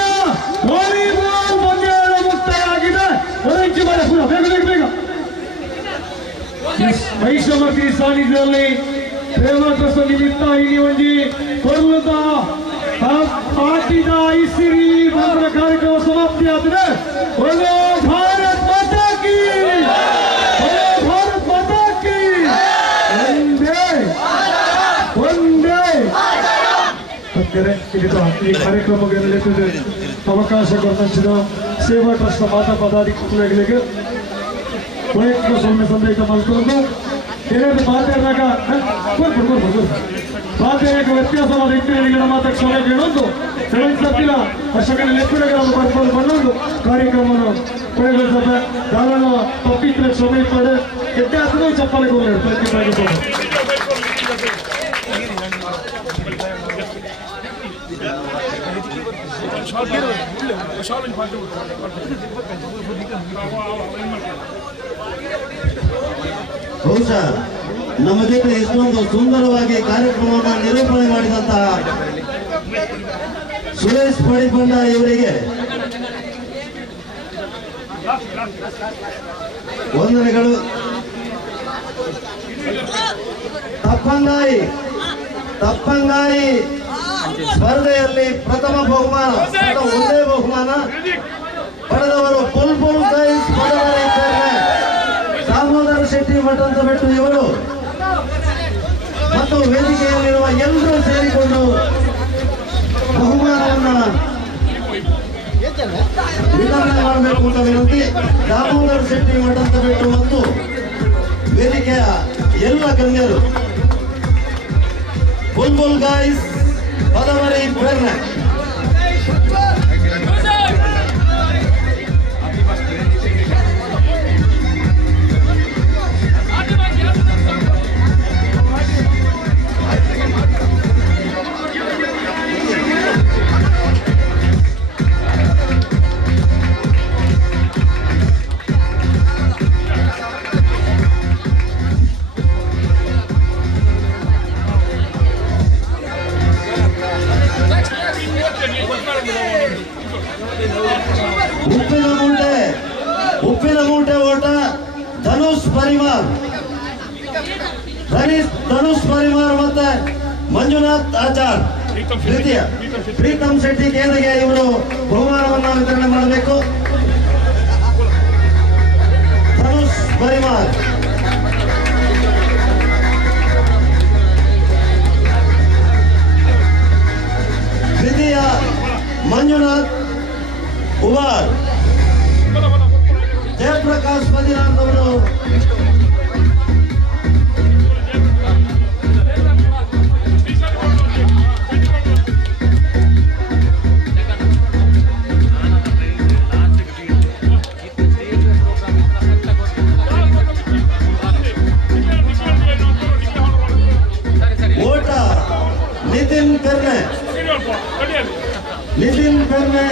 ವಾಲಿಬಾಲ್ ಪಂದ್ಯಾಟ ಮುಕ್ತಾಯವಾಗಿದೆ ಒರೆಂಚು ಬರ ಪುರ ಬೇಗ ಬೇಗ ಬೇಗ ವೈಷ್ಣವರ್ತಿ ಸಾನ್ನಿಧ್ಯದಲ್ಲಿ ಪ್ರೇಮಕೃಷ್ಣ ನಿಮಿತ್ತ ಇಲ್ಲಿ ಒಂಜಿ ಕೊರ್ಲದ ಪಾಟಿದ ಐಸಿರಿ ಬಂದ್ರ ಕಾರ್ಯಕ್ರಮ ಸಮಾಪ್ತಿ ಆದ್ರೆ ಒಳ್ಳೆ ಭಾರತ್ ಮಾತಾ ಕಿ ಭಾರತ್ ಮಾತಾ ಕಿ ಒಂದೇ ಒಂದೇ ಈ ಕಾರ್ಯಕ್ರಮಕ್ಕೆ ನಡೆಯುತ್ತದೆ ಅವಕಾಶ ಕೊಟ್ಟಿದ್ದ ಸೇವಾ ಟ್ರಸ್ಟ್ ಮಾತಾ ಪದಾಧಿಕಾರಿಗಳಿಗೆ ವೈಯಕ್ತಿಕ ಸಂದೇಶ ಮಲ್ಕೊಂಡು ಏನಾದ್ರು ಮಾತಾಡಿದಾಗ ಮಾತಾಡಕ ವ್ಯತ್ಯಾಸವಾದ ಇತರರಿಗೆ ಮಾತಾಡ ಸಮಯ ಹೇಳೋದು ಸತ್ತಿಲ್ಲ ಅಷ್ಟಕ್ಕೆ ಲೆಕ್ಕಗಳನ್ನು ಬರ್ಕೊಂಡು ಬಂದೊಂದು ಕಾರ್ಯಕ್ರಮವನ್ನು ಕೊನೆಗೊಳಿಸದೆ ದಾಳನ ತಪ್ಪಿದ್ರೆ ಸಮಯ ಪಡೆ ಕೆಟ್ಟ ಹತ್ತಿರ ಚಪ್ಪಾಳೆ ಹೋಗಿ ಪ್ರತಿ ಬಹುಶಃ ನಮ್ಮ ಜೊತೆ ಇಷ್ಟೊಂದು ಸುಂದರವಾಗಿ ಕಾರ್ಯಕ್ರಮವನ್ನು ನಿರೂಪಣೆ ಮಾಡಿದಂತಹ ಸುರೇಶ್ ಪಡಿಪಂಡ ಇವರಿಗೆ ವಂದನೆಗಳು. ತಪ್ಪಂಗಾಯಿ ಸ್ಪರ್ಧೆಯಲ್ಲಿ ಪ್ರಥಮ ಬಹುಮಾನ ಒಂದೇ ಬಹುಮಾನ ಪಡೆದವರು ಬುಲ್ಬುಲ್ ಗೈಸ್ ದಾಮೋದರ ಶೆಟ್ಟಿ ಮಠ ಅಂತ ಬಿಟ್ಟು ಇವರು ಮತ್ತು ವೇದಿಕೆಯಲ್ಲಿರುವ ಎಲ್ಲರೂ ಸೇರಿಕೊಂಡು ಬಹುಮಾನವನ್ನು ವಿತರಣೆ ಮಾಡಬೇಕು ಅಂತ ವಿನಂತಿ. ದಾಮೋದರ ಶೆಟ್ಟಿ ಮಠ ಅಂತ ಬಿಟ್ಟು ಮತ್ತು ವೇದಿಕೆಯ ಎಲ್ಲ ಗಣ್ಯರು ಬುಲ್ಬುಲ್ ಗೈಸ್ ಪದವರಿ ಬೆರ್ನೆ ಮಂಜುನಾಥ್ ಆಚಾರ್ ದ್ವಿತೀಯ, ಪ್ರೀತಮ್ ಶೆಟ್ಟಿ ಕೇಂದ್ರಿಗೆ ಇವರು ಬಹುಮಾನವನ್ನು ವಿತರಣೆ ಮಾಡಬೇಕು. ಧನುಷ್ ಪರಿಮಾರ್ ದ್ವಿತೀಯ, ಮಂಜುನಾಥ್ ಉವಾರ್. ಜಯಪ್ರಕಾಶ್ ಬದಿನಾಥ್ ಅವರು ಓಟ ನಿತಿನ್ ಪೆರ್ನೆ, ನಿತಿನ್ ಪೆರ್ನೆ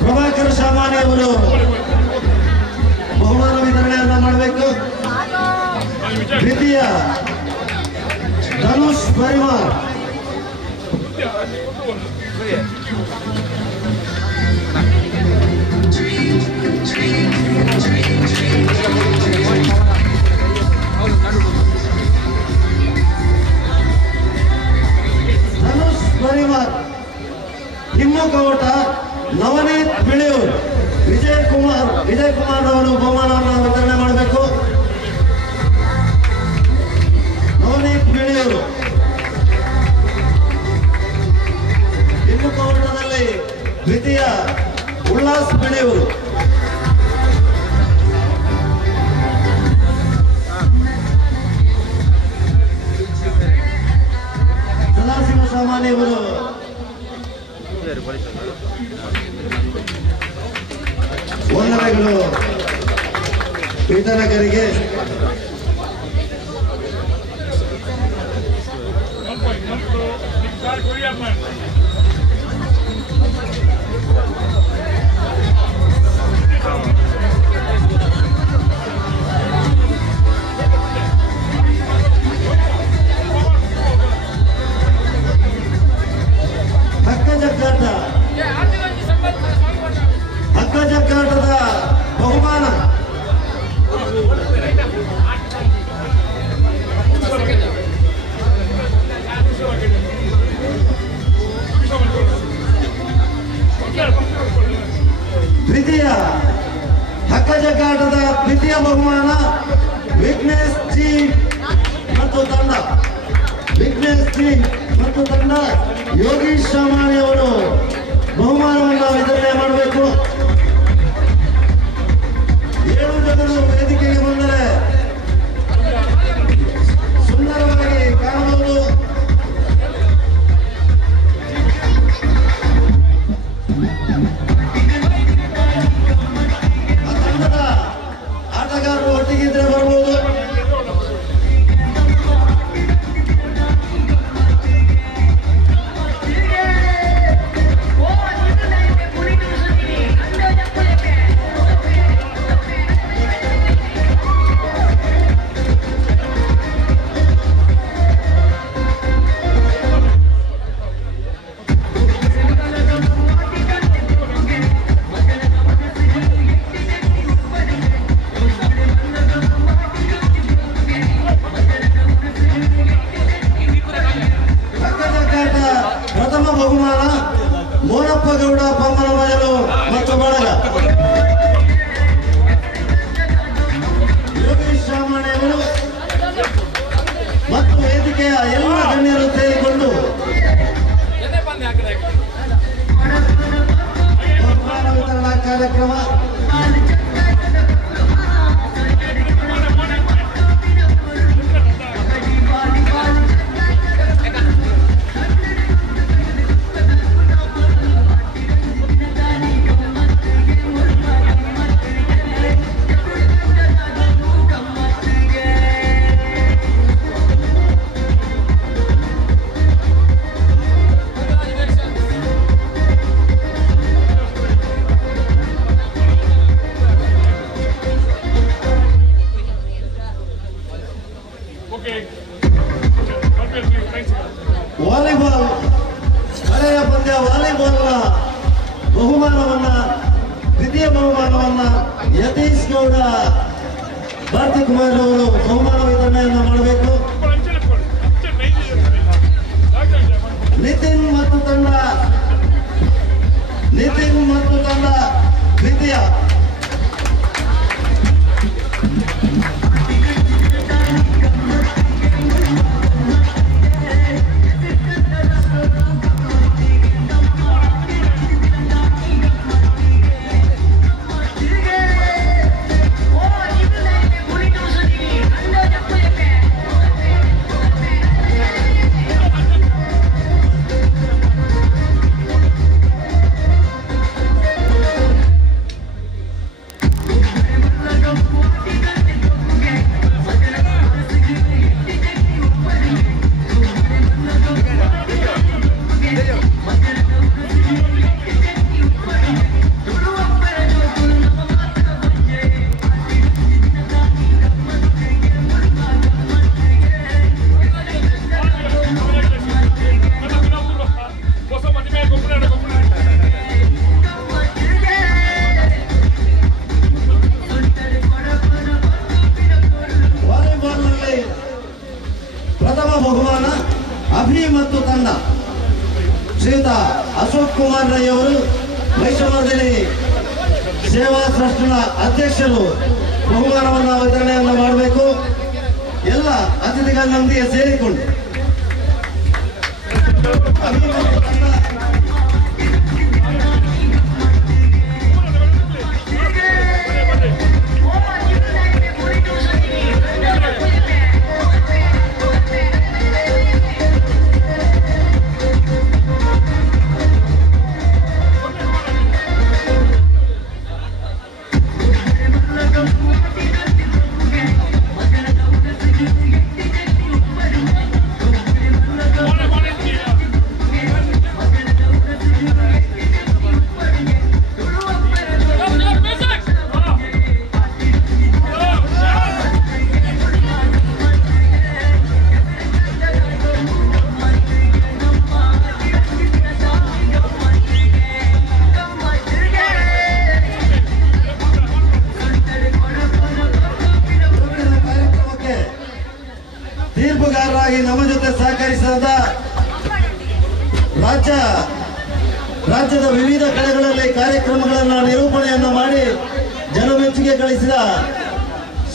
ಪ್ರಭಾಕರ್ ಶಾಮಾನಿ ಅವರು ಬಹುಮಾನ ವಿತರಣೆಯನ್ನ ಮಾಡಬೇಕು. ದ್ವಿತೀಯ, ಧನುಷ್ ಪರಿಮಾರ್. ಧನುಷ್ ಪರಿಮಾರ್. ಹಿಮ್ಮುಖ ಓಟ ನವನೀತ್ ಬಿಳಿಯೂರ್. ವಿಜಯ್ ಕುಮಾರ್ ಅವರು ಬಹುಮಾನವನ್ನು ವಿತರಣೆ ಮಾಡಬೇಕು. ನವನೀತ್ ಬಿಳಿಯೂರು. ಹಿಮ್ಮುಖ ಓಟದಲ್ಲಿ ದ್ವಿತೀಯ, ಉಲ್ಲಾಸ್ ಬಿಳಿಯೂರು. ಸದಾಶಿವ ಸಾಮಾನ್ಯ ಇವರು ವಂದನೆಗಳು ವಿತರಕರಿಗೆ. ಹಗ್ಗ ಜಗ್ಗಾಟದ ಬಹುಮಾನ ದ್ವಿತೀಯ, ಹಗ್ಗ ಜಗ್ಗಾಟದ ದ್ವಿತೀಯ ಬಹುಮಾನ ವಿಘ್ನೇಶ್ ಜಿ ಮತ್ತು ತಂಡ. ವಿಘ್ನೇಶ್ ಜಿ ಮತ್ತು ತಂಡ ಯೋಗೀಶ್ ಶಾಮಾನಿ ಅವರು ಬಹುಮಾನವನ್ನು ವಿತರಣೆ ಮಾಡಬೇಕು. 7 ಜನರು ವೇದಿಕೆಗೆ ಬಂದರೆ ಸುಂದರವಾಗಿ ಕಾಣಬಹುದು. ಆ ತಂಡದ ಆಟಗಾರರು ಒಟ್ಟಿಗಿದ್ರೆ ಬರ್ಬೋದು. ಪ್ರಥಮ ಬಹುಮಾನ ಮೋನಪ್ಪ ಗೌಡ ಪಮ್ಮನಮಯಲು ಮತ್ತು ಬಳಗ. ಯೋಗೇಶ್ ಶಾಮಾಣಿ ಅವರು ಮತ್ತು ವೇದಿಕೆಯ ಎಲ್ಲ ಗಣ್ಯರು ಸೇರಿಕೊಂಡು ಬಹುಮಾನ ವಿತರಣಾ ಕಾರ್ಯಕ್ರಮ ವಾಲಿಬಾಲ್ ಹಳೆಯ ಪಂದ್ಯ ವಾಲಿಬಾಲ್ನ ಬಹುಮಾನವನ್ನ ದ್ವಿತೀಯ ಬಹುಮಾನವನ್ನ ಯತೀಶ್ ಗೌಡ ಭಾರತಿ ಕುಮಾರ್ ಅವರು ಬಹುಮಾನ ವಿತರಣೆಯನ್ನು ಮಾಡಬೇಕು. ನಿತಿನ್ ಮತ್ತು ತಂಡ ದ್ವಿತೀಯ. ಪ್ರಥಮ ಬಹುಮಾನ ಅಭಿ ಮತ್ತು ತಂಡ. ಶ್ರೀಯುತ ಅಶೋಕ್ ಕುಮಾರ್ ರೈ ಅವರು ವೈಷ್ಣವದಲ್ಲಿ ಸೇವಾ ಟ್ರಸ್ಟ್ನ ಅಧ್ಯಕ್ಷರು ಬಹುಮಾನವನ್ನು ವಿತರಣೆಯನ್ನು ಮಾಡಬೇಕು. ಎಲ್ಲ ಅತಿಥಿಗಳೊಂದಿಗೆ ಸೇರಿಕೊಂಡು ಅಭಿ ಮತ್ತು ತಂಡ ತೀರ್ಪುಗಾರರಾಗಿ ನಮ್ಮ ಜೊತೆ ಸಹಕರಿಸಿದ ರಾಜ್ಯದ ವಿವಿಧ ಕಡೆಗಳಲ್ಲಿ ಕಾರ್ಯಕ್ರಮಗಳನ್ನು ನಿರೂಪಣೆಯನ್ನು ಮಾಡಿ ಜನಮೆಚ್ಚುಗೆ ಗಳಿಸಿದ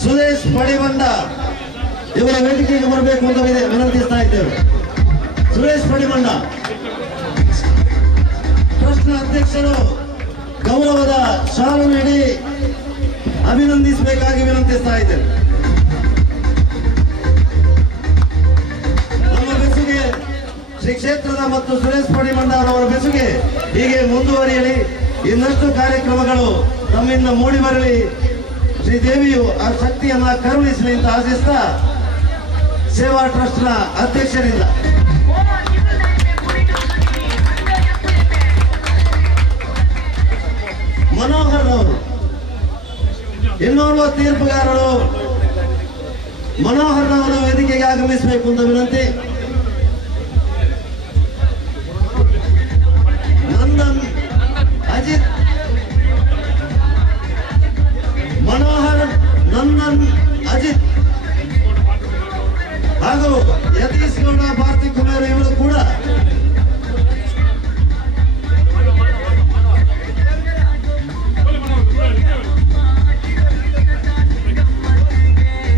ಸುರೇಶ್ ಪಡಿಮಂಡ ಇವರ ವೇದಿಕೆಗೆ ಬರಬೇಕು ಅಂತ ವಿನಂತಿಸ್ತಾ ಇದ್ದೇವೆ. ಸುರೇಶ್ ಪಡಿಮಂಡ ಟ್ರಸ್ಟ್ನ ಅಧ್ಯಕ್ಷರು ಗೌರವದ ಶಾಲು ನೀಡಿ ಅಭಿನಂದಿಸಬೇಕಾಗಿ ವಿನಂತಿಸ್ತಾ ಇದ್ದೇವೆ. ಶ್ರೀ ಕ್ಷೇತ್ರದ ಮತ್ತು ಸುರೇಶ್ ಪಡಿಮಂಡ ಅವರ ಬೆಸುಗೆ ಹೀಗೆ ಮುಂದುವರಿಯಲಿ. ಇನ್ನಷ್ಟು ಕಾರ್ಯಕ್ರಮಗಳು ತಮ್ಮಿಂದ ಮೂಡಿ ಬರಲಿ. ಶ್ರೀದೇವಿಯು ಆ ಶಕ್ತಿಯನ್ನ ಕರುಣಿಸಲಿ ಅಂತ ಆಶಿಸ್ತಾ ಸೇವಾ ಟ್ರಸ್ಟ್ನ ಅಧ್ಯಕ್ಷರಿಂದ ಮನೋಹರ್ ಅವರು, ಇನ್ನೋರ್ವ ತೀರ್ಪುಗಾರರು ಮನೋಹರ್ ಅವರು ವೇದಿಕೆಗೆ ಆಗಮಿಸಬೇಕು ಅಂತ ವಿನಂತಿ. ಅಜಿತ್, ಮನೋಹರ್, ನಂದನ್, ಅಜಿತ್ ಹಾಗೂ ಯತೀಶ್ ಗೌಡ, ಭಾರತಿ ಕುಮಾರ್ ಇವರು ಕೂಡ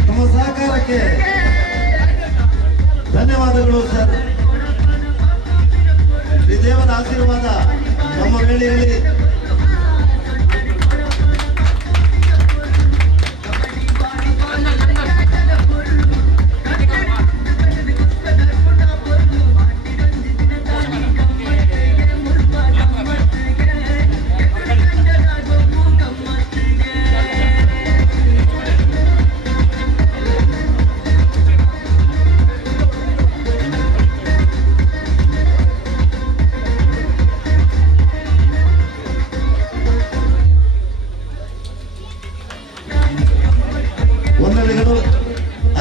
ತಮ್ಮ ಸಹಕಾರಕ್ಕೆ ಧನ್ಯವಾದಗಳು ಸರ್. ಶ್ರೀ ದೇವರ ಆಶೀರ್ವಾದ ನಮ್ಮ ಮೇಲೆ ಇರಲಿ.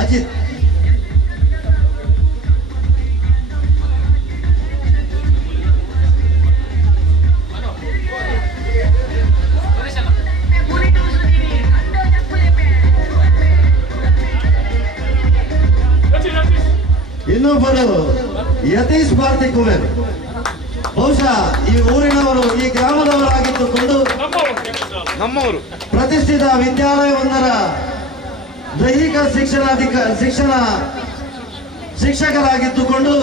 ಅಜಿತ್, ಇನ್ನೊಬ್ಬರು ಯತೀಶ್ ಭಾರತಿ ಕುಮೇರ್. ಬಹುಶಃ ಈ ಊರಿನವರು, ಈ ಗ್ರಾಮದವರಾಗಿದ್ದುಕೊಂಡು ನಮ್ಮವರು ಪ್ರತಿಷ್ಠಿತ ವಿದ್ಯಾಲಯವೊಂದರ ದೈಹಿಕ ಶಿಕ್ಷಕರಾಗಿದ್ದುಕೊಂಡು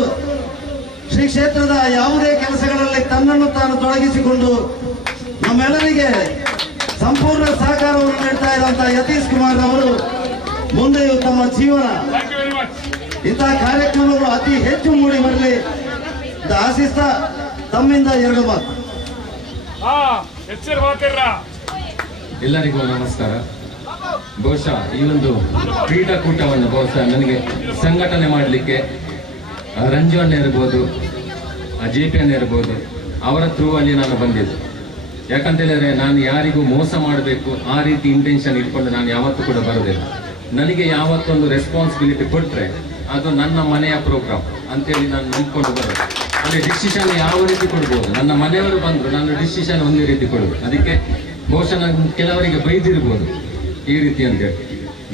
ಶ್ರೀ ಕ್ಷೇತ್ರದ ಯಾವುದೇ ಕೆಲಸಗಳಲ್ಲಿ ತನ್ನನ್ನು ತಾನು ತೊಡಗಿಸಿಕೊಂಡು ನಮ್ಮೆಲ್ಲರಿಗೆ ಸಂಪೂರ್ಣ ಸಹಕಾರವನ್ನು ನೀಡ್ತಾ ಇರುವಂತಹ ಯತೀಶ್ ಕುಮಾರ್ ಅವರು ಮುಂದೆಯೂ ತಮ್ಮ ಜೀವನ ಇಂತಹ ಕಾರ್ಯಕ್ರಮಗಳು ಅತಿ ಹೆಚ್ಚು ಮೂಡಿ ಬರಲಿ ಅಂತ ಆಶಿಸ್ತಾ ತಮ್ಮಿಂದ 2 ಮಾತು. ಎಲ್ಲರಿಗೂ ನಮಸ್ಕಾರ. ಬಹುಶಃ ಈ ಒಂದು ಕ್ರೀಡಾಕೂಟವನ್ನು ಬಹುಶಃ ನನಗೆ ಸಂಘಟನೆ ಮಾಡಲಿಕ್ಕೆ ರಂಜನ್ ಇರ್ಬೋದು, JPN ಇರ್ಬೋದು, ಅವರ ಥ್ರೂ ಅಲ್ಲಿ ನಾನು ಬಂದಿದ್ದೆ. ಯಾಕಂತ ಹೇಳಿದ್ರೆ ನಾನು ಯಾರಿಗೂ ಮೋಸ ಮಾಡಬೇಕು ಆ ರೀತಿ ಇಂಟೆನ್ಷನ್ ಇಟ್ಕೊಂಡು ನಾನು ಯಾವತ್ತೂ ಕೂಡ ಬರೋದಿಲ್ಲ. ನನಗೆ ಯಾವತ್ತೊಂದು ರೆಸ್ಪಾನ್ಸಿಬಿಲಿಟಿ ಕೊಟ್ಟರೆ ಅದು ನನ್ನ ಮನೆಯ ಪ್ರೋಗ್ರಾಮ್ ಅಂತೇಳಿ ನಾನು ನಂಬ್ಕೊಂಡು ಬರೋದು. ಅಲ್ಲಿ ಡಿಸಿಷನ್ ಯಾವ ರೀತಿ ಕೊಡ್ಬೋದು, ನನ್ನ ಮನೆಯವರು ಬಂದರು ನಾನು ಡಿಸಿಷನ್ ಒಂದೇ ರೀತಿ ಕೊಡೋದು. ಅದಕ್ಕೆ ಬಹುಶಃ ನಾನು ಕೆಲವರಿಗೆ ಬೈದಿರ್ಬೋದು ಈ ರೀತಿ ಅಂತೇಳಿ.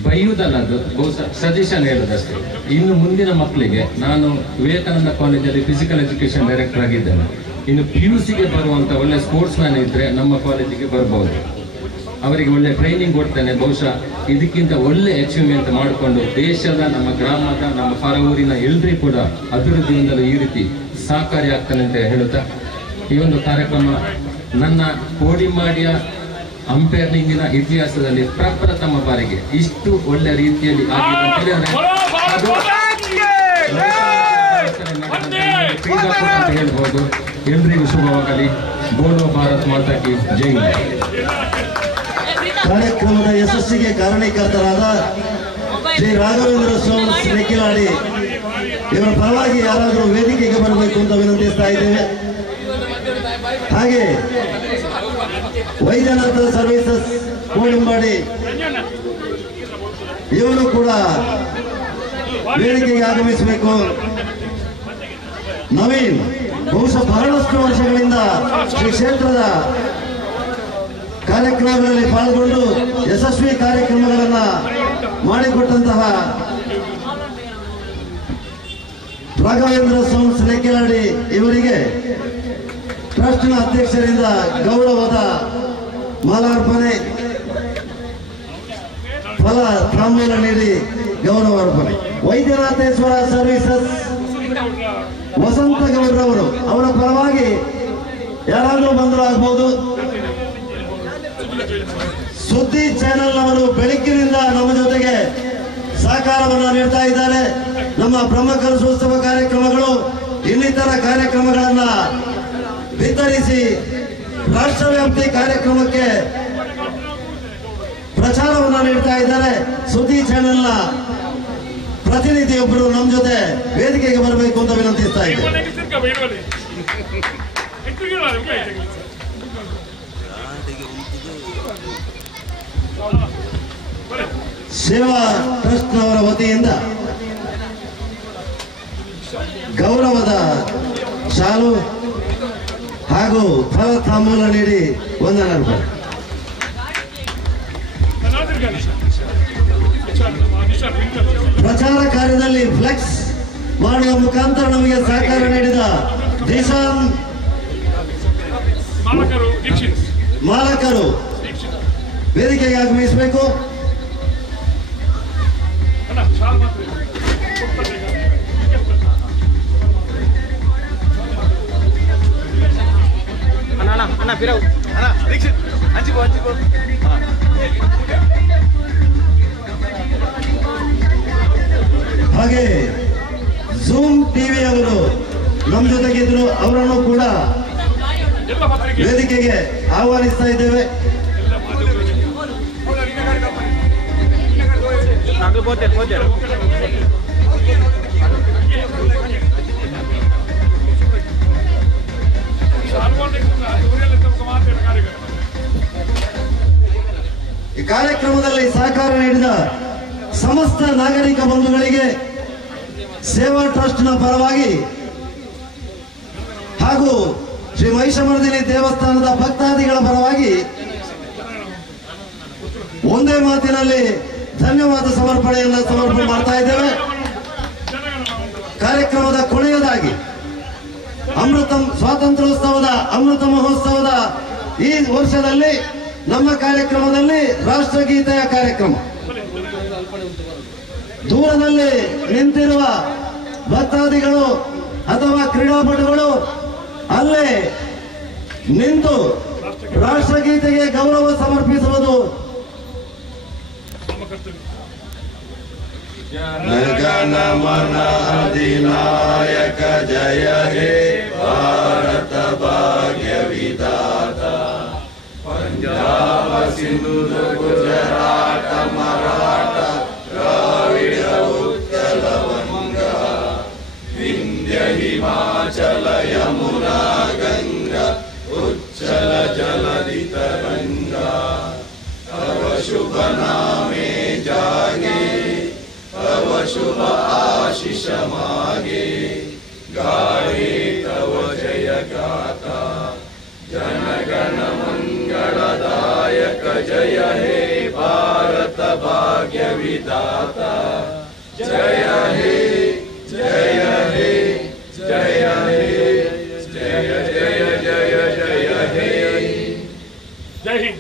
ಬೈಯುವುದಲ್ಲ, ಅದು ಬಹುಶಃ ಸಜೆಷನ್ ಹೇಳೋದಷ್ಟೇ. ಇನ್ನು ಮುಂದಿನ ಮಕ್ಕಳಿಗೆ ನಾನು ವಿವೇಕಾನಂದ ಕಾಲೇಜಲ್ಲಿ ಫಿಸಿಕಲ್ ಎಜುಕೇಶನ್ ಡೈರೆಕ್ಟರ್ ಆಗಿದ್ದೇನೆ. ಇನ್ನು PUCಗೆ ಬರುವಂಥ ಒಳ್ಳೆ ಸ್ಪೋರ್ಟ್ಸ್ ಮ್ಯಾನ್ ಇದ್ದರೆ ನಮ್ಮ ಕಾಲೇಜಿಗೆ ಬರ್ಬೋದು. ಅವರಿಗೆ ಒಳ್ಳೆ ಟ್ರೈನಿಂಗ್ ಕೊಡ್ತೇನೆ. ಬಹುಶಃ ಇದಕ್ಕಿಂತ ಒಳ್ಳೆ ಅಚೀವ್ಮೆಂಟ್ ಮಾಡಿಕೊಂಡು ದೇಶದ, ನಮ್ಮ ಗ್ರಾಮದ, ನಮ್ಮ ಹೊರ ಊರಿನ ಎಲ್ಲರಿಗೂ ಕೂಡ ಅಭಿವೃದ್ಧಿ ಹೊಂದಲು ಈ ರೀತಿ ಸಹಕಾರಿ ಆಗ್ತಾನೆ ಅಂತ ಹೇಳುತ್ತಾ ಈ ಒಂದು ಕಾರ್ಯಕ್ರಮ ನನ್ನ ಕೋಡಿಮಾಡಿಯ ಅಂಪೈರಿಂಗಿನ ಇತಿಹಾಸದಲ್ಲಿ ಪ್ರಪ್ರಥಮ ಬಾರಿಗೆ ಇಷ್ಟು ಒಳ್ಳೆ ರೀತಿಯಲ್ಲಿ ಆಗಿದೆ ಅಂತ ಹೇಳ್ಬೋದು. ಎಲ್ರಿಗೂ ಶುಭವಾಗಲಿ. ಬೋಲೋ ಭಾರತ್ ಮಾತಾ ಕಿ ಜೈ. ಕಾರ್ಯಕ್ರಮದ ಯಶಸ್ಸಿಗೆ ಕಾರಣೀಕರ್ತರಾದ ಶ್ರೀ ರಾಘವೇಂದ್ರ ಸೋಮ್ಸ್ ನೆಕ್ಕಿಲಾಡಿ ಇವರ ಪರವಾಗಿ ಯಾರಾದರೂ ವೇದಿಕೆಗೆ ಬರಬೇಕು ಅಂತ ವಿನಂತಿಸ್ತಾ ಇದ್ದೇವೆ. ಹಾಗೆ ವೈದ್ಯನಾಥ ಸರ್ವಿಸಸ್ ಕೋಳಿಂಬಾಡಿ ಇವರು ಕೂಡ ವೇದಿಕೆಗೆ ಆಗಮಿಸಬೇಕು. ನವೀನ್ ಬಹುಶಃ ಬಹಳಷ್ಟು ವರ್ಷಗಳಿಂದ ಶ್ರೀ ಕ್ಷೇತ್ರದ ಕಾರ್ಯಕ್ರಮಗಳಲ್ಲಿ ಪಾಲ್ಗೊಂಡು ಯಶಸ್ವಿ ಕಾರ್ಯಕ್ರಮಗಳನ್ನು ಮಾಡಿಕೊಟ್ಟಂತಹ ರಾಘವೇಂದ್ರ ಸೋಮ್ಸ್ ನೆಕ್ಕಿಲಾಡಿ ಇವರಿಗೆ ಟ್ರಸ್ಟ್ನ ಅಧ್ಯಕ್ಷರಿಂದ ಗೌರವದ ಮಾಲಾರ್ಪಣೆ, ಫಲ ತಾಂಬೂಲ ನೀಡಿ ಗೌರವ ಅರ್ಪಣೆ. ವೈದ್ಯನಾಥೇಶ್ವರ ಸರ್ವಿಸಸ್ ವಸಂತ ಗೌಡ್ರವರು, ಅವರ ಪರವಾಗಿ ಯಾರಾದರೂ ಬಂದರೂ ಆಗ್ಬಹುದು. ಸುದ್ದಿ ಚಾನೆಲ್ ಅವರು ಬೆಳಗ್ಗಿನಿಂದ ನಮ್ಮ ಜೊತೆಗೆ ಸಹಕಾರವನ್ನು ನೀಡ್ತಾ ಇದ್ದಾರೆ. ನಮ್ಮ ಬ್ರಹ್ಮಕಲಶೋತ್ಸವ ಕಾರ್ಯಕ್ರಮಗಳು, ಇನ್ನಿತರ ಕಾರ್ಯಕ್ರಮಗಳನ್ನ ವಿತರಿಸಿ ರಾಷ್ಟ್ರವ್ಯಾಪ್ತಿ ಕಾರ್ಯಕ್ರಮಕ್ಕೆ ಪ್ರಚಾರವನ್ನು ನೀಡ್ತಾ ಇದ್ದಾರೆ. ಸುದ್ದಿ ಚಾನೆಲ್ನ ಪ್ರತಿನಿಧಿಯೊಬ್ಬರು ನಮ್ಮ ಜೊತೆ ವೇದಿಕೆಗೆ ಬರಬೇಕು ಅಂತ ವಿನಂತಿಸ್ತಾ ಇದ್ದಾರೆ. ಸೇವಾ ಟ್ರಸ್ಟ್ನವರ ವತಿಯಿಂದ ಗೌರವದ ಶಾಲು ಹಾಗೂ ಫಲ ತಾಂಬೂಲ ನೀಡಿ ವಂದನಾರ್ಪಣೆ. ಪ್ರಚಾರ ಕಾರ್ಯದಲ್ಲಿ ಫ್ಲೆಕ್ಸ್ ಮಾಡುವ ಮುಖಾಂತರ ನಮಗೆ ಸಹಕಾರ ನೀಡಿದ ದಿಶಾನ್ ಮಾಲಕರು ವೇದಿಕೆಗೆ ಆಗಮಿಸಬೇಕು. ಹಾಗೆ ಝೂಮ್ ಟಿವಿ ಅವರು ನಮ್ಮ ಜೊತೆಗಿದ್ರು, ಅವರನ್ನು ಕೂಡ ವೇದಿಕೆಗೆ ಆಹ್ವಾನಿಸ್ತಾ ಇದ್ದೇವೆ. ಈ ಕಾರ್ಯಕ್ರಮದಲ್ಲಿ ಸಹಕಾರ ನೀಡಿದ ಸಮಸ್ತ ನಾಗರಿಕ ಬಂಧುಗಳಿಗೆ ಸೇವಾ ಟ್ರಸ್ಟ್ನ ಪರವಾಗಿ ಹಾಗೂ ಶ್ರೀ ಮಹಿಷಮರ್ದಿನಿ ದೇವಸ್ಥಾನದ ಭಕ್ತಾದಿಗಳ ಪರವಾಗಿ ಒಂದೇ ಮಾತಿನಲ್ಲಿ ಧನ್ಯವಾದ ಸಮರ್ಪಣೆ ಮಾಡ್ತಾ ಇದ್ದೇವೆ. ಕಾರ್ಯಕ್ರಮದ ಕೊನೆಯದಾಗಿ ಸ್ವಾತಂತ್ರ್ಯೋತ್ಸವದ ಅಮೃತ ಮಹೋತ್ಸವದ ಈ ವರ್ಷದಲ್ಲಿ ನಮ್ಮ ಕಾರ್ಯಕ್ರಮದಲ್ಲಿ ರಾಷ್ಟ್ರಗೀತೆಯ ಕಾರ್ಯಕ್ರಮ. ದೂರದಲ್ಲಿ ನಿಂತಿರುವ ಭಕ್ತಾದಿಗಳು ಅಥವಾ ಕ್ರೀಡಾಪಟುಗಳು ಅಲ್ಲೇ ನಿಂತು ರಾಷ್ಟ್ರಗೀತೆಗೆ ಗೌರವ ಸಮರ್ಪಿಸುವುದು. ಜನಗಣಮನ ಅಧಿನಾಯಕ ಜಯ ಹೇ ಭಾರತ ಭಾಗ್ಯ ವಿಧಾತ ಪಂಜಾಬ ಸಿಂಧು ಗುಜರಾಟ ಮರಾಠ ದ್ರಾವಿಡ ಉತ್ಕಲ ವಂಗ ವಿಂಧ್ಯ ಹಿಮಾಚಲ ಯಮುನಾ ಗಂಗಾ ಉಚ್ಚಲ ಜಲಧಿ ತರಂಗಾ ತವ ಶುಭ ನಾಮೇ ಜಾಗೆ तव शुभ आशीष मागे गाये तव जय गाथा जनगण मंगलदायक जय हे भारत भाग्य विधाता जय हे जय हे जय हे जय जय जय जय हे जय हिंद.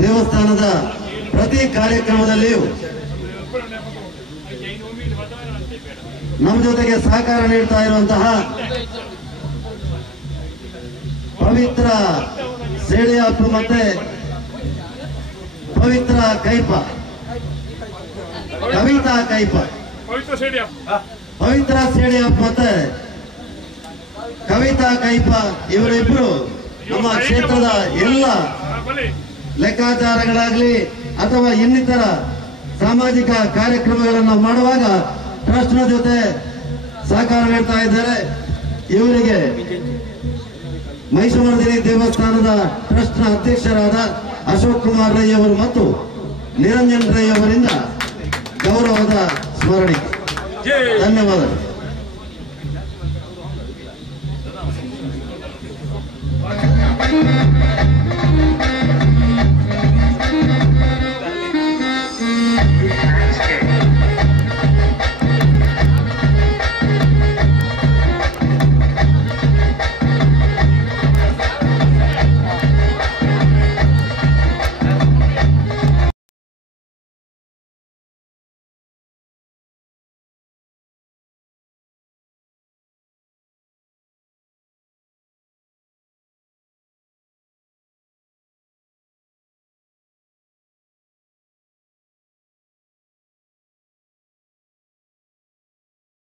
ದೇವಸ್ಥಾನದ ಪ್ರತಿ ಕಾರ್ಯಕ್ರಮದಲ್ಲಿಯೂ ನಮ್ಮ ಜೊತೆಗೆ ಸಹಕಾರ ನೀಡ್ತಾ ಇರುವಂತಹ ಪವಿತ್ರ ಸೇಡಿಯಾಪು ಮತ್ತೆ ಪವಿತ್ರ ಕೈಪ ಕವಿತಾ ಕೈಪ, ಪವಿತ್ರ ಸೇಡಿಯಪ್ಪ ಮತ್ತೆ ಕವಿತಾ ಕೈಪ ಇವರಿಬ್ರು ನಮ್ಮ ಕ್ಷೇತ್ರದ ಎಲ್ಲ ಲೆಕ್ಕಾಚಾರಗಳಾಗ್ಲಿ ಅಥವಾ ಇನ್ನಿತರ ಸಾಮಾಜಿಕ ಕಾರ್ಯಕ್ರಮಗಳನ್ನು ಮಾಡುವಾಗ ಟ್ರಸ್ಟ್ನ ಜೊತೆ ಸಹಕಾರ ನೀಡ್ತಾ ಇದ್ದಾರೆ. ಇವರಿಗೆ ಮೈಸೂರಿನ ದೇವಸ್ಥಾನದ ಟ್ರಸ್ಟ್ನ ಅಧ್ಯಕ್ಷರಾದ ಅಶೋಕ್ ಕುಮಾರ್ ರೈ ಅವರು ಮತ್ತು ನಿರಂಜನ್ ರೈ ಅವರಿಂದ ಗೌರವದ ಸ್ಮರಣೆ. ಧನ್ಯವಾದಗಳು.